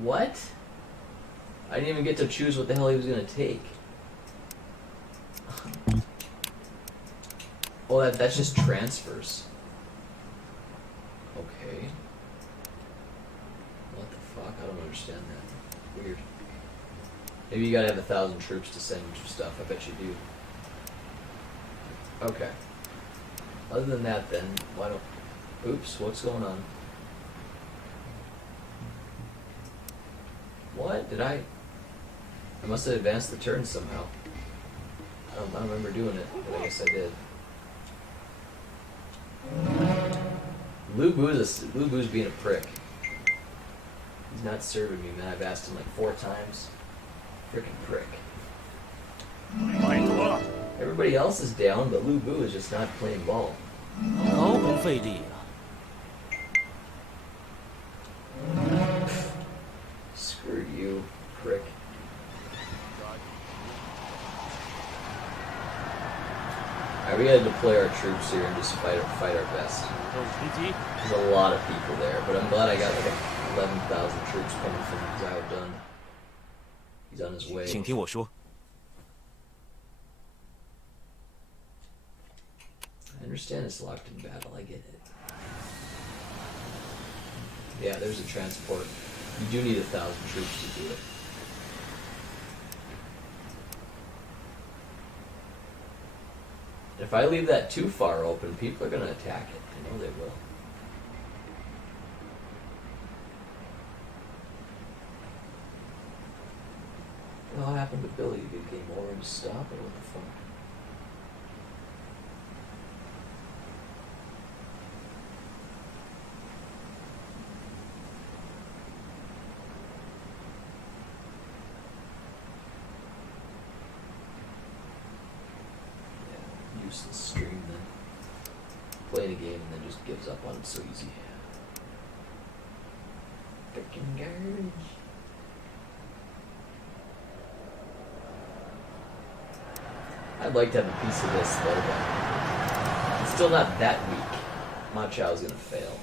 What? I didn't even get to choose what the hell he was gonna take. Oh, that's just transfers. Okay. What the fuck? I don't understand that. Weird. Maybe you gotta have 1,000 troops to send stuff. I bet you do. Okay. Other than that, then, why don't... Oops, what's going on? What? Did I must have advanced the turn somehow. I don't remember doing it, but I guess I did. Lu Bu's being a prick. He's not serving me, man. I've asked him like 4 times. Frickin' prick. Everybody else is down, but Lu Bu is just not playing ball. Screw you, prick. Alright, we gotta deploy our troops here and just fight our best. There's a lot of people there, but I'm glad I got like 11,000 troops coming from Zhao Dun. He's on his way. 请听我说。 I understand it's locked in battle, I get it. Yeah, there's a transport. You do need 1,000 troops to do it. If I leave that too far open, people are going to attack it. I know they will. What happened to Billy? Did he game over and stop, or what the fuck? Useless stream then. Playing a game and then just gives up on it so easy. Freaking garbage. I'd like to have a piece of this though, but it's still not that weak. Ma Chao's gonna fail.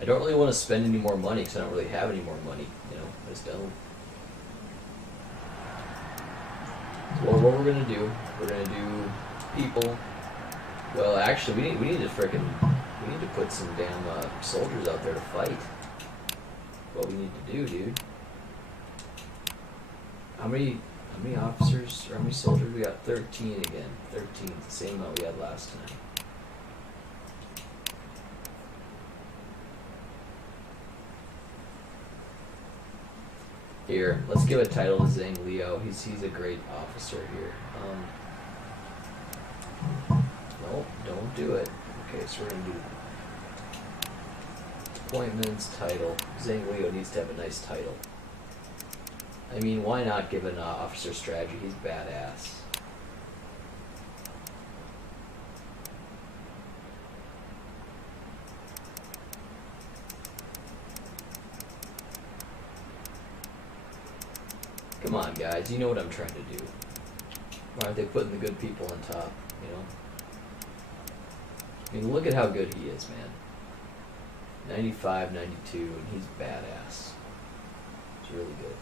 I don't really want to spend any more money because I don't really have any more money, you know, I just don't. So what we're going to do, we're going to do people, well actually we need to put some damn soldiers out there to fight. What we need to do, dude. How many officers, or how many soldiers? We got 13 again. 13, the same amount we had last time. Here, let's give a title to Zhang Liao. He's a great officer here. No, don't do it. Okay, so we're gonna do appointments, title. Zhang Liao needs to have a nice title. I mean, why not give an officer strategy? He's badass. Come on, guys. You know what I'm trying to do. Why aren't they putting the good people on top, you know? I mean, look at how good he is, man. 95, 92, and he's badass. It's really good.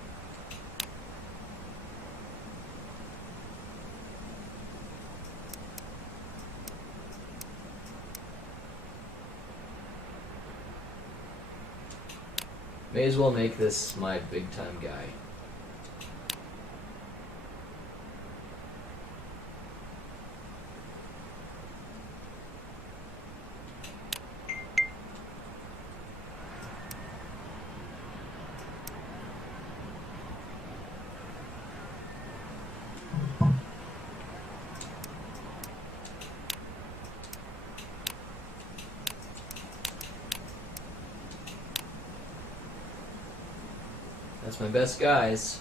May as well make this my big-time guy. That's my best guys.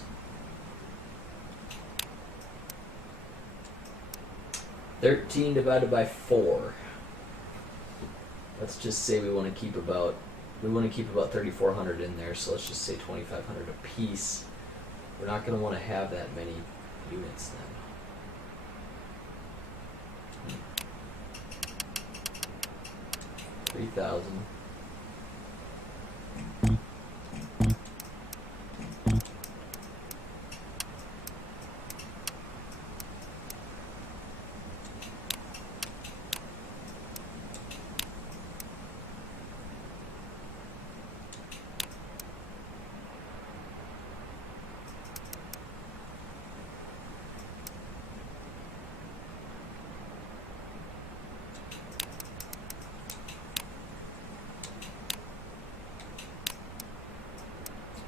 13 divided by 4. Let's just say we want to keep about 3,400 in there, so let's just say 2,500 a piece. We're not going to want to have that many units then. 3,000.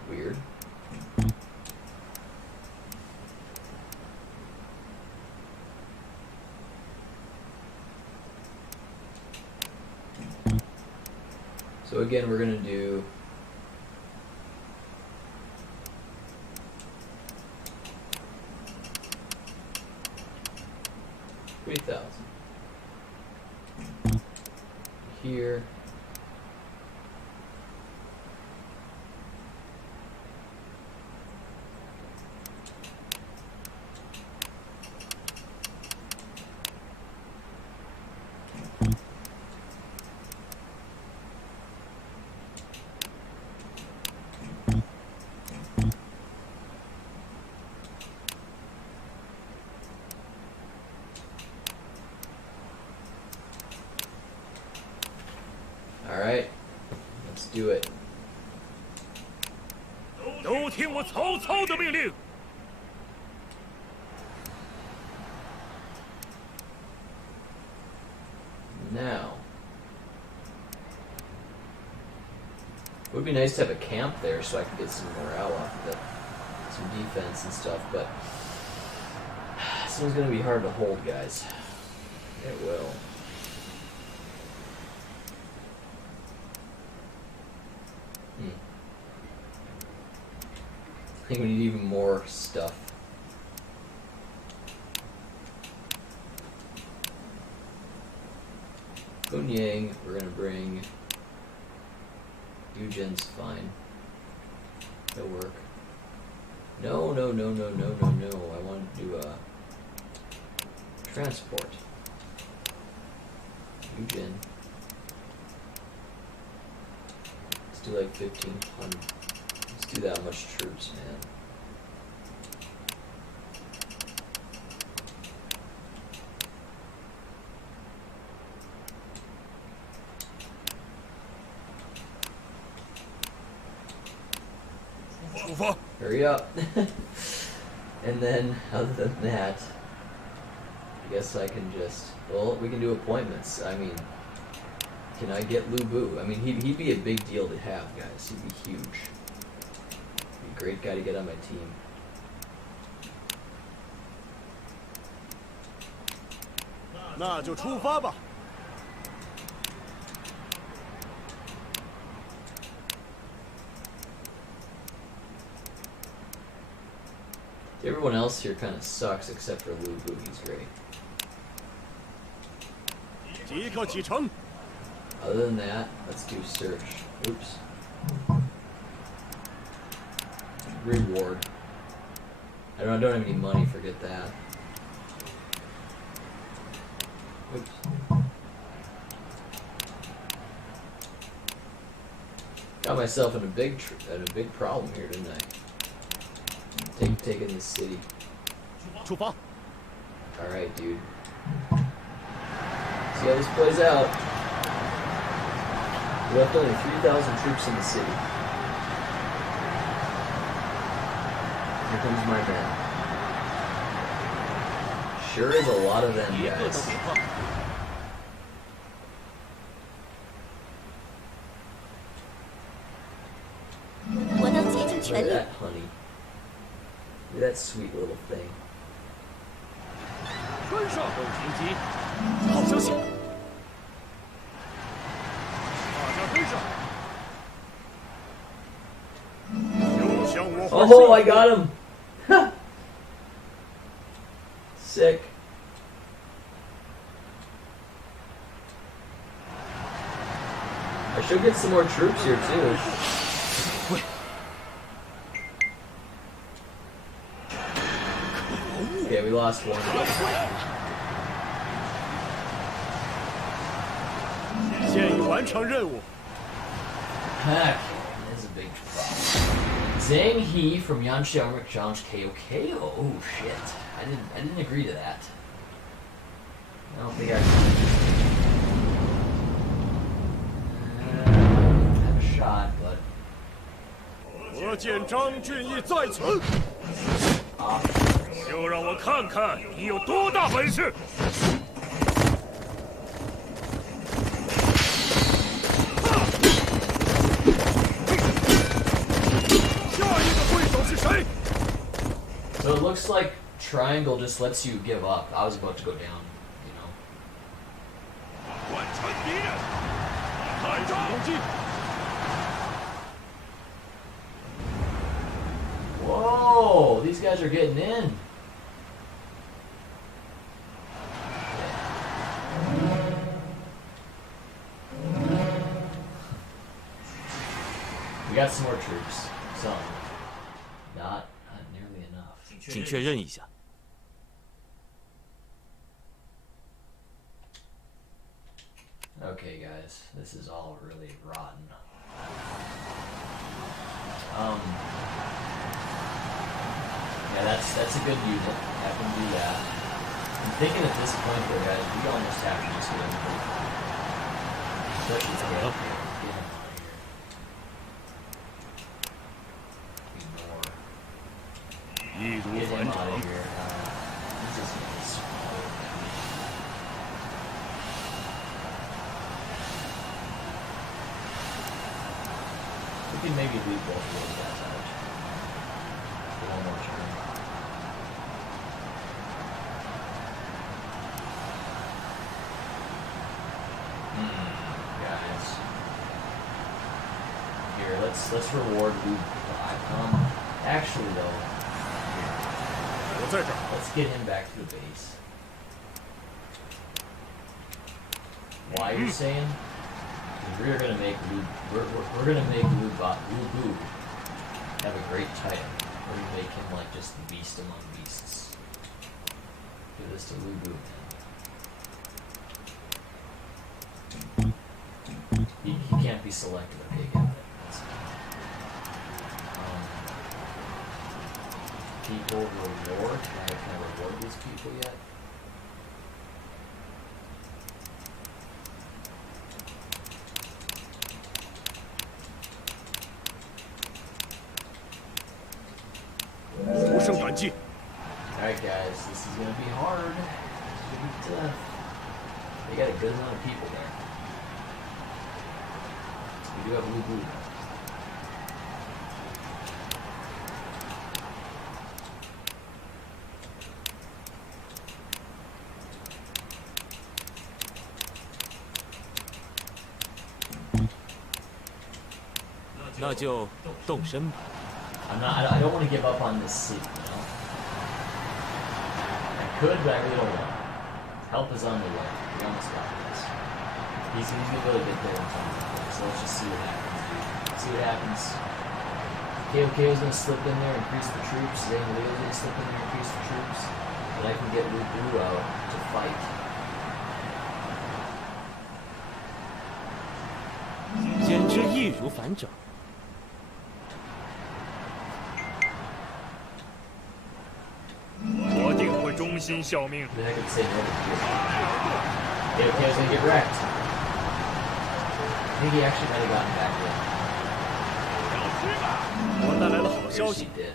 Weird. So again, we're going to do $3,000 here. Alright, let's do it. 都听我曹操的命令。 Now, it would be nice to have a camp there so I could get some morale off of it, some defense and stuff, but this one's going to be hard to hold, guys. It will. I think we need even more stuff. Gunyang, we're gonna bring. Eugen's fine. It'll work. No. I want to do a transport. Eugen. Let's do like 1,500. Let's do that much troops, man. Hurry up. And then, other than that, I guess I can just, well, we can do appointments. I mean, can I get Lu Bu? I mean, he'd be a big deal to have, guys. He'd be huge. He'd be a great guy to get on my team.那就出发吧。 Everyone else here kind of sucks except for Lu Bu. He's great. 即刻启程。 Other than that, let's do search. Oops. Reward. I don't have any money. Forget that. Oops. Got myself in a big problem here, didn't I? Taking this city. 出发。 Alright, dude. See how this plays out. We left only 3,000 troops in the city. Here comes my men. Sure is a lot of them, guys. Look at that, honey. Look at that sweet little thing. 跟上，后勤机，好消息！大家跟上，就向我 Oh Oh, I got him! Sick. I should get some more troops here too. Okay, we lost one. Heck, that is a big problem. Zhang He from Yanxi Armor Challenge KO. Oh shit. I didn't agree to that. I don't think I have a shot, but so it looks like triangle just lets you give up. I was about to go down, you know. Whoa, these guys are getting in. We got some more troops. Some. Not nearly enough. 请确认一下。 Okay, guys, this is all really rotten. Yeah, that's a good unit. I can do that. I'm thinking at this point, though, guys, we almost have to just get everybody. Especially to get up here. Get him out of here. Ignore. Get him out of here. He's just gonna explode. We can maybe leave both of those guys out. For one more turn. Guys. Here, let's reward Luke. Actually though, here. Let's get him back to the base. Why are you saying? We're gonna make we're gonna make Lu Bu have a great title. We're gonna make him like just the beast among beasts. Give this to Lu Bu. He can't be selected. Okay, get that. People reward. Can I reward these people yet? Alright guys, this is gonna be hard. It's gonna be tough. They got a good amount of people there. We do have Lu Bu.那就动身吧。 I don't want to give up on this city, you know? I could, but I really don't want to. Help is on the way. We almost got this. He's going to be able to get there in time. So let's just see what happens, dude. See what happens. KOK is going to slip in there, increase the troops. Zhang Liu is going to slip in there, increase the troops. But I can get Lu Bu out to fight. 简直易如反掌。 我定会忠心效命。 Then I could say no to this. KOK is going to get wrecked. I think he actually might have gotten back in. 我带来了好消 Yes, 息 he。did.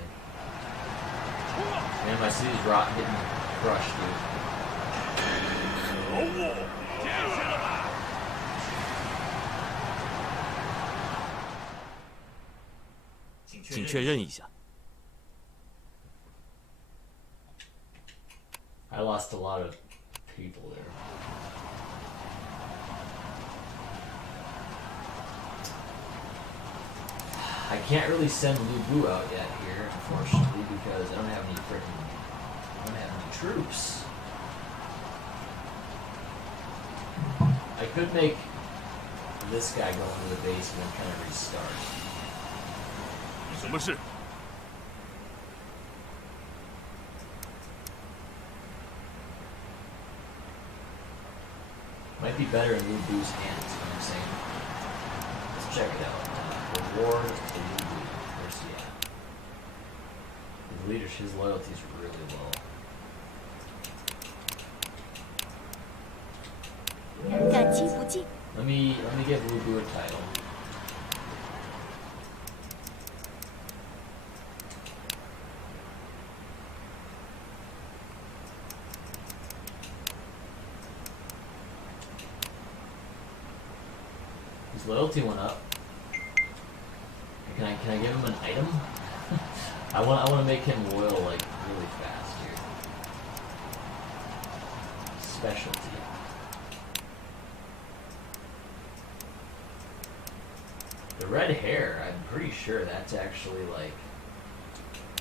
Man, my city's rot getting crushed, dude. 可恶！见识了吧！ 请确认一下。 I lost a lot of people there. I can't really send Lu Bu out yet here, unfortunately, because I don't have any troops. I could make this guy go into the base and then kind of restart. 什么事？ Might be better in Lu Bu's hands, you know what I'm saying? Let's check it out. Reward to Lu Bu. Where's he at? His leadership, his loyalty is really low. 感激不尽。 Let me give Lu Bu a title. His loyalty went up. Can I give him an item? I want to make him loyal like really fast here. Specialty. The red hair, I'm pretty sure that's actually like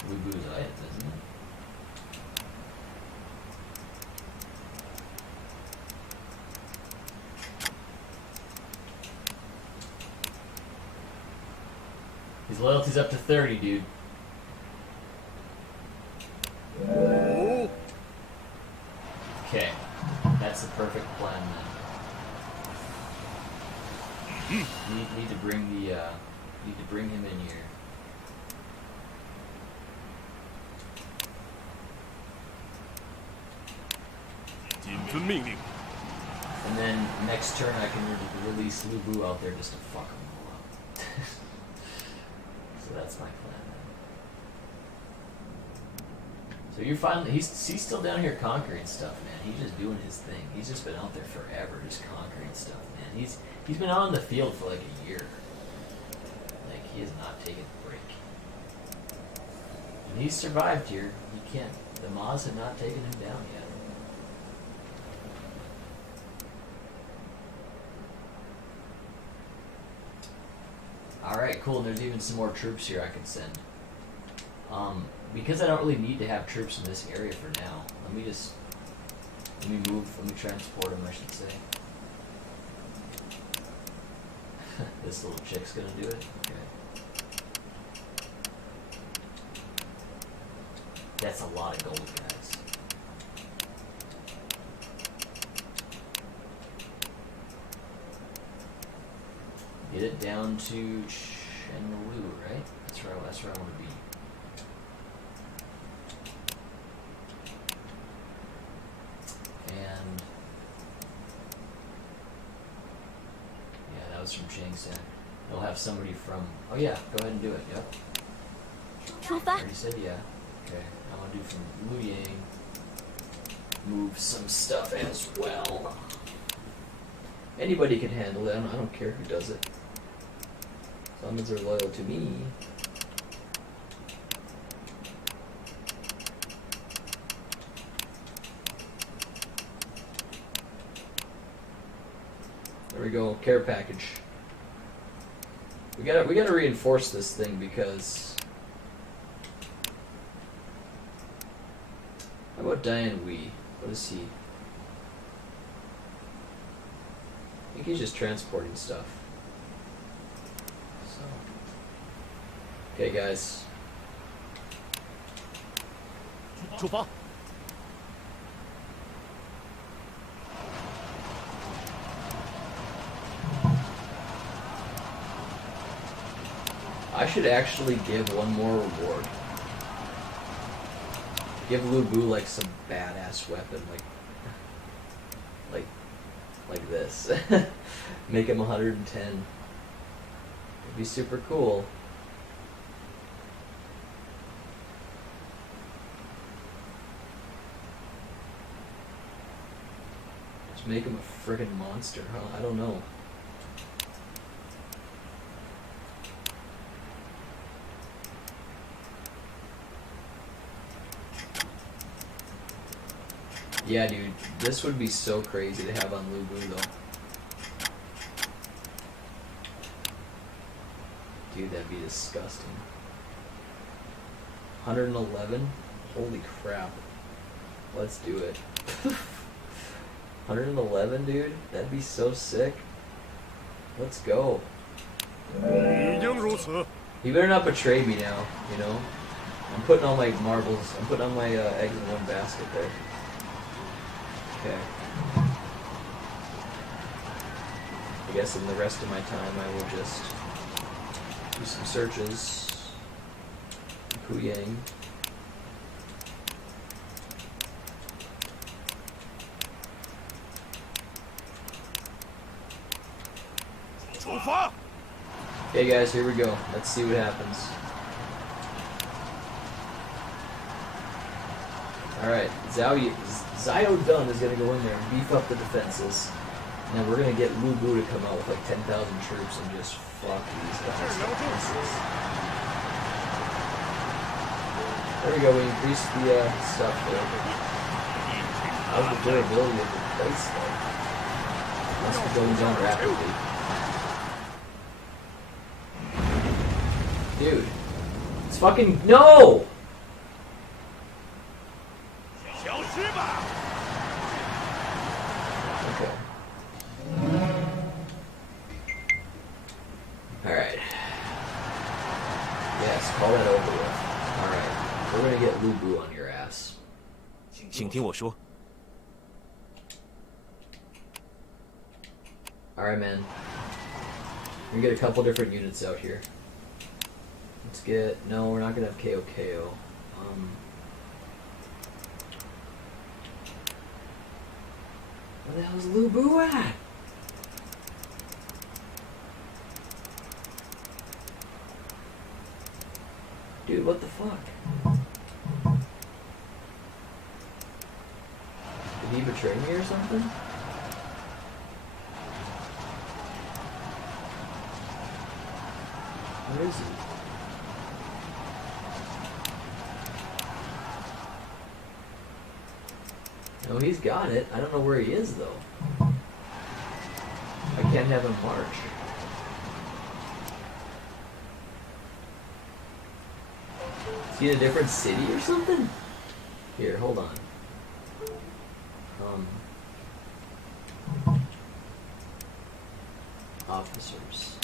Lu Bu's item, isn't it? His loyalty's up to 30, dude. Okay, that's the perfect plan then. Need to bring him in here. And then next turn I can release Lu Bu out there just to fuck him all up. So that's my plan then. So you're finally he's still down here conquering stuff, man. He's just doing his thing. He's just been out there forever just conquering stuff, man. He's been out in the field for like a year. Like he has not taken a break. And he's survived here. He can't the Maz have not taken him down yet. Alright, cool. And there's even some more troops here I can send. Because I don't really need to have troops in this area for now, let me transport them, I should say. This little chick's gonna do it? Okay. That's a lot of gold, guys. Get it down to Shenlu, right? That's where I want to be. And yeah, that was from Changsan. They'll have somebody from. Oh yeah, go ahead and do it. Yep. 出发。 Already said yeah. Okay, I want to do from Lu Yang. Move some stuff as well. Anybody can handle it. I don't care who does it. As long as they're loyal to me. There we go, care package. We gotta reinforce this thing because how about Diane Wee? What is he? I think he's just transporting stuff. So okay guys. 出发。 I should actually give one more reward. Give Lu Bu like some badass weapon, like this. Make him 110. It'd be super cool. Just make him a friggin' monster, huh? I don't know. Yeah, dude, this would be so crazy to have on Lu Bu, though. Dude, that'd be disgusting. 111? Holy crap. Let's do it. 111, dude? That'd be so sick. Let's go. He better not betray me now, you know? I'm putting all my marbles, I'm putting all my eggs in one basket there. Okay. I guess in the rest of my time I will just do some searches. Puyang. Okay guys, here we go. Let's see what happens. Alright, Zio Dun is going to go in there and beef up the defenses. And then we're going to get Lu Bu to come out with like 10,000 troops and just fuck these guys' defenses. There we go, we increased the stuff there. How's the durability of the place though? Must be going down rapidly. Dude. It's fucking... No! Okay. Alright. Yes, call that over with. Alright. We're gonna get Lu Bu on your ass. 请听我说。 Alright, man. We're gonna get a couple different units out here. Let's get... No, we're not gonna have KO. Where the hell's Lu Bu at? Dude, what the fuck? Did he betray me or something? Where is he? No, he's got it. I don't know where he is, though. I can't have him march. Is he in a different city or something? Here, hold on. Officers.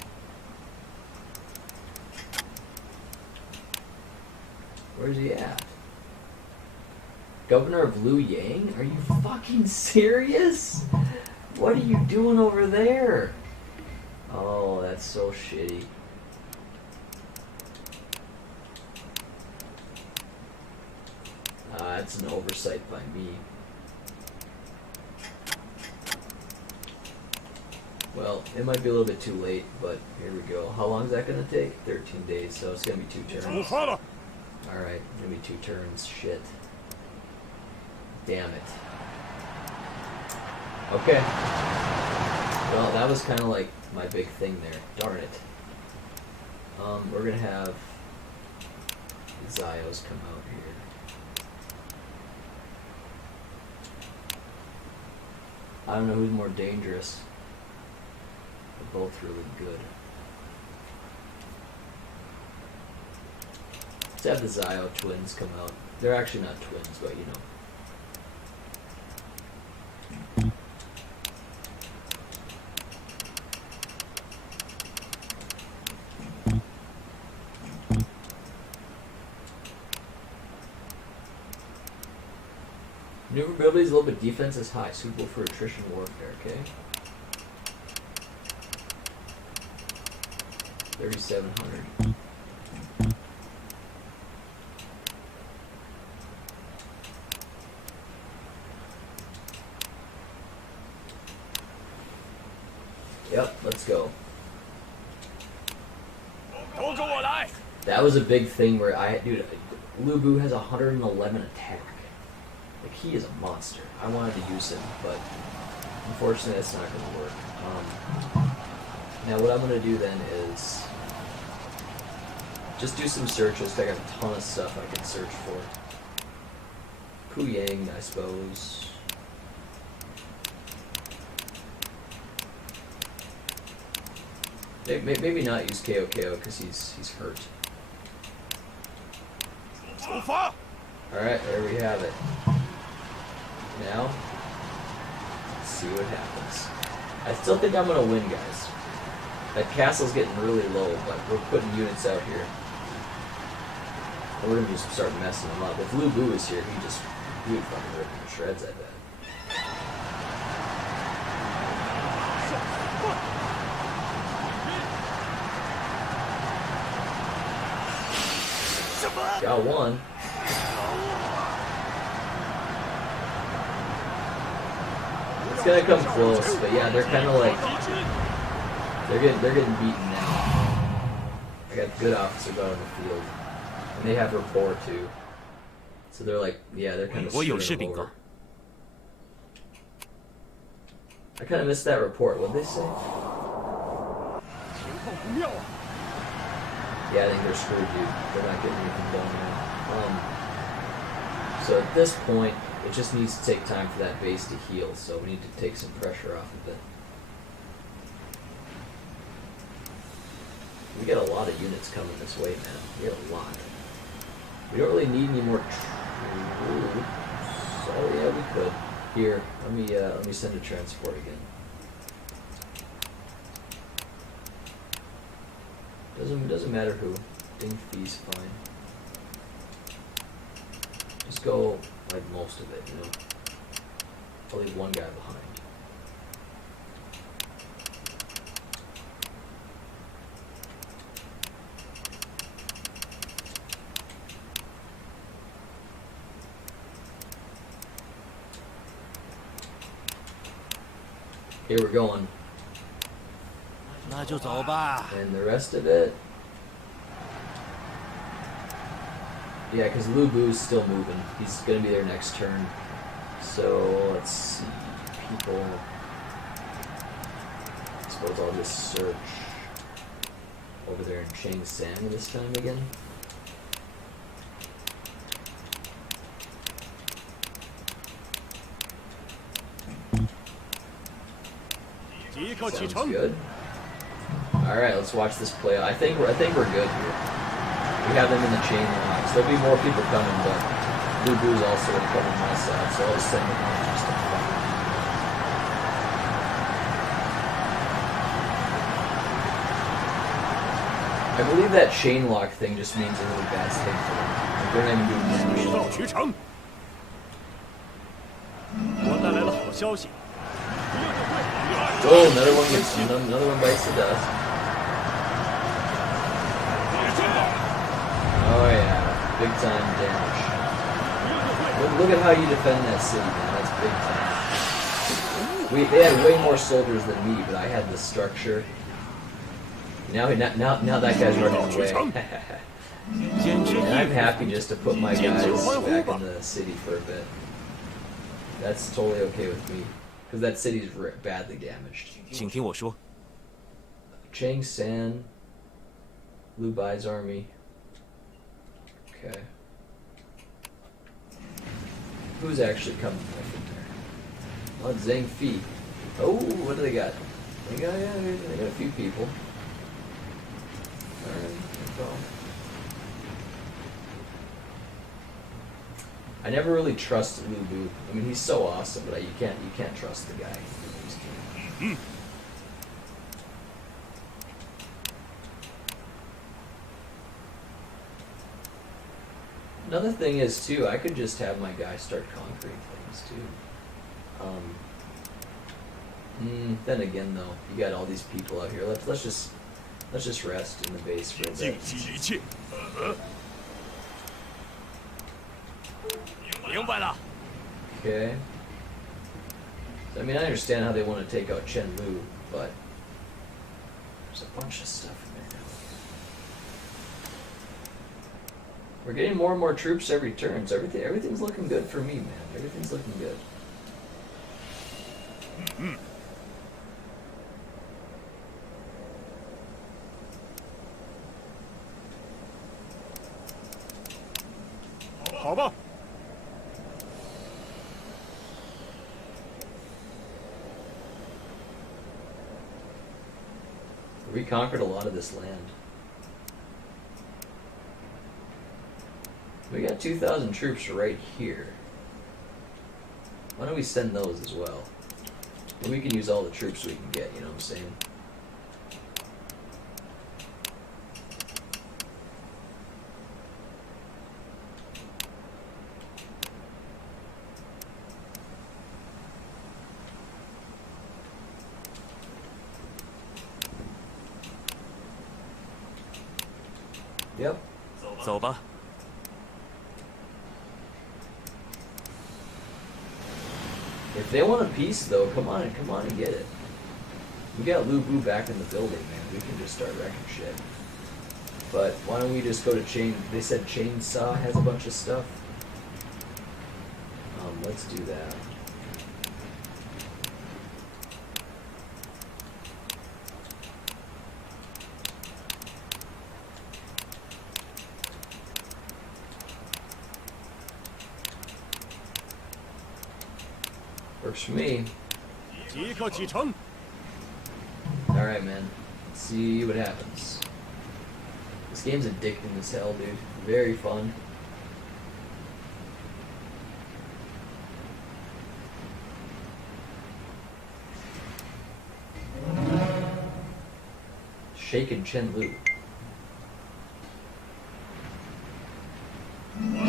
Where's he at? Governor of Liu Yang? Are you fucking serious? What are you doing over there? Oh, that's so shitty. That's an oversight by me. Well, it might be a little bit too late, but here we go. How long is that going to take? 13 days, so it's going to be 2 turns. Alright, going to be 2 turns. Shit. Damn it. Okay. Well, that was kind of like my big thing there. Darn it. We're going to have Zios come out here. I don't know who's more dangerous. They're both really good. Let's have the Zio twins come out. They're actually not twins, but you know. Maneuverability is a little bit, defense is high, suitable for attrition warfare, okay? 3,700. Yep, let's go. That was a big thing where dude, Lu Bu has 111 attack. Like, he is a monster. I wanted to use him, but unfortunately that's not going to work. Now what I'm going to do then is just do some searches. I got a ton of stuff I can search for. Puyang, I suppose. Maybe not use KO because he's hurt. 出发！ Alright, there we have it. Now, let's see what happens. I still think I'm going to win, guys. That castle's getting really low, but we're putting units out here. We're going to just start messing them up. If Lu Bu is here, he would fucking rip them to shreds, I bet. Got one. It's gonna come close, but yeah, they're kind of like they're getting beaten now. I got good officers out on the field, and they have rapport too. So they're like, yeah, they're kind of screwing over. I kind of missed that report. What'd they say? Yeah, I think they're screwed, dude. They're not getting anything done now. So at this point, it just needs to take time for that base to heal, so we need to take some pressure off of it. We got a lot of units coming this way, man. We got a lot. We don't really need any more troops. Oh yeah, we could. Here, let me send a transport again. Doesn't matter who. Ding Fee's fine. Just go like most of it, you know. I'll leave one guy behind. Here we're going. 那就走吧。 And the rest of it, yeah, because Lu Bu's still moving. He's gonna be there next turn. So let's see, people. I suppose I'll just search over there in Chang San this time again. Sounds good. Alright, let's watch this play out. I think we're good here. We have them in the chain locks. There'll be more people coming, but Lu Bu's also gonna come on my side, so I'll just send them out just to fight. I believe that chain lock thing just means a really bad thing for them. Like, they're not even doing damage. 到渠成。我带来了好消息。 Oh, another one bites the dust. Oh yeah, big time damage. Look at how you defend that city, man. That's big time. They had way more soldiers than me, but I had the structure. Now that guy's running away. And I'm happy just to put my guys back in the city for a bit. That's totally okay with me. Because that city's badly damaged. 请听我说。 Chang San, Lu Bai's army. Okay. Who's actually coming from there? Oh, Zhang Fi. Oh, what do they got? They got a few people. Alright, no problem. I never really trusted Lu Bu. I mean, he's so awesome, but you can't trust the guy. Another thing is too, I could just have my guy start conquering things too. Then again, though, you got all these people out here. Let's just rest in the base for a bit. Okay. So, I mean, I understand how they want to take out Chen Lu, but there's a bunch of stuff in there. We're getting more and more troops every turn, so everything's looking good for me, man. Everything's looking good. We conquered a lot of this land. We got 2,000 troops right here. Why don't we send those as well? And we can use all the troops we can get, you know what I'm saying? Yep. 走吧。 If they want a piece, though, come on and get it. We got Lu Bu back in the building, man. We can just start wrecking shit. But why don't we just go to Chain? They said Chainsaw has a bunch of stuff. Let's do that. Works for me. 即刻启程。 Alright, man. Let's see what happens. This game's addicting as hell, dude. Very fun. Shaken Chen Lu.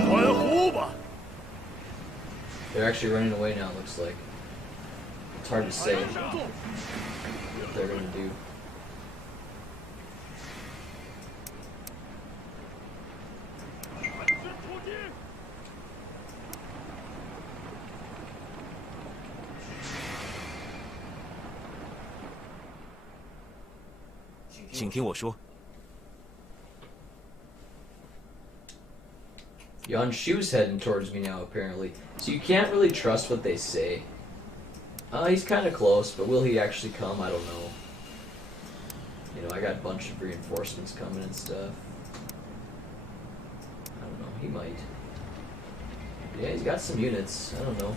欢呼吧！ They're actually running away now, it looks like. It's hard to say what they're gonna do. "请听我说。 Yanshu's heading towards me now, apparently. So you can't really trust what they say. He's kind of close, but will he actually come? I don't know. You know, I got a bunch of reinforcements coming and stuff. I don't know. He might. Yeah, he's got some units. I don't know.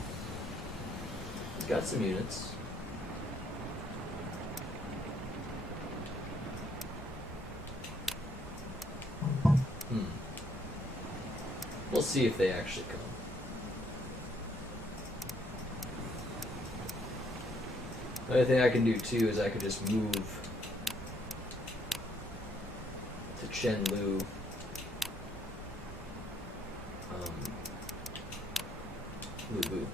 He's got some units. We'll see if they actually come. The only thing I can do too is I could just move to Chen Lu. Lu Bu.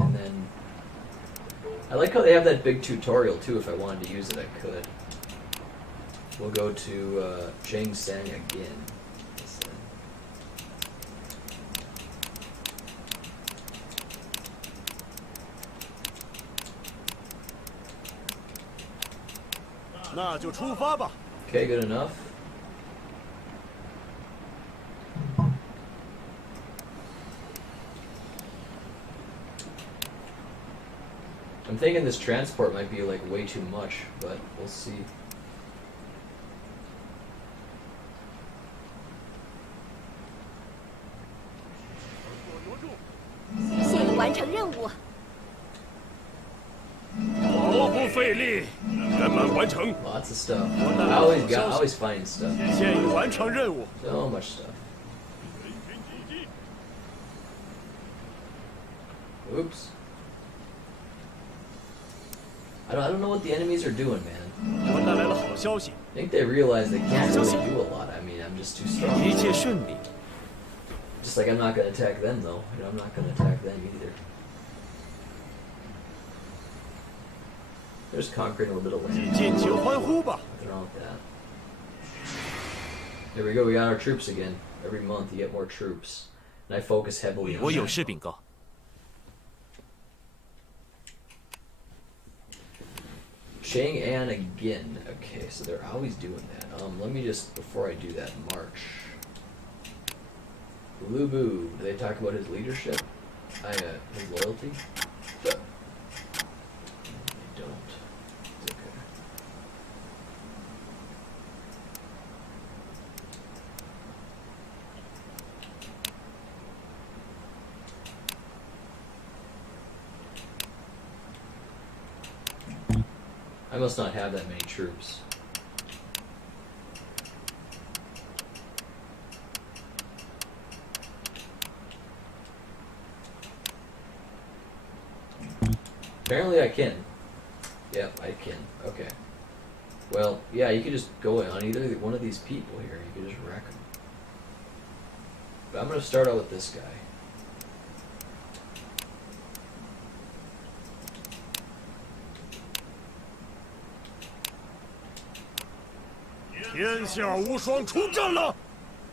And then I like how they have that big tutorial too. If I wanted to use it, I could. We'll go to Chang Sang again. So. 那就出发吧。 Okay, good enough. I'm thinking this transport might be like way too much, but we'll see. Lots of stuff. I always find stuff. So much stuff. Oops. I don't know what the enemies are doing, man. I think they realize they can't really do a lot. I mean, I'm just too strong. Just like I'm not going to attack them, though. You know, I'm not going to attack them either. They're just conquering a little bit of land. Nothing wrong with that. There we go. We got our troops again. Every month you get more troops. And I focus heavily on that. Chang'an again. Okay, so they're always doing that. Let me just, before I do that, march. Lu Bu, do they talk about his leadership? His loyalty? They don't. It's okay. I must not have that many troops. Apparently I can. Yep, I can. Okay. Well, yeah, you could just go on either one of these people here. You could just wreck them. But I'm going to start out with this guy.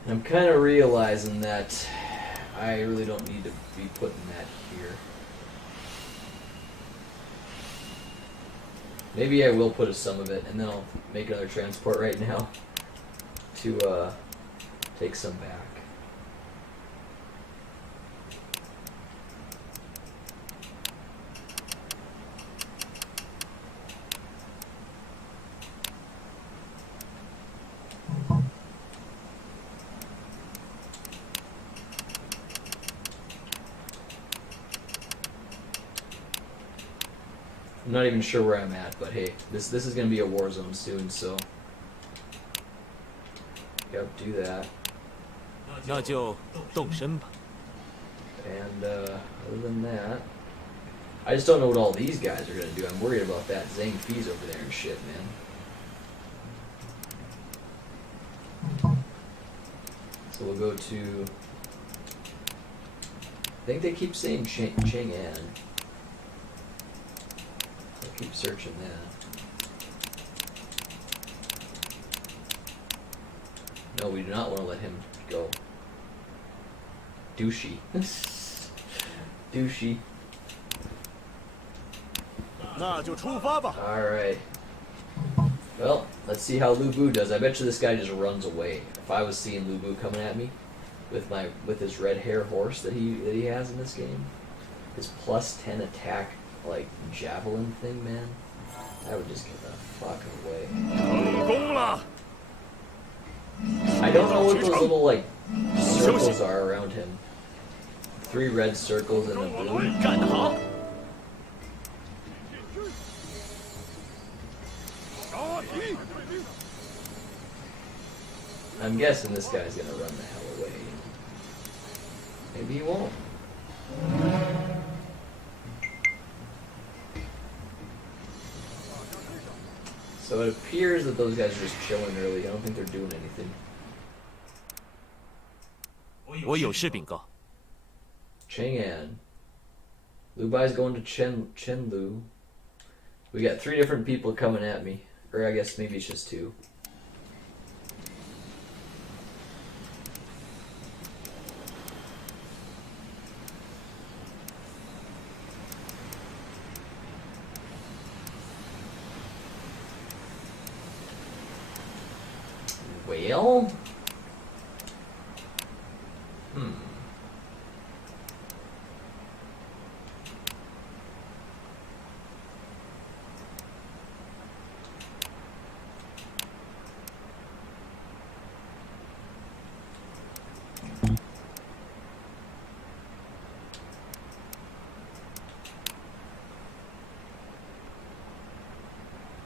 I'm kind of realizing that I really don't need to be putting that here. Maybe I will put some of it, and then I'll make another transport right now to take some back. I'm not even sure where I'm at, but hey, this is gonna be a war zone soon, so yep, do that. 那就动身吧。 And other than that, I just don't know what all these guys are gonna do. I'm worried about that Zhang Fee's over there and shit, man. So we'll go to. I think they keep saying Chang'an. I'll keep searching that. No, we do not want to let him go. Douchey. Douchey. Alright. Well, let's see how Lu Bu does. I bet you this guy just runs away. If I was seeing Lu Bu coming at me with his red hair horse that he has in this game, his +10 attack like javelin thing, man, I would just get the fuck away. I don't know what those little like circles are around him. 3 red circles and a blue. I'm guessing this guy's gonna run the hell away. Maybe he won't. So it appears that those guys are just chilling early. I don't think they're doing anything. 我有事禀告。 Chang'an. Lu Bai's going to Chenlu. We got 3 different people coming at me. Or I guess maybe it's just 2. Well?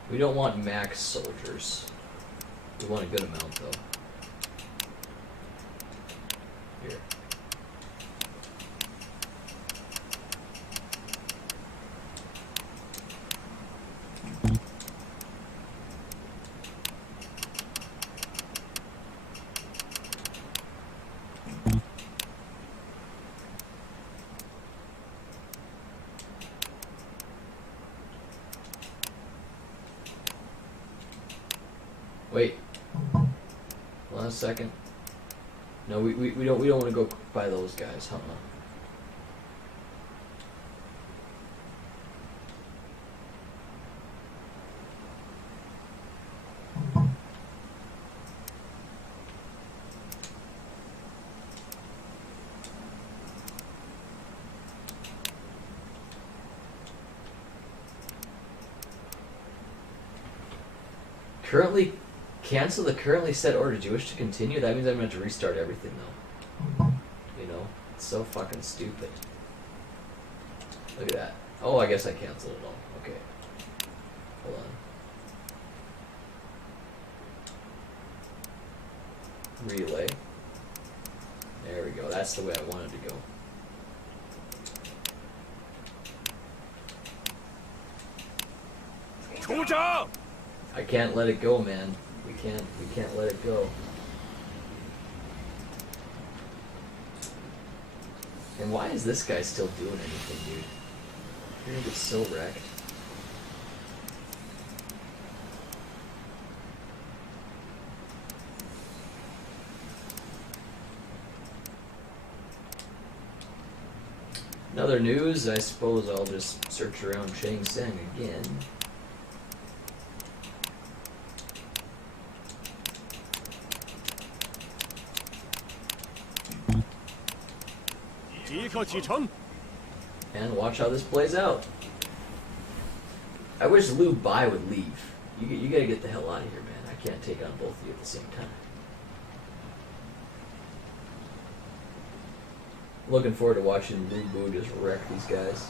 We don't want max soldiers. We want a good amount, though. Here. Wait. Hold on a second. No, we don't want to go by those guys, huh? Currently cancel the currently set order. Do you wish to continue? That means I'm going to have to restart everything, though. You know? It's so fucking stupid. Look at that. Oh, I guess I canceled it all. Okay. Hold on. relay. There we go. That's the way I wanted to go. I can't let it go, man. We can't let it go. And why is this guy still doing anything, dude? You're gonna get so wrecked. In other news, I suppose I'll just search around Chang Seng again. And watch how this plays out. I wish Liu Bai would leave. You gotta get the hell out of here, man. I can't take on both of you at the same time. Looking forward to watching Lu Bu just wreck these guys.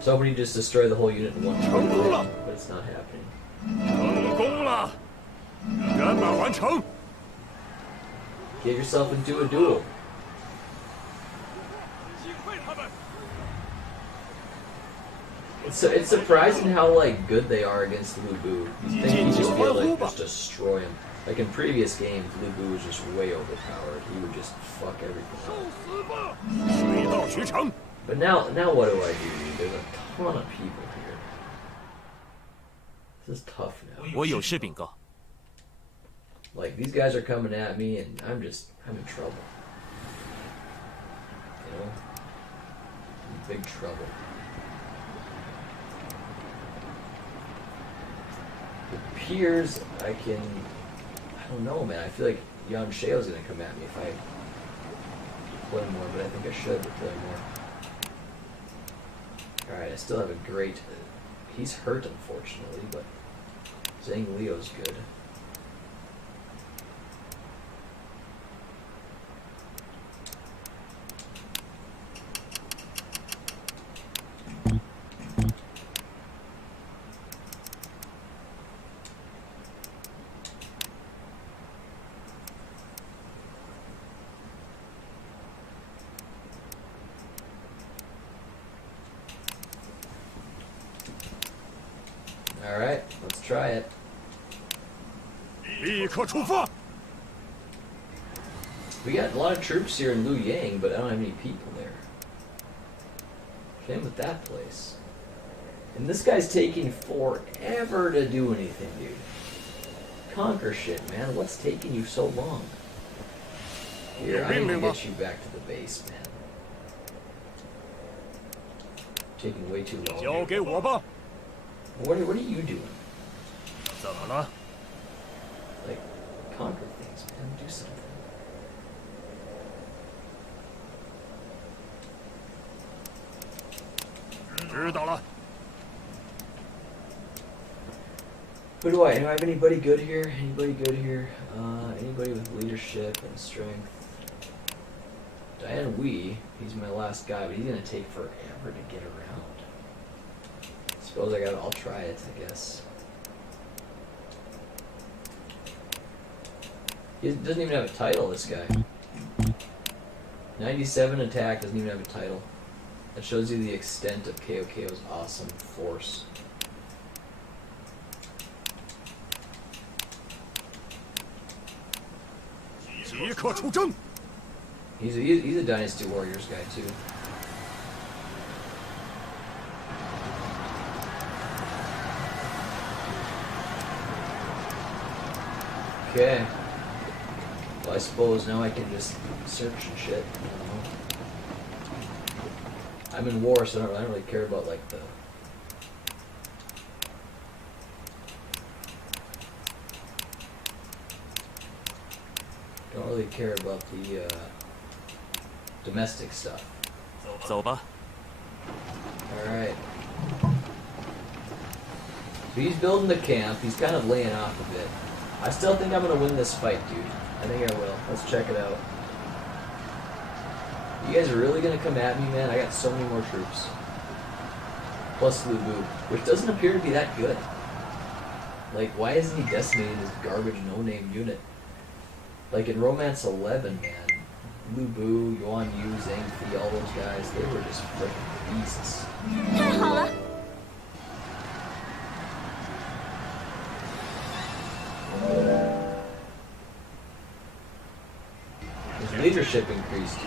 So hoping he just destroy the whole unit in one shot, but it's not happening. Get yourself into a duel. It's surprising how like good they are against Lu Bu. You think you just feel like just destroy him. Like in previous games, Lu Bu was just way overpowered. He would just fuck everything up. But now what do I do? There's a ton of people here. This is tough now. Like these guys are coming at me, and I'm in trouble. You know, I'm in big trouble. It appears I don't know, man. I feel like Yan Shao's gonna come at me if I play more, but I think I should play more. Alright, I still have a great... He's hurt, unfortunately, but Zhang Liu's good. Alright, let's try it. We got a lot of troops here in Luoyang, but I don't have any people there. Same with that place. And this guy's taking forever to do anything, dude. Conquer shit, man. What's taking you so long? Here, I need to get you back to the base, man. Taking way too long. What are you doing? Like, conquer things, man. Do something. Who do I have anybody good here? Anybody good here? Anybody with leadership and strength? Diane Wee, he's my last guy, but he's gonna take forever to get around. Suppose I'll try it, I guess. He doesn't even have a title, this guy. 97 attack, doesn't even have a title. That shows you the extent of KOKO's awesome force. He's a Dynasty Warriors guy, too. Okay. Well, I suppose now I can just search and shit. I don't know. I'm in war, so I don't really care about like the... Don't really care about the domestic stuff. Alright. So he's building the camp. He's kind of laying off a bit. I still think I'm going to win this fight, dude. I think I will. Let's check it out. You guys are really going to come at me, man? I got so many more troops. Plus Lu Bu, which doesn't appear to be that good. Like, why isn't he decimating this garbage no-name unit? Like in Romance 11, man, Lu Bu, Yuan Yu, Zhang Fi, all those guys, they were just freaking beasts. 太好了！ His leadership increased.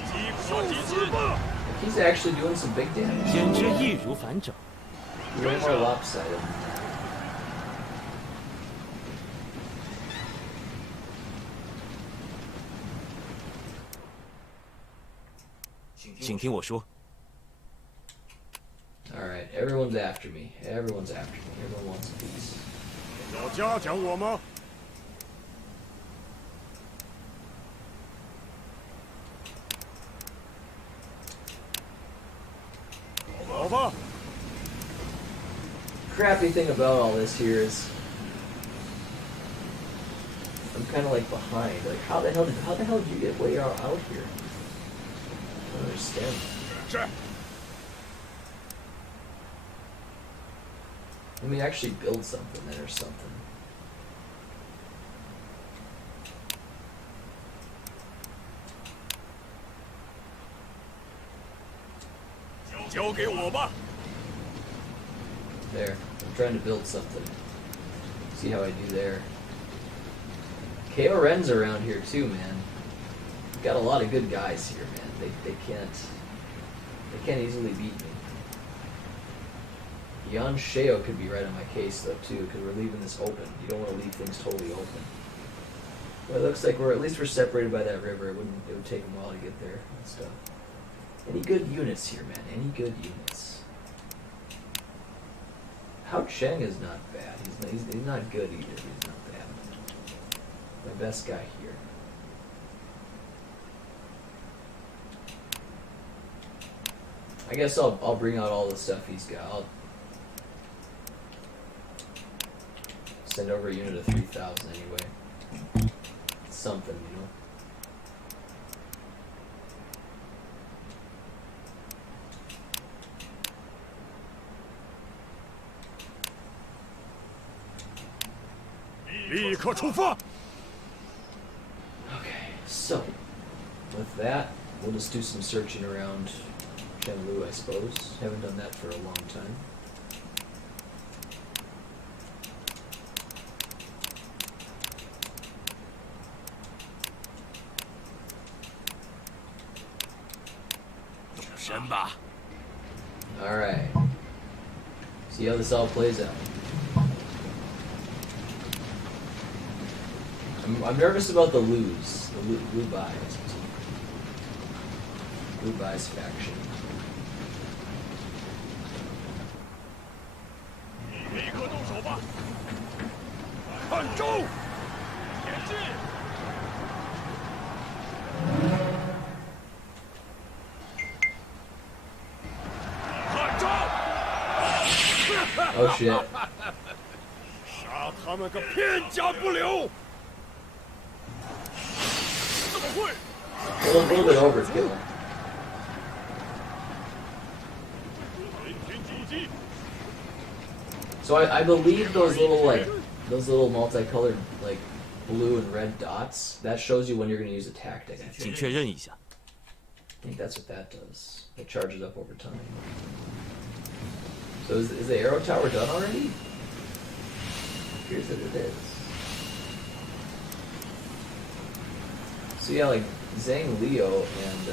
He's actually doing some big damage. 简直易如反掌。 Way more lopsided. 请听我说。 Alright, everyone's after me. Everyone's after me. Everyone wants a piece. 要嘉奖我吗？ 好吧。 Crappy thing about all this here is I'm kind of like behind. Like, how the hell did you get way out here? I don't understand. 是。 Let me actually build something then or something. 交给我吧。 There. I'm trying to build something. See how I do there. KO Ren's around here too, man. We've got a lot of good guys here, man. They can't easily beat me. Yan Sheo could be right on my case though too, because we're leaving this open. You don't want to leave things totally open. Well, it looks like at least we're separated by that river. It would take a while to get there and stuff. Any good units here, man? Any good units? Hao Cheng is not bad. He's not good either. He's not bad. My best guy here. I guess I'll bring out all the stuff he's got. I'll send over a unit of 3,000 anyway. Something, you know. Okay, so with that, we'll just do some searching around Shenlu, I suppose. Haven't done that for a long time. Alright. See how this all plays out. I'm nervous about the Lus. The Lu Bai's. Lu Bai's faction. Oh shit. A little bit overkill. So I believe those little multicolored like blue and red dots, that shows you when you're going to use a tactic. I think that's what that does. It charges up over time. So is the arrow tower done already? Appears that it is. So yeah, like Zhang Liu and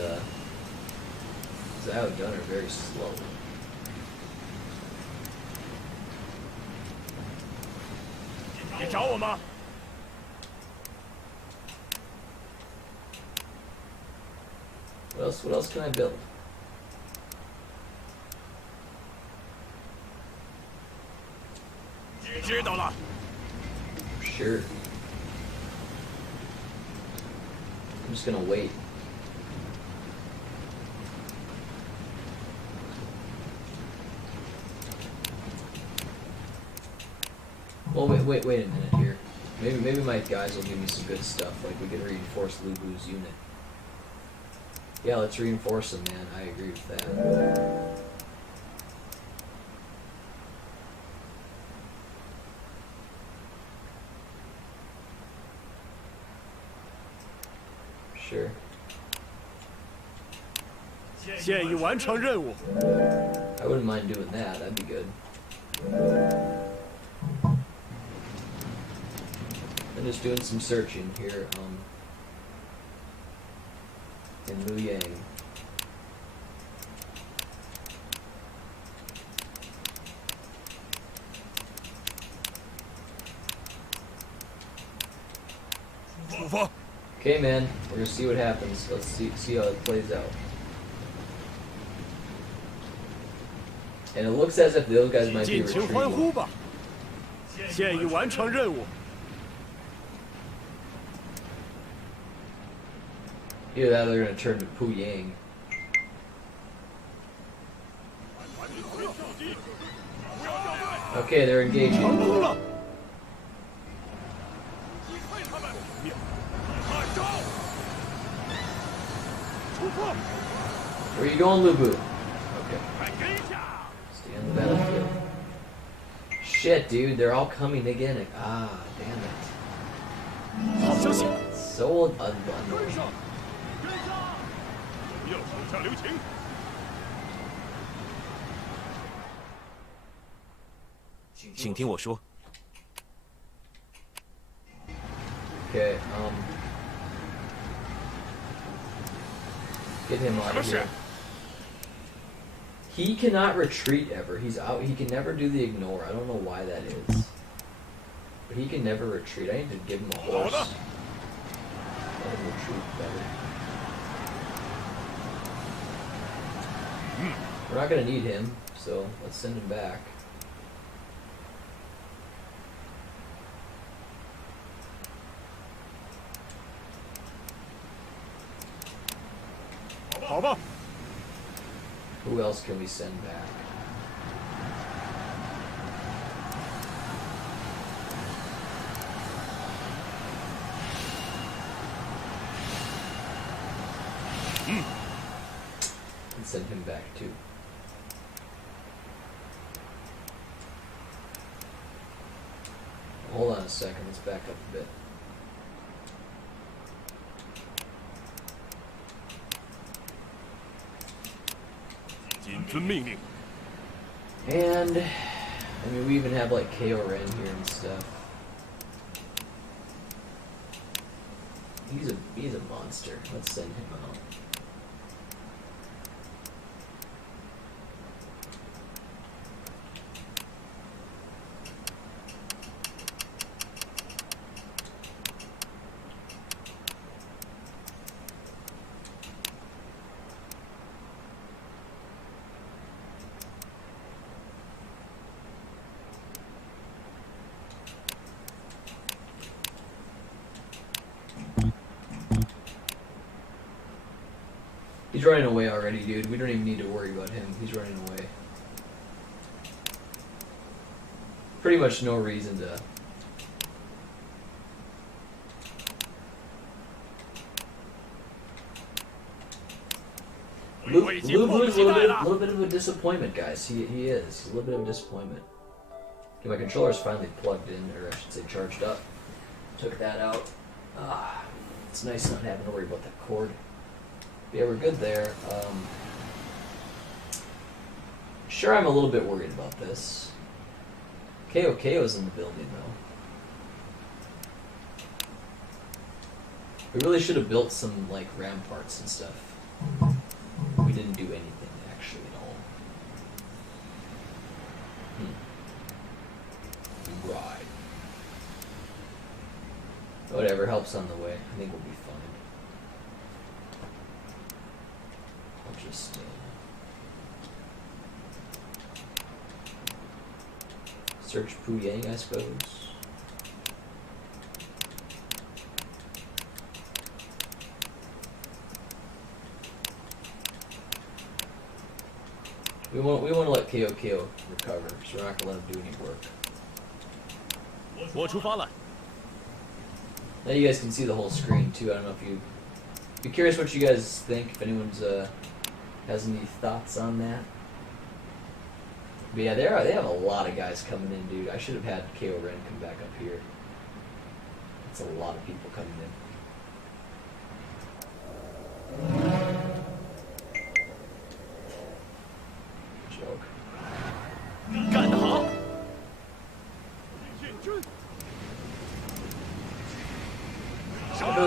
Zhao Dun are very slow. What else can I build? Sure. I'm just gonna wait. Well, wait a minute here. Maybe my guys will give me some good stuff. Like we can reinforce Lu Bu's unit. Yeah, let's reinforce him, man. I agree with that. Sure. 现已完成任务。 I wouldn't mind doing that. That'd be good. I'm just doing some searching here in Luyang. Okay, man. We're gonna see what happens. Let's see how it plays out. And it looks as if those guys might be 尽情欢呼 retreating. 吧！现已完成任务。 Either that or they're gonna turn to Puyang. Okay, they're engaging. 成功了！ Where are you going, Lubu? Okay. Stay on the battlefield. Shit, dude, they're all coming again. Ah, damn it. 好消息！ So unbundled. 要手下留情。 请听我说。 Okay, get him out of here. He cannot retreat ever. He's out. He can never do the ignore. I don't know why that is. But he can never retreat. I need to give him a horse. Let him retreat better. We're not going to need him, so let's send him back. Who else can we send back? And send him back too. Hold on a second, let's back up a bit. And I mean, we even have like KO Ren here and stuff. He's a monster. Let's send him out. He's running away already, dude. We don't even need to worry about him. He's running away. Pretty much no reason to... Lubu's a little bit of a disappointment, guys. He is. A little bit of a disappointment. Okay, my controller's finally plugged in, or I should say charged up. Took that out. It's nice not having to worry about that cord. Yeah, we're good there. Sure, I'm a little bit worried about this. KO's in the building, though. We really should have built some, like, ramparts and stuff. We didn't do anything, actually, at all. Right. Whatever, helps on the way. I think we'll be fine. I'll just... search Puyang, I suppose. We want to let KO recover, so we're not gonna let him do any work. 我出发了。 Now you guys can see the whole screen too. I don't know if you be curious what you guys think. If anyone's has any thoughts on that. But yeah, they have a lot of guys coming in, dude. I should have had KO Ren come back up here. It's a lot of people coming in. Joke. 干得好！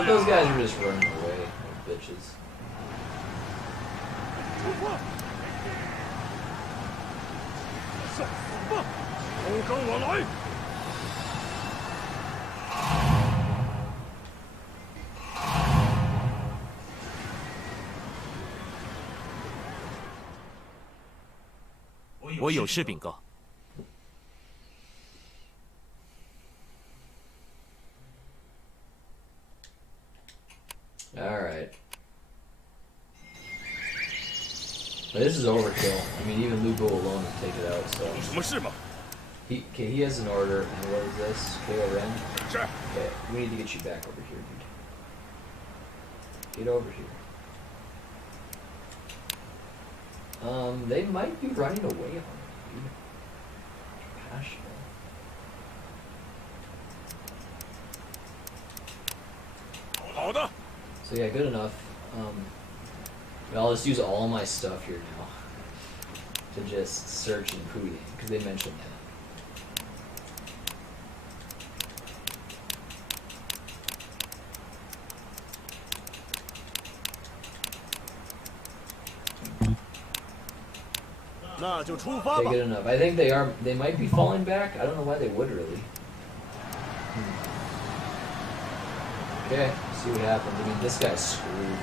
Those guys are just running away, like bitches. 上吧，都跟我来！我有事禀告。 Alright. But this is overkill. I mean, even Lugo alone would take it out, so... 有什么事吗？ he has an order, and what is this? KO Ren? Okay, we need to get you back over here, dude. Get over here. They might be running away on it, dude. Passionate. So yeah, good enough. I'll just use all my stuff here now to just search in Pootie, because they mentioned that. Okay, good enough. I think they might be falling back. I don't know why they would really. Okay, see what happens. I mean, this guy's screwed.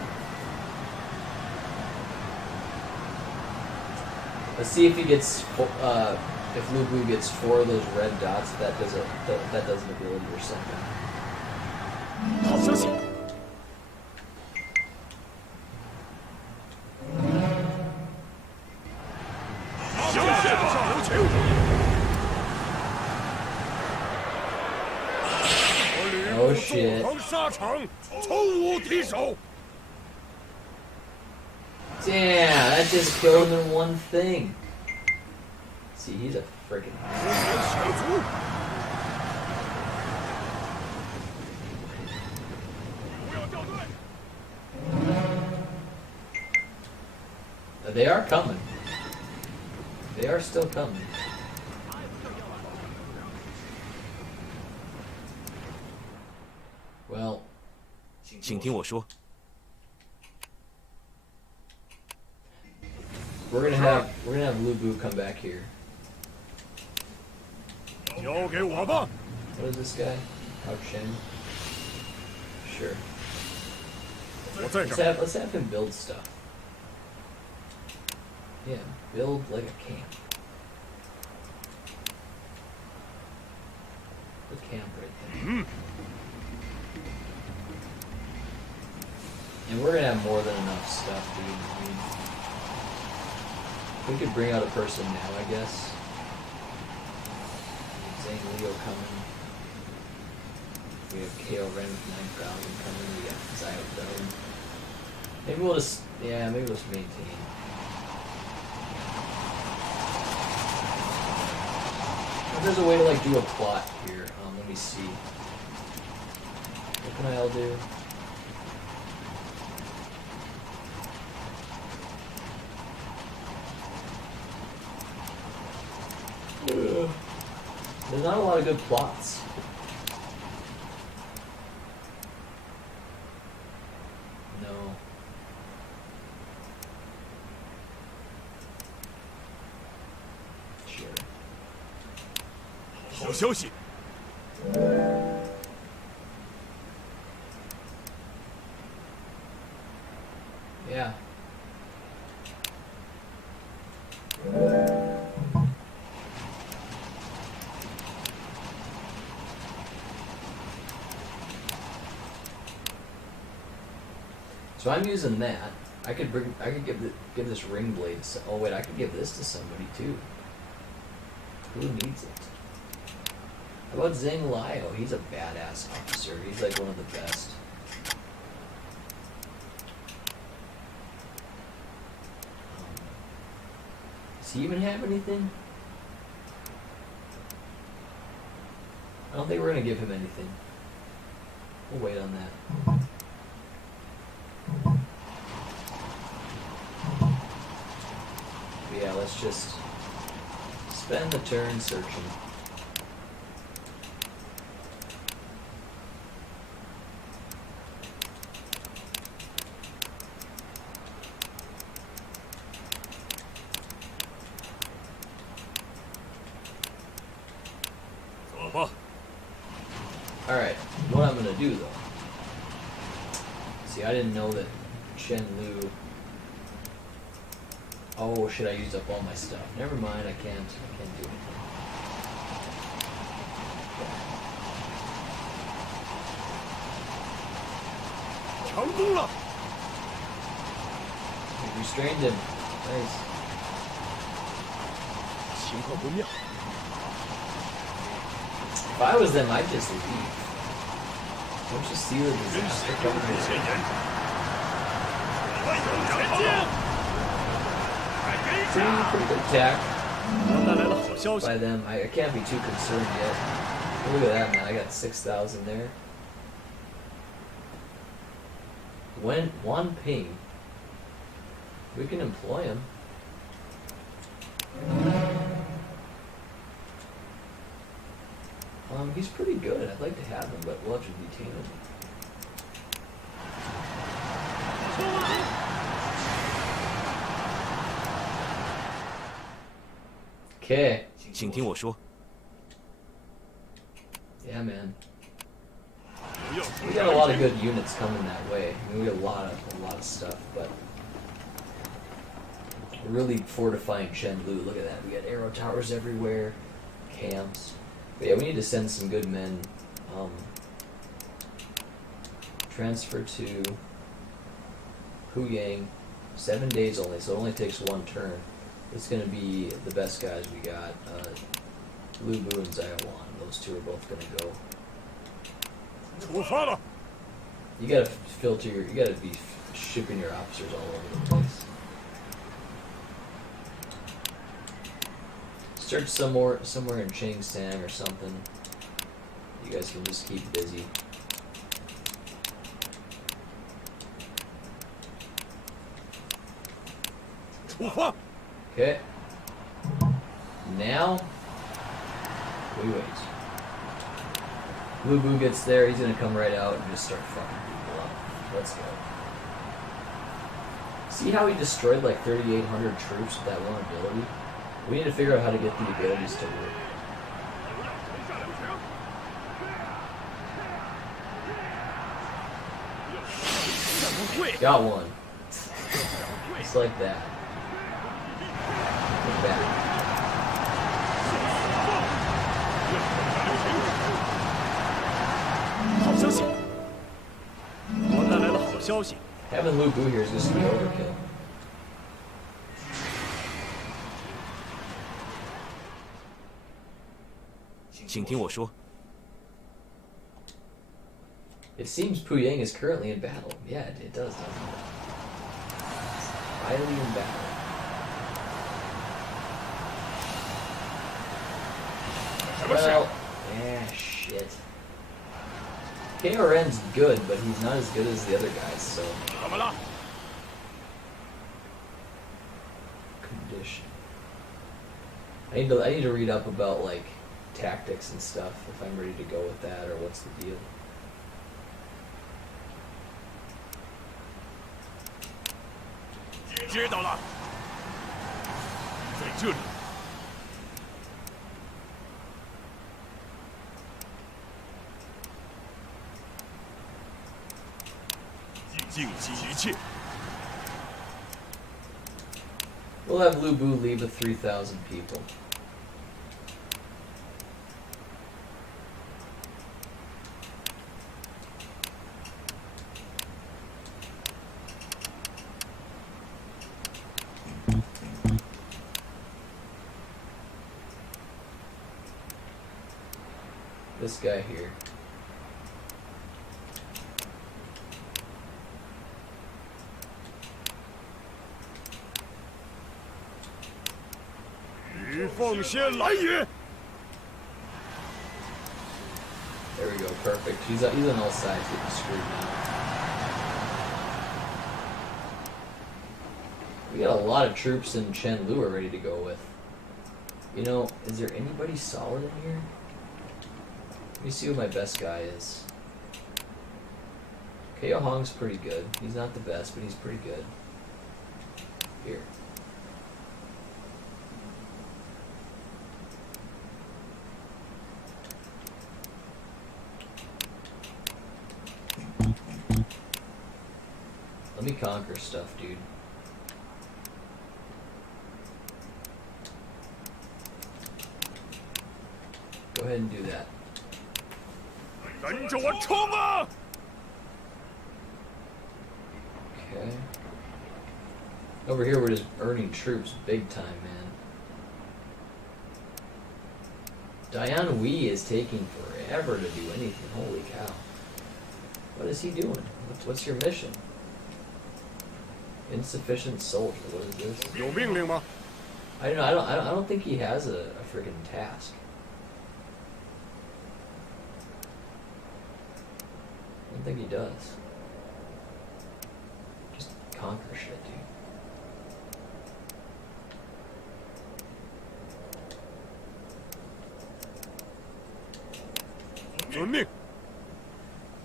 Let's see if he gets, if Lubu gets 4 of those red dots, that does an ability or something. 好消息！ Oh shit. Damn, that just killed him in one thing. See, he's a freaking. They are coming. They are still coming. Well, 请听我说。 we're gonna have Lubu come back here. 交给我吧。 What is this guy? Hao Chen? Sure. 我在这儿。 Let's have him build stuff. Yeah, build like a camp. The camp right there. And we're gonna have more than enough stuff, dude. I mean, we could bring out a person now, I guess. Zane Leo coming. We have KO Ren with 9,000 coming. We got Zyodome. Maybe we'll just, yeah, maybe we'll just maintain. If there's a way to like do a plot here, let me see. What can I all do? There's not a lot of good plots. No. Sure. 好消息！ Yeah. So I'm using that. I could give this ring blade. Oh wait, I could give this to somebody too. Who needs it? How about Zhang Liao? He's a badass officer. He's like one of the best. Does he even have anything? I don't think we're gonna give him anything. We'll wait on that. just spend the turn searching. Alright, what I'm gonna do though. See, I didn't know that Chen Lu. Oh, should I use up all my stuff? Never mind, I can't do anything. We restrained him. Nice. If I was them, I'd just leave. Don't you see the disaster coming? Pretty good attack by them. I can't be too concerned yet. Look at that, man. I got 6,000 there. When one ping, we can employ him. He's pretty good. I'd like to have him, but we'll have to detain him. Okay. 请听我说。 Yeah, man. We got a lot of good units coming that way. I mean, we got a lot of stuff, but we're really fortifying Chengdu. Look at that. We got arrow towers everywhere, camps. But yeah, we need to send some good men. Transfer to Huyang. 7 days only, so it only takes one turn. It's going to be the best guys we got. Lu Bu and Zaiwan. Those two are both going to go. You got to filter you got to be shipping your officers all over the place. Search somewhere in Changsang or something. You guys can just keep busy. Okay. Now we wait. Lu Bu gets there, he's gonna come right out and just start fucking people up. Let's go. See how he destroyed like 3,800 troops with that one ability? We need to figure out how to get the abilities to work. Got one. It's like that. Look back. Having Lu Bu here is just the overkill. It seems Puyang is currently in battle. Yeah, it does, doesn't it? Highly in battle. Well, shit. KRN's good, but he's not as good as the other guys, so... Condition. I need to read up about, like, tactics and stuff, if I'm ready to go with that, or what's the deal. We'll have Lu Bu leave with 3,000 people. This guy here. There we go, perfect. He's on all sides getting screwed now. We got a lot of troops in Chenlu we're ready to go with. You know, is there anybody solid in here? Let me see who my best guy is. Ko Hong's pretty good. He's not the best, but he's pretty good. Here. Let me conquer stuff, dude. Go ahead and do that. 跟着我冲啊！ Okay. Over here, we're just earning troops big time, man. Diane Wee is taking forever to do anything. Holy cow. What is he doing? What's your mission? Insufficient soldier. What is this? 有命令吗？ I don't think he has a freaking task. I don't think he does. Just conquer shit, dude. 遵命。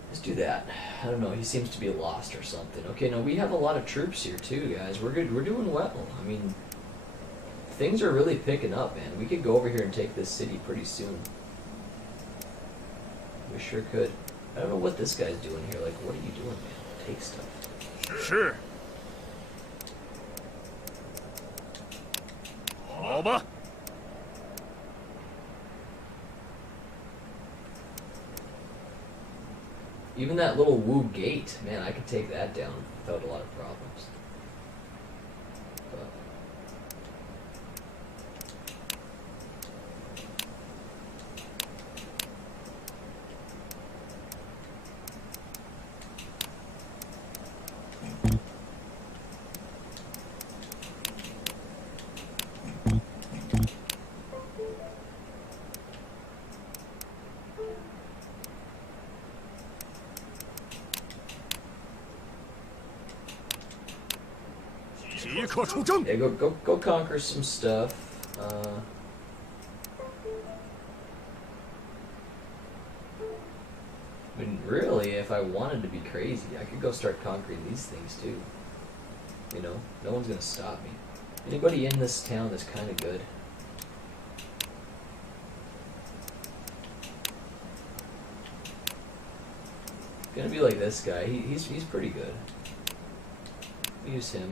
Let's do that. I don't know. He seems to be lost or something. Okay, no, we have a lot of troops here too, guys. We're good. We're doing well. I mean, things are really picking up, man. We could go over here and take this city pretty soon. We sure could. I don't know what this guy's doing here. Like, what are you doing, man? Take stuff. 是。好吧。 Even that little Wu gate, man, I could take that down without a lot of problems. But yeah, go conquer some stuff. I mean, really, if I wanted to be crazy, I could go start conquering these things too. You know, no one's gonna stop me. Anybody in this town that's kind of good? Gonna be like this guy. He's pretty good. Use him.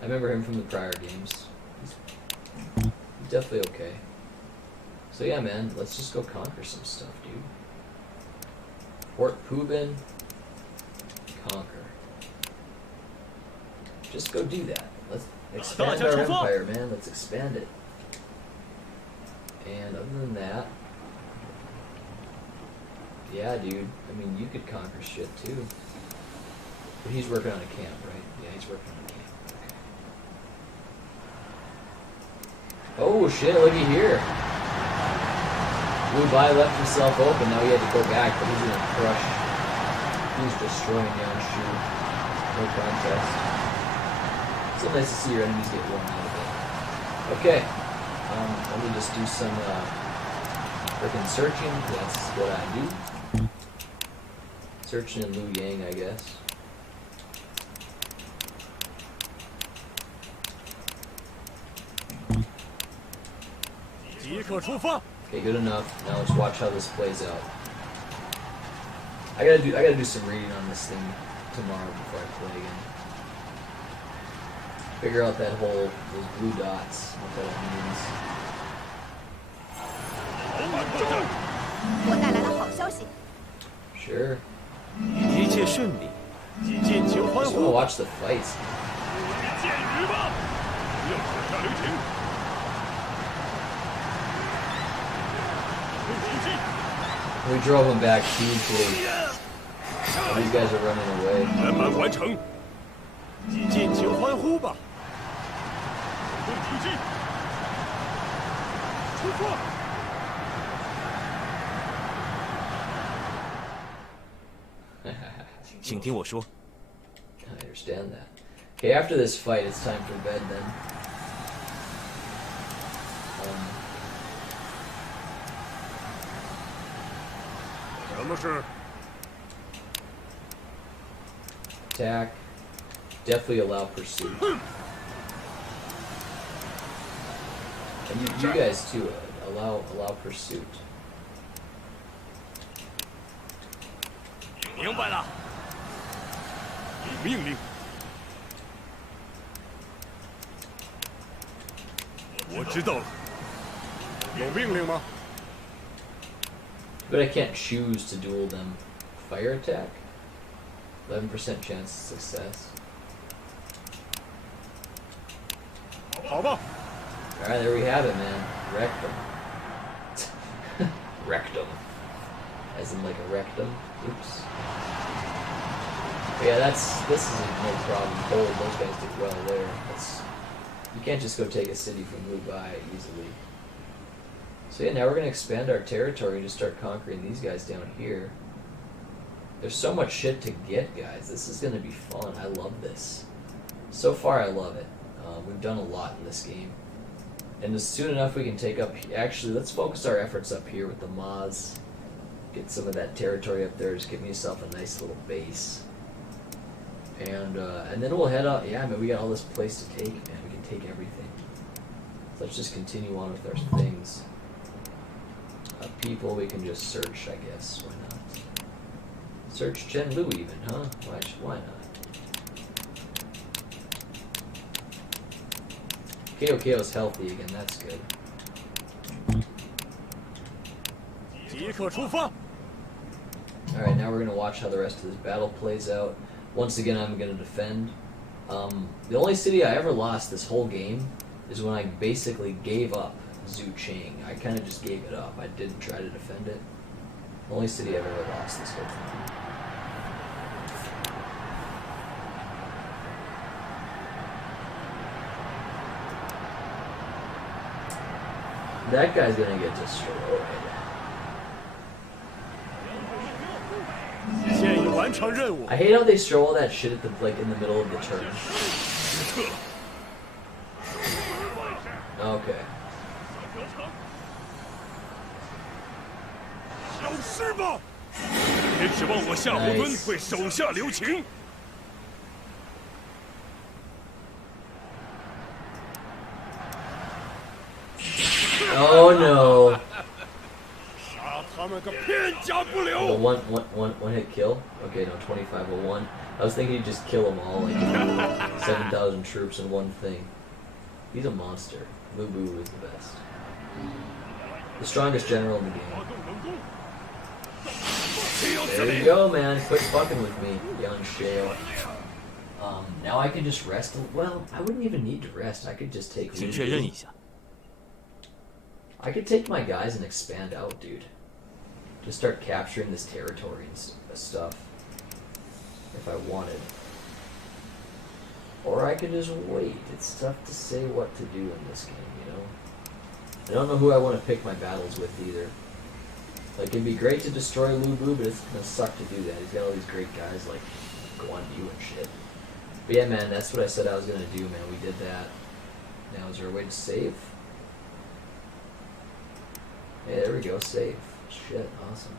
I remember him from the prior games. He's definitely okay. So yeah, man, let's just go conquer some stuff, dude. Fort Pubin, conquer. Just go do that. Let's expand our empire, man. Let's expand it. And other than that, yeah, dude. I mean, you could conquer shit too. But he's working on a camp, right? Yeah, he's working on a camp. Oh shit, looky here. Blue Bai left himself open, now he had to go back, but he's gonna crush. He's destroying Yanshu. No contest. It's so nice to see your enemies get worn out of it. Okay. Let me just do some freaking searching. That's what I do. Searching in Liu Yang, I guess. Okay, good enough. Now let's watch how this plays out. I gotta do some reading on this thing tomorrow before I play again. Figure out that whole those blue dots, what that means. 我带来了好消息。 Sure. 一切顺利，尽情欢 Just 呼 wanna watch the fights. 剑鱼吧！不要手下留情。 We drove them back hugely. Oh, these guys are running away. 圆满完成。尽情欢呼吧！攻击！出发！ 请听我说。 I understand that. Okay, after this fight, it's time for bed then. Attack. Definitely allow pursuit. And you guys too, allow pursuit. 明白了。命令。我知道了。有命令吗？ But I can't choose to duel them. Fire attack? 11% chance of success. 好吧。 Alright, there we have it, man. Rectum. Rectum. As in like a rectum. Oops. But yeah, this is no problem. Hold, those guys did well there. You can't just go take a city from Lubai easily. So yeah, now we're going to expand our territory and just start conquering these guys down here. There's so much shit to get, guys. This is going to be fun. I love this. So far, I love it. We've done a lot in this game. And as soon enough we can take up... Actually, let's focus our efforts up here with the Maz. Get some of that territory up there. Just give yourself a nice little base. And then we'll head up. Yeah, man, we got all this place to take, man. We can take everything. So let's just continue on with our things. People, we can just search, I guess. Why not? Search Chen Lu even, huh? Why not? KOKO's healthy again, that's good. Alright, now we're going to watch how the rest of this battle plays out. Once again, I'm going to defend. The only city I ever lost this whole game is when I basically gave up Zhu Cheng. I kind of just gave it up. I didn't try to defend it. The only city I've ever lost this whole time. That guy's gonna get destroyed. I hate how they show all that shit at the in the middle of the turn. Okay. Nice. Oh no. The one hit kill? Okay, no, 2501. I was thinking he'd just kill them all, like 7,000 troops in one thing. He's a monster. Lu Bu is the best. The strongest general in the game. There you go, man. Quit fucking with me, young shale. Now I can just rest. Well, I wouldn't even need to rest. I could just take... I could take my guys and expand out, dude. Just start capturing this territory and stuff. If I wanted. Or I could just wait. It's tough to say what to do in this game, you know? I don't know who I want to pick my battles with either. Like, it'd be great to destroy Lu Bu, but it's gonna suck to do that. He's got all these great guys like Guan Yu and shit. But yeah, man, that's what I said I was gonna do, man. We did that. Now, is there a way to save? Yeah, there we go, save. Shit, awesome.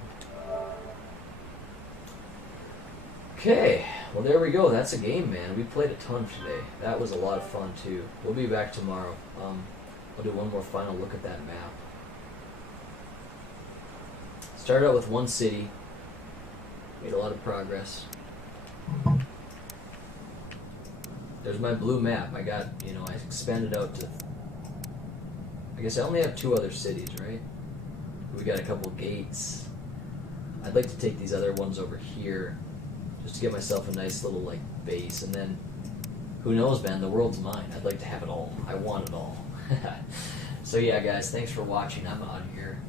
Okay, well there we go. That's a game, man. We played a ton today. That was a lot of fun too. We'll be back tomorrow. I'll do one more final look at that map. Started out with one city. Made a lot of progress. There's my blue map. I got, you know, I expanded out to... I guess I only have 2 other cities, right? We got a couple gates. I'd like to take these other ones over here just to get myself a nice little like base, and then who knows, man, the world's mine. I'd like to have it all. I want it all. So yeah, guys, thanks for watching. I'm out of here.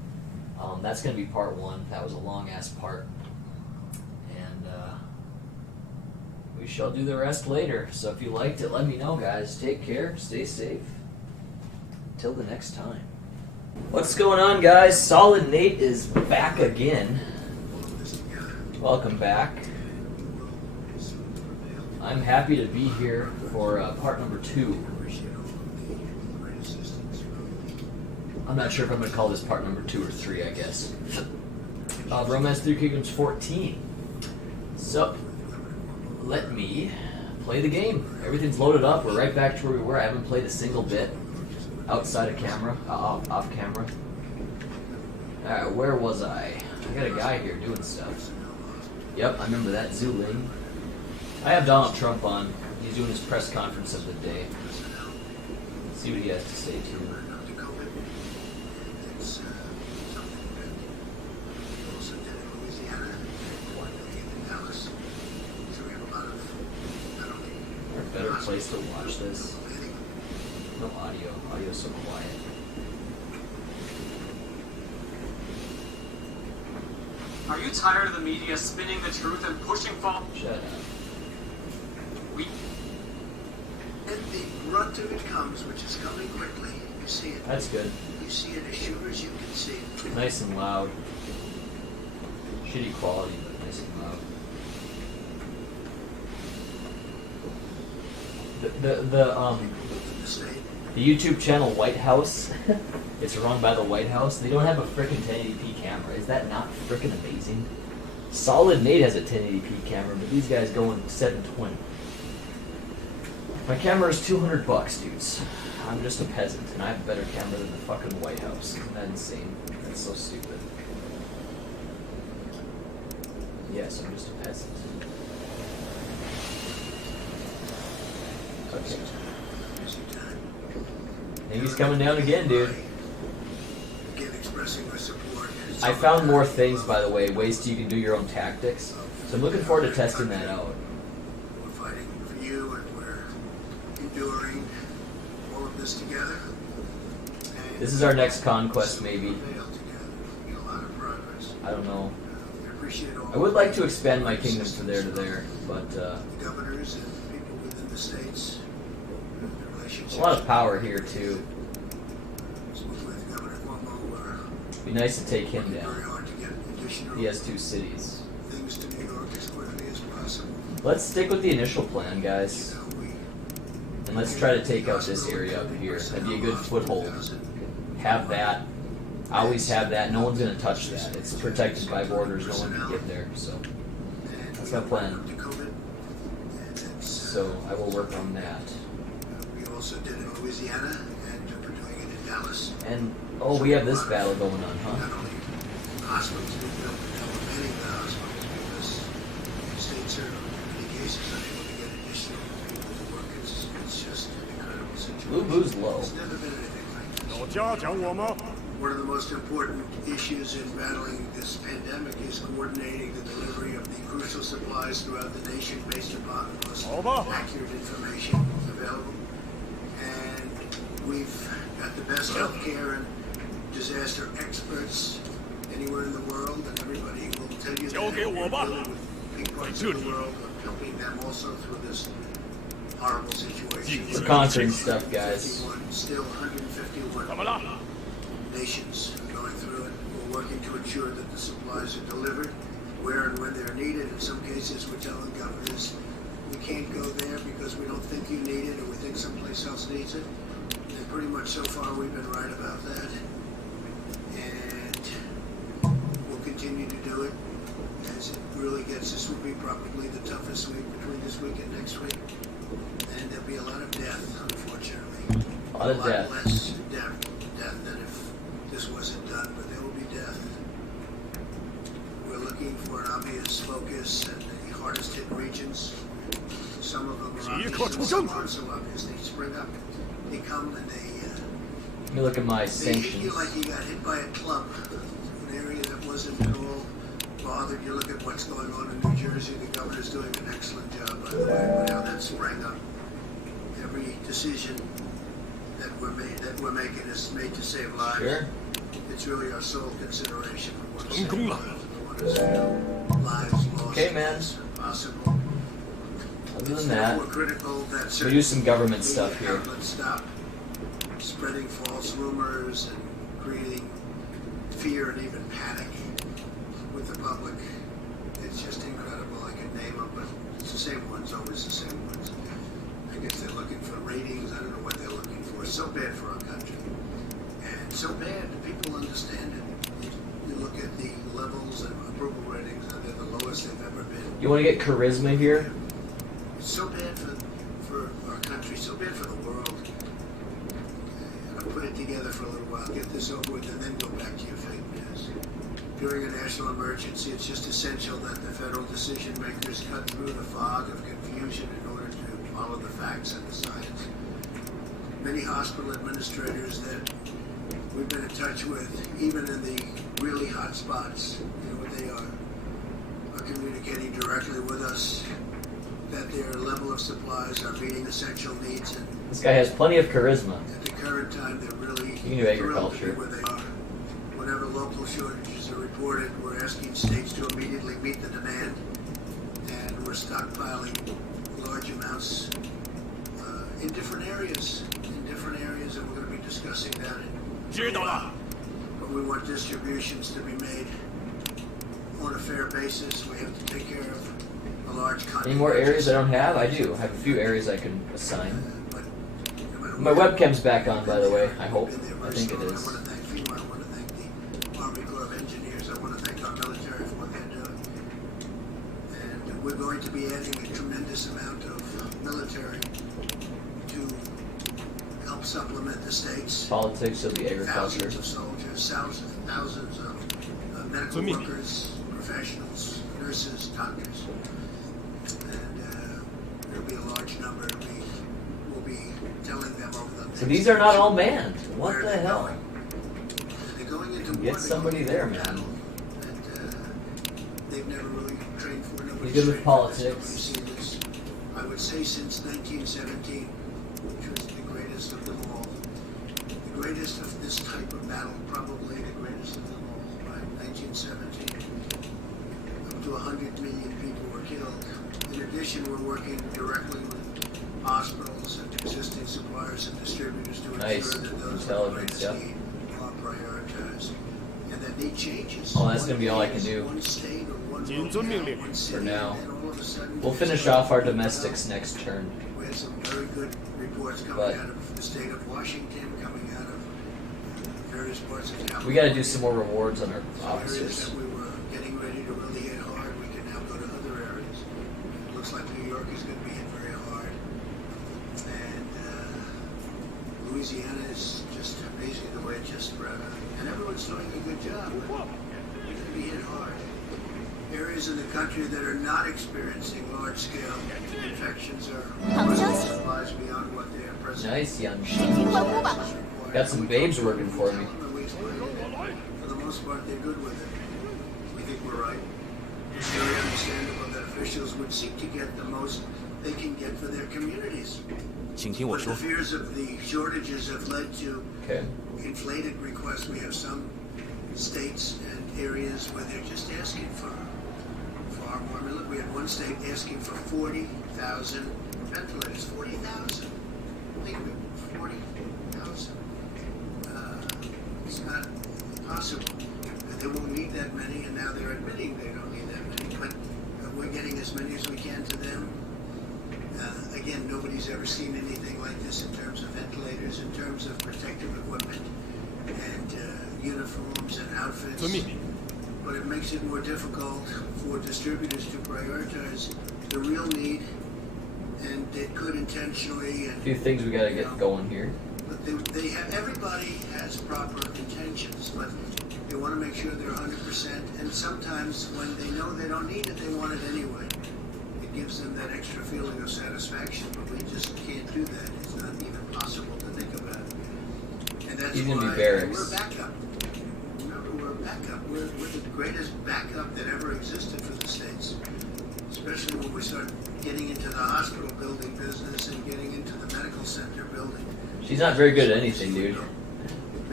That's gonna be part 1. That was a long ass part, and we shall do the rest later. So if you liked it, let me know, guys. Take care, stay safe. Till the next time. What's going on, guys? Solid Nate is back again. Welcome back. I'm happy to be here for part number 2. I'm not sure if I'm going to call this part number 2 or 3, I guess. Romance 3 Kingdoms 14. So, let me play the game. Everything's loaded up. We're right back to where we were. I haven't played a single bit outside of camera, off camera. Alright, where was I? I got a guy here doing stuff. Yep, I remember that. Zuling. I have Donald Trump on. He's doing his press conference of the day. Let's see what he has to say too. Better place to watch this. No audio. Audio's so quiet. Are you tired of the media spinning the truth and pushing false? Shut up. And the brunt of it comes, which is coming quickly. You see it. That's good. You see it as sure as you can see it. Nice and loud. Shitty quality, but nice and loud. The YouTube channel White House, it's run by the White House. They don't have a frickin' 1080p camera. Is that not frickin' amazing? Solid Nate has a 1080p camera, but these guys go in 720. My camera is $200, dudes. I'm just a peasant, and I have a better camera than the fucking White House. Isn't that insane? That's so stupid. Yes, I'm just a peasant. Okay. And he's coming down again, dude. I found more things, by the way, ways you can do your own tactics. So I'm looking forward to testing that out. We're fighting for you, and we're enduring all of this together. This is our next conquest, maybe. I don't know. I would like to expand my kingdom from there to there, but governors and people within the states. a lot of power here too. Be nice to take him down. He has 2 cities. Let's stick with the initial plan, guys. And let's try to take out this area up here. That'd be a good foothold. Have that. Always have that. No one's going to touch that. It's protected by borders. No one can get there. So that's my plan. So I will work on that. We also did it in Louisiana, and we're doing it in Dallas. And oh, we have this battle going on, huh? Not only hospitals being built, but elevating the hospitals because the states are, in many cases, unable to get additional people to work. It's just an incredible situation. Blue Boo's low. There's never been anything like this. One of the most important issues in battling this pandemic is coordinating the delivery of the crucial supplies throughout the nation based upon the most accurate information available. And we've got the best healthcare and disaster experts anywhere in the world, and everybody will tell you that we're dealing with big parts of the world, helping them also through this horrible situation. We're conquering stuff, guys. Still 151 nations going through it. We're working to ensure that the supplies are delivered where and when they're needed. In some cases, we're telling governors we can't go there because we don't think you need it or we think someplace else needs it. And pretty much so far we've been right about that. And we'll continue to do it as it really gets. This will be probably the toughest week between this week and next week. And there'll be a lot of death, unfortunately. A lot of death. Less death than if this wasn't done, but there will be death. We're looking for an obvious focus in the hardest hit regions. Some of them are obvious, some aren't so obvious. They spring up, they come, and Let me look at my they sanctions. hit you like you got hit by a club. An area that wasn't at all bothered. You look at what's going on in New Jersey. The governor's doing an excellent job, by the way, but how that sprang up. Every decision that we're making is made to save lives. Sure. It's really our sole consideration. We want to save lives. We want to save lives lost. Okay, man. Possible. Other than that, We're critical that we do some government media stuff here. outlets stop spreading false rumors and creating fear and even panic with the public. It's just incredible. I could name them, but same ones, always the same ones. I guess they're looking for ratings. I don't know what they're looking for. It's so bad for our country. And so bad that people understand it. You look at the levels and approval ratings, and they're the lowest they've ever been. You want to get charisma here? It's so bad for our country, so bad for the world. And I'll put it together for a little while, get this over with, and then go back to your fake news. During a national emergency, it's just essential that the federal decision makers cut through the fog of confusion in order to follow the facts and the science. Many hospital administrators that we've been in touch with, even in the really hot spots, they are communicating directly with us that their level of supplies are meeting essential needs. And this guy has plenty of charisma. at the current time, they're really You can do agriculture. where they are. Whenever local shortages are reported, we're asking states to immediately meet the demand, and we're stockpiling large amounts in different areas, and we're going to be discussing that. But we want distributions to be made on a fair basis. We have to take care of a large country. Any more areas I don't have? I do. I have a few areas I can assign. My webcam's back on, by the way. I hope. I think it I is. want to thank FEMA. I want to thank the Army Corps of Engineers. I want to thank our military for what they're doing. And we're going to be adding a tremendous amount of military to help supplement the states. Politics of the agriculture. Thousands of soldiers, thousands of medical workers, professionals, nurses, doctors. And there'll be a large number. We'll be telling them over the next So these are not all manned. What where the they're hell? going. They're going into Get war, somebody there, man. and they've never really trained for. You good with politics? We've seen this, I would say, since 1917, which was the greatest of them all. The greatest of this type of battle, probably the greatest of them all, right? 1917. Up to 100 million people were killed. In addition, we're working directly with hospitals and existing suppliers and distributors to ensure that those with the greatest need are prioritized. And that need changes. Oh, that's going to be all I can do One state or one locale, one city, for now. and all of a sudden We'll finish off our domestics next turn. we had some very good reports coming out of the state of Washington, coming out of various parts of California. We got to do some more rewards on our Areas officers. that we were getting ready to really hit hard, we can now go to other areas. It looks like New York is going to be hit very hard. And Louisiana is just amazing the way it just spread out. And everyone's doing a good job, but we're going to be hit hard. Areas in the country that are not experiencing large-scale infections are supplies beyond what they are present. Nice, young. Got some babes working for me. For the most part, they're good with it. We think we're right. It's very understandable that officials would seek to get the most they can get for their communities. But the fears of the shortages have led to inflated requests. We have some states and areas where they're just asking for far more. I mean, look, we had one state asking for 40,000 ventilators. 40,000. Think of it, 40,000. It's not possible. They won't need that many, and now they're admitting they don't need that many. But we're getting as many as we can to them. Again, nobody's ever seen anything like this in terms of ventilators, in terms of protective equipment, and uniforms and outfits. But it makes it more difficult for distributors to prioritize the real need, and they could intentionally. And, a few things we got to get going here. But they have, everybody has proper intentions, but they want to make sure they're 100%. And sometimes when they know they don't need it, they want it anyway. It gives them that extra feeling of satisfaction, but we just can't do that. It's not even possible to think about it. And that's Even why be barracks. we're backup. Remember, we're backup. We're the greatest backup that ever existed for the states. Especially when we start getting into the hospital building business and getting into the medical center building. She's not very good at anything, dude.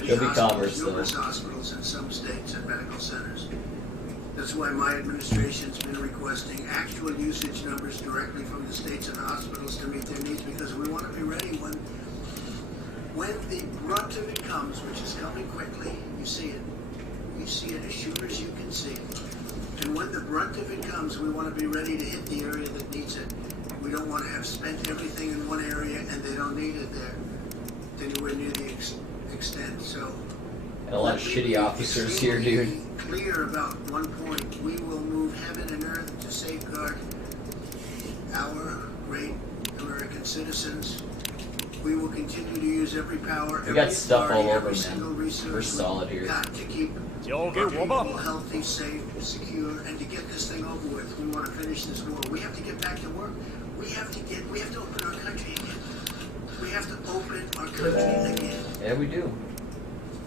She'll be commerce, though. Numerous hospitals in some states and medical centers. That's why my administration's been requesting actual usage numbers directly from the states and hospitals to meet their needs, because we want to be ready when the brunt of it comes, which is coming quickly. You see it. You see it as sure as you can see it. And when the brunt of it comes, we want to be ready to hit the area that needs it. We don't want to have spent everything in one area and they don't need it there anywhere near the extent. So, and a lot of shitty officers here, dude. Clear about one point: we will move heaven and earth to safeguard our great American citizens. We will continue to use every power. We got stuff all over, man. We're solid here. Got to keep our people healthy, safe, secure, and to get this thing over with. We want to finish this war. We have to get back to work. We have to open our country again. We have to open our country again. Yeah, we do.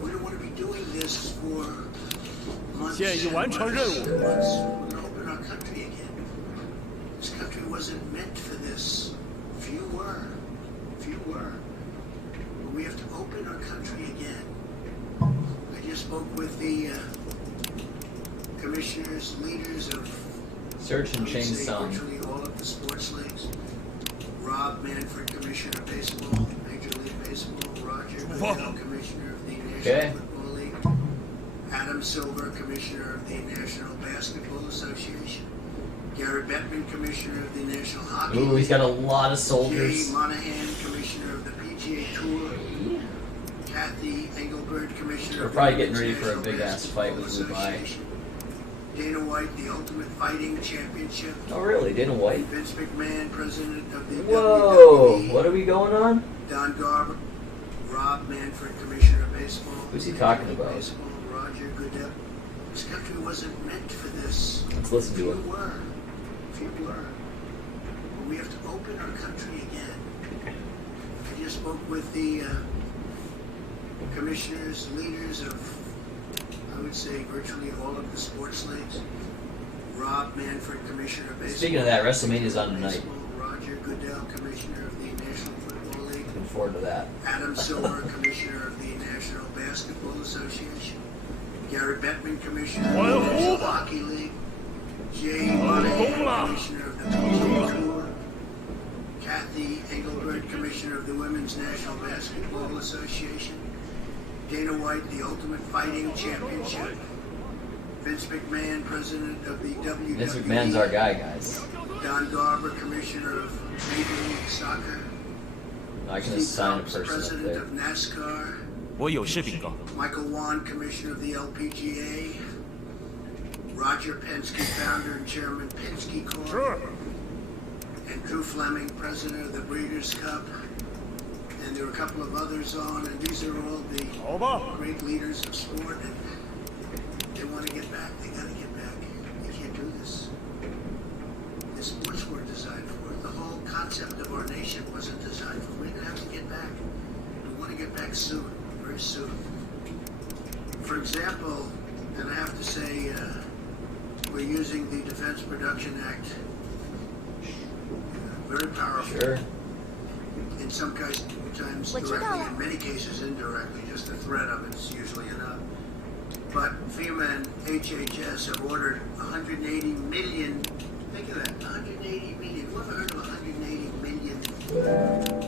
We don't want to be doing this for months. 现已完成任务。 We're going to open our country again. This country wasn't meant for this. Few were. But we have to open our country again. I just spoke with the commissioners, leaders of Search and change some. virtually all of the sports leagues. Rob Manfred, Commissioner of Baseball, Major League Baseball. Roger Goodell, Commissioner of the National Football League. Adam Silver, Commissioner of the National Basketball Association. Gary Bettman, Commissioner of the National Hockey League. Ooh, he's got a lot of soldiers. Jay Monahan, Commissioner of the PGA Tour. Kathy Engelbert, Commissioner We're of probably the getting ready National for a big ass fight with Dubai. Dana White, the Ultimate Fighting Championship. Oh, really? Dana White? Vince McMahon, President of the Whoa! WWE. What are we going on? Don Garber, Rob Manfred, Commissioner of Baseball. Who's he talking about? Baseball, Roger Goodell. This country wasn't meant for this. Let's listen to Few it. were. But we have to open our country again. I just spoke with the commissioners, leaders of, I would say, virtually all of the sports leagues. Rob Manfred, Commissioner of Baseball. Speaking of that, WrestleMania's on tonight. Roger Goodell, Commissioner of the National Football League. Looking forward to that. Adam Silver, Commissioner of the National Basketball Association. Gary Bettman, Commissioner of the National Hockey League. Jay Monahan, Commissioner of the PGA Tour. Kathy Engelbert, Commissioner of the Women's National Basketball Association. Dana White, the Ultimate Fighting Championship. Vince McMahon, President of the WWE. Vince McMahon's our guy, guys. Don Garber, Commissioner of Major League Soccer. I can assign a person up President there. of NASCAR. 我有事禀告。 Michael Wan, Commissioner of the LPGA. Roger Penske, Founder and Chairman Penske Corp. Sure. And Drew Fleming, President of the Breeders' Cup. And there are a couple of others on, and these are all the great leaders of sport. And they want to get back. They got to get back. They can't do this. The sports were designed for it. The whole concept of our nation wasn't designed for it. We're going to have to get back. We want to get back soon, very soon. For example, and I have to say, we're using the Defense Production Act. Very powerful. Sure. In some times directly, in many cases indirectly. Just the threat of it's usually enough. But FEMA and HHS have ordered 180 million. Think of that, 180 million. Who ever heard of 180 million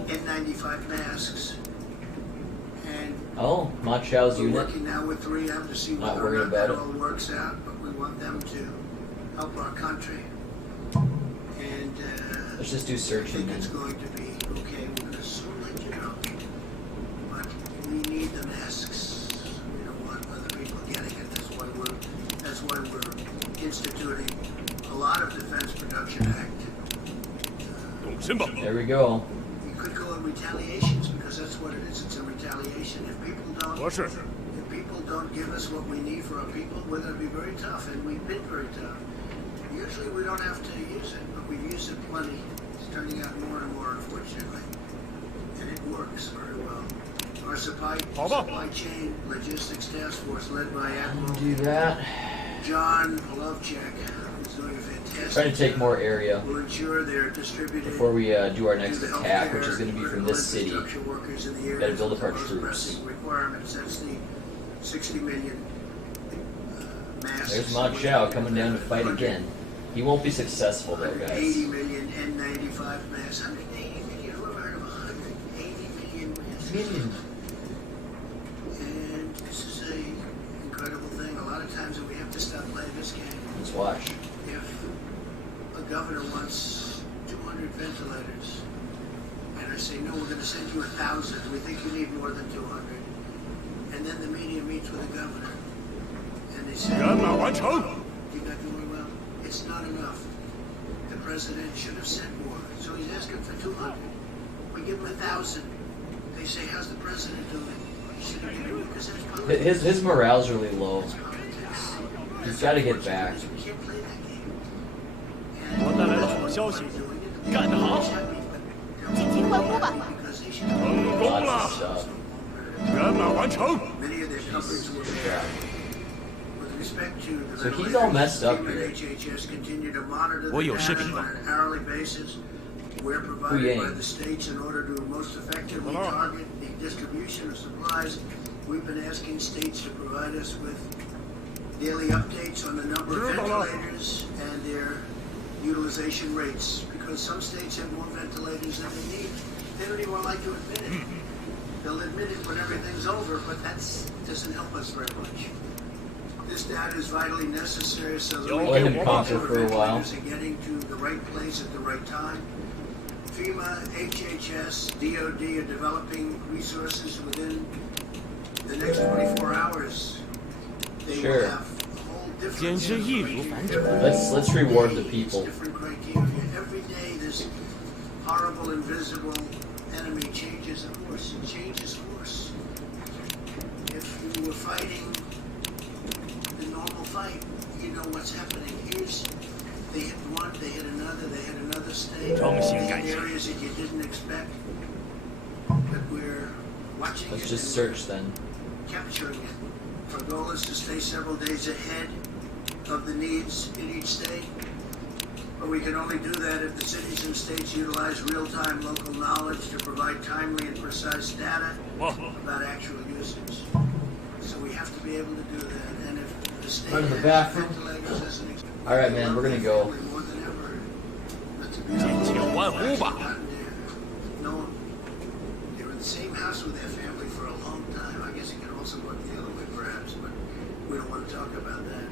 N95 masks? And Oh, Ma Chao's we're unit. working now with 3M to see Not whether or worried not about that it. all works out. But we want them to help our country. And Let's just do I searching. think it's going to be okay. We're going to soon let you know. But we need the masks. We don't want other people getting it. That's why we're instituting a lot of Defense Production Act. There we go. We could call it retaliations because that's what it is. It's a retaliation. If people don't give us what we need for our people, we're going to be very tough, and we've been very tough. Usually we don't have to use it, but we've used it plenty. It's turning out more and more, unfortunately. And it works very well. Our supply chain logistics task force led by Admiral Do that. John Lovchek is doing a fantastic Trying to take job. more area We'll ensure they're distributed before we do our next to the attack, which healthcare, is going to be from critical this city. infrastructure workers in the Gotta areas build with up our the most troops. pressing requirements. That's the 60 million masks. There's Ma Chao coming down to fight again. He won't be successful though, 80 guys. million N95 masks. 180 million. Who ever heard of 180 million masks? And this is a incredible thing. A lot of times we have to stop playing this game. Let's watch. We governor wants 200 ventilators. And I say, no, we're going to send you 1,000. We think you need more than 200. And then the media meets with the governor. And they say, you're not doing well. It's not enough. The president should have sent more. So he's asking for 200. We give him 1,000. They say, how's the president doing? He should have given it because that's politics. His morale's really low. He's got to get back. We can't play that game. 我带来了好消息，干得好！尽情欢呼吧！成功了，圆满完成。 Many of their companies were there. With respect to the So he's all messed up here. HHS continue to monitor 我 the 有 data 视频了 on an hourly basis. We're provided by the states in order to most effectively target the distribution of supplies. We've been asking states to provide us with daily updates on the number of ventilators and their utilization rates, because some states have more ventilators than they need. They don't even like to admit it. They'll admit it when everything's over, but that doesn't help us very much. This data is vitally necessary so that we Let can him conquer for a while. ventilators are getting to the right place at the right time. FEMA, HHS, DOD are developing resources within the next 24 hours. They Sure. will have a whole different 简直易如反掌。 Let's reward the people. different criteria. Every day this horrible, invisible enemy changes course. It changes course. If you were fighting the normal fight, you know what's happening. Here's they hit one, they hit another state. They hit areas that you didn't expect. But we're watching Let's it just and search then. capturing it. Our goal is to stay several days ahead of the needs in each state. But we can only do that if the cities and states utilize real-time local knowledge to provide timely and precise data about actual usage. So we have to be able to do that. And if the state Run to the has bathroom. ventilators as an example, All right, man, we're gonna go. more than ever. But to be 尽情欢呼吧！ no, they were in the same house with their family for a long time. I guess it could also work the other way, perhaps, but we don't want to talk about that.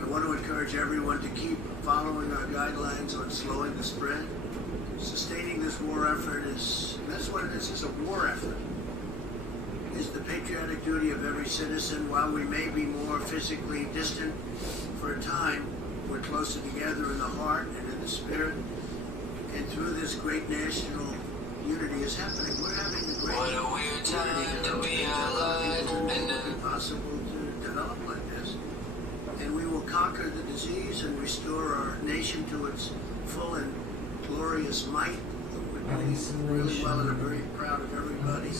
I want to encourage everyone to keep following our guidelines on slowing the spread. Sustaining this war effort that's what it is, it's a war effort. It's the patriotic duty of every citizen. While we may be more physically distant for a time, we're closer together in the heart and in the spirit. And through this great national unity is happening. We're having the great unity to be alive. It would be possible to develop like this. And we will conquer the disease and restore our nation to its full and glorious might. We're doing really well, and I'm very proud of everybody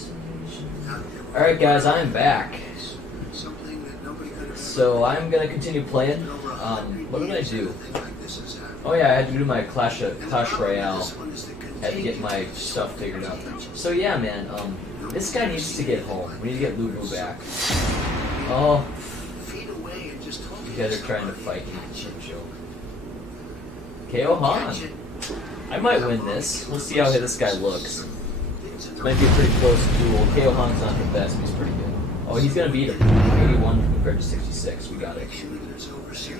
out there. Alright guys, I am back. Something that nobody could have So I'm gonna continue playing. What did I do? Oh yeah, I had to do my Clash Royale. Had to get my stuff figured out. So yeah, man, this guy needs to get home. We need to get Lubu back. Oh, you guys are trying to fight me. It's a joke. KO Han. I might win this. We'll see how this guy looks. Might be a pretty close duel. KO Han's not the best, but he's pretty good. Oh, he's gonna beat him. 81 compared to 66. We got it.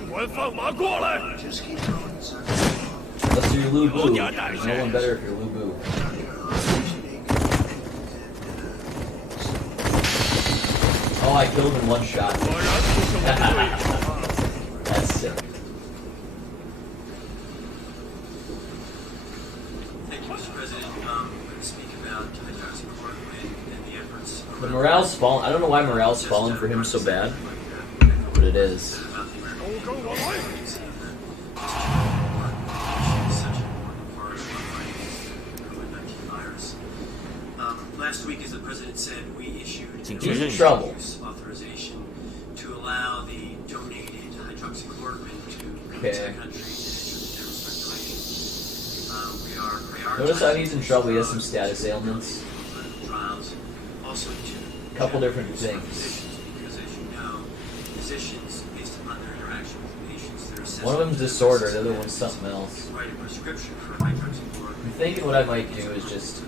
官放马过来！ Let's do your Lubu. There's no one better if you're Lubu. Oh, I killed him in one shot. That's sick. Thank you, Mr. President. I'm going to speak about hydroxychloroquine and the efforts. The morale's fallen. I don't know why morale's fallen for him so bad, but it is. Last week, as the president said, we issued He's in trouble. use authorization to allow the donated hydroxychloroquine to come to the country to distribute their respective nations. We are prioritizing. Notice how he's in trouble. He has some status ailments. Trials, also to Couple different things. because, as you know, physicians, based upon their interaction with patients, their assessment. One of them's disorder, the other one's something else. Write a prescription for hydroxychloroquine. I'm thinking what I might do is just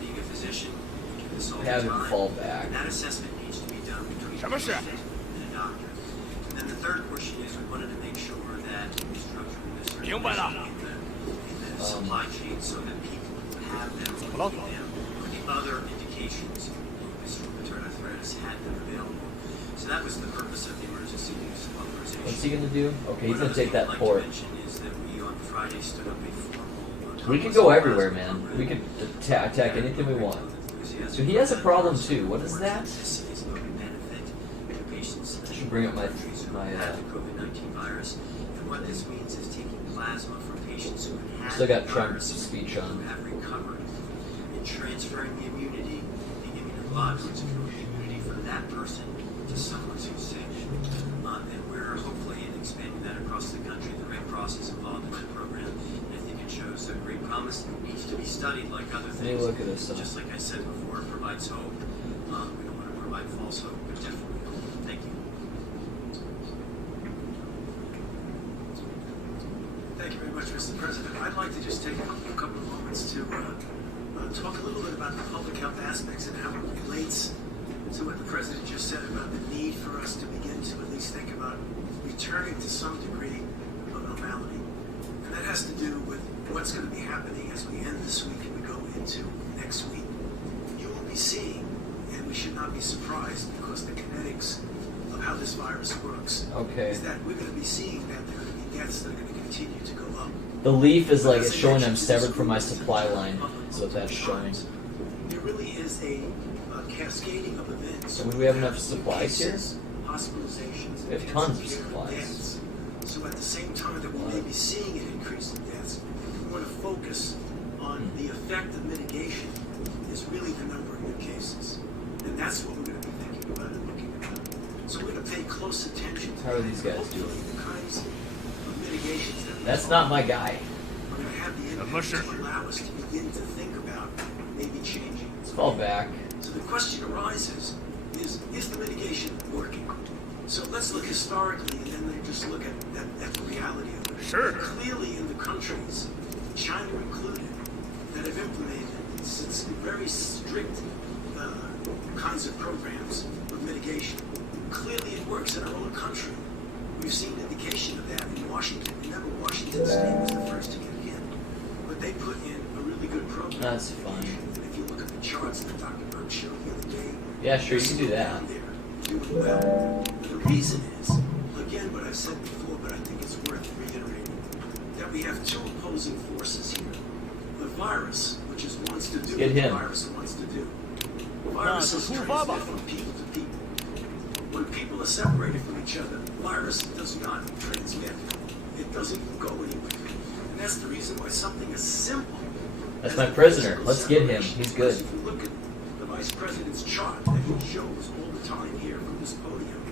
Being a physician, you do this all have the him time. fall back. That assessment needs to be done between a patient and a doctor. And then the third portion is we wanted to make sure that we structured this in the supply chain so that people who have them, or the other indications of lupus rheumatoid arthritis had them available. So that was the purpose of the emergency use authorization. What's he gonna do? Okay, he's gonna take that What port. I'd like to mention is that we on Friday stood up a formal. We could go everywhere, man. We could attack anything we want. So he has a problem too. What is that? I should bring up my COVID-19 virus. And what this means is taking plasma from patients who have Still got the Trump's virus, speech who on. have recovered, and transferring the immunity, the immunoglobulins, the immunity from that person to someone who's sick. And we're hopefully expanding that across the country. The Red Cross is involved in that program. And I think it shows a great promise. It needs to be studied like other things. Hey, look at this. Just like I said before, it provides hope. We don't want to provide false hope, but definitely hope. Thank you. Thank you very much, Mr. President. I'd like to just take a couple of moments to talk a little bit about the public health aspects and how it relates to what the President just said about the need for us to begin to at least think about returning to some degree of normality. And that has to do with what's going to be happening as we end this week and we go into next week. You will be seeing, and we should not be surprised because the kinetics of how this virus works is that we're going to be seeing that there are going to be deaths that are going to continue to go up. The leaf is like it's showing I'm severed from my supply line. So that's showing. There really is a cascading of events. So would we have enough supplies here? Hospitalizations. We have tons of supplies. So at the same time that we may be seeing an increase in deaths, we want to focus on the effect of mitigation is really the number of new cases. And that's what we're going to be thinking about and looking at. So we're going to pay close attention to How are these guys doing? the kinds of mitigations that That's not my guy. we're going to have the impact to allow us to begin to think about maybe changing. Let's fall back. So the question arises, is the mitigation working? So let's look historically and then just look at the reality of it. Sure. Clearly in the countries, China included, that have implemented very strict kinds of programs of mitigation. Clearly it works in our own country. We've seen indication of that in Washington. Remember, Washington State was the first to get hit. But they put in a really good program. That's fine. And if you look at the charts that Dr. Berg showed the other day, Yeah, sure, you can do that. doing well. The reason is, again, what I've said before, but I think it's worth reiterating, that we have two opposing forces here. The virus, which is wants to do Get what the him. virus wants to do. The virus is transmitted from people to people. When people are separated from each other, the virus does not transmit. It doesn't go anywhere. And that's the reason why something as simple That's as my the prisoner. physical Let's get him. separation, He's good. If you look at the Vice President's chart that he shows all the time here from this podium,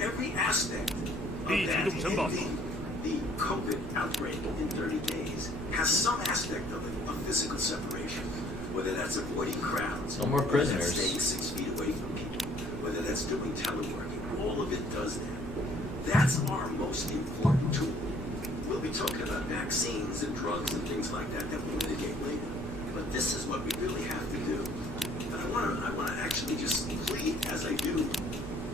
every aspect of that ending the COVID outbreak in 30 days has some aspect of it, of physical separation. Whether that's avoiding crowds, No more whether that's prisoners. staying 6 feet away from people, whether that's doing teleworking, all of it does that. That's our most important tool. We'll be talking about vaccines and drugs and things like that that we'll mitigate later. But this is what we really have to do. And I want to actually just plead, as I do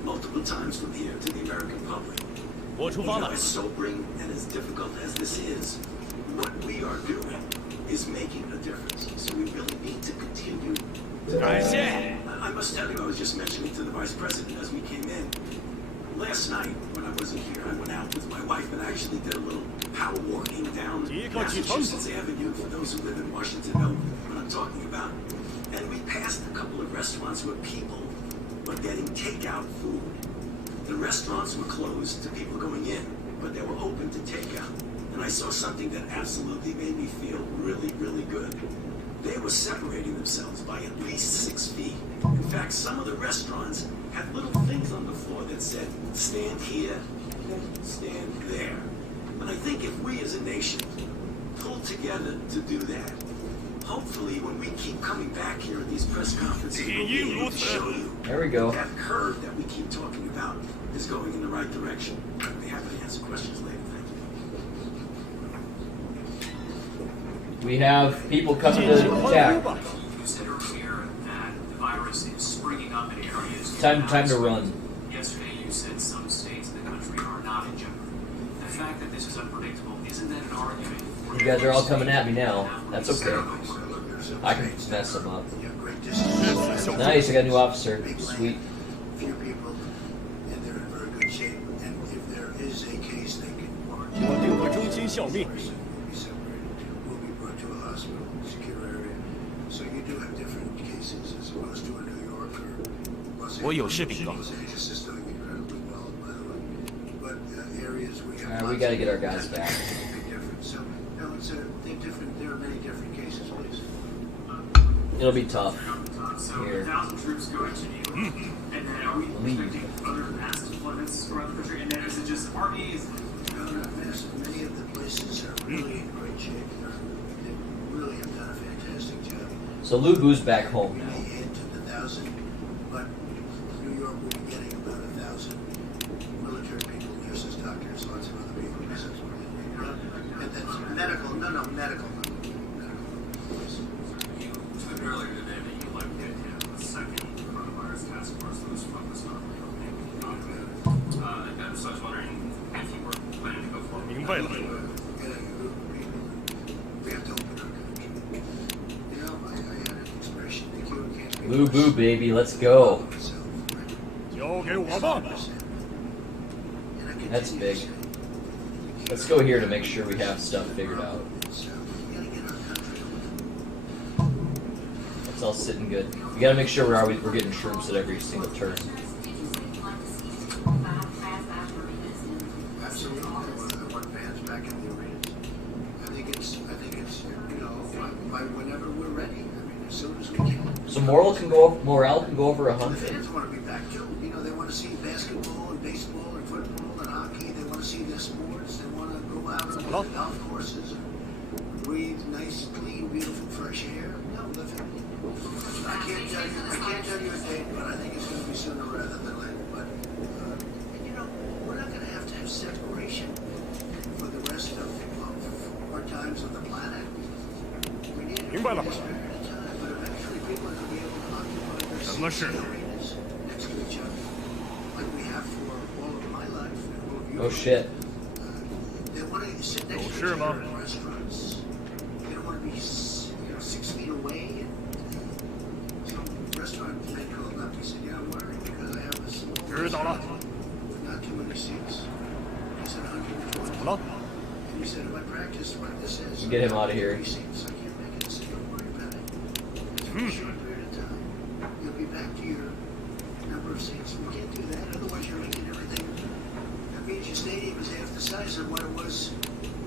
multiple times from here, to the American public. As sobering and as difficult as this is, what we are doing is making a difference. So we really need to continue to I must tell you, I was just mentioning to the Vice President as we came in, last night when I wasn't here, I went out with my wife and actually did a little power walking down Massachusetts Avenue. For those who live in Washington know what I'm talking about. And we passed a couple of restaurants where people were getting takeout food. The restaurants were closed to people going in, but they were open to takeout. And I saw something that absolutely made me feel really, really good. They were separating themselves by at least 6 feet. In fact, some of the restaurants had little things on the floor that said, stand here, stand there. And I think if we as a nation pull together to do that, hopefully when we keep coming back here at these press conferences, we'll be able to show you There we go. that curve that we keep talking about is going in the right direction. I'd be happy to answer questions later. Thank you. We have people coming to attack. You said earlier that the virus is springing up in areas. Time to run. Yesterday you said some states that the country are not in jeopardy. The fact that this is unpredictable isn't then an argument. You guys are all coming at me now. That's okay. I can mess them up. Nice, I got a new officer. Sweet. Few people, and they're in very good shape. And if there is a case, they can warrant 我定会忠心效命。 will be separated, will be brought to a hospital, secure area. So you do have different cases as opposed to in New York or Los Angeles. 我有事禀告。 Los Angeles is doing incredibly well, by the way. But areas we have. Alright, we gotta get our guys back. Big difference. So no, they're different. There are many different cases, please. It'll be tough. So Here. 1,000 troops going to New York, and then are we expecting other mass deployments around the country? And then is it just armies? No, not massive. Many of the places are really in great shape. They really have done a fantastic job. So Lou Boo's back home We now. may add to the 1,000, but New York will be getting about 1,000 military people, nurses, doctors, lots of other people. And that's medical. No, medical. You said earlier today that you like the idea of a second coronavirus task force that was focused on and so I was wondering if you were planning to go forward. 明白了。 We have to open our country. You know, I had an expression, the cure can't be Lou Boo, baby, let's go. 交给我吧。 That's big. Let's go here to make sure we have stuff figured out. It's all sitting good. We gotta make sure we're getting troops at every single turn. Absolutely. I want fans back in the arenas. I think it's you know, by whenever we're ready. I mean, as soon as we can. So morale can go over The 100. fans want to be back too. You know, they want to see basketball and baseball and football and hockey. They want to see their sports. They want to go out on the golf courses and breathe nice, clean, beautiful, fresh air. No, I can't tell you a date, but I think it's going to be sooner rather than later. But you know, we're not going to have separation for the rest of our times on the planet. We need it for this period of time, but eventually people are going to be able to occupy their seats in arenas next to each other, like we have for all of my life and all of your Oh shit. They want to sit next to each other in restaurants. They don't want to be 6 feet away. And some restaurant man called up. He said, "Yeah, I'm worried because I have a small restaurant with not too many seats." He said 120. And he said, "If I practice what this is, Get him out of here. 3 seats. I can't make it." I said, "Don't worry about it. It's for a short period of time. You'll be back to your number of seats. We can't do that. Otherwise, you're making everything. That means your stadium is half the size of what it was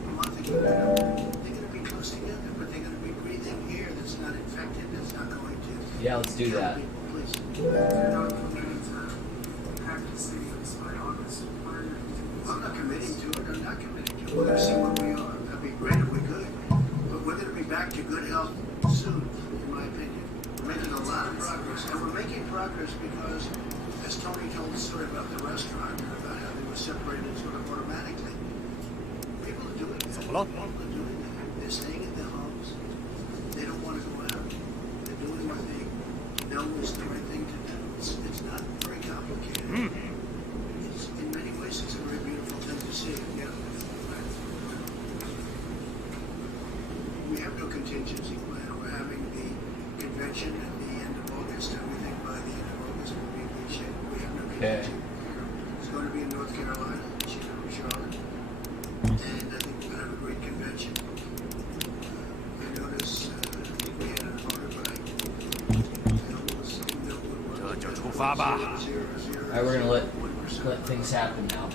a month ago. They're going to be close together, but they're going to be breathing air that's not infected, that's not going to. Yeah, let's do that. Please. I'm not committing to it. I'm not committing to it. We're going to see what we are. That'd be great if we could. But we're going to be back to good health soon, in my opinion. We're making a lot of progress. And we're making progress because, as Tony told the story about the restaurant, about how they were separated sort of automatically. People are doing that. People are doing that. They're staying in their homes. They don't want to go out. They're doing what they know is the right thing to do. It's not very complicated. It's, in many ways, it's a very beautiful thing to see. Yeah. We have no contingency plan. We're having the convention at the end of August, and we think by the end of August we'll be in good shape. We have no contingency. It's going to be in North Carolina, Charlotte, and I think we're going to have a great convention. I noticed, I think we had an order, but I almost know what这就出发吧。 Alright, we're gonna let things happen now.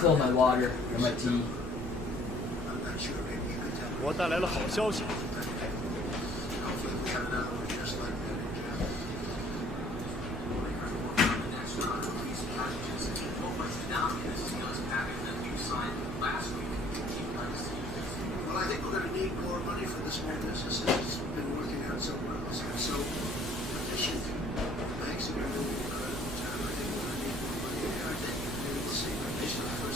Fill my water or my tea. 我带来了好消息。 Well, I think we're going to need more money for the small businesses. It's been working out so well. It's been so efficient. The banks have been doing an incredible job. I think we're going to need more money. I think maybe we'll see my mission the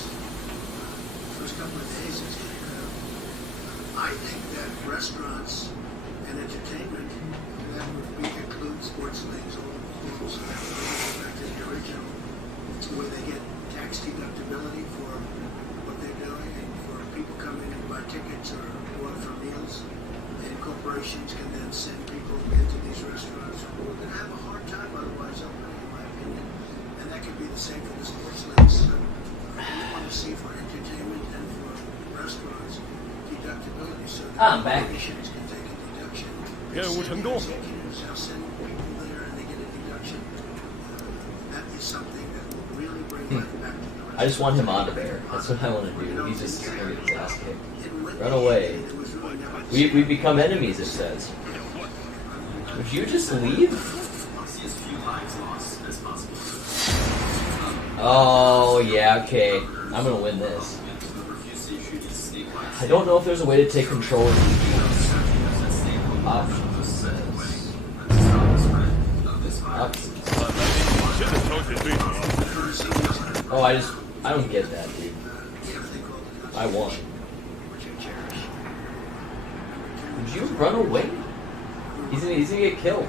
first couple of days is incredible. I think that restaurants and entertainment, that would include sports leagues, all the back to the original, where they get max deductibility for what they're doing, and for people coming in and buy tickets or order for meals. And corporations can then send people into these restaurants who are going to have a hard time otherwise opening, in my opinion. And that could be the same for the sports leagues. So we want to see for entertainment and for restaurants deductibility, so that corporations can take a deduction. 任务成功。 Executives are sending people there and they get a deduction. That is something that will really bring life back to the restaurant. I just want him out of there. That's what I want to do. He's just going to get his ass kicked. Run away. We become enemies, it says. Would you just leave? Oh, yeah, okay. I'm going to win this. I don't know if there's a way to take control of these options. Oh, I don't get that, dude. I won. Would you run away? He's gonna get killed.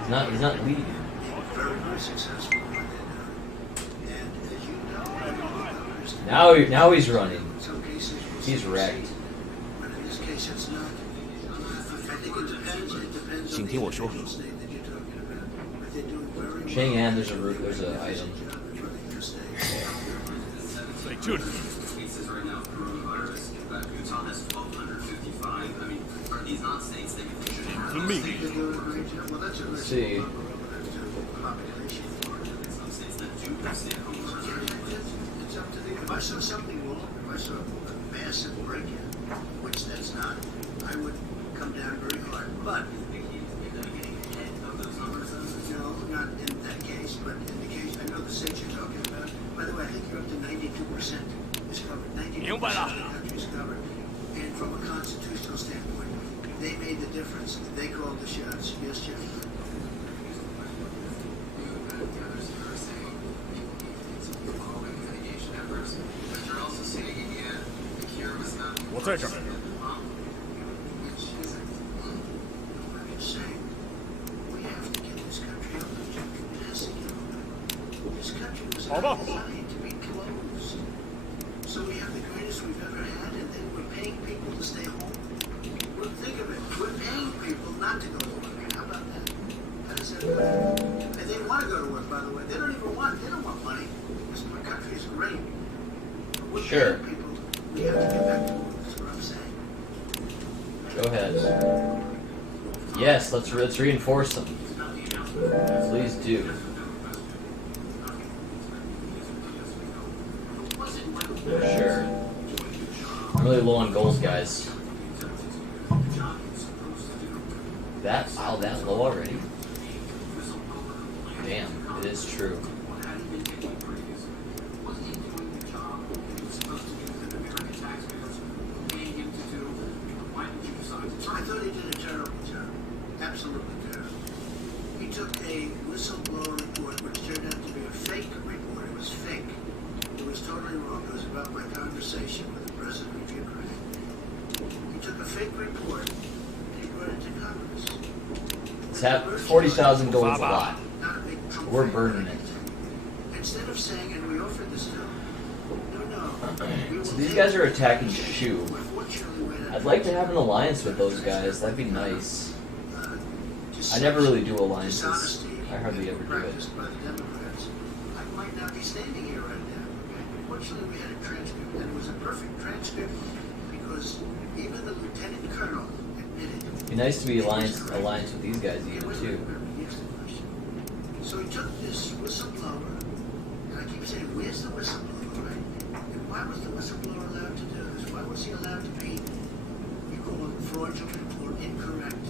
He's not leading. Now he's running. He's wrecked. 请听我说。 Chang'an, there's an item. 在这里。 遵命令。 Let's see. If I saw something wrong, if I saw a massive break-in, which that's not, I would come down very hard. But no, not in that case, but in the case, I know the states you're talking about. By the way, I think you're up to 92% is covered. 92% of the country is covered. And from a constitutional standpoint, they made the difference. They called the shots. Yes, Jeff?我在这儿。 好吧。 So we have the greatest we've ever had, and then we're paying people to stay home. Well, think of it. We're paying people not to go to work. How about that? How does that work? And they want to go to work, by the way. They don't want money. This country is great. But we're paying people. We have to get back to work. That's what I'm saying. Go ahead. Yes, let's reinforce them. Please do. Sure. I'm really low on goals, guys. That low already? Damn, it is true. I thought he did a terrible job. Absolutely terrible. He took a whistleblower report, which turned out to be a fake report. It was fake. It was totally wrong. It was about my conversation with the president of Ukraine. He took a fake report and he brought it to Congress. It's had 40,000 goals a lot. We're burning it. Instead of saying, and we offered this to him, no. So these guys are attacking Shu. I'd like to have an alliance with those guys. That'd be nice. I never really do alliances. I hardly ever do it. I might not be standing here right now. Fortunately, we had a transcript, and it was a perfect transcript because even the lieutenant colonel admitted. It'd be nice to be alliance with these guys even too. So he took this whistleblower, and I keep saying, where's the whistleblower, right? And why was the whistleblower allowed to do this? Why was he allowed to be, you call it fraudulent or incorrect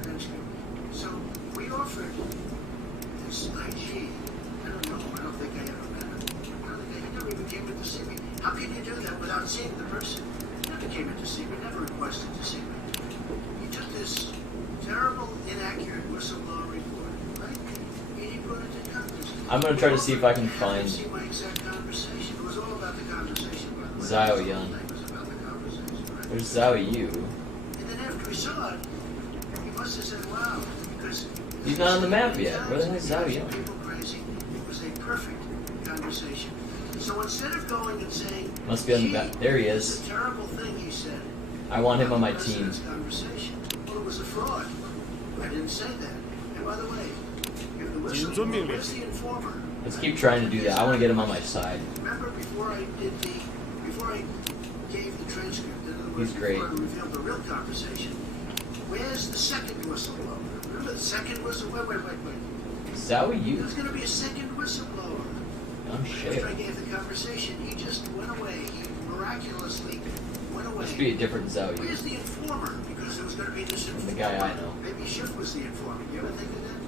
transcript? So we offered this IG, I don't know, I don't think I ever met him. He never even came in to see me. How can you do that without seeing the person? He never came in to see me, never requested to see me. He took this terrible, inaccurate whistleblower report, right? And he brought it to Congress. I'm gonna try to see if I can find See my exact conversation. It was all about the conversation. Zhao Yun. There's Zhao Yu. And then after he saw it, he must have said, wow, because He's not on the map yet. Where the heck is Zhao Yun? people crazy. It was a perfect conversation. So instead of going and saying, Must be on the back. There he is. It's a terrible thing he said. I want him on my team. Conversation. Well, it was a fraud. I didn't say that. And by the way, if the whistleblower, where's the informer? Let's keep trying to do that. I want to get him on my side. Remember before I gave the transcript, in other words, He's great. before I revealed the real conversation, where's the second whistleblower? Remember the second whistleblower? Wait. Zowie, There's going to be a second whistleblower. Oh shit. After I gave the conversation, he just went away. He miraculously went away. Must be a different Zowie. Where's the informer? Because there was going to be this informer. The guy I know. Maybe Schiff was the informant. You ever think of that?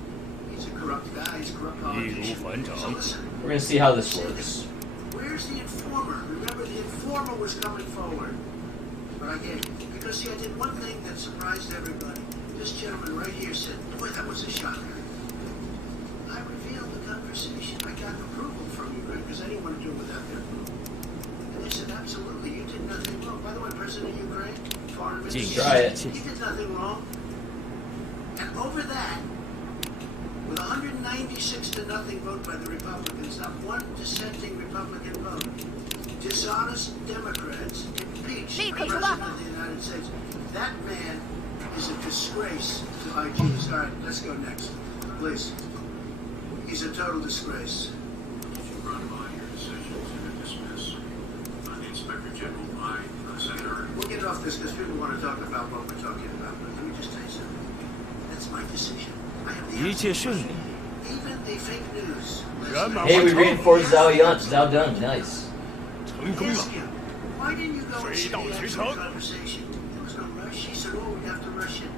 He's a corrupt guy. He's a corrupt politician. So listen. We're gonna see how this works. Where's the informer? Remember, the informer was coming forward. But I gave it. Because, see, I did one thing that surprised everybody. This gentleman right here said, boy, that was a shocker. I revealed the conversation. I got approval from Ukraine because I didn't want to do it without their approval. And they said, absolutely, you did nothing wrong. By the way, President of Ukraine, Foreign Minister, Try it. he did nothing wrong. And over that, with 196 to nothing vote by the Republicans, not one dissenting Republican vote, dishonest Democrats impeached the President of the United States. That man is a disgrace to IGs. All right, let's go next. Please. He's a total disgrace. Did you run by your decision to dismiss the Inspector General by Senator? We'll get off this because people want to talk about what we're talking about. But let me just tell you something. That's my decision. I have the even the fake news. Hey, we reinforced Zhao Dun. Nice. Ask him, why didn't you go and see the actual conversation? There was no rush. He said, oh, we have to rush it.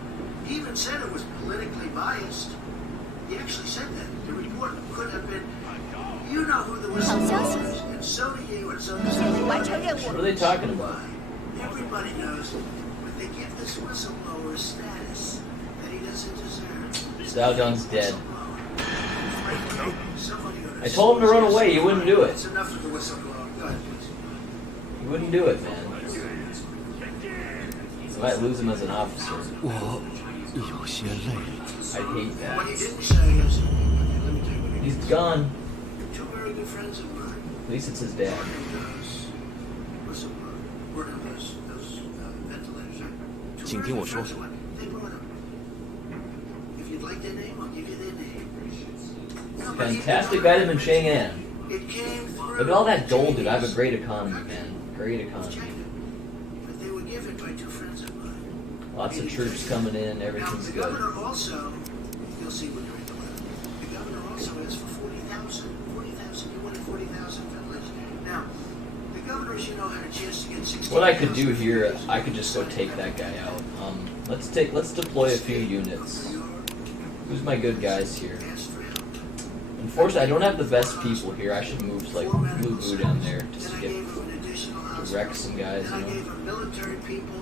He even said it was politically biased. He actually said that. The report could have been, you know who the whistleblower is, and so do you, and so does everybody. What are they talking about? Everybody knows, but they give this whistleblower a status that he doesn't deserve. Zhao Dun's dead. I told him to run away. He wouldn't do it. It's enough of the whistleblower. Go ahead, please. He wouldn't do it, man. I might lose him as an officer. I hate that. What he didn't say is, let me tell you what he He's gone. Two very good friends of mine. At least it's his dad. Work on those ventilators.请听我说。 They brought them. If you'd like their name, I'll give you their name. Fantastic vitamin Chang'an. It came through. Look at all that gold, dude. I have a great economy, man. Great economy. But they were given by two friends of mine. Lots of troops coming in. Everything's The good. governor also, you'll see when you read the letter, the governor also asked for 40,000. 40,000. He wanted 40,000 ventilators. Now, the governor, as you know, had a chance to get 60,000. What I could do here, I could just go take that guy out. Let's deploy a few units. Who's my good guys here? Unfortunately, I don't have the best people here. I should move Blue down there just to wreck some guys, you I know. gave them military people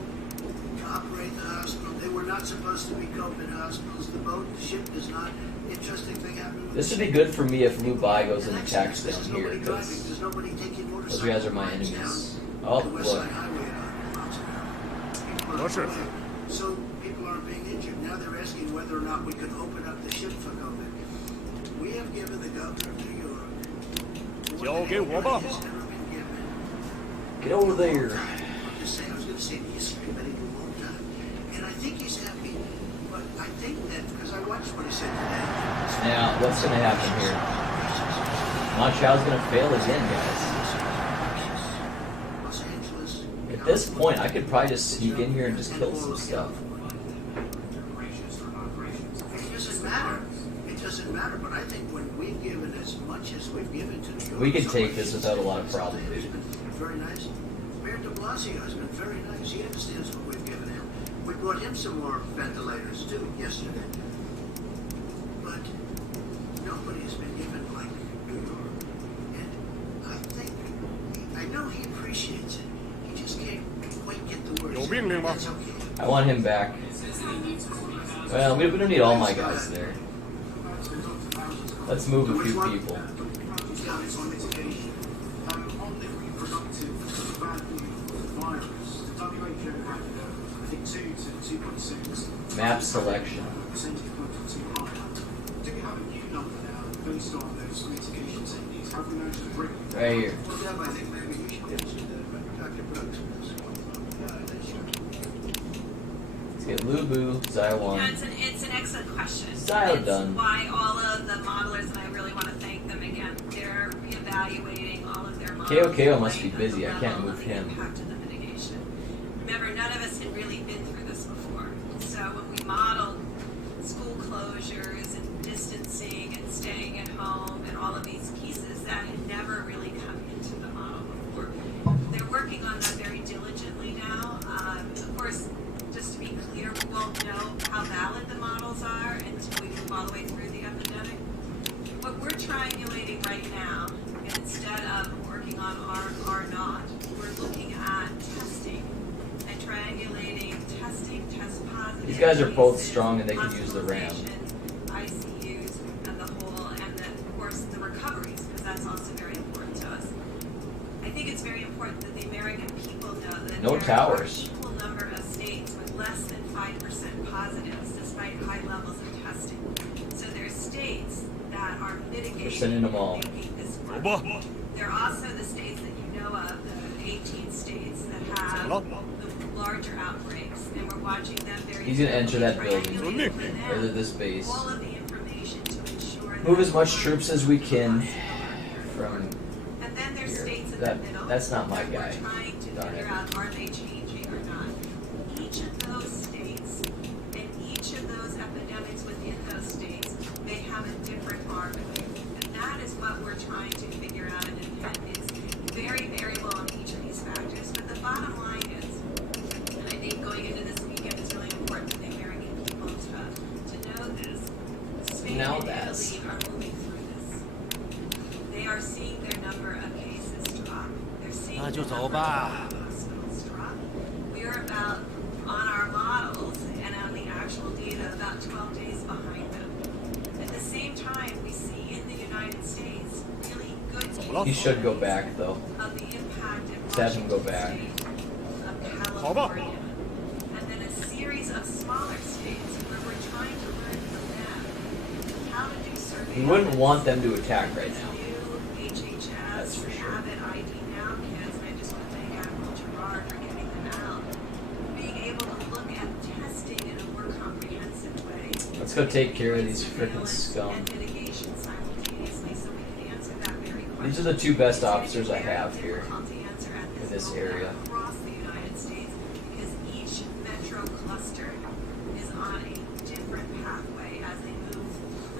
to operate the hospital. They were not supposed to be COVID hospitals. The boat, the ship is not. Interesting thing happened. This would be good for me if Liu Bai goes and attacks down here, because those guys are my enemies. Oh, look. So people aren't being injured. Now they're asking whether or not we could open up the ship for COVID. We have given the governor of New York. Get over there. I was going to say the history, but it a long time. And I think he's happy. But I think that, because I watched what he said today. Now, what's going to happen here? Ma Chao's going to fail again, guys. Los Angeles. At this point, I could probably just sneak in here and just kill some stuff. It doesn't matter. It doesn't matter, but I think when we've given as much as we've given to New York, We could take this without a lot of problem, dude. very nice. Mayor de Blasio has been very nice. He understands what we've given him. We brought him some more ventilators too yesterday. But nobody has been given like New York. And I think, I know he appreciates it. He just can't quite get the words. That's okay. I want him back. Well, we don't need all my guys there. Let's move a few people. Map selection. Right here. Well, Deb, I think maybe you should answer that. Dr. Brooks was Let's get Lubu, Xia 1. It's an excellent question. Xia It's done. why all of the modelers, and I really want to thank them again, they're reevaluating all of their models. KO must be busy. I can't move him. Impact of the mitigation. Remember, none of us had really been through this before. So when we modeled school closures and distancing and staying at home and all of these pieces, that had never really come into the model before. They're working on that very diligently now. Of course, just to be clear, we won't know how valid the models are until we move all the way through the epidemic. What we're triangulating right now, instead of working on R0, we're looking at testing and triangulating testing, test positive. These guys are both strong and they can use the RAM. ICUs and the whole, and then of course the recoveries, because that's also very important to us. I think it's very important that the American people know that No there towers. are an equal number of states with less than 5% positives, despite high levels of testing. So there's states that are mitigating. We're sending them all. Making this work. There are also the states that you know of, the 18 states that have the larger outbreaks, and we're watching them very. He's gonna enter that building. Or this base. Move as much troops as we can from And then there's here. states in the middle. That's not my that guy. We're trying to Darn figure it. out, are they changing or not? Each of those states and each of those epidemics within those states, they have a different arm. And that is what we're trying to figure out. And it's very variable on each of these factors. But the bottom line is, and I think going into this weekend is really important for the American people to know this. Spain Now and that's- Italy are moving through this. They are seeing their number of cases drop. They're seeing Na the就走 number 吧。 of hospitals drop. We are about, on our models and on the actual data, about 12 days behind them. At the same time, we see in the United States really good He should go back though. of the impact in Let's have him go back. of California, and then a series of smaller states where we're trying to learn from them how to do surveillance. We wouldn't want them to attack right now. New HHS, That's for sure. Abbott ID Now kits, and I just want to thank Admiral Gerard for getting them out. Being able to look at testing in a more comprehensive way. Let's go take care of these frickin' Surveillance scum. and mitigation simultaneously, so we can answer that very question. These are the two best officers I have here Difficult to answer at in this area. across the United States, because each metro cluster is on a different pathway as they move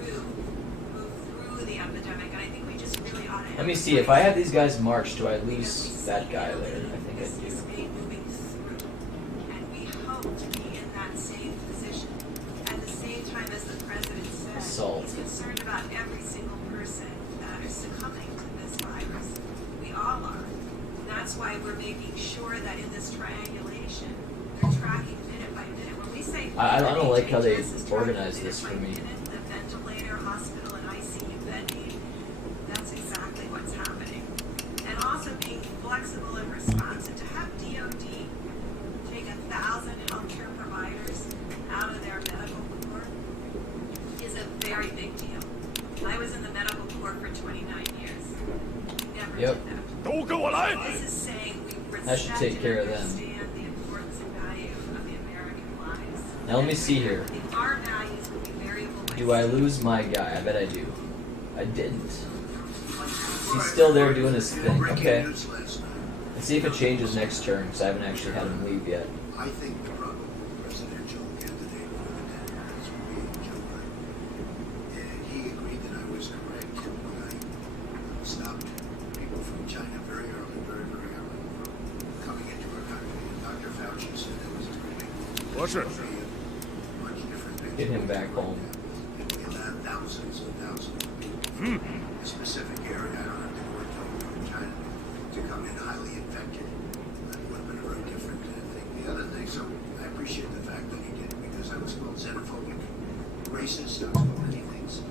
through the epidemic. And I think we just really ought to. Let me see, if I have these guys march, do I lose that guy there? I think I This is do. me moving through, and we hope to be in that same position. At the same time, as the president said, Assault. he's concerned about every single person that is succumbing to this virus. We all are. And that's why we're making sure that in this triangulation, they're tracking minute by minute. When we say I don't like how they HHS is tracking organize this for minute me. by minute, the ventilator, hospital, and ICU bed need, that's exactly what's happening. And also being flexible and responsive. To have DOD take 1,000 healthcare providers out of their medical corps is a very big deal. I was in the medical corps for 29 years. Never Yep. did that. 都跟我来！ This is saying we I should respect take and care of them. understand the importance and value of the American lives. Now let me see here. I think our values will be variable by Do I lose my guy? I bet I do. I didn't. He's still there doing his thing. Okay. News last night. Let's see if it changes next turn, because I haven't actually had him leave yet. I think the probable presidential candidate for the Democrats will be Joe Biden. And he agreed that I was correct when I stopped people from China very early, very early, from coming into our country. And Dr. Fauci said it was a pretty big 博士， much different picture. Get him back home. And we allowed thousands and thousands of people from a specific area. I don't have to go into China to come in highly infected. That would have been a very different thing. The other thing, so I appreciate the fact that he did it because I was called xenophobic, racist. I was called many things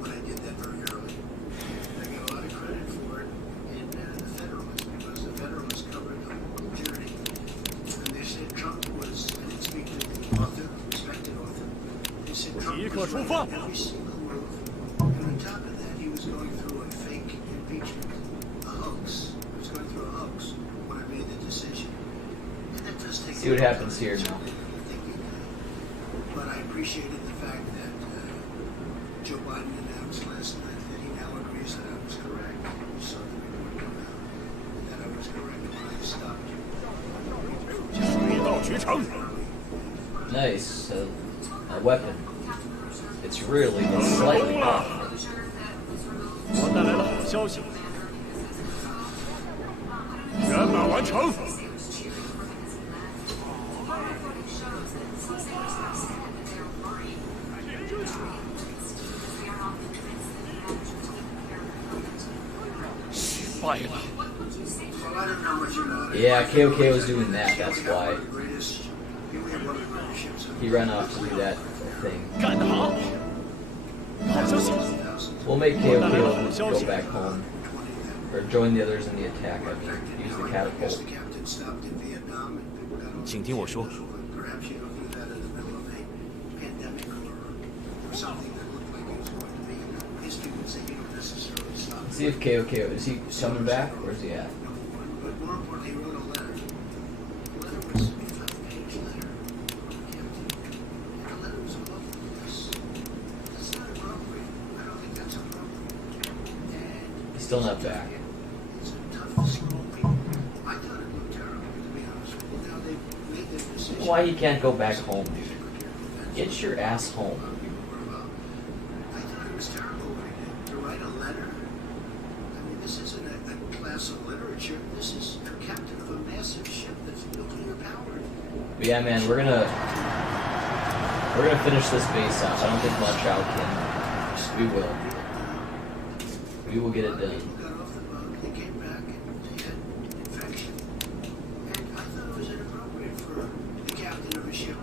when I did that very early. I got a lot of credit for it in the Federalist because the Federalist covered the whole journey. And they said Trump was, I didn't speak to the author, respected author. They said Trump 即刻 was 出 right 发 on every single move. And on top of that, he was going through a fake impeachment. See what happens here now. But I appreciated the fact that Joe Biden announced last night that he now agrees that I was correct. So the report came out that I was correct when I stopped you. 水到渠成。 Nice. A weapon. It's really slightly off. 我带来了好消息，圆满完成。 坏了。 Well, I don't know much about it. Yeah, KOK was doing that. That's why Greatest, we have one of the greatest ships he ran off to do that thing. 干得好！好消息， We'll make KOK go back home. Or join the others in the attack. I mean, use the catapult. The captain stopped in Vietnam and people got all 请听我说， perhaps you don't do that in the middle of a pandemic or something that looked like it was going to be. History would say you don't necessarily stop. See if KOK is he coming back? Where's he at? But more importantly, he wrote a letter. The letter was a 5-page letter from the captain. And the letter was all over this. That's not appropriate. I don't think that's appropriate. And He's still not back. it's a tough, slow people. I thought it looked terrible, to be honest with you. Now they've made their decision. Why he can't go back home, dude? Get your ass home. I thought it was terrible what he did, to write a letter. I mean, this isn't a class of literature. This is a captain of a massive ship that's nuclear powered. But yeah, man, we're gonna finish this base off. I don't think much out can. We will. We will get it done. People got off the boat, they came back, and they had infection. And I thought it was inappropriate for the captain of a ship.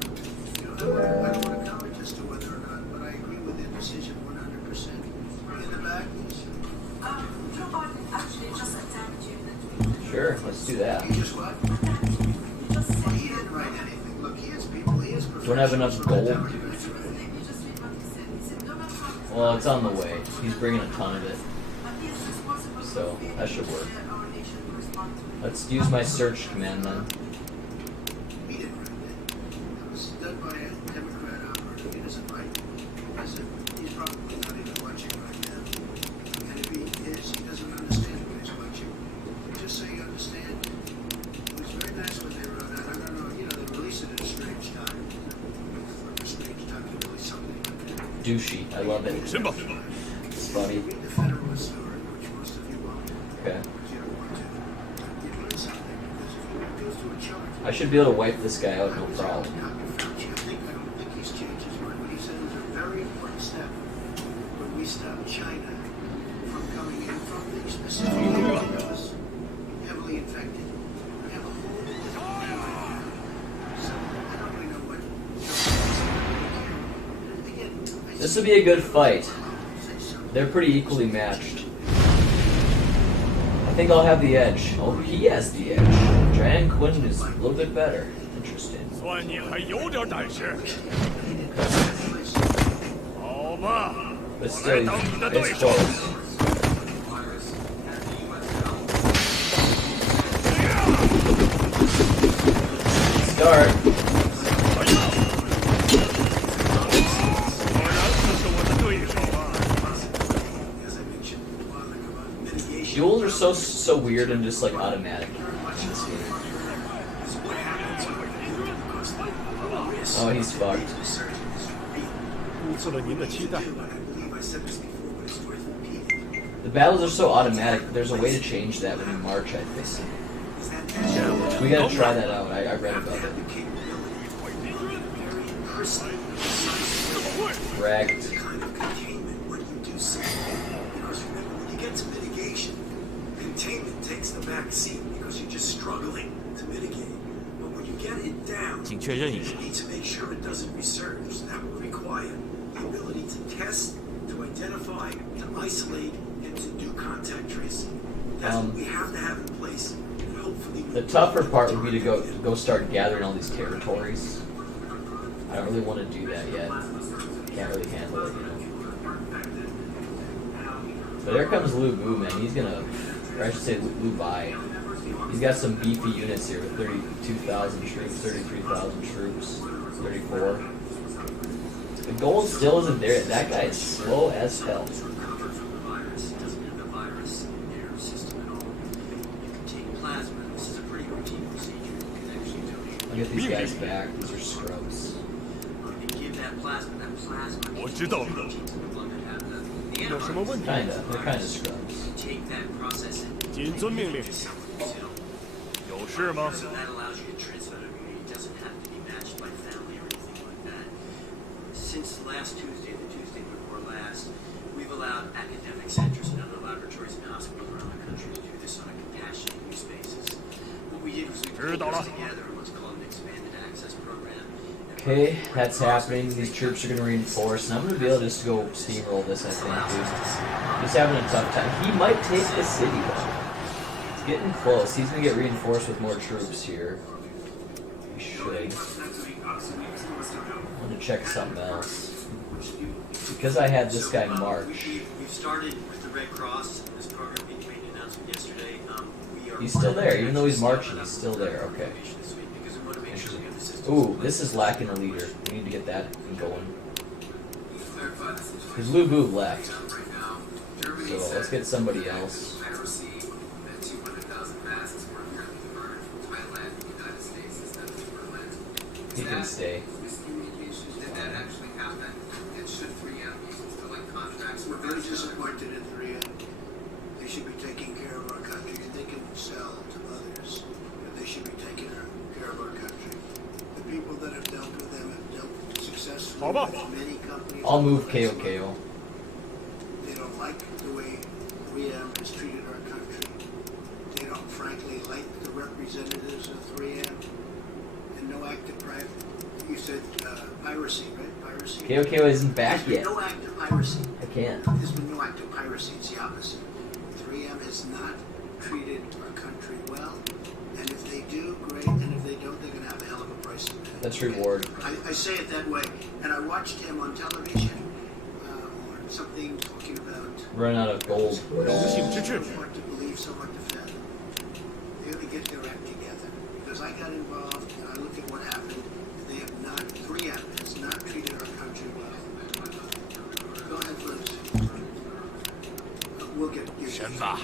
You know, I don't want to comment as to whether or not, but I agree with their decision 100%. In the back, Joe Biden actually just attacked you. Sure, let's do that. he just what? He didn't write anything. Look, he has people, he has Don't have enough professionals gold. from every- You just read what he said. He said Donald Trump is Well, it's on the way. He's bringing a ton of it. but he is responsible So, for that should work. our nation to respond to. Let's use my search command then. He didn't write it. It was done by a Democrat operative. He doesn't write it. He's probably not even watching right now. And if he is, he doesn't understand what he's watching. Just so you understand, it was very nice what they wrote out. I don't know, you know, they released it at a strange time. A strange time to release something. Douchey. I love it. Simba， It's funny. Read the Federalist story, which most of you won't. Okay. Because you don't want to. You learn something, because if he goes to a charge, I should be able to wipe this guy out, no problem. I don't think he's changed his mind, but he said it was a very important step when we stopped China from coming in from the specific area that was heavily infected. We have a whole different area. So I don't really know what. Again, This would be a good fight. They're pretty equally matched. I think I'll have the edge. Oh, he has the edge. Dran Quinn is a little bit better. Interesting. 算你还有点胆识。好吧， But 我 still, 来当你的对 it's 手。 close. Start. 果然不是我的对手啊！ as I mentioned a while ago about mitigation. Duels are so weird and just like automatic. Oh, he's fucked. 辜负了您的期待。 The battles are so automatic. There's a way to change that when you march, I think. We gotta try that out. I read about it. Ragged. Kind of containment when you do something. Because remember, when you get to mitigation, containment takes the back seat because you're just struggling to mitigate. But when you get it down, 请确认一下 you need to make sure it doesn't resurge. That will require the ability to test, to identify, to isolate, and to do contact tracing. That's what we have to have in place. And hopefully The tougher part would be to go start gathering all these territories. I don't really want to do that yet. Can't really handle it, you know. But there comes Lu Bu, man. He's gonna, or I should say Lu Bai. He's got some beefy units here with 32,000 troops, 33,000 troops, 34. The gold still isn't there. That guy is slow as hell. I'll get these guys back. These are scrubs. 我知道了。有什么问题？ They're kind of scrubs. 谨遵命令。有事吗？ Since last Tuesday, the Tuesday before last, we've allowed academic centers and other laboratories and hospitals around the country to do this on a compassionate use basis. What we did was we put this together in what's called an expanded access program. Okay, that's happening. These troops are going to reinforce, and I'm going to be able to just go steamroll this, I think, dude. He's having a tough time. He might take the city, though. He's getting close. He's going to get reinforced with more troops here. He should. I want to check something else. Because I had this guy march. We've started with the Red Cross. This program being made an announcement yesterday. He's still there, even though he's marching. He's still there. Okay. Ooh, this is lacking a leader. We need to get that going. Because Lu Bu left. So let's get somebody else. He can stay. We're very disappointed in 3M. They should be taking care of our country. They can sell to others, but they should be taking care of our country. The people that have dealt with them have dealt successfully with many companies. I'll move KO. They don't like the way 3M has treated our country. They don't, frankly, like the representatives of 3M. And no active private. You said piracy, right? Piracy. KO isn't back yet. No active piracy. I can't. There's been no active piracy. It's the opposite. 3M has not treated our country well. And if they do, great. And if they don't, they're going to have a hell of a price to pay. That's reward. I say it that way. And I watched him on television on something talking about... Run out of gold. So hard to believe, so hard to fathom. They got to get their act together. Because I got involved and I looked at what happened. They have not, 3M has not treated our country well. Go ahead, please. We'll get you. 神吧。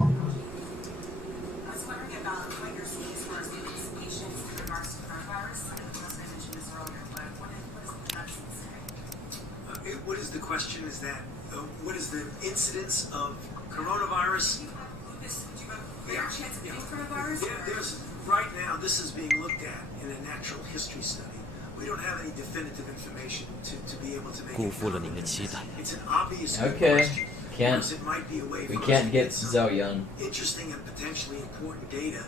I was wondering about what you're seeing as far as the anticipation with regards to coronavirus. I know the president mentioned this earlier, but what is the vaccine saying? What is the question? Is that what is the incidence of coronavirus? Do you have lupus? Do you have a clear chance of getting coronavirus? There's right now. This is being looked at in a natural history study. We don't have any definitive information to be able to make. 辜负了你的期待。 It's an obvious Okay. question. Can't. It might be a way We for us can't to get some Zhao Yun. interesting and potentially important data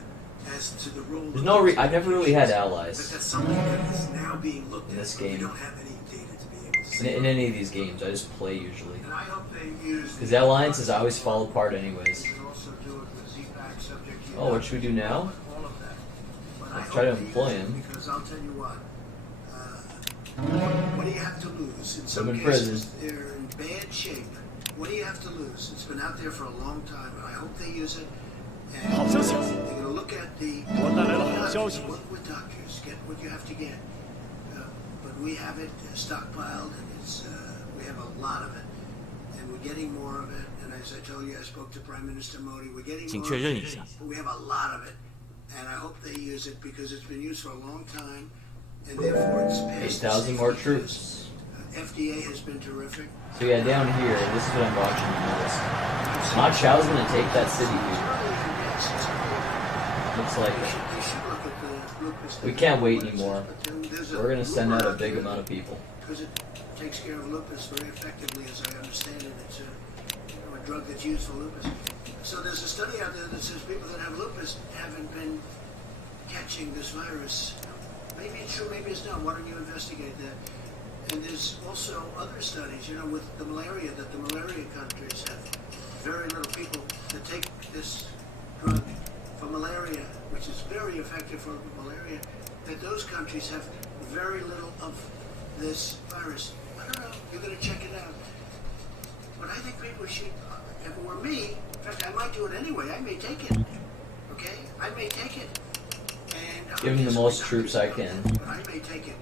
as to the role. There's no. I've never really had allies. But that's something that is now being looked in this at. game. We don't have any data to be able to see. In any of these games, I just play usually. And I hope they use Because alliances always fall apart anyways. Also do it with ZPAC subject to Oh, what should we do now? all of that. But Let's I try to hope they employ use it him. Because I'll tell you what do you have to lose? In Put some him in cases, prison. they're in bad shape. What do you have to lose? It's been out there for a long time, and I hope they use it. And 好消息！ they're going to look at the 我带来了好消息。 work with doctors, get what you have to get. But we have it stockpiled, and we have a lot of it, and we're getting more of it. And as I told you, I spoke to Prime Minister Modi. We're getting 请 more 确 of 认 it, 一下。 but we have a lot of it, and I hope they use it because it's been used for a long time, and therefore it's passed. 8,000 more troops. FDA has been terrific. So yeah, down here, this is what I'm watching the most. Ma Chao's gonna take that city, dude. Looks like it. We can't wait anymore. We're gonna send out a big amount of people. Because it takes care of lupus very effectively, as I understand it. It's a drug that's used for lupus. So there's a study out there that says people that have lupus haven't been catching this virus. Maybe it's true, maybe it's not. Why don't you investigate that? And there's also other studies, with the malaria, that the malaria countries have very little people that take this drug for malaria, which is very effective for malaria, that those countries have very little of this virus. I don't know. You're going to check it out. But I think people should, if it were me, in fact, I might do it anyway. I may take it. I may take it. And Give him the most troops I can. But I may take it.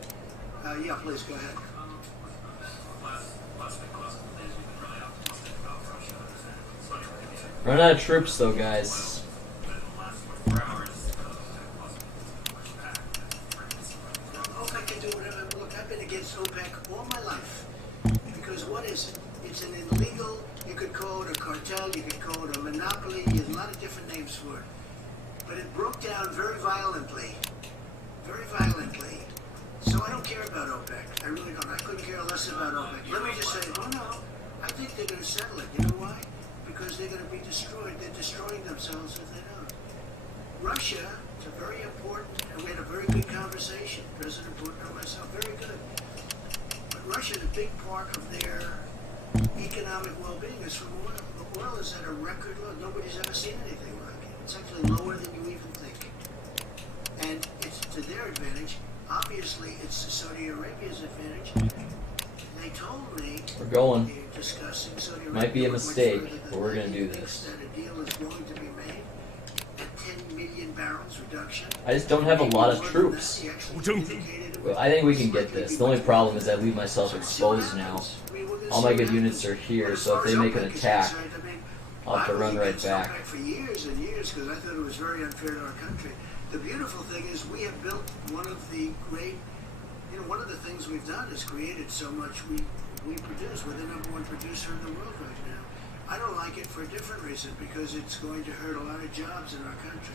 Yeah, please go ahead. Run out of troops, though, guys. OPEC can do whatever. Look, I've been against OPEC all my life. Because what is it? It's an illegal, you could call it a cartel, you could call it a monopoly, there's a lot of different names for it. But it broke down very violently. Very violently. So I don't care about OPEC. I really don't. I couldn't care less about OPEC. Let me just say, oh no, I think they're going to settle it. You know why? Because they're going to be destroyed. They're destroying themselves if they don't. Russia, it's a very important, and we had a very good conversation, President Putin and myself, very good. But Russia, the big part of their economic well-being is from oil. The oil is at a record low. Nobody's ever seen anything like it. It's actually lower than you even think. And it's to their advantage. Obviously, it's to Saudi Arabia's advantage. They told me We're going. they're discussing Saudi Arabia. Might be a mistake, but we're going to do this. That a deal is going to be made at 10 million barrels reduction. I just don't have a lot of troops. Well, I think we can get this. The only problem is I leave myself exposed now. All my good units are here, so if they make an attack, I'll have to run right back. For years and years, because I thought it was very unfair to our country. The beautiful thing is we have built one of the great, one of the things we've done is created so much we produce. We're the number one producer in the world right now. I don't like it for a different reason, because it's going to hurt a lot of jobs in our country,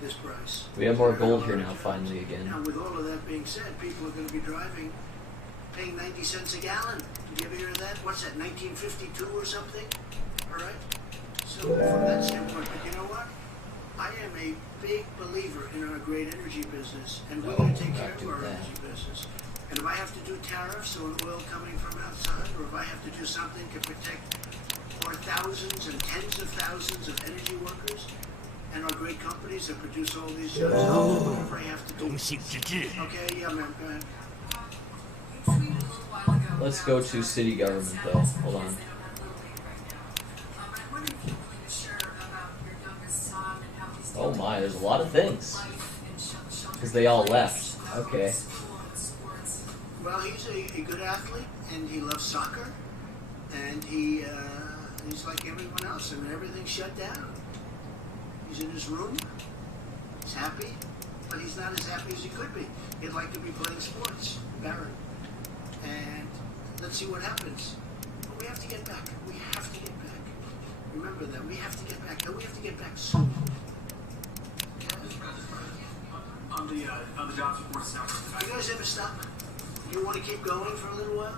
this price. We have more gold here now, finally, again. Now, with all of that being said, people are going to be paying 90 cents a gallon. Did you ever hear of that? What's that, 1952 or something? All right? So from that standpoint, but you know what? I am a big believer in our great energy business, and we're going to take care of our energy business. And if I have to do tariffs on oil coming from outside, or if I have to do something to protect our thousands and tens of thousands of energy workers and our great companies that produce all these jobs, whatever I have to do. Okay, yeah, man, go ahead. Let's go to city government, though. Hold on. Oh my, there's a lot of things. Because they all left. Okay. Well, he's a good athlete, and he loves soccer, and he's like everyone else. I mean, everything's shut down. He's in his room. He's happy, but he's not as happy as he could be. He'd like to be playing sports, Barron. And let's see what happens. But we have to get back. We have to get back. Remember that. We have to get back. And we have to get back soon. On the jobs report stuff. Do you guys ever stop? Do you want to keep going for a little while?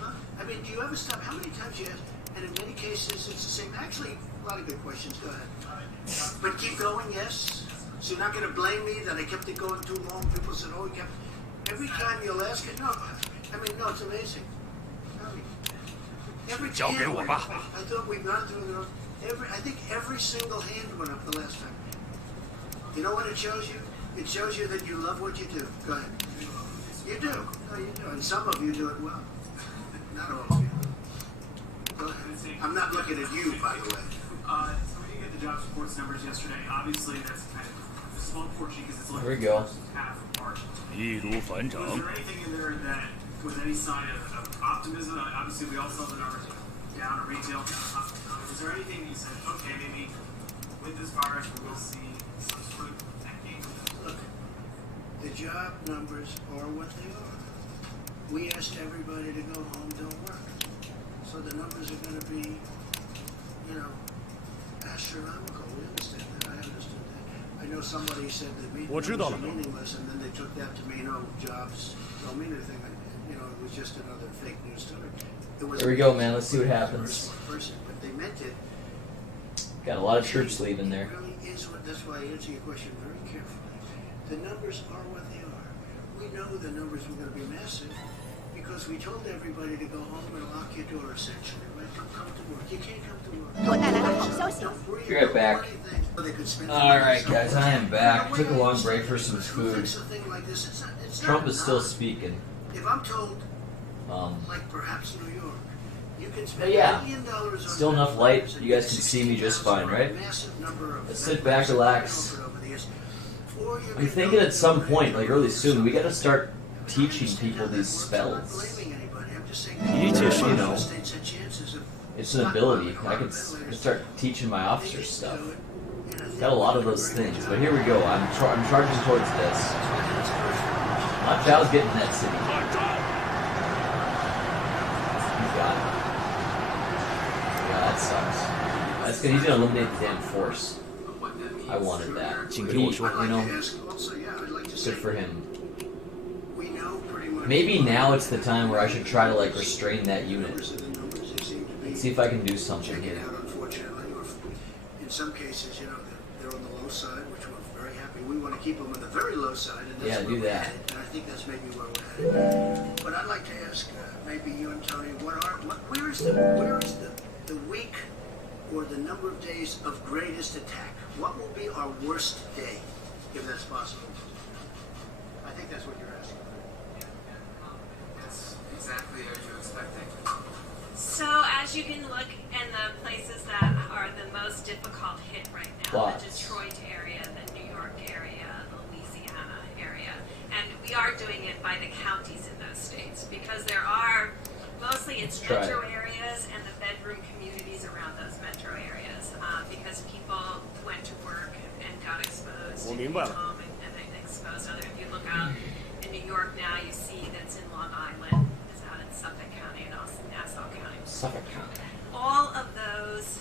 Huh? I mean, do you ever stop? How many times you ask? And in many cases, it's the same. Actually, a lot of good questions. Go ahead. But keep going, yes? So you're not going to blame me that I kept it going too long? People said, oh, we kept... Every time you'll ask it, no. I mean, no, it's amazing. I mean, every time... I thought we've gone through those... I think every single hand went up the last time. You know what it shows you? It shows you that you love what you do. Go ahead. You do. No, you do. And some of you do it well. Not all of you. Go ahead. I'm not looking at you, by the way. So we didn't get the jobs reports numbers yesterday. Obviously, that's kind of a small portion because it's Here we go. half apart. Was there anything in there that was any sign of optimism? Obviously, we all saw the numbers down in retail. Was there anything you said, okay, maybe with this virus we will see some sort of that game? Look, the job numbers are what they are. We asked everybody to go home, don't work. So the numbers are going to be, astronomical. We understand that. I understood that. I know somebody said that numbers are meaningless, and then they took that to mean, jobs don't mean anything. It was just another fake news story. There we go, man. Let's see what happens. But they meant it. Got a lot of troops leaving there. It really is what. That's why I answer your question very carefully. The numbers are what they are. We know the numbers were going to be massive because we told everybody to go home and lock your door, essentially. Right? Don't come to work. You can't come to work. 给我带来了好消息。 Be right back. Alright, guys, I am back. Took a long break for some food. Trump is still speaking. If I'm told, like perhaps New York, You can But spend yeah, $1 billion on still enough light. You guys can see me just fine, right? Let's sit back, relax. I'm thinking at some point, like really soon, we gotta start teaching people these spells. You know, it's an ability. I could start teaching my officers stuff. Got a lot of those things, but here we go. I'm charging towards this. My child's getting that city. He's got it. Yeah, that sucks. That's good. He's gonna eliminate the damn force. I wanted that. But he, you know, good for him. Maybe now it's the time where I should try to like restrain that unit. Let's see if I can do something here. In some cases, you know, they're on the low side, which we're very happy. We want to keep them on the very low side, and that's Yeah, do that. And I think that's maybe where we're headed. But I'd like to ask maybe you and Tony, where is the week or the number of days of greatest attack? What will be our worst day, if that's possible? I think that's what you're asking. That's exactly as you expecting. So as you can look in the places that are the most difficult hit right now, the Detroit area, the New York area, the Louisiana area, and we are doing it by the counties in those states because there are, mostly it's metro areas and the bedroom communities around those metro areas because people went to work and got exposed and came home and they exposed others. If you look out in New York now, you see that's in Long Island, it's out in Suffolk County and also Nassau County. Suffolk County. All of those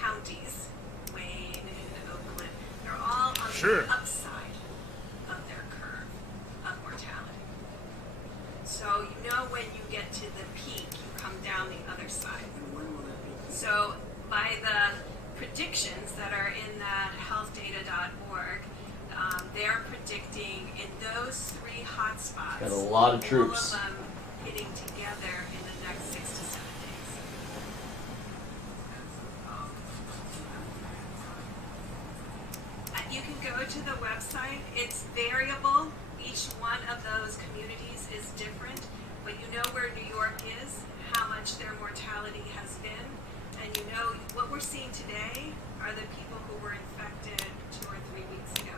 counties, Wayne and Oakland, they're all on the upside of their curve of mortality. So you know when you get to the peak, you come down the other side. So by the predictions that are in that healthdata.org, they're predicting in those 3 hotspots, got a lot of troops. all of them hitting together in the next 6 to 7 days. You can go to the website. It's variable. Each one of those communities is different, but you know where New York is, how much their mortality has been, and you know what we're seeing today are the people who were infected 2 or 3 weeks ago.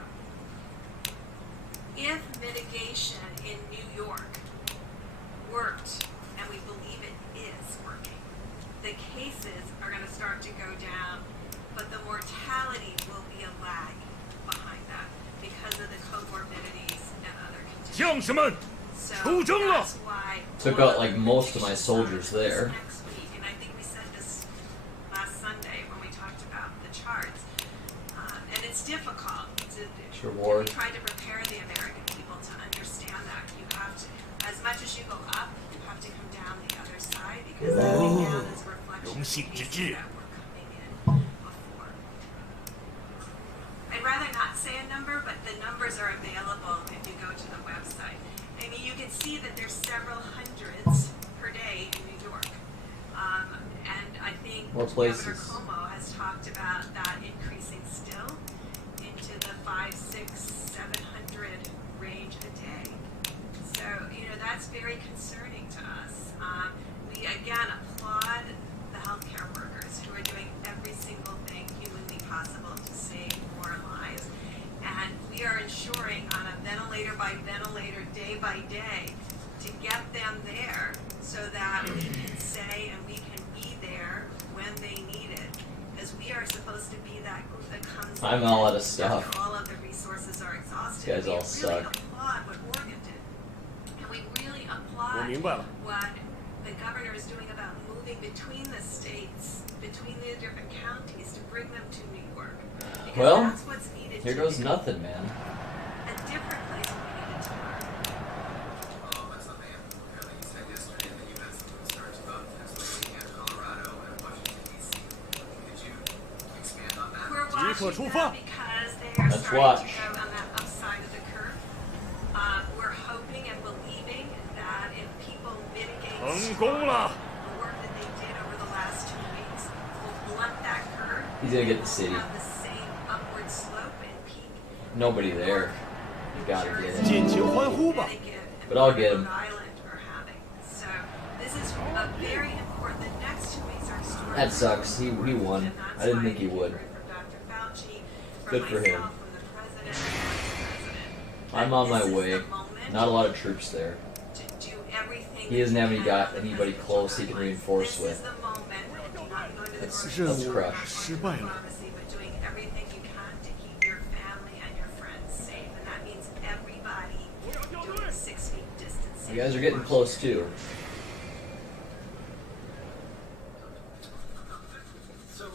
If mitigation in New York worked, and we believe it is working, the cases are going to start to go down, but the mortality will be a lag behind that because of the comorbidities and other conditions. So that's why took out like most of my soldiers there. next week, and I think we said this last Sunday when we talked about the charts, and it's difficult to war. we try to prepare the American people to understand that you have to, as much as you go up, you have to come down the other side because coming down is a reflection of the cases that were coming in before. I'd rather not say a number, but the numbers are available if you go to the website. I mean, you can see that there's several hundreds per day in New York. And I think Governor Cuomo has talked about that increasing still into the 500, 600, 700 range a day. So, you know, that's very concerning to us. We, again, applaud the healthcare workers who are doing every single thing humanly possible to save more lives. And we are ensuring on a ventilator by ventilator, day by day, to get them there so that we can say and we can be there when they need it. Because we are supposed to be that group that comes I'm all out of stuff. after all of the resources are exhausted. You guys all we suck. really applaud what Oregon did. And we really applaud what the governor is doing about moving between the states, between the different counties to bring them to New York. Because Well, that's what's needed here goes nothing, man. a different place we needed to learn. Well, that's something apparently you said yesterday that you had some concerns about Pennsylvania, Colorado, and Washington, D.C. Could you expand on that? We're watching them because they are Let's starting watch. to go on that upside of the curve. We're hoping and believing that if people mitigate the work that they did over the last 2 weeks will blunt that curve. He's gonna get the city. Have the same upward slope and peak. Nobody there. You gotta get it. Connecticut But I'll get Rhode him. Island are having. So this is a very important. The next That sucks. He won. I didn't think he would. Good for him. I'm on my way. Not a lot of troops there. He doesn't have anybody close he can reinforce with. Let's crush. 失败了。 You guys are getting close too.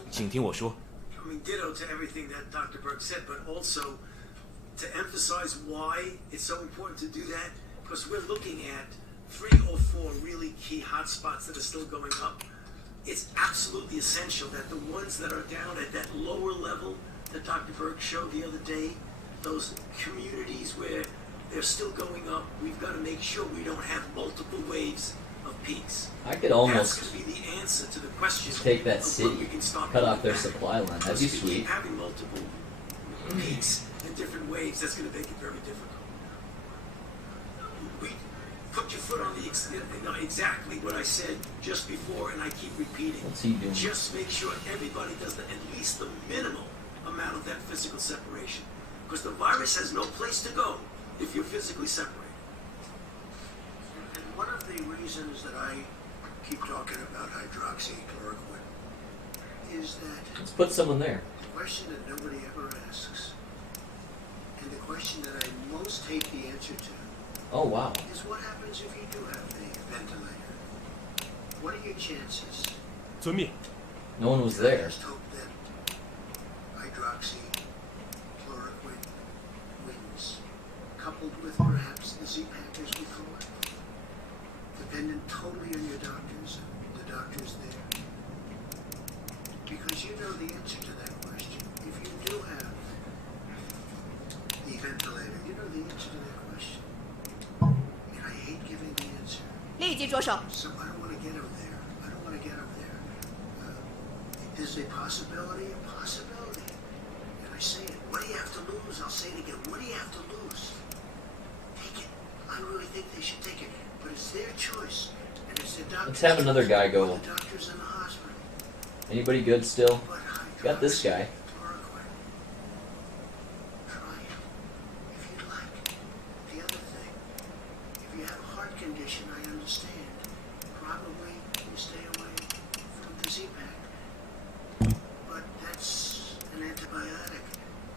请听我说。 I mean, ditto to everything that Dr. Burke said, but also to emphasize why it's so important to do that, because we're looking at 3 or 4 really key hotspots that are still going up. It's absolutely essential that the ones that are down at that lower level that Dr. Burke showed the other day, those communities where they're still going up, we've got to make sure we don't have multiple waves of peaks. I could almost That's going to be the answer to the question. take that city, cut off their supply line. That'd be If we sweet. keep having multiple peaks and different waves, that's going to make it very difficult. We put your foot on the exactly what I said just before, and I keep repeating. What's he doing? Just make sure everybody does at least the minimal amount of that physical separation, because the virus has no place to go if you're physically separated. And one of the reasons that I keep talking about hydroxychloroquine is that Let's put someone there. the question that nobody ever asks, and the question that I most hate the answer to, Oh wow. is what happens if you do have the ventilator? What are your chances? 遵命。 No one was I there. just hope that hydroxychloroquine wins, coupled with perhaps the Z-Pack as we call it, dependent totally on your doctors and the doctors there. Because you know the answer to that question. If you do have the ventilator, you know the answer to that question. And I hate giving the answer. 立即着手。 So I don't want to get them there. I don't want to get them there. There's a possibility, a possibility. And I say it. What do you have to lose? I'll say it again. What do you have to lose? Take it. I really think they should take it. But it's their choice. And it's the doctor's Let's have another guy choice. go. The doctors in the hospital. Anybody good still? But Got this guy. hydroxychloroquine. Try it. If you like. The other thing. If you have a heart condition, I understand. Probably you stay away from the Z-Pack. But that's an antibiotic.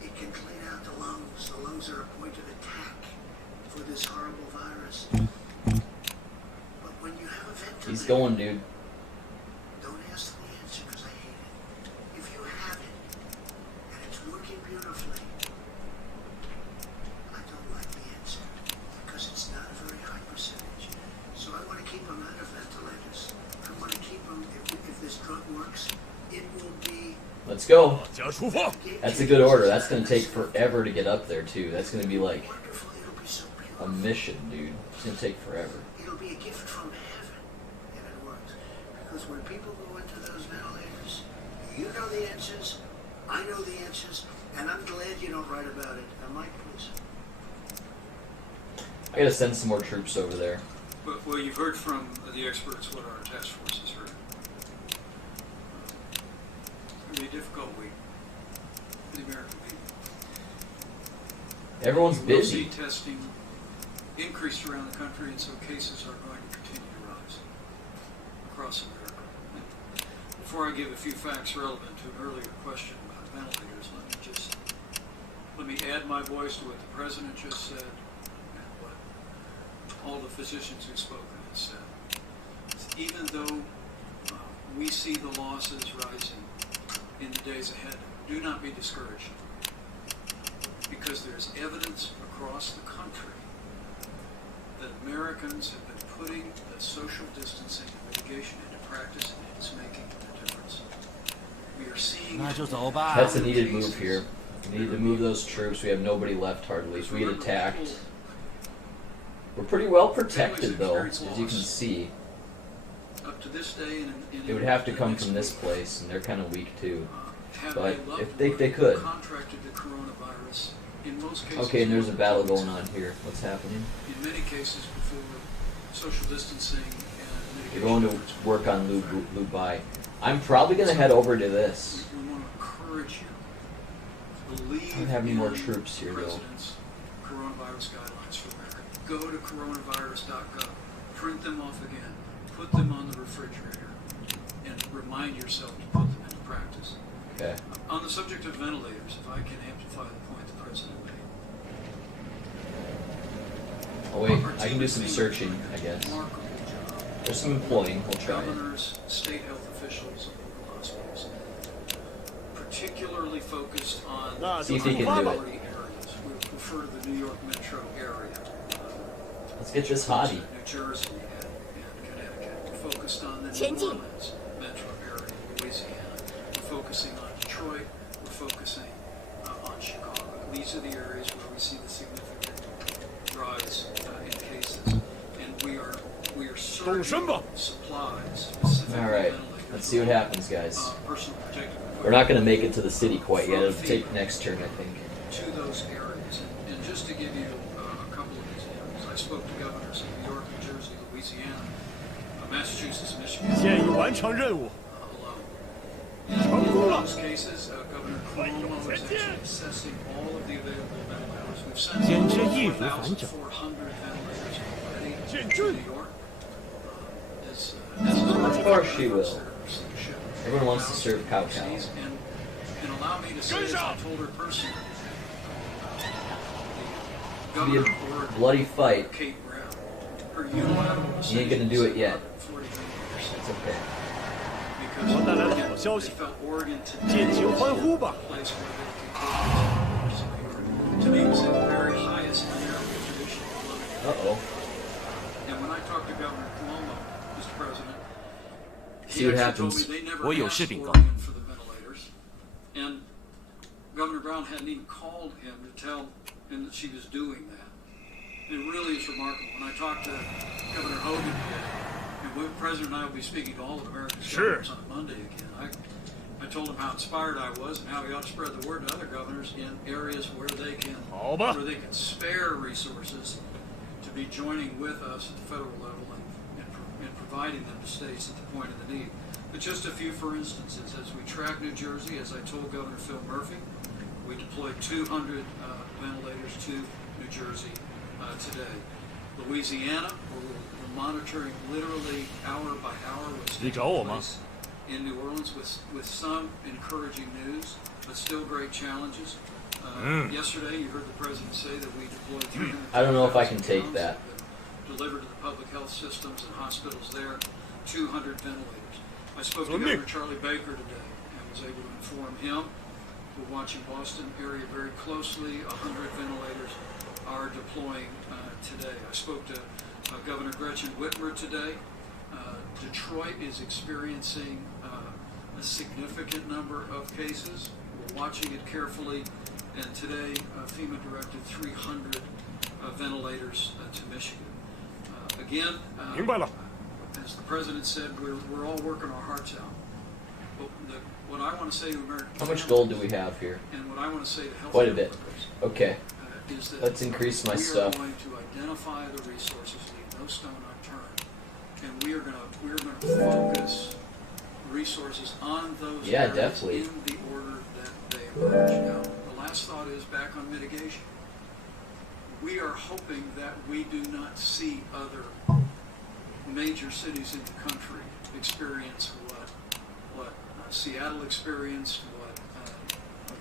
It can clean out the lungs. The lungs are a point of attack for this horrible virus. But when you have a ventilator, He's going, dude. don't ask the answer because I hate it. If you have it and it's working beautifully, I don't like the answer because it's not a very high percentage. So I want to keep them out of ventilators. I want to keep them, if this drug works, it will be. Let's go. 家出发。 That's a good order. That's gonna take forever to get up there too. That's gonna be like Wonderful. It'll be so a beautiful. mission, dude. It's gonna take forever. It'll be a gift from heaven if it works. Because when people go into those ventilators, you know the answers, I know the answers, and I'm glad you don't write about it. Now, Mike, please. I gotta send some more troops over there. Well, you've heard from the experts what our task force has heard. It's going to be a difficult week for the American people. Everyone's We will busy. see testing increased around the country, and so cases are going to continue to rise across America. Before I give a few facts relevant to an earlier question about ventilators, let me add my voice to what the President just said and what all the physicians who've spoken have said. Even though we see the losses rising in the days ahead, do not be discouraged, because there's evidence across the country that Americans have been putting the social distancing and mitigation into practice, and it's making a difference. We are seeing 那就走吧。 That's a needed move here. We need to move those troops. We have nobody left hardly. If we get attacked, we're pretty well protected though, as you can see. up to this day, and It would have to come from this place, and they're kind of weak too. have But a loved if they one could. contracted the coronavirus, in most cases. Okay, and there's a battle going on here. What's happening? In many cases, before social distancing and You're going to work on Lubai. I'm probably going to head over to this. We want to encourage you to believe I don't have any more in troops here, the though. President's coronavirus guidelines for America. Go to coronavirus.gov, print them off again, put them on the refrigerator, and remind yourself to put them into practice. Okay. On the subject of ventilators, if I can amplify the point the President made. Oh wait, I can do some searching, I guess. There's some employing, we'll try it. Governors, state health officials, and local hospitals, particularly focused on See if he can do it. minority areas. We prefer to the New York metro area. Let's get this hottie. New Jersey and Connecticut. We're focused on the New 前进。 Orleans metro area, Louisiana. We're focusing on Detroit. We're focusing on Chicago. These are the areas where we see the significant rise in cases, and we are serving supplies. All right, let's see what happens, guys. Personal protective equipment. We're not going to make it to the city quite yet. It'll take next turn, I think. To those areas, and just to give you a couple of examples, I spoke to governors of New York, New Jersey, Louisiana, Massachusetts, Michigan. 现已完成任务， In 成功了。 those cases, Governor Cuomo is actually assessing all of the available ventilators. We've sent 简直易如反掌。 400 ventilators already 进 to 军 New York. Of course she will. Everyone wants to serve cow cow. And allow me to say this, I told her personally. It'll be a bloody fight. Kate Brown, her unilateral He ain't gonna do it yet. It's okay. 我带来了好消息，尽情欢呼吧！ To me, it's the very highest American tradition of loving. Uh-oh. And when I talked to Governor Cuomo, Mr. President, See he what actually told happens. me they never 我有 asked 事禀告。 Oregon for the ventilators, and Governor Brown hadn't even called him to tell him that she was doing that. It really is remarkable. When I talked to Governor Hogan today, and the President and I will be speaking to all of America's Sure. governors on Monday again, I told him how inspired I was and how he ought to spread the word to other governors in areas where they can spare resources to be joining with us at the federal level and providing them to states at the point of the need. But just a few for instances, as we track New Jersey, as I told Governor Phil Murphy, we deployed 200 ventilators to New Jersey today. Louisiana, we're monitoring literally hour by hour what's taking place in New Orleans with some encouraging news, but still great challenges. Yesterday, you heard the President say that we deployed 300. I don't know if I can take that. Delivered to the public health systems and hospitals there, 200 ventilators. I spoke to Governor Charlie Baker today and was able to inform him. We're watching Boston area very closely. 100 ventilators are deploying today. I spoke to Governor Gretchen Whitmer today. Detroit is experiencing a significant number of cases. We're watching it carefully, and today FEMA directed 300 ventilators to Michigan. Again, as the President said, we're all working our hearts out. But what I want to say to American How much gold do we have here? and what I want to say to health Quite a bit. workers Okay. is that Let's increase my we stuff. are going to identify the resources, leave no stone unturned, and we are going to focus resources on those Yeah, areas definitely. in the order that they emerge. Now, the last thought is back on mitigation. We are hoping that we do not see other major cities in the country experience what Seattle experienced, what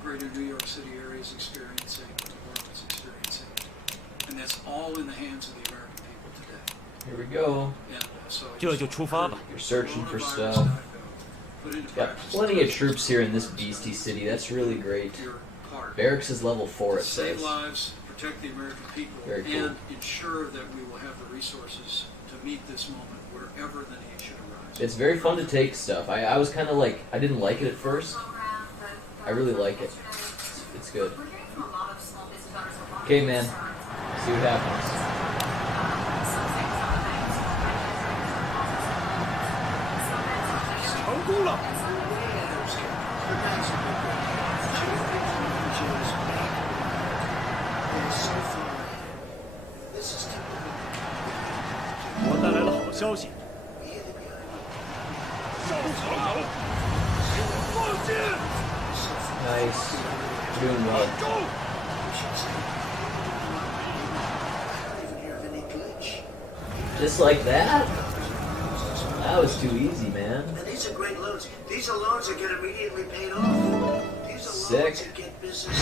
greater New York City area is experiencing, what New Orleans is experiencing. And that's all in the hands of the American people today. Here we go. And so I 这 just 就出发吧。 You're searching for stuff. Got plenty of troops here in this beastie city. That's really great. Barracks is level 4, it save says. lives, protect the American people, Very cool. and ensure that we will have the resources to meet this moment wherever the need should arise. It's very fun to take stuff. I was kind of like, I didn't like it at first. I really like it. It's good. Okay, man. See what happens. What 带来了好消息， Nice. Doing well. Just like that? That was too easy, man. And these are great loans. These are loans that get immediately paid off. These are loans that get business.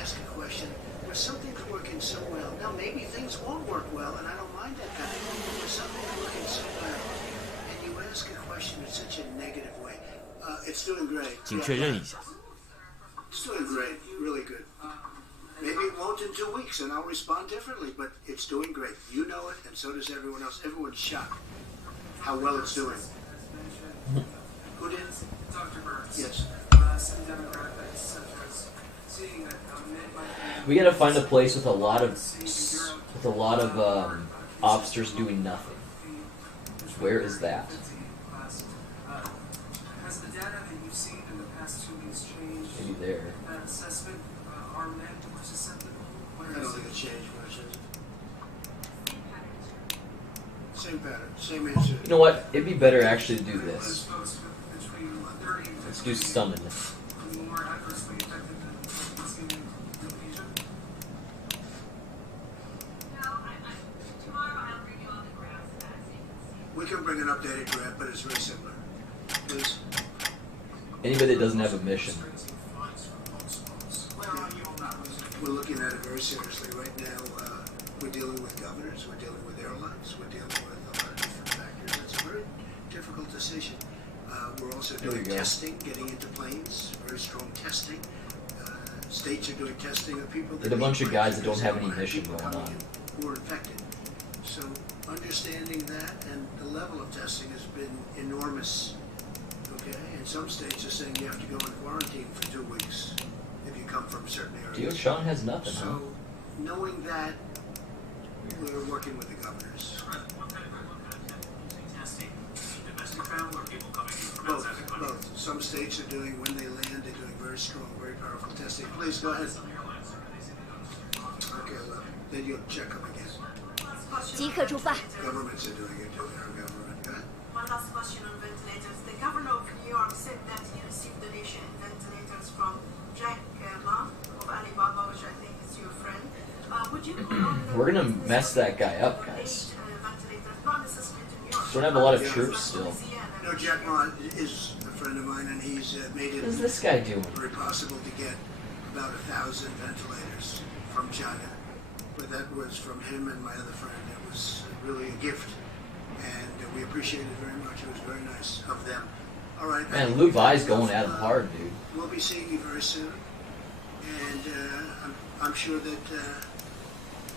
Ask a question where something's working so well. Now maybe things won't work well, and I don't mind that kind of thing. But where something's working so well, and you ask a question in such a negative way. It's doing great. 请确认一下。 It's doing great. Really good. Maybe it won't in 2 weeks, and I'll respond differently, but it's doing great. You know it, and so does everyone else. Everyone's shocked how well it's doing. Who did? Dr. Burns. Yes. Some demographics such as seeing that men might be... We gotta find a place with a lot of officers doing nothing. Where is that? Has the data that you've seen in the past 2 weeks changed? Maybe there. That assessment, are men more susceptible? I don't think it changed much, is it? Same pattern, same answer. You know what? It'd be better actually to do this. Between 30 and 50 Let's do summon. more adversely affected than what we've seen in Asia? Tomorrow I'll bring you all the graphs so you can see. We can bring an updated graph, but it's very similar. Please. Anybody that doesn't have a mission. We're looking at it very seriously right now. We're dealing with governors, we're dealing with airlines, we're dealing with a lot of different factors. It's a very difficult decision. We're also doing testing, getting into planes, very strong testing. States are doing testing of people. There's a bunch of guys that don't have any mission going on. Who are infected. So understanding that and the level of testing has been enormous. Okay, and some states are saying you have to go in quarantine for 2 weeks if you come from certain areas. Sean has nothing, huh? So knowing that, we're working with the governors. Both. Some states are doing, when they land, they're doing very strong, very powerful testing. Please go ahead. Okay, well, then you'll check them again. 即刻出发。 Governments are doing it to their government. Go ahead. One last question on ventilators. The governor of New York said that he received donation in ventilators from Jack Ma of Alibaba, which I think is your friend. Would you put on the We're gonna mess that guy up, guys. ventilators, not necessarily to New York? Don't have a lot of troops still. No, Jack Ma is a friend of mine, and he's made it What is this guy doing? very possible to get about 1,000 ventilators from China. But that was from him and my other friend. It was really a gift, and we appreciate it very much. It was very nice of them. All right. Man, Lou Vai's going at him hard, dude. We'll be seeing you very soon, and I'm sure that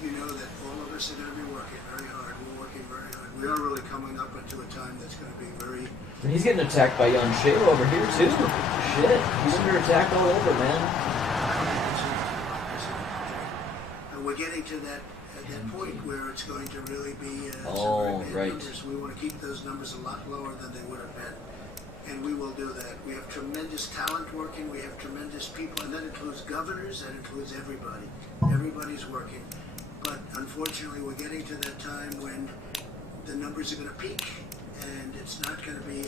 you know that all of us are going to be working very hard. We're working very hard. We are really coming up into a time that's going to be very... And he's getting attacked by Yan Sheo over here, too. Shit, he's under attack all over, man. And we're getting to that point where it's going to really be Oh, some very bad right. numbers. We want to keep those numbers a lot lower than they would have been. And we will do that. We have tremendous talent working. We have tremendous people, and that includes governors. That includes everybody. Everybody's working. But unfortunately, we're getting to that time when the numbers are going to peak, and it's not going to be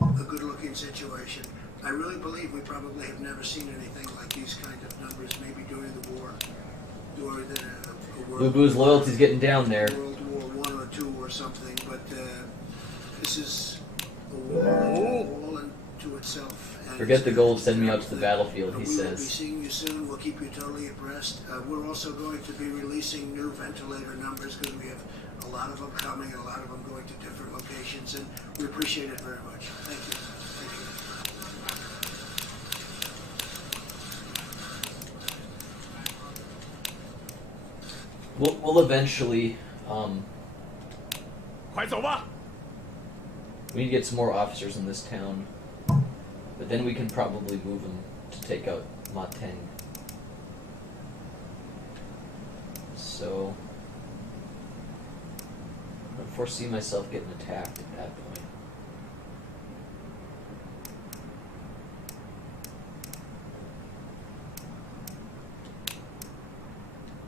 a good-looking situation. I really believe we probably have never seen anything like these kind of numbers, maybe during the war, during a Lou Boo's loyalty's getting down there. World War I or II or something, but this is a war all unto itself. And Forget the gold, send me out to the battlefield, he we will be says. seeing you soon. We'll keep you totally abreast. We're also going to be releasing new ventilator numbers because we have a lot of them coming and a lot of them going to different locations, and we appreciate it very much. Thank you. Thank you. We'll eventually, 快走吧！ we need to get some more officers in this town. But then we can probably move them to take out Ma Teng. So, I don't foresee myself getting attacked at that point.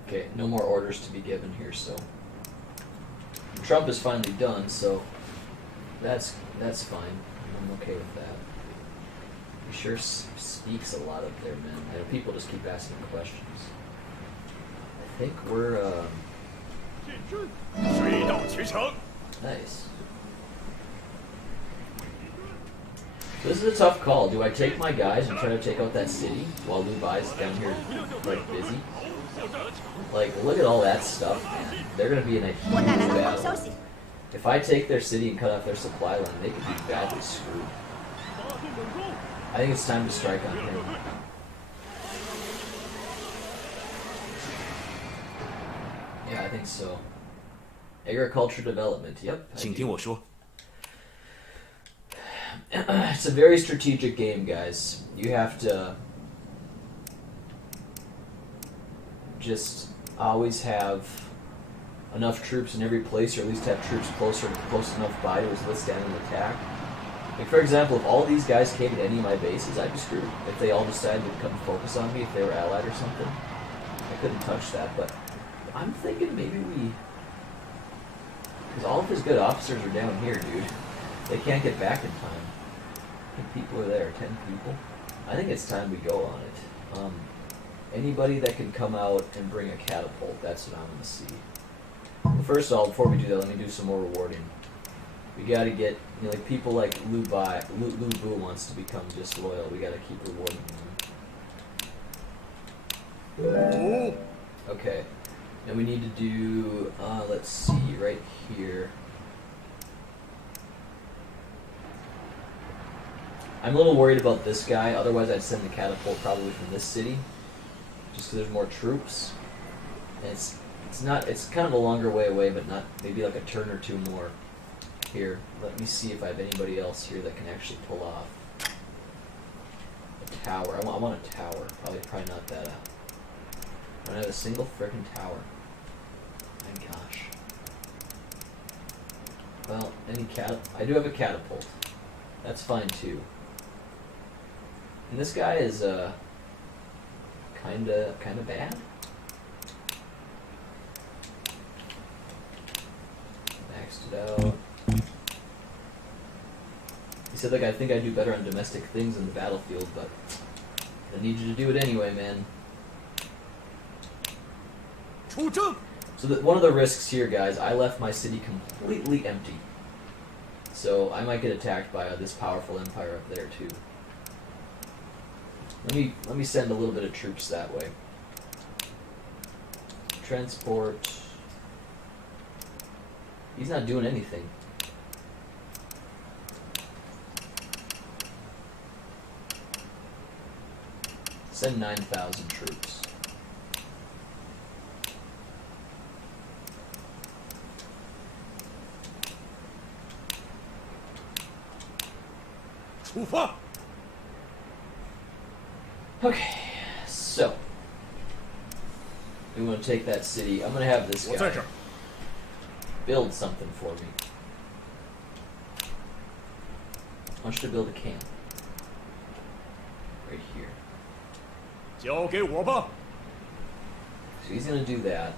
Okay, no more orders to be given here, so Trump is finally done, so that's fine. I'm okay with that. He sure speaks a lot up there, man. I know people just keep asking questions. I think we're, nice. This is a tough call. Do I take my guys and try to take out that city while Lu Bai's down here, like, busy? Like, look at all that stuff, man. They're gonna be in a huge battle. If I take their city and cut off their supply line, they could be badly screwed. I think it's time to strike on him. Yeah, I think so. Agriculture development, yep. 请听我说。 It's a very strategic game, guys. You have to just always have enough troops in every place, or at least have troops close enough by to withstand an attack. Like, for example, if all these guys came to any of my bases, I'd be screwed. If they all decided to come focus on me, if they were allied or something, I couldn't touch that. But I'm thinking maybe we... Because all of his good officers are down here, dude. They can't get back in time. How many people are there? 10 people? I think it's time we go on it. Anybody that can come out and bring a catapult, that's what I'm going to see. Well, first of all, before we do that, let me do some more rewarding. We got to get, you know, like people like Lu Bu wants to become disloyal. We got to keep rewarding them. Okay. And we need to do, let's see, right here. I'm a little worried about this guy, otherwise I'd send the catapult probably from this city. Just because there's more troops. And it's kind of a longer way away, but not, maybe like a turn or two more. Here, let me see if I have anybody else here that can actually pull off a tower. I want a tower. Probably not that. I don't have a single frickin' tower. My gosh. Well, I do have a catapult. That's fine too. And this guy is kinda bad. Maxed it out. He said, like, I think I do better on domestic things in the battlefield, but I need you to do it anyway, man. So one of the risks here, guys, I left my city completely empty. So I might get attacked by this powerful empire up there too. Let me send a little bit of troops that way. Transport. He's not doing anything. Send 9,000 troops. Okay, so we want to take that city. I'm going to have this guy build something for me. I want you to build a camp right here. So he's going to do that.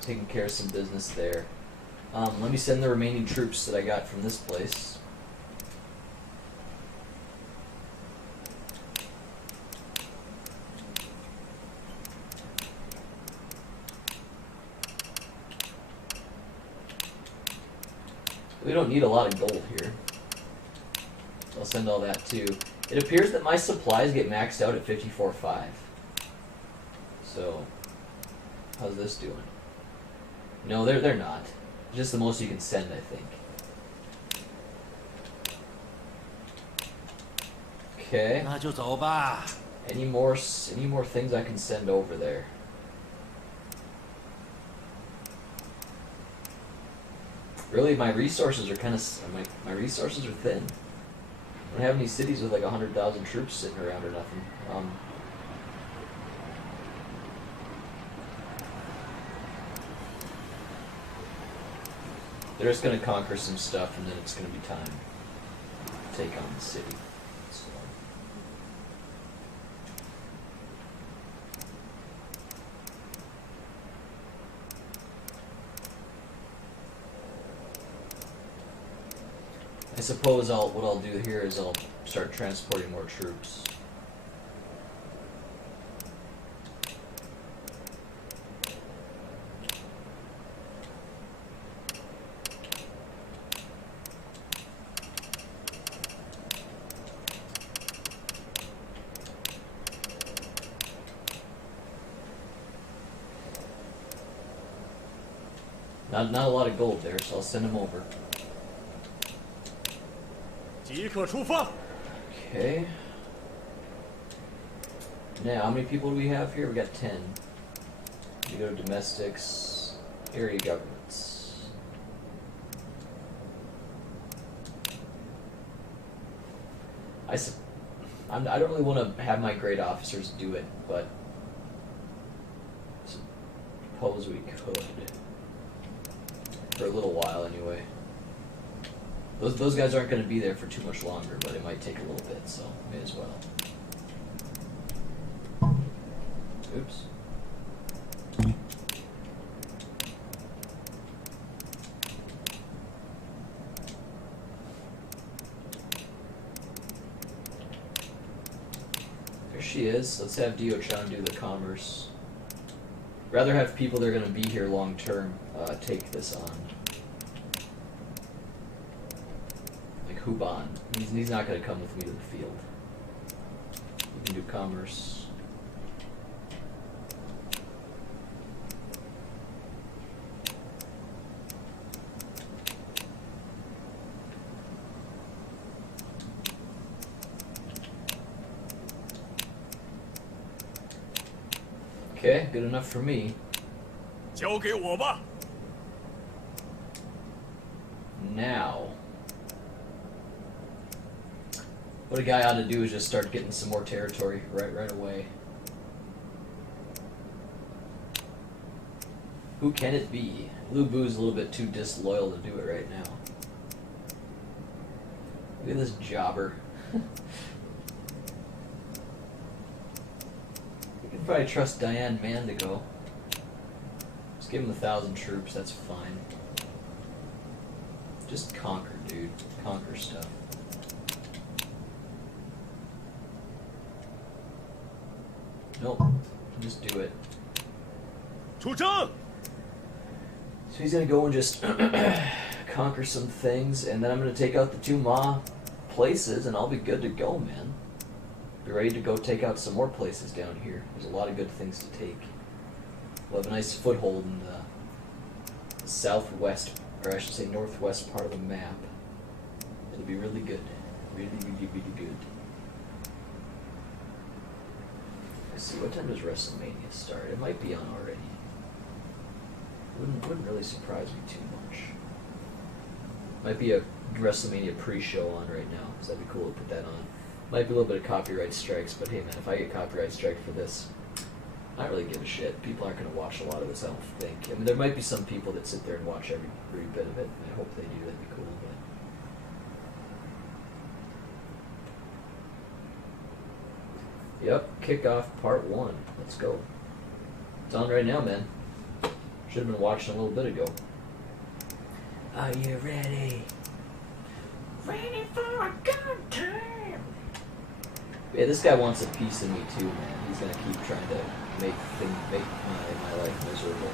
Taking care of some business there. Let me send the remaining troops that I got from this place. We don't need a lot of gold here. I'll send all that too. It appears that my supplies get maxed out at 54.5. So, how's this doing? No, they're not. Just the most you can send, I think. Okay. Any more things I can send over there? Really, my resources are my resources are thin. I don't have any cities with like 100,000 troops sitting around or nothing. They're just going to conquer some stuff, and then it's going to be time to take on the city. So. I suppose what I'll do here is I'll start transporting more troops. Not a lot of gold there, so I'll send him over. 即刻出发。 Okay. Now, how many people do we have here? We got 10. We go to domestics, area governments. I don't really want to have my great officers do it, but suppose we could. For a little while, anyway. Those guys aren't going to be there for too much longer, but it might take a little bit, so may as well. Oops. There she is. Let's have Dio-chan do the commerce. Rather have people that are going to be here long term take this on. Like Huban. He's not going to come with me to the field. We can do commerce. Okay, good enough for me. 交给我吧。 Now, what a guy ought to do is just start getting some more territory right away. Who can it be? Lu Bu's a little bit too disloyal to do it right now. Look at this jobber. We can probably trust Diane Mann to go. Just give him 1,000 troops, that's fine. Just conquer, dude. Conquer stuff. Nope. Just do it. 出征! So he's gonna go and just conquer some things, and then I'm gonna take out the 2 Ma places, and I'll be good to go, man. Be ready to go take out some more places down here. There's a lot of good things to take. We'll have a nice foothold in the southwest, or I should say northwest part of the map. It'll be really good. Really, really, really good. Let's see, what time does WrestleMania start? It might be on already. Wouldn't really surprise me too much. Might be a WrestleMania pre-show on right now, so that'd be cool to put that on. Might be a little bit of copyright strikes, but hey man, if I get copyright strike for this, I don't really give a shit. People aren't going to watch a lot of this, I don't think. I mean, there might be some people that sit there and watch every bit of it. I hope they do. That'd be cool. But yep, kickoff part 1. Let's go. It's on right now, man. Should have been watching a little bit ago. Are you ready? Ready for a good time. Yeah, this guy wants a piece of me too, man. He's gonna keep trying to make my life miserable.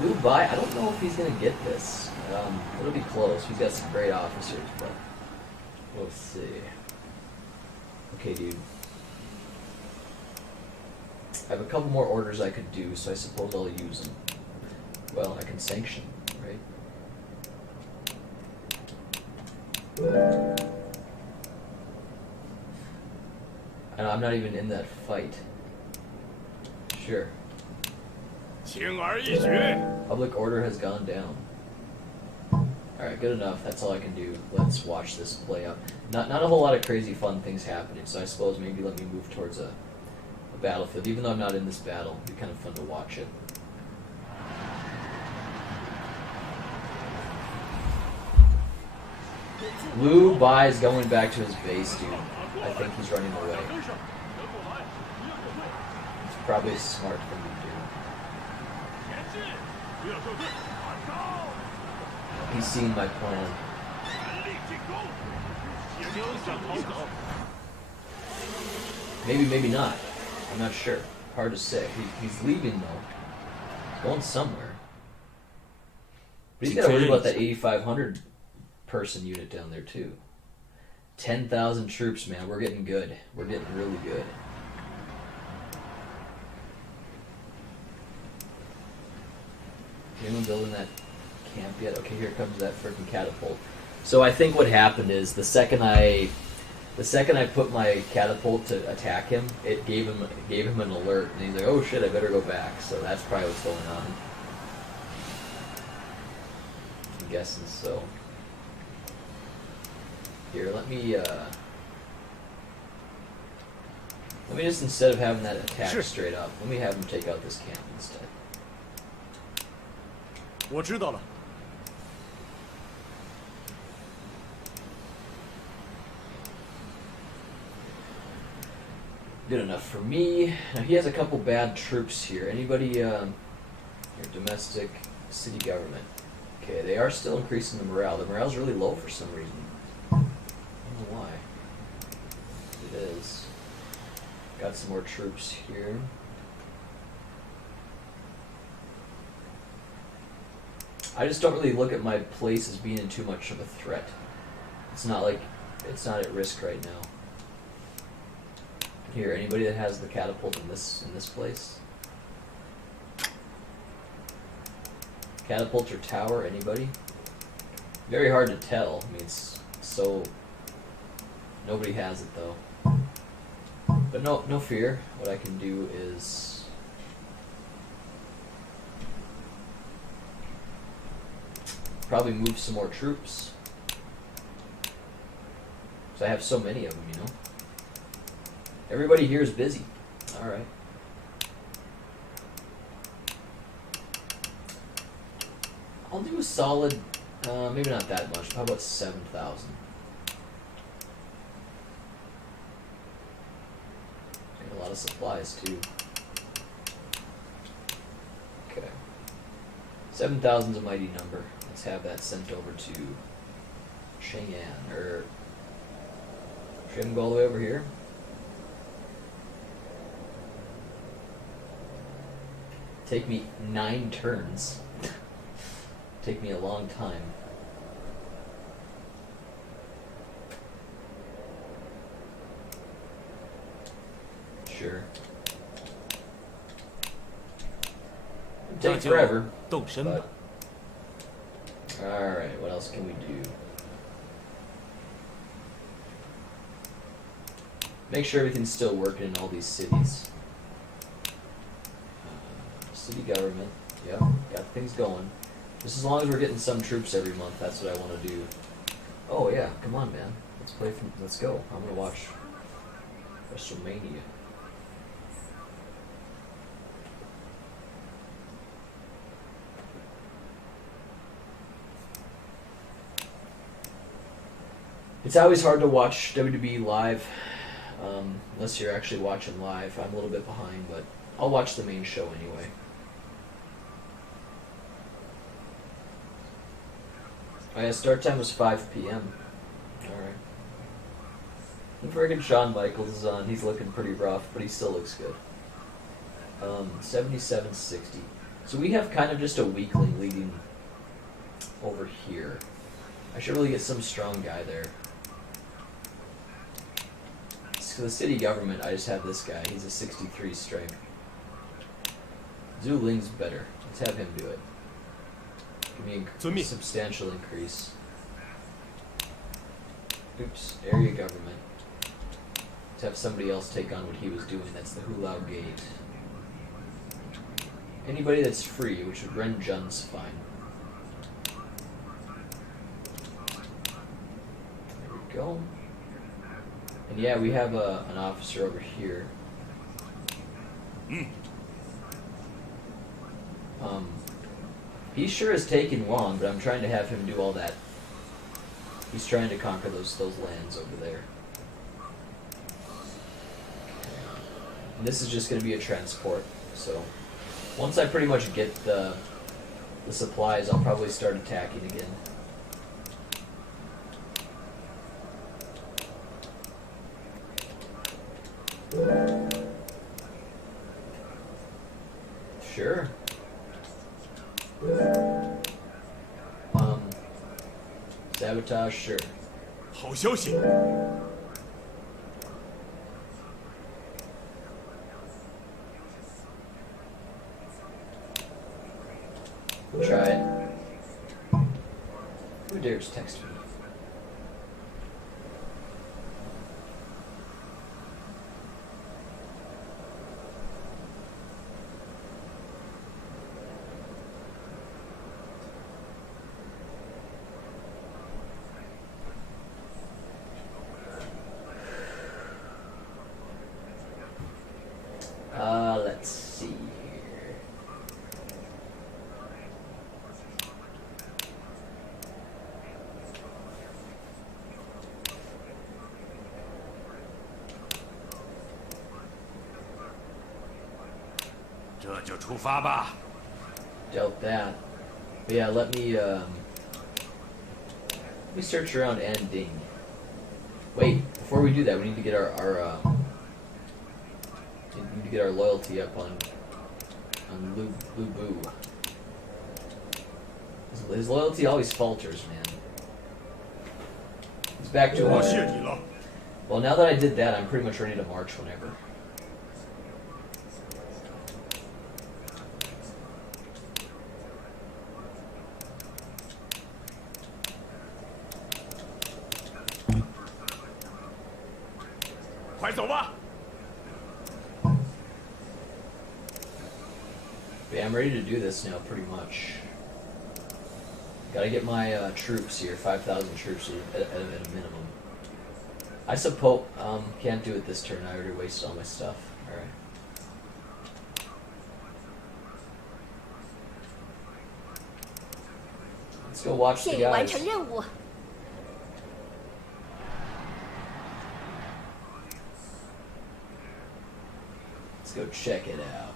Lu Bai, I don't know if he's gonna get this. It'll be close. He's got some great officers, but we'll see. Okay, dude. I have a couple more orders I could do, so I suppose I'll use them. Well, I can sanction, right? And I'm not even in that fight. Sure. Public order has gone down. Alright, good enough. That's all I can do. Let's watch this play out. Not a whole lot of crazy fun things happening, so I suppose maybe let me move towards a battlefield. Even though I'm not in this battle, it'd be kind of fun to watch it. Lu Bai is going back to his base, dude. I think he's running away. It's probably a smart thing to do. He's seen my plan. 休想逃走。 Maybe, maybe not. I'm not sure. Hard to say. He's leaving though. He's going somewhere. But he's got to worry about that 8,500 person unit down there too. 10,000 troops, man. We're getting good. We're getting really good. Anyone building that camp yet? Okay, here comes that freaking catapult. So I think what happened is the second I put my catapult to attack him, it gave him an alert, and he's like, "Oh shit, I better go back." So that's probably what's going on. I'm guessing so. Here, let me just, instead of having that attack straight up, let me have him take out this camp instead. 我知道了。 Good enough for me. Now he has a couple bad troops here. Anybody, here, domestic, city government. Okay, they are still increasing the morale. The morale's really low for some reason. I don't know why. It is. Got some more troops here. I just don't really look at my place as being in too much of a threat. It's not like, it's not at risk right now. Here, anybody that has the catapult in this place? Catapult or tower, anybody? Very hard to tell. I mean, it's so... Nobody has it, though. But no fear. What I can do is... probably move some more troops. Because I have so many of them, you know? Everybody here is busy. Alright. I'll do a solid, maybe not that much. How about 7,000? Got a lot of supplies too. Okay. 7,000 is a mighty number. Let's have that sent over to Cheyenne, or should I go all the way over here? Take me 9 turns. Take me a long time. Sure. It'd take forever. But... Alright, what else can we do? Make sure everything's still working in all these cities. City government, yep, got things going. Just as long as we're getting some troops every month, that's what I want to do. Oh yeah, come on, man. Let's go. I'm gonna watch WrestleMania. It's always hard to watch WWE live, unless you're actually watching live. I'm a little bit behind, but I'll watch the main show anyway. Oh yeah, start time was 5 p.m. Alright. And friggin' Shawn Michaels is on. He's looking pretty rough, but he still looks good. 77-60. So we have kind of just a weakling leading over here. I should really get some strong guy there. So the city government, I just have this guy. He's a 63 strength. Zhu Ling's better. Let's have him do it. Give me a substantial increase. Oops, area government. Let's have somebody else take on what he was doing. That's the Hulao Gate. Anybody that's free, which would Ren Jun's fine. There we go. And yeah, we have an officer over here. He sure is taking long, but I'm trying to have him do all that. He's trying to conquer those lands over there. And this is just going to be a transport, so once I pretty much get the supplies, I'll probably start attacking again. Sure. Sabotage, sure. 好消息， Try it. Who dares text me? Let's see here. Dealt that. But yeah, let me search around ending. Wait, before we do that, we need to get our we need to get our loyalty up on Lu Boo. His loyalty always falters, man. He's back to 我谢你了。 Well, now that I did that, I'm pretty much ready to march whenever. Yeah, I'm ready to do this now, pretty much. Gotta get my troops here, 5,000 troops at a minimum. I suppose, can't do it this turn, I already wasted all my stuff. Alright. Let's go watch the 现已完 guys. 成任务。 Let's go check it out.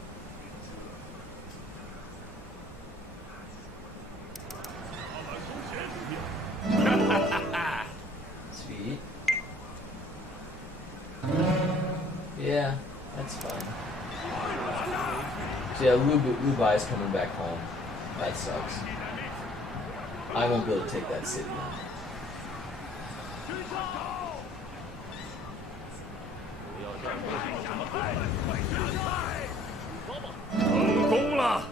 Sweet. Yeah, that's fine. So yeah, Lu Bai's coming back home. That sucks. I won't be able to take that city now. 成功了。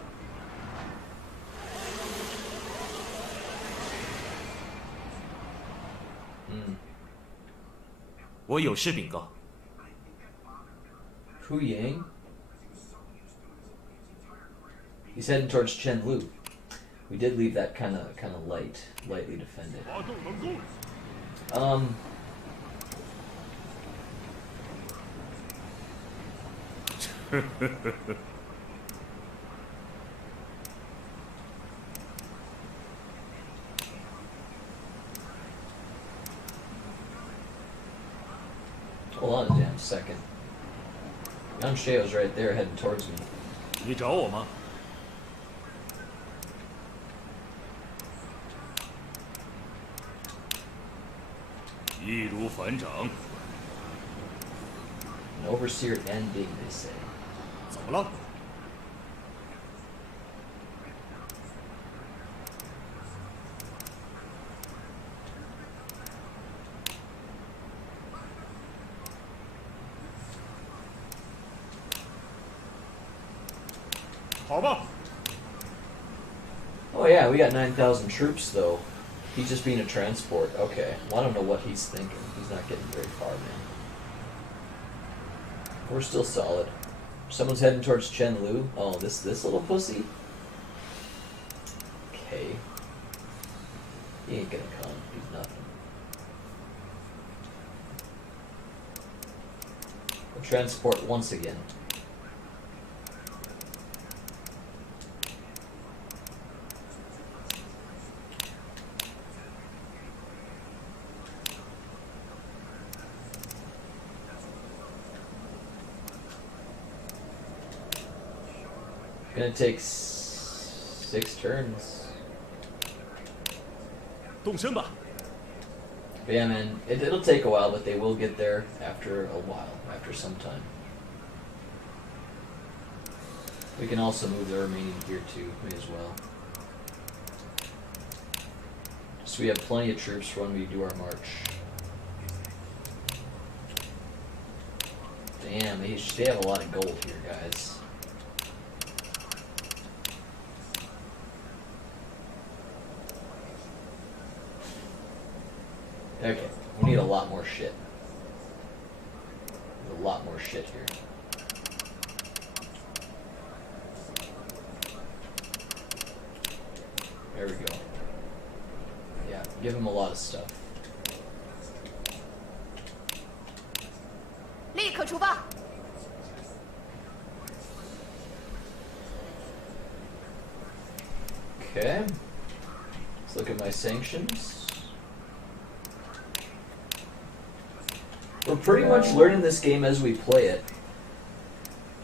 我有事禀告。 Hu Yang? He's heading towards Chen Lu. We did leave that kind of lightly defended. Hold on a damn second. Young Sheo's right there heading towards me. 你找我吗？ 易如反掌。 An overseer ending, they say. 怎么了？ 好吧。 Oh yeah, we got 9,000 troops though. He's just being a transport. Okay. Well, I don't know what he's thinking. He's not getting very far, man. We're still solid. Someone's heading towards Chen Lu. Oh, this little pussy? Okay. He ain't gonna come. He's nothing. We'll transport once again. Gonna take 6 turns. 动身吧。But yeah, man, it'll take a while, but they will get there after a while, after some time. We can also move the remaining here too, may as well. So we have plenty of troops for when we do our march. Damn, they have a lot of gold here, guys. Okay, we need a lot more shit. A lot more shit here. There we go. Yeah, give him a lot of stuff. 立刻出发！ Okay. Let's look at my sanctions. We're pretty much learning this game as we play it,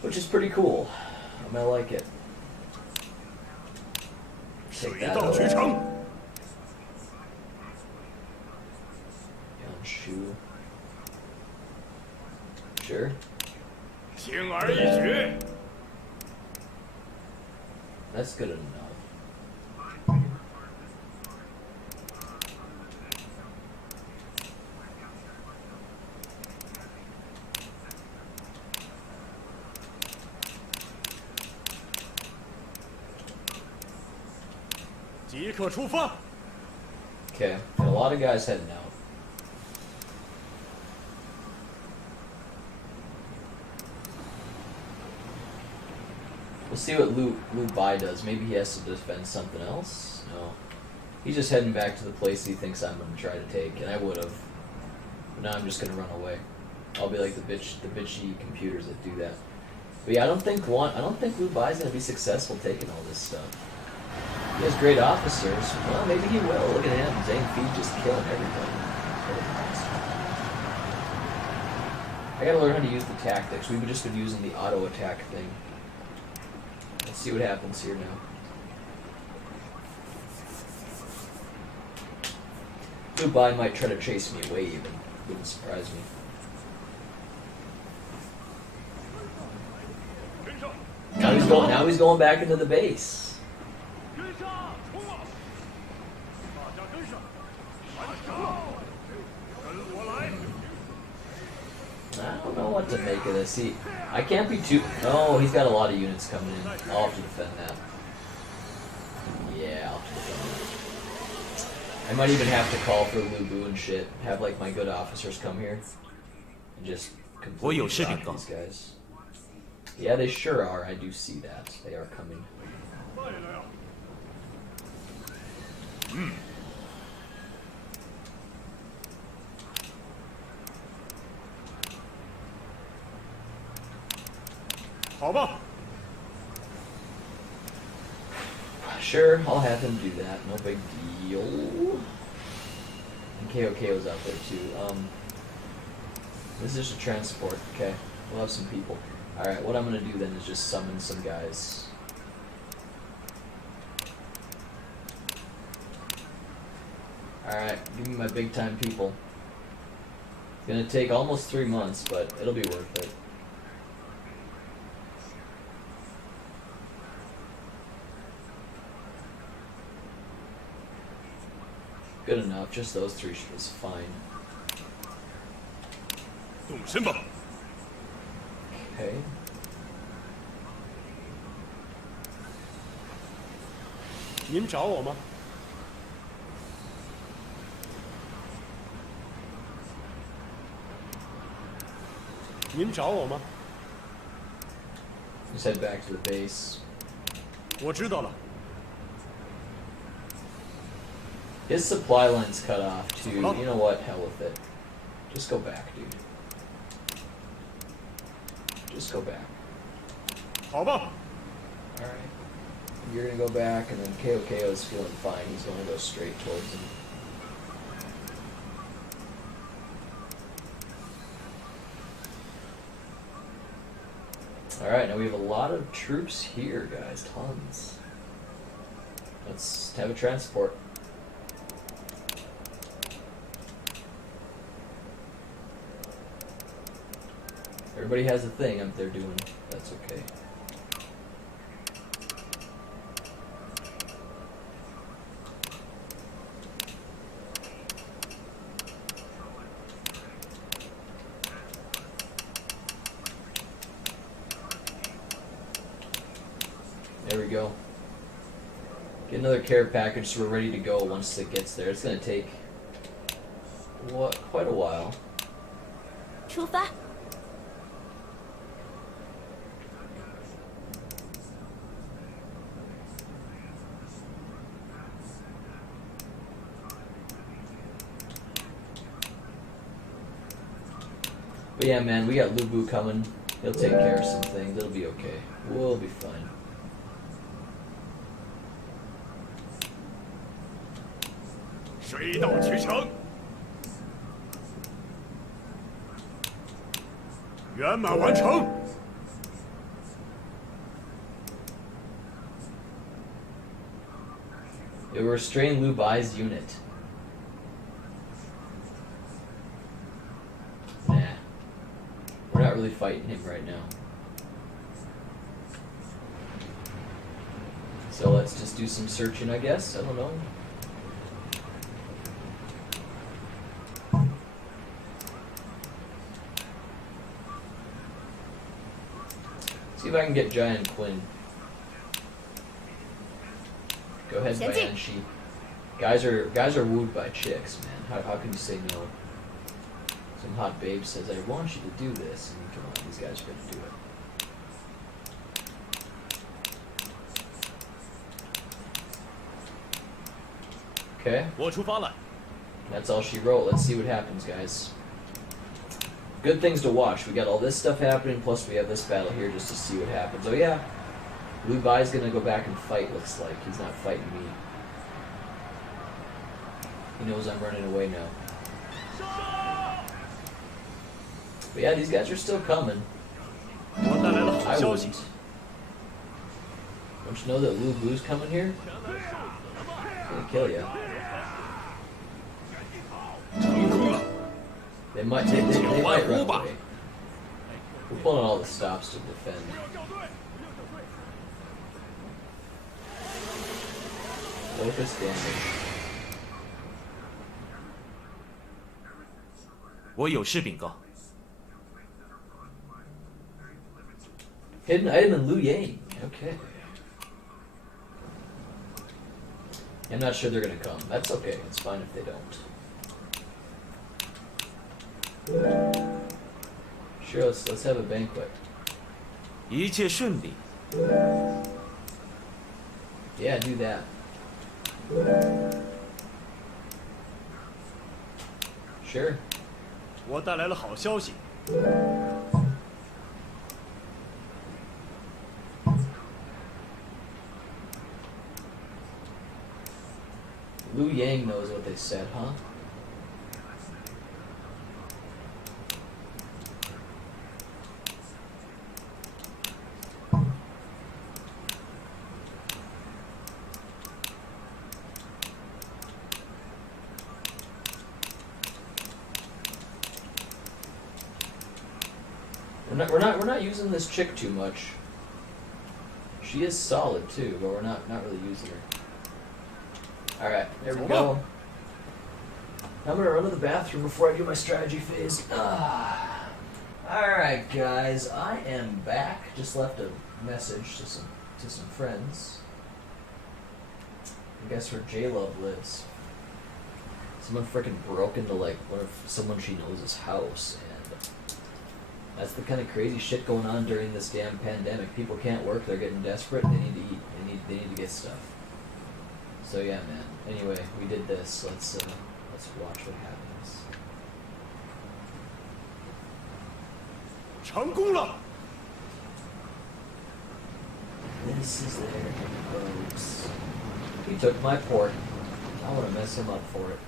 which is pretty cool. I mean, I like it. Take that out. Yanshu. Sure. 轻而易举。 That's good enough. Okay, got a lot of guys heading out. We'll see what Lu Bai does. Maybe he has to defend something else? No. He's just heading back to the place he thinks I'm going to try to take, and I would have. But now I'm just going to run away. I'll be like the bitchy computers that do that. But yeah, I don't think Lu Bai's going to be successful taking all this stuff. He has great officers. Well, maybe he will. Look at him. Zhang Fi just killing everybody. I gotta learn how to use the tactics. We've just been using the auto attack thing. Let's see what happens here now. Lu Bai might try to chase me away even. Wouldn't surprise me. Now he's going back into the base. I don't know what to make of this. I can't be too... Oh, he's got a lot of units coming in. I'll have to defend that. Yeah, I'll have to defend that. I might even have to call for Lu Bu and shit. Have, like, my good officers come here. And just completely shock these guys. Yeah, they sure are. I do see that. They are coming. Sure, I'll have him do that. No big deal. And KOKO's out there too. This is just a transport. Okay, we'll have some people. Alright, what I'm gonna do then is just summon some guys. Alright, give me my big time people. It's gonna take almost 3 months, but it'll be worth it. Good enough, just those 3 is fine. Okay. Just head back to the base. His supply line's cut off too. You know what? Hell with it. Just go back, dude. Just go back. Alright. You're gonna go back, and then KOKO's feeling fine. He's gonna go straight towards him. Alright, now we have a lot of troops here, guys. Tons. Let's have a transport. Everybody has a thing up there doing. That's okay. There we go. Get another care package so we're ready to go once it gets there. It's going to take quite a while. 出发。 But yeah, man, we got Lubu coming. He'll take care of some things. It'll be okay. We'll be fine. It will restrain Lu Bai's unit. Nah. We're not really fighting him right now. So let's just do some searching, I guess. I don't know. See if I can get Giant Quinn. Go ahead, Bayanshi. Guys are wooed by chicks, man. How can you say no? Some hot babe says, I want you to do this. And come on, these guys are going to do it. Okay. That's all she wrote. Let's see what happens, guys. Good things to watch. We got all this stuff happening, plus we have this battle here just to see what happens. Oh yeah, Lu Bai's gonna go back and fight, looks like. He's not fighting me. He knows I'm running away now. But yeah, these guys are still coming. I wouldn't. Don't you know that Lu Bu's coming here? He's gonna kill you. They might run away. We're pulling all the stops to defend. Focus damage. 我有事禀告。 Hidden item in Liu Yang. Okay. I'm not sure they're gonna come. That's okay. It's fine if they don't. Sure, let's have a banquet. 一切顺利。 Yeah, do that. Sure. 我带来了好消息。 Liu Yang knows what they said, huh? We're not using this chick too much. She is solid too, but we're not really using her. Alright, there we go. I'm gonna run to the bathroom before I do my strategy phase. Alright guys, I am back. Just left a message to some friends. I guess where J-Love lives. Someone freaking broke into someone she knows' house, and that's the kind of crazy shit going on during this damn pandemic. People can't work, they're getting desperate, they need to eat, they need to get stuff. So yeah, man. Anyway, we did this. Let's watch what happens. 成功了。 This is their folks. He took my port. I want to mess him up for it.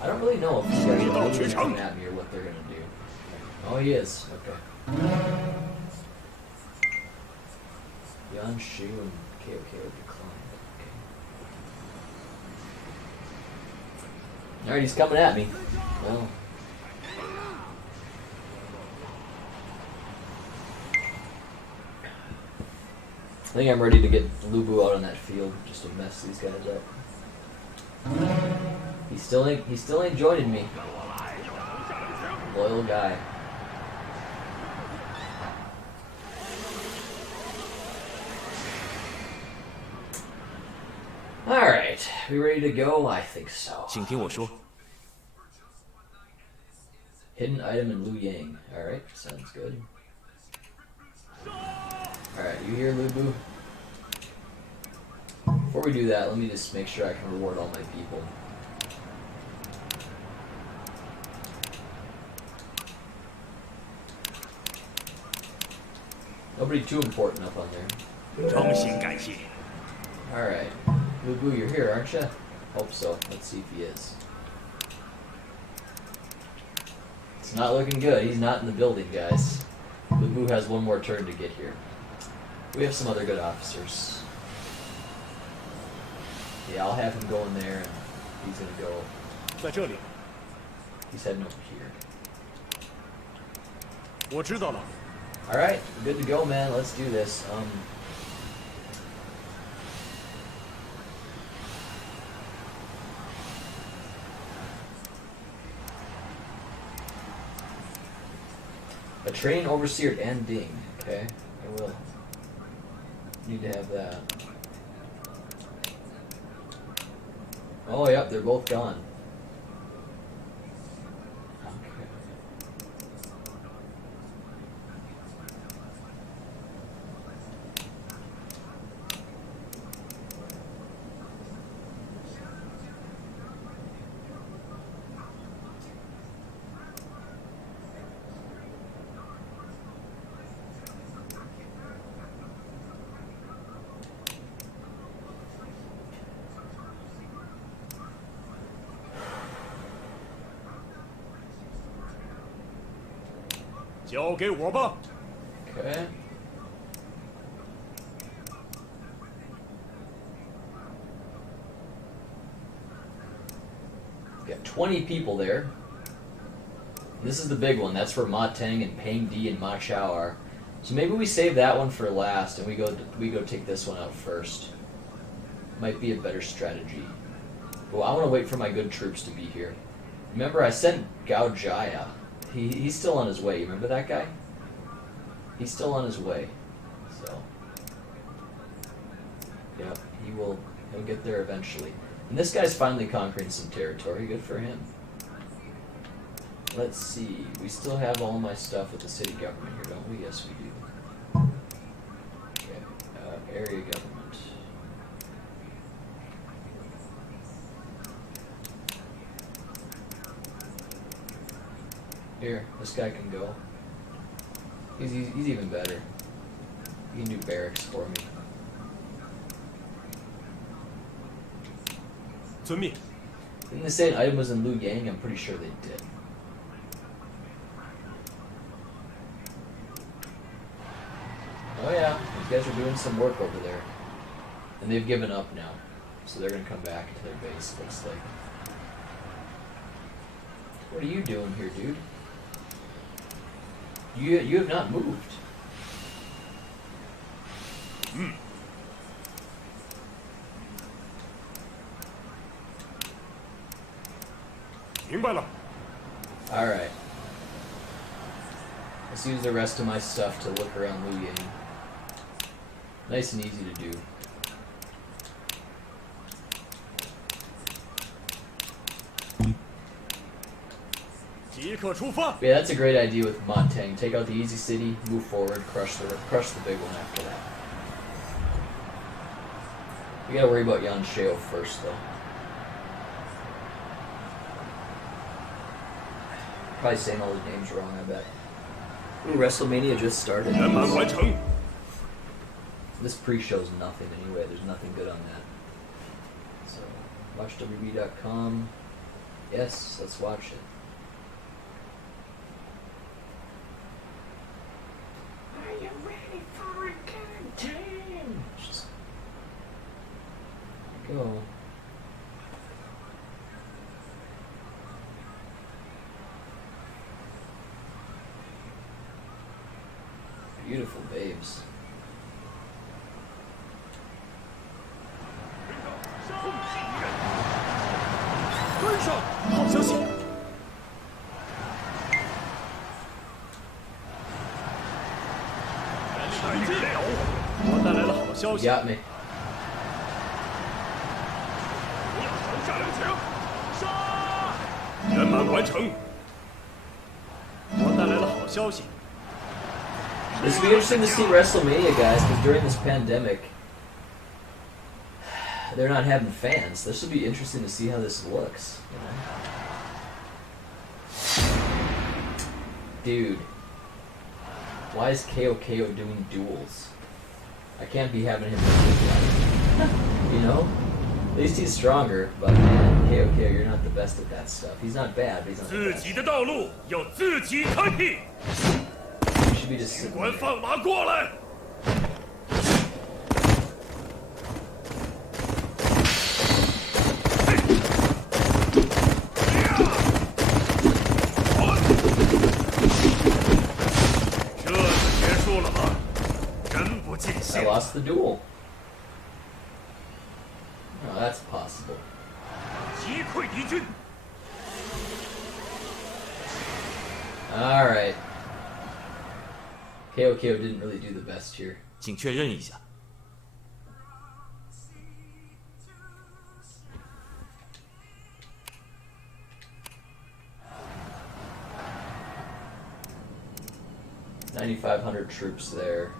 I don't really know if these guys are really coming at me or what they're gonna do. Oh, he is. Okay. Yan Shu and KOK declined. Okay. Alright, he's coming at me. Well. I think I'm ready to get Lubu out on that field just to mess these guys up. He still ain't joining me. Loyal guy. Alright, we ready to go? I think so. 请听我说， Hidden item in Liu Yang. Alright, sounds good. Alright, you here, Lubu? Before we do that, let me just make sure I can reward all my people. Nobody too important up on there. 衷心感谢。 Alright. Lubu, you're here, aren't you? Hope so. Let's see if he is. It's not looking good. He's not in the building, guys. Lubu has one more turn to get here. We have some other good officers. Yeah, I'll have him go in there, and he's gonna go. 在这里， He's heading over here. 我知道了。 Alright, good to go, man. Let's do this. A train overseer and ding. Okay, I will. Need to have that. Oh, yep, they're both gone. Okay.交给我吧。 Okay. Got 20 people there. This is the big one. That's where Ma Teng and Peng Di and Ma Chao are. So maybe we save that one for last, and we go take this one out first. Might be a better strategy. Well, I want to wait for my good troops to be here. Remember, I sent Gao Jaya. He's still on his way. You remember that guy? He's still on his way. So, yeah, he'll get there eventually. And this guy's finally conquering some territory. Good for him. Let's see. We still have all my stuff with the city government here, don't we? Yes, we do. Okay. Area government. Here, this guy can go. He's even better. He can do barracks for me. 遵命。 Didn't they say an item was in Liu Yang? I'm pretty sure they did. Oh yeah, these guys are doing some work over there. And they've given up now. So they're gonna come back to their base, looks like. What are you doing here, dude? You have not moved. 嗯。 明白了。 Alright. Let's use the rest of my stuff to look around Liu Yang. Nice and easy to do. Yeah, that's a great idea with Ma Teng. Take out the easy city, move forward, crush the big one after that. We gotta worry about Yan Shao first, though. Probably saying all the names wrong, I bet. Ooh, WrestleMania just started. This pre-show's nothing anyway. There's nothing good on that. So, watchwb.com. Yes, let's watch it. Are you ready for a content? Just go. Beautiful babes. 好消息！水晶，我带来了好消息。 Got me. 不要手下留情，杀！圆满完成。我带来了好消息。 This will be interesting to see WrestleMania, guys, because during this pandemic, they're not having fans. This will be interesting to see how this looks. You know? Dude, why is KO doing duels? I can't be having him do you know? At least he's stronger, but man, KO, you're not the best at that stuff. He's not bad, but he's not the 自 best. 己的道路要自己开辟。 You should be just 警 sitting 官 there. 放马过来！ 这就结束了吗？真不尽 I 兴。 lost the duel. Oh, that's possible. 击溃敌军。 Alright. KO didn't really do the best here. 请确认一下。 9,500 troops there.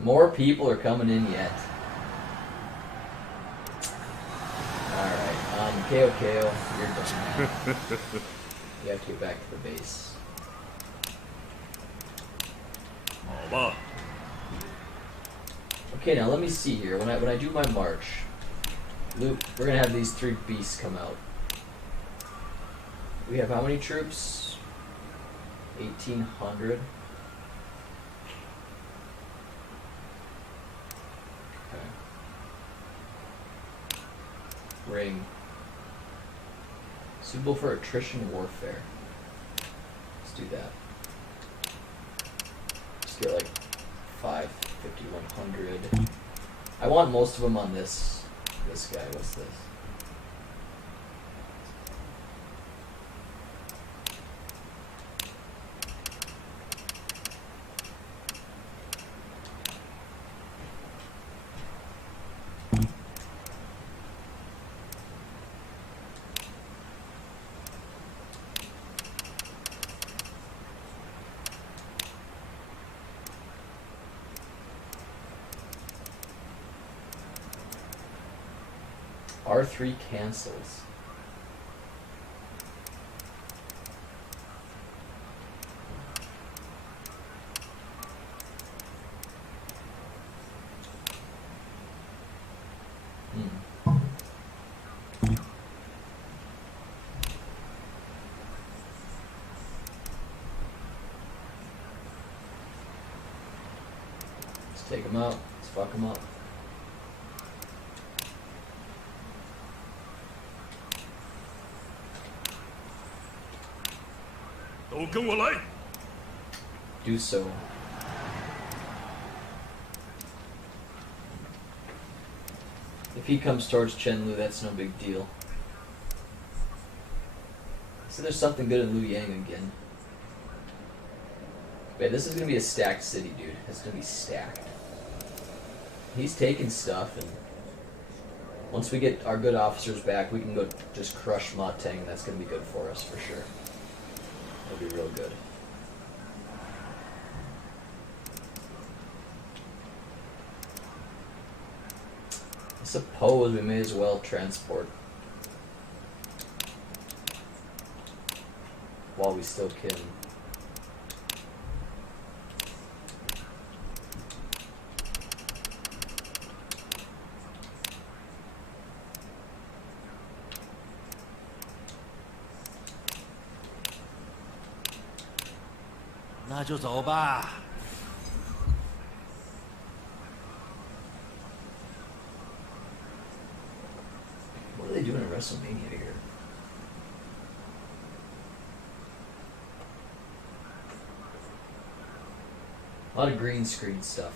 More people are coming in yet. Alright, KO, you're done. You have to get back to the base. 好吧。 Okay, now let me see here. When I do my march, Luke, we're gonna have these 3 beasts come out. We have how many troops? 1,800. Okay. Ring. Suitable for attrition warfare. Let's do that. Just get like 550, 100. I want most of them on this guy. What's this? R3 cancels. Let's take him out. Let's fuck him up. Do so. If he comes towards Chen-Lu, that's no big deal. So there's something good in Liu Yang again. Man, this is gonna be a stacked city, dude. It's gonna be stacked. He's taking stuff, and once we get our good officers back, we can go just crush Ma Teng, and that's gonna be good for us for sure. It'll be real good. I suppose we may as well transport while we still can. What are they doing at WrestleMania here? A lot of green screen stuff.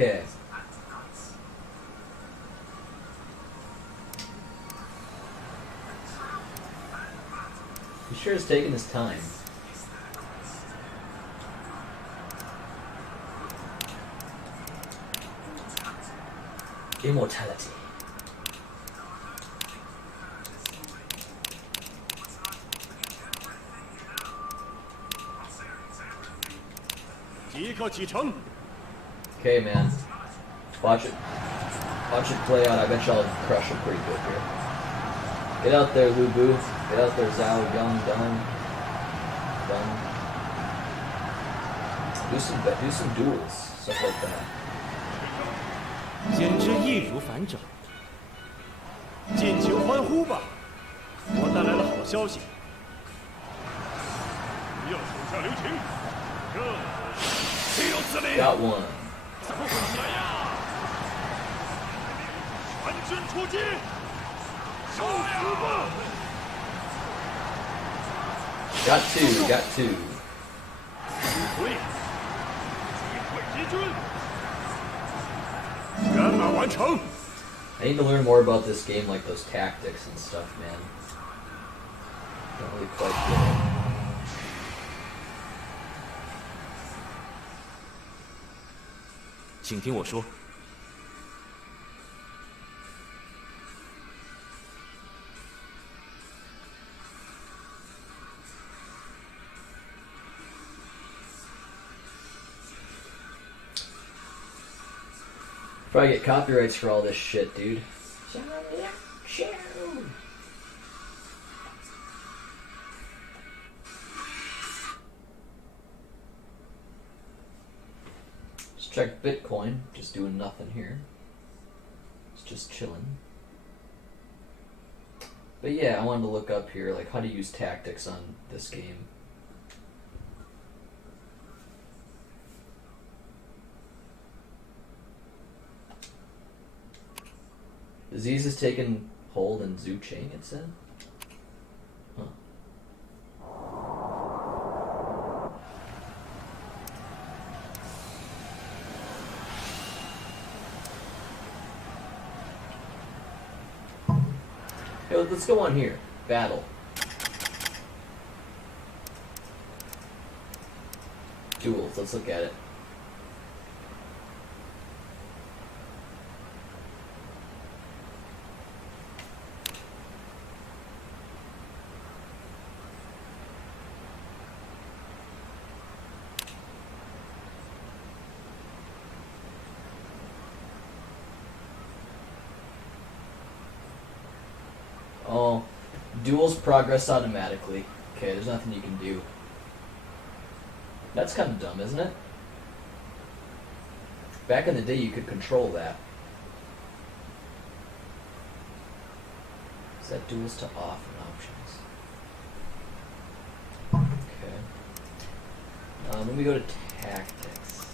Okay. He sure is taking his time. Immortality. Okay, man. Watch it. Watch it play out. I bet y'all crush him pretty good here. Get out there, Lu Bu. Get out there, Zhao Young, Dun. Do some duels, stuff like that. 简直易如反掌，尽情欢呼吧！我带来了好消息，要手下留情，任何岂有此理！ Got one. 全军出击，受死吧！ Got two. 对，机会击军，赶马完成。 I need to learn more about this game, like those tactics and stuff, man. Don't really quite get it. 请听我说。 Probably get copyrights for all this shit, dude. Let's check Bitcoin. Just doing nothing here. It's just chilling. But yeah, I wanted to look up here, like how to use tactics on this game. Disease has taken hold in Zhu Cheng, it said? Huh. Hey, let's go on here. Battle. Duels, let's look at it. Oh, duels progress automatically. Okay, there's nothing you can do. That's kind of dumb, isn't it? Back in the day, you could control that. Set duels to off in options. Okay. Let me go to tactics.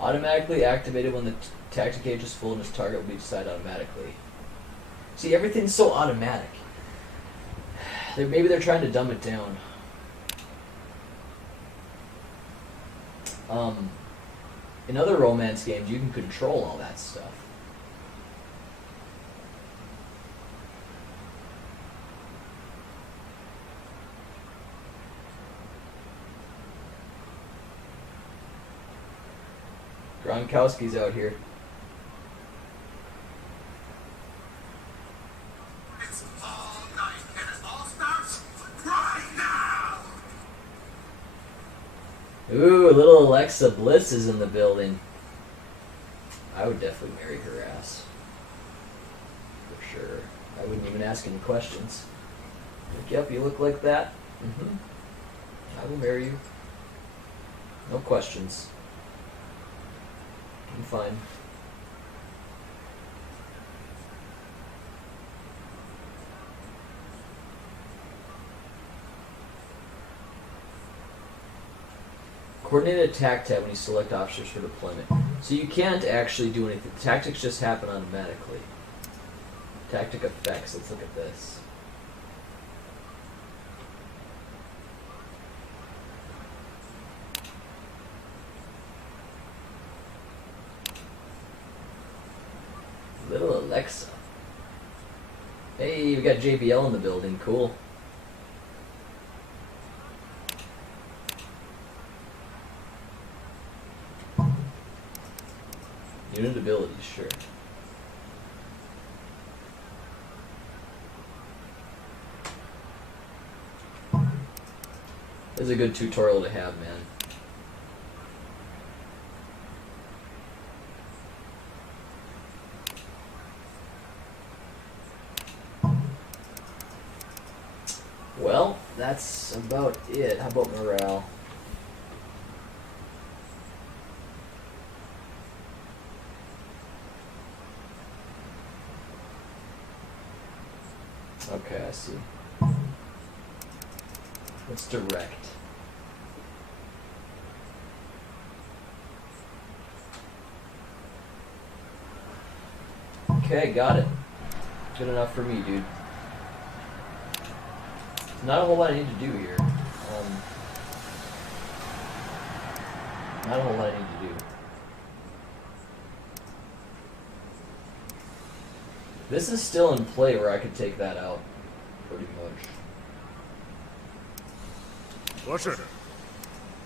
Automatically activated when the tactic gauge is full and its target will be decided automatically. See, everything's so automatic. Maybe they're trying to dumb it down. In other romance games, you can control all that stuff. Gronkowski's out here. It's all night and it all starts right now. Ooh, little Alexa Bliss is in the building. I would definitely marry her ass. For sure. I wouldn't even ask any questions. Like, yep, you look like that. I will marry you. No questions. I'm fine. Coordinated attack tab when you select options for deployment. So you can't actually do anything. Tactics just happen automatically. Tactic effects. Let's look at this. Little Alexa. Hey, we got JBL in the building. Cool. Unit abilities, sure. This is a good tutorial to have, man. Well, that's about it. How about morale? Okay, I see. Let's direct. Okay, got it. Good enough for me, dude. Not a whole lot I need to do here. Not a whole lot I need to do. This is still in play where I could take that out, pretty much.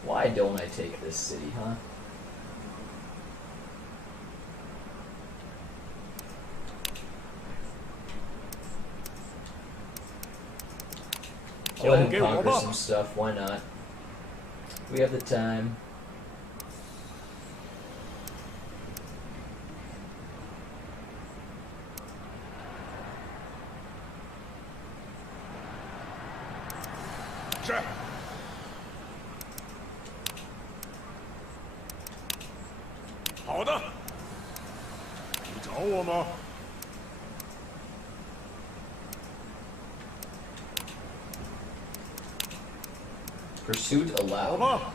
Why don't I take this city, huh? I'll let him conquer some stuff, why not? We have the time. Pursuit allowed.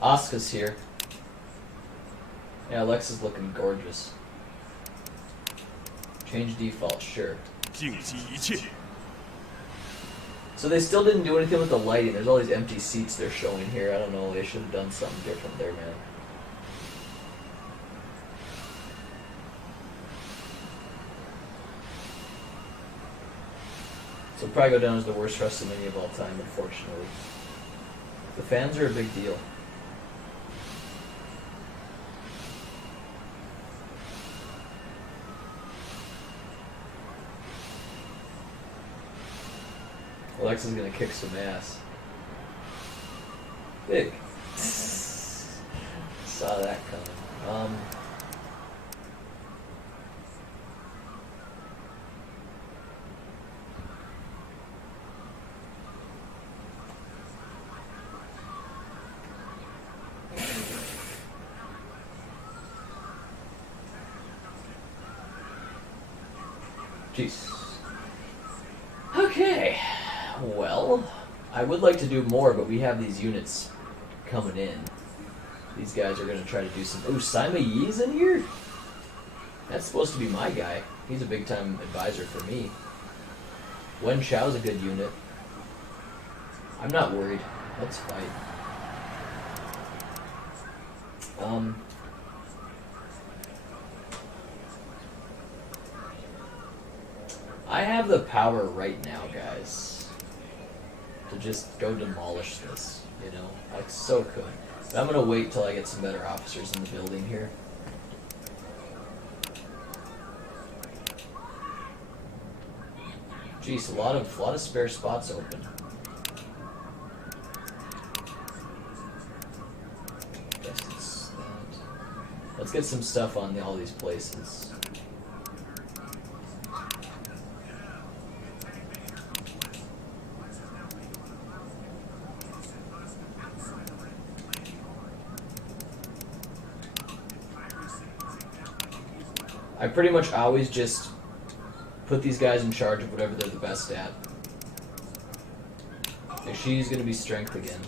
Asuka's here. Yeah, Alexa's looking gorgeous. Change default, sure. So they still didn't do anything with the lighting. There's all these empty seats they're showing here. I don't know. They should have done something different there, man. So it'll probably go down as the worst WrestleMania of all time, unfortunately. The fans are a big deal. Alexa's gonna kick some ass. Big. Saw that coming. Jeez. Okay. Well, I would like to do more, but we have these units coming in. These guys are going to try to do some... Ooh, Sima Yi's in here? That's supposed to be my guy. He's a big-time advisor for me. Wen Chao's a good unit. I'm not worried. Let's fight. I have the power right now, guys, to just go demolish this, you know? I so could. But I'm gonna wait till I get some better officers in the building here. Jeez, a lot of spare spots open. Guess it's that. Let's get some stuff on all these places. I pretty much always just put these guys in charge of whatever they're the best at. So she's going to be strength again.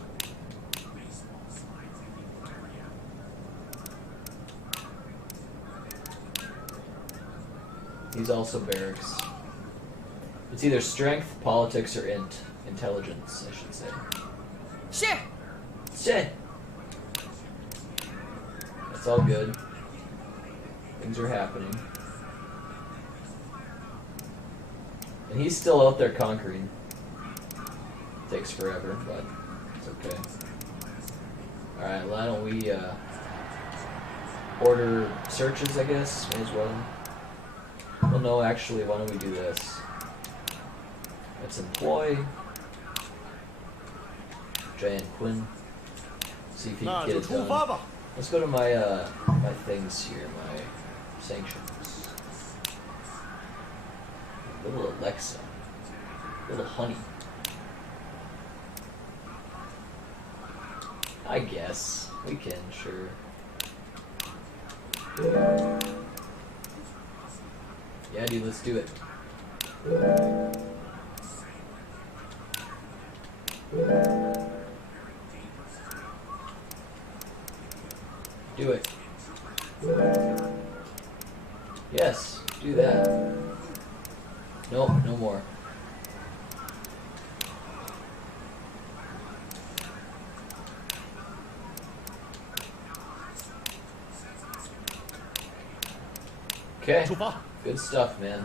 He's also barracks. It's either strength, politics, or intelligence, I should say. Sure. Sure. That's all good. Things are happening. And he's still out there conquering. Takes forever, but it's okay. Alright, why don't we order searches, I guess? May as well. Well, no, actually, why don't we do this? Let's employ Giant Quinn. See if he can get it done. Let's go to my my things here, my sanctions. Little Alexa, little honey. I guess we can, sure. Yeah, dude, let's do it. Do it. Yes, do that. Nope, no more. Okay, good stuff, man.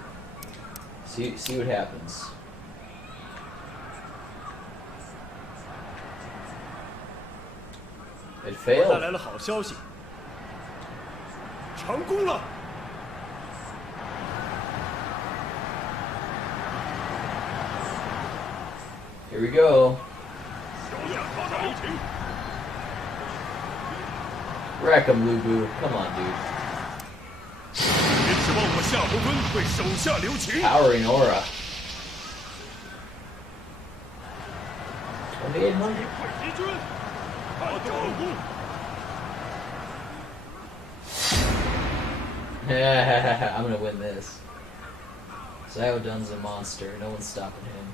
See what happens. It 我 failed. 带来了好消息，成功了。 Here we go. 小雅发下留情。 Wreck him, Lubu. Come on, dude. 也指望我夏侯惇会手下留情。 Powering aura. 2800. 快敌军，发动进攻！ I'm gonna win this. Xiaodun's a monster. No one's stopping him.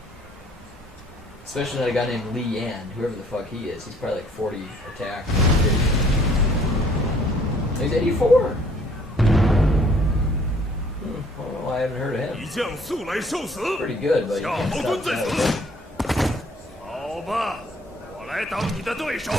Especially that guy named Li Yan, whoever the fuck he is. He's probably like 40 attack. He's 84. Well, I haven't heard of him. 敌将速来受死。 Pretty good, but you 夏 can't 侯 stop 惇在 that. 此。好吧，我来当你的对手。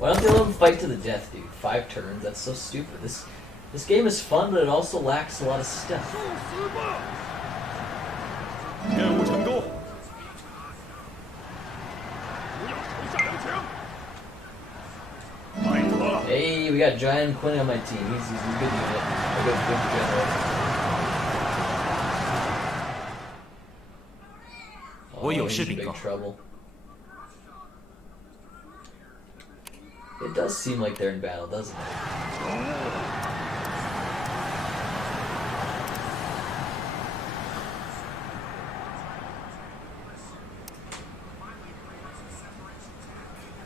Why don't they let him fight to the death, dude? 5 turns? That's so stupid. This game is fun, but it also lacks a lot of stuff. 任务成功。不要手下留情。拜托了。 Hey, we got Giant Quinn on my team. He's a good unit. A good general. Oh, he's in big trouble. It does seem like they're in battle, doesn't it?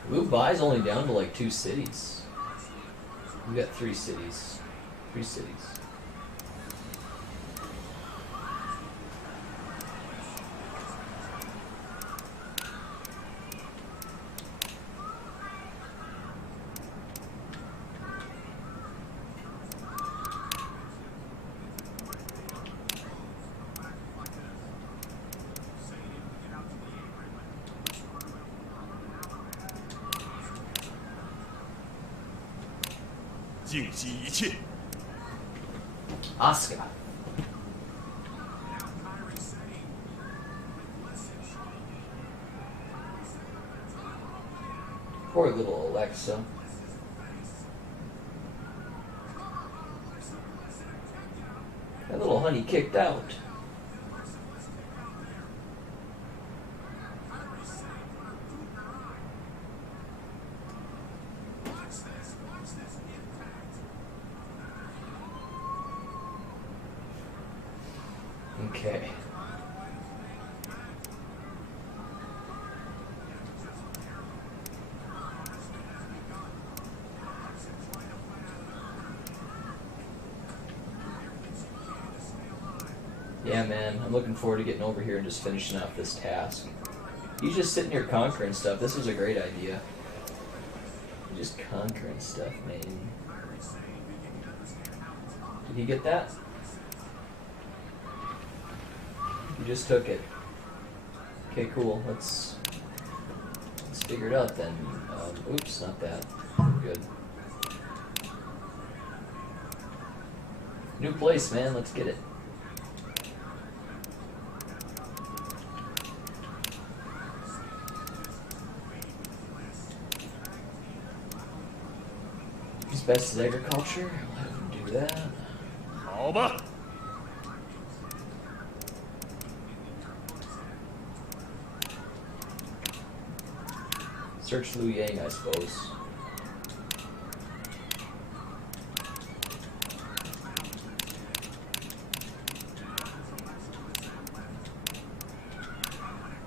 Wu Bai's only down to like 2 cities. We got 3 cities. 3 cities. Asuka. Poor little Alexa. That little honey kicked out. Okay. Yeah, man, I'm looking forward to getting over here and just finishing off this task. You just sitting here conquering stuff. This was a great idea. Just conquering stuff, man. Did he get that? You just took it. Okay, cool. Let's figure it out then. Oops, not that. Good. New place, man. Let's get it. He's best is agriculture. I'll have him do that. 好吧。 Search Liu Yang, I suppose.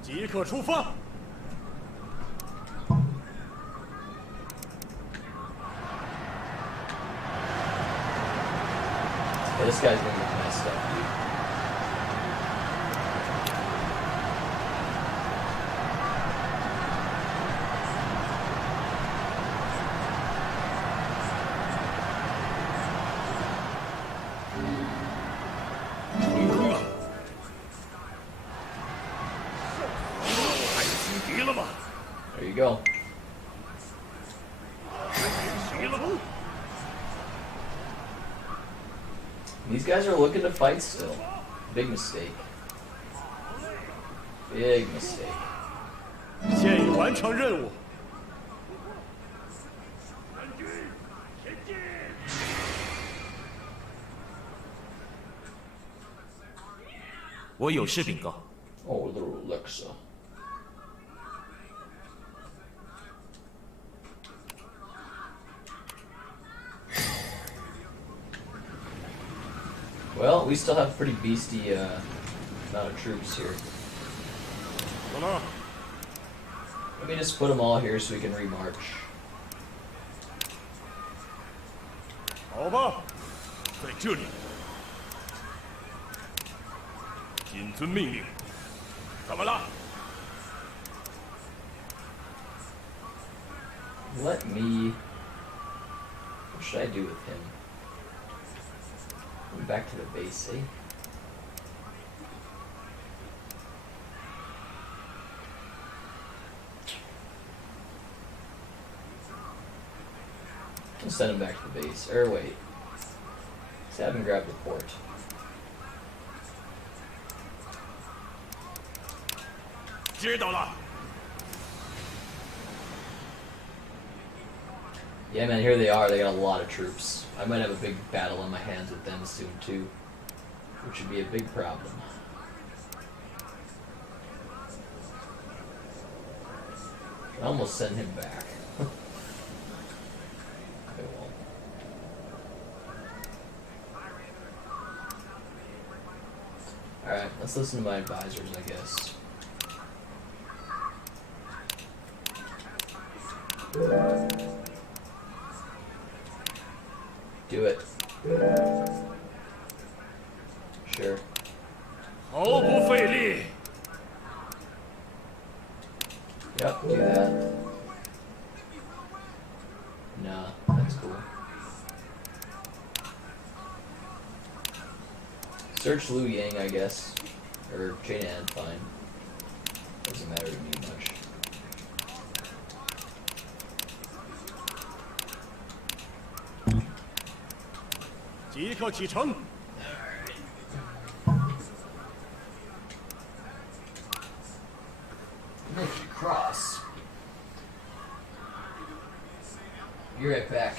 即刻出发。 Yeah, this guy's gonna get messed up, dude. There you go. These guys are looking to fight still. Big mistake. Big mistake. 现已完成任务。我有事禀告。 Oh, little Alexa. Well, we still have a pretty beastie amount of troops here. Let me just put them all here so we can remarch. 好吧，在这里。谨遵命令。怎么了？ Let me... What should I do with him? Back to the base, eh? I'll send him back to the base. Or wait. Let's have him grab the port. Yeah, man, here they are. They got a lot of troops. I might have a big battle on my hands with them soon, too. Which would be a big problem. I almost send him back. I won't. Alright, let's listen to my advisors, I guess. Do it. Sure. 毫不费力。 Yep, do that. Nah, that's cool. Search Liu Yang, I guess. Or Chain Ad, fine. Doesn't matter to me much. Cross. Be right back.